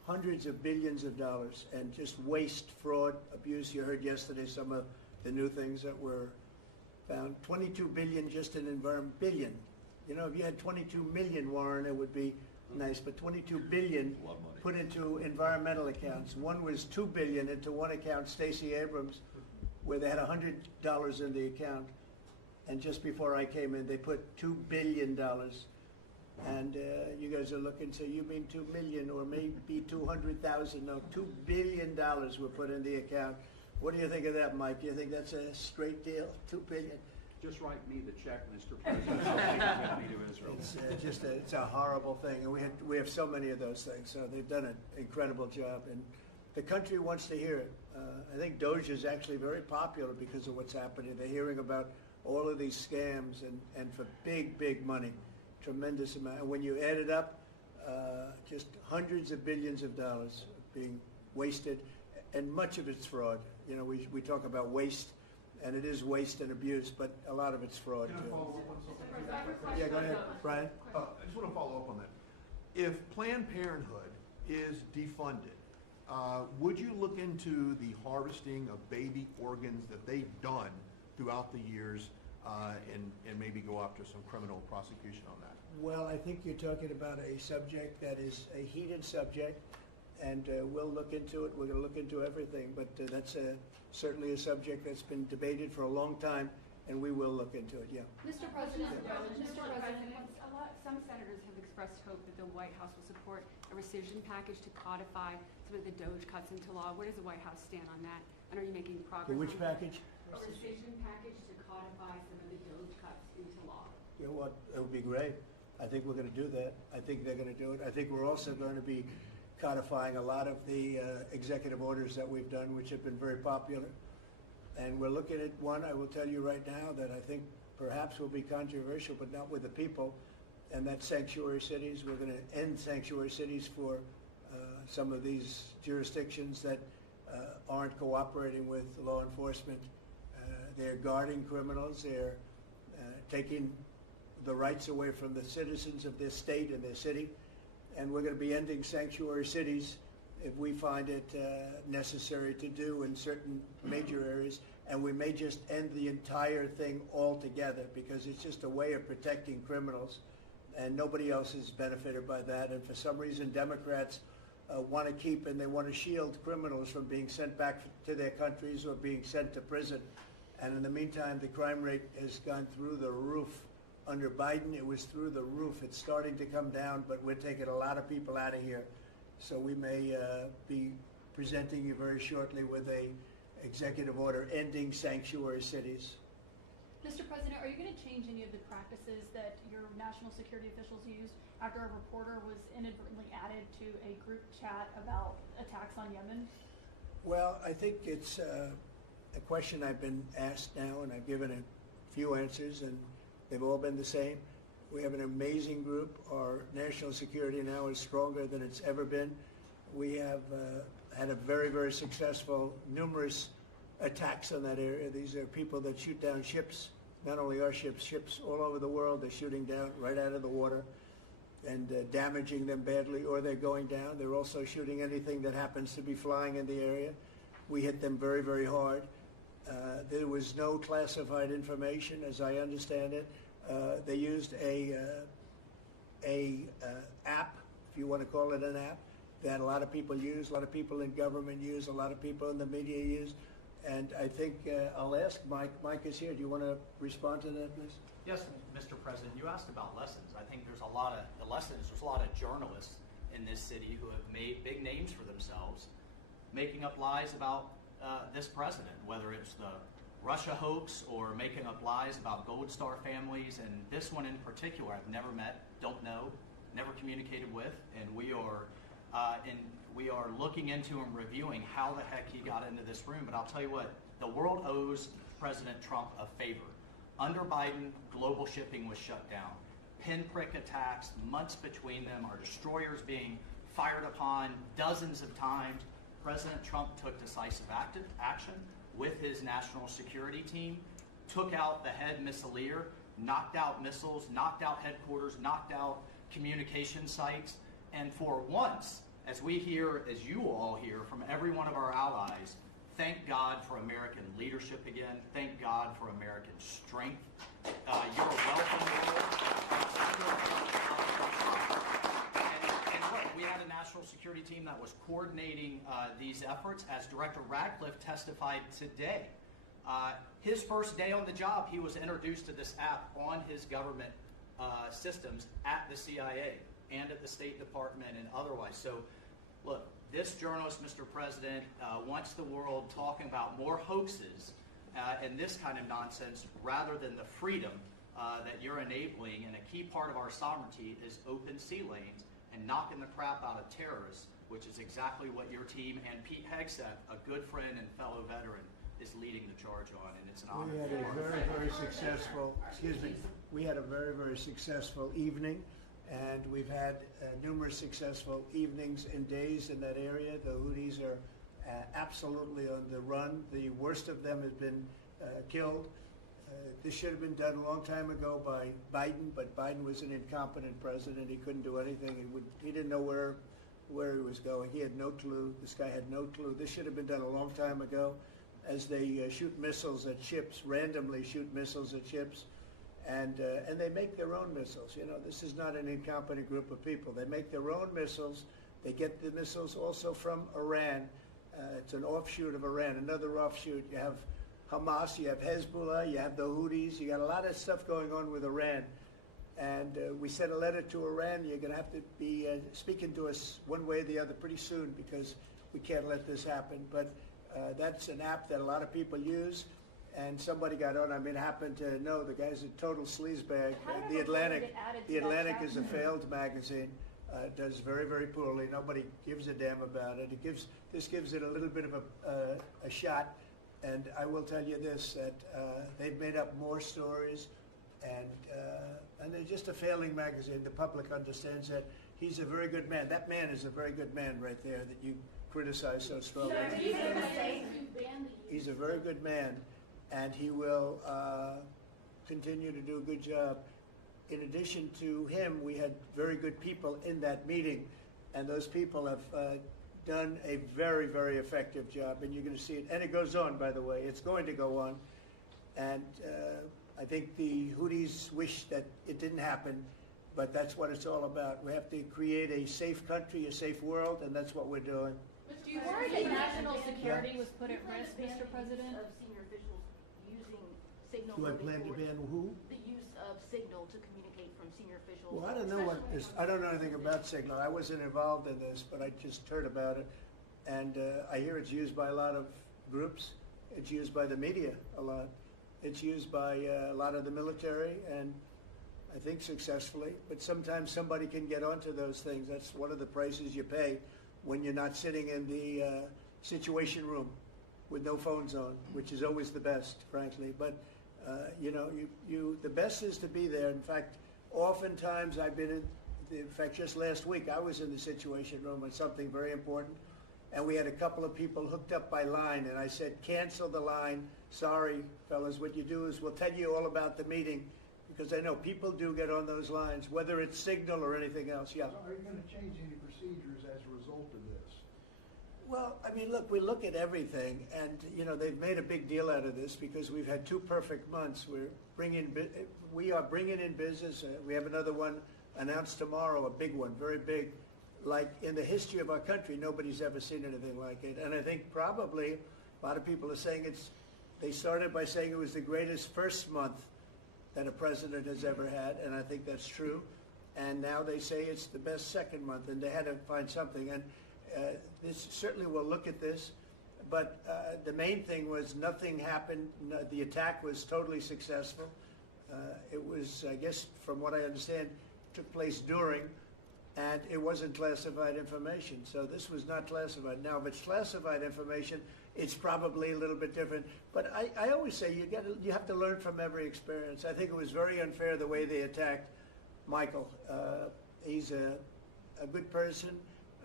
hundreds of billions of dollars and just waste, fraud, abuse. You heard yesterday some of the new things that were found. 22 billion just in environment, billion. You know, if you had 22 million, Warren, it would be nice, but 22 billion put into environmental accounts. One was 2 billion into one account, Stacey Abrams, where they had $100 in the account. And just before I came in, they put $2 billion. And you guys are looking, so you mean 2 million or maybe 200,000? No, $2 billion were put in the account. What do you think of that, Mike? You think that's a straight deal? 2 billion? Just write me the check, Mr. President. I'll take it with me to Israel. It's it's a horrible thing, and we have so many of those things. So they've done an incredible job, and the country wants to hear it. I think Doge is actually very popular because of what's happening. They're hearing about all of these scams and for big money, tremendous amount. And when you add it up, just hundreds of billions of dollars being wasted, and much of it's fraud. You know, we talk about waste, and it is waste and abuse, but a lot of it's fraud Can I too. follow up on something? Yeah, go ahead, Brian. I just want to follow up on that. If Planned Parenthood is defunded, would you look into the harvesting of baby organs that they've done throughout the years and maybe go after some criminal prosecution on that? Well, I think you're talking about a subject that is a heated subject, and we'll look into it. We're going to look into everything, but that's certainly a subject that's been debated for a long time, and we will look into it, yeah. Mr. President, Mr. President, some senators have expressed hope that the White House will support a rescission package to codify some of the Doge cuts into law. Where does the White House stand on that? And are you making progress? Which package? A rescission package to codify some of the Doge cuts into law. You know what? It would be great. I think we're going to do that. I think they're going to do it. I think we're also going to be codifying a lot of the executive orders that we've done, which have been very popular. And we're looking at one, I will tell you right now, that I think perhaps will be controversial, but not with the people, and that's sanctuary cities. We're going to end sanctuary cities for some of these jurisdictions that aren't cooperating with law enforcement. They're guarding criminals. They're taking the rights away from the citizens of their state and their city. And we're going to be ending sanctuary cities if we find it necessary to do in certain major areas. And we may just end the entire thing altogether because it's just a way of protecting criminals. And nobody else is benefited by that. And for some reason, Democrats want to keep and they want to shield criminals from being sent back to their countries or being sent to prison. And in the meantime, the crime rate has gone through the roof. Under Biden, it was through the roof. It's starting to come down, but we're taking a lot of people out of here. So we may be presenting you very shortly with a executive order ending sanctuary cities. Mr. President, are you going to change any of the practices that your national security officials used after a reporter was inadvertently added to a group chat about attacks on Yemen? Well, I think it's a question I've been asked now, and I've given a few answers, and they've all been the same. We have an amazing group. Our national security now is stronger than it's ever been. We have had a very successful, numerous attacks on that area. These are people that shoot down ships, not only our ships, ships all over the world. They're shooting down right out of the water and damaging them badly, or they're going down. They're also shooting anything that happens to be flying in the area. We hit them very hard. There was no classified information, as I understand it. They used a app, if you want to call it an app, that a lot of people use, a lot of people in government use, a lot of people in the media use. And I think I'll ask Mike. Mike is here. Do you want to respond to that, please? Yes, Mr. President. You asked about lessons. I think there's a lot of journalists in this city who have made big names for themselves, making up lies about this president, whether it's the Russia hoax or making up lies about Gold Star families. And this one in particular, I've never met, don't know, never communicated with, and we are looking into and reviewing how the heck he got into this room. But I'll tell you what, the world owes President Trump a favor. Under Biden, global shipping was shut down. Pinprick attacks, months between them, our destroyers being fired upon dozens of times. President Trump took decisive action with his national security team, took out the head missileer, knocked out missiles, knocked out headquarters, knocked out communication sites, and for once as we hear, as you all hear from every one of our allies, thank God for American leadership again. Thank God for American strength. You're welcome. And look, we had a national security team that was coordinating these efforts. As Director Radcliffe testified today, his first day on the job, he was introduced to this app on his government systems at the CIA and at the State Department and otherwise. So, look, this journalist, Mr. President, wants the world talking about more hoaxes and this kind of nonsense rather than the freedom that you're enabling. And a key part of our sovereignty is open sea lanes and knocking the crap out of terrorists, which is exactly what your team and Pete Hegseth, a good friend and fellow veteran, is leading the charge on. And it's an honor. We had a very, very successful, we had a very, very successful evening. And we've had numerous successful evenings and days in that area. The Houthis are absolutely on the run. The worst of them has been killed. This should have been done a long time ago by Biden, but Biden was an incompetent president. He couldn't do anything. He didn't know where he was going. He had no clue. This guy had no clue. This should have been done a long time ago. As they shoot missiles at ships, randomly shoot missiles at ships. And they make their own missiles. You know, this is not an incompetent group of people. They make their own missiles. They get the missiles also from Iran. It's an offshoot of Iran, another offshoot. You have Hamas, you have Hezbollah, you have the Houthis. You got a lot of stuff going on with Iran. And we sent a letter to Iran. You're going to have to be speaking to us one way or the other pretty soon because we can't let this happen. But that's an app that a lot of people use. And somebody got on. I mean, happened to know the guy's a total sleazebag. The Atlantic is a failed magazine. Does very, very poorly. Nobody gives a damn about it. This gives it a little bit of a shot. And I will tell you this: that they've made up more stories, and they're just a failing magazine. The public understands that. He's a very good man. That man is a very good man right there that you criticize so strongly. He's a very good man. And he will continue to do a good job. In addition to him, we had very good people in that meeting, and those people have done a very, very effective job, and you're going to see it. And it goes on, by the way. It's going to go on. And I think the Houthis wish that it didn't happen, but that's what it's all about. We have to create a safe country, a safe world, and that's what we're doing. Do you worry that national security was put at risk, Mr. President? Of senior officials using signal. Do I plan to ban who? The use of signal to communicate from senior officials. Well, I don't know what this. I don't know anything about Signal. I wasn't involved in this, but I just heard about it, and I hear it's used by a lot of groups. It's used by the media a lot. It's used by a lot of the military, and I think successfully. But sometimes somebody can get onto those things. That's one of the prices you pay when you're not sitting in the situation room with no phones on, which is always the best, frankly. But you know, the best is to be there. In fact, oftentimes I've been in fact, just last week I was in the situation room on something very important, and we had a couple of people hooked up by line, and I said, cancel the line. Sorry, fellas, what you do is we'll tell you all about the meeting, because I know people do get on those lines, whether it's Signal or anything else. Yeah. So are you going to change any procedures as a result of this? Well, I mean, look, we look at everything, and you know they've made a big deal out of this because we've had 2 perfect months. We are bringing in business. We have another one announced tomorrow, a big one, very big, like in the history of our country. Nobody's ever seen anything like it, and I think probably a lot of people are saying they started by saying it was the greatest first month that a president has ever had, and I think that's true. And now they say it's the best second month, and they had to find something. And this certainly will look at this, but the main thing was nothing happened. The attack was totally successful. It was, I guess, from what I understand, took place during, and it wasn't classified information. So this was not classified. Now, if it's classified information, it's probably a little bit different. But I always say you have to learn from every experience. I think it was very unfair the way they attacked Michael. He's a good person.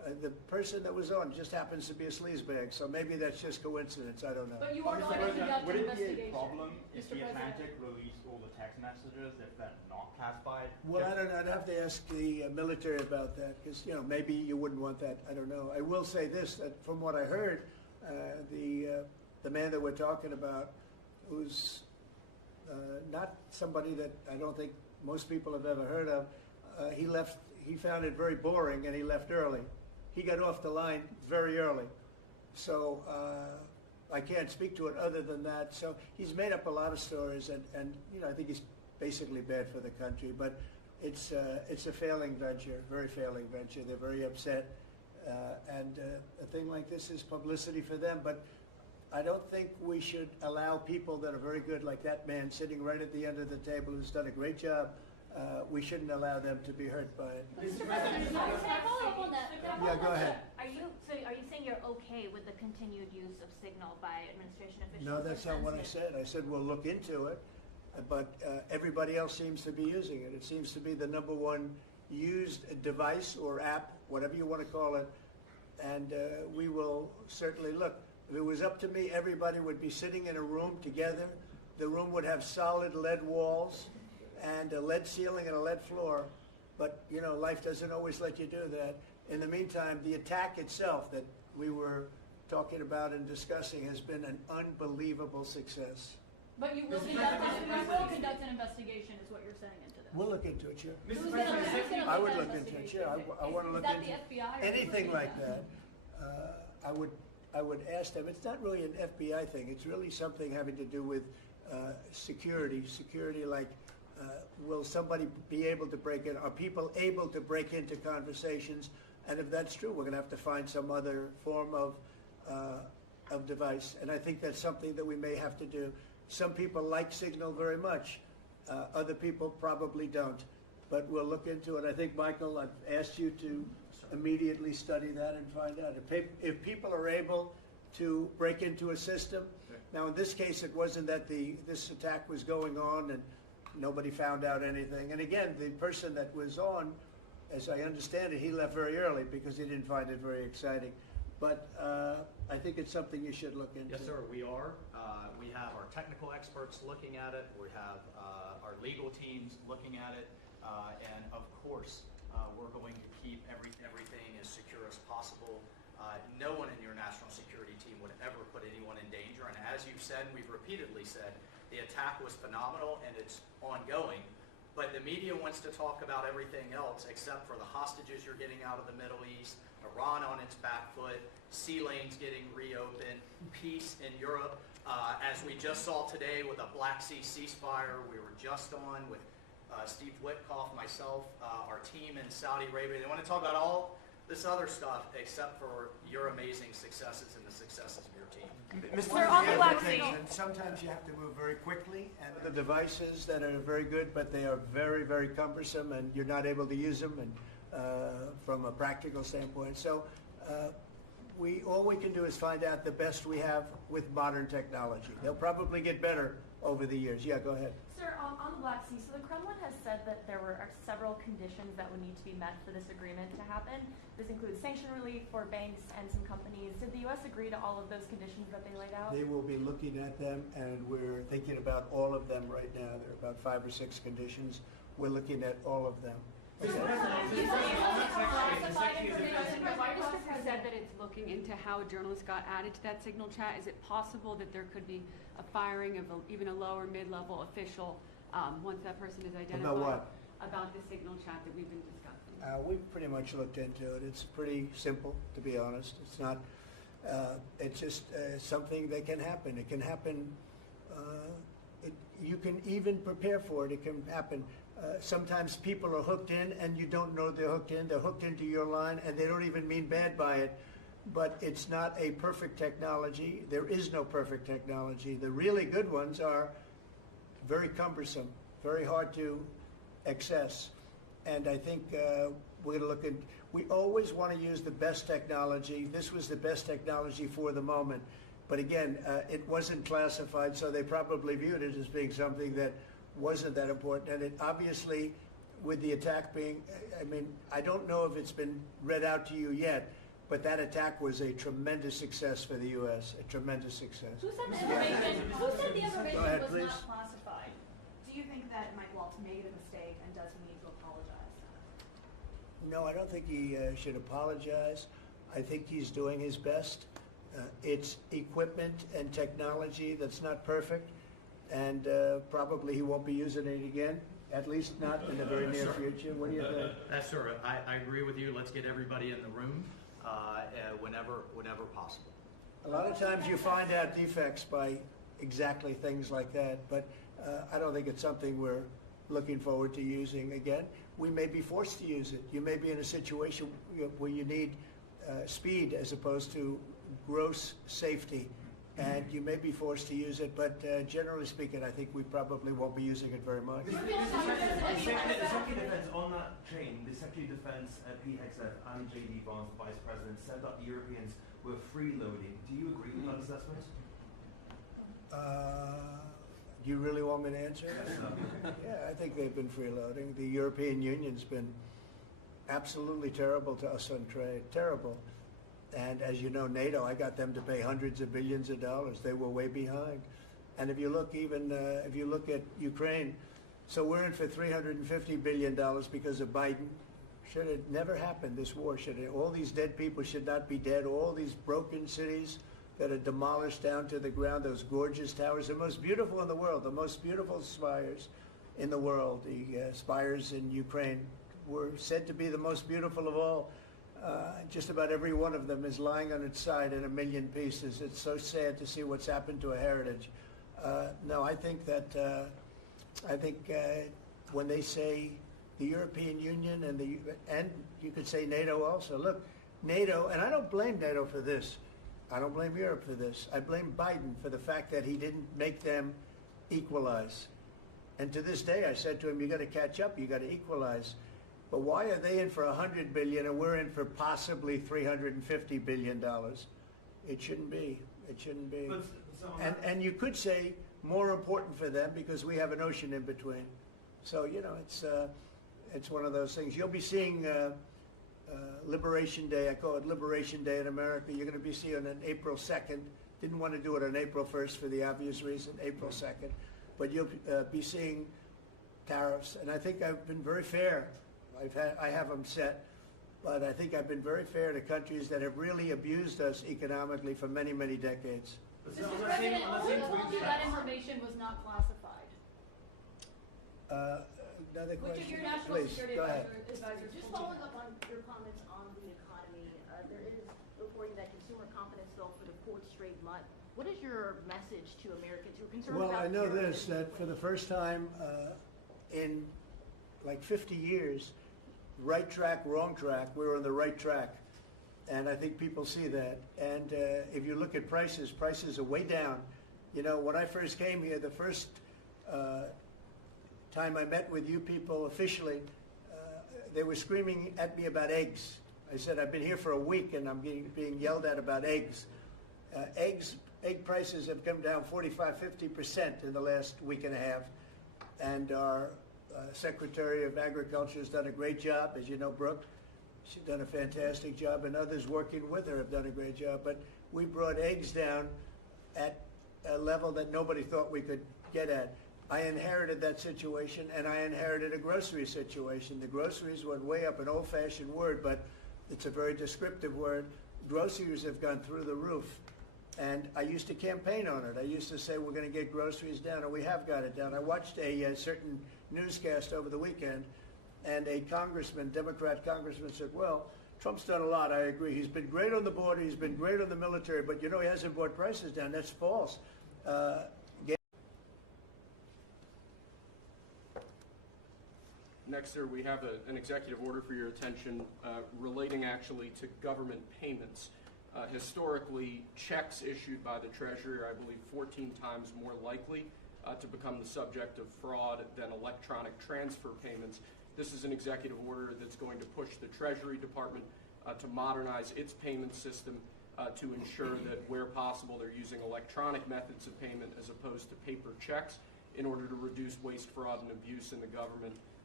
The person that was on just happens to be a sleazebag, so maybe that's just coincidence, I don't know. But you are going to conduct Would an it be a investigation. problem if Mr. the President. Atlantic released all the text messages if they're not classified? Well, I don't know, I'd have to ask the military about that, because, maybe you wouldn't want that, I don't know. I will say this, that from what I heard, the man that we're talking about, who's not somebody that I don't think most people have ever heard of, he found it very boring and he left early. He got off the line very early. So I can't speak to it other than that. So he's made up a lot of stories, and I think he's basically bad for the country. But it's a failing venture, very failing venture. They're very upset, and a thing like this is publicity for them. But I don't think we should allow people that are very good, like that man sitting right at the end of the table, who's done a great job. We shouldn't allow them to be hurt by it. Mr. President, can I follow up on that? Yeah, go ahead. Are you saying you're okay with the continued use of Signal by administration officials? No, that's not what I said. I said we'll look into it, but everybody else seems to be using it. It seems to be the #1 used device or app, whatever you want to call it, and we will certainly look. If it was up to me, everybody would be sitting in a room together. The room would have solid lead walls and a lead ceiling and a lead floor, but life doesn't always let you do that. In the meantime, the attack itself that we were talking about and discussing has been an unbelievable success. But you will conduct an investigation, is what you're saying into this. We'll look into it, sure. Who's gonna I would that look into it, sure. investigation? I want to Is look that into the FBI or anything who's like looking that. I would ask them. It's not really an FBI thing. It's really something having to do with security. Security, like, will somebody be able to break in? Are people able to break into conversations? And if that's true, we're going to have to find some other form of device. And I think that's something that we may have to do. Some people like Signal very much. Other people probably don't. But we'll look into it. I think, Michael, I've asked you to immediately study that and find out. If people are able to break into a system, now in this case it wasn't that this attack was going on and nobody found out anything. And again, the person that was on, as I understand it, he left very early because he didn't find it very exciting. But I think it's something you should look into. Yes, sir, we are. We have our technical experts looking at it. We have our legal teams looking at it. And of course, we're going to keep everything as secure as possible. No one in your national security team would ever put anyone in danger. And as you've said, we've repeatedly said, the attack was phenomenal and it's ongoing. But the media wants to talk about everything else except for the hostages you're getting out of the Middle East, Iran on its back foot, sea lanes getting reopened, peace in Europe. As we just saw today with a Black Sea ceasefire, we were just on with Steve Witkoff, myself, our team in Saudi Arabia. They want to talk about all this other stuff except for your amazing successes and the successes of your team. Sir, on the Black Sea. And sometimes you have to move very quickly, and the devices that are very good, but they are very, very cumbersome, and you're not able to use them, and from a practical standpoint. So all we can do is find out the best we have with modern technology. They'll probably get better over the years. Yeah, go ahead. Sir, on the Black Sea, so the Kremlin has said that there are several conditions that would need to be met for this agreement to happen. This includes sanction relief for banks and some companies. Did the U.S. agree to all of those conditions that they laid out? They will be looking at them, and we're thinking about all of them right now. There are about 5 or 6 conditions. We're looking at all of them. Mr. said that it's looking into how a journalist got added to that Signal chat. Is it possible that there could be a firing of even a lower mid-level official once that person is identified? About what? About the Signal chat that we've been discussing. We've pretty much looked into it. It's pretty simple, to be honest. It's not. It's just something that can happen. It can happen. You can even prepare for it. It can happen. Sometimes people are hooked in, and you don't know they're hooked in. They're hooked into your line, and they don't even mean bad by it. But it's not a perfect technology. There is no perfect technology. The really good ones are very cumbersome, very hard to access. And I think we're going to look at, we always want to use the best technology. This was the best technology for the moment. But again, it wasn't classified, so they probably viewed it as being something that wasn't that important. And it obviously with the attack being, I mean, I don't know if it's been read out to you yet, but that attack was a tremendous success for the U.S., a tremendous success. Who said the information Go ahead, was please. not classified? Do you think that Mike Waltz made a mistake, and does he need to apologize? No, I don't think he should apologize. I think he's doing his best. It's equipment and technology that's not perfect, and probably he won't be using it again, at least not in the very near future. What do you think? That's sure. I agree with you. Let's get everybody in the room whenever possible. A lot of times you find out defects by exactly things like that, but I don't think it's something we're looking forward to using again. We may be forced to use it. You may be in a situation where you need speed as opposed to gross safety, and you may be forced to use it, but generally speaking, I think we probably won't be using it very much. The Secretary of Defense, on that chain, the Secretary of Defense, Pete Hegseth, and J.D. Vance, the Vice President, said that the Europeans were freeloading. Do you agree with that assessment? Do you really want me to answer that? Yeah, I think they've been freeloading. The European Union's been absolutely terrible to us on trade, terrible. And as you know, NATO, I got them to pay hundreds of billions of dollars. They were way behind. And if you look if you look at Ukraine, so we're in for $350 billion because of Biden. Should have never happened, this war. All these dead people should not be dead. All these broken cities that are demolished down to the ground, those gorgeous towers, the most beautiful in the world, the most beautiful spires in the world. The spires in Ukraine were said to be the most beautiful of all. Just about every one of them is lying on its side in a million pieces. It's so sad to see what's happened to a heritage. No, I think that when they say the European Union and you could say NATO also. Look, NATO, and I don't blame NATO for this. I don't blame Europe for this. I blame Biden for the fact that he didn't make them equalize. And to this day, I said to him, you got to catch up, you got to equalize. But why are they in for $100 billion and we're in for possibly $350 billion? It shouldn't be. It shouldn't be. And you could say more important for them because we have an ocean in between. So, you know, it's one of those things. You'll be seeing Liberation Day. I call it Liberation Day in America. You're going to be seeing on April 2nd. Didn't want to do it on April 1st for the obvious reason, April 2nd. But you'll be seeing tariffs. And I think I've been very fair. I have them set, but I think I've been very fair to countries that have really abused us economically for many, many decades. Mr. President, who told you that information was not classified? Another Which question? of your national Please, security go ahead. advisors Just told you? following up on your comments on the economy, there is reporting that consumer confidence fell for the fourth straight month. What is your message to Americans who are concerned Well, about I know terrorism? this, that for the first time in like 50 years, right track, wrong track, we're on the right track. And I think people see that. And if you look at prices, prices are way down. You know, when I first came here, the first time I met with you people officially, they were screaming at me about eggs. I said, I've been here for a week and I'm being yelled at about eggs. Egg prices have come down 45–50% in the last week and a half. And our Secretary of Agriculture has done a great job. As you know, Brooke, she's done a fantastic job, and others working with her have done a great job. But we brought eggs down at a level that nobody thought we could get at. I inherited that situation, and I inherited a grocery situation. The groceries went way up, an old-fashioned word, but it's a very descriptive word. Groceries have gone through the roof. And I used to campaign on it. I used to say we're going to get groceries down, and we have got it down. I watched a certain newscast over the weekend, and a congressman, Democrat congressman, said, well, Trump's done a lot, I agree. He's been great on the border, he's been great on the military, but you know he hasn't brought prices down. That's false. Next, sir, we have an executive order for your attention relating actually to government payments. Historically, checks issued by the Treasury are, I believe, 14 times more likely to become the subject of fraud than electronic transfer payments. This is an executive order that's going to push the Treasury Department to modernize its payment system to ensure that where possible they're using electronic methods of payment as opposed to paper checks in order to reduce waste, fraud, and abuse in the government.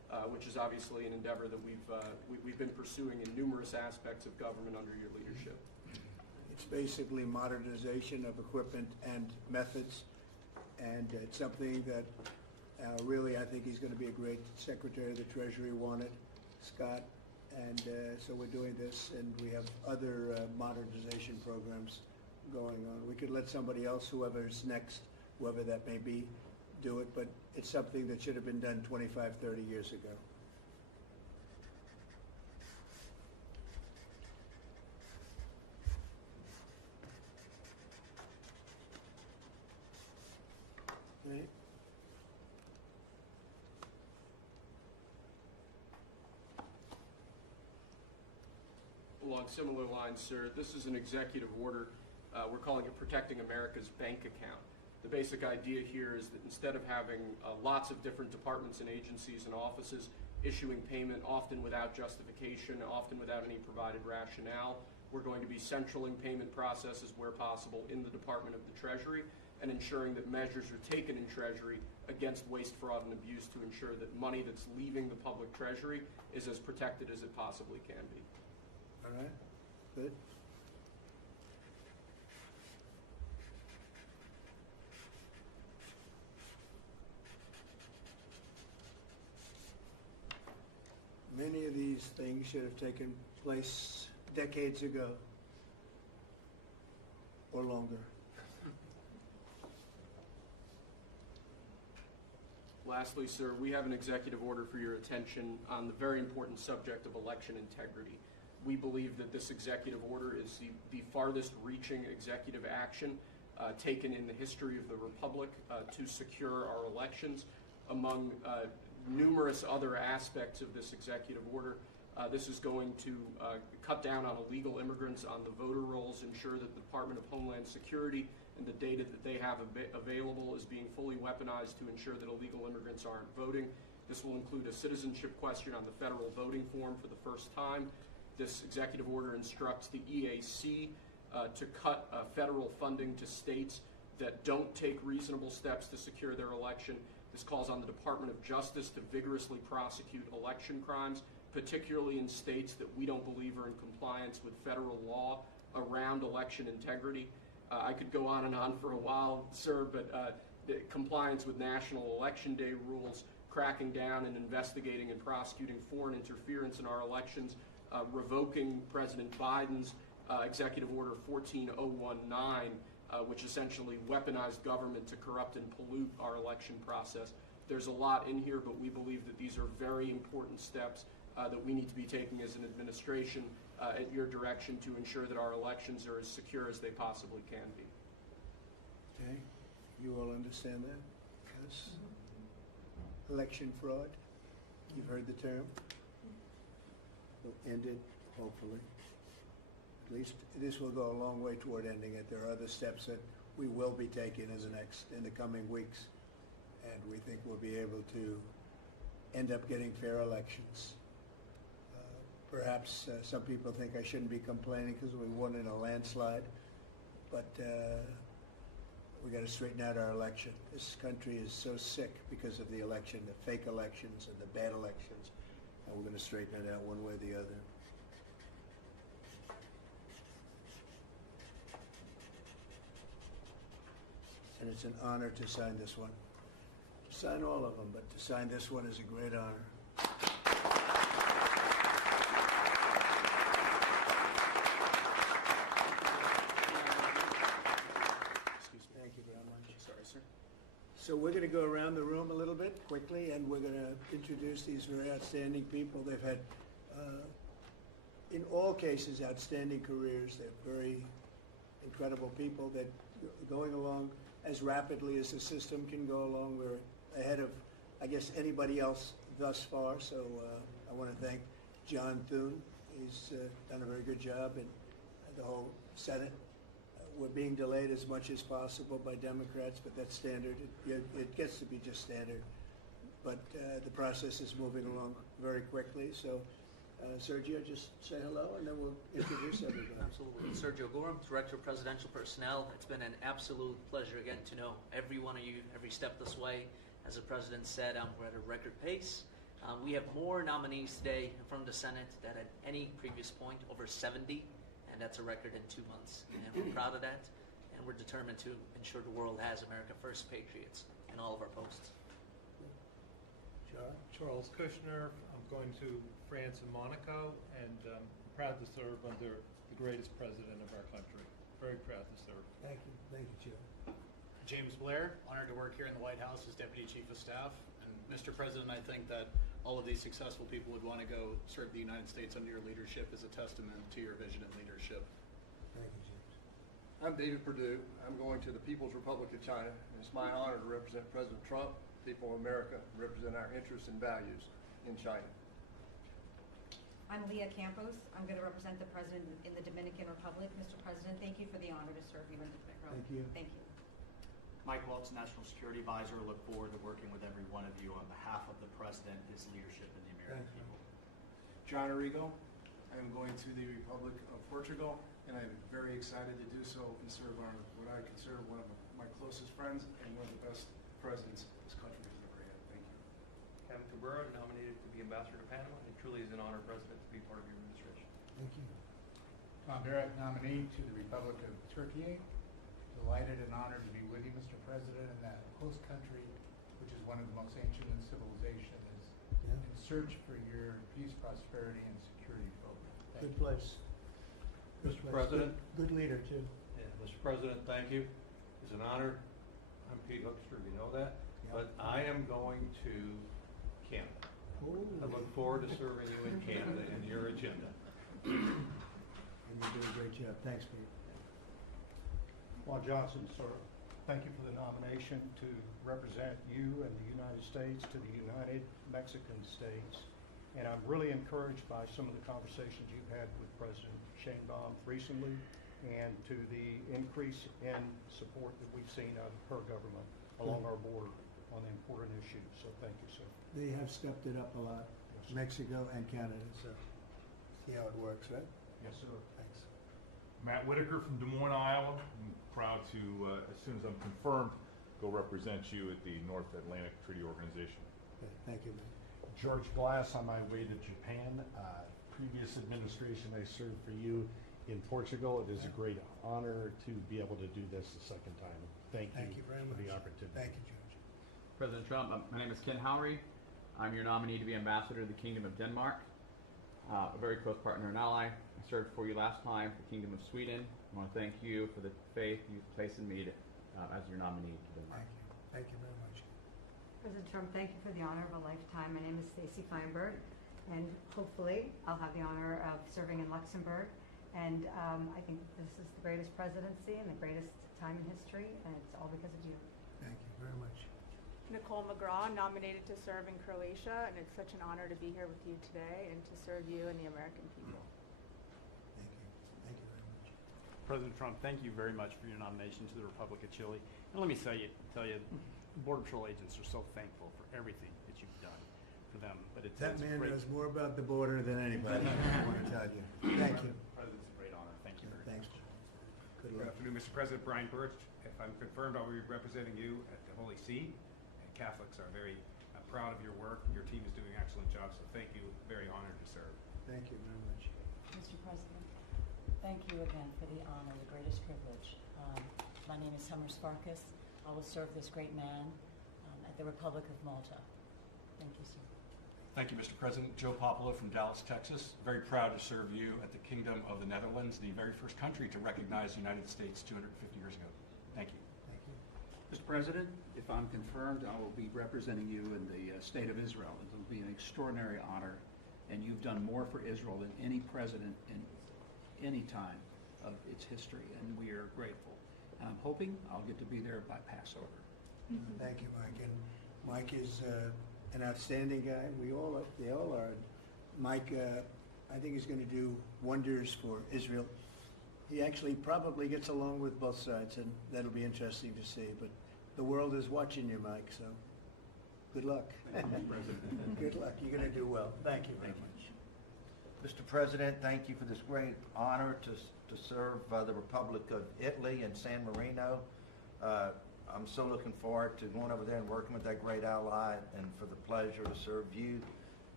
which is obviously an endeavor that we've been pursuing in numerous aspects of government under your leadership. It's basically modernization of equipment and methods, and it's something that really I think he's going to be a great Secretary of the Treasury wanted, Scott, and so we're doing this, and we have other modernization programs going on. We could let somebody else, whoever's next, whoever that may be, do it, but it's something that should have been done 25, 30 years ago. Right. Along similar lines, sir, this is an executive order. We're calling it Protecting America's Bank Account. The basic idea here is that instead of having lots of different departments and agencies and offices issuing payment, often without justification, often without any provided rationale, we're going to be centraling payment processes where possible in the Department of the Treasury and ensuring that measures are taken in Treasury against waste, fraud, and abuse to ensure that money that's leaving the public treasury is as protected as it possibly can be. All right, good. Many of these things should have taken place decades ago or longer. Lastly, sir, we have an executive order for your attention on the very important subject of election integrity. We believe that this executive order is the farthest reaching executive action taken in the history of the Republic to secure our elections. Among numerous other aspects of this executive order, this is going to cut down on illegal immigrants on the voter rolls, ensure that the Department of Homeland Security and the data that they have available is being fully weaponized to ensure that illegal immigrants aren't voting. This will include a citizenship question on the federal voting form for the first time. This executive order instructs the EAC to cut federal funding to states that don't take reasonable steps to secure their election. This calls on the Department of Justice to vigorously prosecute election crimes, particularly in states that we don't believe are in compliance with federal law around election integrity. I could go on and on for a while, sir, but the compliance with National Election Day rules, cracking down and investigating and prosecuting foreign interference in our elections, revoking President Biden's Executive Order 14019, which essentially weaponized government to corrupt and pollute our election process. There's a lot in here, but we believe that these are very important steps that we need to be taking as an administration at your direction to ensure that our elections are as secure as they possibly can be. Okay, you all understand that? Yes. Election fraud, you've heard the term. We'll end it, hopefully. At least this will go a long way toward ending it. There are other steps that we will be taking in the coming weeks, and we think we'll be able to end up getting fair elections. Perhaps some people think I shouldn't be complaining because we won in a landslide, but we got to straighten out our election. This country is so sick because of the election, the fake elections and the bad elections, and we're going to straighten it out one way or the other. And it's an honor to sign this one. Sign all of them, but to sign this one is a great honor. So we're going to go around the room a little bit quickly, and we're going to introduce these very outstanding people. They've had, in all cases, outstanding careers. They're very incredible people that are going along as rapidly as the system can go along. We're ahead of, I guess, anybody else thus far. So I want to thank John Thune. He's done a very good job, and the whole Senate. We're being delayed as much as possible by Democrats, but that's standard. It gets to be just standard. But the process is moving along very quickly. So, Sergio, just say hello, and then we'll introduce everybody. Absolutely. Sergio Gorham, Director of Presidential Personnel. It's been an absolute pleasure getting to know every one of you every step this way. As the President said, we're at a record pace. We have more nominees today from the Senate than at any previous point, over 70, and that's a record in 2 months. And we're proud of that, and we're determined to ensure the world has America First patriots in all of our posts. Charles Kushner. I'm going to France and Monaco, and proud to serve under the greatest president of our country. Very proud to serve. Thank you, Joe. James Blair, honored to work here in the White House as Deputy Chief of Staff. And Mr. President, I think that all of these successful people would want to go serve the United States under your leadership as a testament to your vision and leadership. Thank you, James. I'm David Perdue. I'm going to the People's Republic of China. It's my honor to represent President Trump, people of America, represent our interests and values in China. I'm Leah Campos. I'm going to represent the President in the Dominican Republic. Mr. President, thank you for the honor to serve you in the Thank you. Thank you. Mike Welch, National Security Advisor. Look forward to working with every one of you on behalf of the President, his leadership, and the American people. John Arrigo. I am going to the Republic of Portugal, and I'm very excited to do so and serve on what I consider one of my closest friends and one of the best presidents this country has ever had. Thank you. Kevin Cabrera, nominated to be Ambassador to Panama. It truly is an honor, President, to be part of your administration. Thank you. Tom Barrett, nominee to the Republic of Turkey. Delighted and honored to be with you, Mr. President, in that host country, which is one of the most ancient in civilization, is in search for your peace, prosperity, and security folk. Good place. Mr. President. Good leader, too. Yeah, Mr. President, thank you. It's an honor. I'm Pete Hoekstra, you know that. But I am going to Canada. I look forward to serving you in Canada and your agenda. And you're doing a great job. Thanks, Pete. Juan Johnson, sir, thank you for the nomination to represent you and the United States to the United Mexican States. And I'm really encouraged by some of the conversations you've had with President Sheinbaum recently and to the increase in support that we've seen out of her government along our border on the important issues. So thank you, sir. They have stepped it up a lot, Mexico and Canada, so see how it works, right? Yes, sir. Thanks. Matt Whitaker from Des Moines, Iowa. I'm proud to, as soon as I'm confirmed, go represent you at the North Atlantic Treaty Organization. Okay, thank you, man. George Glass on my way to Japan. Previous administration, I served for you in Portugal. It is a great honor to be able to do this the second time. Thank you very for much. the opportunity. Thank you, George. President Trump, my name is Ken Houry. I'm your nominee to be Ambassador to the Kingdom of Denmark, a very close partner and ally. I served for you last time for the Kingdom of Sweden. I want to thank you for the faith you've placed in me as your nominee to Denmark. Thank you. Thank you very much. President Trump, thank you for the honor of a lifetime. My name is Stacy Feinberg, and hopefully I'll have the honor of serving in Luxembourg. And I think this is the greatest presidency and the greatest time in history, and it's all because of you. Thank you very much. Nicole McGraw, nominated to serve in Croatia, and it's such an honor to be here with you today and to serve you and the American people. Thank you. Thank you very much. President Trump, thank you very much for your nomination to the Republic of Chile. And let me tell you, Border Patrol agents are so thankful for everything that you've done for them. But it's That man great. knows more about the border than anybody, I want to tell you. Thank you. President, it's a great honor. Thank you very Thanks. much. Good Good luck. afternoon, Mr. President. Brian Birch. If I'm confirmed, I'll be representing you at the Holy See. And Catholics are very proud of your work. Your team is doing an excellent job, so thank you. Very honored to serve. Thank you very much. Mr. President, thank you again for the honor, the greatest privilege. My name is Summer Sparkus. I will serve this great man at the Republic of Malta. Thank you, sir. Thank you, Mr. President. Joe Popolo from Dallas, Texas. Very proud to serve you at the Kingdom of the Netherlands, the very first country to recognize the United States 250 years ago. Thank you. Thank you. Mr. President, if I'm confirmed, I will be representing you in the state of Israel. It will be an extraordinary honor, and you've done more for Israel than any president in any time of its history, and we are grateful. And I'm hoping I'll get to be there by Passover. Thank you, Mike. And Mike is an outstanding guy. They all are. Mike, I think is going to do wonders for Israel. He actually probably gets along with both sides, and that'll be interesting to see. But the world is watching you, Mike, so good luck. Good luck. You're going to do well. Thank you very much. Mr. President, thank you for this great honor to serve the Republic of Italy and San Marino. I'm so looking forward to going over there and working with that great ally, and for the pleasure to serve you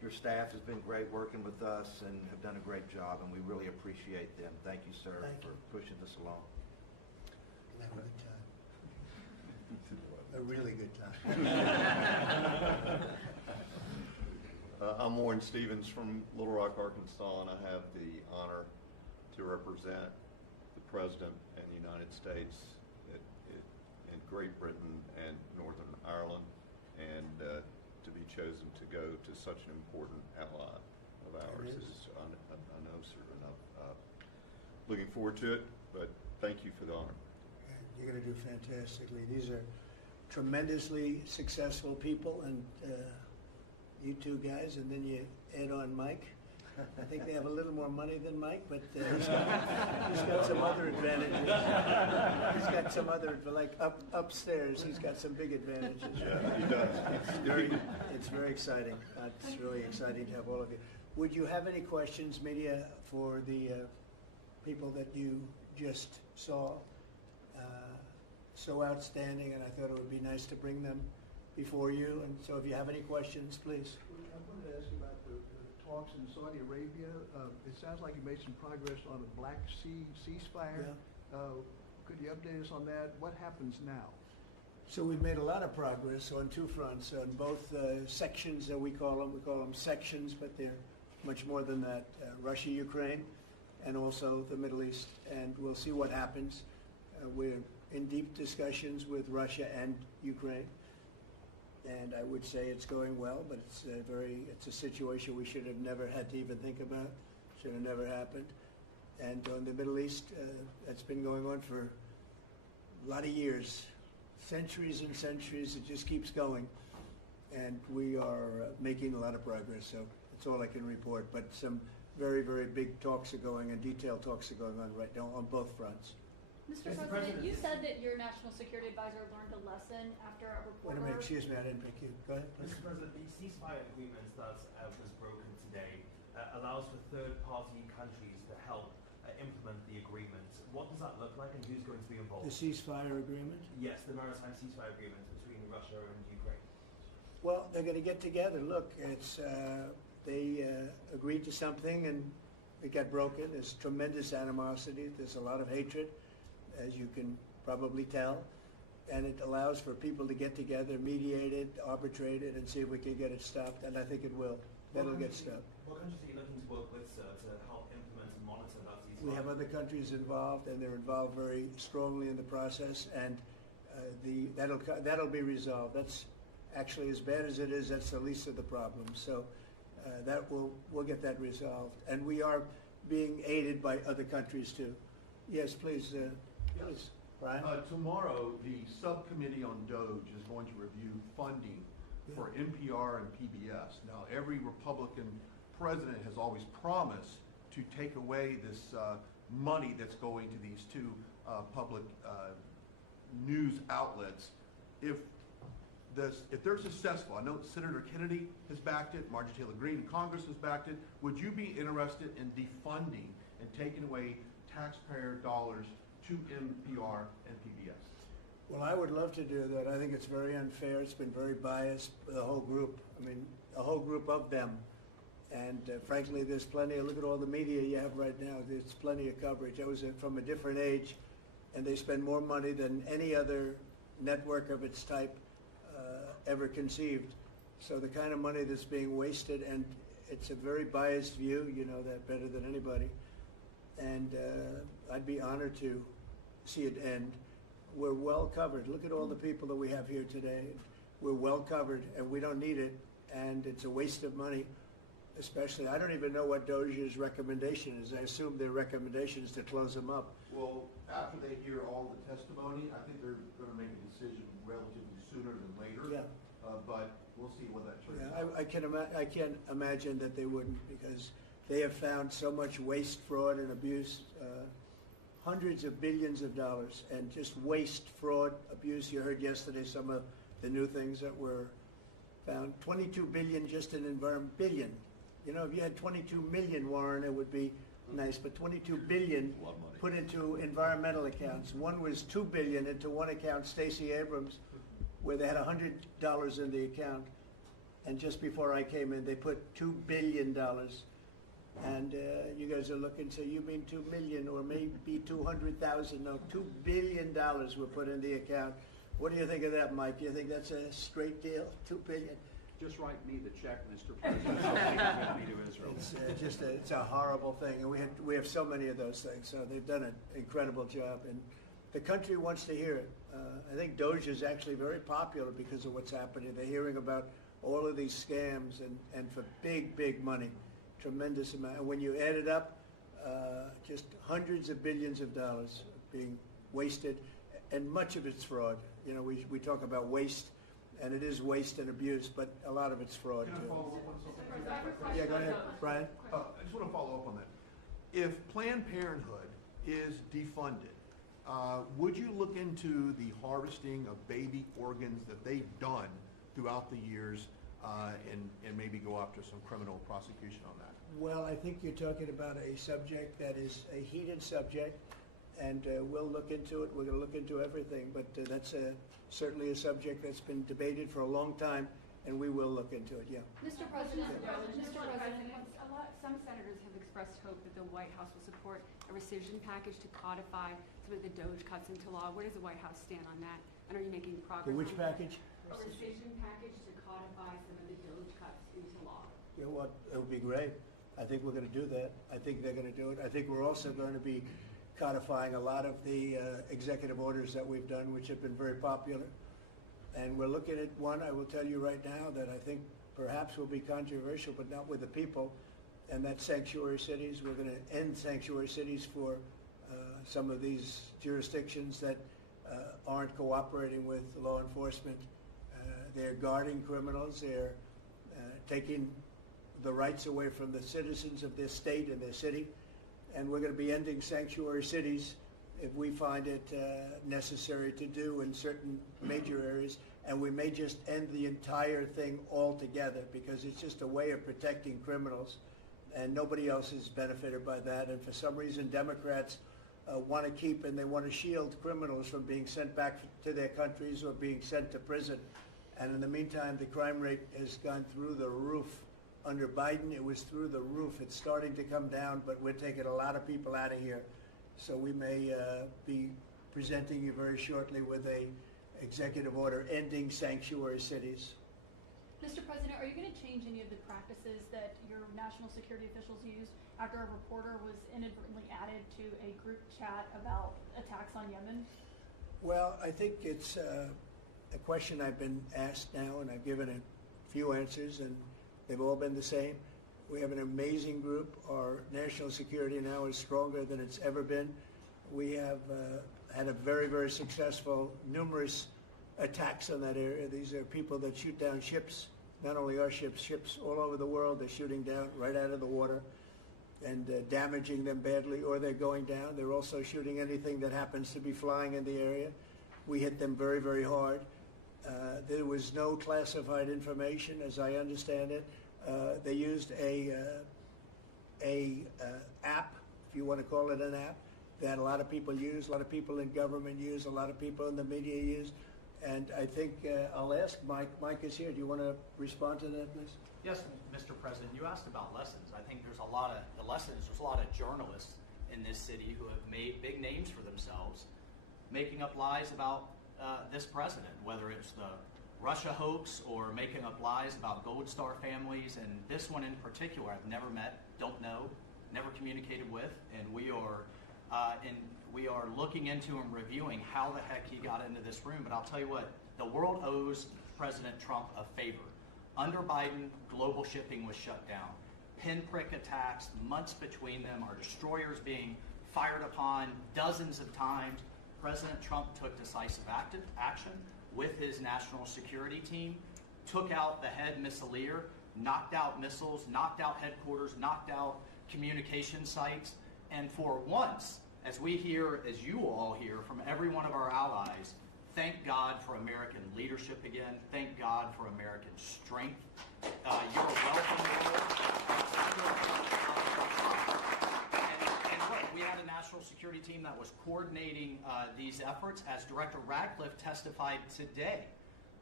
Your staff has been great working with us and have done a great job, and we really appreciate them. Thank you, sir, Thank for you. pushing this along. Have a good time. A really good time. I'm Warren Stevens from Little Rock, Arkansas, and I have the honor to represent the President and the United States in Great Britain and Northern Ireland, and to be chosen to go to such an important ally of ours is, I know, sir, and I'm looking forward to it, but thank you for the honor. You're going to do fantastically. These are tremendously successful people, and you two guys, and then you add on Mike. I think they have a little more money than Mike, but he's got some other advantages. He's got some other, like upstairs, he's got some big advantages. Yeah, he does. It's very exciting. It's really exciting to have all of you. Would you have any questions, media, for the people that you just saw? So outstanding, and I thought it would be nice to bring them before you. And so if you have any questions, please. I wanted to ask you about the talks in Saudi Arabia. It sounds like you made some progress on a Black Sea ceasefire. Yeah. Could you update us on that? What happens now? So we've made a lot of progress on two fronts, on both sections that we call them sections, but they're much more than that. Russia, Ukraine, and also the Middle East. And we'll see what happens. We're in deep discussions with Russia and Ukraine. And I would say it's going well, but it's a situation we should have never had to even think about. Should have never happened. And on the Middle East, that's been going on for a lot of years, centuries and centuries. It just keeps going. And we are making a lot of progress, so that's all I can report. But some very, very big talks are going, and detailed talks are going on right now on both fronts. Mr. President, you said that your national security advisor learned a lesson after a Wait reporter. a minute, excuse me, I didn't pick you. Go ahead, please. Mr. President, the ceasefire agreement that was broken today allows for third-party countries to help implement the agreement. What does that look like, and who's going to be involved? The ceasefire agreement? Yes, the maritime ceasefire agreement between Russia and Ukraine. Well, they're going to get together. Look, they agreed to something, and it got broken. There's tremendous animosity. There's a lot of hatred, as you can probably tell. And it allows for people to get together, mediate it, arbitrate it, and see if we can get it stopped. And I think it will. That'll get stopped. What countries are you looking to work with, sir, to help implement and monitor that ceasefire? We have other countries involved, and they're involved very strongly in the process. And that'll be resolved. That's actually, as bad as it is, that's the least of the problems. So we'll get that resolved. And we are being aided by other countries too. Yes, please. Please, Brian. Tomorrow, the subcommittee on DOGE is going to review funding for NPR and PBS. Now, every Republican president has always promised to take away this money that's going to these two public news outlets. If they're successful, I know Senator Kennedy has backed it, Marjorie Taylor Greene in Congress has backed it. Would you be interested in defunding and taking away taxpayer dollars to NPR and PBS? Well, I would love to do that. I think it's very unfair. It's been very biased, the whole group. I mean, a whole group of them. And frankly, there's plenty look at all the media you have right now. There's plenty of coverage. I was from a different age, and they spend more money than any other network of its type ever conceived. So the kind of money that's being wasted, and it's a very biased view, you know that better than anybody. And I'd be honored to see it end. We're well covered. Look at all the people that we have here today. We're well covered, and we don't need it, and it's a waste of money, especially. I don't even know what DOJ's recommendation is. I assume their recommendation is to close them up. Well, after they hear all the testimony, I think they're going to make a decision relatively sooner than later. Yeah. But we'll see what that turns Yeah, out. I can't imagine that they wouldn't, because they have found so much waste, fraud, and abuse, hundreds of billions of dollars, and just waste, fraud, abuse. You heard yesterday some of the new things that were found. 22 billion just in environment, billion. You know, if you had 22 million, Warren, it would be nice, but 22 billion put into environmental accounts. One was 2 billion into one account, Stacey Abrams, where they had $100 in the account. And just before I came in, they put $2 billion. And you guys are looking, so you mean 2 million or maybe 200,000? No, $2 billion were put in the account. What do you think of that, Mike? Do you think that's a straight deal? 2 billion? Just write me the check, Mr. President. I'll take it with me to Israel. It's it's a horrible thing, and we have so many of those things. So they've done an incredible job, and the country wants to hear it. I think Doge is actually very popular because of what's happening. They're hearing about all of these scams and for big money, tremendous amount. And when you add it up, just hundreds of billions of dollars being wasted, and much of it's fraud. You know, we talk about waste, and it is waste and abuse, but a lot of it's fraud Can I too. follow up on something? Yeah, go ahead, Brian. I just want to follow up on that. If Planned Parenthood is defunded, would you look into the harvesting of baby organs that they've done throughout the years and maybe go after some criminal prosecution on that? Well, I think you're talking about a subject that is a heated subject, and we'll look into it. We're going to look into everything, but that's certainly a subject that's been debated for a long time, and we will look into it, yeah. Mr. President, Some senators have expressed hope that the White House will support a rescission package to codify some of the Doge cuts into law. Where does the White House stand on that? And are you making progress? Which on that? package? A rescission package to codify some of the Doge cuts into law. You know what? It would be great. I think we're going to do that. I think they're going to do it. I think we're also going to be codifying a lot of the executive orders that we've done, which have been very popular. And we're looking at one, I will tell you right now, that I think perhaps will be controversial, but not with the people, and that's sanctuary cities. We're going to end sanctuary cities for some of these jurisdictions that aren't cooperating with law enforcement. They're guarding criminals. They're taking the rights away from the citizens of their state and their city. And we're going to be ending sanctuary cities if we find it necessary to do in certain major areas. And we may just end the entire thing altogether because it's just a way of protecting criminals, and nobody else is benefited by that. And for some reason, Democrats want to keep and they want to shield criminals from being sent back to their countries or being sent to prison. And in the meantime, the crime rate has gone through the roof. Under Biden, it was through the roof. It's starting to come down, but we're taking a lot of people out of here. So we may be presenting you very shortly with a executive order ending sanctuary cities. Mr. President, are you going to change any of the practices that your national security officials used after a reporter was inadvertently added to a group chat about attacks on Yemen? Well, I think it's a question I've been asked now, and I've given a few answers, and they've all been the same. We have an amazing group. Our national security now is stronger than it's ever been. We have had a very successful, numerous attacks on that area. These are people that shoot down ships, not only our ships, ships all over the world. They're shooting down right out of the water and damaging them badly, or they're going down. They're also shooting anything that happens to be flying in the area. We hit them very hard. There was no classified information, as I understand it. They used a app, if you want to call it an app, that a lot of people use, a lot of people in government use, a lot of people in the media use. And I think I'll ask Mike. Mike is here. Do you want to respond to that, please? Yes, Mr. President. You asked about lessons. I think there's a lot of journalists in this city who have made big names for themselves, making up lies about this president, whether it's the Russia hoax or making up lies about Gold Star families. And this one in particular, I've never met, don't know, never communicated with, and we are looking into and reviewing how the heck he got into this room. But I'll tell you what, the world owes President Trump a favor. Under Biden, global shipping was shut down. Pinprick attacks, months between them, our destroyers being fired upon dozens of times. President Trump took decisive action with his national security team, took out the head missileer, knocked out missiles, knocked out headquarters, knocked out communication sites, and for once, as we hear, as you all hear from every one of our allies, thank God for American leadership again. Thank God for American strength. You're welcome. And look, we had a national security team that was coordinating these efforts. As Director Radcliffe testified today,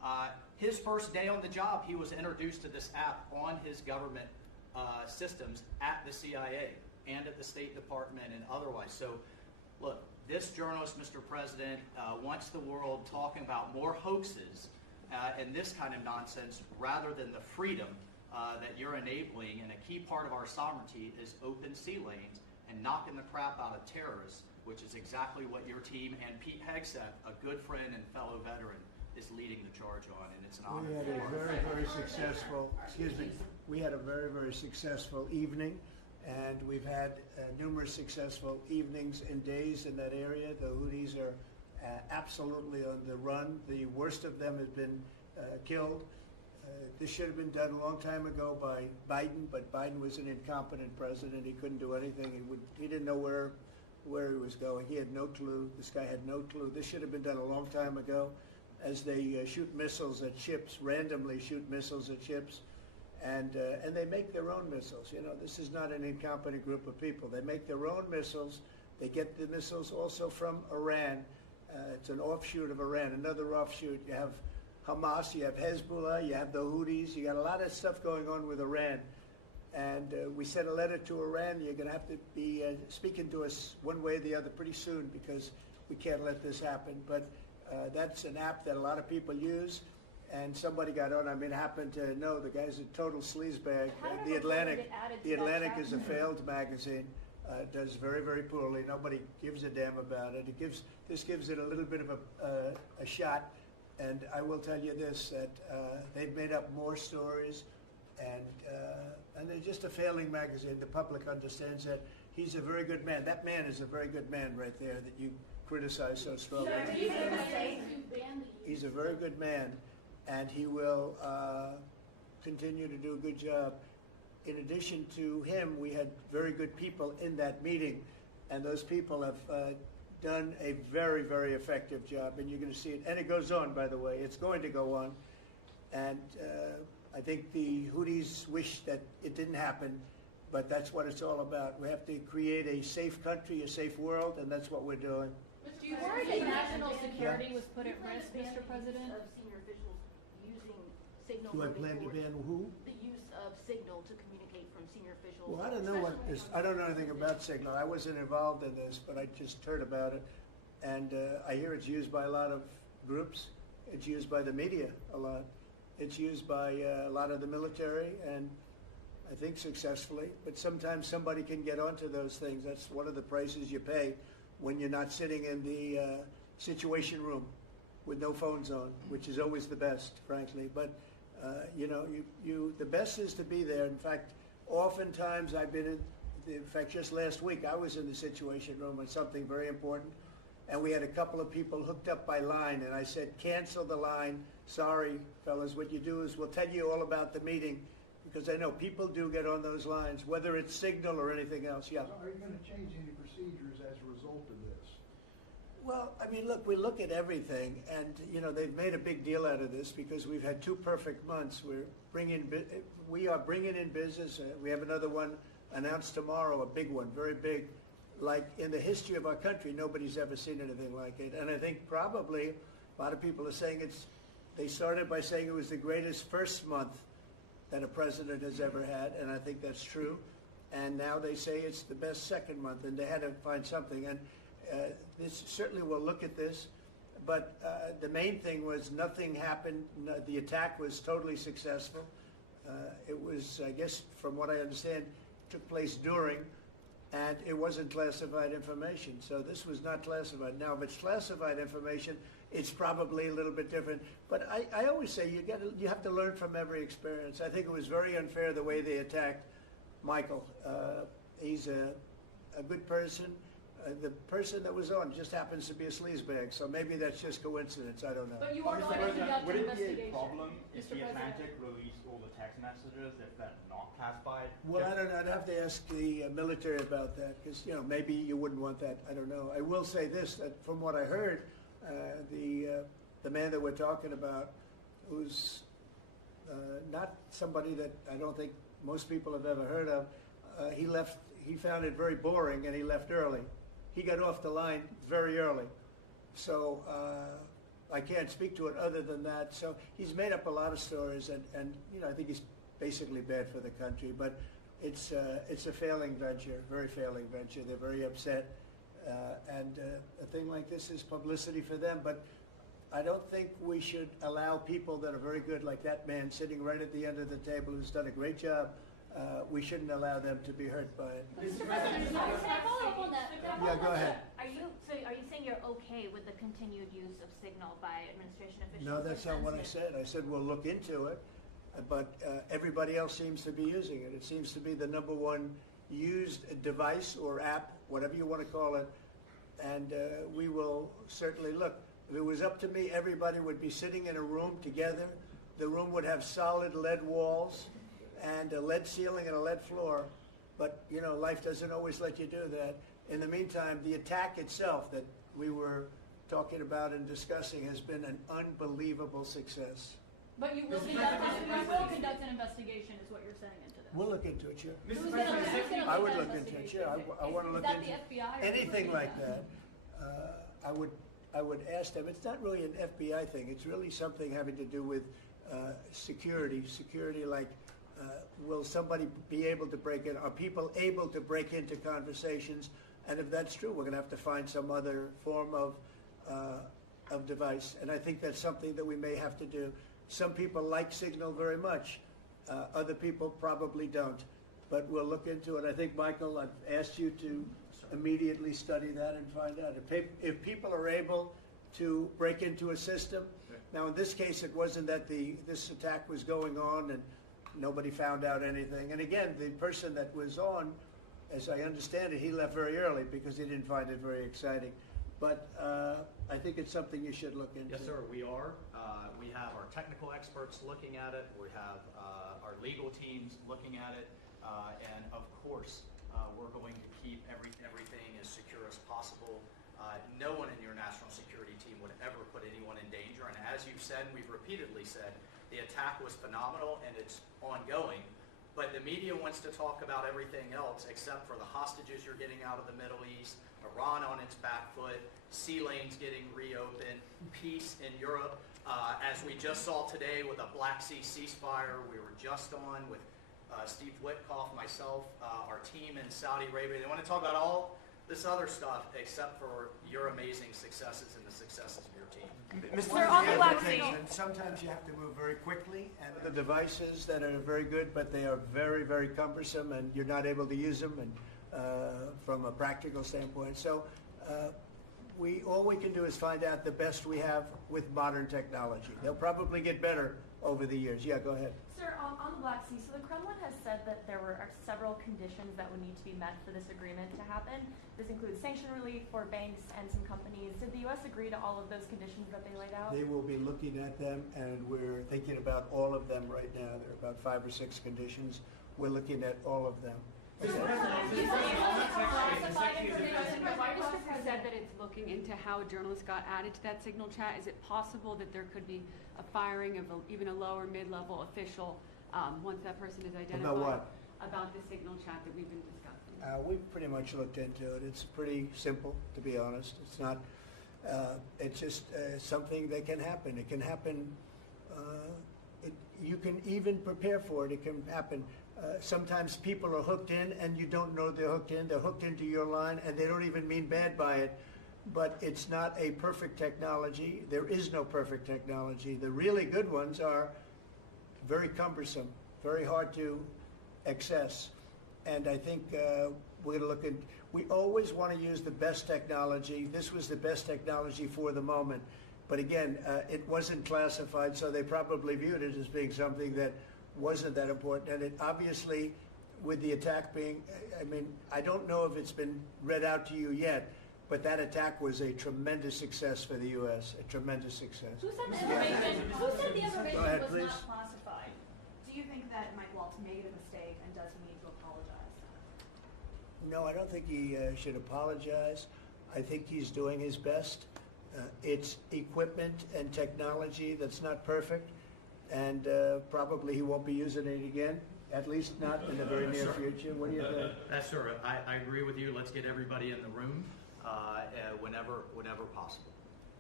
His first day on the job, he was introduced to this app on his government systems at the CIA and at the State Department and otherwise. So, look, this journalist, Mr. President, wants the world talking about more hoaxes and this kind of nonsense rather than the freedom that you're enabling. And a key part of our sovereignty is open sea lanes and knocking the crap out of terrorists, which is exactly what your team and Pete Hegseth, a good friend and fellow veteran, is leading the charge on, and it's an honor. We had a very, very successful, we had a very, very successful evening, and we've had numerous successful evenings and days in that area. The Houthis are absolutely on the run. The worst of them has been killed. This should have been done a long time ago by Biden, but Biden was an incompetent president. He couldn't do anything. He didn't know where he was going. He had no clue. This guy had no clue. This should have been done a long time ago. As they shoot missiles at ships, randomly shoot missiles at ships, and they make their own missiles. You know, this is not an incompetent group of people. They make their own missiles. They get the missiles also from Iran. It's an offshoot of Iran, another offshoot. You have Hamas, you have Hezbollah, you have the Houthis. You got a lot of stuff going on with Iran. And we sent a letter to Iran. You're going to have to be speaking to us one way or the other pretty soon, because we can't let this happen. But that's an app that a lot of people use, and somebody got on. I mean, happened to know the guy's a total sleazebag. The Atlantic is a failed magazine. Does very, very poorly. Nobody gives a damn about it. This gives it a little bit of a shot. And I will tell you this, that they've made up more stories, and they're just a failing magazine. The public understands that. He's a very good man. That man is a very good man right there that you criticize so strongly. He's a very good man, and he will continue to do a good job. In addition to him, we had very good people in that meeting, and those people have done a very, very effective job, and you're going to see it. And it goes on, by the way. It's going to go on. And I think the Houthis wish that it didn't happen, but that's what it's all about. We have to create a safe country, a safe world, and that's what we're doing. Do you worry that national security was put at risk, Mr. President? Of senior officials using signal. Do I plan to ban who? The use of signal to communicate from senior officials. Well, I don't know what this, I don't know anything about Signal. I wasn't involved in this, but I just heard about it. And I hear it's used by a lot of groups. It's used by the media a lot. It's used by a lot of the military, and I think successfully. But sometimes somebody can get onto those things. That's one of the prices you pay when you're not sitting in the situation room with no phones on, which is always the best, frankly. But you know, the best is to be there. In fact, oftentimes I've been in fact, just last week I was in the situation room on something very important, and we had a couple of people hooked up by line, and I said, cancel the line. Sorry, fellas, what you do is we'll tell you all about the meeting, because I know people do get on those lines, whether it's Signal or anything else. Yeah. So are you going to change any procedures as a result of this? Well, I mean, look, we look at everything, and you know they've made a big deal out of this because we've had 2 perfect months. We are bringing in business. We have another one announced tomorrow, a big one, very big. Like in the history of our country, nobody's ever seen anything like it. And I think probably a lot of people are saying they started by saying it was the greatest first month that a president has ever had, and I think that's true. And now they say it's the best second month, and they had to find something. And this certainly will look at this, but the main thing was nothing happened. The attack was totally successful. It was, I guess, from what I understand, took place during, and it wasn't classified information. So this was not classified. Now, if it's classified information, it's probably a little bit different. But I always say you have to learn from every experience. I think it was very unfair the way they attacked Michael. He's a good person. The person that was on just happens to be a sleazebag, so maybe that's just coincidence. I don't know. But you are going to conduct would an it be a investigation, problem if Mr. the Atlantic President. released all the text messages if they're not classified? Well, I don't know. I'd have to ask the military about that, because you know maybe you wouldn't want that. I don't know. I will say this: that from what I heard, the man that we're talking about, who's not somebody that I don't think most people have ever heard of, he left. He found it very boring, and he left early. He got off the line very early. So I can't speak to it other than that. So he's made up a lot of stories, and I think he's basically bad for the country. But it's a failing venture, very failing venture. They're very upset, and a thing like this is publicity for them. But I don't think we should allow people that are very good, like that man sitting right at the end of the table who's done a great job. We shouldn't allow them to be hurt by it. Mr. President, can I follow up on that? Yeah, go ahead. Are you saying you're okay with the continued use of Signal by administration officials? No, that's not what I said. I said we'll look into it, but everybody else seems to be using it. It seems to be the number one used device or app, whatever you want to call it, and we will certainly look. If it was up to me, everybody would be sitting in a room together. The room would have solid lead walls and a lead ceiling and a lead floor. But, life doesn't always let you do that. In the meantime, the attack itself that we were talking about and discussing has been an unbelievable success. But you will conduct an investigation, is what you're saying into this. We'll look into it, sure. Who's gonna I would lead look that into it, investigation? sure. I want to look Is that into the FBI or anything who's like leading that. I would ask them. It's not really an FBI thing. It's really something having to do with security. Security, like, will somebody be able to break in? Are people able to break into conversations? And if that's true, we're going to have to find some other form of device. And I think that's something that we may have to do. Some people like Signal very much. Other people probably don't. But we'll look into it. I think, Michael, I've asked you to immediately study that and find out. If people are able to break into a system, now in this case it wasn't that this attack was going on and nobody found out anything. And again, the person that was on, as I understand it, he left very early because he didn't find it very exciting. But I think it's something you should look into. Yes, sir, we are. We have our technical experts looking at it. We have our legal teams looking at it. And of course, we're going to keep everything as secure as possible. No one in your national security team would ever put anyone in danger. And as you've said, and we've repeatedly said, the attack was phenomenal and it's ongoing. But the media wants to talk about everything else except for the hostages you're getting out of the Middle East, Iran on its back foot, sea lanes getting reopened, peace in Europe. As we just saw today with a Black Sea ceasefire, we were just on with Steve Witkoff, myself, our team in Saudi Arabia. They want to talk about all this other stuff except for your amazing successes and the successes of your team. Sir, on the Black Sea. Sometimes you have to move very quickly, and the devices that are very good, but they are very, very cumbersome, and you're not able to use them, and from a practical standpoint. So all we can do is find out the best we have with modern technology. They'll probably get better over the years. Yeah, go ahead. Sir, on the Black Sea, so the Kremlin has said that there are several conditions that would need to be met for this agreement to happen. This includes sanction relief for banks and some companies. Did the U.S. agree to all of those conditions that they laid out? They will be looking at them, and we're thinking about all of them right now. There are about 5 or 6 conditions. We're looking at all of them. Said that it's looking into how journalists got added to that Signal chat. Is it possible that there could be a firing of even a lower mid-level official once that person is identified? About what? About the Signal chat that we've been discussing. We've pretty much looked into it. It's pretty simple, to be honest. It's not. It's just something that can happen. It can happen. You can even prepare for it. It can happen. Sometimes people are hooked in and you don't know they're hooked in. They're hooked into your line and they don't even mean bad by it. But it's not a perfect technology. There is no perfect technology. The really good ones are very cumbersome, very hard to access. And I think we're going to look at, we always want to use the best technology. This was the best technology for the moment. But again, it wasn't classified, so they probably viewed it as being something that wasn't that important. And it obviously, with the attack being, I don't know if it's been read out to you yet, but that attack was a tremendous success for the U.S., a tremendous success. Who said the information, Go ahead, was please. not classified? Do you think that Mike Waltz made a mistake, and does he need to apologize? No, I don't think he should apologize. I think he's doing his best. It's equipment and technology that's not perfect, and probably he won't be using it again, at least not in the very near future. What do you think? That's sir. I agree with you. Let's get everybody in the room whenever possible.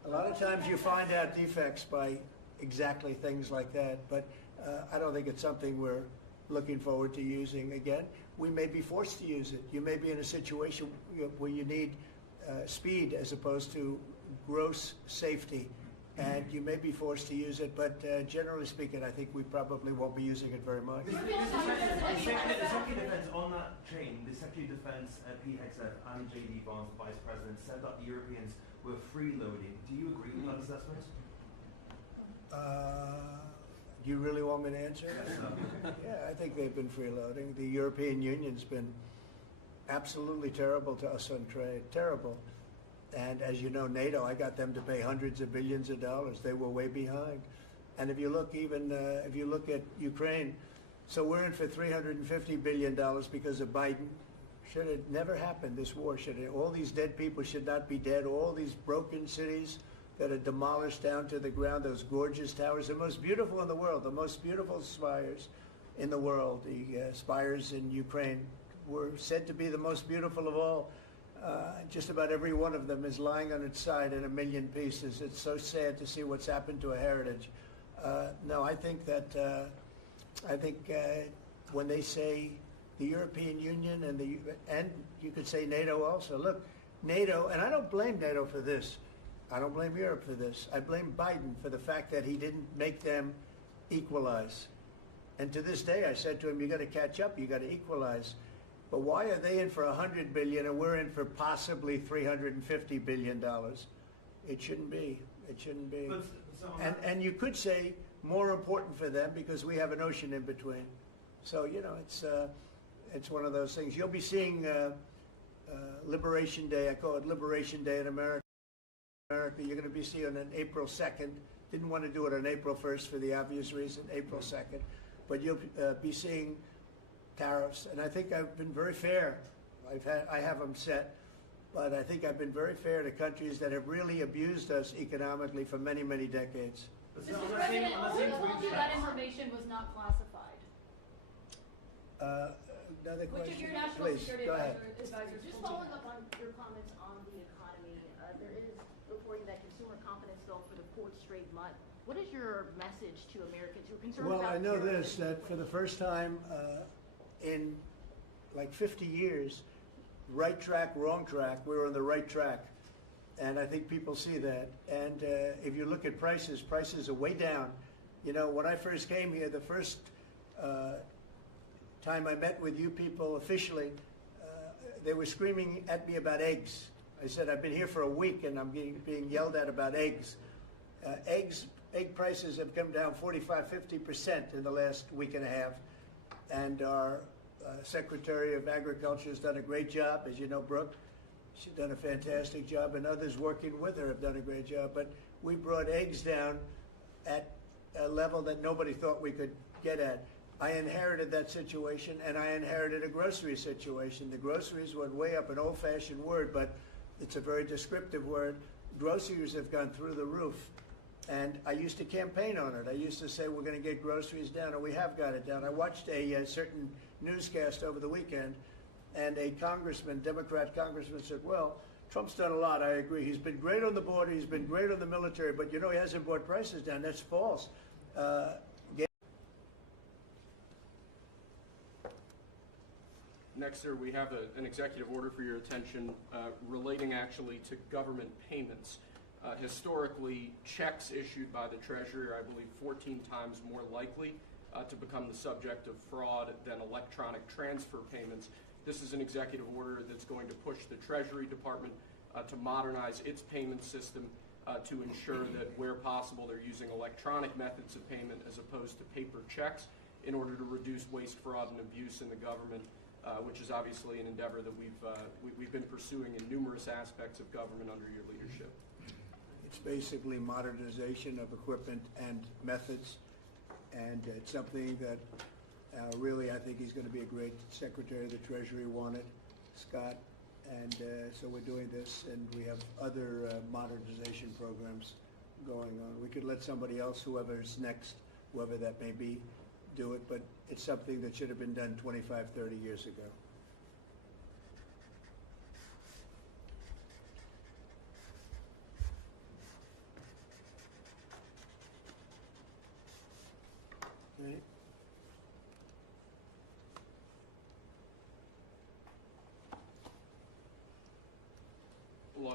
A lot of times you find out defects by exactly things like that, but I don't think it's something we're looking forward to using again. We may be forced to use it. You may be in a situation where you need speed as opposed to gross safety, and you may be forced to use it, but generally speaking, I think we probably won't be using it very much. The Secretary of Defense, on that chain, the Secretary of Defense, Pete Hegseth, and J.D. Vance, the Vice President, said that the Europeans were freeloading. Do you agree with that assessment? Do you really want me to answer? Yeah, I think they've been freeloading. The European Union's been absolutely terrible to us on trade, terrible. And as you know, NATO, I got them to pay hundreds of billions of dollars. They were way behind. And if you look if you look at Ukraine, so we're in for $350 billion because of Biden. Should have never happened, this war. All these dead people should not be dead. All these broken cities that are demolished down to the ground, those gorgeous towers, the most beautiful in the world, the most beautiful spires in the world. The spires in Ukraine were said to be the most beautiful of all. Just about every one of them is lying on its side in a million pieces. It's so sad to see what's happened to a heritage. No, I think that when they say the European Union and you could say NATO also. Look, NATO, and I don't blame NATO for this. I don't blame Europe for this. I blame Biden for the fact that he didn't make them equalize. And to this day, I said to him, you got to catch up, you got to equalize. But why are they in for $100 billion and we're in for possibly $350 billion? It shouldn't be. It shouldn't be. And you could say more important for them because we have an ocean in between. So, you know, it's one of those things. You'll be seeing Liberation Day. I call it Liberation Day in America. You're going to be seeing on April 2nd. Didn't want to do it on April 1st for the obvious reason, April 2nd. But you'll be seeing tariffs. And I think I've been very fair. I have them set. But I think I've been very fair to countries that have really abused us economically for many, many decades. Mr. President, also told you that information was not classified. Another Which question? of your national Please, security go ahead. Just advisors told you? following up on your comments on the economy, there is reporting that consumer confidence fell for the fourth straight month. What is your message to Americans who are concerned Well, about I know terrorism? this, that for the first time in like 50 years, right track, wrong track, we're on the right track. And I think people see that. And if you look at prices, prices are way down. You know, when I first came here, the first time I met with you people officially, they were screaming at me about eggs. I said, I've been here for a week and I'm being yelled at about eggs. Egg prices have come down 45–50% in the last week and a half. And our Secretary of Agriculture has done a great job, as you know, Brooke. She's done a fantastic job, and others working with her have done a great job. But we brought eggs down at a level that nobody thought we could get at. I inherited that situation, and I inherited a grocery situation. The groceries went way up, an old-fashioned word, but it's a very descriptive word. Groceries have gone through the roof. And I used to campaign on it. I used to say we're going to get groceries down, and we have got it down. I watched a certain newscast over the weekend, and a congressman, Democrat congressman, said, well, Trump's done a lot, I agree. He's been great on the border, he's been great on the military, but you know he hasn't brought prices down. That's false. Next, sir, we have an executive order for your attention relating actually to government payments. Historically, checks issued by the Treasury are, I believe, 14 times more likely to become the subject of fraud than electronic transfer payments. This is an executive order that's going to push the Treasury Department to modernize its payment system to ensure that where possible they're using electronic methods of payment as opposed to paper checks in order to reduce waste, fraud, and abuse in the government, which is obviously an endeavor that we've been pursuing in numerous aspects of government under your leadership. It's basically modernization of equipment and methods, and it's something that really I think he's going to be a great Secretary of the Treasury wanted, Scott, and so we're doing this, and we have other modernization programs going on. We could let somebody else, whoever's next, whoever that may be, do it, but it's something that should have been done 25, 30 years ago.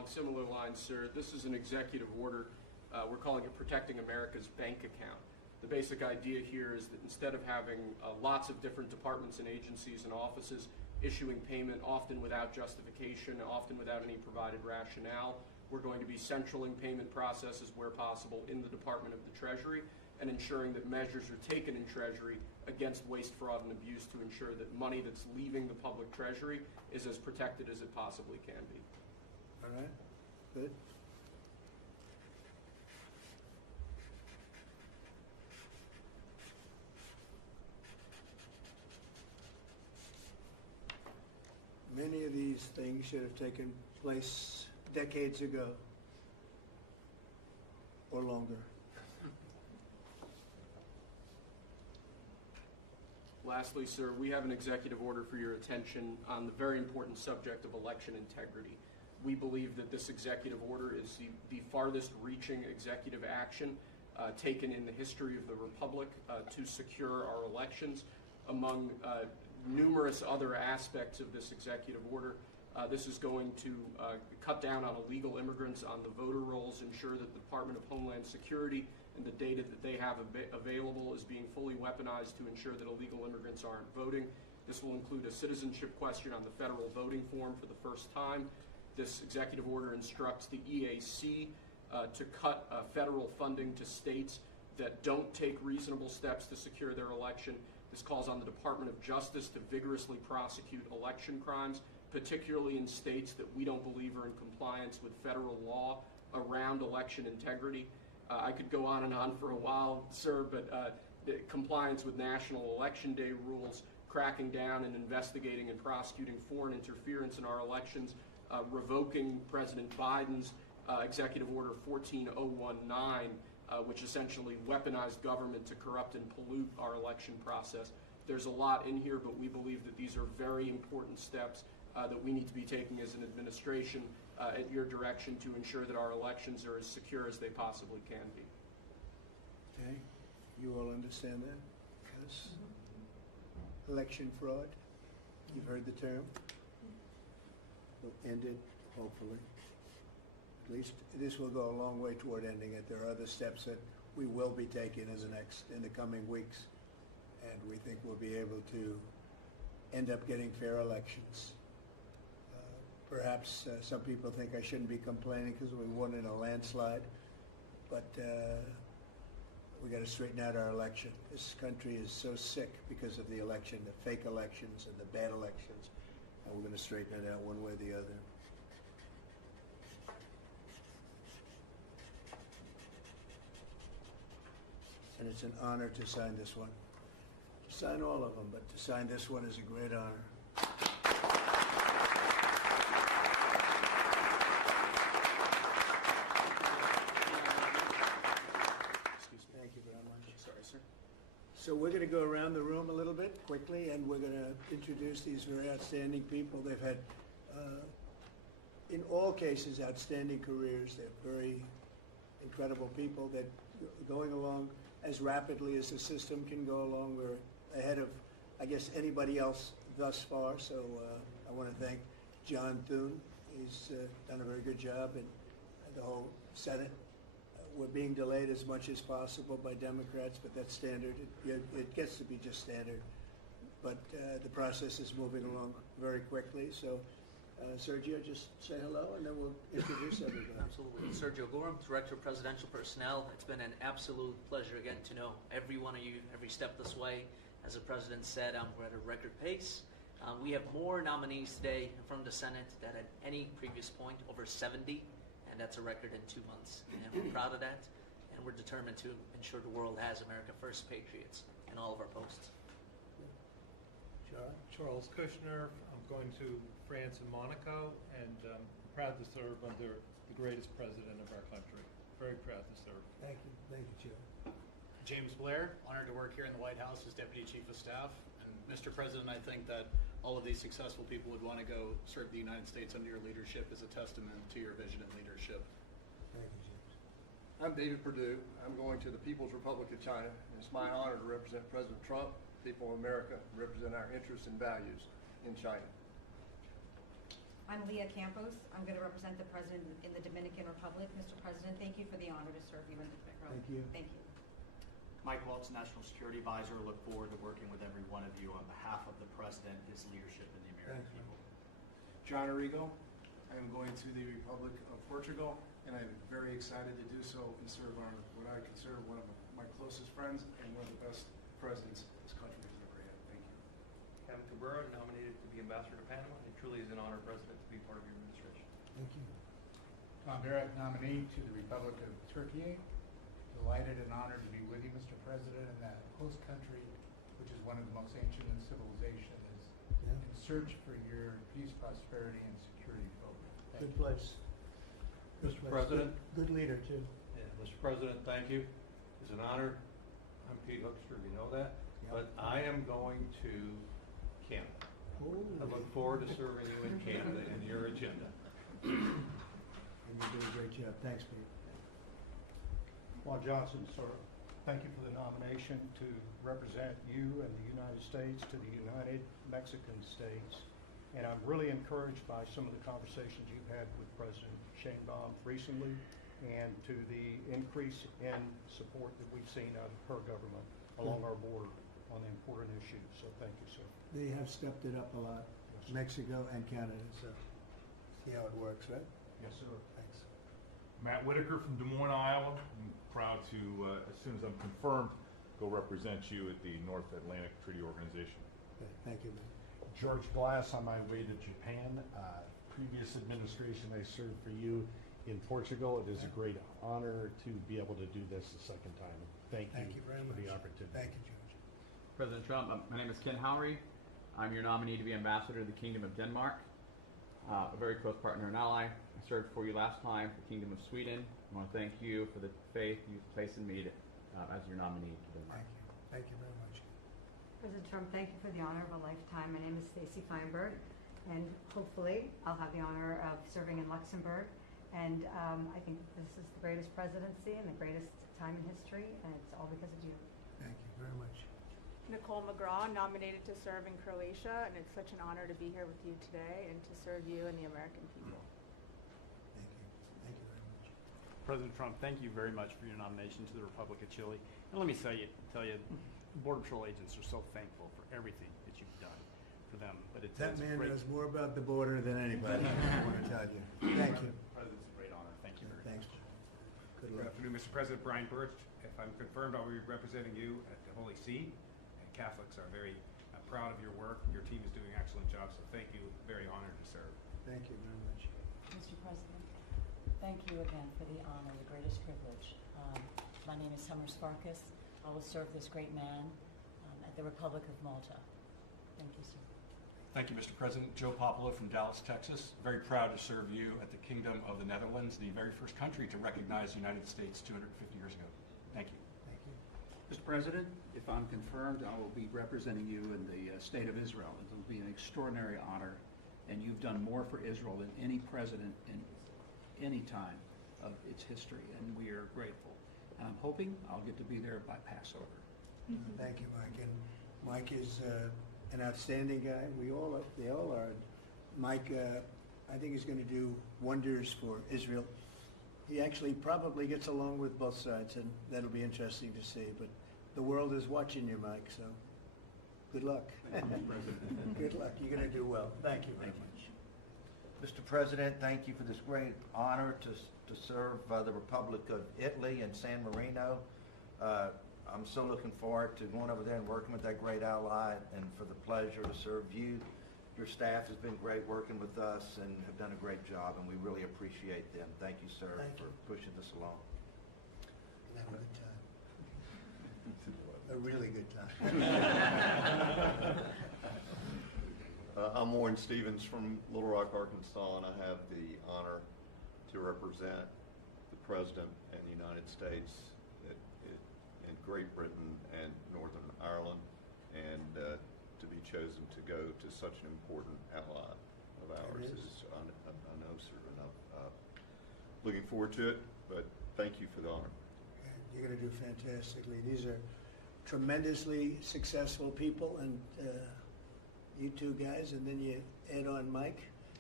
along similar lines, sir. This is an executive order. We're calling it Protecting America's Bank Account. The basic idea here is that instead of having lots of different departments and agencies and offices issuing payment, often without justification, often without any provided rationale, we're going to be centraling payment processes where possible in the Department of the Treasury and ensuring that measures are taken in Treasury against waste, fraud, and abuse to ensure that money that's leaving the public treasury is as protected as it possibly can be. All right, good. Many of these things should have taken place decades ago or longer. Lastly, sir, we have an executive order for your attention on the very important subject of election integrity. We believe that this executive order is the farthest reaching executive action taken in the history of the Republic to secure our elections. Among numerous other aspects of this executive order, this is going to cut down on illegal immigrants on the voter rolls, ensure that the Department of Homeland Security and the data that they have available is being fully weaponized to ensure that illegal immigrants aren't voting. This will include a citizenship question on the federal voting form for the first time. This executive order instructs the EAC to cut federal funding to states that don't take reasonable steps to secure their election. This calls on the Department of Justice to vigorously prosecute election crimes, particularly in states that we don't believe are in compliance with federal law around election integrity. I could go on and on for a while, sir, but the compliance with national election day rules, cracking down and investigating and prosecuting foreign interference in our elections, revoking President Biden's Executive Order 14019, which essentially weaponized government to corrupt and pollute our election process. There's a lot in here, but we believe that these are very important steps that we need to be taking as an administration at your direction to ensure that our elections are as secure as they possibly can be. Okay, you all understand that? Yes. Election fraud, you've heard the term. Will end it, hopefully. At least this will go a long way toward ending it. There are other steps that we will be taking in the coming weeks, and we think we'll be able to end up getting fair elections. Perhaps some people think I shouldn't be complaining because we won in a landslide, but we got to straighten out our election. This country is so sick because of the election, the fake elections and the bad elections, and we're going to straighten it out one way or the other. And it's an honor to sign this one. To sign all of them, but to sign this one is a great honor. Thank you very much. Sorry, sir. So we're going to go around the room a little bit quickly, and we're going to introduce these very outstanding people. They've had, in all cases, outstanding careers. They're very incredible people that are going along as rapidly as the system can go along. We're ahead of, I guess, anybody else thus far. So I want to thank John Thune. He's done a very good job, and the whole Senate. We're being delayed as much as possible by Democrats, but that's standard. It gets to be just standard. But the process is moving along very quickly. So, Sergio, just say hello, and then we'll introduce everybody. Absolutely. Sergio Gorham, Director of Presidential Personnel. It's been an absolute pleasure getting to know every one of you every step this way. As the President said, we're at a record pace. We have more nominees today from the Senate than at any previous point, over 70, and that's a record in 2 months. And we're proud of that, and we're determined to ensure the world has America First patriots in all of our posts. Charles Kushner. I'm going to France and Monaco, and proud to serve under the greatest president of our country. Very proud to serve. Thank you, Joe. James Blair, honored to work here in the White House as Deputy Chief of Staff. And Mr. President, I think that all of these successful people would want to go serve the United States under your leadership as a testament to your vision and leadership. Thank you, James. I'm David Perdue. I'm going to the People's Republic of China. And it's my honor to represent President Trump, people of America, represent our interests and values in China. I'm Leah Campos. I'm going to represent the President in the Dominican Republic. Mr. President, thank you for the honor to serve you in the Republic. Thank you. Thank you. Mike Welch, National Security Advisor. Look forward to working with every one of you on behalf of the President, his leadership, and the American Thanks, people. John Arrigo. I am going to the Republic of Portugal, and I'm very excited to do so and serve on what I consider one of my closest friends and one of the best presidents this country has ever had. Thank you. Cam Cabrera, nominated to be Ambassador to Panama. It truly is an honor, President, to be part of your administration. Thank you. Tom Barrett, nominee to the Republic of Turkey. Delighted and honored to be with you, Mr. President, in that host country, which is one of the most ancient in civilization, is in search for your peace, prosperity, and security program. Thank Good you. place. Good Mr. place. President? Good leader, too. Yeah, Mr. President, thank you. It's an honor. I'm Pete Hookster, you know that. But I am going to Canada. I look forward to serving you in Canada and your agenda. And you do a great job. Thanks, Pete. Juan Johnson, sir, thank you for the nomination to represent you and the United States to the United Mexican States. And I'm really encouraged by some of the conversations you've had with President Sheinbaum recently and to the increase in support that we've seen out of her government along our border on the important issues. So thank you, sir. They have stepped it up a lot, Mexico and Canada, so see how it works, right? Yes, sir. Thanks. Matt Whitaker from Des Moines, Iowa. I'm proud to, as soon as I'm confirmed, go represent you at the North Atlantic Treaty Organization. Okay, thank you, man. George Glass on my way to Japan. Previous administration, I served for you in Portugal. It is a great honor to be able to do this the second time. Thank you very for much. the opportunity. Thank you, George. President Trump, my name is Ken Howry. I'm your nominee to be Ambassador to the Kingdom of Denmark, a very close partner and ally. I served for you last time for the Kingdom of Sweden. I want to thank you for the faith you've placed in me as your nominee to Denmark. Thank you. Thank you very much. President Trump, thank you for the honor of a lifetime. My name is Stacy Feinberg, and hopefully I'll have the honor of serving in Luxembourg. And I think this is the greatest presidency and the greatest time in history, and it's all because of you. Thank you very much. Nicole McGraw, nominated to serve in Croatia, and it's such an honor to be here with you today and to serve you and the American people. Thank you. Thank you very much. President Trump, thank you very much for your nomination to the Republic of Chile. And let me tell you, Border Patrol agents are so thankful for everything that you've done for them. But That it's man great. knows more about the border than anybody, I want to tell you. Thank you. President, it's a great honor. Thank you very Thanks. much. Good Good luck. afternoon, Mr. President. Brian Birch. If I'm confirmed, I'll be representing you at the Holy See. And Catholics are very proud of your work. Your team is doing an excellent job, so thank you. Very honored to serve. Thank you very much. Mr. President, thank you again for the honor, the greatest privilege. My name is Summer Sparkus. I will serve this great man at the Republic of Malta. Thank you, sir. Thank you, Mr. President. Joe Popolo from Dallas, Texas. Very proud to serve you at the Kingdom of the Netherlands, the very first country to recognize the United States 250 years ago. Thank you. Thank you. Mr. President, if I'm confirmed, I will be representing you in the state of Israel. It will be an extraordinary honor, and you've done more for Israel than any president in any time of its history, and we are grateful. And I'm hoping I'll get to be there by Passover. Thank you, Mike. And Mike is an outstanding guy. They all are. Mike, I think he's going to do wonders for Israel. He actually probably gets along with both sides, and that'll be interesting to see. But the world is watching you, Mike, so good luck. Thank you, Mr. President. Good luck. You're going to do well. Thank you very much. Mr. President, thank you for this great honor to serve the Republic of Italy and San Marino. I'm so looking forward to going over there and working with that great ally, and for the pleasure to serve you. Your staff has been great working with us and have done a great job, and we really appreciate them. Thank you, sir, for pushing this along. Have a good time. A really good time. I'm Warren Stevens from Little Rock, Arkansas, and I have the honor to represent the President and the United States in Great Britain and Northern Ireland, and to be chosen to go to such an important ally of ours is, I know, sir, and I'm looking forward to it, but thank you for the honor. You're going to do fantastically. These are tremendously successful people, and you two guys, and then you add on Mike.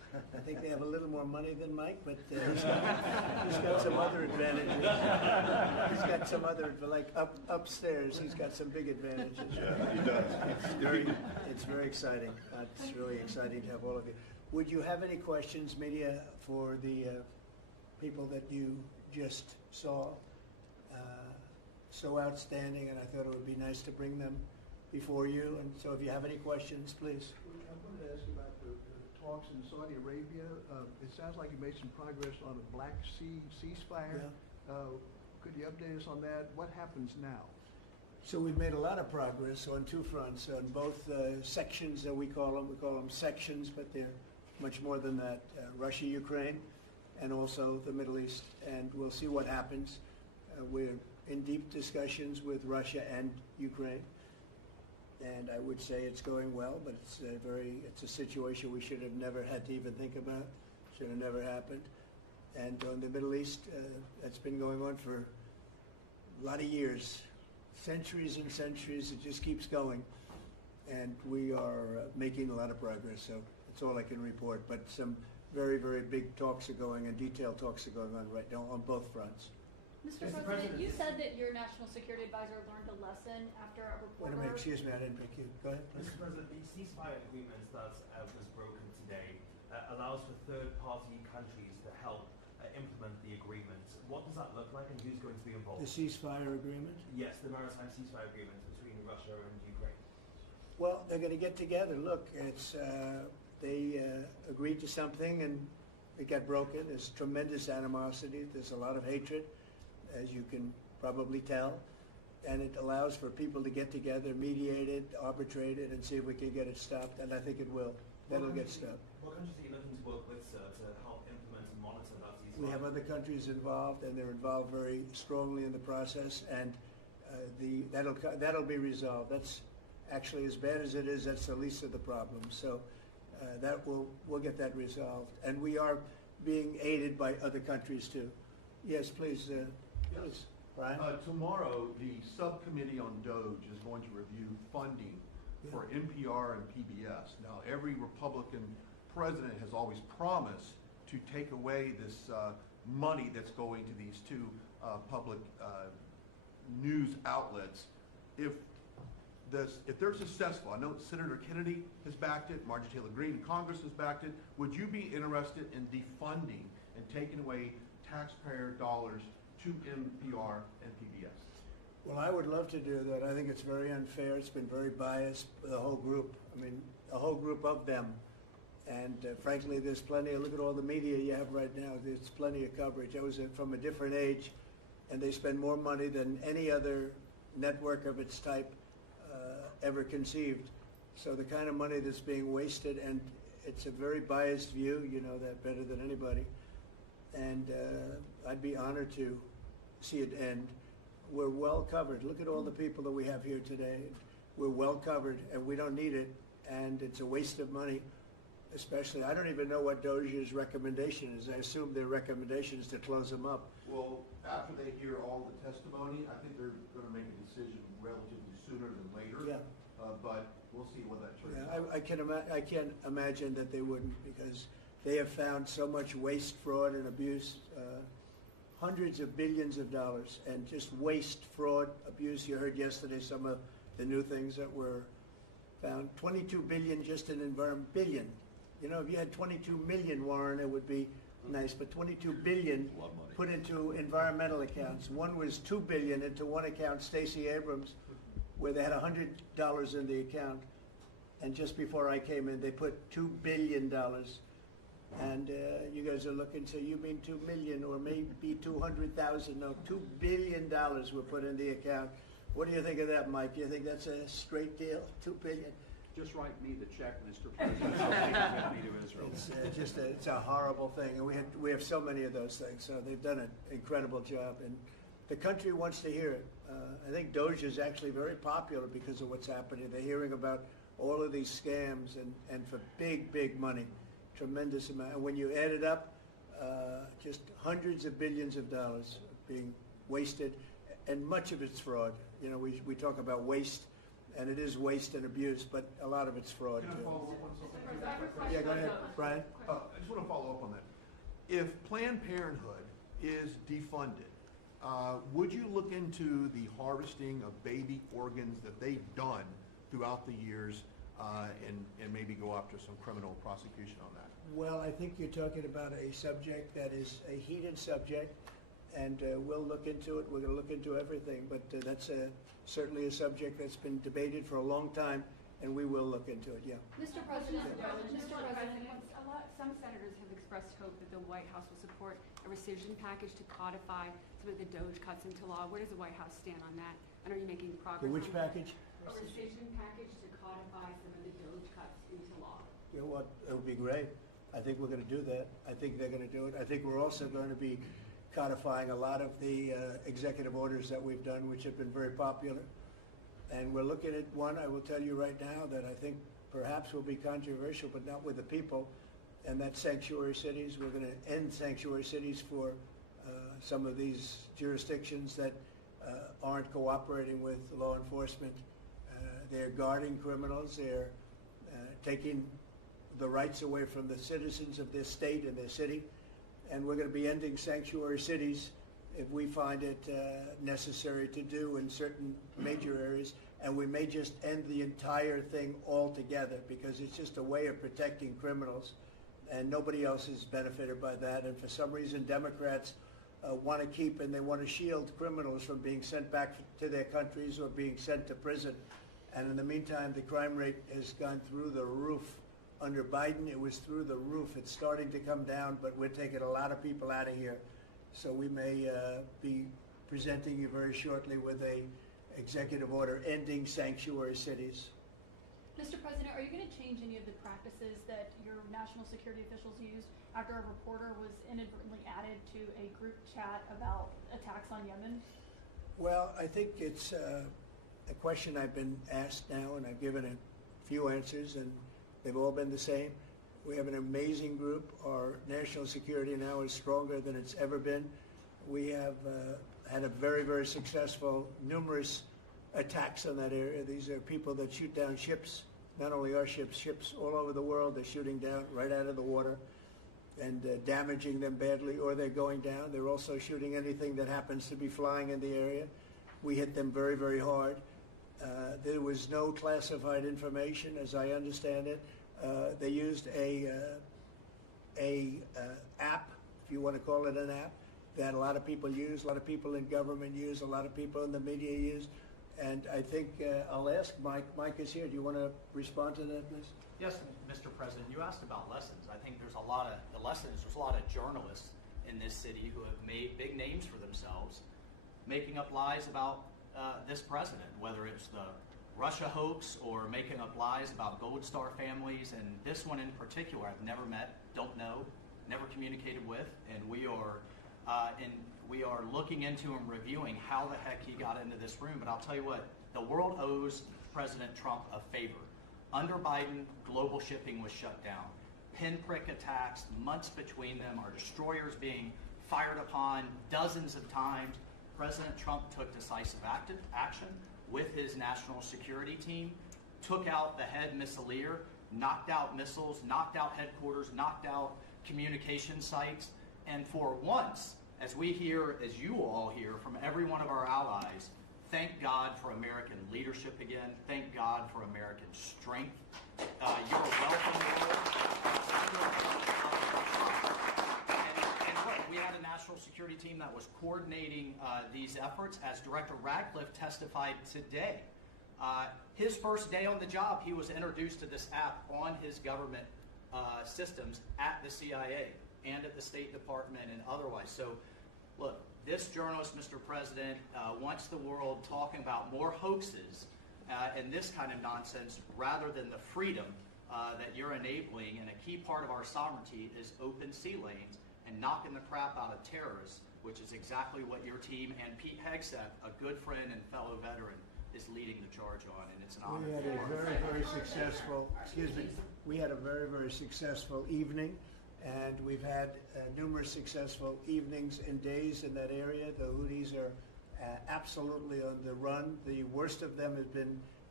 I think they have a little more money than Mike, but he's got some other advantages. He's got some other, like upstairs, he's got some big advantages. Yeah, he does. It's very exciting. It's really exciting to have all of you. Would you have any questions, media, for the people that you just saw? So outstanding, and I thought it would be nice to bring them before you. And so if you have any questions, please. I wanted to ask you about the talks in Saudi Arabia. It sounds like you made some progress on a Black Sea ceasefire. Yeah. Could you update us on that? What happens now? So we've made a lot of progress on two fronts, on both sections that we call them sections, but they're much more than that. Russia, Ukraine, and also the Middle East. And we'll see what happens. We're in deep discussions with Russia and Ukraine. And I would say it's going well, but it's a situation we should have never had to even think about. Should have never happened. And on the Middle East, that's been going on for a lot of years, centuries and centuries. It just keeps going. And we are making a lot of progress, so that's all I can report. But some very, very big talks are going and detailed talks are going on right now on both fronts. Mr. President, you said that your national security advisor learned a lesson after a Wait a reporter. minute, excuse me, I didn't pick you. Go ahead, please. Mr. President, the ceasefire agreement that was broken today allows for third-party countries to help implement the agreement. What does that look like, and who's going to be involved? The ceasefire agreement? Yes, the maritime ceasefire agreement between Russia and Ukraine. Well, they're going to get together. Look, they agreed to something and it got broken. There's tremendous animosity. There's a lot of hatred, as you can probably tell. And it allows for people to get together, mediate it, arbitrate it, and see if we can get it stopped. And I think it will. That'll get stopped. What countries are you looking to work with, sir, to help implement and monitor that ceasefire? We have other countries involved, and they're involved very strongly in the process. And that'll be resolved. That's actually, as bad as it is, that's the least of the problems. So we'll get that resolved. And we are being aided by other countries too. Yes, please. Yes. Brian? Tomorrow, the subcommittee on DOGE is going to review funding for NPR and PBS. Now, every Republican president has always promised to take away this money that's going to these two public news outlets. If they're successful, I know Senator Kennedy has backed it, Marjorie Taylor Greene in Congress has backed it. Would you be interested in defunding and taking away taxpayer dollars to NPR and PBS? Well, I would love to do that. I think it's very unfair. It's been very biased for the whole group. I mean, a whole group of them. And frankly, there's plenty. Look at all the media you have right now. There's plenty of coverage. I was from a different age, and they spend more money than any other network of its type ever conceived. So the kind of money that's being wasted, and it's a very biased view. You know that better than anybody. And I'd be honored to see it end. We're well covered. Look at all the people that we have here today. We're well covered, and we don't need it, and it's a waste of money, especially. I don't even know what DOJ's recommendation is. I assume their recommendation is to close them up. Well, after they hear all the testimony, I think they're going to make a decision relatively sooner than later. Yeah. But we'll see what that turns Yeah, out. I can't imagine that they wouldn't, because they have found so much waste, fraud, and abuse, hundreds of billions of dollars, and just waste, fraud, abuse. You heard yesterday some of the new things that were found. 22 billion just in environment. Billion. You know, if you had 22 million, Warren, it would be nice, but 22 billion put into environmental accounts. One was 2 billion into one account, Stacey Abrams, where they had $100 in the account. And just before I came in, they put $2 billion. And you guys are looking, so you mean 2 million or maybe 200,000? No, $2 billion were put in the account. What do you think of that, Mike? Do you think that's a straight deal? 2 billion? Just write me the check, Mr. President. I'll take the money to Israel. It's a horrible thing, and we have so many of those things. So they've done an incredible job, and the country wants to hear it. I think DOJ is actually very popular because of what's happening. They're hearing about all of these scams and for big, big money, tremendous amount. And when you add it up, just hundreds of billions of dollars being wasted, and much of it's fraud. You know, we talk about waste, And it is waste and abuse, but a lot of it's fraud Can I too. follow up on something? Yeah, go ahead, Brian. I just want to follow up on that. If Planned Parenthood is defunded, would you look into the harvesting of baby organs that they've done throughout the years and maybe go after some criminal prosecution on that? Well, I think you're talking about a subject that is a heated subject, and we'll look into it. We're going to look into everything, but that's certainly a subject that's been debated for a long time, and we will look into it, yeah. Mr. President, Some senators have expressed hope that the White House will support a rescission package to codify some of the DOJ cuts into law. Where does the White House stand on that? And are you making progress? The which on that? package? A rescission package to codify some of the DOJ cuts into law. You know what, it would be great. I think we're going to do that. I think they're going to do it. I think we're also going to be codifying a lot of the executive orders that we've done, which have been very popular. And we're looking at one, I will tell you right now, that I think perhaps will be controversial, but not with the people, and that's sanctuary cities. We're going to end sanctuary cities for some of these jurisdictions that aren't cooperating with law enforcement. They're guarding criminals. They're taking the rights away from the citizens of their state and their city. And we're going to be ending sanctuary cities if we find it necessary to do in certain major areas. And we may just end the entire thing altogether because it's just a way of protecting criminals. And nobody else is benefited by that. And for some reason, Democrats want to keep and they want to shield criminals from being sent back to their countries or being sent to prison. And in the meantime, the crime rate has gone through the roof. Under Biden, it was through the roof. It's starting to come down, but we're taking a lot of people out of here. So we may be presenting you very shortly with a executive order ending sanctuary cities. Mr. President, are you going to change any of the practices that your national security officials used after a reporter was inadvertently added to a group chat about attacks on Yemen? Well, I think it's a question I've been asked now, and I've given a few answers, and they've all been the same. We have an amazing group. Our national security now is stronger than it's ever been. We have had a very, very successful, numerous attacks on that area. These are people that shoot down ships, not only our ships, ships all over the world. They're shooting down right out of the water and damaging them badly, or they're going down. They're also shooting anything that happens to be flying in the area. We hit them very, very hard. There was no classified information, as I understand it. They used a app, if you want to call it an app, that a lot of people use, a lot of people in government use, a lot of people in the media use. And I think I'll ask Mike. Mike is here. Do you want to respond to that, please? Yes, Mr. President. You asked about lessons. I think there's a lot of journalists in this city who have made big names for themselves, making up lies about this president, whether it's the Russia hoax or making up lies about Gold Star families. And this one in particular, I've never met, don't know, never communicated with, and we are looking into and reviewing how the heck he got into this room. But I'll tell you what, the world owes President Trump a favor. Under Biden, global shipping was shut down. Pinprick attacks, months between them, our destroyers being fired upon dozens of times. President Trump took decisive action with his national security team, took out the head missileer, knocked out missiles, knocked out headquarters, knocked out communication sites, and for once, as we hear, as you all hear from every one of our allies, thank God for American leadership again. Thank God for American strength. You're welcome. And look, we had a national security team that was coordinating these efforts. As Director Radcliffe testified today, his first day on the job, he was introduced to this app on his government systems at the CIA and at the State Department and otherwise. So, look, this journalist, Mr. President, wants the world talking about more hoaxes and this kind of nonsense rather than the freedom that you're enabling. And a key part of our sovereignty is open sea lanes and knocking the crap out of terrorists, which is exactly what your team and Pete Hegseth, a good friend and fellow veteran, is leading the charge on. And it's an honor. We had a very, very successful, we had a very, very successful evening. And we've had numerous successful evenings and days in that area. The Houthis are absolutely on the run. The worst of them has been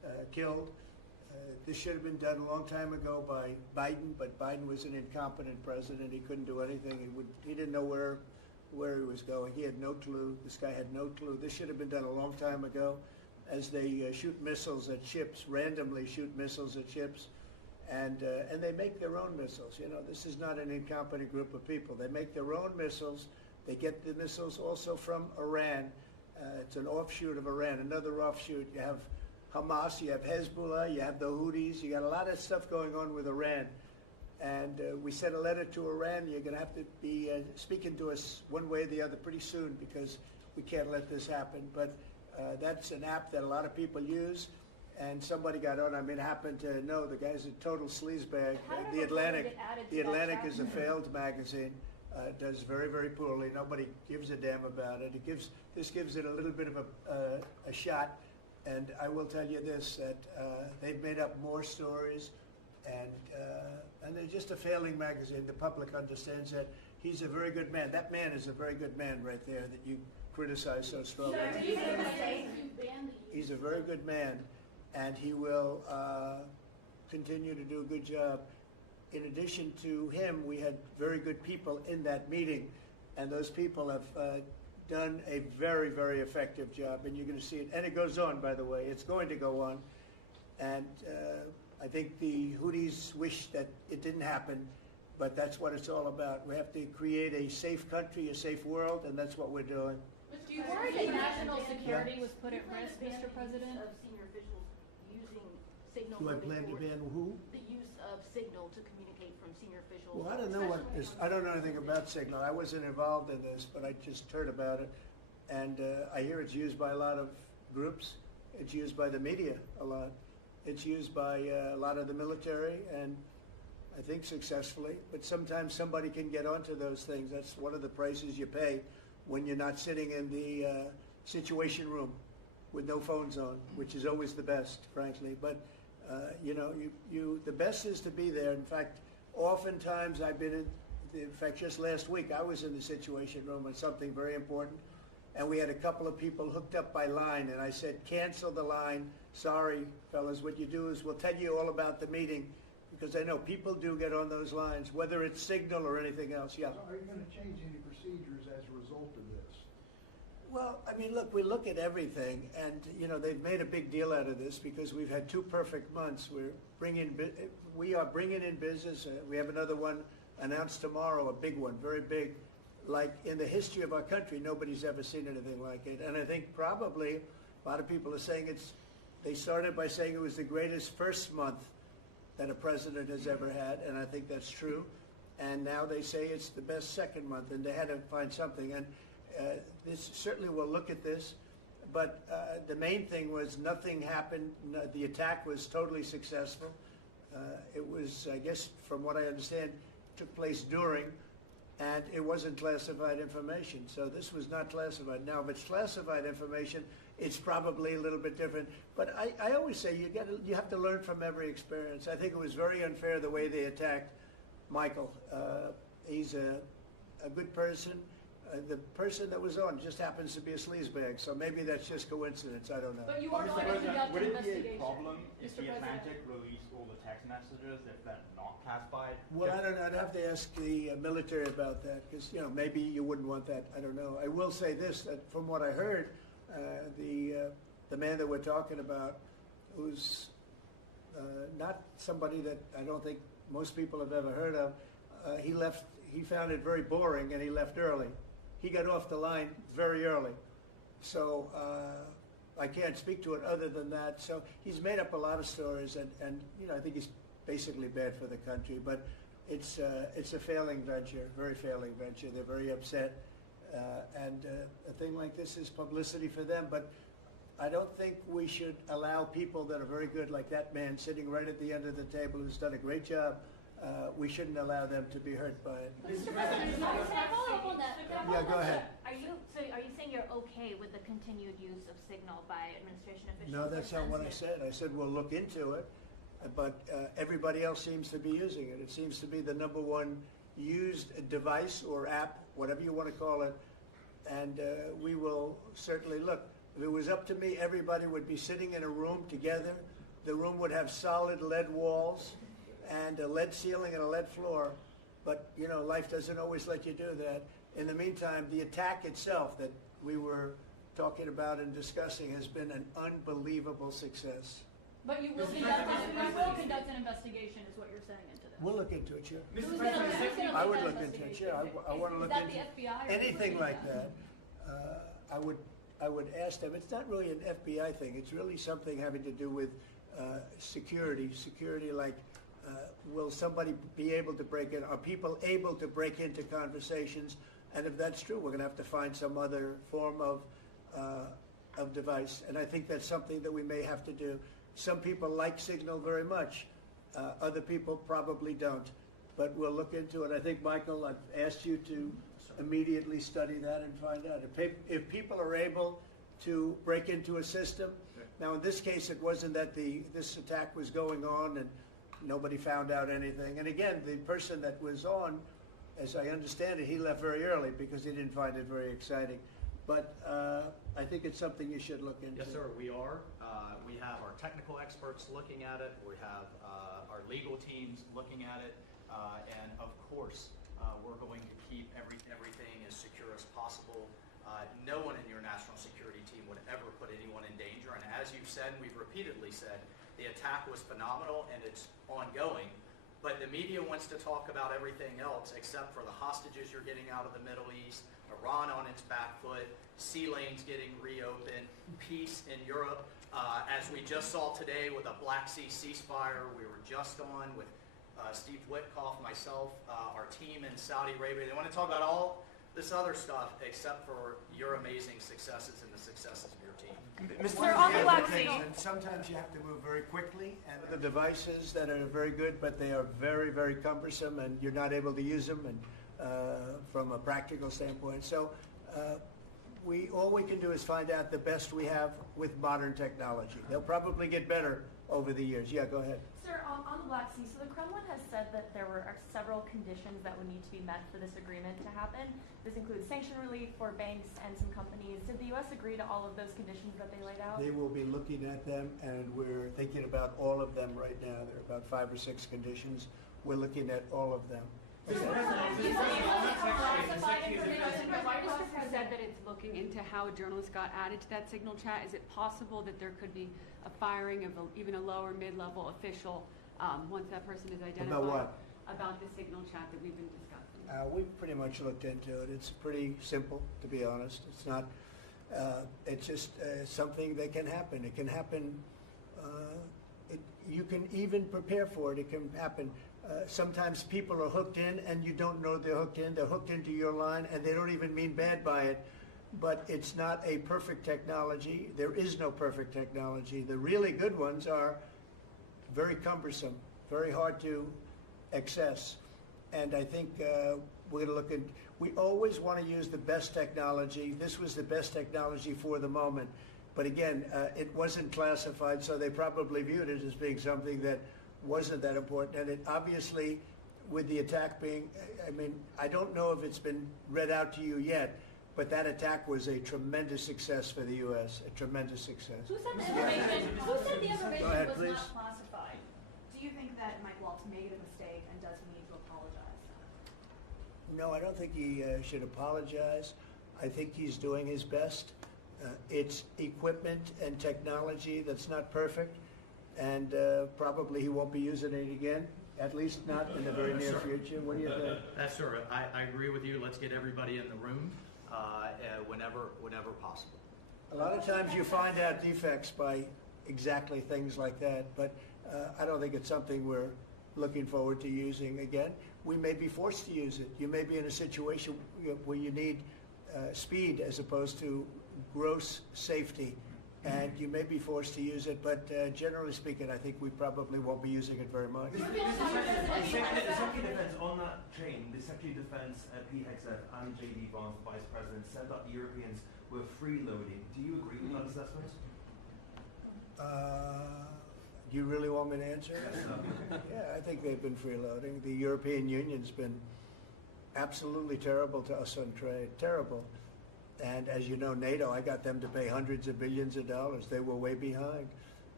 killed. This should have been done a long time ago by Biden, but Biden was an incompetent president. He couldn't do anything. He didn't know where he was going. He had no clue. This guy had no clue. This should have been done a long time ago. As they shoot missiles at ships, randomly shoot missiles at ships, and they make their own missiles. You know, this is not an incompetent group of people. They make their own missiles. They get the missiles also from Iran. It's an offshoot of Iran, another offshoot. You have Hamas, you have Hezbollah, you have the Houthis. You got a lot of stuff going on with Iran. And we sent a letter to Iran. You're going to have to be speaking to us one way or the other pretty soon, because we can't let this happen. But that's an app that a lot of people use. And somebody got on. I mean, happened to know the guy's a total sleazebag. The Atlantic is a failed magazine. Does very, very poorly. Nobody gives a damn about it. This gives it a little bit of a shot. And I will tell you this, that they've made up more stories, and they're just a failing magazine. The public understands that. He's a very good man. That man is a very good man right there that you criticize so strongly. He's a very good man, and he will continue to do a good job. In addition to him, we had very good people in that meeting, and those people have done a very, very effective job, and you're going to see it. And it goes on, by the way. It's going to go on. And I think the Houthis wish that it didn't happen, but that's what it's all about. We have to create a safe country, a safe world, and that's what we're doing. Do you worry that national security was put at risk, Mr. President? Of senior officials using signal. Do I plan to ban who? The use of signal to communicate from senior officials. Well, I don't know what this, I don't know anything about Signal. I wasn't involved in this, but I just heard about it. And I hear it's used by a lot of groups. It's used by the media a lot. It's used by a lot of the military, and I think successfully. But sometimes somebody can get onto those things. That's one of the prices you pay when you're not sitting in the situation room with no phones on, which is always the best, frankly. But you know, the best is to be there. In fact, oftentimes I've been in fact, just last week I was in the situation room on something very important, and we had a couple of people hooked up by line, and I said, cancel the line. Sorry, fellas, what you do is we'll tell you all about the meeting, because I know people do get on those lines, whether it's Signal or anything else. Yeah. So are you going to change any procedures as a result of this? Well, I mean, look, we look at everything, and you know they've made a big deal out of this because we've had 2 perfect months. We are bringing in business. We have another one announced tomorrow, a big one, very big. Like in the history of our country, nobody's ever seen anything like it. And I think probably a lot of people are saying they started by saying it was the greatest first month that a president has ever had, and I think that's true. And now they say it's the best second month, and they had to find something. And this certainly will look at this, but the main thing was nothing happened. The attack was totally successful. It was, I guess, from what I understand, took place during, and it wasn't classified information. So this was not classified. Now, if it's classified information, it's probably a little bit different. But I always say you have to learn from every experience. I think it was very unfair the way they attacked Michael. He's a good person. The person that was on just happens to be a sleazebag, so maybe that's just coincidence. I don't know. But you are going to conduct would an it be investigation, a problem if Mr. the President. Atlantic released all the text messages if they're not classified? Well, I don't know. I'd have to ask the military about that, because you know maybe you wouldn't want that. I don't know. I will say this: that from what I heard, the man that we're talking about, who's not somebody that I don't think most people have ever heard of, he left. He found it very boring, and he left early. He got off the line very early, so I can't speak to it other than that. So he's made up a lot of stories, and you know I think he's basically bad for the country. But it's a failing venture, very failing venture. They're very upset, and a thing like this is publicity for them. But I don't think we should allow people that are very good, like that man sitting right at the end of the table, who's done a great job. We shouldn't allow them to be hurt by it. Mr. President, can I follow up on that? Yeah, go ahead. Are you saying you're okay with the continued use of Signal by administration officials? No, that's not what I said. I said we'll look into it, but everybody else seems to be using it. It seems to be the #1 used device or app, whatever you want to call it, and we will certainly look. If it was up to me, everybody would be sitting in a room together the room would have solid lead walls and a lead ceiling and a lead floor. But, you know, life doesn't always let you do that. In the meantime, the attack itself that we were talking about and discussing has been an unbelievable success. But you will conduct an investigation, is what you're saying into this. We'll look into it, sure. Who's gonna I lead would that look into it, sure. I want to Is look that into the FBI or who's anything looking like at that. I would ask them. It's not really an FBI thing. It's really something having to do with security. Security, like, will somebody be able to break in? Are people able to break into conversations? And if that's true, we're going to have to find some other form of device. And I think that's something that we may have to do. Some people like Signal very much. Other people probably don't. But we'll look into it. I think, Michael, I've asked you to immediately study that and find out. If people are able to break into a system, now in this case it wasn't that this attack was going on and nobody found out anything. And again, the person that was on, as I understand it, he left very early because he didn't find it very exciting. But I think it's something you should look into. Yes, sir, we are. We have our technical experts looking at it. We have our legal teams looking at it. And of course, we're going to keep everything as secure as possible. No one in your national security team would ever put anyone in danger. And as you've said, and we've repeatedly said, the attack was phenomenal and it's ongoing. But the media wants to talk about everything else except for the hostages you're getting out of the Middle East, Iran on its back foot, sea lanes getting reopened, peace in Europe. As we just saw today with a Black Sea ceasefire, we were just on with Steve Witkoff, myself, our team in Saudi Arabia. They want to talk about all this other stuff except for your amazing successes and the successes of your team. Sir, on the Black Sea. And sometimes you have to move very quickly. And the devices that are very good, but they are very, very cumbersome, and you're not able to use them and from a practical standpoint. So all we can do is find out the best we have with modern technology. They'll probably get better over the years. Yeah, go ahead. Sir, on the Black Sea, so the Kremlin has said that there were several conditions that would need to be met for this agreement to happen. This includes sanction relief for banks and some companies. Did the U.S. agree to all of those conditions that they laid out? They will be looking at them, and we're thinking about all of them right now. There are about 5 or 6 conditions. We're looking at all of them. The White House has said that it's looking into how a journalist got added to that Signal chat. Is it possible that there could be a firing of even a lower mid-level official once that person is identified? About what? About the Signal chat that we've been discussing. We've pretty much looked into it. It's pretty simple, to be honest. It's not. It's just something that can happen. It can happen. You can even prepare for it. It can happen. Sometimes people are hooked in and you don't know they're hooked in. They're hooked into your line and they don't even mean bad by it. But it's not a perfect technology. There is no perfect technology. The really good ones are very cumbersome, very hard to access. And I think we're going to look at, we always want to use the best technology. This was the best technology for the moment. But again, it wasn't classified, so they probably viewed it as being something that wasn't that important. And it obviously, with the attack being, I mean, I don't know if it's been read out to you yet, but that attack was a tremendous success for the U.S., a tremendous success. Who said the information Go ahead, was please. not classified? Do you think that Mike Waltz made a mistake and does he need to apologize? No, I don't think he should apologize. I think he's doing his best. It's equipment and technology that's not perfect, and probably he won't be using it again, at least not in the very near future. What do you think? That's sir. I agree with you. Let's get everybody in the room whenever possible. A lot of times you find out defects by exactly things like that, but I don't think it's something we're looking forward to using again. We may be forced to use it. You may be in a situation where you need speed as opposed to gross safety, and you may be forced to use it, but generally speaking, I think we probably won't be using it very much. The Secretary of Defense, on that chain, the Secretary of Defense, Pete Hegseth, and J.D. Vance, the Vice President, said that the Europeans were freeloading. Do you agree with that assessment? Do you really want me to answer? Yeah, I think they've been freeloading. The European Union's been absolutely terrible to us on trade, terrible. And as you know, NATO, I got them to pay hundreds of billions of dollars. They were way behind.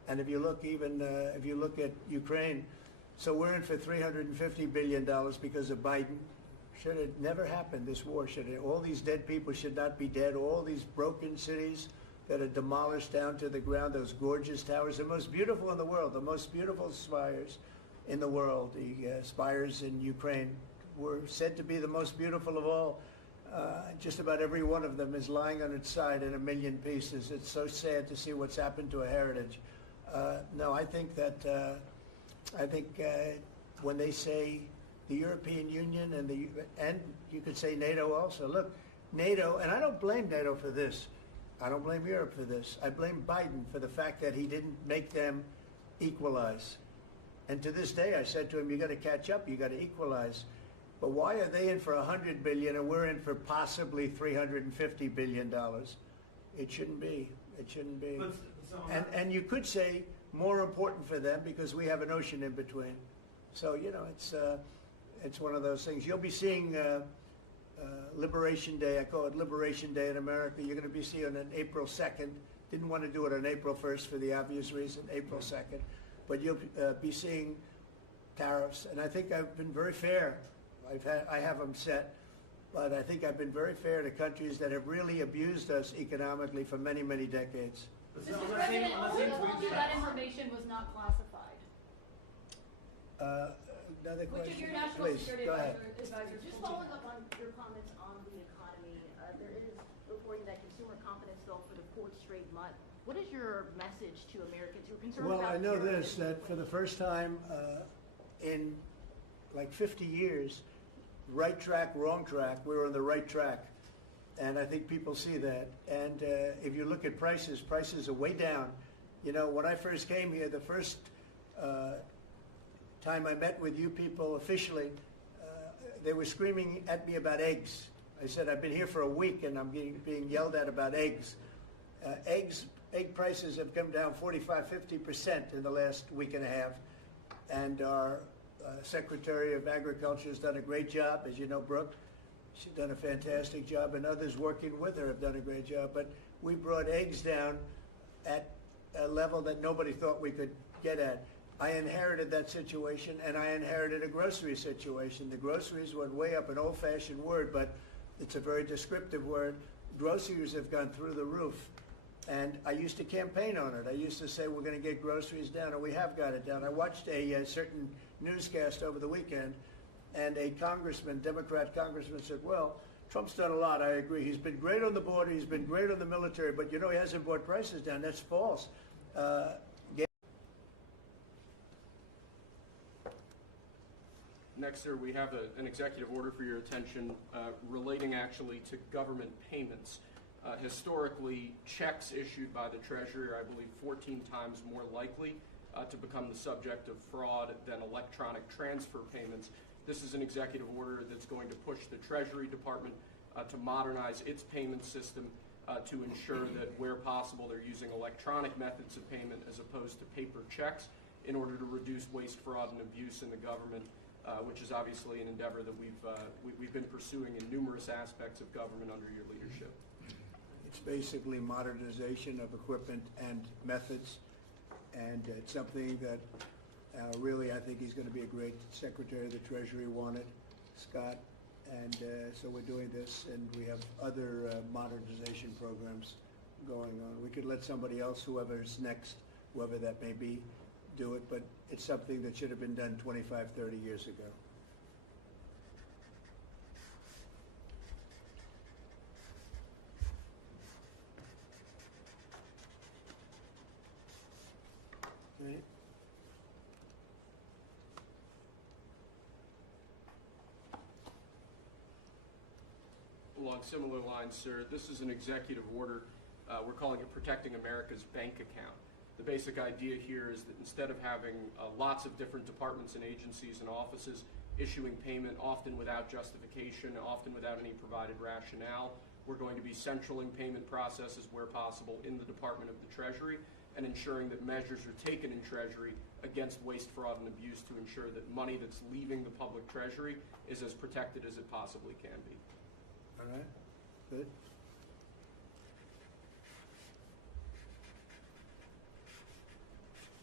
And if you look if you look at Ukraine, so we're in for $350 billion because of Biden. Should it never happened, this war? All these dead people should not be dead. All these broken cities that are demolished down to the ground, those gorgeous towers, the most beautiful in the world, the most beautiful spires in the world. The spires in Ukraine were said to be the most beautiful of all. Just about every one of them is lying on its side in a million pieces. It's so sad to see what's happened to a heritage. No, I think that when they say the European Union and you could say NATO also. Look, NATO, and I don't blame NATO for this. I don't blame Europe for this. I blame Biden for the fact that he didn't make them equalize. And to this day, I said to him, you got to catch up, you got to equalize. But why are they in for $100 billion and we're in for possibly $350 billion? It shouldn't be. It shouldn't be. And you could say more important for them because we have an ocean in between. So, you know, it's one of those things. You'll be seeing Liberation Day. I call it Liberation Day in America. You're going to be seeing it on April 2nd. Didn't want to do it on April 1st for the obvious reason, April 2nd. But you'll be seeing tariffs. And I think I've been very fair. I have them set. But I think I've been very fair to countries that have really abused us economically for many, many decades. Mr. President, who told you that information was not classified? Another Which question? is your national Please, security go ahead. advisor? Just following up on your comments on the economy, there is reporting that consumer confidence fell for the fourth straight month. What is your message to Americans who are concerned Well, about I know terrorism? this, that for the first time in like 50 years, right track, wrong track, we were on the right track. And I think people see that. And if you look at prices, prices are way down. You know, when I first came here, the first time I met with you people officially, they were screaming at me about eggs. I said, I've been here for a week and I'm being yelled at about eggs. Egg prices have come down 45–50% in the last week and a half. And our Secretary of Agriculture has done a great job, as you know, Brooke. She's done a fantastic job, and others working with her have done a great job. But we brought eggs down at a level that nobody thought we could get at. I inherited that situation, and I inherited a grocery situation. The groceries went way up, an old-fashioned word, but it's a very descriptive word. Groceries have gone through the roof. And I used to campaign on it. I used to say we're going to get groceries down, and we have got it down. I watched a certain newscast over the weekend, and a congressman, Democrat congressman, said, well, Trump's done a lot, I agree. He's been great on the border, he's been great on the military, but you know, he hasn't brought prices down. That's false. Next, sir, we have an executive order for your attention relating actually to government payments. Historically, checks issued by the Treasury are, I believe, 14 times more likely to become the subject of fraud than electronic transfer payments. This is an executive order that's going to push the Treasury Department to modernize its payment system to ensure that where possible they're using electronic methods of payment as opposed to paper checks in order to reduce waste, fraud, and abuse in the government, which is obviously an endeavor that we've been pursuing in numerous aspects of government under your leadership. It's basically modernization of equipment and methods, and it's something that really I think he's going to be a great Secretary of the Treasury wanted, Scott, and so we're doing this, and we have other modernization programs going on. We could let somebody else, whoever's next, whoever that may be, do it, but it's something that should have been done 25, 30 years ago. Right. Along similar lines, sir, this is an executive order. We're calling it Protecting America's Bank Account. The basic idea here is that instead of having lots of different departments and agencies and offices issuing payment, often without justification, often without any provided rationale, we're going to be centraling payment processes where possible in the Department of the Treasury and ensuring that measures are taken in Treasury against waste, fraud, and abuse to ensure that money that's leaving the public Treasury is as protected as it possibly can be. All right, good.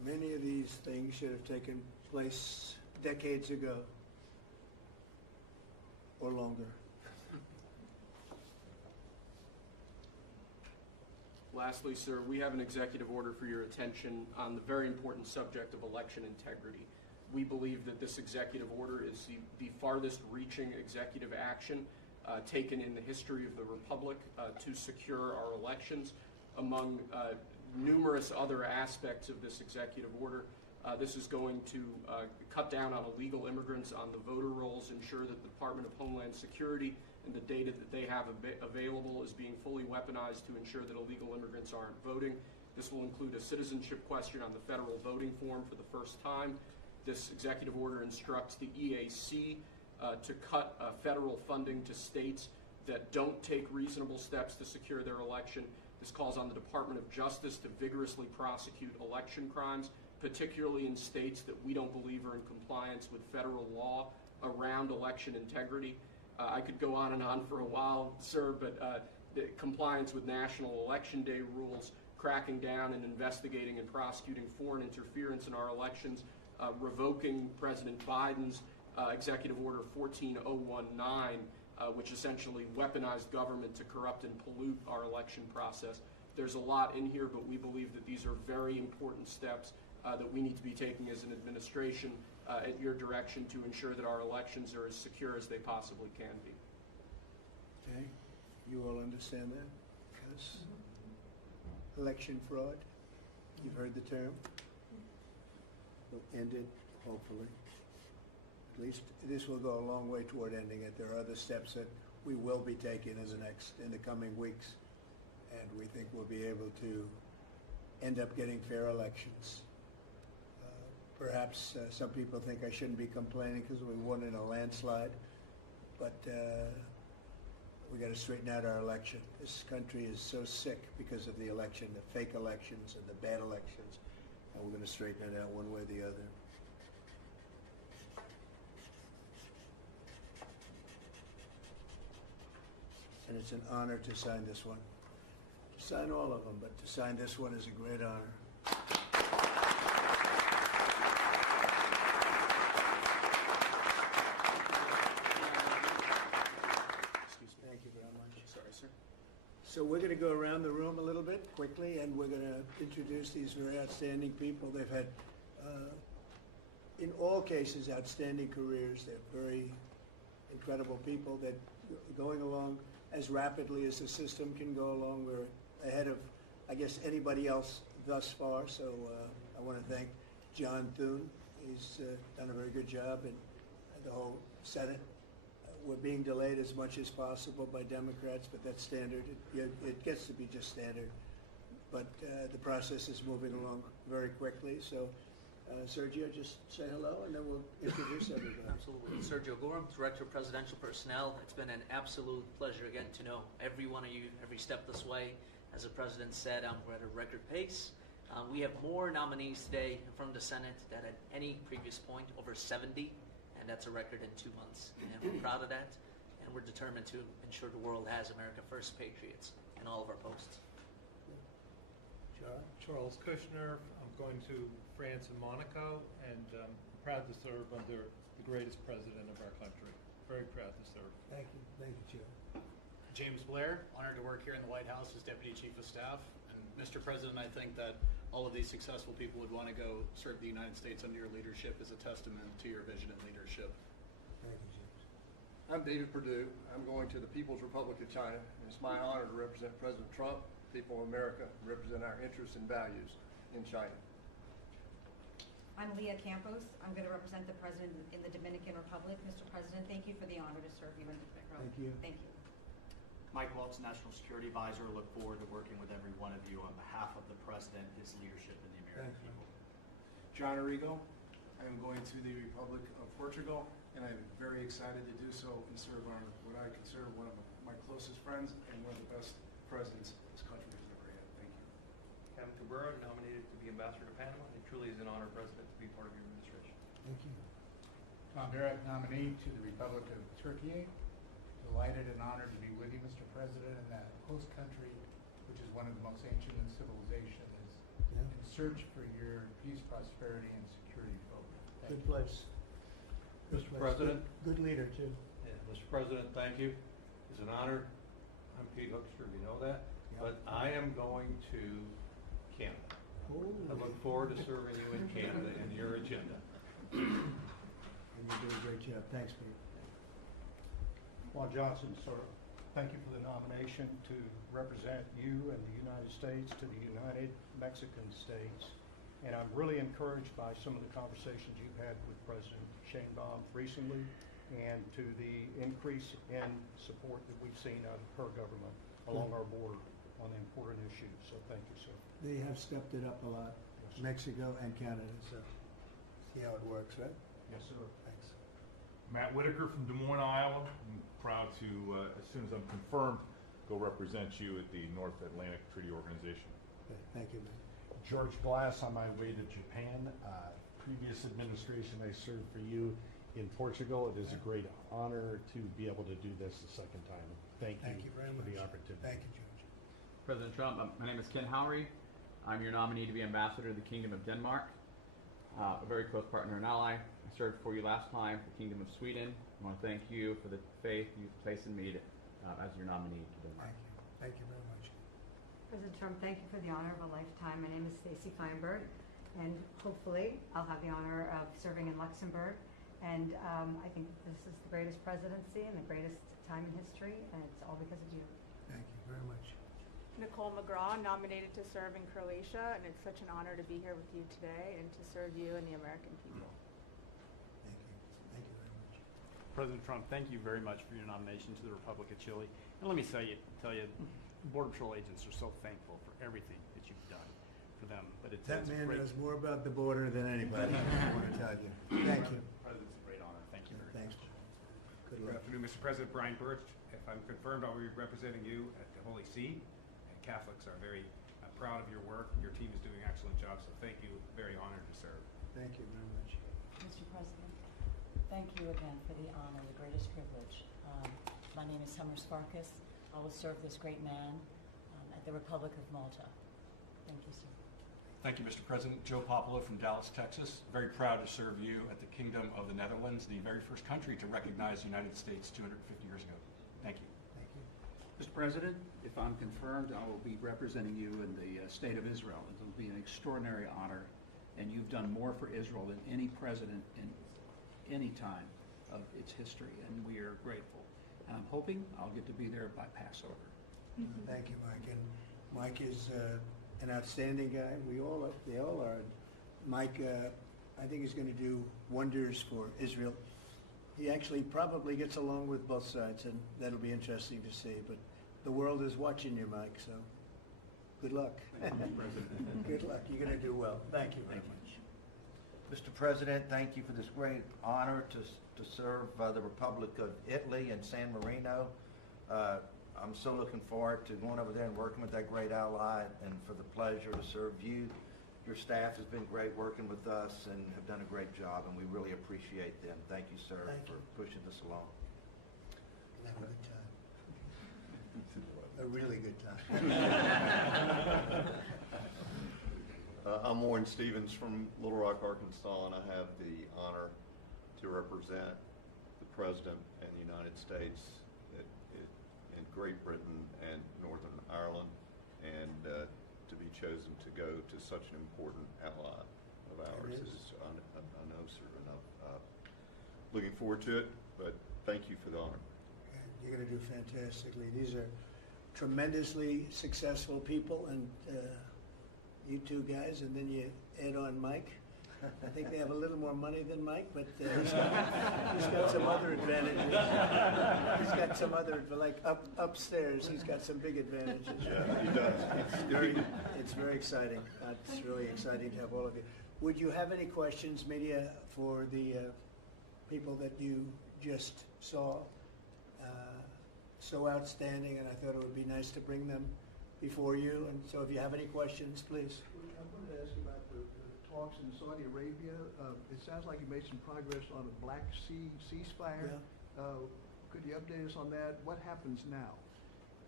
Many of these things should have taken place decades ago or longer. Lastly, sir, we have an executive order for your attention on the very important subject of election integrity. We believe that this executive order is the farthest reaching executive action taken in the history of the Republic to secure our elections. Among numerous other aspects of this executive order, this is going to cut down on illegal immigrants on the voter rolls, ensure that the Department of Homeland Security and the data that they have available is being fully weaponized to ensure that illegal immigrants aren't voting. This will include a citizenship question on the federal voting form for the first time. This executive order instructs the EAC to cut federal funding to states that don't take reasonable steps to secure their election. This calls on the Department of Justice to vigorously prosecute election crimes, particularly in states that we don't believe are in compliance with federal law around election integrity. I could go on and on for a while, sir, but the compliance with National Election Day rules, cracking down and investigating and prosecuting foreign interference in our elections, revoking President Biden's Executive Order 14019, which essentially weaponized government to corrupt and pollute our election process. There's a lot in here, but we believe that these are very important steps that we need to be taking as an administration at your direction to ensure that our elections are as secure as they possibly can be. Okay, you all understand that? Yes. Election fraud, you've heard the term. We'll end it, hopefully. At least this will go a long way toward ending it. There are other steps that we will be taking in the coming weeks, and we think we'll be able to end up getting fair elections. Perhaps some people think I shouldn't be complaining because we won in a landslide, but we got to straighten out our election. This country is so sick because of the election, the fake elections and the bad elections, and we're going to straighten it out one way or the other. And it's an honor to sign this one. To sign all of them, but to sign this one is a great honor. So we're going to go around the room a little bit quickly, and we're going to introduce these very outstanding people. They've had, in all cases, outstanding careers. They're very incredible people that are going along as rapidly as the system can go along. We're ahead of, I guess, anybody else thus far. So I want to thank John Thune. He's done a very good job, and the whole Senate. We're being delayed as much as possible by Democrats, but that's standard. It gets to be just standard. But the process is moving along very quickly. So, Sergio, just say hello, and then we'll introduce everybody. Absolutely. Sergio Gorham, Director of Presidential Personnel. It's been an absolute pleasure again to know every one of you every step this way. As the President said, we're at a record pace. We have more nominees today from the Senate than at any previous point, over 70. And that's a record in 2 months. And we're proud of that, and we're determined to ensure the world has America First patriots in all of our posts. Charles Kushner. I'm going to France and Monaco, and proud to serve under the greatest president of our country. Very proud to serve. Thank you, Joe. James Blair, honored to work here in the White House as Deputy Chief of Staff. And Mr. President, I think that all of these successful people would want to go serve the United States under your leadership as a testament to your vision and leadership. Thank you, James. I'm David Perdue. I'm going to the People's Republic of China. It's my honor to represent President Trump, people of America, represent our interests and values in China. I'm Leah Campos. I'm going to represent the President in the Dominican Republic. Mr. President, thank you for the honor to serve you in this role. Thank you. Thank you. Mike Waltz, National Security Advisor. Look forward to working with every one of you on behalf of the President, his leadership, and the American people. John Arrigo. I am going to the Republic of Portugal, and I'm very excited to do so and serve on what I consider one of my closest friends and one of the best presidents this country has ever had. Thank you. Kevin Cabrera, nominated to be Ambassador to Panama. It truly is an honor, President, to be part of your administration. Thank you. Tom Barrett, nominee to the Republic of Turkey. Delighted and honored to be with you, Mr. President, in that host country, which is one of the most ancient in civilization, is Yeah. and search for your peace, prosperity, and security program. Thank Good you. place. Good Mr. place. President? Good leader, too. Yeah, Mr. President, thank you. It's an honor. I'm Pete Hookster, you know that. But I am going to Canada. I look forward to serving you in Canada in your agenda. And you do a great job. Thanks, Pete. Juan Johnson, sir, thank you for the nomination to represent you and the United States to the United Mexican States. And I'm really encouraged by some of the conversations you've had with President Sheinbaum recently and to the increase in support that we've seen out of her government along our border on the important issues. So thank you, sir. They have stepped it up a lot, Mexico and Canada, so see how it works, right? Yes, sir. Thanks. Matt Whitaker from Des Moines, Iowa. I'm proud to, as soon as I'm confirmed, go represent you at the North Atlantic Treaty Organization. Okay, thank you, man. George Glass on my way to Japan. Previous administration, I served for you in Portugal. It is a great honor to be able to do this the second time. Thank you very for much. the opportunity. Thank you, George. President Trump, my name is Ken Houry. I'm your nominee to be ambassador to the Kingdom of Denmark, a very close partner and ally. I served for you last time for the Kingdom of Sweden. I want to thank you for the faith you've placed in me as your nominee to Denmark. Thank you. Thank you very much. President Trump, thank you for the honor of a lifetime. My name is Stacy Feinberg, and hopefully I'll have the honor of serving in Luxembourg. And I think this is the greatest presidency and the greatest time in history, and it's all because of you. Thank you very much. Nicole McGraw, nominated to serve in Croatia, and it's such an honor to be here with you today and to serve you and the American people. Thank you. Thank you very much. President Trump, thank you very much for your nomination to the Republic of Chile. And let me tell you, Border Patrol agents are so thankful for everything that you've done for them. But That it's man great. knows more about the border than anybody, I want to tell you. Thank you. President, it's a great honor. Thank you very Thanks. much. Good Good luck. afternoon, Mr. President. Brian Birch. If I'm confirmed, I'll be representing you at the Holy See. And Catholics are very proud of your work. Your team is doing an excellent job, so thank you. Very honored to serve. Thank you very much. Mr. President, thank you again for the honor, the greatest privilege. My name is Summer Sparkus. I will serve this great man at the Republic of Malta. Thank you, sir. Thank you, Mr. President. Joe Popolo from Dallas, Texas. Very proud to serve you at the Kingdom of the Netherlands, the very first country to recognize the United States 250 years ago. Thank you. Thank you. Mr. President, if I'm confirmed, I will be representing you in the state of Israel. It will be an extraordinary honor, and you've done more for Israel than any president in any time of its history, and we are grateful. And I'm hoping I'll get to be there by Passover. Thank you, Mike. And Mike is an outstanding guy. They all are. Mike, I think he's going to do wonders for Israel. He actually probably gets along with both sides, and that'll be interesting to see. But the world is watching you, Mike, so good luck. Thank you, Mr. President. Good luck. You're going to do well. Thank you very much. Mr. President, thank you for this great honor to serve the Republic of Italy and San Marino. I'm so looking forward to going over there and working with that great ally, and for the pleasure to serve you. Your staff has been great working with us and have done a great job, and we really appreciate them. Thank you, sir, for pushing this along. Have a good time. A really good time. I'm Warren Stevens from Little Rock, Arkansas, and I have the honor to represent the President and the United States in Great Britain and Northern Ireland, and to be chosen to go to such an important ally of ours is, I know, sir, and I'm looking forward to it, but thank you for the honor. You're going to do fantastically. These are tremendously successful people, and you two guys, and then you add on Mike. I think they have a little more money than Mike, but he's got some other advantages. He's got some other, like upstairs, he's got some big advantages. Yeah, he does. It's very exciting. It's really exciting to have all of you. Would you have any questions, media, for the people that you just saw? So outstanding, and I thought it would be nice to bring them before you. And so if you have any questions, please. I wanted to ask you about the talks in Saudi Arabia. It sounds like you made some progress on a Black Sea ceasefire. Yeah. Could you update us on that? What happens now?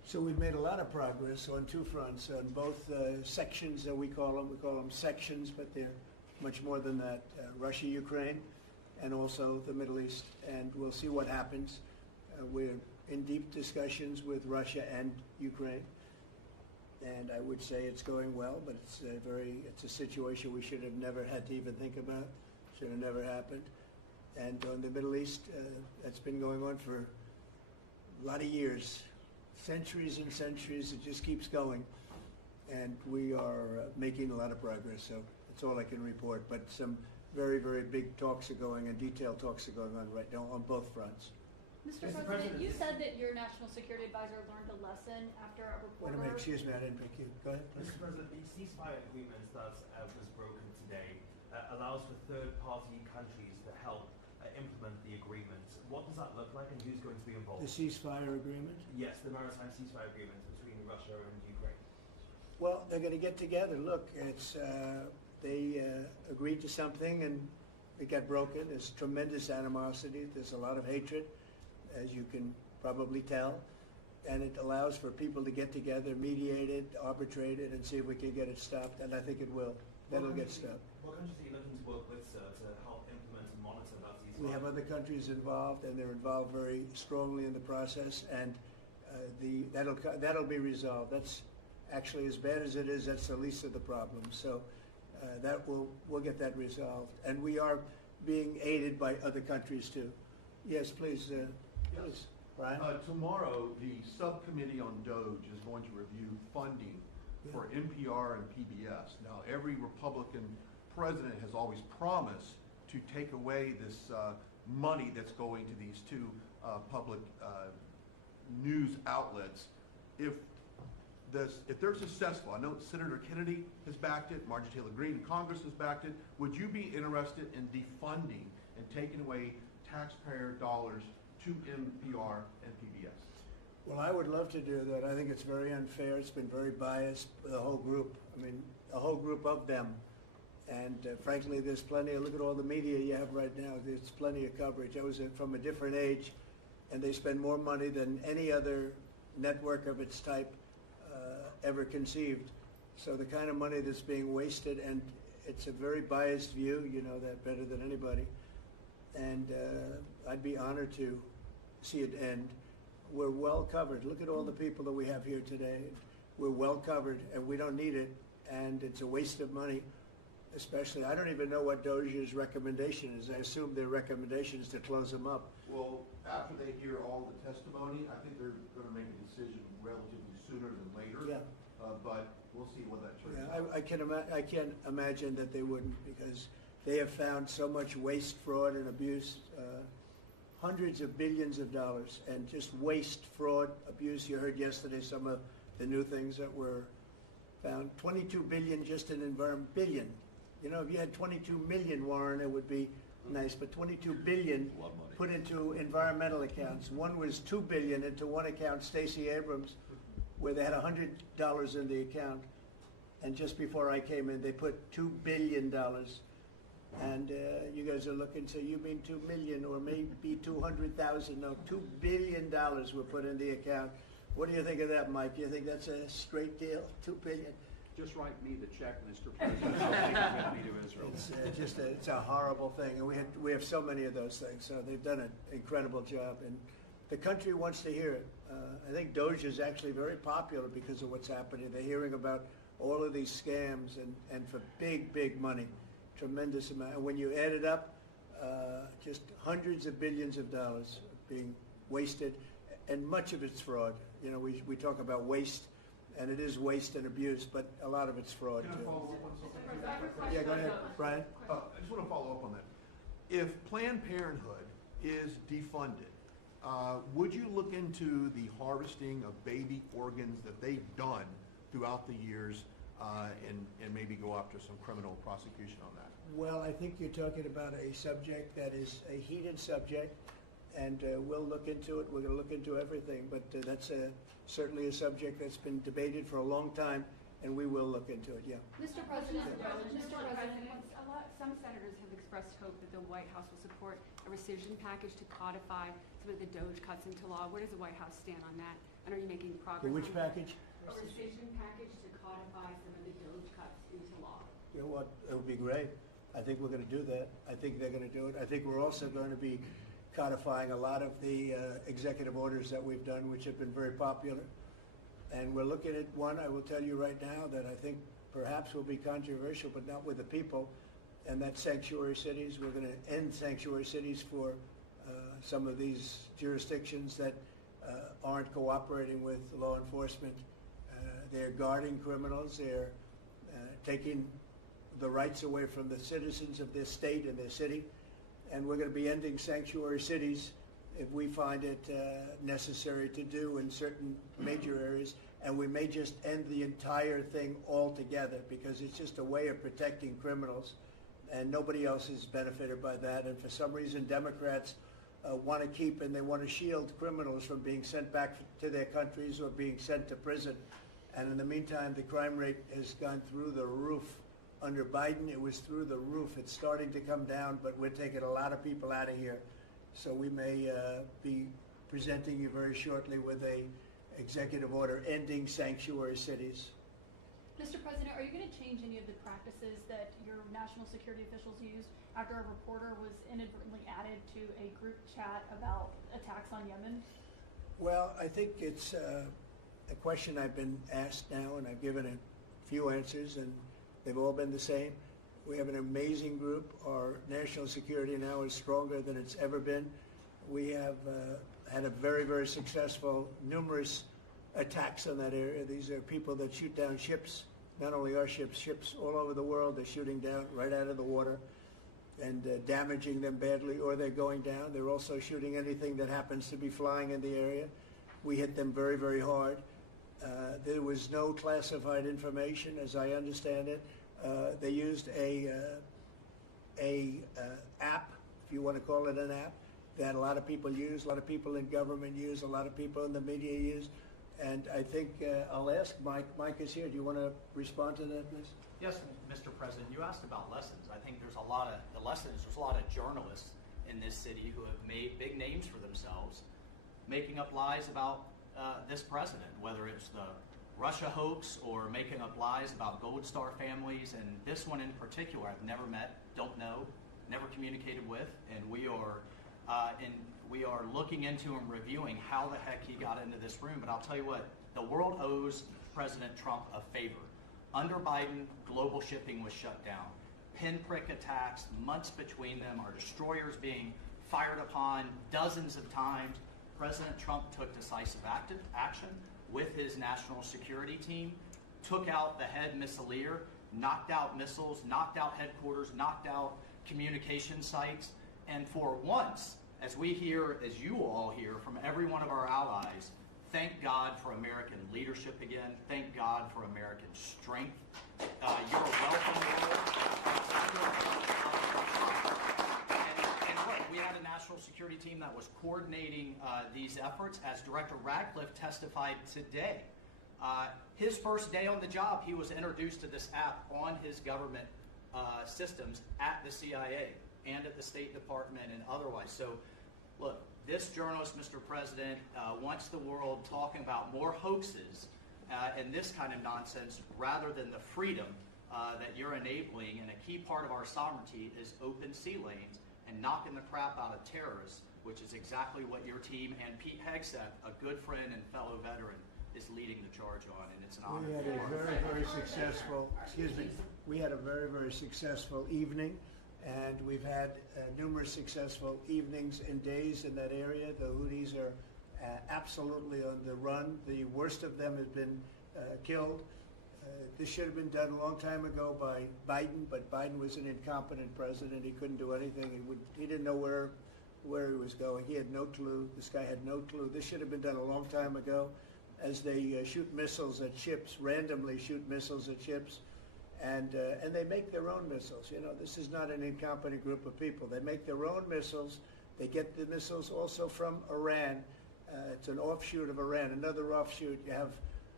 So we've made a lot of progress on two fronts, on both sections that we call them sections, but they're much more than that, Russia, Ukraine, and also the Middle East. And we'll see what happens. We're in deep discussions with Russia and Ukraine. And I would say it's going well, but it's a situation we should have never had to even think about, should have never happened. And on the Middle East, that's been going on for a lot of years. Centuries and centuries, it just keeps going. And we are making a lot of progress, so that's all I can report. But some very, very big talks are going and detailed talks are going on right now on both fronts. Mr. President, you said that your national security advisor learned a lesson after a Wait a reporter... minute, excuse me, I didn't pick you. Go ahead. Mr. President, the ceasefire agreement that was broken today allows for third-party countries to help implement the agreement. What does that look like, and who's going to be involved? The ceasefire agreement? Yes, the maritime ceasefire agreement between Russia and Ukraine. Well, they're going to get together. Look, they agreed to something and it got broken. There's tremendous animosity. There's a lot of hatred, as you can probably tell. And it allows for people to get together, mediate it, arbitrate it, and see if we can get it stopped. And I think it will. That'll get stopped. What countries are you looking to work with, sir, to help implement and monitor that ceasefire? We have other countries involved, and they're involved very strongly in the process, and that'll be resolved. That's actually, as bad as it is, that's the least of the problems. So we'll get that resolved, and we are being aided by other countries too. Yes, please, please, Brian. Tomorrow, the subcommittee on DOGE is going to review funding for NPR and PBS. Now, every Republican president has always promised to take away this money that's going to these two public news outlets. If they're successful, I know Senator Kennedy has backed it, Marjorie Taylor Greene in Congress has backed it, would you be interested in defunding and taking away taxpayer dollars to NPR and PBS? Well, I would love to do that. I think it's very unfair. It's been very biased, the whole group. I mean, a whole group of them. And frankly, there's plenty look at all the media you have right now. There's plenty of coverage. I was from a different age, and they spend more money than any other network of its type ever conceived. So the kind of money that's being wasted, and it's a very biased view, you know that better than anybody. And I'd be honored to see it end. We're well covered. Look at all the people that we have here today. We're well covered, and we don't need it, and it's a waste of money. Especially, I don't even know what DOGE's recommendation is. I assume their recommendation is to close them up. Well, after they hear all the testimony, I think they're going to make a decision relatively sooner than later. Yeah. But we'll see what that turns Yeah, out. I can't imagine that they wouldn't, because they have found so much waste, fraud, and abuse, hundreds of billions of dollars, and just waste, fraud, abuse. You heard yesterday some of the new things that were found. 22 billion just in environment, billion. You know, if you had 22 million, Warren, it would be nice, but 22 billion put into environmental accounts. One was 2 billion into one account, Stacey Abrams, where they had $100 in the account. And just before I came in, they put $2 billion. And you guys are looking, so you mean 2 million or maybe 200,000? No, $2 billion were put in the account. What do you think of that, Mike? You think that's a straight deal? 2 billion? Just write me the check, Mr. President. I'll take it with me to Israel. It's a horrible thing, and we have so many of those things. So they've done an incredible job, and the country wants to hear it. I think DOGE is actually very popular because of what's happening. They're hearing about all of these scams and for big money, tremendous amount. And when you add it up, just hundreds of billions of dollars being wasted, and much of it's fraud. You know, we talk about waste. And it is waste and abuse, but a lot of it's fraud, Can I too. follow up on something? Yeah, go ahead, Brian. I just want to follow up on that. If Planned Parenthood is defunded, would you look into the harvesting of baby organs that they've done throughout the years and maybe go after some criminal prosecution on that? Well, I think you're talking about a subject that is a heated subject, and we'll look into it. We're going to look into everything, but that's certainly a subject that's been debated for a long time, and we will look into it, yeah. Mr. President, Some senators have expressed hope that the White House will support a rescission package to codify some of the DOJ cuts into law. Where does the White House stand on that? And are you making progress? Which on that? package? A rescission package to codify some of the DOJ cuts into law. You know what, it would be great. I think we're gonna do that. I think they're gonna do it. I think we're also gonna be codifying a lot of the executive orders that we've done, which have been very popular. And we're looking at one, I will tell you right now, that I think perhaps will be controversial, but not with the people, and that's sanctuary cities. We're gonna end sanctuary cities for some of these jurisdictions that aren't cooperating with law enforcement. They're guarding criminals. They're taking the rights away from the citizens of their state and their city. And we're going to be ending sanctuary cities if we find it necessary to do in certain major areas. And we may just end the entire thing altogether because it's just a way of protecting criminals. And nobody else is benefited by that. And for some reason, Democrats want to keep and they want to shield criminals from being sent back to their countries or being sent to prison. And in the meantime, the crime rate has gone through the roof. Under Biden, it was through the roof. It's starting to come down, but we're taking a lot of people out of here. So we may be presenting you very shortly with a executive order ending sanctuary cities. Mr. President, are you going to change any of the practices that your national security officials used after a reporter was inadvertently added to a group chat about attacks on Yemen? Well, I think it's a question I've been asked now, and I've given a few answers, and they've all been the same. We have an amazing group. Our national security now is stronger than it's ever been. We have had a very, very successful, numerous attacks on that area. These are people that shoot down ships, not only our ships, ships all over the world. They're shooting down right out of the water and damaging them badly, or they're going down. They're also shooting anything that happens to be flying in the area. We hit them very, very hard. There was no classified information, as I understand it. They used a app, if you want to call it an app, that a lot of people use, a lot of people in government use, a lot of people in the media use. And I think I'll ask Mike. Mike is here. Do you want to respond to that, please? Yes, Mr. President. You asked about lessons. I think there's a lot of journalists in this city who have made big names for themselves, making up lies about this president, whether it's the Russia hoax or making up lies about Gold Star families. And this one in particular, I've never met, don't know, never communicated with, and we are looking into and reviewing how the heck he got into this room. But I'll tell you what, the world owes President Trump a favor. Under Biden, global shipping was shut down. Pinprick attacks, months between them, our destroyers being fired upon dozens of times. President Trump took decisive action with his national security team, took out the head missileer, knocked out missiles, knocked out headquarters, knocked out communication sites, and for once, as we hear, as you all hear from every one of our allies, thank God for American leadership again. Thank God for American strength. You're welcome. And look, we had a national security team that was coordinating these efforts. As Director Radcliffe testified today, his first day on the job, he was introduced to this app on his government systems at the CIA and at the State Department and otherwise. So, look, this journalist, Mr. President, wants the world talking about more hoaxes and this kind of nonsense rather than the freedom that you're enabling. And a key part of our sovereignty is open sea lanes and knocking the crap out of terrorists, which is exactly what your team and Pete Hegseth, a good friend and fellow veteran, is leading the charge on. And it's an honor. We had a very, very successful, we had a very, very successful evening. And we've had numerous successful evenings and days in that area. The Houthis are absolutely on the run. The worst of them has been killed. This should have been done a long time ago by Biden, but Biden was an incompetent president. He couldn't do anything. He didn't know where he was going. He had no clue. This guy had no clue. This should have been done a long time ago. As they shoot missiles at ships, randomly shoot missiles at ships. And they make their own missiles. You know, this is not an incompetent group of people. They make their own missiles. They get the missiles also from Iran. It's an offshoot of Iran, another offshoot. You have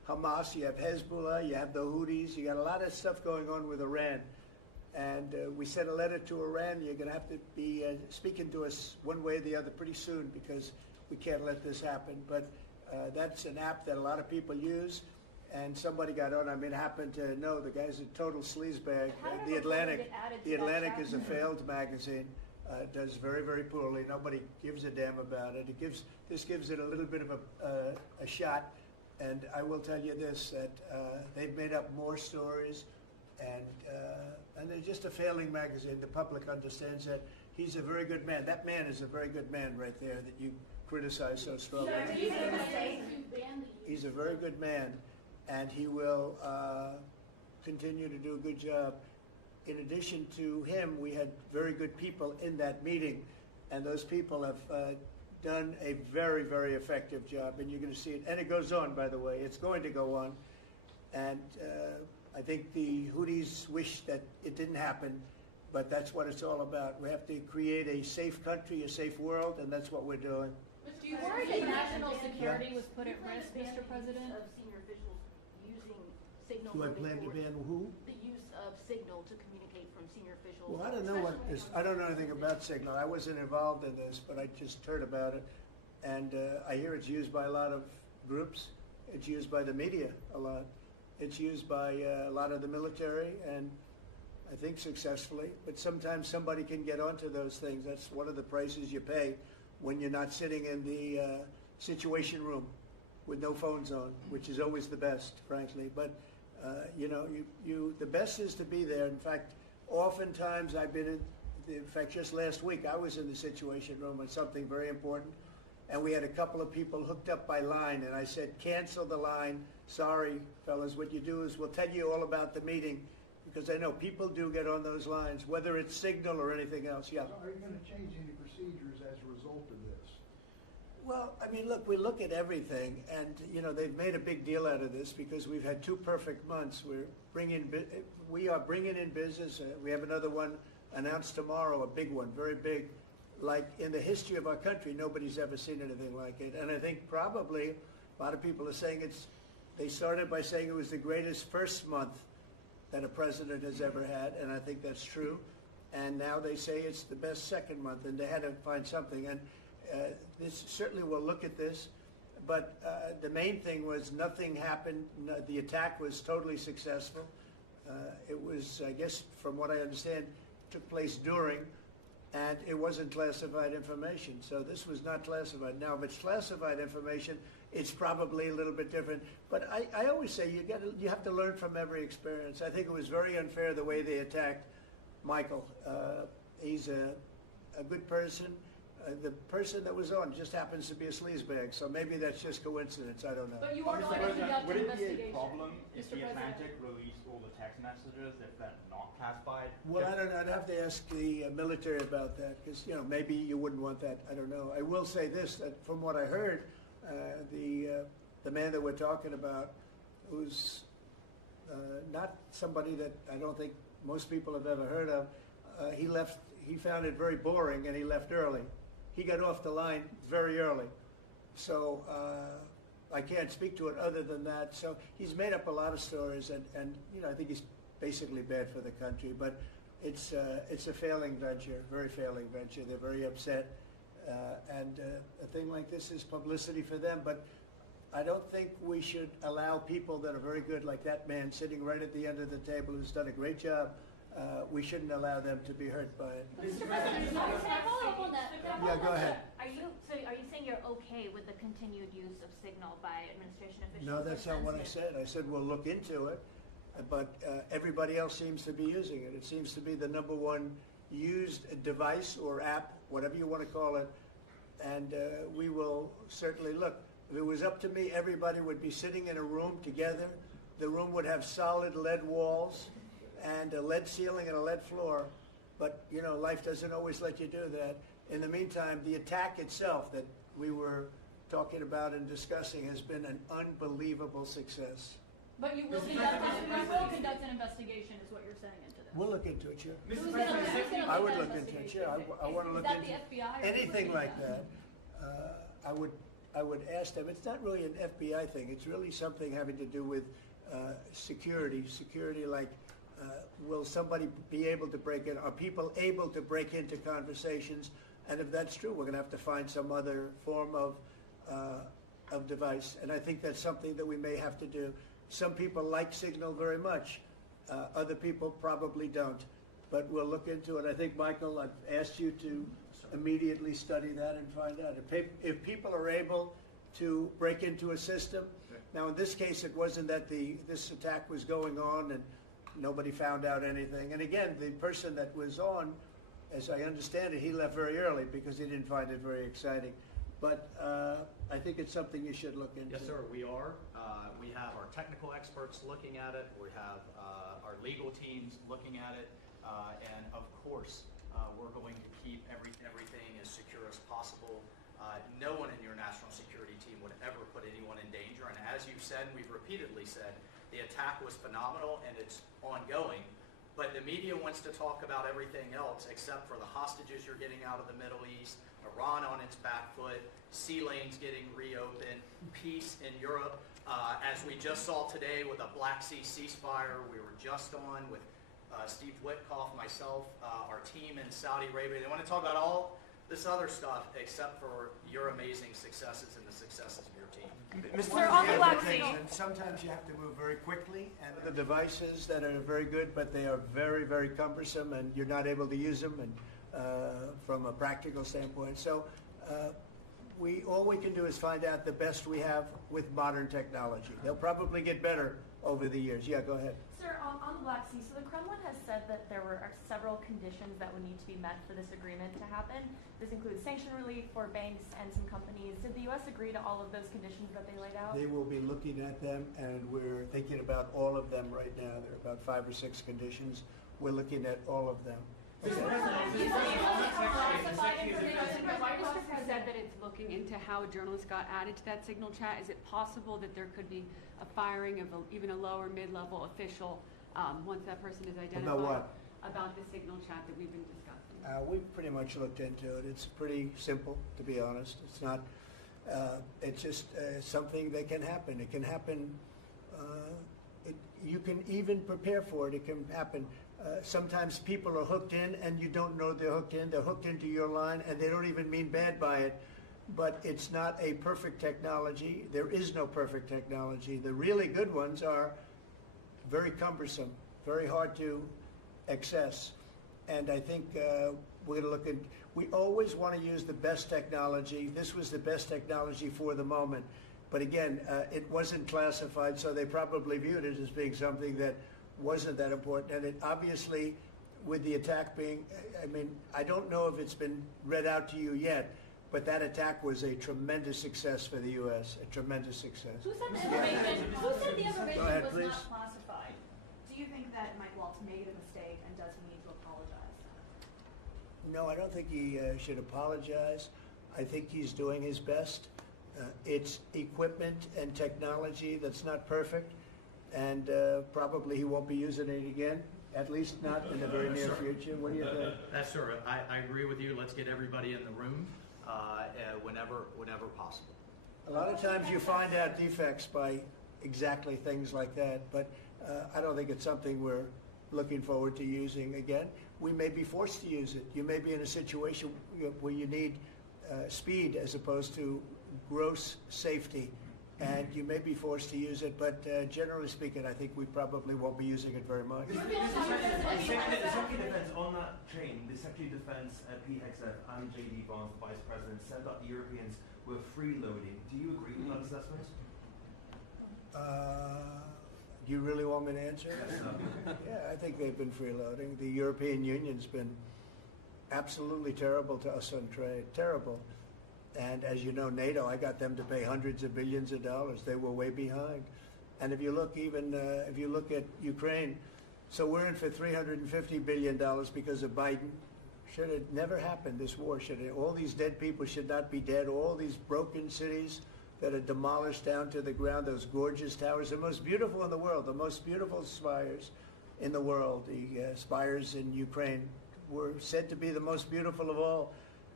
Hamas, you have Hezbollah, you have the Houthis, you got a lot of stuff going on with Iran. And we sent a letter to Iran. You're going to have to be speaking to us one way or the other pretty soon because we can't let this happen. But that's an app that a lot of people use. And somebody got on. I mean, happened to know the guy's a total sleazebag. The Atlantic is a failed magazine. Does very, very poorly. Nobody gives a damn about it. This gives it a little bit of a shot. And I will tell you this, that they've made up more stories. And they're just a failing magazine. The public understands that. He's a very good man. That man is a very good man right there that you criticize so strongly. He's a very good man, and he will continue to do a good job. In addition to him, we had very good people in that meeting, and those people have done a very, very effective job, and you're going to see it. And it goes on, by the way. It's going to go on. And I think the Houthis wish that it didn't happen, but that's what it's all about. We have to create a safe country, a safe world, and that's what we're doing. Do you worry that national security was put at risk, Mr. President? Of senior officials using signal. Do I plan to ban who? The use of signal to communicate from senior officials. Well, I don't know what is. I don't know anything about Signal. I wasn't involved in this, but I just heard about it, and I hear it's used by a lot of groups. It's used by the media a lot. It's used by a lot of the military, and I think successfully. But sometimes somebody can get onto those things. That's one of the prices you pay when you're not sitting in the situation room with no phones on, which is always the best, frankly. But the best is to be there. In fact, oftentimes I've been in fact, just last week I was in the situation room on something very important, and we had a couple of people hooked up by line, and I said, cancel the line. Sorry, fellas, what you do is we'll tell you all about the meeting, because I know people do get on those lines, whether it's Signal or anything else. Yeah. So are you going to change any procedures as a result of this? Well, I mean, look, we look at everything, and they've made a big deal out of this because we've had 2 perfect months. We are bringing in business. We have another one announced tomorrow, a big one, very big. Like in the history of our country, nobody's ever seen anything like it. And I think probably a lot of people are saying they started by saying it was the greatest first month that a president has ever had, and I think that's true. And now they say it's the best second month, and they had to find something. And this certainly will look at this, but the main thing was nothing happened. The attack was totally successful. It was, I guess, from what I understand, took place during, and it wasn't classified information. So this was not classified. Now, if it's classified information, it's probably a little bit different. But I always say you have to learn from every experience. I think it was very unfair the way they attacked Michael. He's a good person. The person that was on just happens to be a sleazebag, so maybe that's just coincidence. I don't know. But you are going to conduct would an it be a investigation, problem if Mr. the President? Atlantic released all the text messages if they're not classified? Well, I don't know. I'd have to ask the military about that because maybe you wouldn't want that. I don't know. I will say this: that from what I heard, the man that we're talking about, who's not somebody that I don't think most people have ever heard of, he left. He found it very boring, and he left early. He got off the line very early. So I can't speak to it other than that. So he's made up a lot of stories, and I think he's basically bad for the country. But it's a failing venture, very failing venture. They're very upset. And a thing like this is publicity for them. But I don't think we should allow people that are very good, like that man sitting right at the end of the table who's done a great job. We shouldn't allow them to be hurt by it. Mr. President, can I follow up on that? Yeah, go ahead. Are you saying you're okay with the continued use of Signal by administration officials? No, that's not what I said. I said we'll look into it, but everybody else seems to be using it. It seems to be the #1 used device or app, whatever you want to call it, and we will certainly look. If it was up to me, everybody would be sitting in a room together. The room would have solid lead walls and a lead ceiling and a lead floor, but life doesn't always let you do that. In the meantime, the attack itself that we were talking about and discussing has been an unbelievable success. But you will conduct an investigation, is what you're saying into this. We'll look into it, sure. Who's gonna I would that look into it, sure. I want to look Is that into the FBI or anything who's like looking at that. I would ask them, it's not really an FBI thing, it's really something having to do with security. Security like, will somebody be able to break in? Are people able to break into conversations? And if that's true, we're going to have to find some other form of device. And I think that's something that we may have to do. Some people like Signal very much. Other people probably don't. But we'll look into it. I think, Michael, I've asked you to immediately study that and find out. If people are able to break into a system, now in this case it wasn't that this attack was going on and nobody found out anything. And again, the person that was on, as I understand it, he left very early because he didn't find it very exciting. But I think it's something you should look into. Yes, sir, we are. We have our technical experts looking at it. We have our legal teams looking at it. And of course, we're going to keep everything as secure as possible. No one in your national security team would ever put anyone in danger. And as you've said, we've repeatedly said, the attack was phenomenal and it's ongoing. But the media wants to talk about everything else except for the hostages you're getting out of the Middle East, Iran on its back foot, sea lanes getting reopened, peace in Europe. As we just saw today with a Black Sea ceasefire, we were just on with Steve Witkoff, myself, our team in Saudi Arabia. They want to talk about all this other stuff except for your amazing successes and the successes of your team. Sir, on the Black Sea. And sometimes you have to move very quickly, and the devices that are very good, but they are very, very cumbersome, and you're not able to use them, and from a practical standpoint. So all we can do is find out the best we have with modern technology. They'll probably get better over the years. Yeah, go ahead. Sir, on the Black Sea, so the Kremlin has said that there are several conditions that would need to be met for this agreement to happen. This includes sanction relief for banks and some companies. Did the U.S. agree to all of those conditions that they laid out? They will be looking at them, and we're thinking about all of them right now. There are about 5 or 6 conditions. We're looking at all of them. The White House has said that it's looking into how a journalist got added to that Signal chat. Is it possible that there could be a firing of even a lower mid-level official once that person is identified? About what? About the Signal chat that we've been discussing. We've pretty much looked into it. It's pretty simple, to be honest. It's not. It's just something that can happen. It can happen. You can even prepare for it. It can happen. Sometimes people are hooked in and you don't know they're hooked in. They're hooked into your line and they don't even mean bad by it. But it's not a perfect technology. There is no perfect technology. The really good ones are very cumbersome, very hard to access. And I think we're going to look at, we always want to use the best technology. This was the best technology for the moment. But again, it wasn't classified, so they probably viewed it as being something that wasn't that important. And it obviously, with the attack being, I mean, I don't know if it's been read out to you yet, but that attack was a tremendous success for the U.S., a tremendous success. Who said the information, Go ahead, was please. not classified? Do you think that Mike Waltz made a mistake, and does he need to apologize? No, I don't think he should apologize. I think he's doing his best. It's equipment and technology that's not perfect, and probably he won't be using it again, at least not in the very near future. What do you think? That's sir. I agree with you. Let's get everybody in the room whenever possible. A lot of times you find out defects by exactly things like that, but I don't think it's something we're looking forward to using again. We may be forced to use it. You may be in a situation where you need speed as opposed to gross safety, and you may be forced to use it, but generally speaking, I think we probably won't be using it very much. The Secretary of Defense, on that train, the Secretary of Defense, Pete Hegseth, and J.D. Vance, the Vice President, said that the Europeans were freeloading. Do you agree with that assessment? Do you really want me to answer? Yeah, I think they've been freeloading. The European Union's been absolutely terrible to us on trade, terrible. And as you know, NATO, I got them to pay hundreds of billions of dollars. They were way behind. And if you look if you look at Ukraine, so we're in for $350 billion because of Biden. Should have never happened, this war. All these dead people should not be dead. All these broken cities that are demolished down to the ground, those gorgeous towers, the most beautiful in the world, the most beautiful spires in the world. The spires in Ukraine were said to be the most beautiful of all.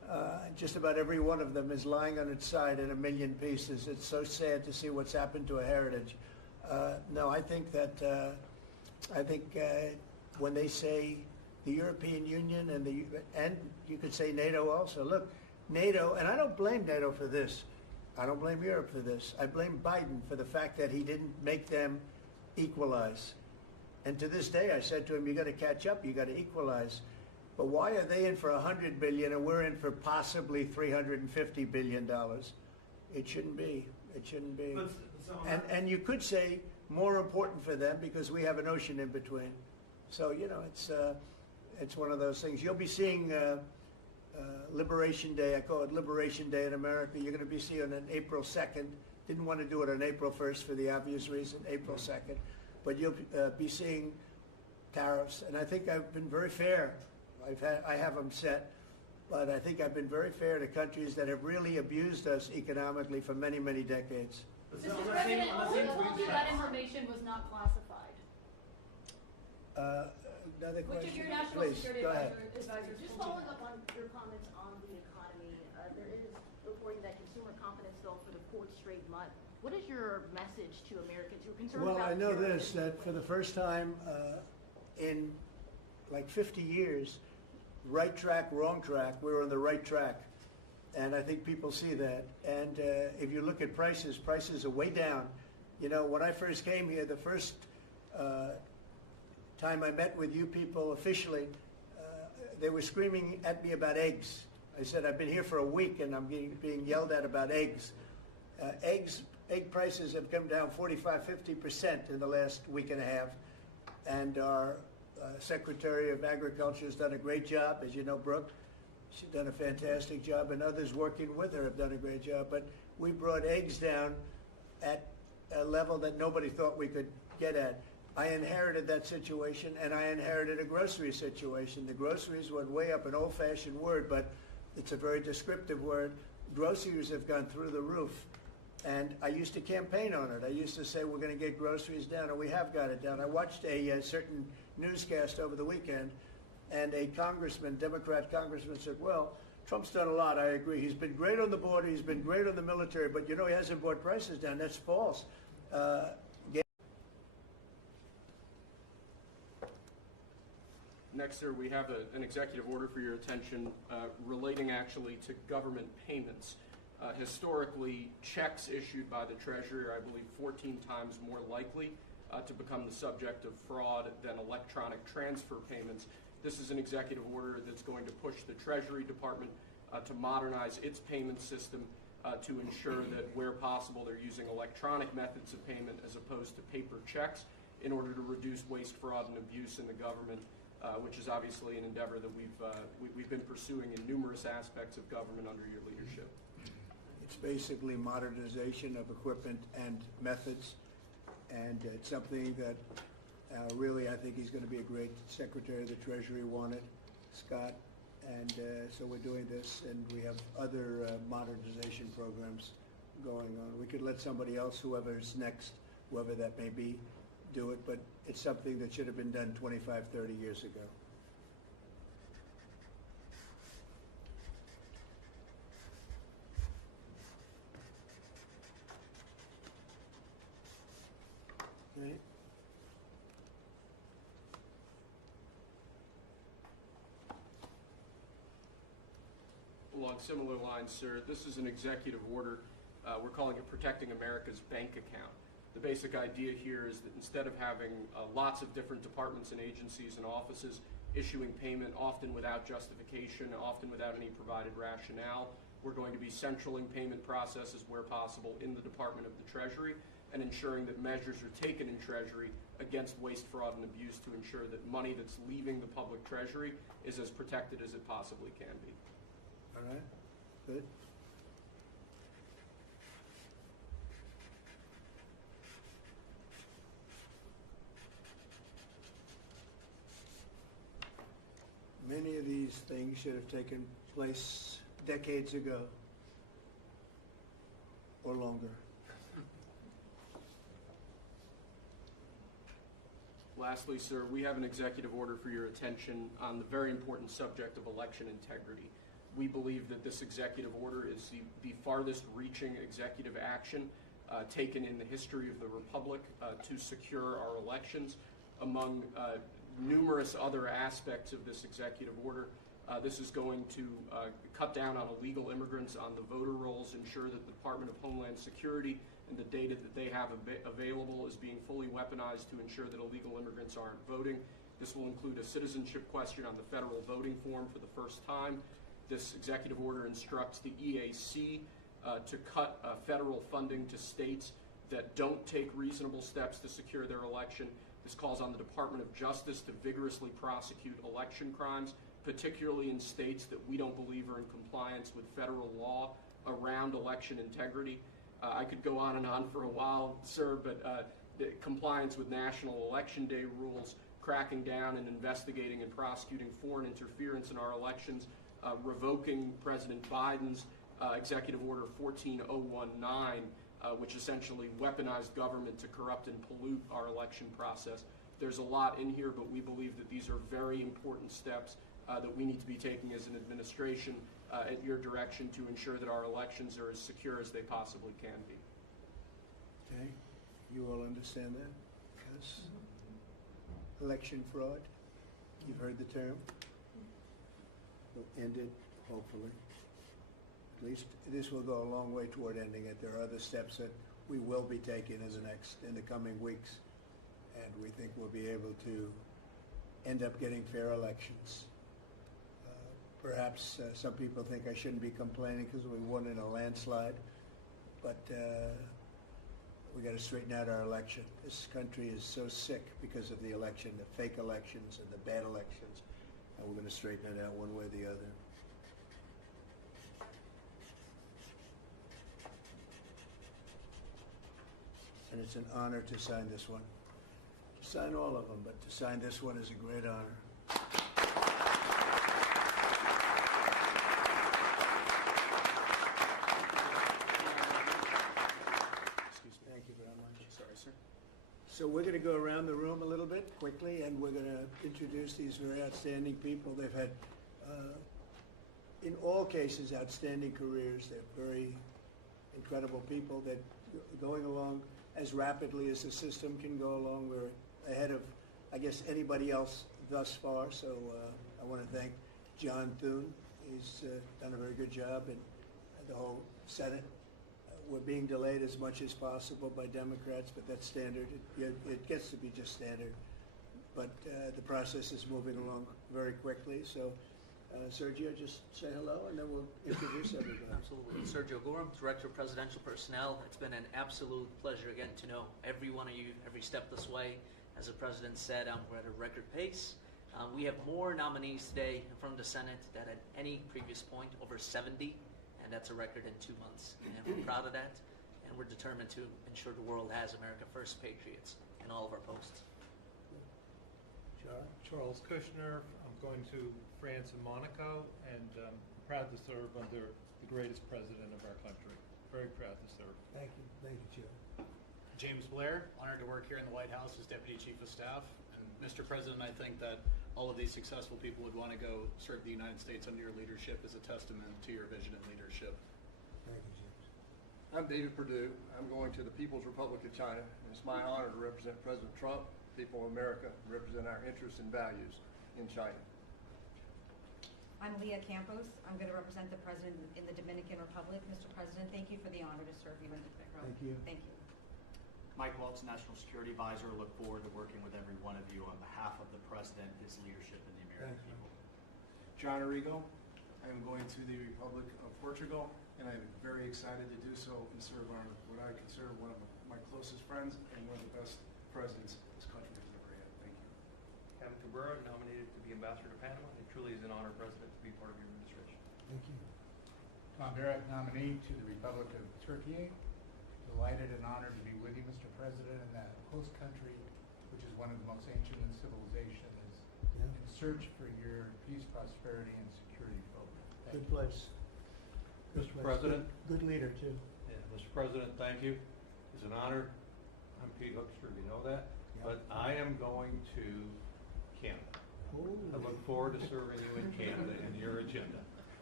Just about every one of them is lying on its side in a million pieces. It's so sad to see what's happened to a heritage. No, I think that when they say the European Union and you could say NATO also. Look, NATO, and I don't blame NATO for this. I don't blame Europe for this. I blame Biden for the fact that he didn't make them equalize. And to this day, I said to him, you got to catch up, you got to equalize. But why are they in for $100 billion and we're in for possibly $350 billion? It shouldn't be. It shouldn't be. And you could say more important for them because we have an ocean in between. So, you know, it's one of those things. You'll be seeing Liberation Day. I call it Liberation Day in America. You're going to be seeing it on April 2nd. Didn't want to do it on April 1st for the obvious reason, April 2nd. But you'll be seeing tariffs. And I think I've been very fair. I have them set. But I think I've been very fair to countries that have really abused us economically for many, many decades. Mr. President, who told you that information was not classified? Another question? Which of your national Please, security go ahead. advisors? Just following up on your comments on the economy, there is reporting that consumer confidence fell for the fourth straight month. What is your message to Americans who are concerned Well, about I know terrorism? this, that for the first time in like 50 years, right track, wrong track, we're on the right track. And I think people see that. And if you look at prices, prices are way down. You know, when I first came here, the first time I met with you people officially, they were screaming at me about eggs. I said, I've been here for a week and I'm being yelled at about eggs. Egg prices have come down 45, 50% in the last week and a half. And our Secretary of Agriculture has done a great job, as you know, Brooke. She's done a fantastic job, and others working with her have done a great job. But we brought eggs down at a level that nobody thought we could get at. I inherited that situation, and I inherited a grocery situation. The groceries went way up, an old-fashioned word, but it's a very descriptive word. Groceries have gone through the roof. And I used to campaign on it. I used to say we're going to get groceries down, and we have got it down. I watched a certain newscast over the weekend, and a congressman, Democrat congressman, said, well, Trump's done a lot, I agree. He's been great on the border, he's been great on the military, but you know he hasn't brought prices down. That's false. Next, sir, we have an executive order for your attention relating actually to government payments. Historically, checks issued by the Treasury are, I believe, 14 times more likely to become the subject of fraud than electronic transfer payments. This is an executive order that's going to push the Treasury Department to modernize its payment system to ensure that where possible they're using electronic methods of payment as opposed to paper checks in order to reduce waste, fraud, and abuse in the government, which is obviously an endeavor that we've been pursuing in numerous aspects of government under your leadership. It's basically modernization of equipment and methods, and it's something that really I think he's going to be a great Secretary of the Treasury wanted, Scott, and so we're doing this, and we have other modernization programs going on. We could let somebody else, whoever's next, whoever that may be, do it, but it's something that should have been done 25, 30 years ago. Okay. Along similar lines, sir, this is an executive order. We're calling it Protecting America's Bank Account. The basic idea here is that instead of having lots of different departments and agencies and offices issuing payment, often without justification, often without any provided rationale, we're going to be centraling payment processes where possible in the Department of the Treasury and ensuring that measures are taken in Treasury against waste, fraud, and abuse to ensure that money that's leaving the public Treasury is as protected as it possibly can be. All right, good. Many of these things should have taken place decades ago or longer. Lastly, sir, we have an executive order for your attention on the very important subject of election integrity. We believe that this executive order is the farthest reaching executive action taken in the history of the Republic to secure our elections. Among numerous other aspects of this executive order, this is going to cut down on illegal immigrants on the voter rolls, ensure that the Department of Homeland Security and the data that they have available is being fully weaponized to ensure that illegal immigrants aren't voting. This will include a citizenship question on the federal voting form for the first time. This executive order instructs the EAC to cut federal funding to states that don't take reasonable steps to secure their election. This calls on the Department of Justice to vigorously prosecute election crimes, particularly in states that we don't believe are in compliance with federal law around election integrity. I could go on and on for a while, sir, but the compliance with National Election Day rules, cracking down and investigating and prosecuting foreign interference in our elections, revoking President Biden's Executive Order 14019, which essentially weaponized government to corrupt and pollute our election process. There's a lot in here, but we believe that these are very important steps that we need to be taking as an administration at your direction to ensure that our elections are as secure as they possibly can be. Okay, you all understand that? Yes. Election fraud, you've heard the term. We'll end it, hopefully. At least this will go a long way toward ending it. There are other steps that we will be taking in the coming weeks, and we think we'll be able to end up getting fair elections. Perhaps some people think I shouldn't be complaining because we won in a landslide, but we got to straighten out our election. This country is so sick because of the election, the fake elections and the bad elections, and we're going to straighten it out one way or the other. And it's an honor to sign this one. To sign all of them, but to sign this one is a great honor. So we're going to go around the room a little bit quickly, and we're going to introduce these very outstanding people. They've had, in all cases, outstanding careers. They're very incredible people that are going along as rapidly as the system can go along. We're ahead of, I guess, anybody else thus far. So I want to thank John Thune. He's done a very good job, and the whole Senate. We're being delayed as much as possible by Democrats, but that's standard. It gets to be just standard. But the process is moving along very quickly. So, Sergio, just say hello, and then we'll introduce everybody. Absolutely. Sergio Gorham, Director of Presidential Personnel. It's been an absolute pleasure getting to know every one of you every step this way. As the President said, we're at a record pace. We have more nominees today from the Senate than at any previous point, over 70. And that's a record in 2 months. And we're proud of that. And we're determined to ensure the world has America First patriots in all of our posts. Charles Kushner. I'm going to France and Monaco, and proud to serve under the greatest president of our country. Very proud to serve. Thank you, Joe. James Blair, honored to work here in the White House as Deputy Chief of Staff. And Mr. President, I think that all of these successful people would want to go serve the United States under your leadership as a testament to your vision and leadership. Thank you, James. I'm David Perdue. I'm going to the People's Republic of China. And it's my honor to represent President Trump, people of America, and represent our interests and values in China. I'm Leah Campos. I'm going to represent the President in the Dominican Republic. Mr. President, thank you for the honor to serve you in the Republic. Thank you. Thank you. Mike Welch, National Security Advisor. Look forward to working with every one of you on behalf of the President, his leadership, and the American people. John Arrigo. I am going to the Republic of Portugal, and I'm very excited to do so and serve on what I consider one of my closest friends and one of the best presidents this country has ever had. Thank you. Kevin Cabrera, nominated to be Ambassador to Panama. It truly is an honor, President, to be part of your administration. Thank you. Tom Barrett, nominee to the Republic of Turkey. Delighted and honored to be with you, Mr. President, in that host country, which is one of the most ancient in civilization, is in search for your peace, prosperity, and security program. Good place. Mr. President. Good leader, too. Yeah, Mr. President, thank you. It's an honor. I'm Pete Hookster, you know that. Yeah. But I am going to Canada. Oh. I look forward to serving you in Canada and your agenda.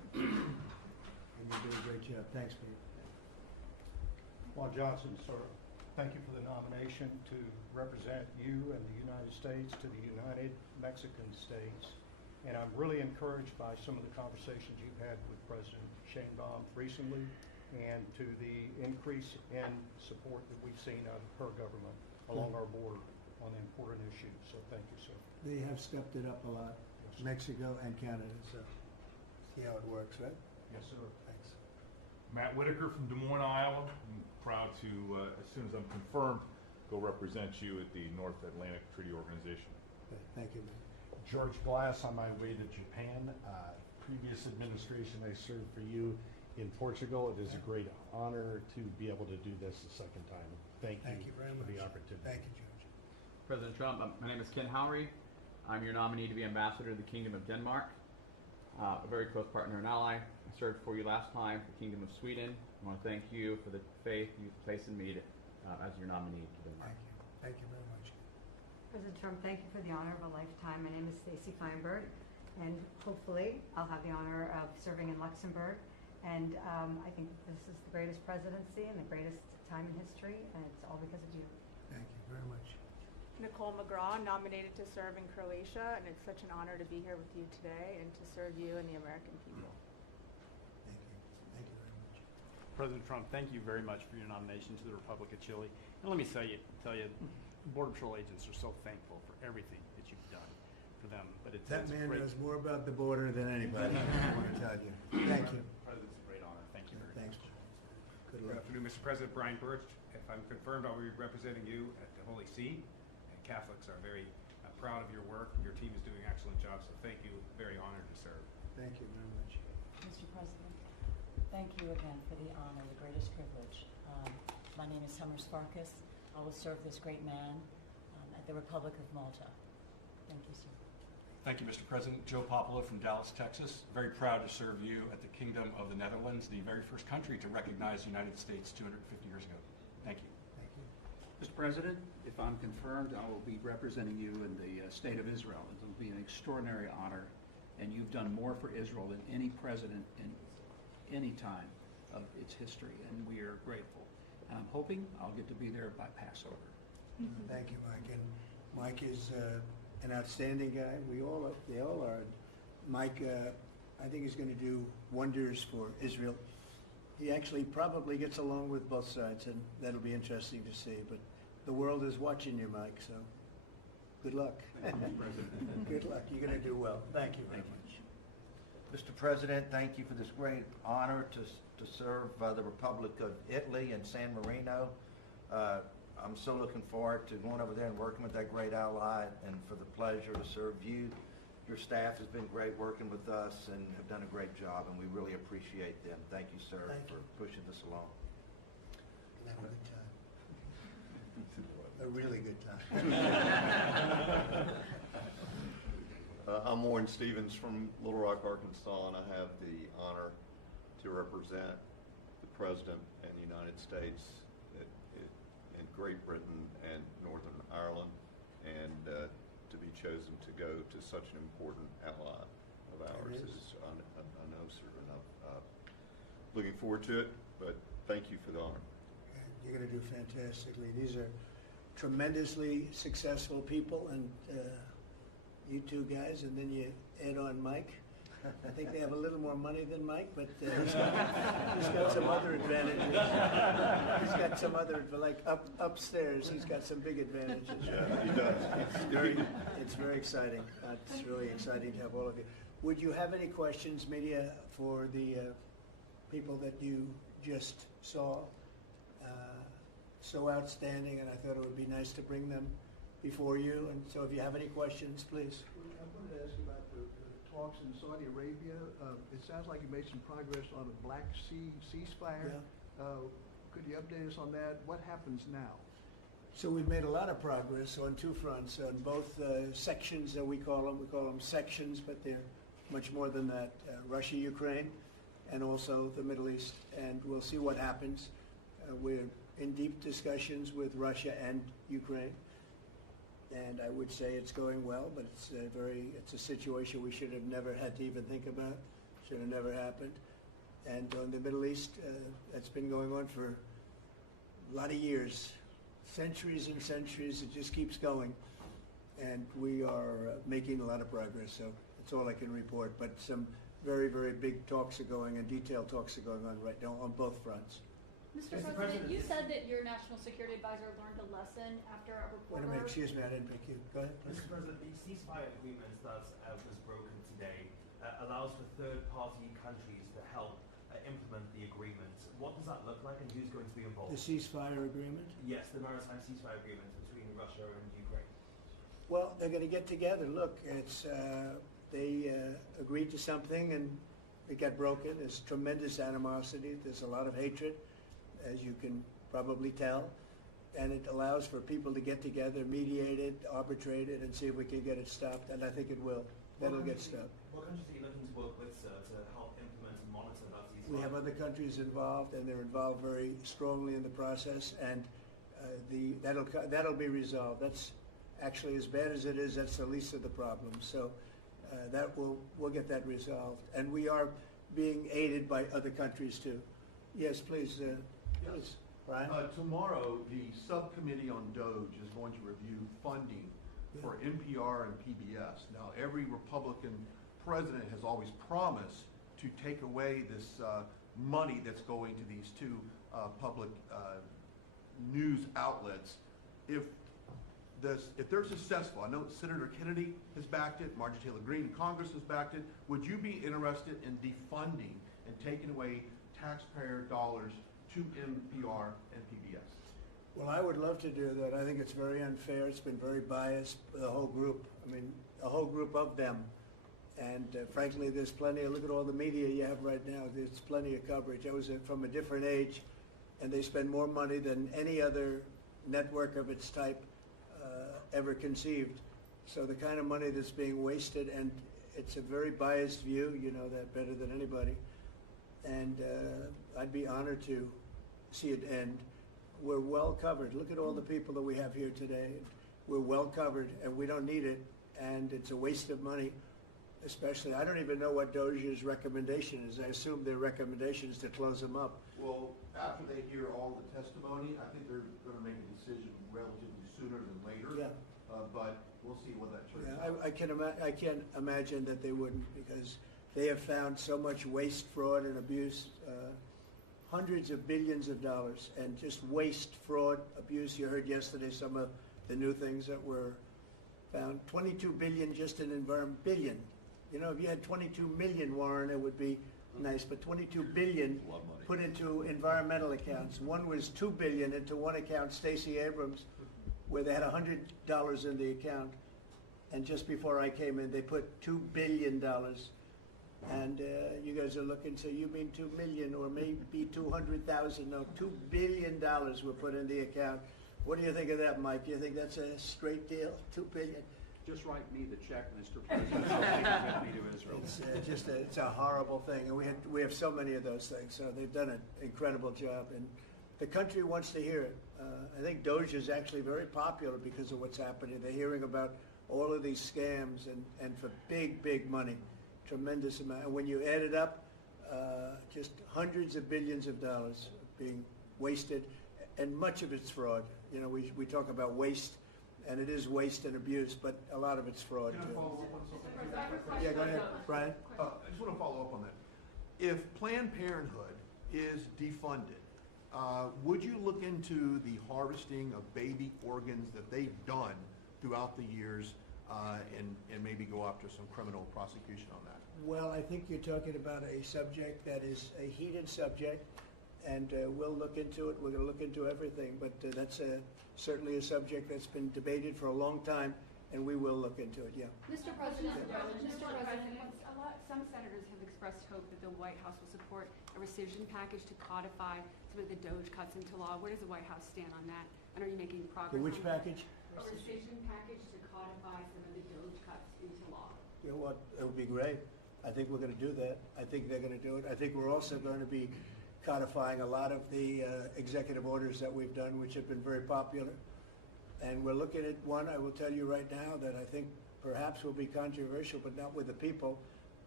And you do a great job. Thanks, Pete. Juan Johnson, sir, thank you for the nomination to represent you and the United States to the United Mexican States. And I'm really encouraged by some of the conversations you've had with President Sheinbaum recently and to the increase in support that we've seen out of her government along our border on the important issues. So thank you, sir. They have stepped it up a lot, Mexico and Canada, so see how it works, right? Yes, sir. Thanks. Matt Whitaker from Des Moines, Iowa. I'm proud to, as soon as I'm confirmed, go represent you at the North Atlantic Treaty Organization. Okay, thank you, man. George Glass on my way to Japan. Previous administration, I served for you in Portugal. It is a great honor to be able to do this a second time. Thank you very for much. the opportunity. Thank you, George. President Trump, my name is Ken Howry. I'm your nominee to be ambassador to the Kingdom of Denmark, a very close partner and ally. I served for you last time for the Kingdom of Sweden. I want to thank you for the faith you've placed in me as your nominee to Denmark. Thank you. Thank you very much. President Trump, thank you for the honor of a lifetime. My name is Stacy Feinberg, and hopefully I'll have the honor of serving in Luxembourg. And I think this is the greatest presidency and the greatest time in history, and it's all because of you. Thank you very much. Nicole McGraw, nominated to serve in Croatia, and it's such an honor to be here with you today and to serve you and the American people. Thank you. Thank you very much. President Trump, thank you very much for your nomination to the Republic of Chile. And let me tell you, Border Patrol agents are so thankful for everything that you've done for them. But That it's man great. knows more about the border than anybody, I want to tell you. Thank you. President, it's a great honor. Thank you very Thanks. much. Good Good luck. afternoon, Mr. President. Brian Birch. If I'm confirmed, I'll be representing you at the Holy See. And Catholics are very proud of your work. Your team is doing an excellent job, so thank you. Very honored to serve. Thank you very much. Mr. President, thank you again for the honor, the greatest privilege. My name is Summer Sparkus. I will serve this great man at the Republic of Malta. Thank you, sir. Thank you, Mr. President. Joe Popolo from Dallas, Texas. Very proud to serve you at the Kingdom of the Netherlands, the very first country to recognize the United States 250 years ago. Thank you. Thank you. Mr. President, if I'm confirmed, I will be representing you in the state of Israel. It will be an extraordinary honor, and you've done more for Israel than any president in any time of its history, and we are grateful. And I'm hoping I'll get to be there by Passover. Thank you, Mike. And Mike is an outstanding guy. They all are. Mike, I think, is going to do wonders for Israel. He actually probably gets along with both sides, and that'll be interesting to see. But the world is watching you, Mike, so good luck. Good luck. You're going to do well. Thank you very much. Mr. President, thank you for this great honor to serve the Republic of Italy and San Marino. I'm so looking forward to going over there and working with that great ally, and for the pleasure to serve you. Your staff has been great working with us and have done a great job, and we really appreciate them. Thank you, sir, for pushing this along. Have a good time. A really good time. I'm Warren Stevens from Little Rock, Arkansas, and I have the honor to represent the President and the United States in Great Britain and Northern Ireland, and to be chosen to go to such an important ally of ours is, I know, sir, and I'm looking forward to it, but thank you for the honor. You're going to do fantastically. These are tremendously successful people, and you two guys, and then you add on Mike. I think they have a little more money than Mike, but he's got some other advantages. He's got some other, like upstairs, he's got some big advantages. Yeah, he does. It's very exciting. It's really exciting to have all of you. Would you have any questions, media, for the people that you just saw? So outstanding, and I thought it would be nice to bring them before you. And so if you have any questions, please. I wanted to ask you about the talks in Saudi Arabia. It sounds like you made some progress on a Black Sea ceasefire. Yeah. Could you update us on that? What happens now? So we've made a lot of progress on two fronts, on both sections that we call them sections, but they're much more than that. Russia, Ukraine, and also the Middle East. And we'll see what happens. We're in deep discussions with Russia and Ukraine. And I would say it's going well, but it's a situation we should have never had to even think about. Should have never happened. And in the Middle East, that's been going on for a lot of years, centuries and centuries. It just keeps going. And we are making a lot of progress, so that's all I can report. But some very, very big talks are going and detailed talks are going on right now on both fronts. Mr. President, you said that your national security advisor learned a lesson after a Wait reporter. a minute, excuse me, I didn't pick you. Go ahead, please. Mr. President, the ceasefire agreement that was broken today allows for third-party countries to help implement the agreement. What does that look like, and who's going to be involved? The ceasefire agreement? Yes, the maritime ceasefire agreement between Russia and Ukraine. Well, they're going to get together. Look, it's they agreed to something and it got broken. There's tremendous animosity. There's a lot of hatred, as you can probably tell. And it allows for people to get together, mediate it, arbitrate it, and see if we can get it stopped. And I think it will. That'll get stopped. What countries are you looking to work with, sir, to help implement and monitor that ceasefire? We have other countries involved, and they're involved very strongly in the process. And that'll be resolved. That's actually, as bad as it is, that's the least of the problems. So we'll get that resolved. And we are being aided by other countries too. Yes, please. Please, Brian. Tomorrow, the subcommittee on DOGE is going to review funding for NPR and PBS. Now, every Republican president has always promised to take away this money that's going to these two public news outlets. If they're successful, I know Senator Kennedy has backed it, Marjorie Taylor Greene in Congress has backed it. Would you be interested in defunding and taking away taxpayer dollars to NPR and PBS? Well, I would love to do that. I think it's very unfair. It's been very biased, the whole group. I mean, a whole group of them. And frankly, there's plenty look at all the media you have right now. There's plenty of coverage. I was from a different age, and they spend more money than any other network of its type ever conceived. So the kind of money that's being wasted, and it's a very biased view, you know that better than anybody. And I'd be honored to see it end. We're well covered. Look at all the people that we have here today. We're well covered, and we don't need it, and it's a waste of money, especially. I don't even know what DOJ's recommendation is. I assume their recommendation is to close them up. Well, after they hear all the testimony, I think they're going to make a decision relatively sooner than later. Yeah. But we'll see what that turns Yeah, out. I can't imagine that they wouldn't, because they have found so much waste, fraud, and abuse, hundreds of billions of dollars, and just waste, fraud, abuse. You heard yesterday some of the new things that were found. 22 billion just in environment, billion. You know, if you had 22 million, Warren, it would be nice, but 22 billion put into environmental accounts. One was 2 billion into one account, Stacey Abrams, where they had $100 in the account. And just before I came in, they put $2 billion. And you guys are looking, so you mean 2 million or maybe 200,000? No, $2 billion were put in the account. What do you think of that, Mike? Do you think that's a straight deal, 2 billion? Just write me the check, Mr. President. I'll take it to Israel. It's it's a horrible thing, and we have so many of those things. So they've done an incredible job, and the country wants to hear it. I think Doge is actually very popular because of what's happening. They're hearing about all of these scams and for big money, tremendous amount. And when you add it up, just hundreds of billions of dollars being wasted, and much of it's fraud. You know, we talk about waste, and it is waste and abuse, but a lot of it's fraud Can I too. follow up on something? Yeah, go ahead, Brian. I just want to follow up on that. If Planned Parenthood is defunded, would you look into the harvesting of baby organs that they've done throughout the years and maybe go after some criminal prosecution on that? Well, I think you're talking about a subject that is a heated subject, and we'll look into it. We're going to look into everything, but that's certainly a subject that's been debated for a long time, and we will look into it, yeah. Mr. President, some senators have expressed hope that the White House will support a rescission package to codify some of the DOGE cuts into law. Where does the White House stand on that? And are you making progress? The which on that? package? A rescission package to codify some of the DOGE cuts into law. You know what? It would be great. I think we're going to do that. I think they're going to do it. I think we're also going to be codifying a lot of the executive orders that we've done, which have been very popular. And we're looking at one, I will tell you right now, that I think perhaps will be controversial, but not with the people.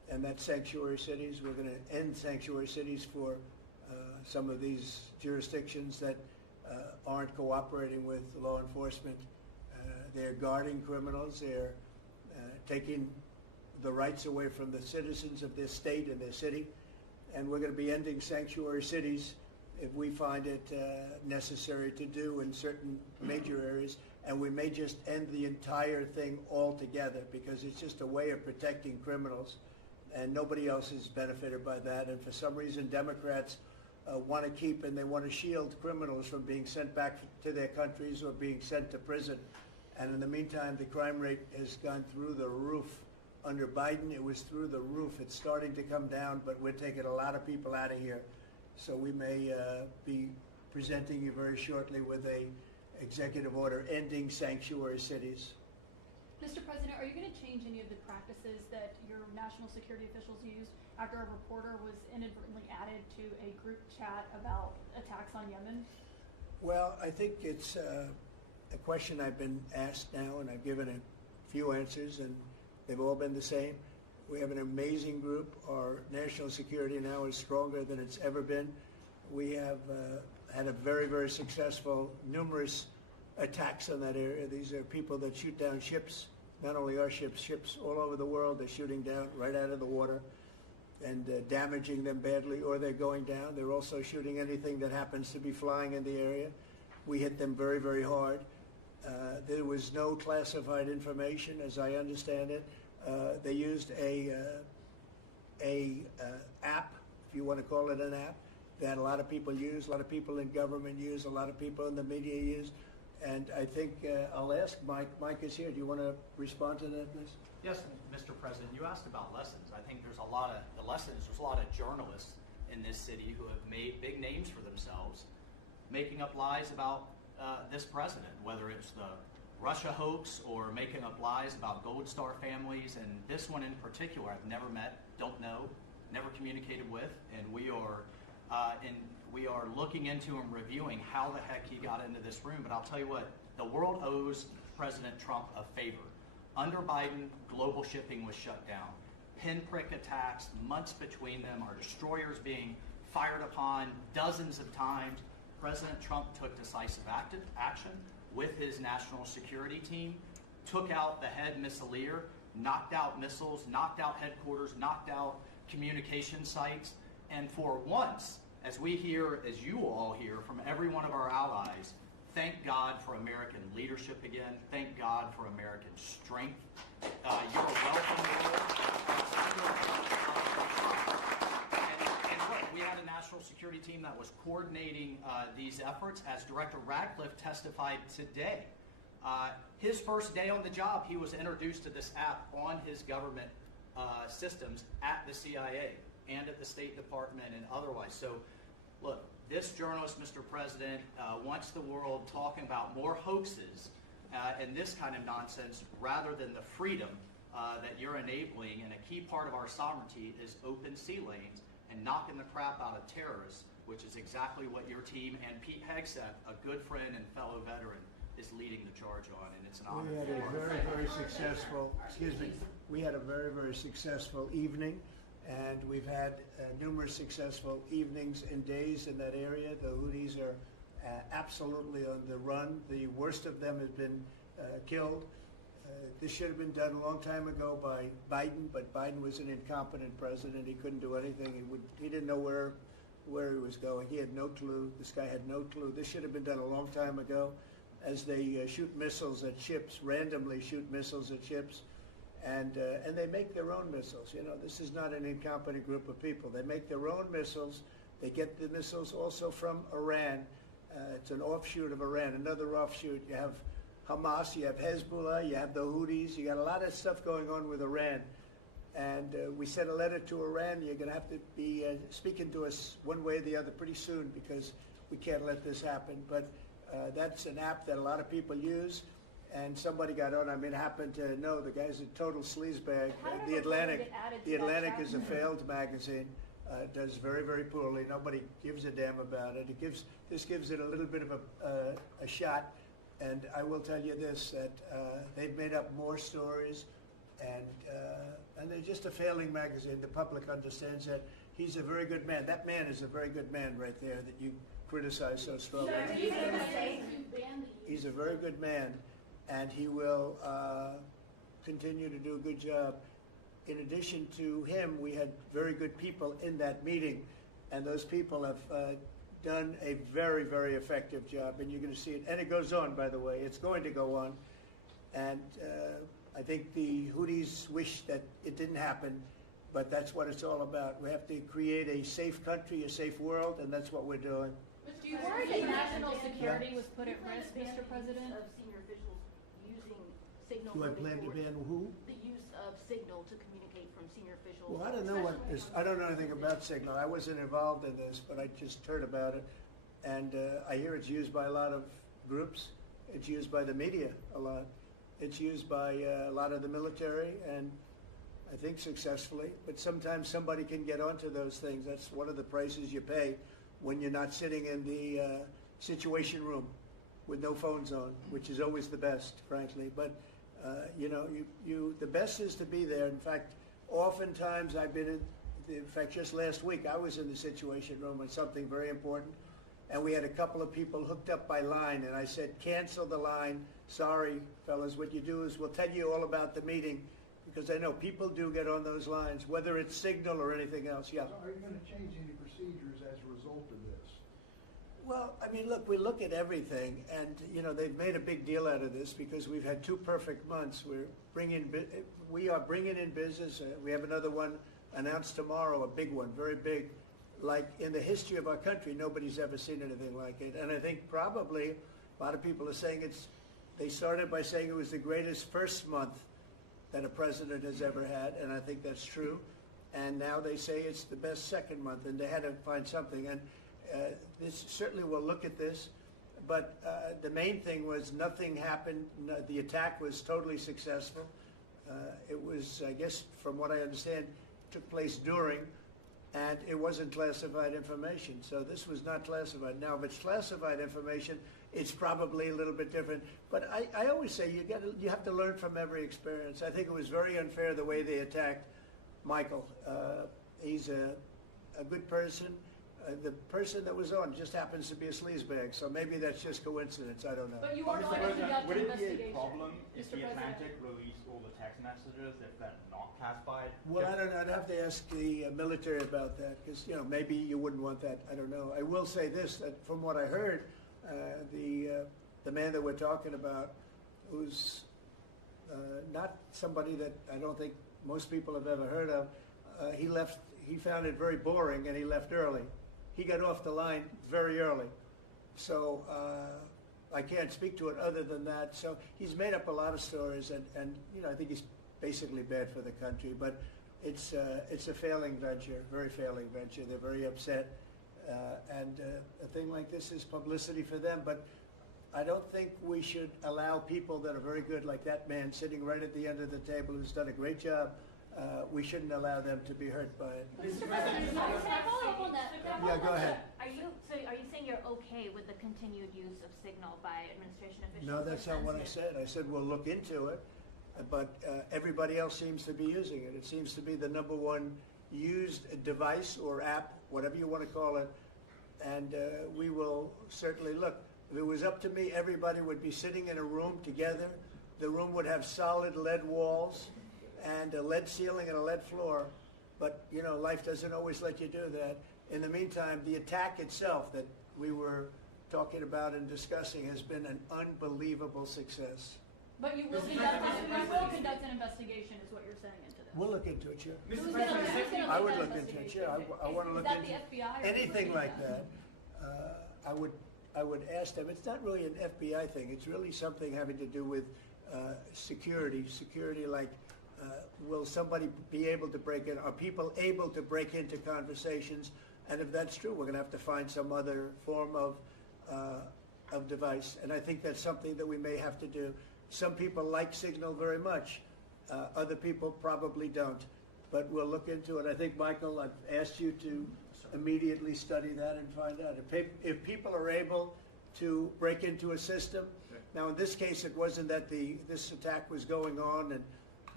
and that's sanctuary cities. We're going to end sanctuary cities for some of these jurisdictions that aren't cooperating with law enforcement. They're guarding criminals. They're taking the rights away from the citizens of their state and their city. And we're going to be ending sanctuary cities if we find it necessary to do in certain major areas. And we may just end the entire thing altogether because it's just a way of protecting criminals. And nobody else is benefited by that. And for some reason, Democrats want to keep and they want to shield criminals from being sent back to their countries or being sent to prison. And in the meantime, the crime rate has gone through the roof. Under Biden, it was through the roof. It's starting to come down, but we're taking a lot of people out of here. So we may be presenting you very shortly with a executive order ending sanctuary cities. Mr. President, are you going to change any of the practices that your national security officials used after a reporter was inadvertently added to a group chat about attacks on Yemen? Well, I think it's a question I've been asked now, and I've given a few answers, and they've all been the same. We have an amazing group. Our national security now is stronger than it's ever been. We have had a very, very successful, numerous attacks on that area. These are people that shoot down ships, not only our ships, ships all over the world. They're shooting down right out of the water and damaging them badly, or they're going down. They're also shooting anything that happens to be flying in the area. We hit them very, very hard. There was no classified information, as I understand it. They used a app, if you want to call it an app, that a lot of people use, a lot of people in government use, a lot of people in the media use. And I think I'll ask Mike. Mike is here. Do you want to respond to that, please? Yes, Mr. President. You asked about lessons. I think there's a lot of journalists in this city who have made big names for themselves, making up lies about this president, whether it's the Russia hoax or making up lies about Gold Star families. And this one in particular, I've never met, don't know, never communicated with, and we are looking into and reviewing how the heck he got into this room. But I'll tell you what, the world owes President Trump a favor. Under Biden, global shipping was shut down. Pinprick attacks, months between them, our destroyers being fired upon dozens of times. President Trump took decisive action with his national security team, took out the head missileer, knocked out missiles, knocked out headquarters, knocked out communication sites. And for once, as we hear, as you all hear from every one of our allies, thank God for American leadership again. Thank God for American strength. You're welcome. And look, we had a national security team that was coordinating these efforts. As Director Radcliffe testified today, his first day on the job, he was introduced to this app on his government systems at the CIA and at the State Department and otherwise. So, look, this journalist, Mr. President, wants the world talking about more hoaxes and this kind of nonsense rather than the freedom that you're enabling. And a key part of our sovereignty is open sea lanes and knocking the crap out of terrorists, which is exactly what your team and Pete Hegseth, a good friend and fellow veteran, is leading the charge on. And it's an honor. We had a very, very successful, we had a very, very successful evening. And we've had numerous successful evenings and days in that area. The Houthis are absolutely on the run. The worst of them has been killed. This should have been done a long time ago by Biden, but Biden was an incompetent president. He couldn't do anything. He didn't know where he was going. He had no clue. This guy had no clue. This should have been done a long time ago. As they shoot missiles at ships, randomly shoot missiles at ships. And they make their own missiles. You know, this is not an incompetent group of people. They make their own missiles. They get the missiles also from Iran. It's an offshoot of Iran, another offshoot. You have Hamas, you have Hezbollah, you have the Houthis. You got a lot of stuff going on with Iran. And we sent a letter to Iran. You're going to have to be speaking to us one way or the other pretty soon because we can't let this happen. But that's an app that a lot of people use. And somebody got on. I mean, happened to know the guy's a total sleazebag. The Atlantic is a failed magazine. Does very, very poorly. Nobody gives a damn about it. This gives it a little bit of a shot. And I will tell you this: that they've made up more stories and they're just a failing magazine. The public understands that. He's a very good man. That man is a very good man right there that you criticize so strongly. He's a very good man, and he will continue to do a good job. In addition to him, we had very good people in that meeting, and those people have done a very, very effective job, and you're going to see it. And it goes on, by the way. It's going to go on. And I think the Houthis wish that it didn't happen, but that's what it's all about. We have to create a safe country, a safe world, and that's what we're doing. Do you worry that national security was put at risk, Mr. President? Of senior officials using signal. Do I plan to ban who? The use of signal to communicate from senior officials. Well, I don't know I don't know anything about Signal. I wasn't involved in this, but I just heard about it. And I hear it's used by a lot of groups. It's used by the media a lot. It's used by a lot of the military, and I think successfully. But sometimes somebody can get onto those things. That's one of the prices you pay when you're not sitting in the situation room with no phones on, which is always the best, frankly. But the best is to be there. In fact, oftentimes I've been in fact, just last week I was in the situation room on something very important, and we had a couple of people hooked up by line, and I said, cancel the line. Sorry, fellas, what you do is we'll tell you all about the meeting, because I know people do get on those lines, whether it's Signal or anything else. Yeah. So are you going to change any procedures as a result of this? Well, I mean, look, we look at everything, and they've made a big deal out of this because we've had 2 perfect months. We are bringing in business. We have another one announced tomorrow, a big one, very big. Like in the history of our country, nobody's ever seen anything like it. And I think probably a lot of people are saying they started by saying it was the greatest first month that a president has ever had, and I think that's true. And now they say it's the best second month, and they had to find something. And this certainly will look at this, but the main thing was nothing happened. The attack was totally successful. It was, I guess, from what I understand, took place during, and it wasn't classified information. So this was not classified. Now, if it's classified information, it's probably a little bit different. But I always say you have to learn from every experience. I think it was very unfair the way they attacked Michael. He's a good person. The person that was on just happens to be a sleazebag, so maybe that's just coincidence. I don't know. But you are going to conduct would an it be investigation. a problem if Mr. the President. Atlantic released all the text messages if they're not classified? Well, I don't know. I'd have to ask the military about that, because maybe you wouldn't want that. I don't know. I will say this: that from what I heard, the man that we're talking about, who's not somebody that I don't think most people have ever heard of, he left. He found it very boring, and he left early. He got off the line very early. So I can't speak to it other than that. So he's made up a lot of stories, and I think he's basically bad for the country. But it's a failing venture, very failing venture. They're very upset. And a thing like this is publicity for them. But I don't think we should allow people that are very good, like that man sitting right at the end of the table who's done a great job. We shouldn't allow them to be hurt by it. Mr. President, can I follow up on that? Yeah, go ahead. Are you saying you're okay with the continued use of Signal by administration officials? No, that's not what I said. I said we'll look into it, but everybody else seems to be using it. It seems to be the #1 used device or app, whatever you want to call it, and we will certainly look. If it was up to me, everybody would be sitting in a room together. The room would have solid lead walls and a lead ceiling and a lead floor, but life doesn't always let you do that. In the meantime, the attack itself that we were talking about and discussing has been an unbelievable success. But you will conduct an investigation, is what you're saying into this. We'll look into it, sure. Who's gonna I would lead that look into it, investigation? sure. I want to look Is that into the FBI or anything who's like looking that. I would ask them. It's not really an FBI thing. It's really something having to do with security. Security, like will somebody be able to break in? Are people able to break into conversations? And if that's true, we're going to have to find some other form of device. And I think that's something that we may have to do. Some people like Signal very much. Other people probably don't. But we'll look into it. I think, Michael, I've asked you to immediately study that and find out. If people are able to break into a system, now in this case it wasn't that this attack was going on and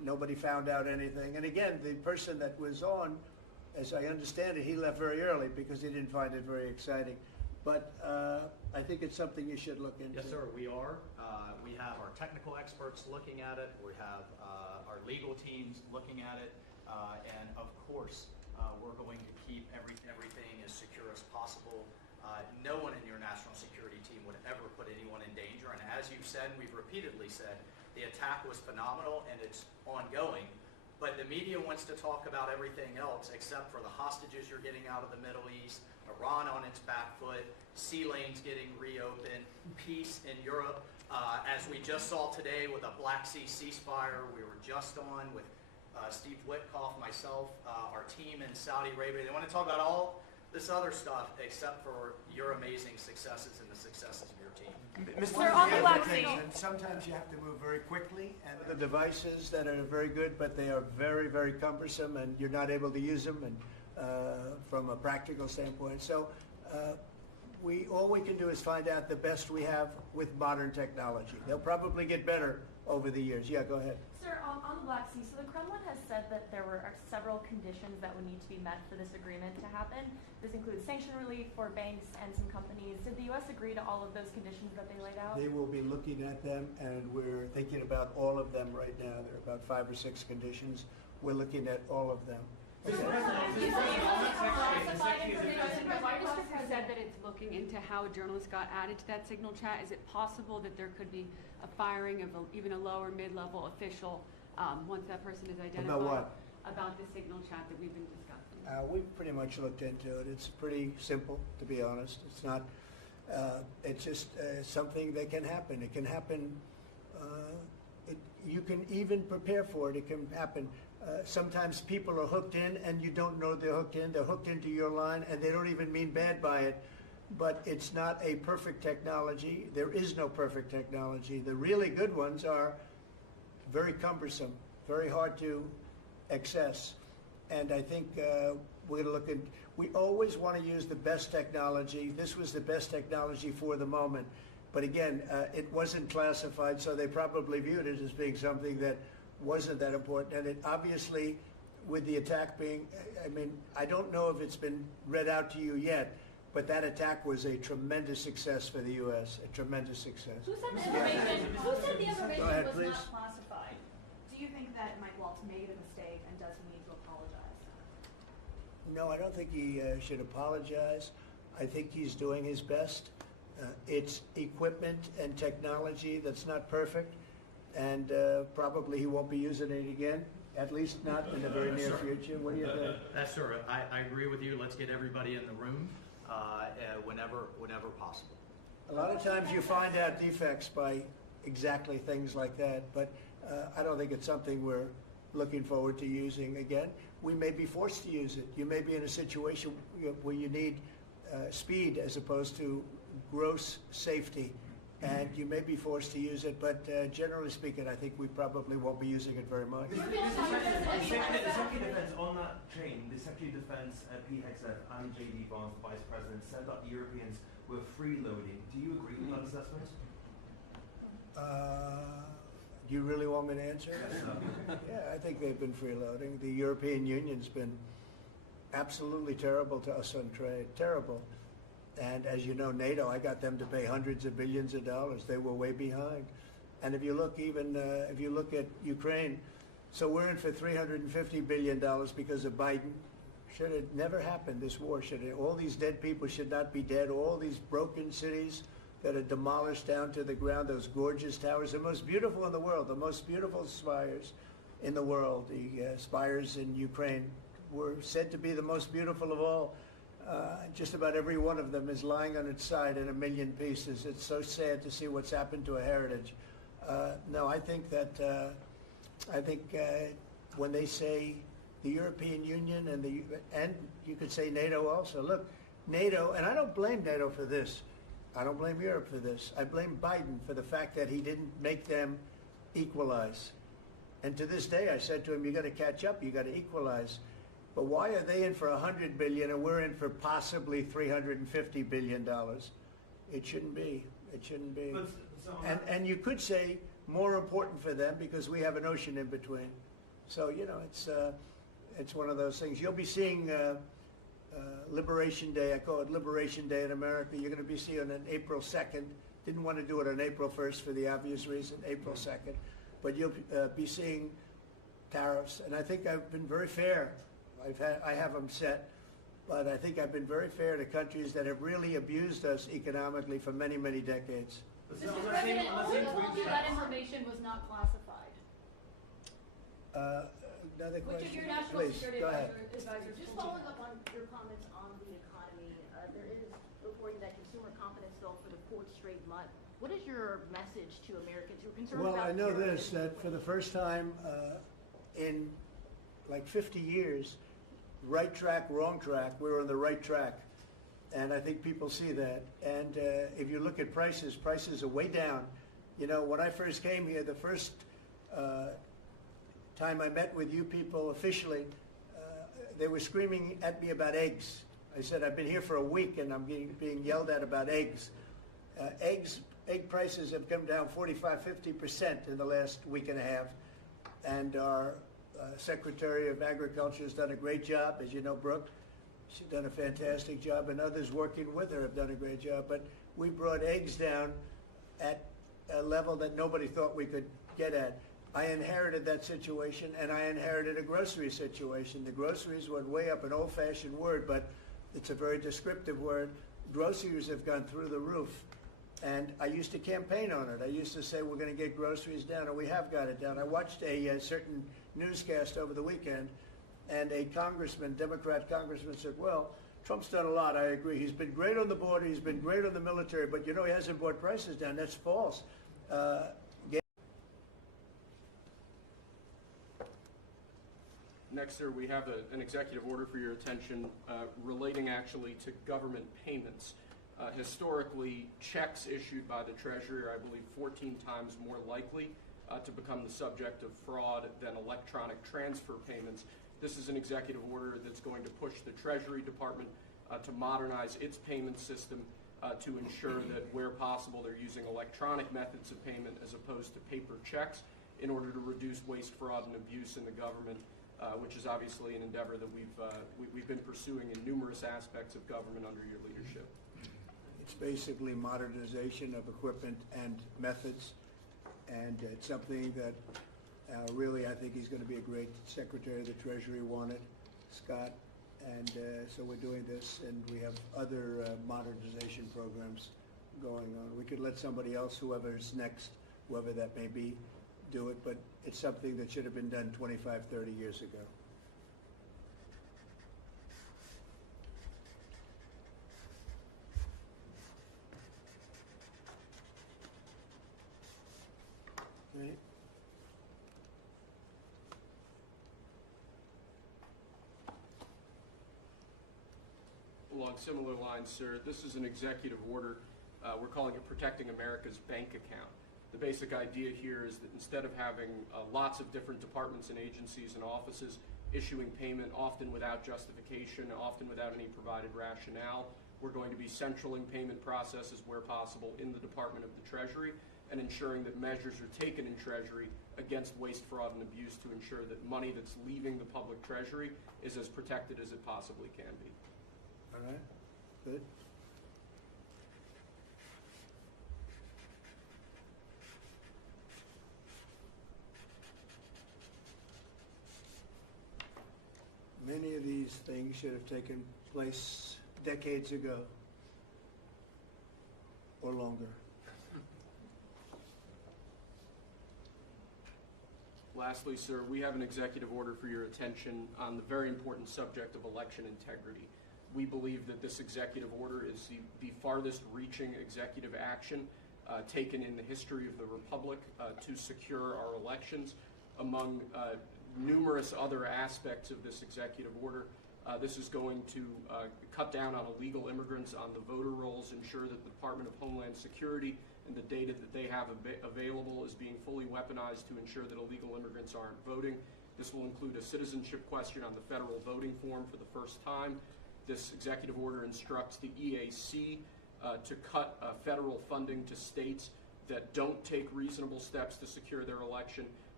Nobody found out anything. And again, the person that was on, as I understand it, he left very early because he didn't find it very exciting. But I think it's something you should look into. Yes, sir, we are. We have our technical experts looking at it. We have our legal teams looking at it. And of course, we're going to keep everything as secure as possible. No one in your national security team would ever put anyone in danger. And as you've said, we've repeatedly said, the attack was phenomenal and it's ongoing. But the media wants to talk about everything else except for the hostages you're getting out of the Middle East, Iran on its back foot, sea lanes getting reopened, peace in Europe. As we just saw today with a Black Sea ceasefire, we were just on with Steve Witkoff, myself, our team in Saudi Arabia. They want to talk about all this other stuff except for your amazing successes and the successes of your team. Sir, on the Black Sea. And sometimes you have to move very quickly. And the devices that are very good, but they are very, very cumbersome, and you're not able to use them and from a practical standpoint. So all we can do is find out the best we have with modern technology. They'll probably get better over the years. Yeah, go ahead. Sir, on the Black Sea, so the Kremlin has said that there were several conditions that would need to be met for this agreement to happen. This includes sanction relief for banks and some companies. Did the U.S. agree to all of those conditions that they laid out? They will be looking at them, and we're thinking about all of them right now. There are about 5 or 6 conditions. We're looking at all of them. The White House has said that it's looking into how a journalist got added to that signal chat. Is it possible that there could be a firing of even a lower mid-level official once that person is identified? About what? About the signal chat that we've been discussing. We've pretty much looked into it. It's pretty simple, to be honest. It's not. It's just something that can happen. It can happen. You can even prepare for it. It can happen. Sometimes people are hooked in and you don't know they're hooked in. They're hooked into your line and they don't even mean bad by it. But it's not a perfect technology. There is no perfect technology. The really good ones are very cumbersome, very hard to access. And I think we're going to look at, we always want to use the best technology. This was the best technology for the moment. But again, it wasn't classified, so they probably viewed it as being something that wasn't that important. And it obviously, with the attack being, I mean, I don't know if it's been read out to you yet, but that attack was a tremendous success for the U.S., a tremendous success. Who said the information Go ahead, was please. not classified? Do you think that Mike Waltz made a mistake and does he need to apologize? No, I don't think he should apologize. I think he's doing his best. It's equipment and technology that's not perfect, and probably he won't be using it again, at least not in the very near future. What do you think? That's sir. I agree with you. Let's get everybody in the room whenever possible. A lot of times you find out defects by exactly things like that, but I don't think it's something we're looking forward to using again. We may be forced to use it. You may be in a situation where you need speed as opposed to gross safety, and you may be forced to use it, but generally speaking, I think we probably won't be using it very much. The Secretary of Defense, on that chain, the Secretary of Defense, Pete Hegseth, and J.D. Vance, the Vice President, said that the Europeans were freeloading. Do you agree with that assessment? Do you really want me to answer? Yeah, I think they've been freeloading. The European Union's been absolutely terrible to us on trade, terrible. And as you know, NATO, I got them to pay hundreds of billions of dollars. They were way behind. And if you look if you look at Ukraine, so we're in for $350 billion because of Biden. Should have never happened, this war. All these dead people should not be dead. All these broken cities that are demolished down to the ground, those gorgeous towers, the most beautiful in the world, the most beautiful spires in the world. The spires in Ukraine were said to be the most beautiful of all. Just about every one of them is lying on its side in a million pieces. It's so sad to see what's happened to a heritage. No, I think that when they say the European Union and you could say NATO also. Look, NATO, and I don't blame NATO for this. I don't blame Europe for this. I blame Biden for the fact that he didn't make them equalize. And to this day, I said to him, you got to catch up. You got to equalize. But why are they in for $100 billion and we're in for possibly $350 billion? It shouldn't be. It shouldn't be. And you could say more important for them because we have an ocean in between. So, you know, it's one of those things. You'll be seeing Liberation Day. I call it Liberation Day in America. You're going to be seeing on April 2nd. Didn't want to do it on April 1st for the obvious reason, April 2nd. But you'll be seeing tariffs. And I think I've been very fair. I have them set. But I think I've been very fair to countries that have really abused us economically for many, many decades. Mr. President, who told you that information was not classified? Another Which question? of your national Please, security go ahead. advisors Just told you? following up on your comments on the economy, there is reporting that consumer confidence fell for the fourth straight month. What is your message to Americans who are concerned Well, about I know terrorism? this, that for the first time in like 50 years, right track, wrong track, we're on the right track. And I think people see that. And if you look at prices, prices are way down. You know, when I first came here, the first time I met with you people officially, they were screaming at me about eggs. I said, I've been here for a week and I'm being yelled at about eggs. Egg prices have come down 45–50% in the last week and a half. And our Secretary of Agriculture has done a great job, as you know, Brooke. She's done a fantastic job, and others working with her have done a great job. But we brought eggs down at a level that nobody thought we could get at. I inherited that situation, and I inherited a grocery situation. The groceries went way up, an old-fashioned word, but it's a very descriptive word. Groceries have gone through the roof. And I used to campaign on it. I used to say we're going to get groceries down, and we have got it down. I watched a certain newscast over the weekend, and a congressman, Democrat congressman, said, well, Trump's done a lot, I agree. He's been great on the border, he's been great on the military, but you know, he hasn't brought prices down. That's false. Next, sir, we have an executive order for your attention relating actually to government payments. Historically, checks issued by the Treasury are, I believe, 14 times more likely to become the subject of fraud than electronic transfer payments. This is an executive order that's going to push the Treasury Department to modernize its payment system to ensure that where possible they're using electronic methods of payment as opposed to paper checks in order to reduce waste, fraud, and abuse in the government, which is obviously an endeavor that we've been pursuing in numerous aspects of government under your leadership. It's basically modernization of equipment and methods, and it's something that really I think he's going to be a great Secretary of the Treasury, wanted, Scott, and so we're doing this, and we have other modernization programs going on. We could let somebody else, whoever's next, whoever that may be, do it, but it's something that should have been done 25, 30 years ago. Right. Along similar lines, sir, this is an executive order. We're calling it Protecting America's Bank Account. The basic idea here is that instead of having lots of different departments and agencies and offices issuing payment, often without justification, often without any provided rationale, we're going to be centraling payment processes where possible in the Department of the Treasury and ensuring that measures are taken in Treasury against waste, fraud, and abuse to ensure that money that's leaving the public treasury is as protected as it possibly can be. All right, good. Many of these things should have taken place decades ago or longer. Lastly, sir, we have an executive order for your attention on the very important subject of election integrity. We believe that this executive order is the farthest reaching executive action taken in the history of the Republic to secure our elections. Among numerous other aspects of this executive order, this is going to cut down on illegal immigrants on the voter rolls, ensure that the Department of Homeland Security and the data that they have available is being fully weaponized to ensure that illegal immigrants aren't voting. This will include a citizenship question on the federal voting form for the first time. This executive order instructs the EAC to cut federal funding to states that don't take reasonable steps to secure their election.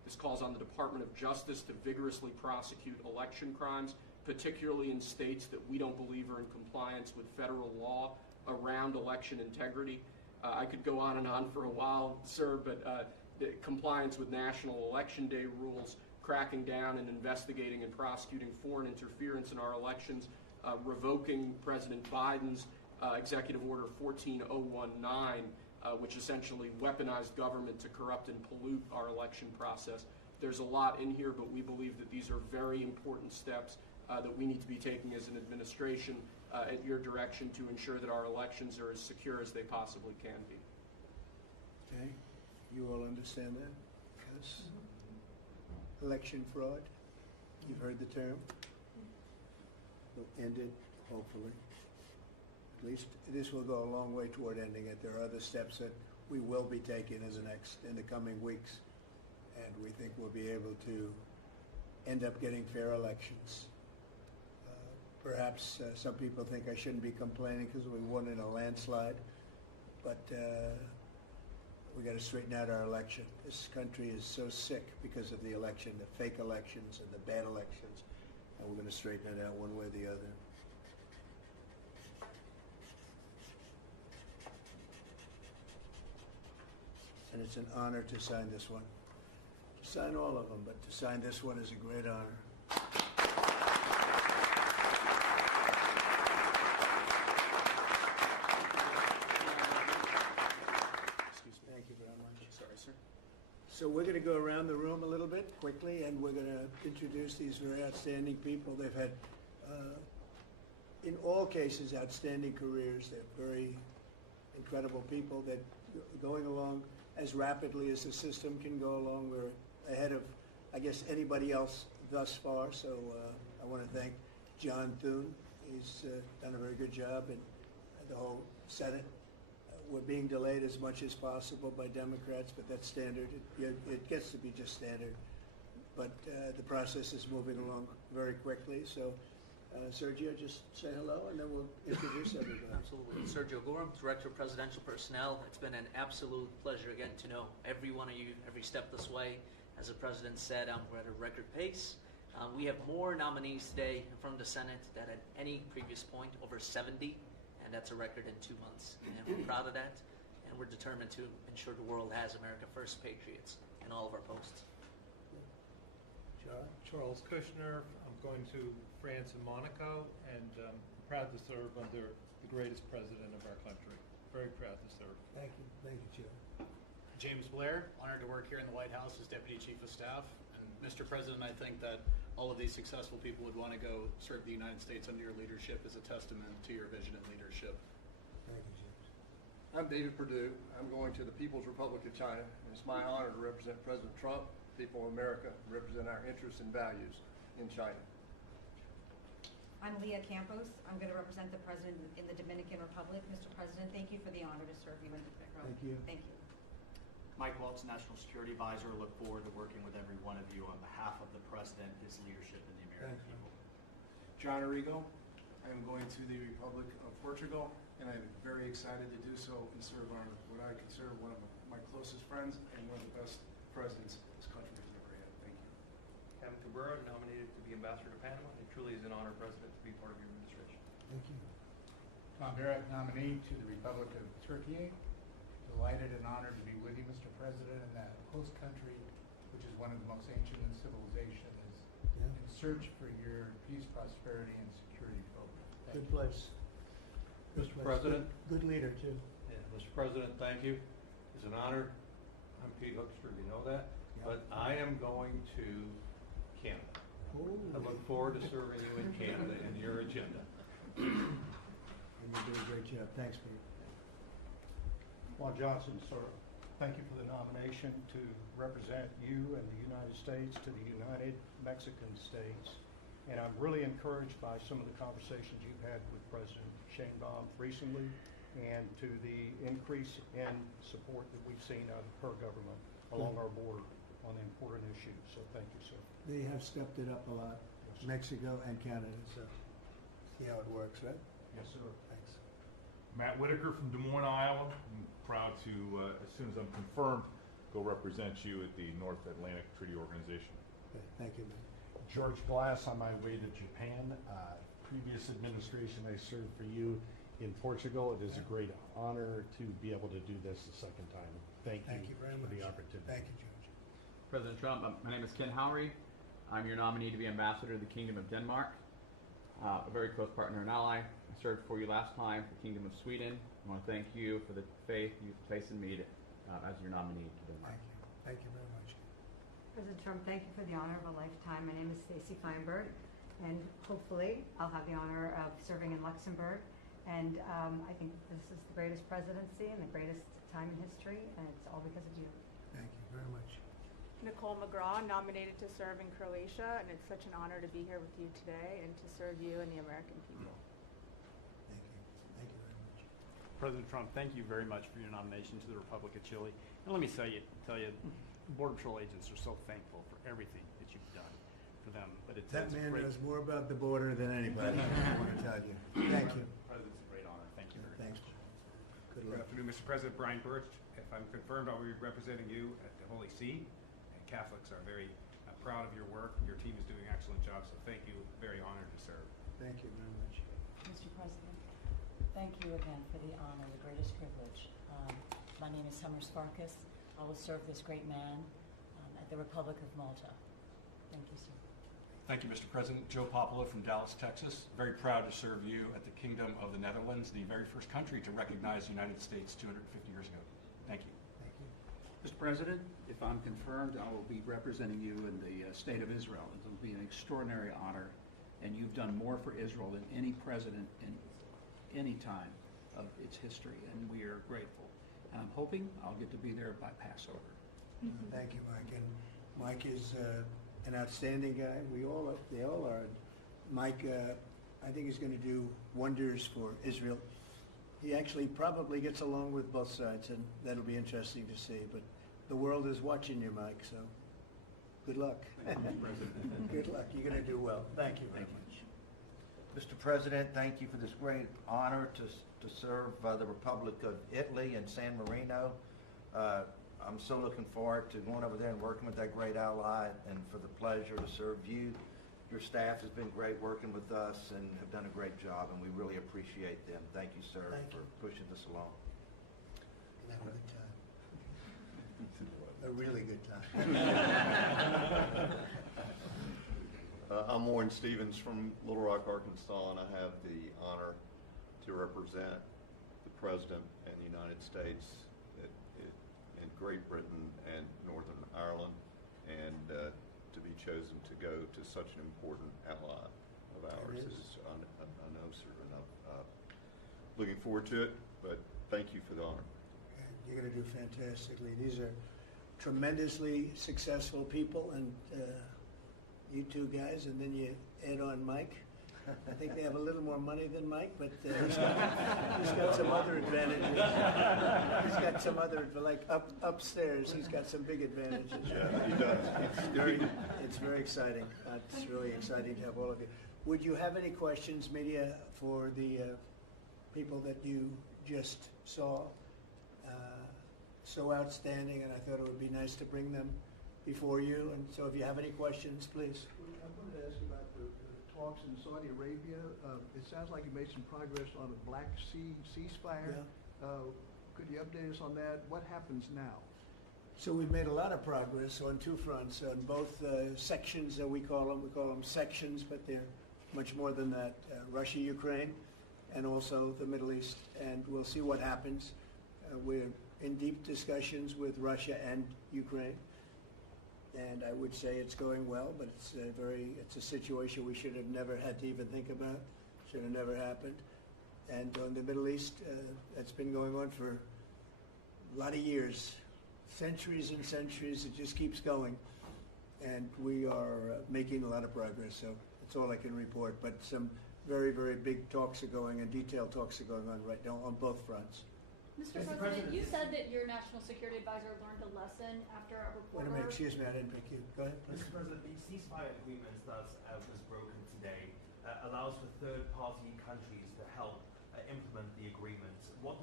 This calls on the Department of Justice to vigorously prosecute election crimes, particularly in states that we don't believe are in compliance with federal law around election integrity. I could go on and on for a while, sir, but the compliance with National Election Day rules, cracking down and investigating and prosecuting foreign interference in our elections, revoking President Biden's Executive Order 14019, which essentially weaponized government to corrupt and pollute our election process. There's a lot in here, but we believe that these are very important steps that we need to be taking as an administration at your direction to ensure that our elections are as secure as they possibly can be. Okay, you all understand that? Yes. Election fraud, you've heard the term. We'll end it, hopefully. At least this will go a long way toward ending it. There are other steps that we will be taking in the coming weeks, and we think we'll be able to end up getting fair elections. Perhaps some people think I shouldn't be complaining because we won in a landslide, but we got to straighten out our election. This country is so sick because of the election, the fake elections and the bad elections, and we're going to straighten it out one way or the other. And it's an honor to sign this one. To sign all of them, but to sign this one is a great honor. So we're going to go around the room a little bit quickly, and we're going to introduce these very outstanding people. They've had, in all cases, outstanding careers. They're very incredible people that are going along as rapidly as the system can go along. We're ahead of, I guess, anybody else thus far. So I want to thank John Thune. He's done a very good job, and the whole Senate. We're being delayed as much as possible by Democrats, but that's standard. It gets to be just standard. But the process is moving along very quickly. So, Sergio, just say hello, and then we'll introduce everybody. Absolutely. Sergio Gorham, Director of Presidential Personnel. It's been an absolute pleasure again to know every one of you every step this way. As the President said, we're at a record pace. We have more nominees today from the Senate than at any previous point, over 70. And that's a record in 2 months. And we're proud of that, and we're determined to ensure the world has America First patriots in all of our posts. Charles Kushner. I'm going to France and Monaco, and proud to serve under the greatest president of our country. Very proud to serve. Thank you, Joe. James Blair, honored to work here in the White House as Deputy Chief of Staff. And Mr. President, I think that all of these successful people would want to go serve the United States under your leadership as a testament to your vision and leadership. Thank you, James. I'm David Perdue. I'm going to the People's Republic of China, and it's my honor to represent President Trump, people of America, and represent our interests and values in China. I'm Leah Campos. I'm going to represent the President in the Dominican Republic. Mr. President, thank you for the honor to serve you in the role. Thank you. Thank you. Mike Welch, National Security Advisor. Look forward to working with every one of you on behalf of the President, his leadership, and the American people. John Arrigo. I am going to the Republic of Portugal, and I'm very excited to do so and serve on what I consider one of my closest friends and one of the best presidents this country has ever had. Thank you. Kevin Cabrera, nominated to be Ambassador to Panama. It truly is an honor, President, to be part of your administration. Thank you. Tom Barrett, nominee to the Republic of Turkey. Delighted and honored to be with you, Mr. President, in that host country, which is one of the most ancient in civilization, is in search for your peace, prosperity, and security program. Good place. Mr. President. Good leader, too. Yeah, Mr. President, thank you. It's an honor. I'm Pete Hoekstra, you know that. Yeah. But I am going to Canada. Ooh. I look forward to serving you in Canada in your agenda. And you do a great job. Thanks, Pete. Juan Johnson, sir, thank you for the nomination to represent you and the United States to the United Mexican States. And I'm really encouraged by some of the conversations you've had with President Sheinbaum recently, and to the increase in support that we've seen out of her government along our border on important issues. So thank you, sir. They have stepped it up a lot, Mexico and Canada, so see how it works, right? Yes, sir. Thanks. Matt Whitaker from Des Moines, Iowa. I'm proud to, as soon as I'm confirmed, go go represent you at the North Atlantic Treaty Organization. Okay, thank you, man. George Glass on my way to Japan. Previous administration, I served for you in Portugal. It is a great honor to be able to do this a second time. Thank you very for much. the opportunity. Thank you, George. President Trump, my name is Ken Howry. I'm your nominee to be ambassador to the Kingdom of Denmark, a very close partner and ally. I served for you last time for the Kingdom of Sweden. I want to thank you for the faith you've placed in me as your nominee to Denmark. Thank you very much. President Trump, thank you for the honor of a lifetime. My name is Stacy Feinberg, and hopefully I'll have the honor of serving in Luxembourg. And I think this is the greatest presidency and the greatest time in history, and it's all because of you. Thank you very much. Nicole McGraw, nominated to serve in Croatia, and it's such an honor to be here with you today and to serve you and the American people. Thank you. Thank you very much. President Trump, thank you very much for your nomination to the Republic of Chile. And let me tell you, Border Patrol agents are so thankful for everything that you've done for them. But That it's man great. knows more about the border than anybody, I want to tell you. Thank you. President, it's a great honor. Thank you very Thanks. much. Good Good luck. afternoon, Mr. President. Brian Birch. If I'm confirmed, I'll be representing you at the Holy See. And Catholics are very proud of your work. Your team is doing an excellent job, so thank you. Very honored to serve. Thank you very much. Mr. President, thank you again for the honor, the greatest privilege. My name is Summer Sparkus. I will serve this great man at the Republic of Malta. Thank you, sir. Thank you, Mr. President. Joe Popolo from Dallas, Texas. Very proud to serve you at the Kingdom of the Netherlands, the very first country to recognize the United States 250 years ago. Thank you. Thank you. Mr. President, if I'm confirmed, I will be representing you in the state of Israel. It will be an extraordinary honor, and you've done more for Israel than any president in any time of its history, and we are grateful. And I'm hoping I'll get to be there by Passover. Thank you, Mike. And Mike is an outstanding guy. They all are. Mike, I think he's going to do wonders for Israel. He actually probably gets along with both sides, and that'll be interesting to see. But the world is watching you, Mike, so good luck. Thank you, Mr. President. Good luck. You're going to do well. Thank you very much. Mr. President, thank you for this great honor to serve the Republic of Italy and San Marino. I'm so looking forward to going over there and working with that great ally, and for the pleasure to serve you. Your staff has been great working with us and have done a great job, and we really appreciate them. Thank you, sir, for pushing this along. Have a good time. A really good time. I'm Warren Stevens from Little Rock, Arkansas, and I have the honor to represent the President and the United States in Great Britain and Northern Ireland, and to be chosen to go to such an important ally of ours is, I know, sir, and I'm looking forward to it, but thank you for the honor. You're going to do fantastically. These are tremendously successful people, and you two guys, and then you add on Mike. I think they have a little more money than Mike, but he's got some other advantages. He's got some other, like upstairs, he's got some big advantages. Yeah, he does. It's very exciting. It's really exciting to have all of you. Would you have any questions, media, for the people that you just saw? So outstanding, and I thought it would be nice to bring them before you. And so if you have any questions, please. I wanted to ask you about the talks in Saudi Arabia. It sounds like you made some progress on the Black Sea ceasefire. Could you update us on that? What happens now? So we've made a lot of progress on two fronts, on both sections that we call them sections, but they're much more than that. Russia, Ukraine, and also the Middle East. And we'll see what happens. We're in deep discussions with Russia and Ukraine. And I would say it's going well, but it's a situation we should have never had to even think about. Should have never happened. And on the Middle East, it's been going on for a lot of years, centuries and centuries. It just keeps going. And we are making a lot of progress, so that's all I can report. But some very, very big talks are going, and detailed talks are going on right now on both fronts. Mr. President, you said that your national security advisor learned a lesson after a Wait a reporter. minute, excuse me, I didn't pick you. Go ahead, please. Mr. President, the ceasefire agreement that was broken today allows for third-party countries to help implement the agreement. What does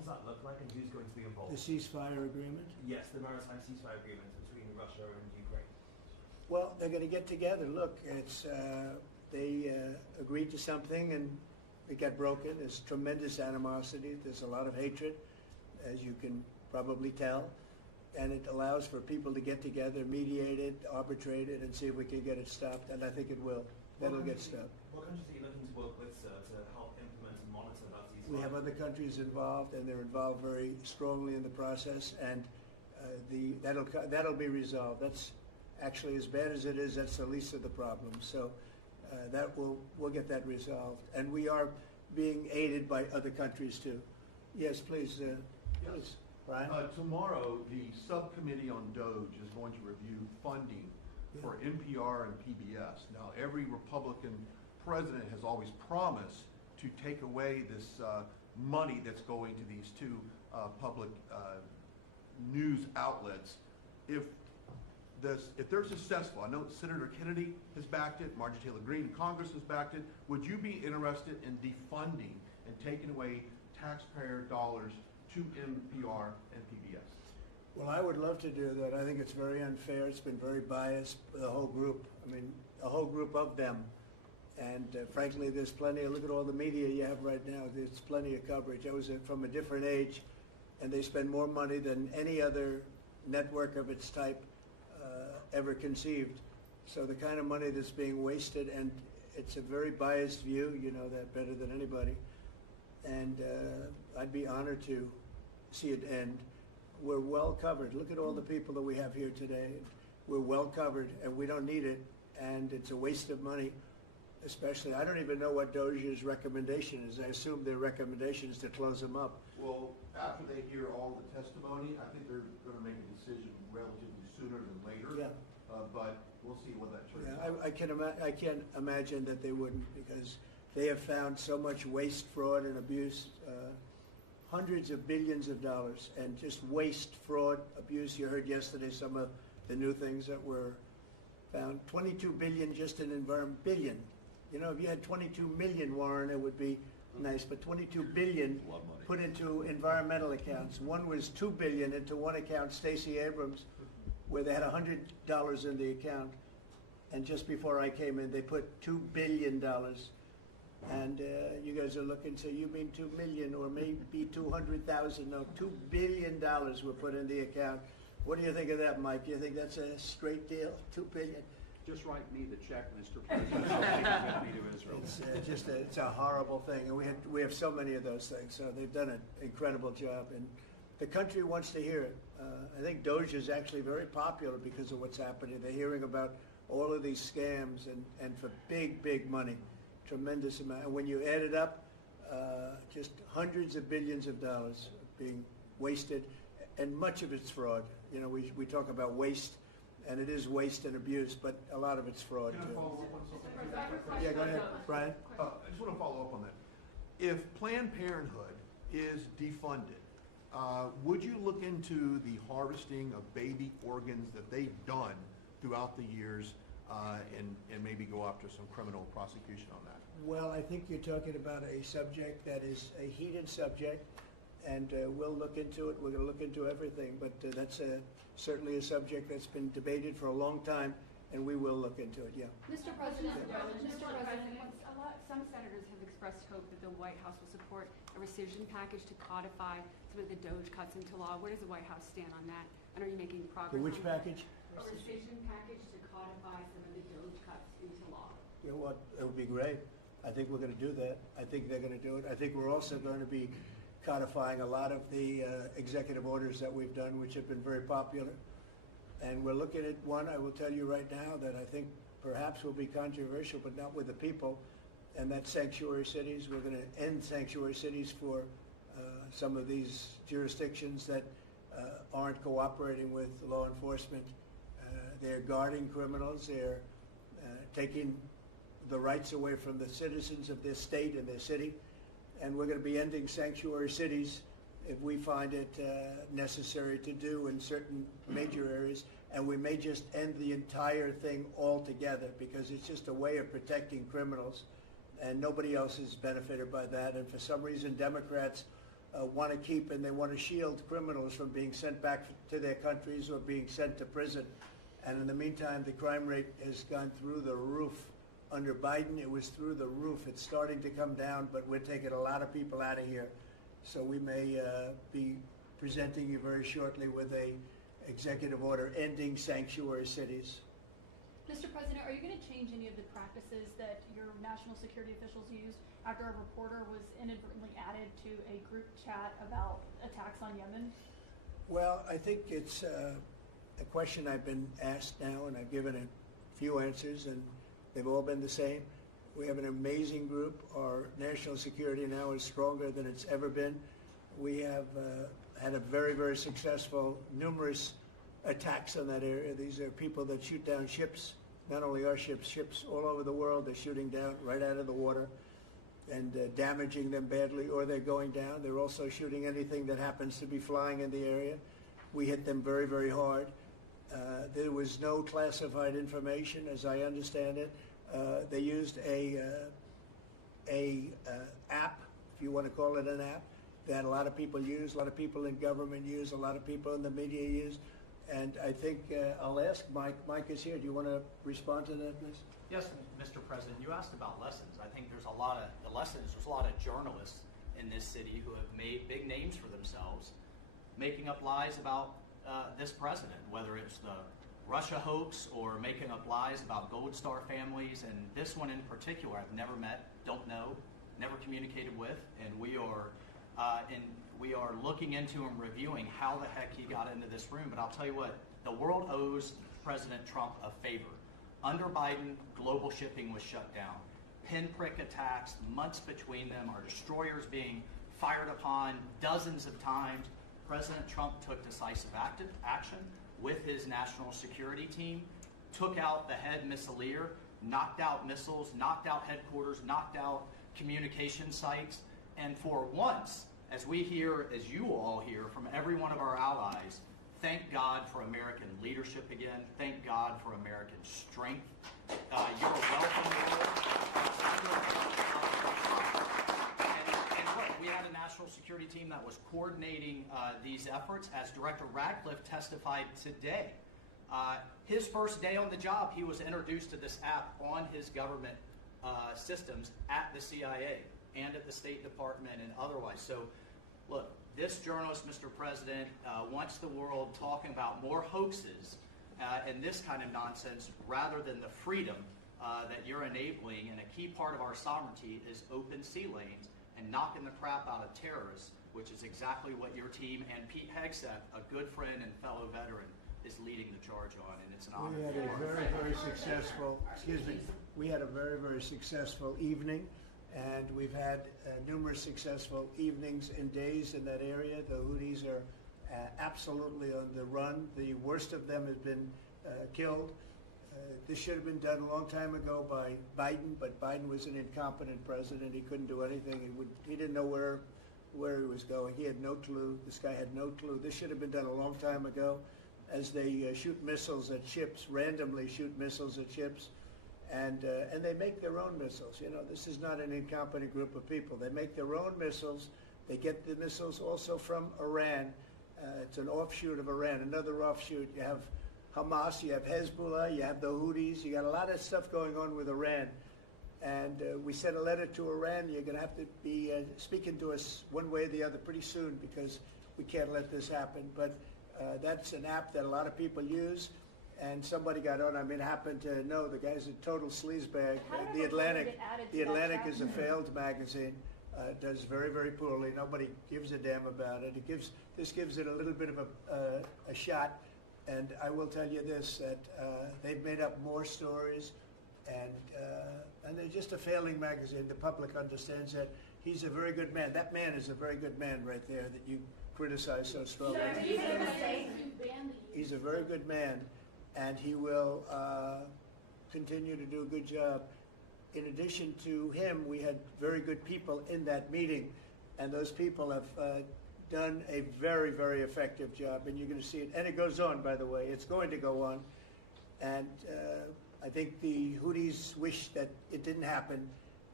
does that look like, and who's going to be involved? The ceasefire agreement? Yes, the maritime ceasefire agreement between Russia and Ukraine. Well, they're going to get together. Look, it's they agreed to something and it got broken. There's tremendous animosity. There's a lot of hatred, as you can probably tell. And it allows for people to get together, mediate it, arbitrate it, and see if we can get it stopped. And I think it will. That'll get stopped. What countries are you looking to work with, sir, to help implement and monitor that ceasefire? We have other countries involved, and they're involved very strongly in the process. And that'll be resolved. That's actually, as bad as it is, that's the least of the problems. So we'll get that resolved. And we are being aided by other countries too. Yes, please. Please. Brian? Tomorrow, the subcommittee on DOGE is going to review funding for NPR and PBS. Now, every Republican president has always promised to take away this money that's going to these two public news outlets. If they're successful, I know Senator Kennedy has backed it, Marjorie Taylor Greene in Congress has backed it. Would you be interested in defunding and taking away taxpayer dollars to NPR and PBS? Well, I would love to do that. I think it's very unfair. It's been very biased, the whole group. I mean, a whole group of them. And frankly, there's plenty. Look at all the media you have right now. There's plenty of coverage. I was from a different age, and they spend more money than any other network of its type ever conceived. So the kind of money that's being wasted, and it's a very biased view. You know that better than anybody. And I'd be honored to see it end. We're well covered. Look at all the people that we have here today. We're well covered, and we don't need it. And it's a waste of money, especially. I don't even know what DOGE's recommendation is. I assume their recommendation is to close them up. Well, after they hear all the testimony, I think they're going to make a decision relatively sooner than later. Yeah. But we'll see what that turns Yeah, out. I can't imagine that they wouldn't, because they have found so much waste, fraud, and abuse, hundreds of billions of dollars, and just waste, fraud, abuse. You heard yesterday some of the new things that were found. 22 billion just in environment. Billion. You know, if you had 22 million, Warren, it would be nice, but 22 billion put into environmental accounts. One was 2 billion into one account, Stacey Abrams, where they had $100 in the account, and just before I came in, they put $2 billion. And you guys are looking, so you mean 2 million or maybe 200,000? No, $2 billion were put in the account. What do you think of that, Mike? You think that's a straight deal? 2 billion? Just write me the check, Mr. President. I'll take it with me to Israel. It's a horrible thing, and we have so many of those things. So they've done an incredible job, and the country wants to hear it. I think DOGE is actually very popular because of what's happening. They're hearing about all of these scams and for big money, tremendous amount. And when you add it up, just hundreds of billions of dollars being wasted, and much of it's fraud. You know, we talk about waste, and it is waste and abuse, but a lot of it's fraud Can I too. follow up on something? Yeah, go ahead, Brian. I just want to follow up on that. If Planned Parenthood is defunded, would you look into the harvesting of baby organs that they've done throughout the years and maybe go after some criminal prosecution on that? Well, I think you're talking about a subject that is a heated subject, and we'll look into it. We're going to look into everything, but that's certainly a subject that's been debated for a long time, and we will look into it, yeah. Mr. President, some senators have expressed hope that the White House will support a rescission package to codify some of the DOGE cuts into law. Where does the White House stand on that? And are you making progress? The which on that? package? A rescission package to codify some of the DOGE cuts into law. You know what? It would be great. I think we're going to do that. I think they're going to do it. I think we're also going to be codifying a lot of the executive orders that we've done, which have been very popular. And we're looking at one, I will tell you right now, that I think perhaps will be controversial, but not with the people, and that's sanctuary cities. We're going to end sanctuary cities for some of these jurisdictions that aren't cooperating with law enforcement. They're guarding criminals. They're taking the rights away from the citizens of their state and their city. And we're going to be ending sanctuary cities if we find it necessary to do in certain major areas. And we may just end the entire thing altogether, because it's just a way of protecting criminals, and nobody else is benefited by that. And for some reason, Democrats want to keep, and they want to shield criminals from being sent back to their countries or being sent to prison. And in the meantime, the crime rate has gone through the roof. Under Biden, it was through the roof. It's starting to come down, but we're taking a lot of people out of here. So we may be presenting you very shortly with a executive order ending sanctuary cities. Mr. President, are you going to change any of the practices that your national security officials used after a reporter was inadvertently added to a group chat about attacks on Yemen? Well, I think it's a question I've been asked now, and I've given a few answers, and they've all been the same. We have an amazing group. Our national security now is stronger than it's ever been. We have had a very, very successful, numerous attacks on that area. These are people that shoot down ships, not only our ships, ships all over the world. They're shooting down right out of the water and damaging them badly, or they're going down. They're also shooting anything that happens to be flying in the area. We hit them very, very hard. There was no classified information, as I understand it. They used a app, if you want to call it an app, that a lot of people use, a lot of people in government use, a lot of people in the media use. And I think I'll ask Mike. Mike is here. Do you want to respond to that, please? Yes, Mr. President. You asked about lessons. I think there's a lot of journalists in this city who have made big names for themselves, making up lies about this president, whether it's the Russia hoax or making up lies about Gold Star families. And this one in particular, I've never met, don't know, never communicated with, and we are looking into and reviewing how the heck he got into this room. But I'll tell you what, the world owes President Trump a favor. Under Biden, global shipping was shut down. Pinprick attacks, months between them, our destroyers being fired upon dozens of times. President Trump took decisive action with his national security team, took out the head missileer, knocked out missiles, knocked out headquarters, knocked out communication sites, and for once, as we hear, as you all hear from every one of our allies, thank God for American leadership again. Thank God for American strength. You're welcome. And look, we had a national security team that was coordinating these efforts. As Director Radcliffe testified today, his first day on the job, he was introduced to this app on his government systems at the CIA and at the State Department and otherwise. So, look, this journalist, Mr. President, wants the world talking about more hoaxes and this kind of nonsense rather than the freedom that you're enabling. And a key part of our sovereignty is open sea lanes and knocking the crap out of terrorists, which is exactly what your team and Pete Hegseth, a good friend and fellow veteran, is leading the charge on. And it's an honor. We had a very, very successful, we had a very, very successful evening. And we've had numerous successful evenings and days in that area. The Houthis are absolutely on the run. The worst of them has been killed. This should have been done a long time ago by Biden, but Biden was an incompetent president. He couldn't do anything. He didn't know where he was going. He had no clue. This guy had no clue. This should have been done a long time ago. As they shoot missiles at ships, randomly shoot missiles at ships. And they make their own missiles. You know, this is not an incompetent group of people. They make their own missiles. They get the missiles also from Iran. It's an offshoot of Iran, another offshoot. You have Hamas, you have Hezbollah, you have the Houthis. You got a lot of stuff going on with Iran. And we sent a letter to Iran. You're going to have to be speaking to us one way or the other pretty soon because we can't let this happen. But that's an app that a lot of people use. And somebody got on. I mean, happened to know the guy's a total sleazebag. The Atlantic is a failed magazine. Does very, very poorly. Nobody gives a damn about it. This gives it a little bit of a shot. And I will tell you this: that they've made up more stories, and they're just a failing magazine. The public understands that. He's a very good man. That man is a very good man right there that you criticize so strongly. He's a very good man. And he will continue to do a good job. In addition to him, we had very good people in that meeting, and those people have done a very, very effective job, and you're going to see it. And it goes on, by the way. It's going to go on. And I think the Houthis wish that it didn't happen,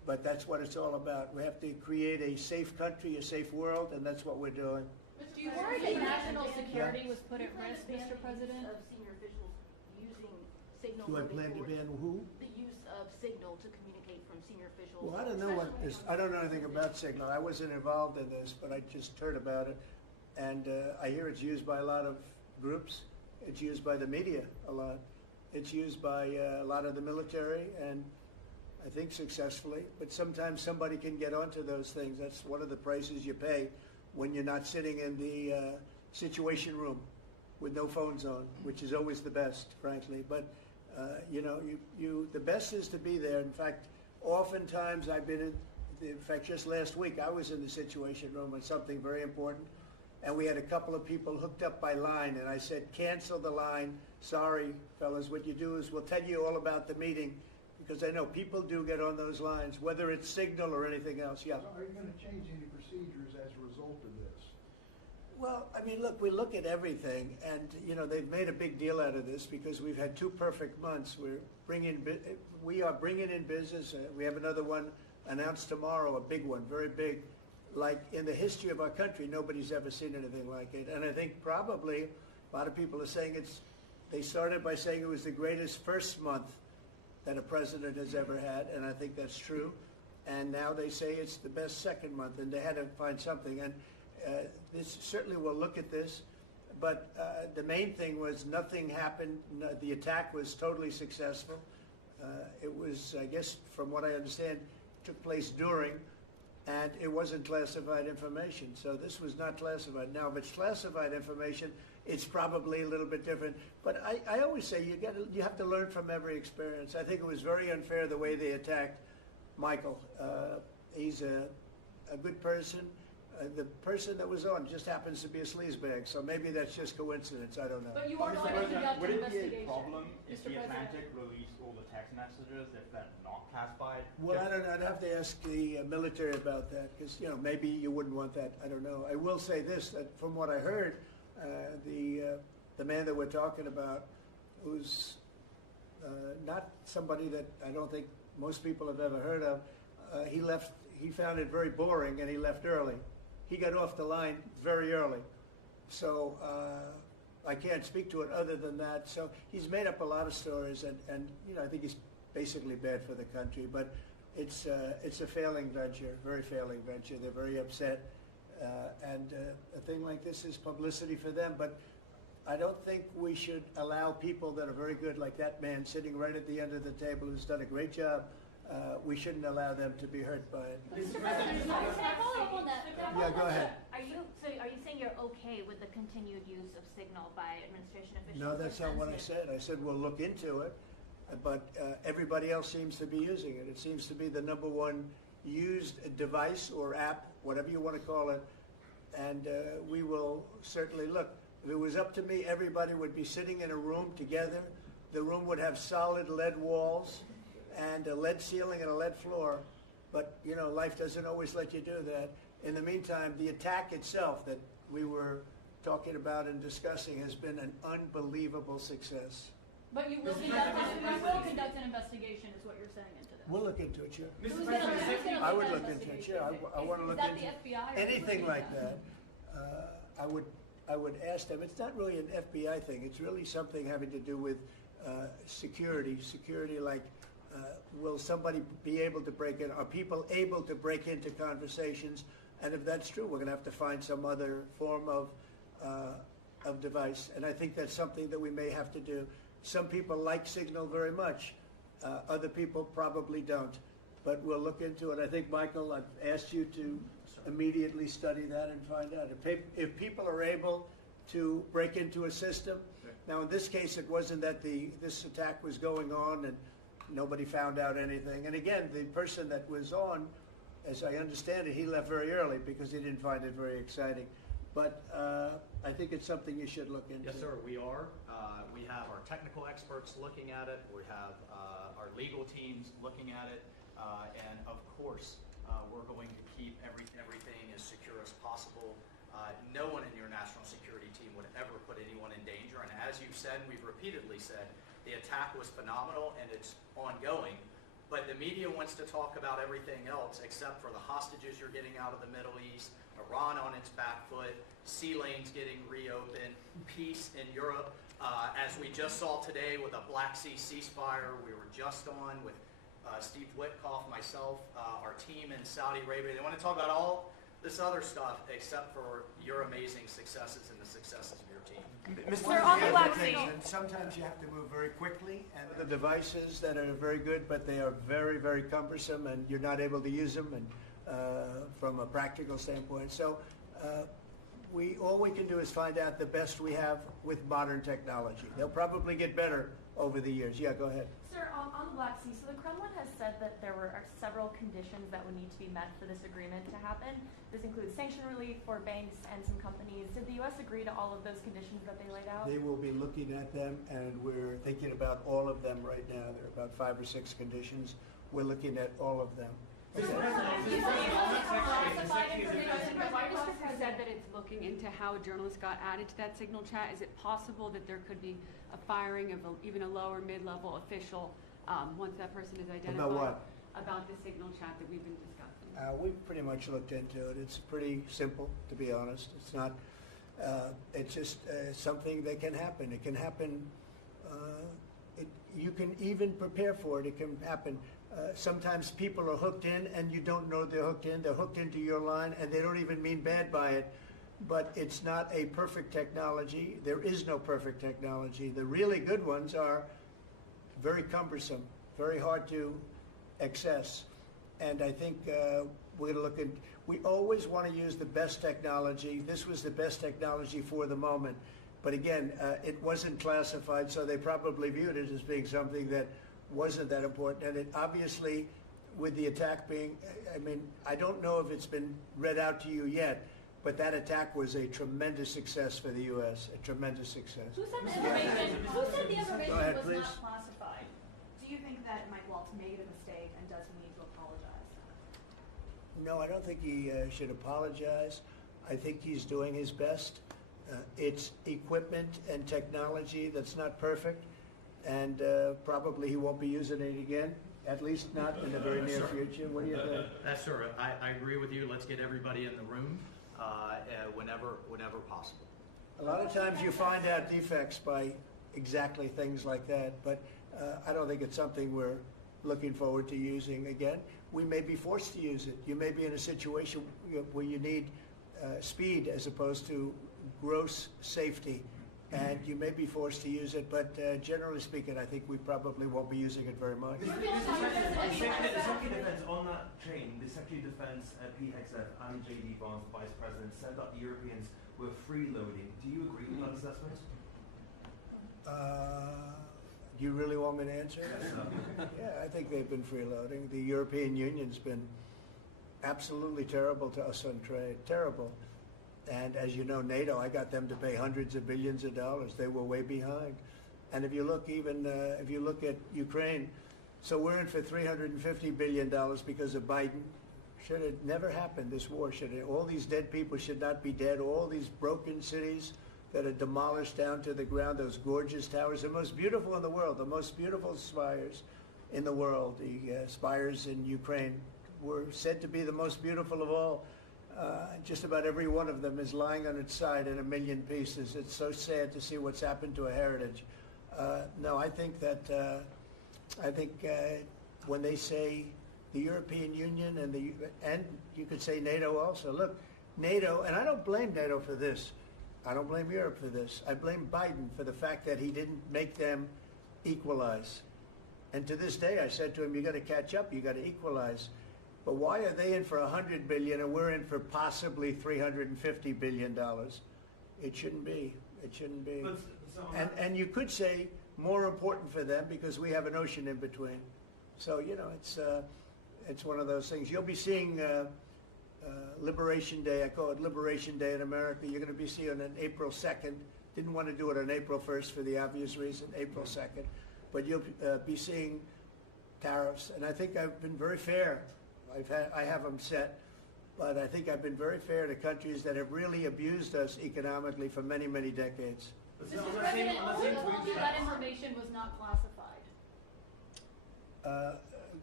but that's what it's all about. We have to create a safe country, a safe world, and that's what we're doing. Do you worry that national security was put at risk, Mr. President? Of senior officials using signal. Do I moving plan to forward. ban who? The use of signal to communicate from senior officials. Well, I don't know what is, I don't know anything about Signal. I wasn't involved in this, but I just heard about it. And I hear it's used by a lot of groups. It's used by the media a lot. It's used by a lot of the military, and I think successfully. But sometimes somebody can get onto those things. That's one of the prices you pay when you're not sitting in the situation room with no phones on, which is always the best, frankly. But you know, the best is to be there. In fact, oftentimes I've been in fact, just last week I was in the situation room on something very important, and we had a couple of people hooked up by line, and I said, cancel the line. Sorry, fellas, what you do is we'll tell you all about the meeting, because I know people do get on those lines, whether it's Signal or anything else. Yeah. So are you going to change any procedures as a result of this? Well, I mean, look, we look at everything, and you know they've made a big deal out of this because we've had 2 perfect months. We are bringing in business. We have another one announced tomorrow, a big one, very big. Like in the history of our country, nobody's ever seen anything like it. And I think probably a lot of people are saying they started by saying it was the greatest first month that a president has ever had, and I think that's true. And now they say it's the best second month, and they had to find something. And this certainly will look at this, but the main thing was nothing happened. The attack was totally successful. It was, I guess, from what I understand, took place during, and it wasn't classified information. So this was not classified. Now, if it's classified information, it's probably a little bit different. But I always say you have to learn from every experience. I think it was very unfair the way they attacked Michael. He's a good person. The person that was on just happens to be a sleazebag, so maybe that's just coincidence. I don't know. But you are going to conduct Would an it be a investigation, problem if Mr. the President. Atlantic released all the text messages if they're not classified? Well, I don't know. I'd have to ask the military about that because, you know, maybe you wouldn't want that. I don't know. I will say this, that from what I heard, the man that we're talking about, who's not somebody that I don't think most people have ever heard of, he found it very boring and he left early. He got off the line very early. So I can't speak to it other than that. So he's made up a lot of stories, and you know, I think he's basically bad for the country. But it's a failing venture, very failing venture. They're very upset, and a thing like this is publicity for them. But I don't think we should allow people that are very good, like that man sitting right at the end of the table, who's done a great job. We shouldn't allow them to be hurt by it. Mr. President, can I follow up on that? Yeah, go ahead. Are you saying you're okay with the continued use of signal by administration officials? No, that's not what I said. I said we'll look into it, but everybody else seems to be using it. It seems to be the #1 used device or app, whatever you want to call it, and we will certainly look. If it was up to me, everybody would be sitting in a room together. The room would have solid lead walls and a lead ceiling and a lead floor, but you know, life doesn't always let you do that. In the meantime, the attack itself that we were talking about and discussing has been an unbelievable success. But you will conduct an investigation, is what you're saying into this. We'll look into it, sure. Who's gonna I would lead look that into it, investigation? sure. I want to Is look that into the FBI or anything who's like doing that. I would ask them. It's not really an FBI thing. It's really something having to do with security. Security, like will somebody be able to break in? Are people able to break into conversations? And if that's true, we're going to have to find some other form of device. And I think that's something that we may have to do. Some people like Signal very much. Other people probably don't. But we'll look into it. I think, Michael, I've asked you to immediately study that and find out. If people are able to break into a system, now in this case it wasn't that this attack was going on and nobody found out anything. And again, the person that was on, as I understand it, he left very early because he didn't find it very exciting. But I think it's something you should look into. Yes, sir, we are. We have our technical experts looking at it. We have our legal teams looking at it. And of course, we're going to keep everything as secure as possible. No one in your national security team would ever put anyone in danger. And as you've said, we've repeatedly said, the attack was phenomenal and it's ongoing. But the media wants to talk about everything else except for the hostages you're getting out of the Middle East, Iran on its back foot, sea lanes getting reopened, peace in Europe. As we just saw today with a Black Sea ceasefire, we were just on with Steve Witkoff, myself, our team in Saudi Arabia. They want to talk about all this other stuff except for your amazing successes and the successes of your team. Sir, on the Black Sea. And sometimes you have to move very quickly, and the devices that are very good, but they are very, very cumbersome, and you're not able to use them, and from a practical standpoint. So all we can do is find out the best we have with modern technology. They'll probably get better over the years. Yeah, go ahead. Sir, on the Black Sea, so the Kremlin has said that there are several conditions that would need to be met for this agreement to happen. This includes sanction relief for banks and some companies. Did the U.S. agree to all of those conditions that they laid out? They will be looking at them, and we're thinking about all of them right now. There are about 5 or 6 conditions. We're looking at all of them. The White House has said that it's looking into how a journalist got added to that signal chat. Is it possible that there could be a firing of even a lower mid-level official once that person is identified? About what? About the signal chat that we've been discussing. We've pretty much looked into it. It's pretty simple, to be honest. It's not. It's just something that can happen. It can happen. You can even prepare for it. It can happen. Sometimes people are hooked in, and you don't know they're hooked in. They're hooked into your line, and they don't even mean bad by it. But it's not a perfect technology. There is no perfect technology. The really good ones are very cumbersome, very hard to access. And I think we're going to look at, we always want to use the best technology. This was the best technology for the moment. But again, it wasn't classified, so they probably viewed it as being something that wasn't that important. And it obviously, with the attack being, I mean, I don't know if it's been read out to you yet, but that attack was a tremendous success for the U.S., a tremendous success. Who said the information, Go ahead, was please. not classified? Do you think that Mike Waltz made a mistake, and does he need to apologize? No, I don't think he should apologize. I think he's doing his best. It's equipment and technology that's not perfect, and probably he won't be using it again, at least not in the very near future. What do you think? That's sir. I agree with you. Let's get everybody in the room whenever possible. A lot of times you find out defects by exactly things like that, but I don't think it's something we're looking forward to using again. We may be forced to use it. You may be in a situation where you need speed as opposed to gross safety, and you may be forced to use it, but generally speaking, I think we probably won't be using it very much. The Secretary of Defense, on that train, the Secretary of Defense, Pete Hegseth, and J.D. Vance, the Vice President, said that the Europeans were freeloading. Do you agree with that assessment? Do you really want me to answer? Yeah, I think they've been freeloading. The European Union's been absolutely terrible to us on trade, terrible. And as you know, NATO, I got them to pay hundreds of billions of dollars. They were way behind. And if you look if you look at Ukraine, so we're in for $350 billion because of Biden. Should have never happened, this war. All these dead people should not be dead. All these broken cities that are demolished down to the ground, those gorgeous towers, the most beautiful in the world, the most beautiful spires in the world. The spires in Ukraine were said to be the most beautiful of all. Just about every one of them is lying on its side in a million pieces. It's so sad to see what's happened to a heritage. No, I think that when they say the European Union and you could say NATO also. Look, NATO, and I don't blame NATO for this. I don't blame Europe for this. I blame Biden for the fact that he didn't make them equalize. And to this day, I said to him, you got to catch up, you got to equalize. But why are they in for $100 billion and we're in for possibly $350 billion? It shouldn't be. It shouldn't be. And you could say more important for them because we have an ocean in between. So, you know, it's one of those things. You'll be seeing Liberation Day. I call it Liberation Day in America. You're going to be seeing on April 2nd. Didn't want to do it on April 1st for the obvious reason, April 2nd. But you'll be seeing tariffs. And I think I've been very fair. I have them set, but I think I've been very fair to countries that have really abused us economically for many, many decades. Mr. President, who told you that information was not classified?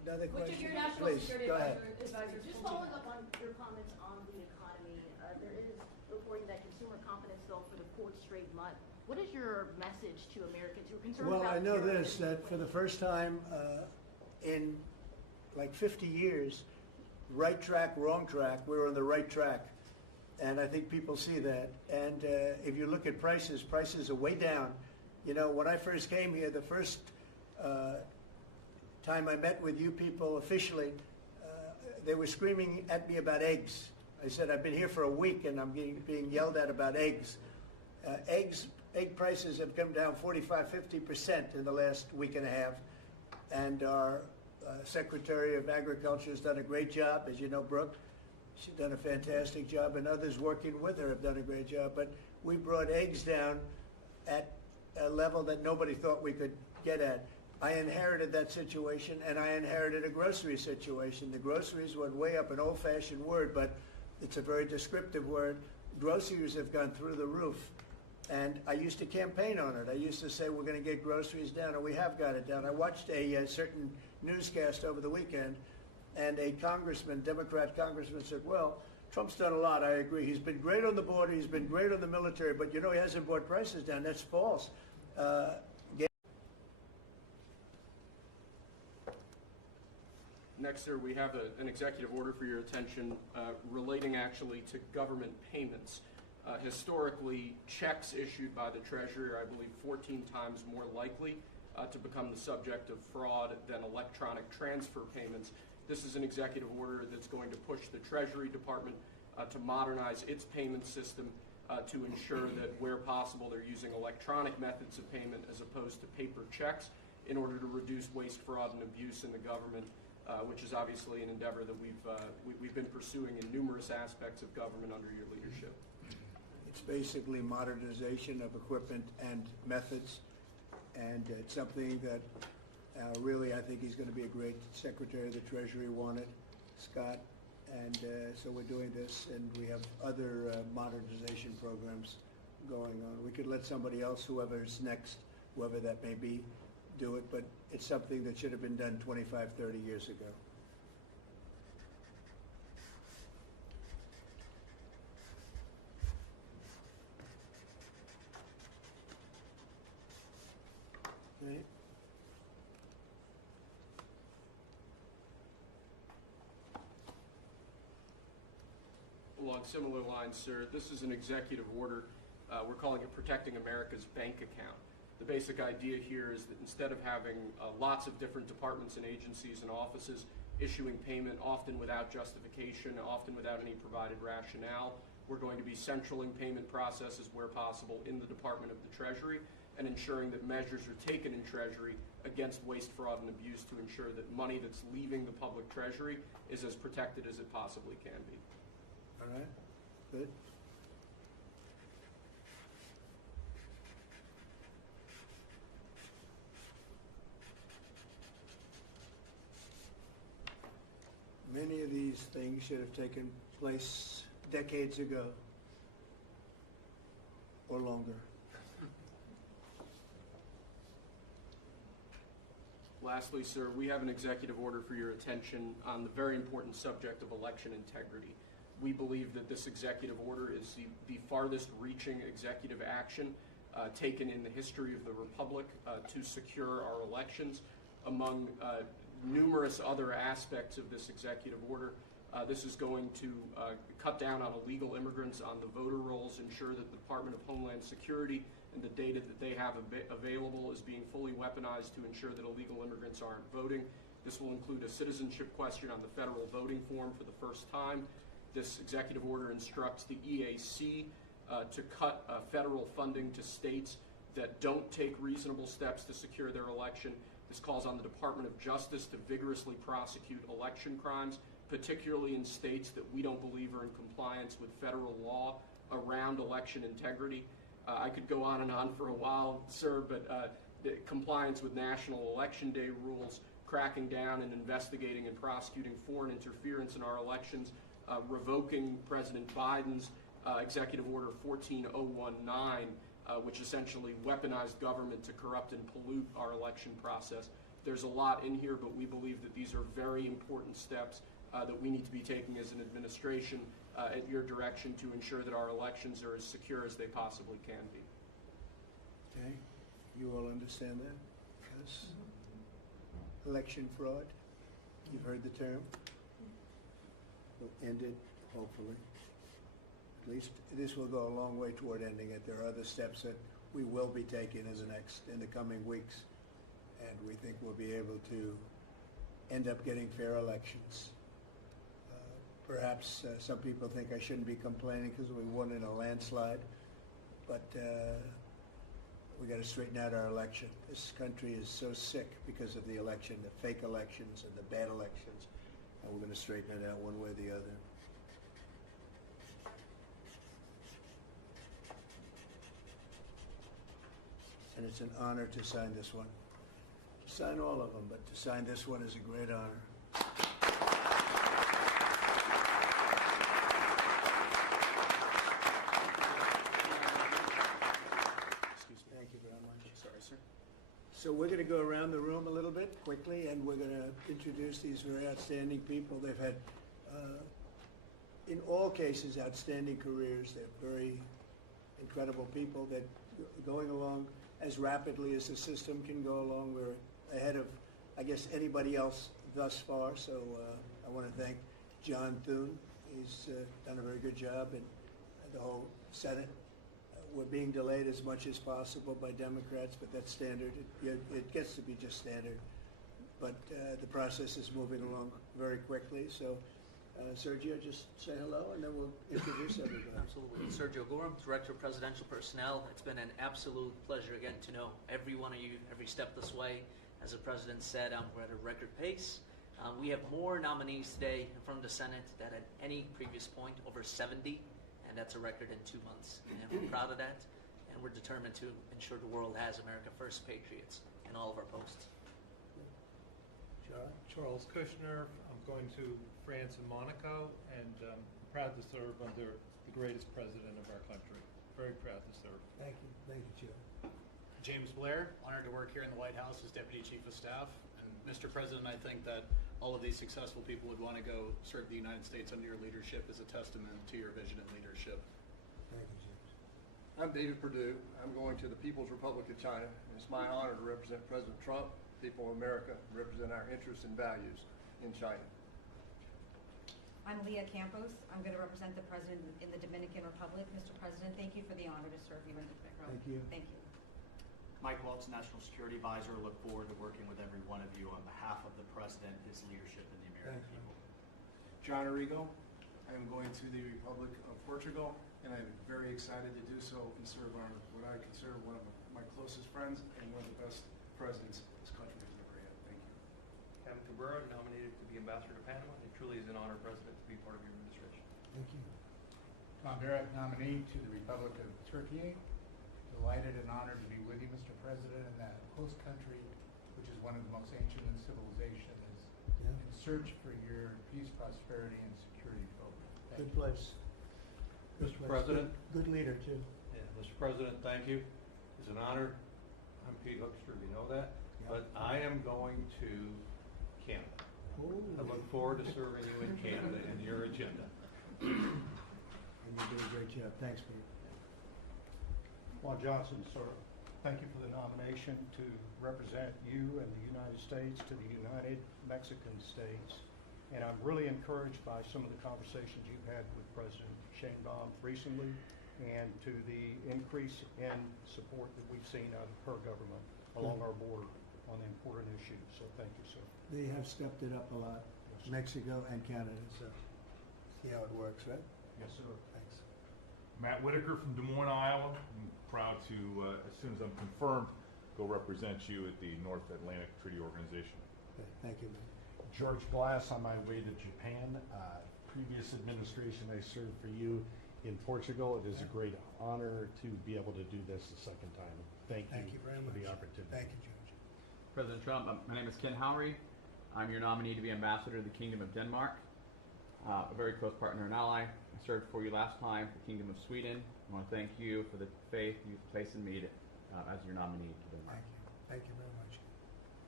Another Which question? of your national Please, security go ahead. advisors Just told following you? up on your comments on the economy, there is reporting that consumer confidence fell for the fourth straight month. What is your message to Americans who are concerned Well, about I know terrorism? this, that for the first time in like 50 years, right track, wrong track, we're on the right track. And I think people see that. And if you look at prices, prices are way down. You know, when I first came here, the first time I met with you people officially, they were screaming at me about eggs. I said, I've been here for a week and I'm being yelled at about eggs. Egg prices have come down 45–50% in the last week and a half. And our Secretary of Agriculture has done a great job, as you know, Brooke. She's done a fantastic job, and others working with her have done a great job. But we brought eggs down at a level that nobody thought we could get at. I inherited that situation, and I inherited a grocery situation. The groceries went way up, an old-fashioned word, but it's a very descriptive word. Groceries have gone through the roof. And I used to campaign on it. I used to say we're going to get groceries down, and we have got it down. I watched a certain newscast over the weekend, and a congressman, Democrat congressman, said, well, Trump's done a lot, I agree. He's been great on the border, he's been great on the military, but you know he hasn't brought prices down. That's false. Next, sir, we have an executive order for your attention relating actually to government payments. Historically, checks issued by the Treasury are, I believe, 14 times more likely to become the subject of fraud than electronic transfer payments. This is an executive order that's going to push the Treasury Department to modernize its payment system to ensure that where possible they're using electronic methods of payment as opposed to paper checks in order to reduce waste, fraud, and abuse in the government, which is obviously an endeavor that we've been pursuing in numerous aspects of government under your leadership. It's basically modernization of equipment and methods, and it's something that really I think he's going to be a great Secretary of the Treasury, wanted, Scott, and so we're doing this, and we have other modernization programs going on. We could let somebody else, whoever's next, whoever that may be, do it, but it's something that should have been done 25, 30 years ago. Right. Along similar lines, sir, this is an executive order. We're calling it Protecting America's Bank Account. The basic idea here is that instead of having lots of different departments and agencies and offices issuing payment, often without justification, often without any provided rationale, we're going to be centraling payment processes where possible in the Department of the Treasury and ensuring that measures are taken in Treasury against waste, fraud, and abuse to ensure that money that's leaving the public Treasury is as protected as it possibly can be. All right, good. Many of these things should have taken place decades ago or longer. Lastly, sir, we have an executive order for your attention on the very important subject of election integrity. We believe that this executive order is the farthest reaching executive action taken in the history of the Republic to secure our elections. Among numerous other aspects of this executive order, this is going to cut down on illegal immigrants on the voter rolls, ensure that the Department of Homeland Security and the data that they have available is being fully weaponized to ensure that illegal immigrants aren't voting. This will include a citizenship question on the federal voting form for the first time. This executive order instructs the EAC to cut federal funding to states that don't take reasonable steps to secure their election. This calls on the Department of Justice to vigorously prosecute election crimes, particularly in states that we don't believe are in compliance with federal law around election integrity. I could go on and on for a while, sir, but the compliance with National Election Day rules, cracking down and investigating and prosecuting foreign interference in our elections, revoking President Biden's Executive Order 14019, which essentially weaponized government to corrupt and pollute our election process. There's a lot in here, but we believe that these are very important steps that we need to be taking as an administration at your direction to ensure that our elections are as secure as they possibly can be. Okay, you all understand that? Yes. Election fraud, you've heard the term. We'll end it, hopefully. At least this will go a long way toward ending it. There are other steps that we will be taking in the coming weeks, and we think we'll be able to end up getting fair elections. Perhaps some people think I shouldn't be complaining because we won in a landslide, but we got to straighten out our election. This country is so sick because of the election, the fake elections and the bad elections, and we're going to straighten it out one way or the other. And it's an honor to sign this one. To sign all of them, but to sign this one is a great honor. Thank you very much. Sorry, sir. So we're going to go around the room a little bit quickly, and we're going to introduce these very outstanding people. They've had, in all cases, outstanding careers. They're very incredible people that are going along as rapidly as the system can go along. We're ahead of, I guess, anybody else thus far. So I want to thank John Thune. He's done a very good job, and the whole Senate. We're being delayed as much as possible by Democrats, but that's standard. It gets to be just standard. But the process is moving along very quickly. So, Sergio, just say hello, and then we'll introduce everybody. Absolutely. Sergio Gorham, Director of Presidential Personnel. It's been an absolute pleasure again to know every one of you every step this way. As the President said, we're at a record pace. We have more nominees today in front of the Senate than at any previous point, over 70. And that's a record in 2 months. And we're proud of that. And we're determined to ensure the world has America First patriots in all of our posts. Charles Kushner. I'm going to France and Monaco, and I'm proud to serve under the greatest president of our country. Very proud to serve. Thank you, Joe. James Blair, honored to work here in the White House as Deputy Chief of Staff. And Mr. President, I think that all of these successful people would want to go serve the United States under your leadership as a testament to your vision and leadership. Thank you, James. I'm David Perdue. I'm going to the People's Republic of China. It's my honor to represent President Trump, people of America, and represent our interests and values in China. I'm Leah Campos. I'm going to represent the President in the Dominican Republic. Mr. President, thank you for the honor to serve you in the Thank you. Thank you. Mike Welch, National Security Advisor. Look forward to working with every one of you on behalf of the President, his leadership, and the American people. John Arrigo. I am going to the Republic of Portugal, and I'm very excited to do so and serve on what I consider one of my closest friends and one of the best presidents this country has ever had. Thank you. Kevin Cabrera, nominated to be Ambassador to Panama. It truly is an honor, President, to be part of your administration. Thank you. Tom Barrett, nominee to the Republic of Turkey. Delighted and honored to be with you, Mr. President, in that host country, which is one of the most ancient in civilization, is in search for your peace, prosperity, and security program. Good place. Mr. President. Good leader, too. Yeah, Mr. President, thank you. It's an honor. I'm Pete Hoekstra, you know that. Yeah. But I am going to Canada. Oh. I look forward to serving you in Canada and your agenda. And you do a great job. Thanks, Pete. Juan Johnson, sir. Thank you for the nomination to represent you and the United States to the United Mexican States. And I'm really encouraged by some of the conversations you've had with President Sheinbaum recently and to the increase in support that we've seen out of her government along our border on important issues. So thank you, sir. They have stepped it up a lot, Mexico and Canada, so see how it works, right? Yes, sir. Thanks. Matt Whitaker from Des Moines, Iowa. I'm proud to, as soon as I'm confirmed, go represent you at the North Atlantic Treaty Organization. Okay, thank you, man. George Glass on my way to Japan. Previous administration, I served for you in Portugal. It is a great honor to be able to do this the second time. Thank you very for much. the opportunity. Thank you, George. President Trump, my name is Ken Houry. I'm your nominee to be Ambassador to the Kingdom of Denmark, a very close partner and ally. I served for you last time for the Kingdom of Sweden. I want to thank you for the faith you've placed in me as your nominee to Denmark. Thank you. Thank you very much.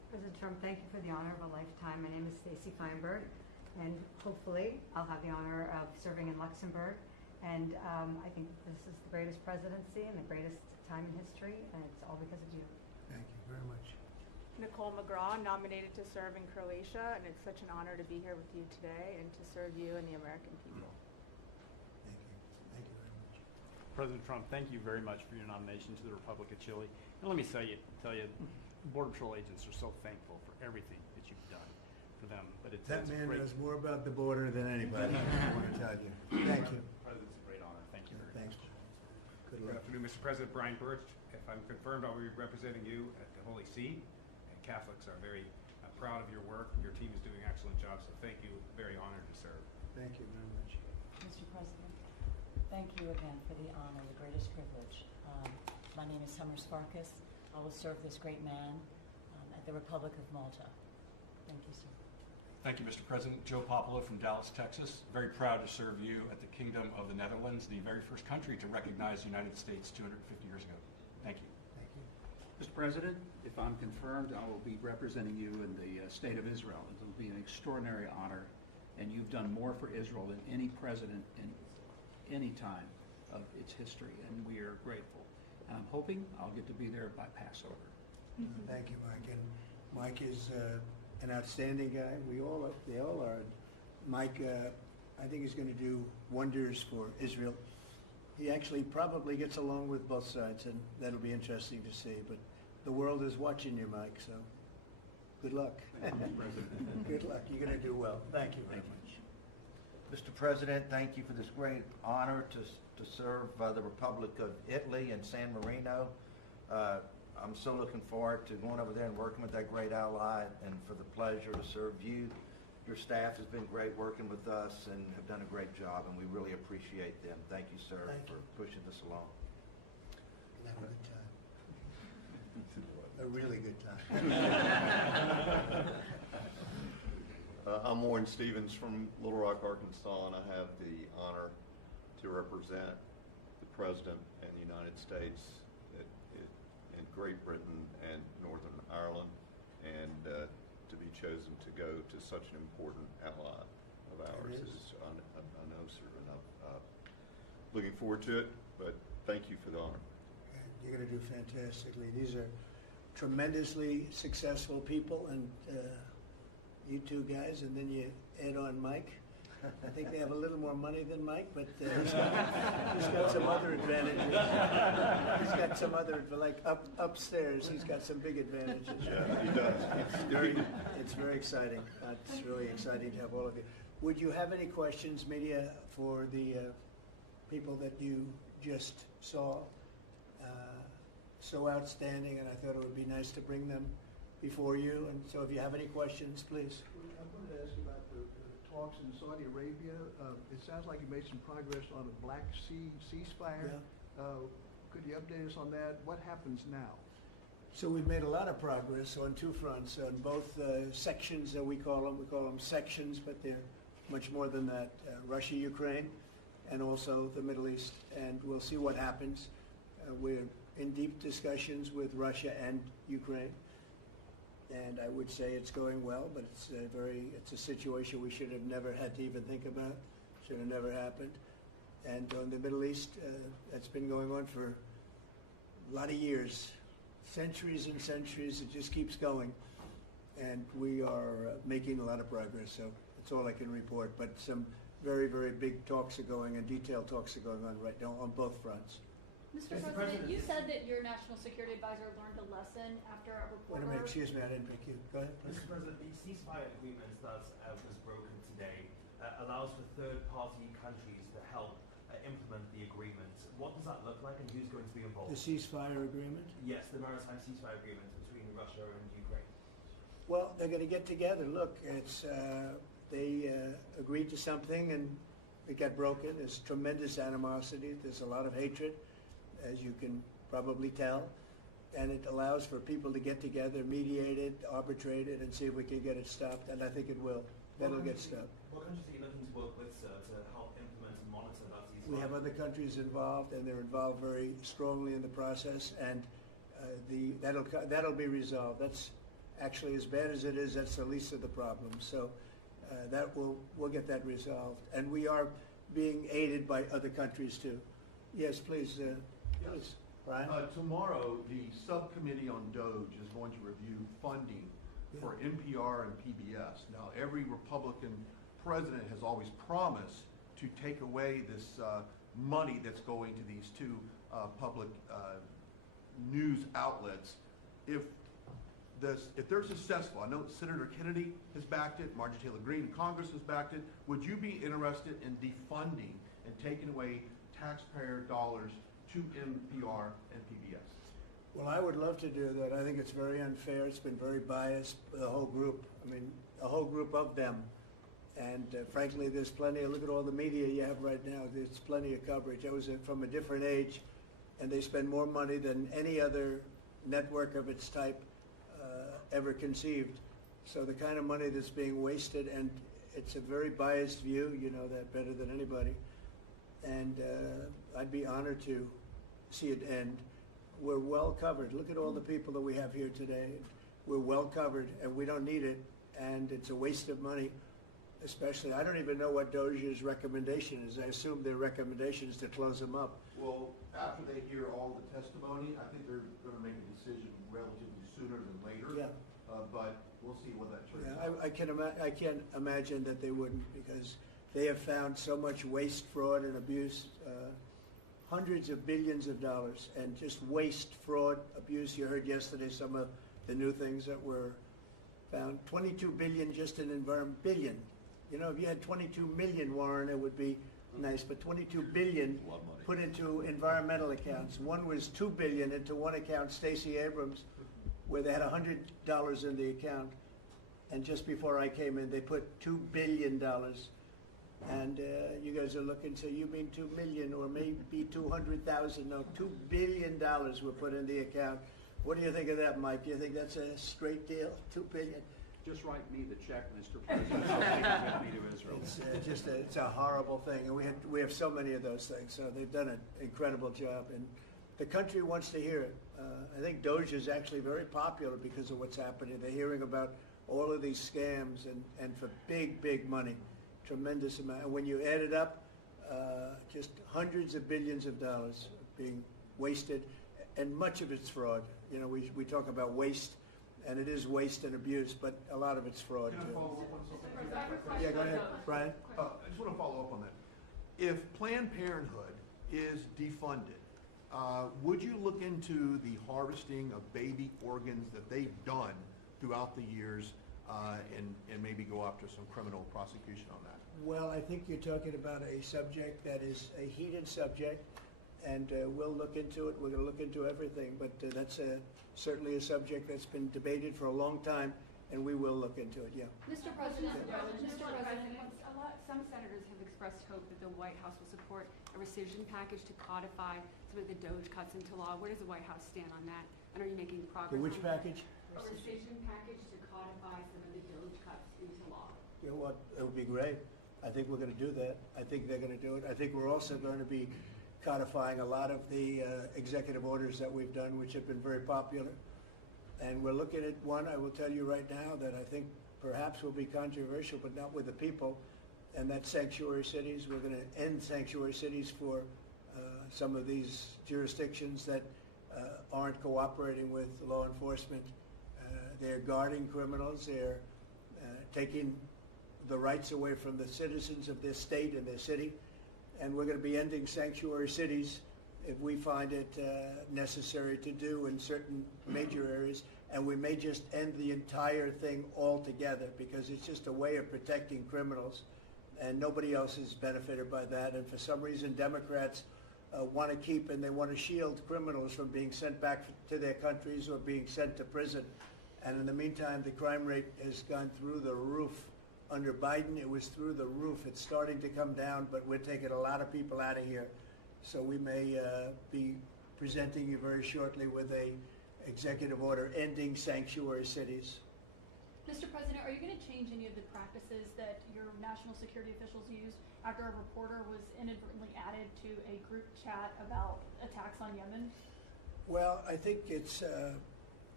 President Trump, thank you for the honor of a lifetime. My name is Stacy Feinberg, and hopefully I'll have the honor of serving in Luxembourg. And I think this is the greatest presidency and the greatest time in history, and it's all because of you. Thank you very much. Nicole McGraw, nominated to serve in Croatia, and it's such an honor to be here with you today and to serve you and the American people. Thank you. Thank you very much. President Trump, thank you very much for your nomination to the Republic of Chile. And let me tell you, Border Patrol agents are so thankful for everything that you've done for them. But That it's man great. knows more about the border than anybody, I want to tell you. Thank you. President, it's a great honor. Thank you very Thanks. much. Good Good luck. afternoon, Mr. President. Brian Birch. If I'm confirmed, I'll be representing you at the Holy See. And Catholics are very proud of your work. Your team is doing an excellent job, so thank you. Very honored to serve. Thank you very much. Mr. President, thank you again for the honor, the greatest privilege. My name is Summer Sparkus. I will serve this great man at the Republic of Malta. Thank you, sir. Thank you, Mr. President. Joe Popolo from Dallas, Texas. Very proud to serve you at the Kingdom of the Netherlands, the very first country to recognize the United States 250 years ago. Thank you. Thank you. Mr. President, if I'm confirmed, I will be representing you in the state of Israel. It will be an extraordinary honor, and you've done more for Israel than any president in any time of its history, and we are grateful. And I'm hoping I'll get to be there by Passover. Thank you, Mike. And Mike is an outstanding guy. They all are. Mike, I think is going to do wonders for Israel. He actually probably gets along with both sides, and that'll be interesting to see. But the world is watching you, Mike, so good luck. Good luck. You're going to do well. Thank you very much. Mr. President, thank you for this great honor to serve the Republic of Italy and San Marino. I'm so looking forward to going over there and working with that great ally, and for the pleasure to serve you. Your staff has been great working with us and have done a great job, and we really appreciate them. Thank you, sir, for pushing this along. Have a good time. A really good time. I'm Warren Stevens from Little Rock, Arkansas, and I have the honor to represent the President and the United States in Great Britain and Northern Ireland, and to be chosen to go to such an important ally of ours is, I know, sir, and I'm looking forward to it, but thank you for the honor. You're going to do fantastically. These are tremendously successful people, and you two guys, and then you add on Mike. I think they have a little more money than Mike, but he's got some other advantages. He's got some other, like upstairs, he's got some big advantages. Yeah, he does. It's very exciting. It's really exciting to have all of you. Would you have any questions, media, for the people that you just saw? So outstanding, and I thought it would be nice to bring them before you. And so if you have any questions, please. I wanted to ask you about the talks in Saudi Arabia. It sounds like you made some progress on a Black Sea ceasefire. Yeah. Could you update us on that? What happens now? So we've made a lot of progress on two fronts, on both sections that we call them sections, but they're much more than that. Russia, Ukraine, and also the Middle East. And we'll see what happens. We're in deep discussions with Russia and Ukraine. And I would say it's going well, but it's a situation we should have never had to even think about. Should have never happened. And on the Middle East, that's been going on for a lot of years, centuries and centuries. It just keeps going, and we are making a lot of progress. So that's all I can report. But some very, very big talks are going, and detailed talks are going on right now on both fronts. Mr. President, you said that your national security advisor learned a lesson after a Wait reporter... a minute, excuse me, I didn't pick you. Go ahead, please. Mr. President, the ceasefire agreement that was broken today allows for third-party countries to help implement the agreement. What does that look like, and who's going to be involved? The ceasefire agreement? Yes, the maritime ceasefire agreement between Russia and Ukraine. Well, they're going to get together. Look, they agreed to something, and it got broken. There's tremendous animosity. There's a lot of hatred, as you can probably tell. And it allows for people to get together, mediate it, arbitrate it, and see if we can get it stopped. And I think it will. That'll get stopped. What countries are you looking to work with, sir, to help implement and monitor that ceasefire? We have other countries involved, and they're involved very strongly in the process. And that'll be resolved. That's actually, as bad as it is, that's the least of the problems. So we'll get that resolved. And we are being aided by other countries too. Yes, please. Please. Brian? Tomorrow, the subcommittee on DOGE is going to review funding for NPR and PBS. Now, every Republican president has always promised to take away this money that's going to these two public news outlets. If they're successful, I know Senator Kennedy has backed it, Marjorie Taylor Greene in Congress has backed it. Would you be interested in defunding and taking away taxpayer dollars to NPR and PBS? Well, I would love to do that. I think it's very unfair. It's been very biased, the whole group. I mean, a whole group of them. And frankly, there's plenty of, look at all the media you have right now. There's plenty of coverage. I was from a different age, and they spend more money than any other network of its type ever conceived. So the kind of money that's being wasted, and it's a very biased view, you know that better than anybody. And I'd be honored to see it end. We're well covered. Look at all the people that we have here today. We're well covered, and we don't need it, and it's a waste of money. Especially, I don't even know what DOJ's recommendation is. I assume their recommendation is to close them up. Well, after they hear all the testimony, I think they're going to make a decision relatively sooner than later. Yeah. But we'll see what that turns Yeah, out. I can't imagine that they wouldn't, because they have found so much waste, fraud, and abuse, hundreds of billions of dollars, and just waste, fraud, abuse. You heard yesterday some of the new things that were found. 22 billion just in environment, billion. You know, if you had 22 million, Warren, it would be nice, but 22 billion put into environmental accounts. One was 2 billion into one account, Stacey Abrams, where they had $100 in the account. And just before I came in, they put $2 billion. And you guys are looking, so you mean 2 million or maybe 200,000? No, $2 billion were put in the account. What do you think of that, Mike? Do you think that's a straight deal, 2 billion? Just write me the check, Mr. President. I'll take it with me to Israel. It's it's a horrible thing, and we have so many of those things. So they've done an incredible job, and the country wants to hear it. I think DOGE is actually very popular because of what's happening. They're hearing about all of these scams and for big money, tremendous amount. And when you add it up, just hundreds of billions of dollars being wasted, and much of it's fraud. You know, we talk about waste. And it is waste and abuse, but a lot of it's fraud Can I too. follow up on something? Yeah, go ahead, Brian. I just want to follow up on that. If Planned Parenthood is defunded, would you look into the harvesting of baby organs that they've done throughout the years and maybe go after some criminal prosecution on that? Well, I think you're talking about a subject that is a heated subject, and we'll look into it. We're going to look into everything, but that's certainly a subject that's been debated for a long time, and we will look into it, yeah. Mr. President, Some senators have expressed hope that the White House will support a rescission package to codify some of the DOGE cuts into law. Where does the White House stand on that? And are you making progress? Which on that? package? A rescission package to codify some of the DOGE cuts into law. You know what? It would be great. I think we're going to do that. I think they're going to do it. I think we're also going to be codifying a lot of the executive orders that we've done, which have been very popular. And we're looking at one, I will tell you right now, that I think perhaps will be controversial, but not with the people, and that's sanctuary cities. We're going to end sanctuary cities for some of these jurisdictions that aren't cooperating with law enforcement. They're guarding criminals. They're taking the rights away from the citizens of their state and their city. And we're going to be ending sanctuary cities if we find it necessary to do in certain major areas. And we may just end the entire thing altogether because it's just a way of protecting criminals. And nobody else is benefited by that. And for some reason, Democrats want to keep and they want to shield criminals from being sent back to their countries or being sent to prison. And in the meantime, the crime rate has gone through the roof. Under Biden, it was through the roof. It's starting to come down, but we're taking a lot of people out of here. So we may be presenting you very shortly with a executive order ending sanctuary cities. Mr. President, are you going to change any of the practices that your national security officials used after a reporter was inadvertently added to a group chat about attacks on Yemen? Well, I think it's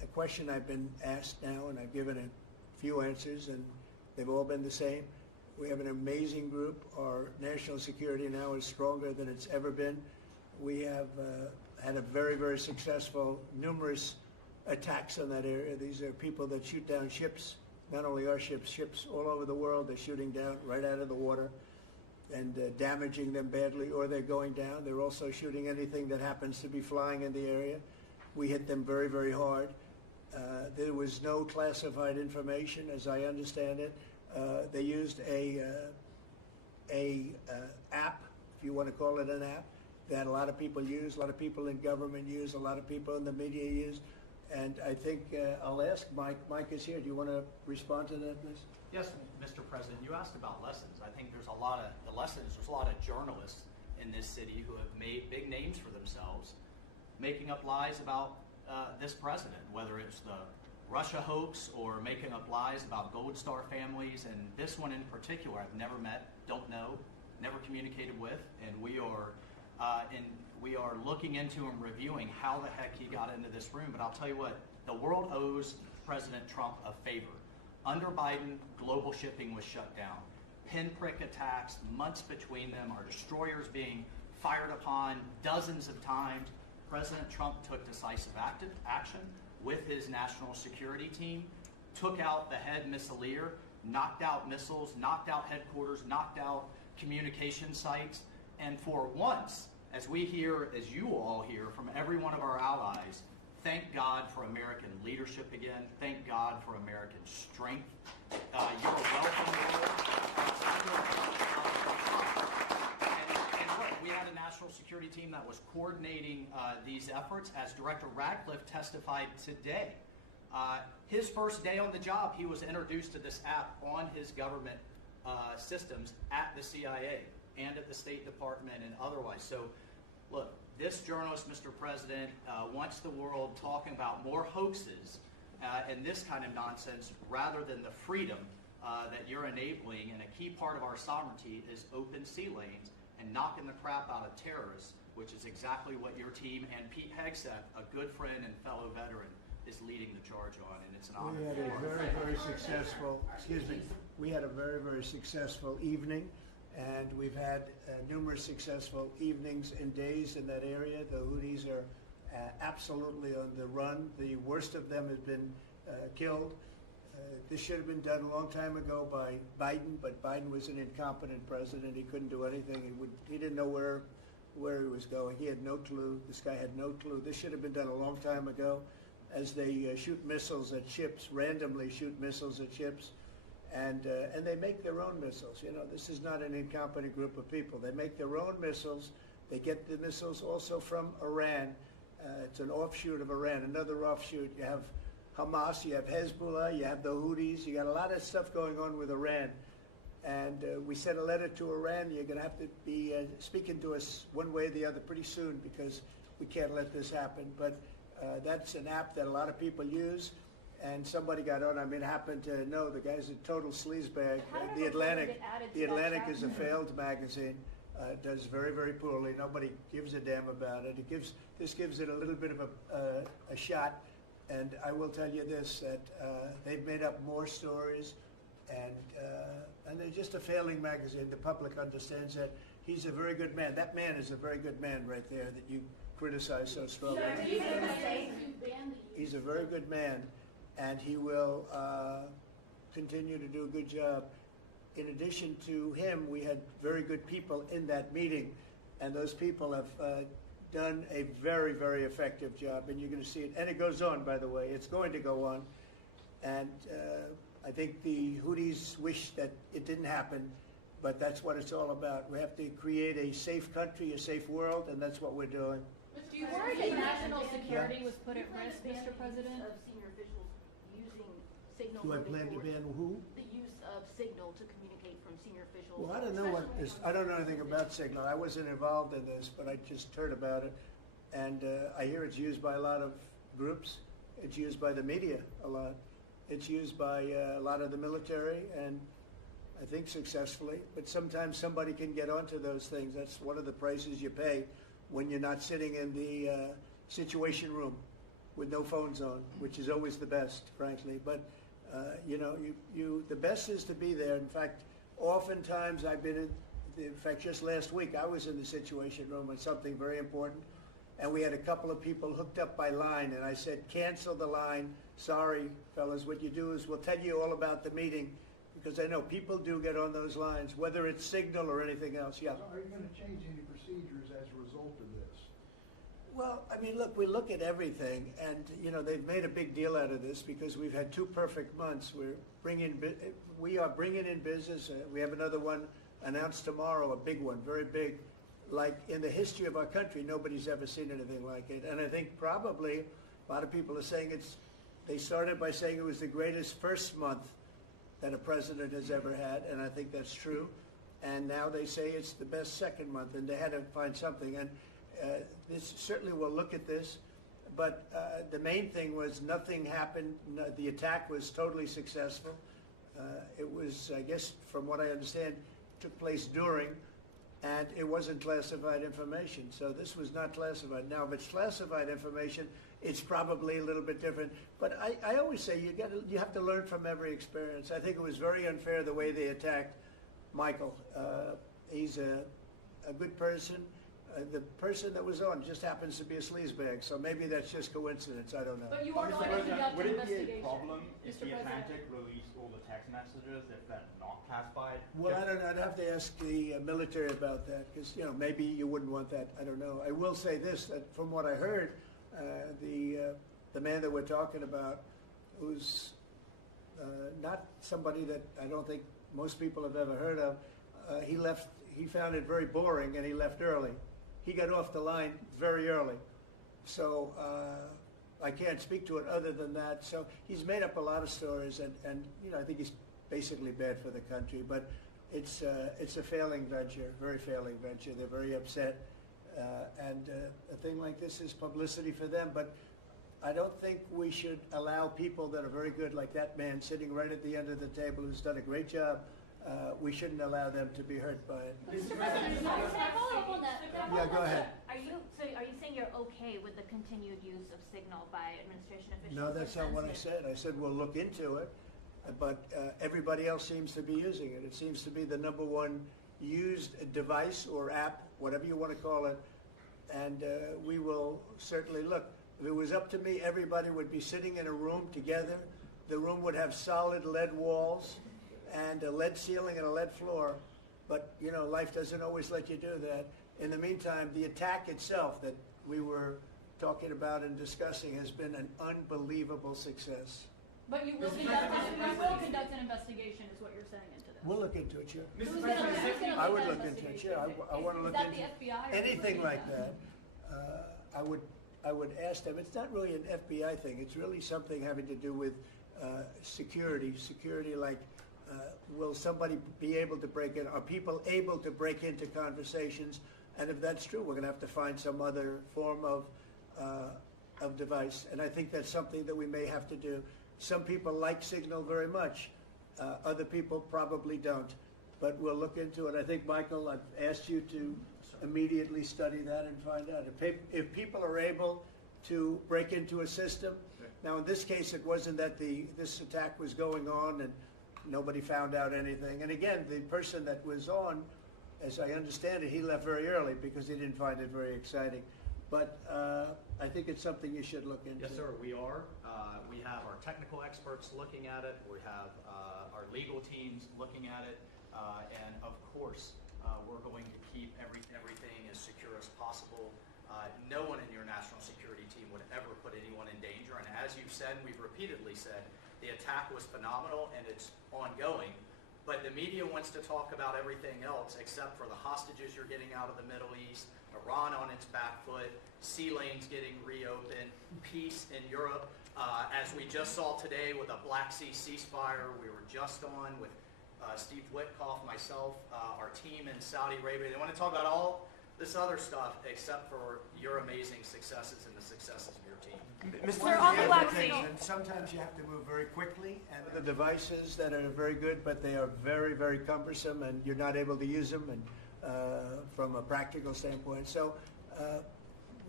a question I've been asked now, and I've given a few answers, and they've all been the same. We have an amazing group. Our national security now is stronger than it's ever been. We have had a very, very successful, numerous attacks on that area. These are people that shoot down ships, not only our ships, ships all over the world. They're shooting down right out of the water and damaging them badly, or they're going down. They're also shooting anything that happens to be flying in the area. We hit them very, very hard. There was no classified information, as I understand it. They used a app, if you want to call it an app, that a lot of people use, a lot of people in government use, a lot of people in the media use. And I think I'll ask Mike. Mike is here. Do you want to respond to that, please? Yes, Mr. President. You asked about lessons. I think there's a lot of journalists in this city who have made big names for themselves, making up lies about this president, whether it's the Russia hoax or making up lies about Gold Star families. And this one in particular, I've never met, don't know, never communicated with, and we are looking into and reviewing how the heck he got into this room. But I'll tell you what, the world owes President Trump a favor. Under Biden, global shipping was shut down. Pinprick attacks, months between them, our destroyers being fired upon dozens of times. President Trump took decisive action with his national security team, took out the head missileer, knocked out missiles, knocked out headquarters, knocked out communication sites, and for once, as we hear, as you all hear from every one of our allies, thank God for American leadership again. Thank God for American strength. You're welcome, and look, we had a national security team that was coordinating these efforts. As Director Radcliffe testified today, his first day on the job, he was introduced to this app on his government systems at the CIA and at the State Department and otherwise. So, look, this journalist, Mr. President, wants the world talking about more hoaxes and this kind of nonsense rather than the freedom that you're enabling. And a key part of our sovereignty is open sea lanes and knocking the crap out of terrorists, which is exactly what your team and Pete Hegseth, a good friend and fellow veteran, is leading the charge on. And it's an honor. We had a very, very successful, we had a very, very successful evening. And we've had numerous successful evenings and days in that area. The Houthis are absolutely on the run. The worst of them has been killed. This should have been done a long time ago by Biden, but Biden was an incompetent president. He couldn't do anything. He didn't know where he was going. He had no clue. This guy had no clue. This should have been done a long time ago. As they shoot missiles at ships, randomly shoot missiles at ships. And they make their own missiles. You know, this is not an incompetent group of people. They make their own missiles. They get the missiles also from Iran. It's an offshoot of Iran, another offshoot. You have Hamas, you have Hezbollah, you have the Houthis. You got a lot of stuff going on with Iran. And we sent a letter to Iran. You're going to have to be speaking to us one way or the other pretty soon because we can't let this happen. But that's an app that a lot of people use. And somebody got on. I mean, happened to know the guy's a total sleazebag. The Atlantic is a failed magazine. Does very, very poorly. Nobody gives a damn about it. This gives it a little bit of a shot. And I will tell you this: that they've made up more stories, and they're just a failing magazine. The public understands that. He's a very good man. That man is a very good man right there that you criticize so strongly. He's a very good man. And he will continue to do a good job. In addition to him, we had very good people in that meeting, and those people have done a very, very effective job, and you're going to see it. And it goes on, by the way. It's going to go on. And I think the Houthis wish that it didn't happen, but that's what it's all about. We have to create a safe country, a safe world, and that's what we're doing. Do you worry that national security was put at risk, Mr. President? Of senior officials using signal. Do I plan to ban who? The use of signal to communicate from senior officials. Well, I don't know what this. I don't know anything about Signal. I wasn't involved in this, but I just heard about it, and I hear it's used by a lot of groups. It's used by the media a lot. It's used by a lot of the military, and I think successfully. But sometimes somebody can get onto those things. That's one of the prices you pay when you're not sitting in the situation room. with no phones on, which is always the best, frankly. But the best is to be there. In fact, oftentimes I've been in fact, just last week I was in the Situation Room on something very important, and we had a couple of people hooked up by line, and I said, cancel the line. Sorry, fellas, what you do is we'll tell you all about the meeting, because I know people do get on those lines, whether it's Signal or anything else. Yeah. Are you going to change any procedures as a result of this? Well, I mean, look, we look at everything, and they've made a big deal out of this because we've had 2 perfect months. We are bringing in business. We have another one announced tomorrow, a big one, very big. Like in the history of our country, nobody's ever seen anything like it. And I think probably a lot of people are saying they started by saying it was the greatest first month that a president has ever had, and I think that's true. And now they say it's the best second month, and they had to find something. And this certainly will look at this, but the main thing was nothing happened. The attack was totally successful. It was, I guess, from what I understand, took place during, and it wasn't classified information. So this was not classified. Now, if it's classified information, it's probably a little bit different. But I always say you have to learn from every experience. I think it was very unfair the way they attacked Michael. He's a good person. The person that was on just happens to be a sleazebag, so maybe that's just coincidence. I don't know. But you are not going to conduct Would an it be a investigation, problem if Mr. the President. Atlantic released all the text messages if they're not classified? Well, I don't know. I'd have to ask the military about that, because maybe you wouldn't want that. I don't know. I will say this: that from what I heard, the man that we're talking about, who's not somebody that I don't think most people have ever heard of, he left. He found it very boring, and he left early. He got off the line very early. So I can't speak to it other than that. So he's made up a lot of stories, and I think he's basically bad for the country. But it's a failing venture, very failing venture. They're very upset. And a thing like this is publicity for them. But I don't think we should allow people that are very good, like that man sitting right at the end of the table who's done a great job. We shouldn't allow them to be hurt by it. Mr. President, can I follow up on that? Yeah, go ahead. Are you saying you're okay with the continued use of Signal by administration officials? No, that's not what I said. I said we'll look into it, but everybody else seems to be using it. It seems to be the #1 used device or app, whatever you want to call it, and we will certainly look. If it was up to me, everybody would be sitting in a room together. The room would have solid lead walls and a lead ceiling and a lead floor, but life doesn't always let you do that. In the meantime, the attack itself that we were talking about and discussing has been an unbelievable success. But you will conduct an investigation, is what you're saying into this. We'll look into it, sure. Who's gonna I would lead that look into it, sure. investigation? I want to look Is that into the FBI or who's anything looking like at that. I would ask them. It's not really an FBI thing. It's really something having to do with security. Security, like will somebody be able to break in? Are people able to break into conversations? And if that's true, we're going to have to find some other form of device. And I think that's something that we may have to do. Some people like Signal very much. Other people probably don't. But we'll look into it. I think, Michael, I've asked you to immediately study that and find out. If people are able to break into a system, now in this case it wasn't that this attack was going on and nobody found out anything. And again, the person that was on, as I understand it, he left very early because he didn't find it very exciting. But I think it's something you should look into. Yes, sir, we are. We have our technical experts looking at it. We have our legal teams looking at it. And of course, we're going to keep everything as secure as possible. No one in your national security team would ever put anyone in danger. And as you've said, we've repeatedly said, the attack was phenomenal and it's ongoing. But the media wants to talk about everything else except for the hostages you're getting out of the Middle East, Iran on its back foot, sea lanes getting reopened, peace in Europe. As we just saw today with a Black Sea ceasefire, we were just on with Steve Witkoff, myself, our team in Saudi Arabia. They want to talk about all this other stuff except for your amazing successes and the successes of your team. Sir, on the Black Sea. And sometimes you have to move very quickly, and the devices that are very good, but they are very, very cumbersome, and you're not able to use them and from a practical standpoint. So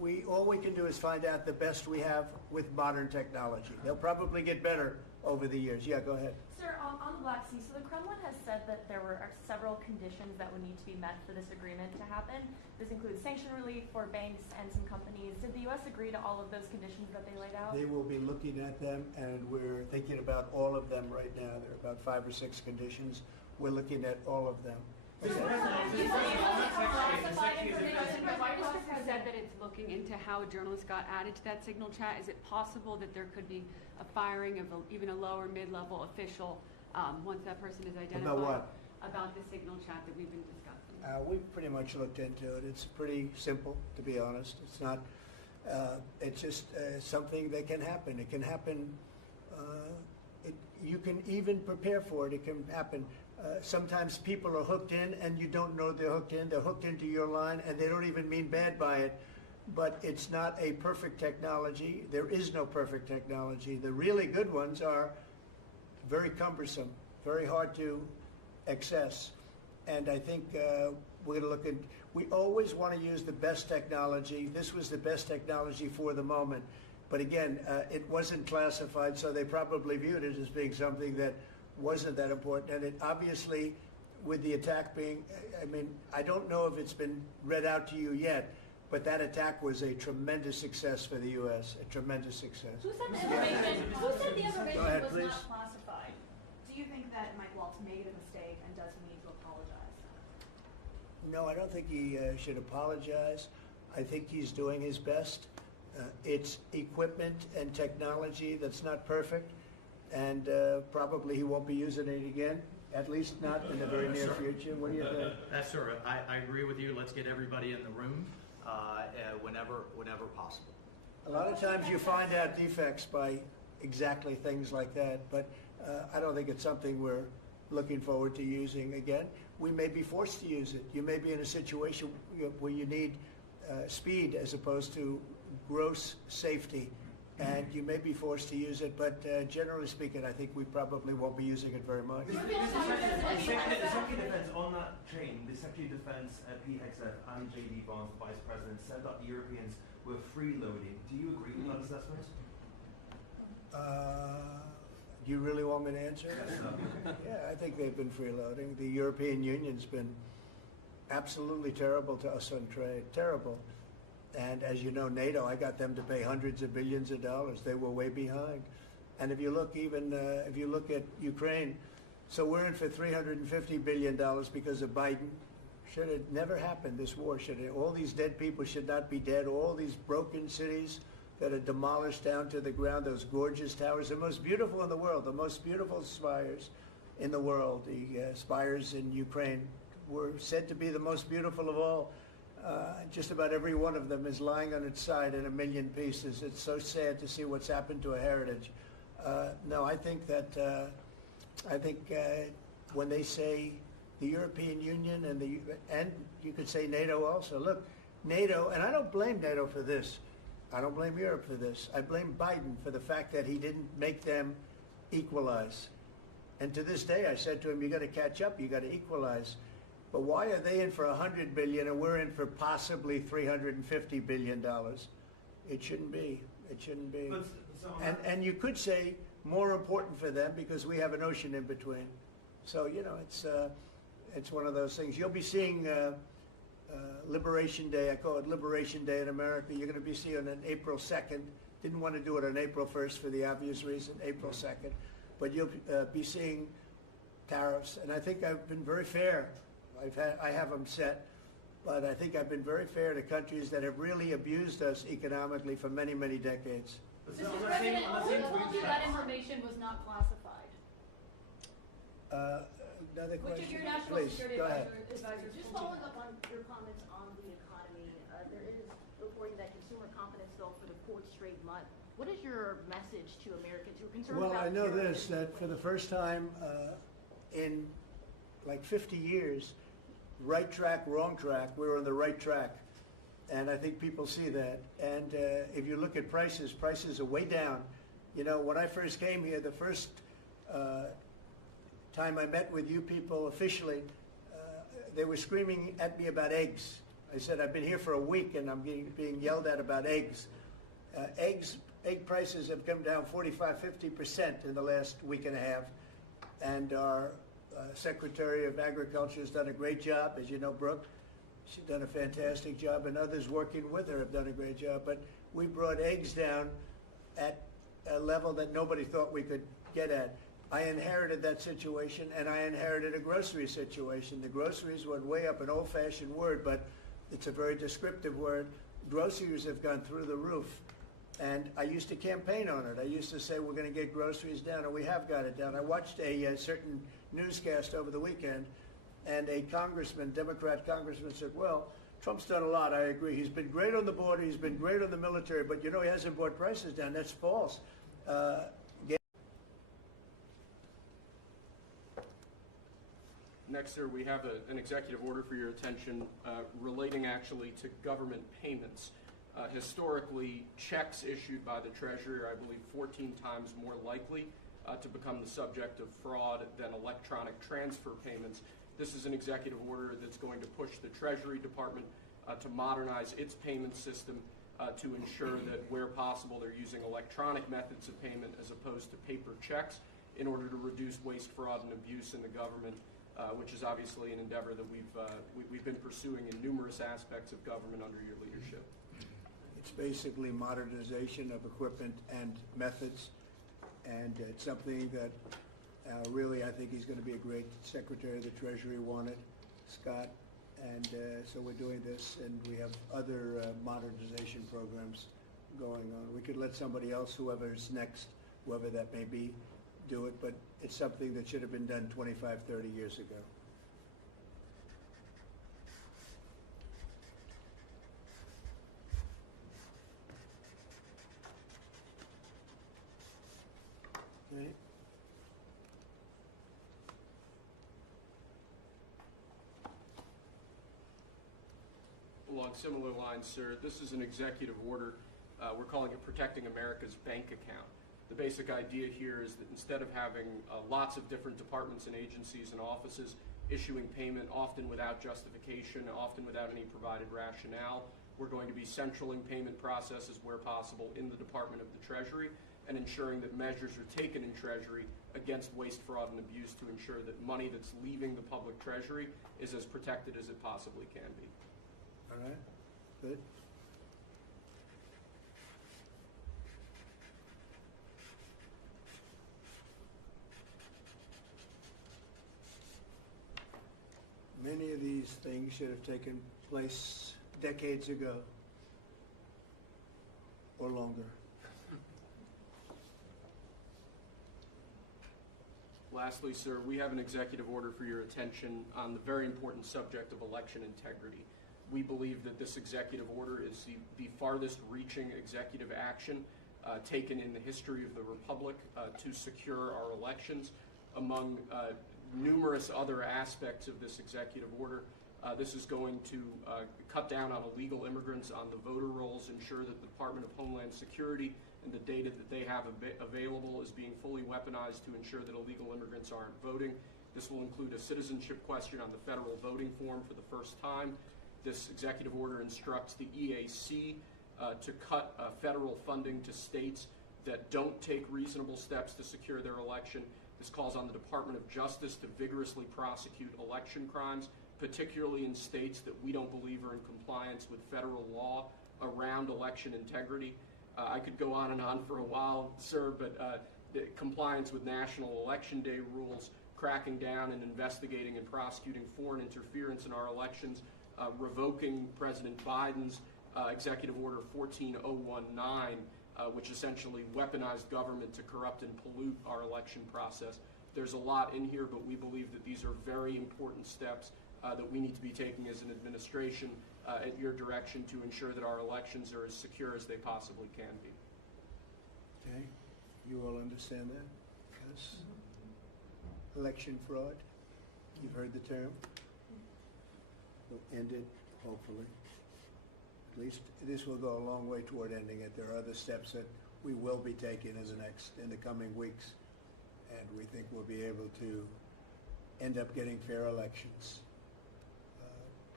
all we can do is find out the best we have with modern technology. They'll probably get better over the years. Yeah, go ahead. Sir, on the Black Sea, so the Kremlin has said that there are several conditions that would need to be met for this agreement to happen. This includes sanction relief for banks and some companies. Did the U.S. agree to all of those conditions that they laid out? They will be looking at them, and we're thinking about all of them right now. There are about 5 or 6 conditions. We're looking at all of them. The White House has said that it's looking into how a journalist got added to that signal chat. Is it possible that there could be a firing of even a lower mid-level official once that person is identified? About what? About the signal chat that we've been discussing. We've pretty much looked into it. It's pretty simple, to be honest. It's not. It's just something that can happen. It can happen. You can even prepare for it. It can happen. Sometimes people are hooked in and you don't know they're hooked in. They're hooked into your line and they don't even mean bad by it. But it's not a perfect technology. There is no perfect technology. The really good ones are very cumbersome, very hard to access. And I think we're going to look at, we always want to use the best technology. This was the best technology for the moment. But again, it wasn't classified, so they probably viewed it as being something that wasn't that important. And it obviously, with the attack being, I mean, I don't know if it's been read out to you yet, but that attack was a tremendous success for the U.S., a tremendous success. Who said the information, Go ahead, was please. not classified? Do you think that Mike Waltz made a mistake and does he need to apologize? No, I don't think he should apologize. I think he's doing his best. It's equipment and technology that's not perfect, and probably he won't be using it again, at least not in the very near future. What do you think? That's sir. I agree with you. Let's get everybody in the room whenever possible. A lot of times you find out defects by exactly things like that, but I don't think it's something we're looking forward to using again. We may be forced to use it. You may be in a situation where you need speed as opposed to gross safety, and you may be forced to use it, but generally speaking, I think we probably won't be using it very much. The Secretary of Defense, on that chain, the Secretary of Defense, Pete Hegseth, and J.D. Vance, the Vice President, said that the Europeans were freeloading. Do you agree with that assessment? Do you really want me to answer? Yeah, I think they've been freeloading. The European Union's been absolutely terrible to us on trade, terrible. And as you know, NATO, I got them to pay hundreds of billions of dollars. They were way behind. And if you look if you look at Ukraine, so we're in for $350 billion because of Biden. Should have never happened, this war. All these dead people should not be dead. All these broken cities that are demolished down to the ground, those gorgeous towers, the most beautiful in the world, the most beautiful spires in the world. The spires in Ukraine were said to be the most beautiful of all. Just about every one of them is lying on its side in a million pieces. It's so sad to see what's happened to a heritage. No, I think that when they say the European Union and you could say NATO also. Look, NATO, and I don't blame NATO for this. I don't blame Europe for this. I blame Biden for the fact that he didn't make them equalize. And to this day, I said to him, you got to catch up, you got to equalize. But why are they in for $100 billion and we're in for possibly $350 billion? It shouldn't be. It shouldn't be. And you could say more important for them because we have an ocean in between. So, you know, it's one of those things. You'll be seeing Liberation Day. I call it Liberation Day in America. You're going to be seeing it on April 2nd. Didn't want to do it on April 1st for the obvious reason, April 2nd. But you'll be seeing tariffs. And I think I've been very fair. I have them set, but I think I've been very fair to countries that have really abused us economically for many, many decades. Mr. President, who told you that information was not classified? Another Which question? of your national Please, security go ahead. advisors Just told you? following up on your comments on the economy, there is reporting that consumer confidence fell for the 4th straight month. What is your message to Americans who are concerned Well, about I know terrorism? this, that for the first time in like 50 years, right track, wrong track, we're on the right track. And I think people see that. And if you look at prices, prices are way down. You know, when I first came here, the first time I met with you people officially, they were screaming at me about eggs. I said, I've been here for a week and I'm being yelled at about eggs. Egg prices have come down 45–50% in the last week and a half. And our Secretary of Agriculture has done a great job. As you know, Brooke, she's done a fantastic job, and others working with her have done a great job. But we brought eggs down at a level that nobody thought we could get at. I inherited that situation, and I inherited a grocery situation. The groceries went way up, an old-fashioned word, but it's a very descriptive word. Groceries have gone through the roof. And I used to campaign on it. I used to say we're going to get groceries down, and we have got it down. I watched a certain newscast over the weekend, and a congressman, Democrat congressman, said, well, Trump's done a lot. I agree. He's been great on the border. He's been great on the military. But, you know, he hasn't brought prices down. That's false. Next, sir, we have an executive order for your attention relating actually to government payments. Historically, checks issued by the Treasury are, I believe, 14 times more likely to become the subject of fraud than electronic transfer payments. This is an executive order that's going to push the Treasury Department to modernize its payment system to ensure that where possible they're using electronic methods of payment as opposed to paper checks in order to reduce waste, fraud, and abuse in the government, which is obviously an endeavor that we've been pursuing in numerous aspects of government under your leadership. It's basically modernization of equipment and methods, and it's something that really I think he's going to be a great Secretary of the Treasury, wanted, Scott, and so we're doing this, and we have other modernization programs going on. We could let somebody else, whoever's next, whoever that may be, do it, but it's something that should have been done 25, 30 years ago. Okay. Along similar lines, sir, this is an executive order. We're calling it Protecting America's Bank Account. The basic idea here is that instead of having lots of different departments and agencies and offices issuing payment, often without justification, often without any provided rationale, we're going to be centraling payment processes where possible in the Department of the Treasury and ensuring that measures are taken in Treasury against waste, fraud, and abuse to ensure that money that's leaving the public treasury is as protected as it possibly can be. All right, good. Many of these things should have taken place decades ago or longer. Lastly, sir, we have an executive order for your attention on the very important subject of election integrity. We believe that this executive order is the farthest reaching executive action taken in the history of the Republic to secure our elections. Among numerous other aspects of this executive order, this is going to cut down on illegal immigrants on the voter rolls, ensure that the Department of Homeland Security and the data that they have available is being fully weaponized to ensure that illegal immigrants aren't voting. This will include a citizenship question on the federal voting form for the first time. This executive order instructs the EAC to cut federal funding to states that don't take reasonable steps to secure their election. This calls on the Department of Justice to vigorously prosecute election crimes, particularly in states that we don't believe are in compliance with federal law around election integrity. I could go on and on for a while, sir, but the compliance with national election day rules, cracking down and investigating and prosecuting foreign interference in our elections, revoking President Biden's Executive Order 14019, which essentially weaponized government to corrupt and pollute our election process. There's a lot in here, but we believe that these are very important steps that we need to be taking as an administration at your direction to ensure that our elections are as secure as they possibly can be. Okay, you all understand that? Yes. Election fraud, you've heard the term. We'll end it, hopefully. At least this will go a long way toward ending it. There are other steps that we will be taking in the coming weeks, and we think we'll be able to end up getting fair elections.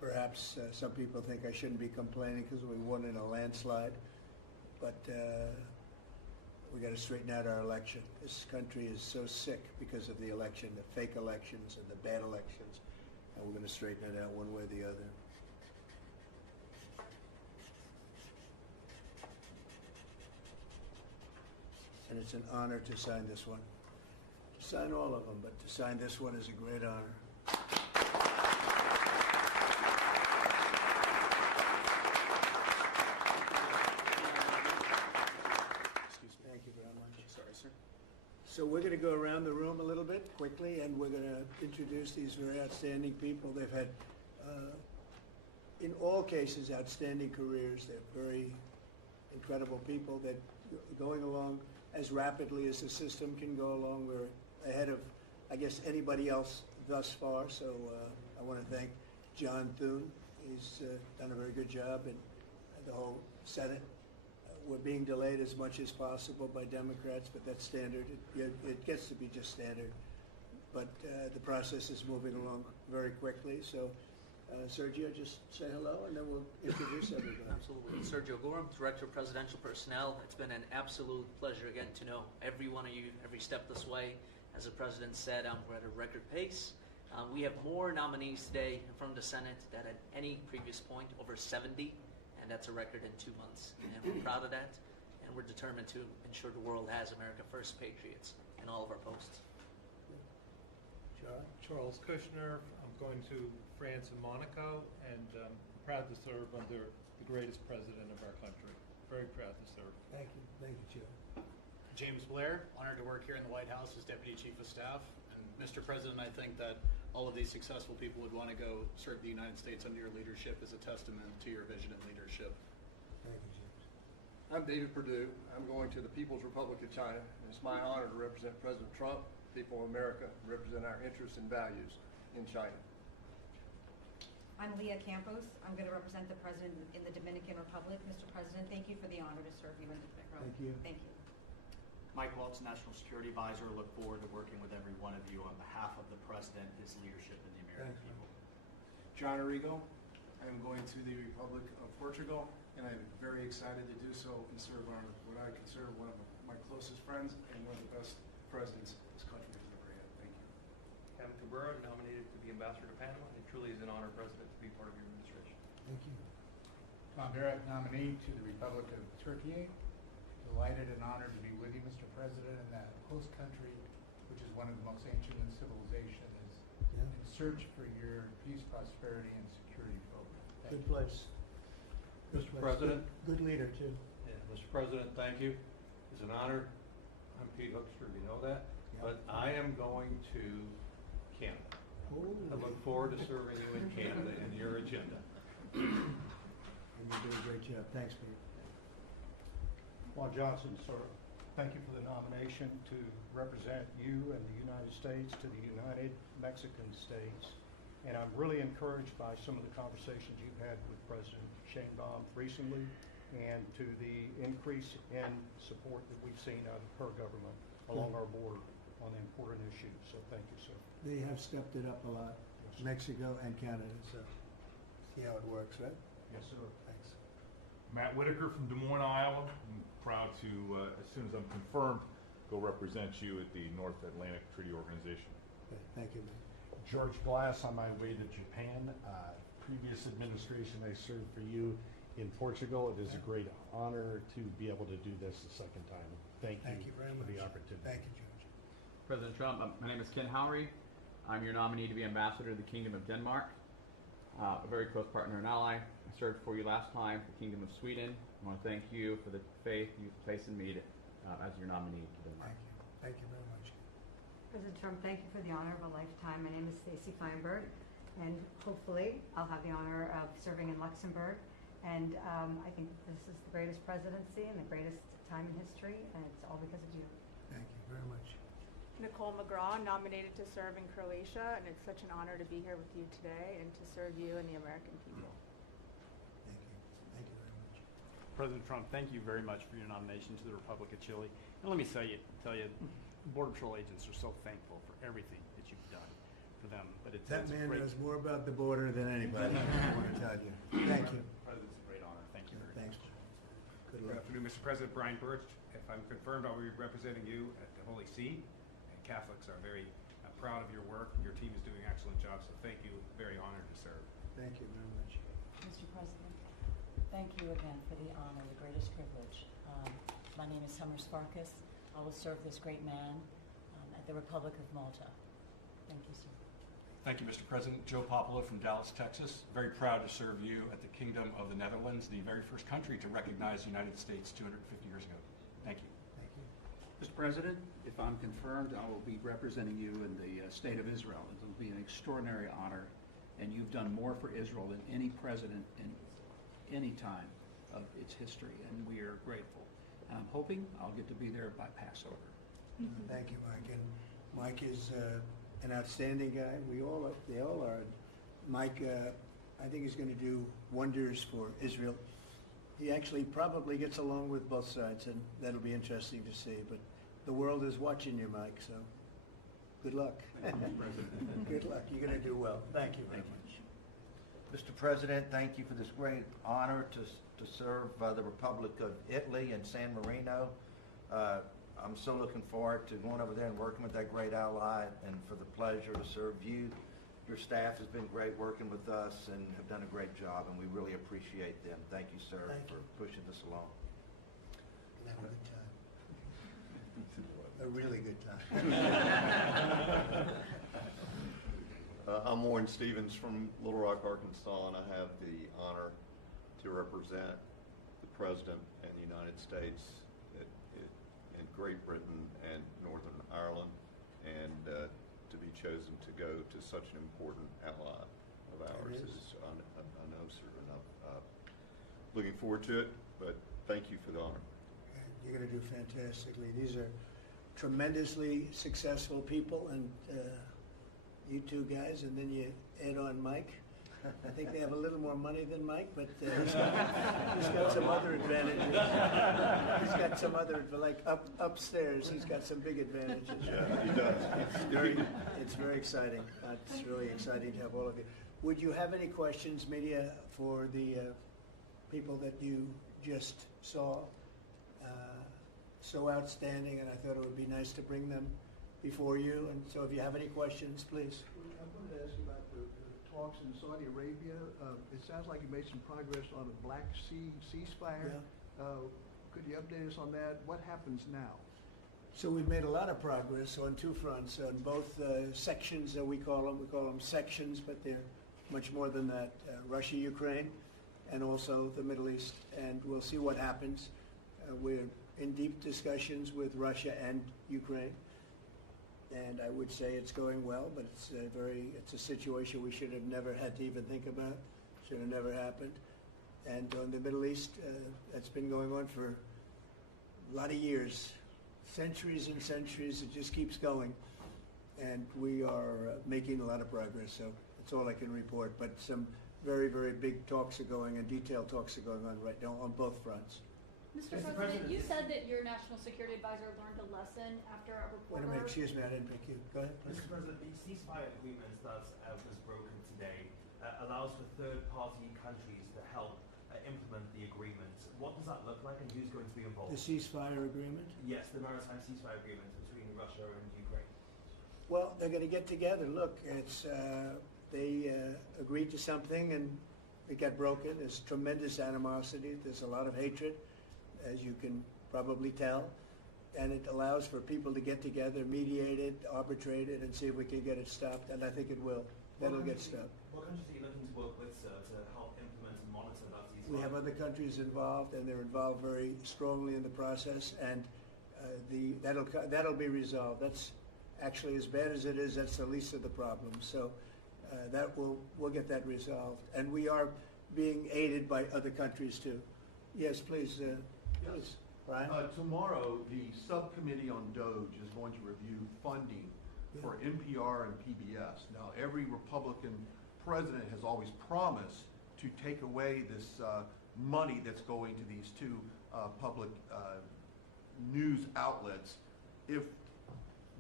Perhaps some people think I shouldn't be complaining because we won in a landslide, but we got to straighten out our election. This country is so sick because of the election, the fake elections and the bad elections, and we're going to straighten it out one way or the other. And it's an honor to sign this one. To sign all of them, but to sign this one is a great honor. Thank you very much. Sorry, sir. So we're going to go around the room a little bit quickly, and we're going to introduce these very outstanding people. They've had, in all cases, outstanding careers. They're very incredible people that are going along as rapidly as the system can go along. We're ahead of, I guess, anybody else thus far. So I want to thank John Thune. He's done a very good job, and the whole Senate. We're being delayed as much as possible by Democrats, but that's standard. It gets to be just standard. But the process is moving along very quickly. So, Sergio, just say hello, and then we'll introduce everybody. Absolutely. Sergio Gorham, Director of Presidential Personnel. It's been an absolute pleasure again to know every one of you every step this way. As the President said, we're at a record pace. We have more nominees today from the Senate than at any previous point, over 70. And that's a record in 2 months. And we're proud of that. And we're determined to ensure the world has America First patriots in all of our posts. Charles Kushner. I'm going to France and Monaco, and proud to serve under the greatest president of our country. Very proud to serve. Thank you. Thank you, Joe. James Blair, honored to work here in the White House as Deputy Chief of Staff. And Mr. President, I think that all of these successful people would want to go serve the United States under your leadership as a testament to your vision and leadership. Thank you, James. I'm David Perdue. I'm going to the People's Republic of China. And it's my honor to represent President Trump, people of America, and represent our interests and values in China. I'm Leah Campos. I'm going to represent the President in the Dominican Republic. Mr. President, thank you for the honor to serve you in the Dominican Republic. Thank you. Thank you. Mike Waltz, National Security Advisor. Look forward to working with every one of you on behalf of the President, his leadership, and the American people. John Arrigo. I am going to the Republic of Portugal, and I'm very excited to do so and serve on what I consider one of my closest friends and one of the best presidents this country has ever had. Thank you. Kevin Cabrera, nominated to be Ambassador to Panama. It truly is an honor, President, to be part of your administration. Thank you. Tom Barrett, nominee to the Republic of Turkey. Delighted and honored to be with you, Mr. President, in that host country, which is one of the most ancient in civilization, is in search for your peace, prosperity, and security program. Good place. Mr. President. Good leader, too. Yeah, Mr. President, thank you. It's an honor. I'm Pete Hookster, you know that. But I am going to Canada. I look forward to serving you in Canada and your agenda. And you do a great job. Thanks, Pete. Juan Johnson, sir, thank you for the nomination to represent you and the United States to the United Mexican States. And I'm really encouraged by some of the conversations you've had with President Sheinbaum recently and to the increase in support that we've seen out of her government along our border on the important issues. So thank you, sir. They have stepped it up a lot, Mexico and Canada, so see how it works, right? Yes, sir. Thanks. Matt Whitaker from Des Moines, Iowa. I'm proud to, as soon as I'm confirmed, go represent you at the North Atlantic Treaty Organization. Okay, thank you, man. George Glass on my way to Japan. Previous administration, I served for you in Portugal. It is a great honor to be able to do this the second time. Thank you very for much. the opportunity. Thank you, George. President Trump, my name is Ken Howry. I'm your nominee to be ambassador to the Kingdom of Denmark, a very close partner and ally. I served for you last time, the Kingdom of Sweden. I want to thank you for the faith you've placed in me as your nominee to Denmark. Thank you. Thank you very much. President Trump, thank you for the honor of a lifetime. My name is Stacy Feinberg, and hopefully I'll have the honor of serving in Luxembourg. And I think this is the greatest presidency and the greatest time in history, and it's all because of you. Thank you very much. Nicole McGraw, nominated to serve in Croatia, and it's such an honor to be here with you today and to serve you and the American people. Thank you. Thank you very much. President Trump, thank you very much for your nomination to the Republic of Chile. And let me tell you, Border Patrol agents are so thankful for everything that you've done for for them. But it's That it's man great. knows more about the border than anybody, I want to tell you. Thank you. President, it's a great honor. Thank you very Thanks. much. Good Good luck. afternoon, Mr. President. Brian Birch. If I'm confirmed, I'll be representing you at the Holy See. And Catholics are very proud of your work. Your team is doing an excellent job, so thank you. Very honored to serve. Thank you very much. Mr. President, thank you again for the honor, the greatest privilege. My name is Summer Sparkus. I will serve this great man at the Republic of Malta. Thank you, sir. Thank you, Mr. President. Joe Popolo from Dallas, Texas. Very proud to serve you at the Kingdom of the Netherlands, the very first country to recognize the United States 250 years ago. Thank you. Thank you. Mr. President, if I'm confirmed, I will be representing you in the state of Israel. It will be an extraordinary honor, and you've done more for Israel than any president in any time of its history, and we are grateful. And I'm hoping I'll get to be there by Passover. Thank you, Mike. And Mike is an outstanding guy. They all are. Mike, I think he's going to do wonders for Israel. He actually probably gets along with both sides, and that'll be interesting to see. But the world is watching you, Mike, so good luck. Thank you, Mr. President. Good luck. You're going to do well. Thank you very much. Mr. President, thank you for this great honor to serve the Republic of Italy and San Marino. I'm so looking forward to going over there and working with that great ally, and for the pleasure to serve you. Your staff has been great working with us and have done a great job, and we really appreciate them. Thank you, sir, for pushing this along. Have a good time. A really good time. I'm Warren Stevens from Little Rock, Arkansas, and I have the honor to represent the President and the United States in Great Britain and Northern Ireland, and to be chosen to go to such an important ally of ours is, I know, sir, and I'm looking forward to it, but thank you for the honor. You're going to do fantastically. These are tremendously successful people, and you two guys, and then you add on Mike. I think they have a little more money than Mike, but he's got some other advantages. He's got some other, like upstairs, he's got some big advantages. Yeah, he does. It's very exciting. It's really exciting to have all of you. Would you have any questions, media, for the people that you just saw? So outstanding, and I thought it would be nice to bring them before you. And so if you have any questions, please. I wanted to ask you about the talks in Saudi Arabia. It sounds like you made some progress on the Black Sea ceasefire. Yeah. Could you update us on that? What happens now? So we've made a lot of progress on two fronts, on both sections that we call them sections, but they're much more than that. Russia, Ukraine, and also the Middle East. And we'll see what happens. We're in deep discussions with Russia and Ukraine. And I would say it's going well, but it's a situation we should have never had to even think about. Should have never happened. And on the Middle East, that's been going on for a lot of years, centuries and centuries. It just keeps going, and we are making a lot of progress. So that's all I can report. But some very, very big talks are going, and detailed talks are going on right now on both fronts. Mr. President, you said that your national security advisor learned a lesson after a Wait a reporter. minute, excuse me, I didn't pick you. Go ahead, please. Mr. President, the ceasefire agreement that was broken today allows for third-party countries to help implement the agreement. What does that look like, and who's going to be involved? The ceasefire agreement? Yes, the maritime ceasefire agreement between Russia and Ukraine. Well, they're going to get together. Look, they agreed to something, and it got broken. There's tremendous animosity. There's a lot of hatred, as you can probably tell. And it allows for people to get together, mediate it, arbitrate it, and see if we can get it stopped. And I think it will. That'll get stopped. What countries are you looking to work with, sir, to help implement and monitor that ceasefire? We have other countries involved, and they're involved very strongly in the process. And that'll be resolved. That's actually, as bad as it is, that's the least of the problems. So we'll get that resolved. And we are being aided by other countries too. Yes, please. Yes. Brian? Tomorrow, the subcommittee on DOGE is going to review funding for NPR and PBS. Now, every Republican president has always promised to take away this money that's going to these two public news outlets if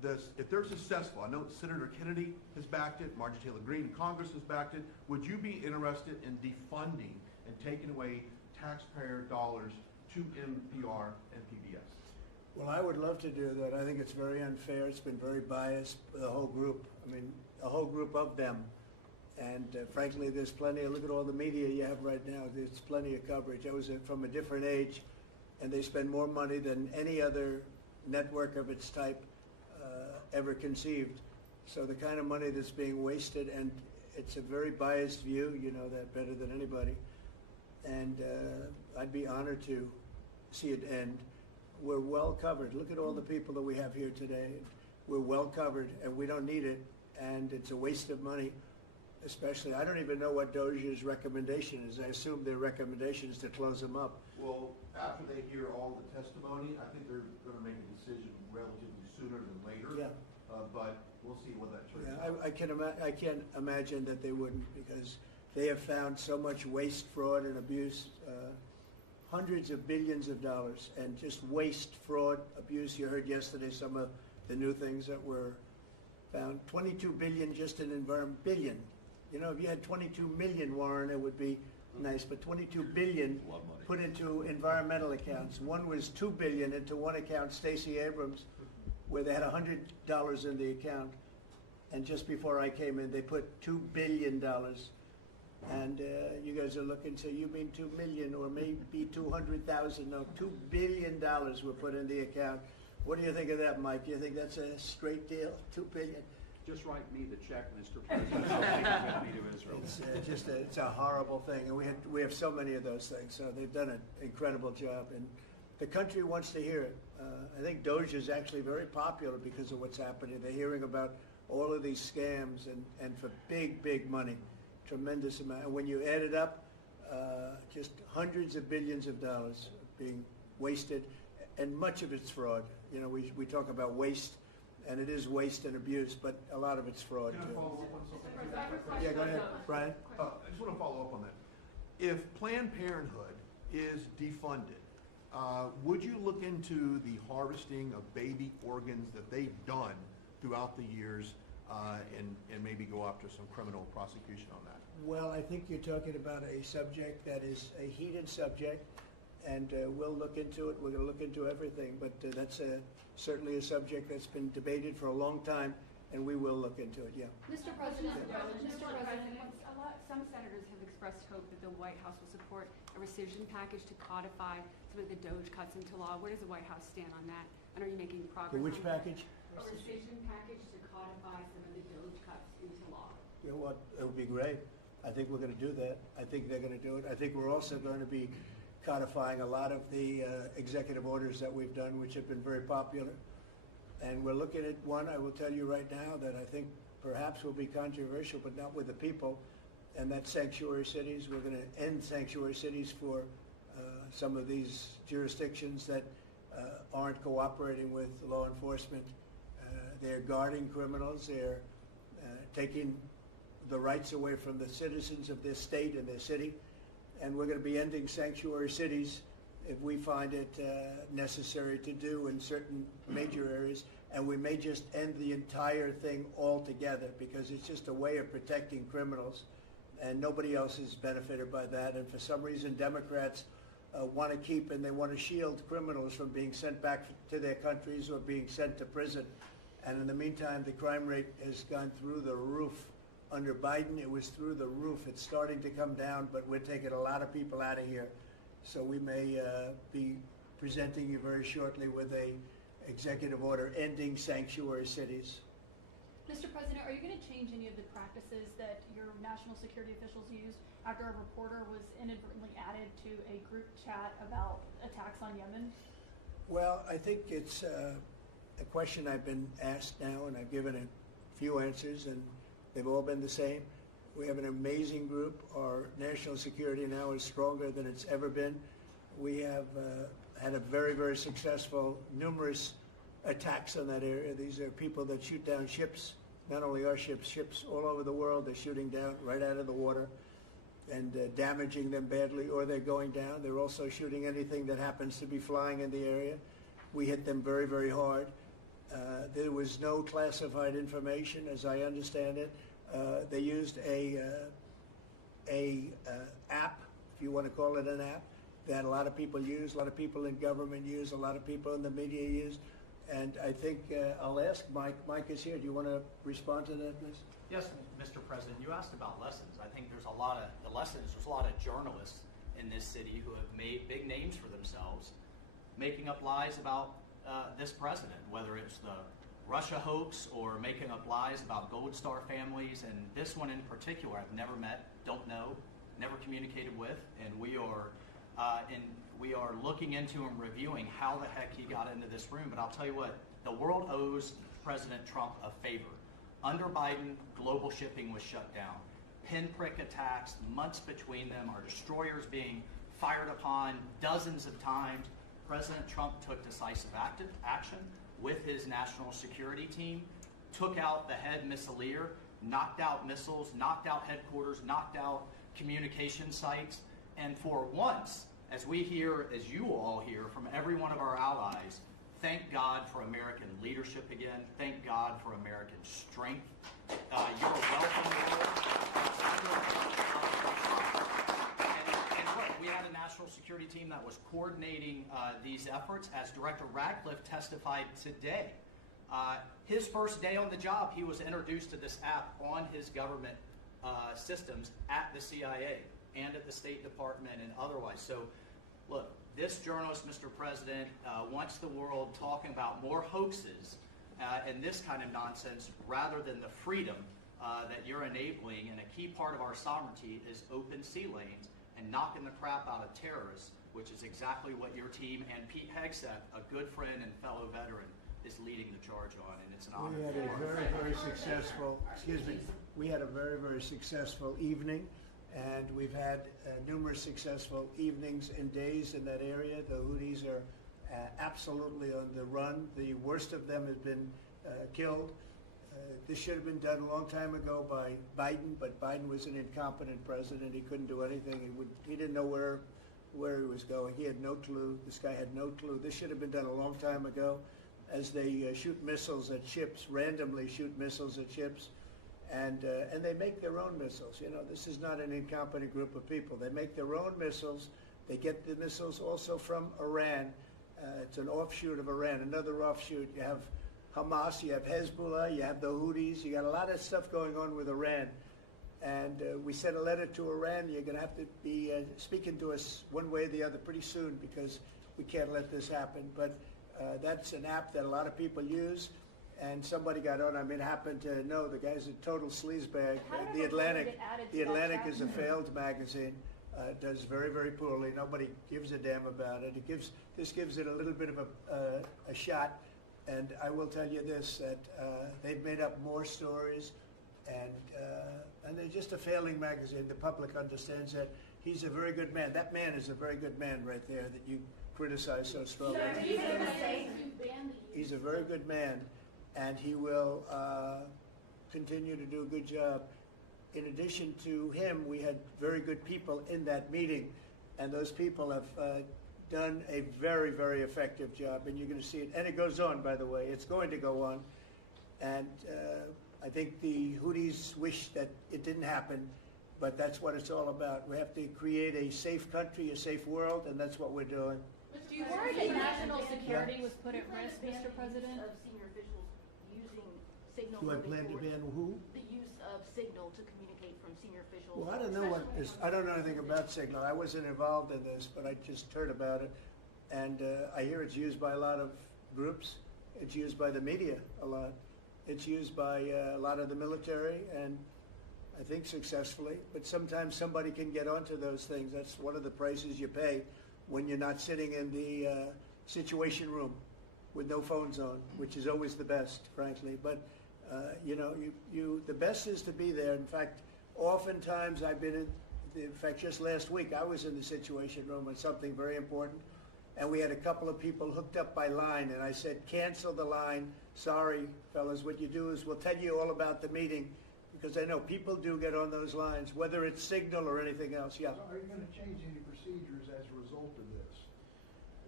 if they're successful, I know Senator Kennedy has backed it, Marjorie Taylor Greene in Congress has backed it, would you be interested in defunding and taking away taxpayer dollars to NPR and PBS? Well, I would love to do that. I think it's very unfair. It's been very biased, the whole group. I mean, a whole group of them. And frankly, there's plenty look at all the media you have right now. There's plenty of coverage. I was from a different age, and they spend more money than any other network of its type ever conceived. So the kind of money that's being wasted, and it's a very biased view, you know that better than anybody. And I'd be honored to see it end. We're well covered. Look at all the people that we have here today. We're well covered, and we don't need it, and it's a waste of money. Especially, I don't even know what Doge's recommendation is. I assume their recommendation is to close them up. Well, after they hear all the testimony, I think they're going to make a decision relatively sooner than later. Yeah. But we'll see what that turns Yeah, out. I can't imagine that they wouldn't, because they have found so much waste, fraud, and abuse, hundreds of billions of dollars, and just waste, fraud, abuse. You heard yesterday some of the new things that were found. 22 billion just in environment, billion. You know, if you had 22 million, Warren, it would be nice, but 22 billion put into environmental accounts. One was 2 billion into one account, Stacey Abrams, where they had $100 in the account. And just before I came in, they put $2 billion. And you guys are looking, so you mean 2 million or maybe 200,000? No, $2 billion were put in the account. What do you think of that, Mike? Do you think that's a straight deal, 2 billion? Just write me the check, Mr. President. I'll take it with me to Israel. It's it's a horrible thing, and we have so many of those things. So they've done an incredible job, and the country wants to hear it. I think Doge is actually very popular because of what's happening. They're hearing about all of these scams and for big money, tremendous amount. And when you add it up, just hundreds of billions of dollars being wasted, and much of it's fraud. You know, we talk about waste. And it is waste and abuse, but a lot of it's fraud, Can I too. follow up on something? Yeah, go ahead, Brian. I just want to follow up on that. If Planned Parenthood is defunded, would you look into the harvesting of baby organs that they've done throughout the years and maybe go after some criminal prosecution on that? Well, I think you're talking about a subject that is a heated subject, and we'll look into it. We're going to look into everything, but that's certainly a subject that's been debated for a long time, and we will look into it, yeah. Mr. President, Some senators have expressed hope that the White House will support a rescission package to codify some of the Doge cuts into law. Where does the White House stand on that? And are you making progress? Which package? A rescission package to codify some of the Doge cuts into law. You know what? It would be great. I think we're going to do that. I think they're going to do it. I think we're also going to be codifying a lot of the executive orders that we've done, which have been very popular. And we're looking at one, I will tell you right now, that I think perhaps will be controversial, but not with the people, and that's sanctuary cities. We're going to end sanctuary cities for some of these jurisdictions that aren't cooperating with law enforcement. They're guarding criminals. They're taking the rights away from the citizens of their state and their city. And we're going to be ending sanctuary cities if we find it necessary to do in certain major areas. And we may just end the entire thing altogether because it's just a way of protecting criminals. And nobody else is benefited by that. And for some reason, Democrats want to keep and they want to shield criminals from being sent back to their countries or being sent to prison. And in the meantime, the crime rate has gone through the roof. Under Biden, it was through the roof. It's starting to come down, but we're taking a lot of people out of here. So we may be presenting you very shortly with a executive order ending sanctuary cities. Mr. President, are you going to change any of the practices that your national security officials used after a reporter was inadvertently added to a group chat about attacks on Yemen? Well, I think it's a question I've been asked now, and I've given a few answers, and they've all been the same. We have an amazing group. Our national security now is stronger than it's ever been. We have had a very successful, numerous attacks on that area. These are people that shoot down ships, not only our ships, ships all over the world. They're shooting down right out of the water and damaging them badly, or they're going down. They're also shooting anything that happens to be flying in the area. We hit them very hard. There was no classified information, as I understand it. They used a app, if you want to call it an app, that a lot of people use, a lot of people in government use, a lot of people in the media use. And I think I'll ask Mike. Mike is here. Do you want to respond to that, Ms.? Yes, Mr. President, you asked about lessons. I think there's a lot of journalists in this city who have made big names for themselves, making up lies about this president, whether it's the Russia hoax or making up lies about Gold Star families. And this one in particular, I've never met, don't know, never communicated with, and we are looking into and reviewing how the heck he got into this room. But I'll tell you what, the world owes President Trump a favor. Under Biden, global shipping was shut down. Pinprick attacks, months between them, our destroyers being fired upon dozens of times. President Trump took decisive action with his national security team, took out the head missileer, knocked out missiles, knocked out headquarters, knocked out communication sites. And for once, as we hear, as you all hear from every one of our allies, thank God for American leadership again. Thank God for American strength. You're welcome. And look, we had a national security team that was coordinating these efforts. As Director Radcliffe testified today, his first day on the job, he was introduced to this app on his government systems at the CIA and at the State Department and otherwise. So, look, this journalist, Mr. President, wants the world talking about more hoaxes and this kind of nonsense rather than the freedom that you're enabling. And a key part of our sovereignty is open sea lanes and knocking the crap out of terrorists, which is exactly what your team and Pete Hegseth, a good friend and fellow veteran, is leading the charge on. And it's an honor. We had a very, very successful, we had a very, very successful evening. And we've had numerous successful evenings and days in that area. The Houthis are absolutely on the run. The worst of them has been killed. This should have been done a long time ago by Biden, but Biden was an incompetent president. He couldn't do anything. He didn't know where he was going. He had no clue. This guy had no clue. This should have been done a long time ago. As they shoot missiles at ships, randomly shoot missiles at ships. And they make their own missiles. You know, this is not an incompetent group of people. They make their own missiles. They get the missiles also from Iran. It's an offshoot of Iran, another offshoot. You have Hamas, you have Hezbollah, you have the Houthis. You got a lot of stuff going on with Iran. And we sent a letter to Iran. You're going to have to be speaking to us one way or the other pretty soon because we can't let this happen. But that's an app that a lot of people use. And somebody got on. I mean, happened to know the guy's a total sleazebag. The Atlantic is a failed magazine. Does very, very poorly. Nobody gives a damn about it. This gives it a little bit of a shot. And I will tell you this: that they've made up more stories, and they're just a failing magazine. The public understands that. He's a very good man. That man is a very good man right there that you criticize so strongly. He's a very good man. And he will continue to do a good job. In addition to him, we had very good people in that meeting, and those people have done a very, very effective job, and you're going to see it. And it goes on, by the way. It's going to go on. And I think the Houthis wish that it didn't happen, but that's what it's all about. We have to create a safe country, a safe world, and that's what we're doing. Do you worry that national security was put at risk, Mr. President? Of senior officials using signal. Do I plan to ban who? The use of signal to communicate from senior officials. Well, I don't know I don't know anything about Signal. I wasn't involved in this, but I just heard about it. And I hear it's used by a lot of groups. It's used by the media a lot. It's used by a lot of the military, and I think successfully. But sometimes somebody can get onto those things. That's one of the prices you pay when you're not sitting in the situation room with no phones on, which is always the best, frankly. But the best is to be there. In fact, oftentimes I've been in fact, just last week I was in the situation room on something very important, and we had a couple of people hooked up by line, and I said, cancel the line. Sorry, fellas, what you do is we'll tell you all about the meeting, because I know people do get on those lines, whether it's Signal or anything else. Yeah. So are you going to change any procedures as a result of this?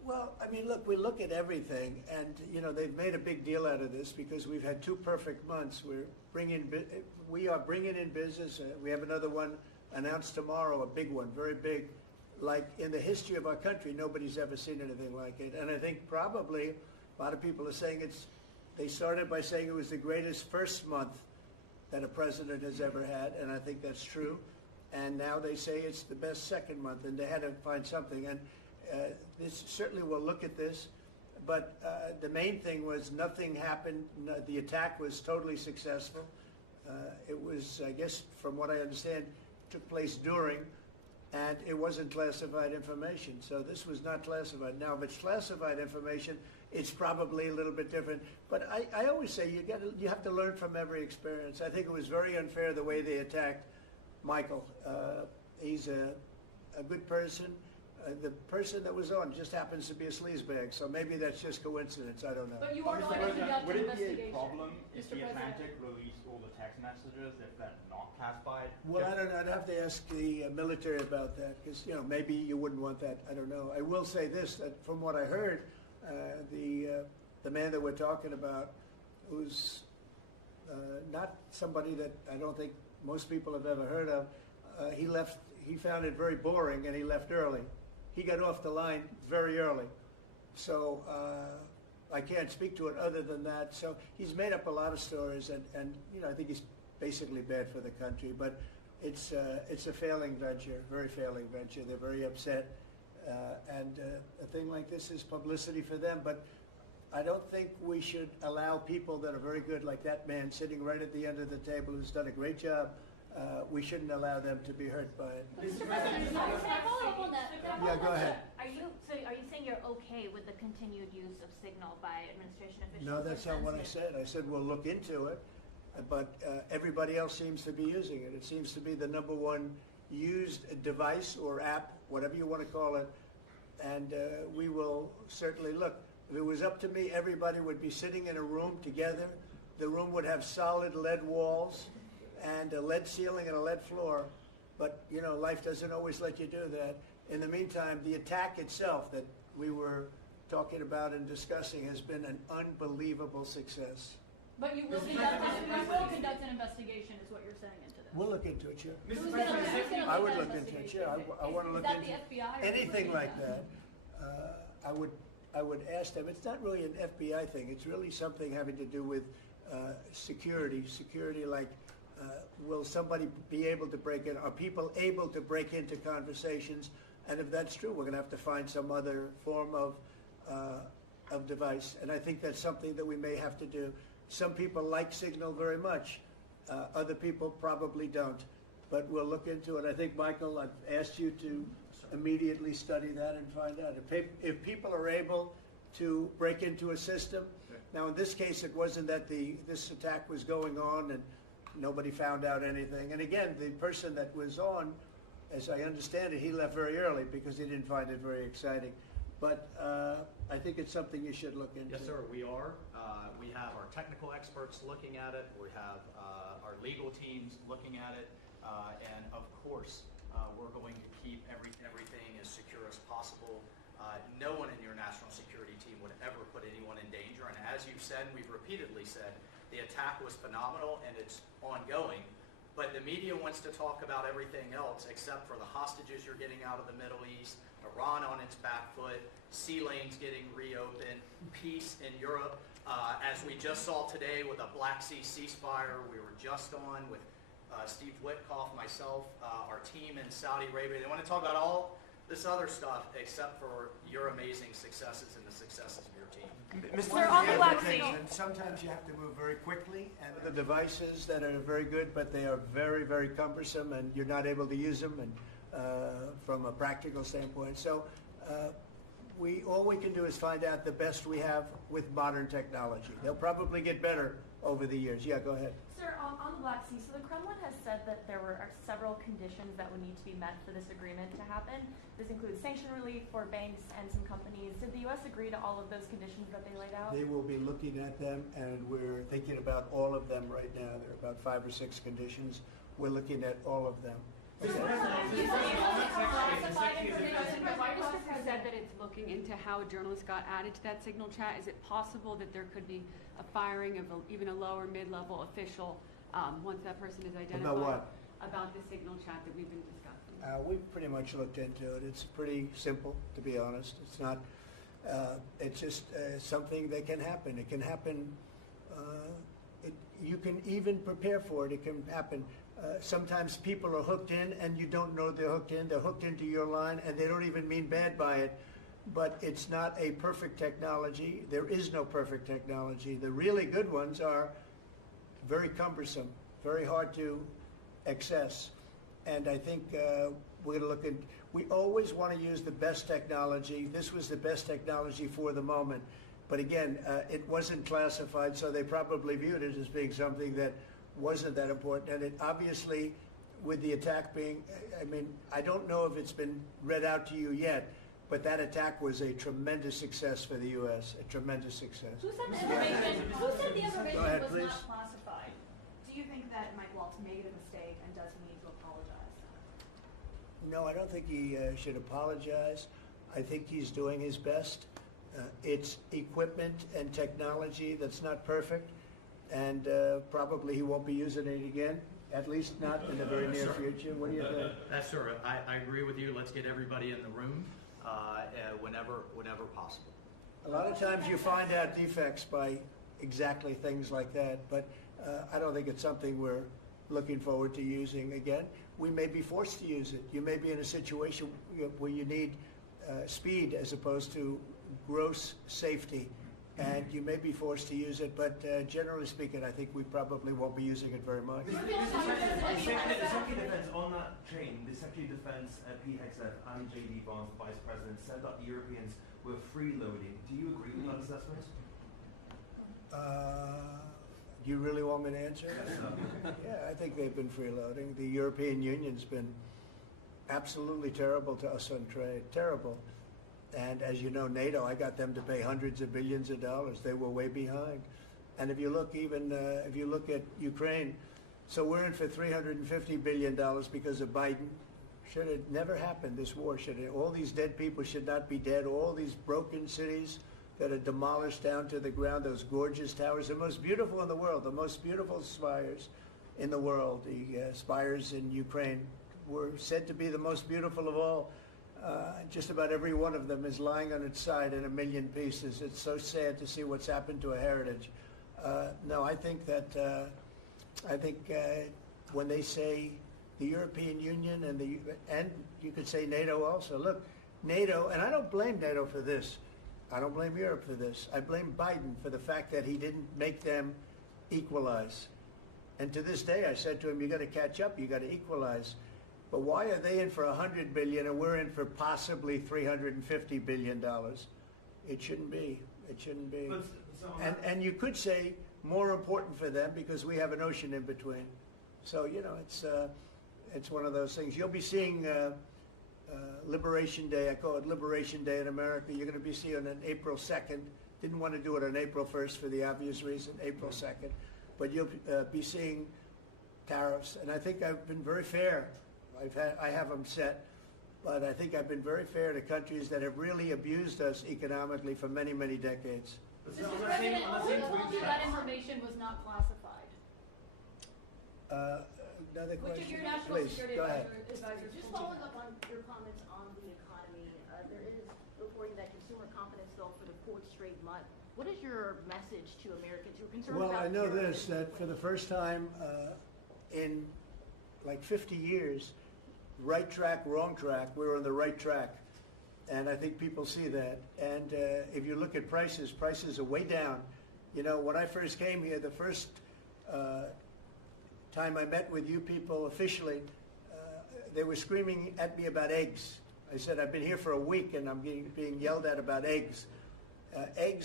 Well, I mean, look, we look at everything, and they've made a big deal out of this because we've had 2 perfect months. We are bringing in business. We have another one announced tomorrow, a big one, very big. Like in the history of our country, nobody's ever seen anything like it. And I think probably a lot of people are saying they started by saying it was the greatest first month that a president has ever had, and I think that's true. And now they say it's the best second month, and they had to find something. And this certainly will look at this, but the main thing was nothing happened. The attack was totally successful. It was, I guess, from what I understand, took place during, and it wasn't classified information. So this was not classified. Now, if it's classified information, it's probably a little bit different. But I always say you have to learn from every experience. I think it was very unfair the way they attacked Michael. He's a good person. The person that was on just happens to be a sleazebag, so maybe that's just coincidence. I don't know. But you are not in conduct Would an it be a investigation, problem if Mr. the President. Atlantic released all the text messages if they're not classified? Well, I don't know. I'd have to ask the military about that because maybe you wouldn't want that. I don't know. I will say this: that from what I heard, the man that we're talking about, who's not somebody that I don't think most people have ever heard of, he left. He found it very boring, and he left early. He got off the line very early. So I can't speak to it other than that. So he's made up a lot of stories, and I think he's basically bad for the country. But it's a failing venture, very failing venture. They're very upset. And a thing like this is publicity for them. But I don't think we should allow people that are very good, like that man sitting right at the end of the table who's done a great job. We shouldn't allow them to be hurt by it. Mr. President, can I follow up on that? Yeah, go ahead. Are you saying you're okay with the continued use of Signal by administration officials? No, that's not what I said. I said we'll look into it, but everybody else seems to be using it. It seems to be the #1 used device or app, whatever you want to call it, and we will certainly look. If it was up to me, everybody would be sitting in a room together. The room would have solid lead walls and a lead ceiling and a lead floor, but life doesn't always let you do that. In the meantime, the attack itself that we were talking about and discussing has been an unbelievable success. But you will conduct an investigation, is what you're saying into this. We'll look into it, sure. Who's gonna I would lead that look into it, investigation? sure. I want to Is look that into the FBI or who's anything looking like at that. I would ask them. It's not really an FBI thing. It's really something having to do with security. Security, like will somebody be able to break in? Are people able to break into conversations? And if that's true, we're going to have to find some other form of device. And I think that's something that we may have to do. Some people like Signal very much. Other people probably don't. But we'll look into it. I think, Michael, I've asked you to immediately study that and find out. If people are able to break into a system, now in this case it wasn't that this attack was going on and nobody found out anything. And again, the person that was on, as I understand it, he left very early because he didn't find it very exciting. But I think it's something you should look into. Yes, sir, we are. We have our technical experts looking at it. We have our legal teams looking at it. And of course, we're going to keep everything as secure as possible. No one in your national security team would ever put anyone in danger. And as you've said, we've repeatedly said, the attack was phenomenal and it's ongoing. But the media wants to talk about everything else except for the hostages you're getting out of the Middle East, Iran on its back foot, sea lanes getting reopened, peace in Europe. As we just saw today with a Black Sea ceasefire, we were just on with Steve Witkoff, myself, our team in Saudi Arabia. They want to talk about all this other stuff except for your amazing successes and the successes of your team. Sir, on the Black Sea. And sometimes you have to move very quickly, and the devices that are very good, but they are very, very cumbersome, and you're not able to use them, and from a practical standpoint. So all we can do is find out the best we have with modern technology. They'll probably get better over the years. Yeah, go ahead. Sir, on the Black Sea, so the Kremlin has said that there are several conditions that would need to be met for this agreement to happen. This includes sanction relief for banks and some companies. Did the U.S. agree to all of those conditions that they laid out? They will be looking at them, and we're thinking about all of them right now. There are about 5 or 6 conditions. We're looking at all of them. Has said that it's looking into how journalists got added to that signal chat. Is it possible that there could be a firing of even a lower mid-level official once that person is identified? About what? About the signal chat that we've been discussing. We've pretty much looked into it. It's pretty simple, to be honest. It's not. It's just something that can happen. It can happen. You can even prepare for it. It can happen. Sometimes people are hooked in and you don't know they're hooked in. They're hooked into your line and they don't even mean bad by it. But it's not a perfect technology. There is no perfect technology. The really good ones are very cumbersome, very hard to access. And I think we're going to look at, we always want to use the best technology. This was the best technology for the moment. But again, it wasn't classified, so they probably viewed it as being something that wasn't that important. And it obviously, with the attack being, I mean, I don't know if it's been read out to you yet, but that attack was a tremendous success for the U.S., a tremendous success. Who said the information Go ahead, was please. not classified? Do you think that Mike Waltz made a mistake and does he need to apologize? No, I don't think he should apologize. I think he's doing his best. It's equipment and technology that's not perfect, and probably he won't be using it again, at least not in the very near future. What do you think? That's sir. I agree with you. Let's get everybody in the room whenever possible. A lot of times you find out defects by exactly things like that, but I don't think it's something we're looking forward to using again. We may be forced to use it. You may be in a situation where you need speed as opposed to gross safety, and you may be forced to use it, but generally speaking, I think we probably won't be using it very much. The Secretary of Defense, on that chain, the Secretary of Defense, Pete Hegseth, and J.D. Vance, the Vice President, said that the Europeans were freeloading. Do you agree with that assessment? Do you really want me to answer? Yeah, I think they've been freeloading. The European Union's been absolutely terrible to us on trade, terrible. And as you know, NATO, I got them to pay hundreds of billions of dollars. They were way behind. And if you look even, if you look at Ukraine, so we're in for $350 billion because of Biden. Should have never happened, this war. All these dead people should not be dead. All these broken cities that are demolished down to the ground, those gorgeous towers, the most beautiful in the world, the most beautiful spires in the world. The spires in Ukraine were said to be the most beautiful of all. Just about every one of them is lying on its side in a million pieces. It's so sad to see what's happened to a heritage. No, I think that when they say the European Union and you could say NATO also. Look, NATO, and I don't blame NATO for this. I don't blame Europe for this. I blame Biden for the fact that he didn't make them equalize. And to this day, I said to him, you got to catch up. You got to equalize. But why are they in for $100 billion and we're in for possibly $350 billion? It shouldn't be. It shouldn't be. And you could say more important for them because we have an ocean in between. So you know, it's one of those things. You'll be seeing Liberation Day. I call it Liberation Day in America. You're going to be seeing it on April 2nd. Didn't want to do it on April 1st for the obvious reason. April 2nd, but you'll be seeing tariffs. And I think I've been very fair. I have them set, but I think I've been very fair to countries that have really abused us economically for many, many decades. Mr. President, who told you that information was not classified? Another Which question? of your national Please, security go ahead. advisors Just told you? following up on your comments on the economy, there is reporting that consumer confidence fell for the fourth straight month. What is your message to Americans who are concerned Well, about I know terrorism? this, that for the first time in like 50 years, right track, wrong track, we're on the right track. And I think people see that. And if you look at prices, prices are way down. You know, when I first came here, the first time I met with you people officially, they were screaming at me about eggs. I said, I've been here for a week and I'm being yelled at about eggs. Eggs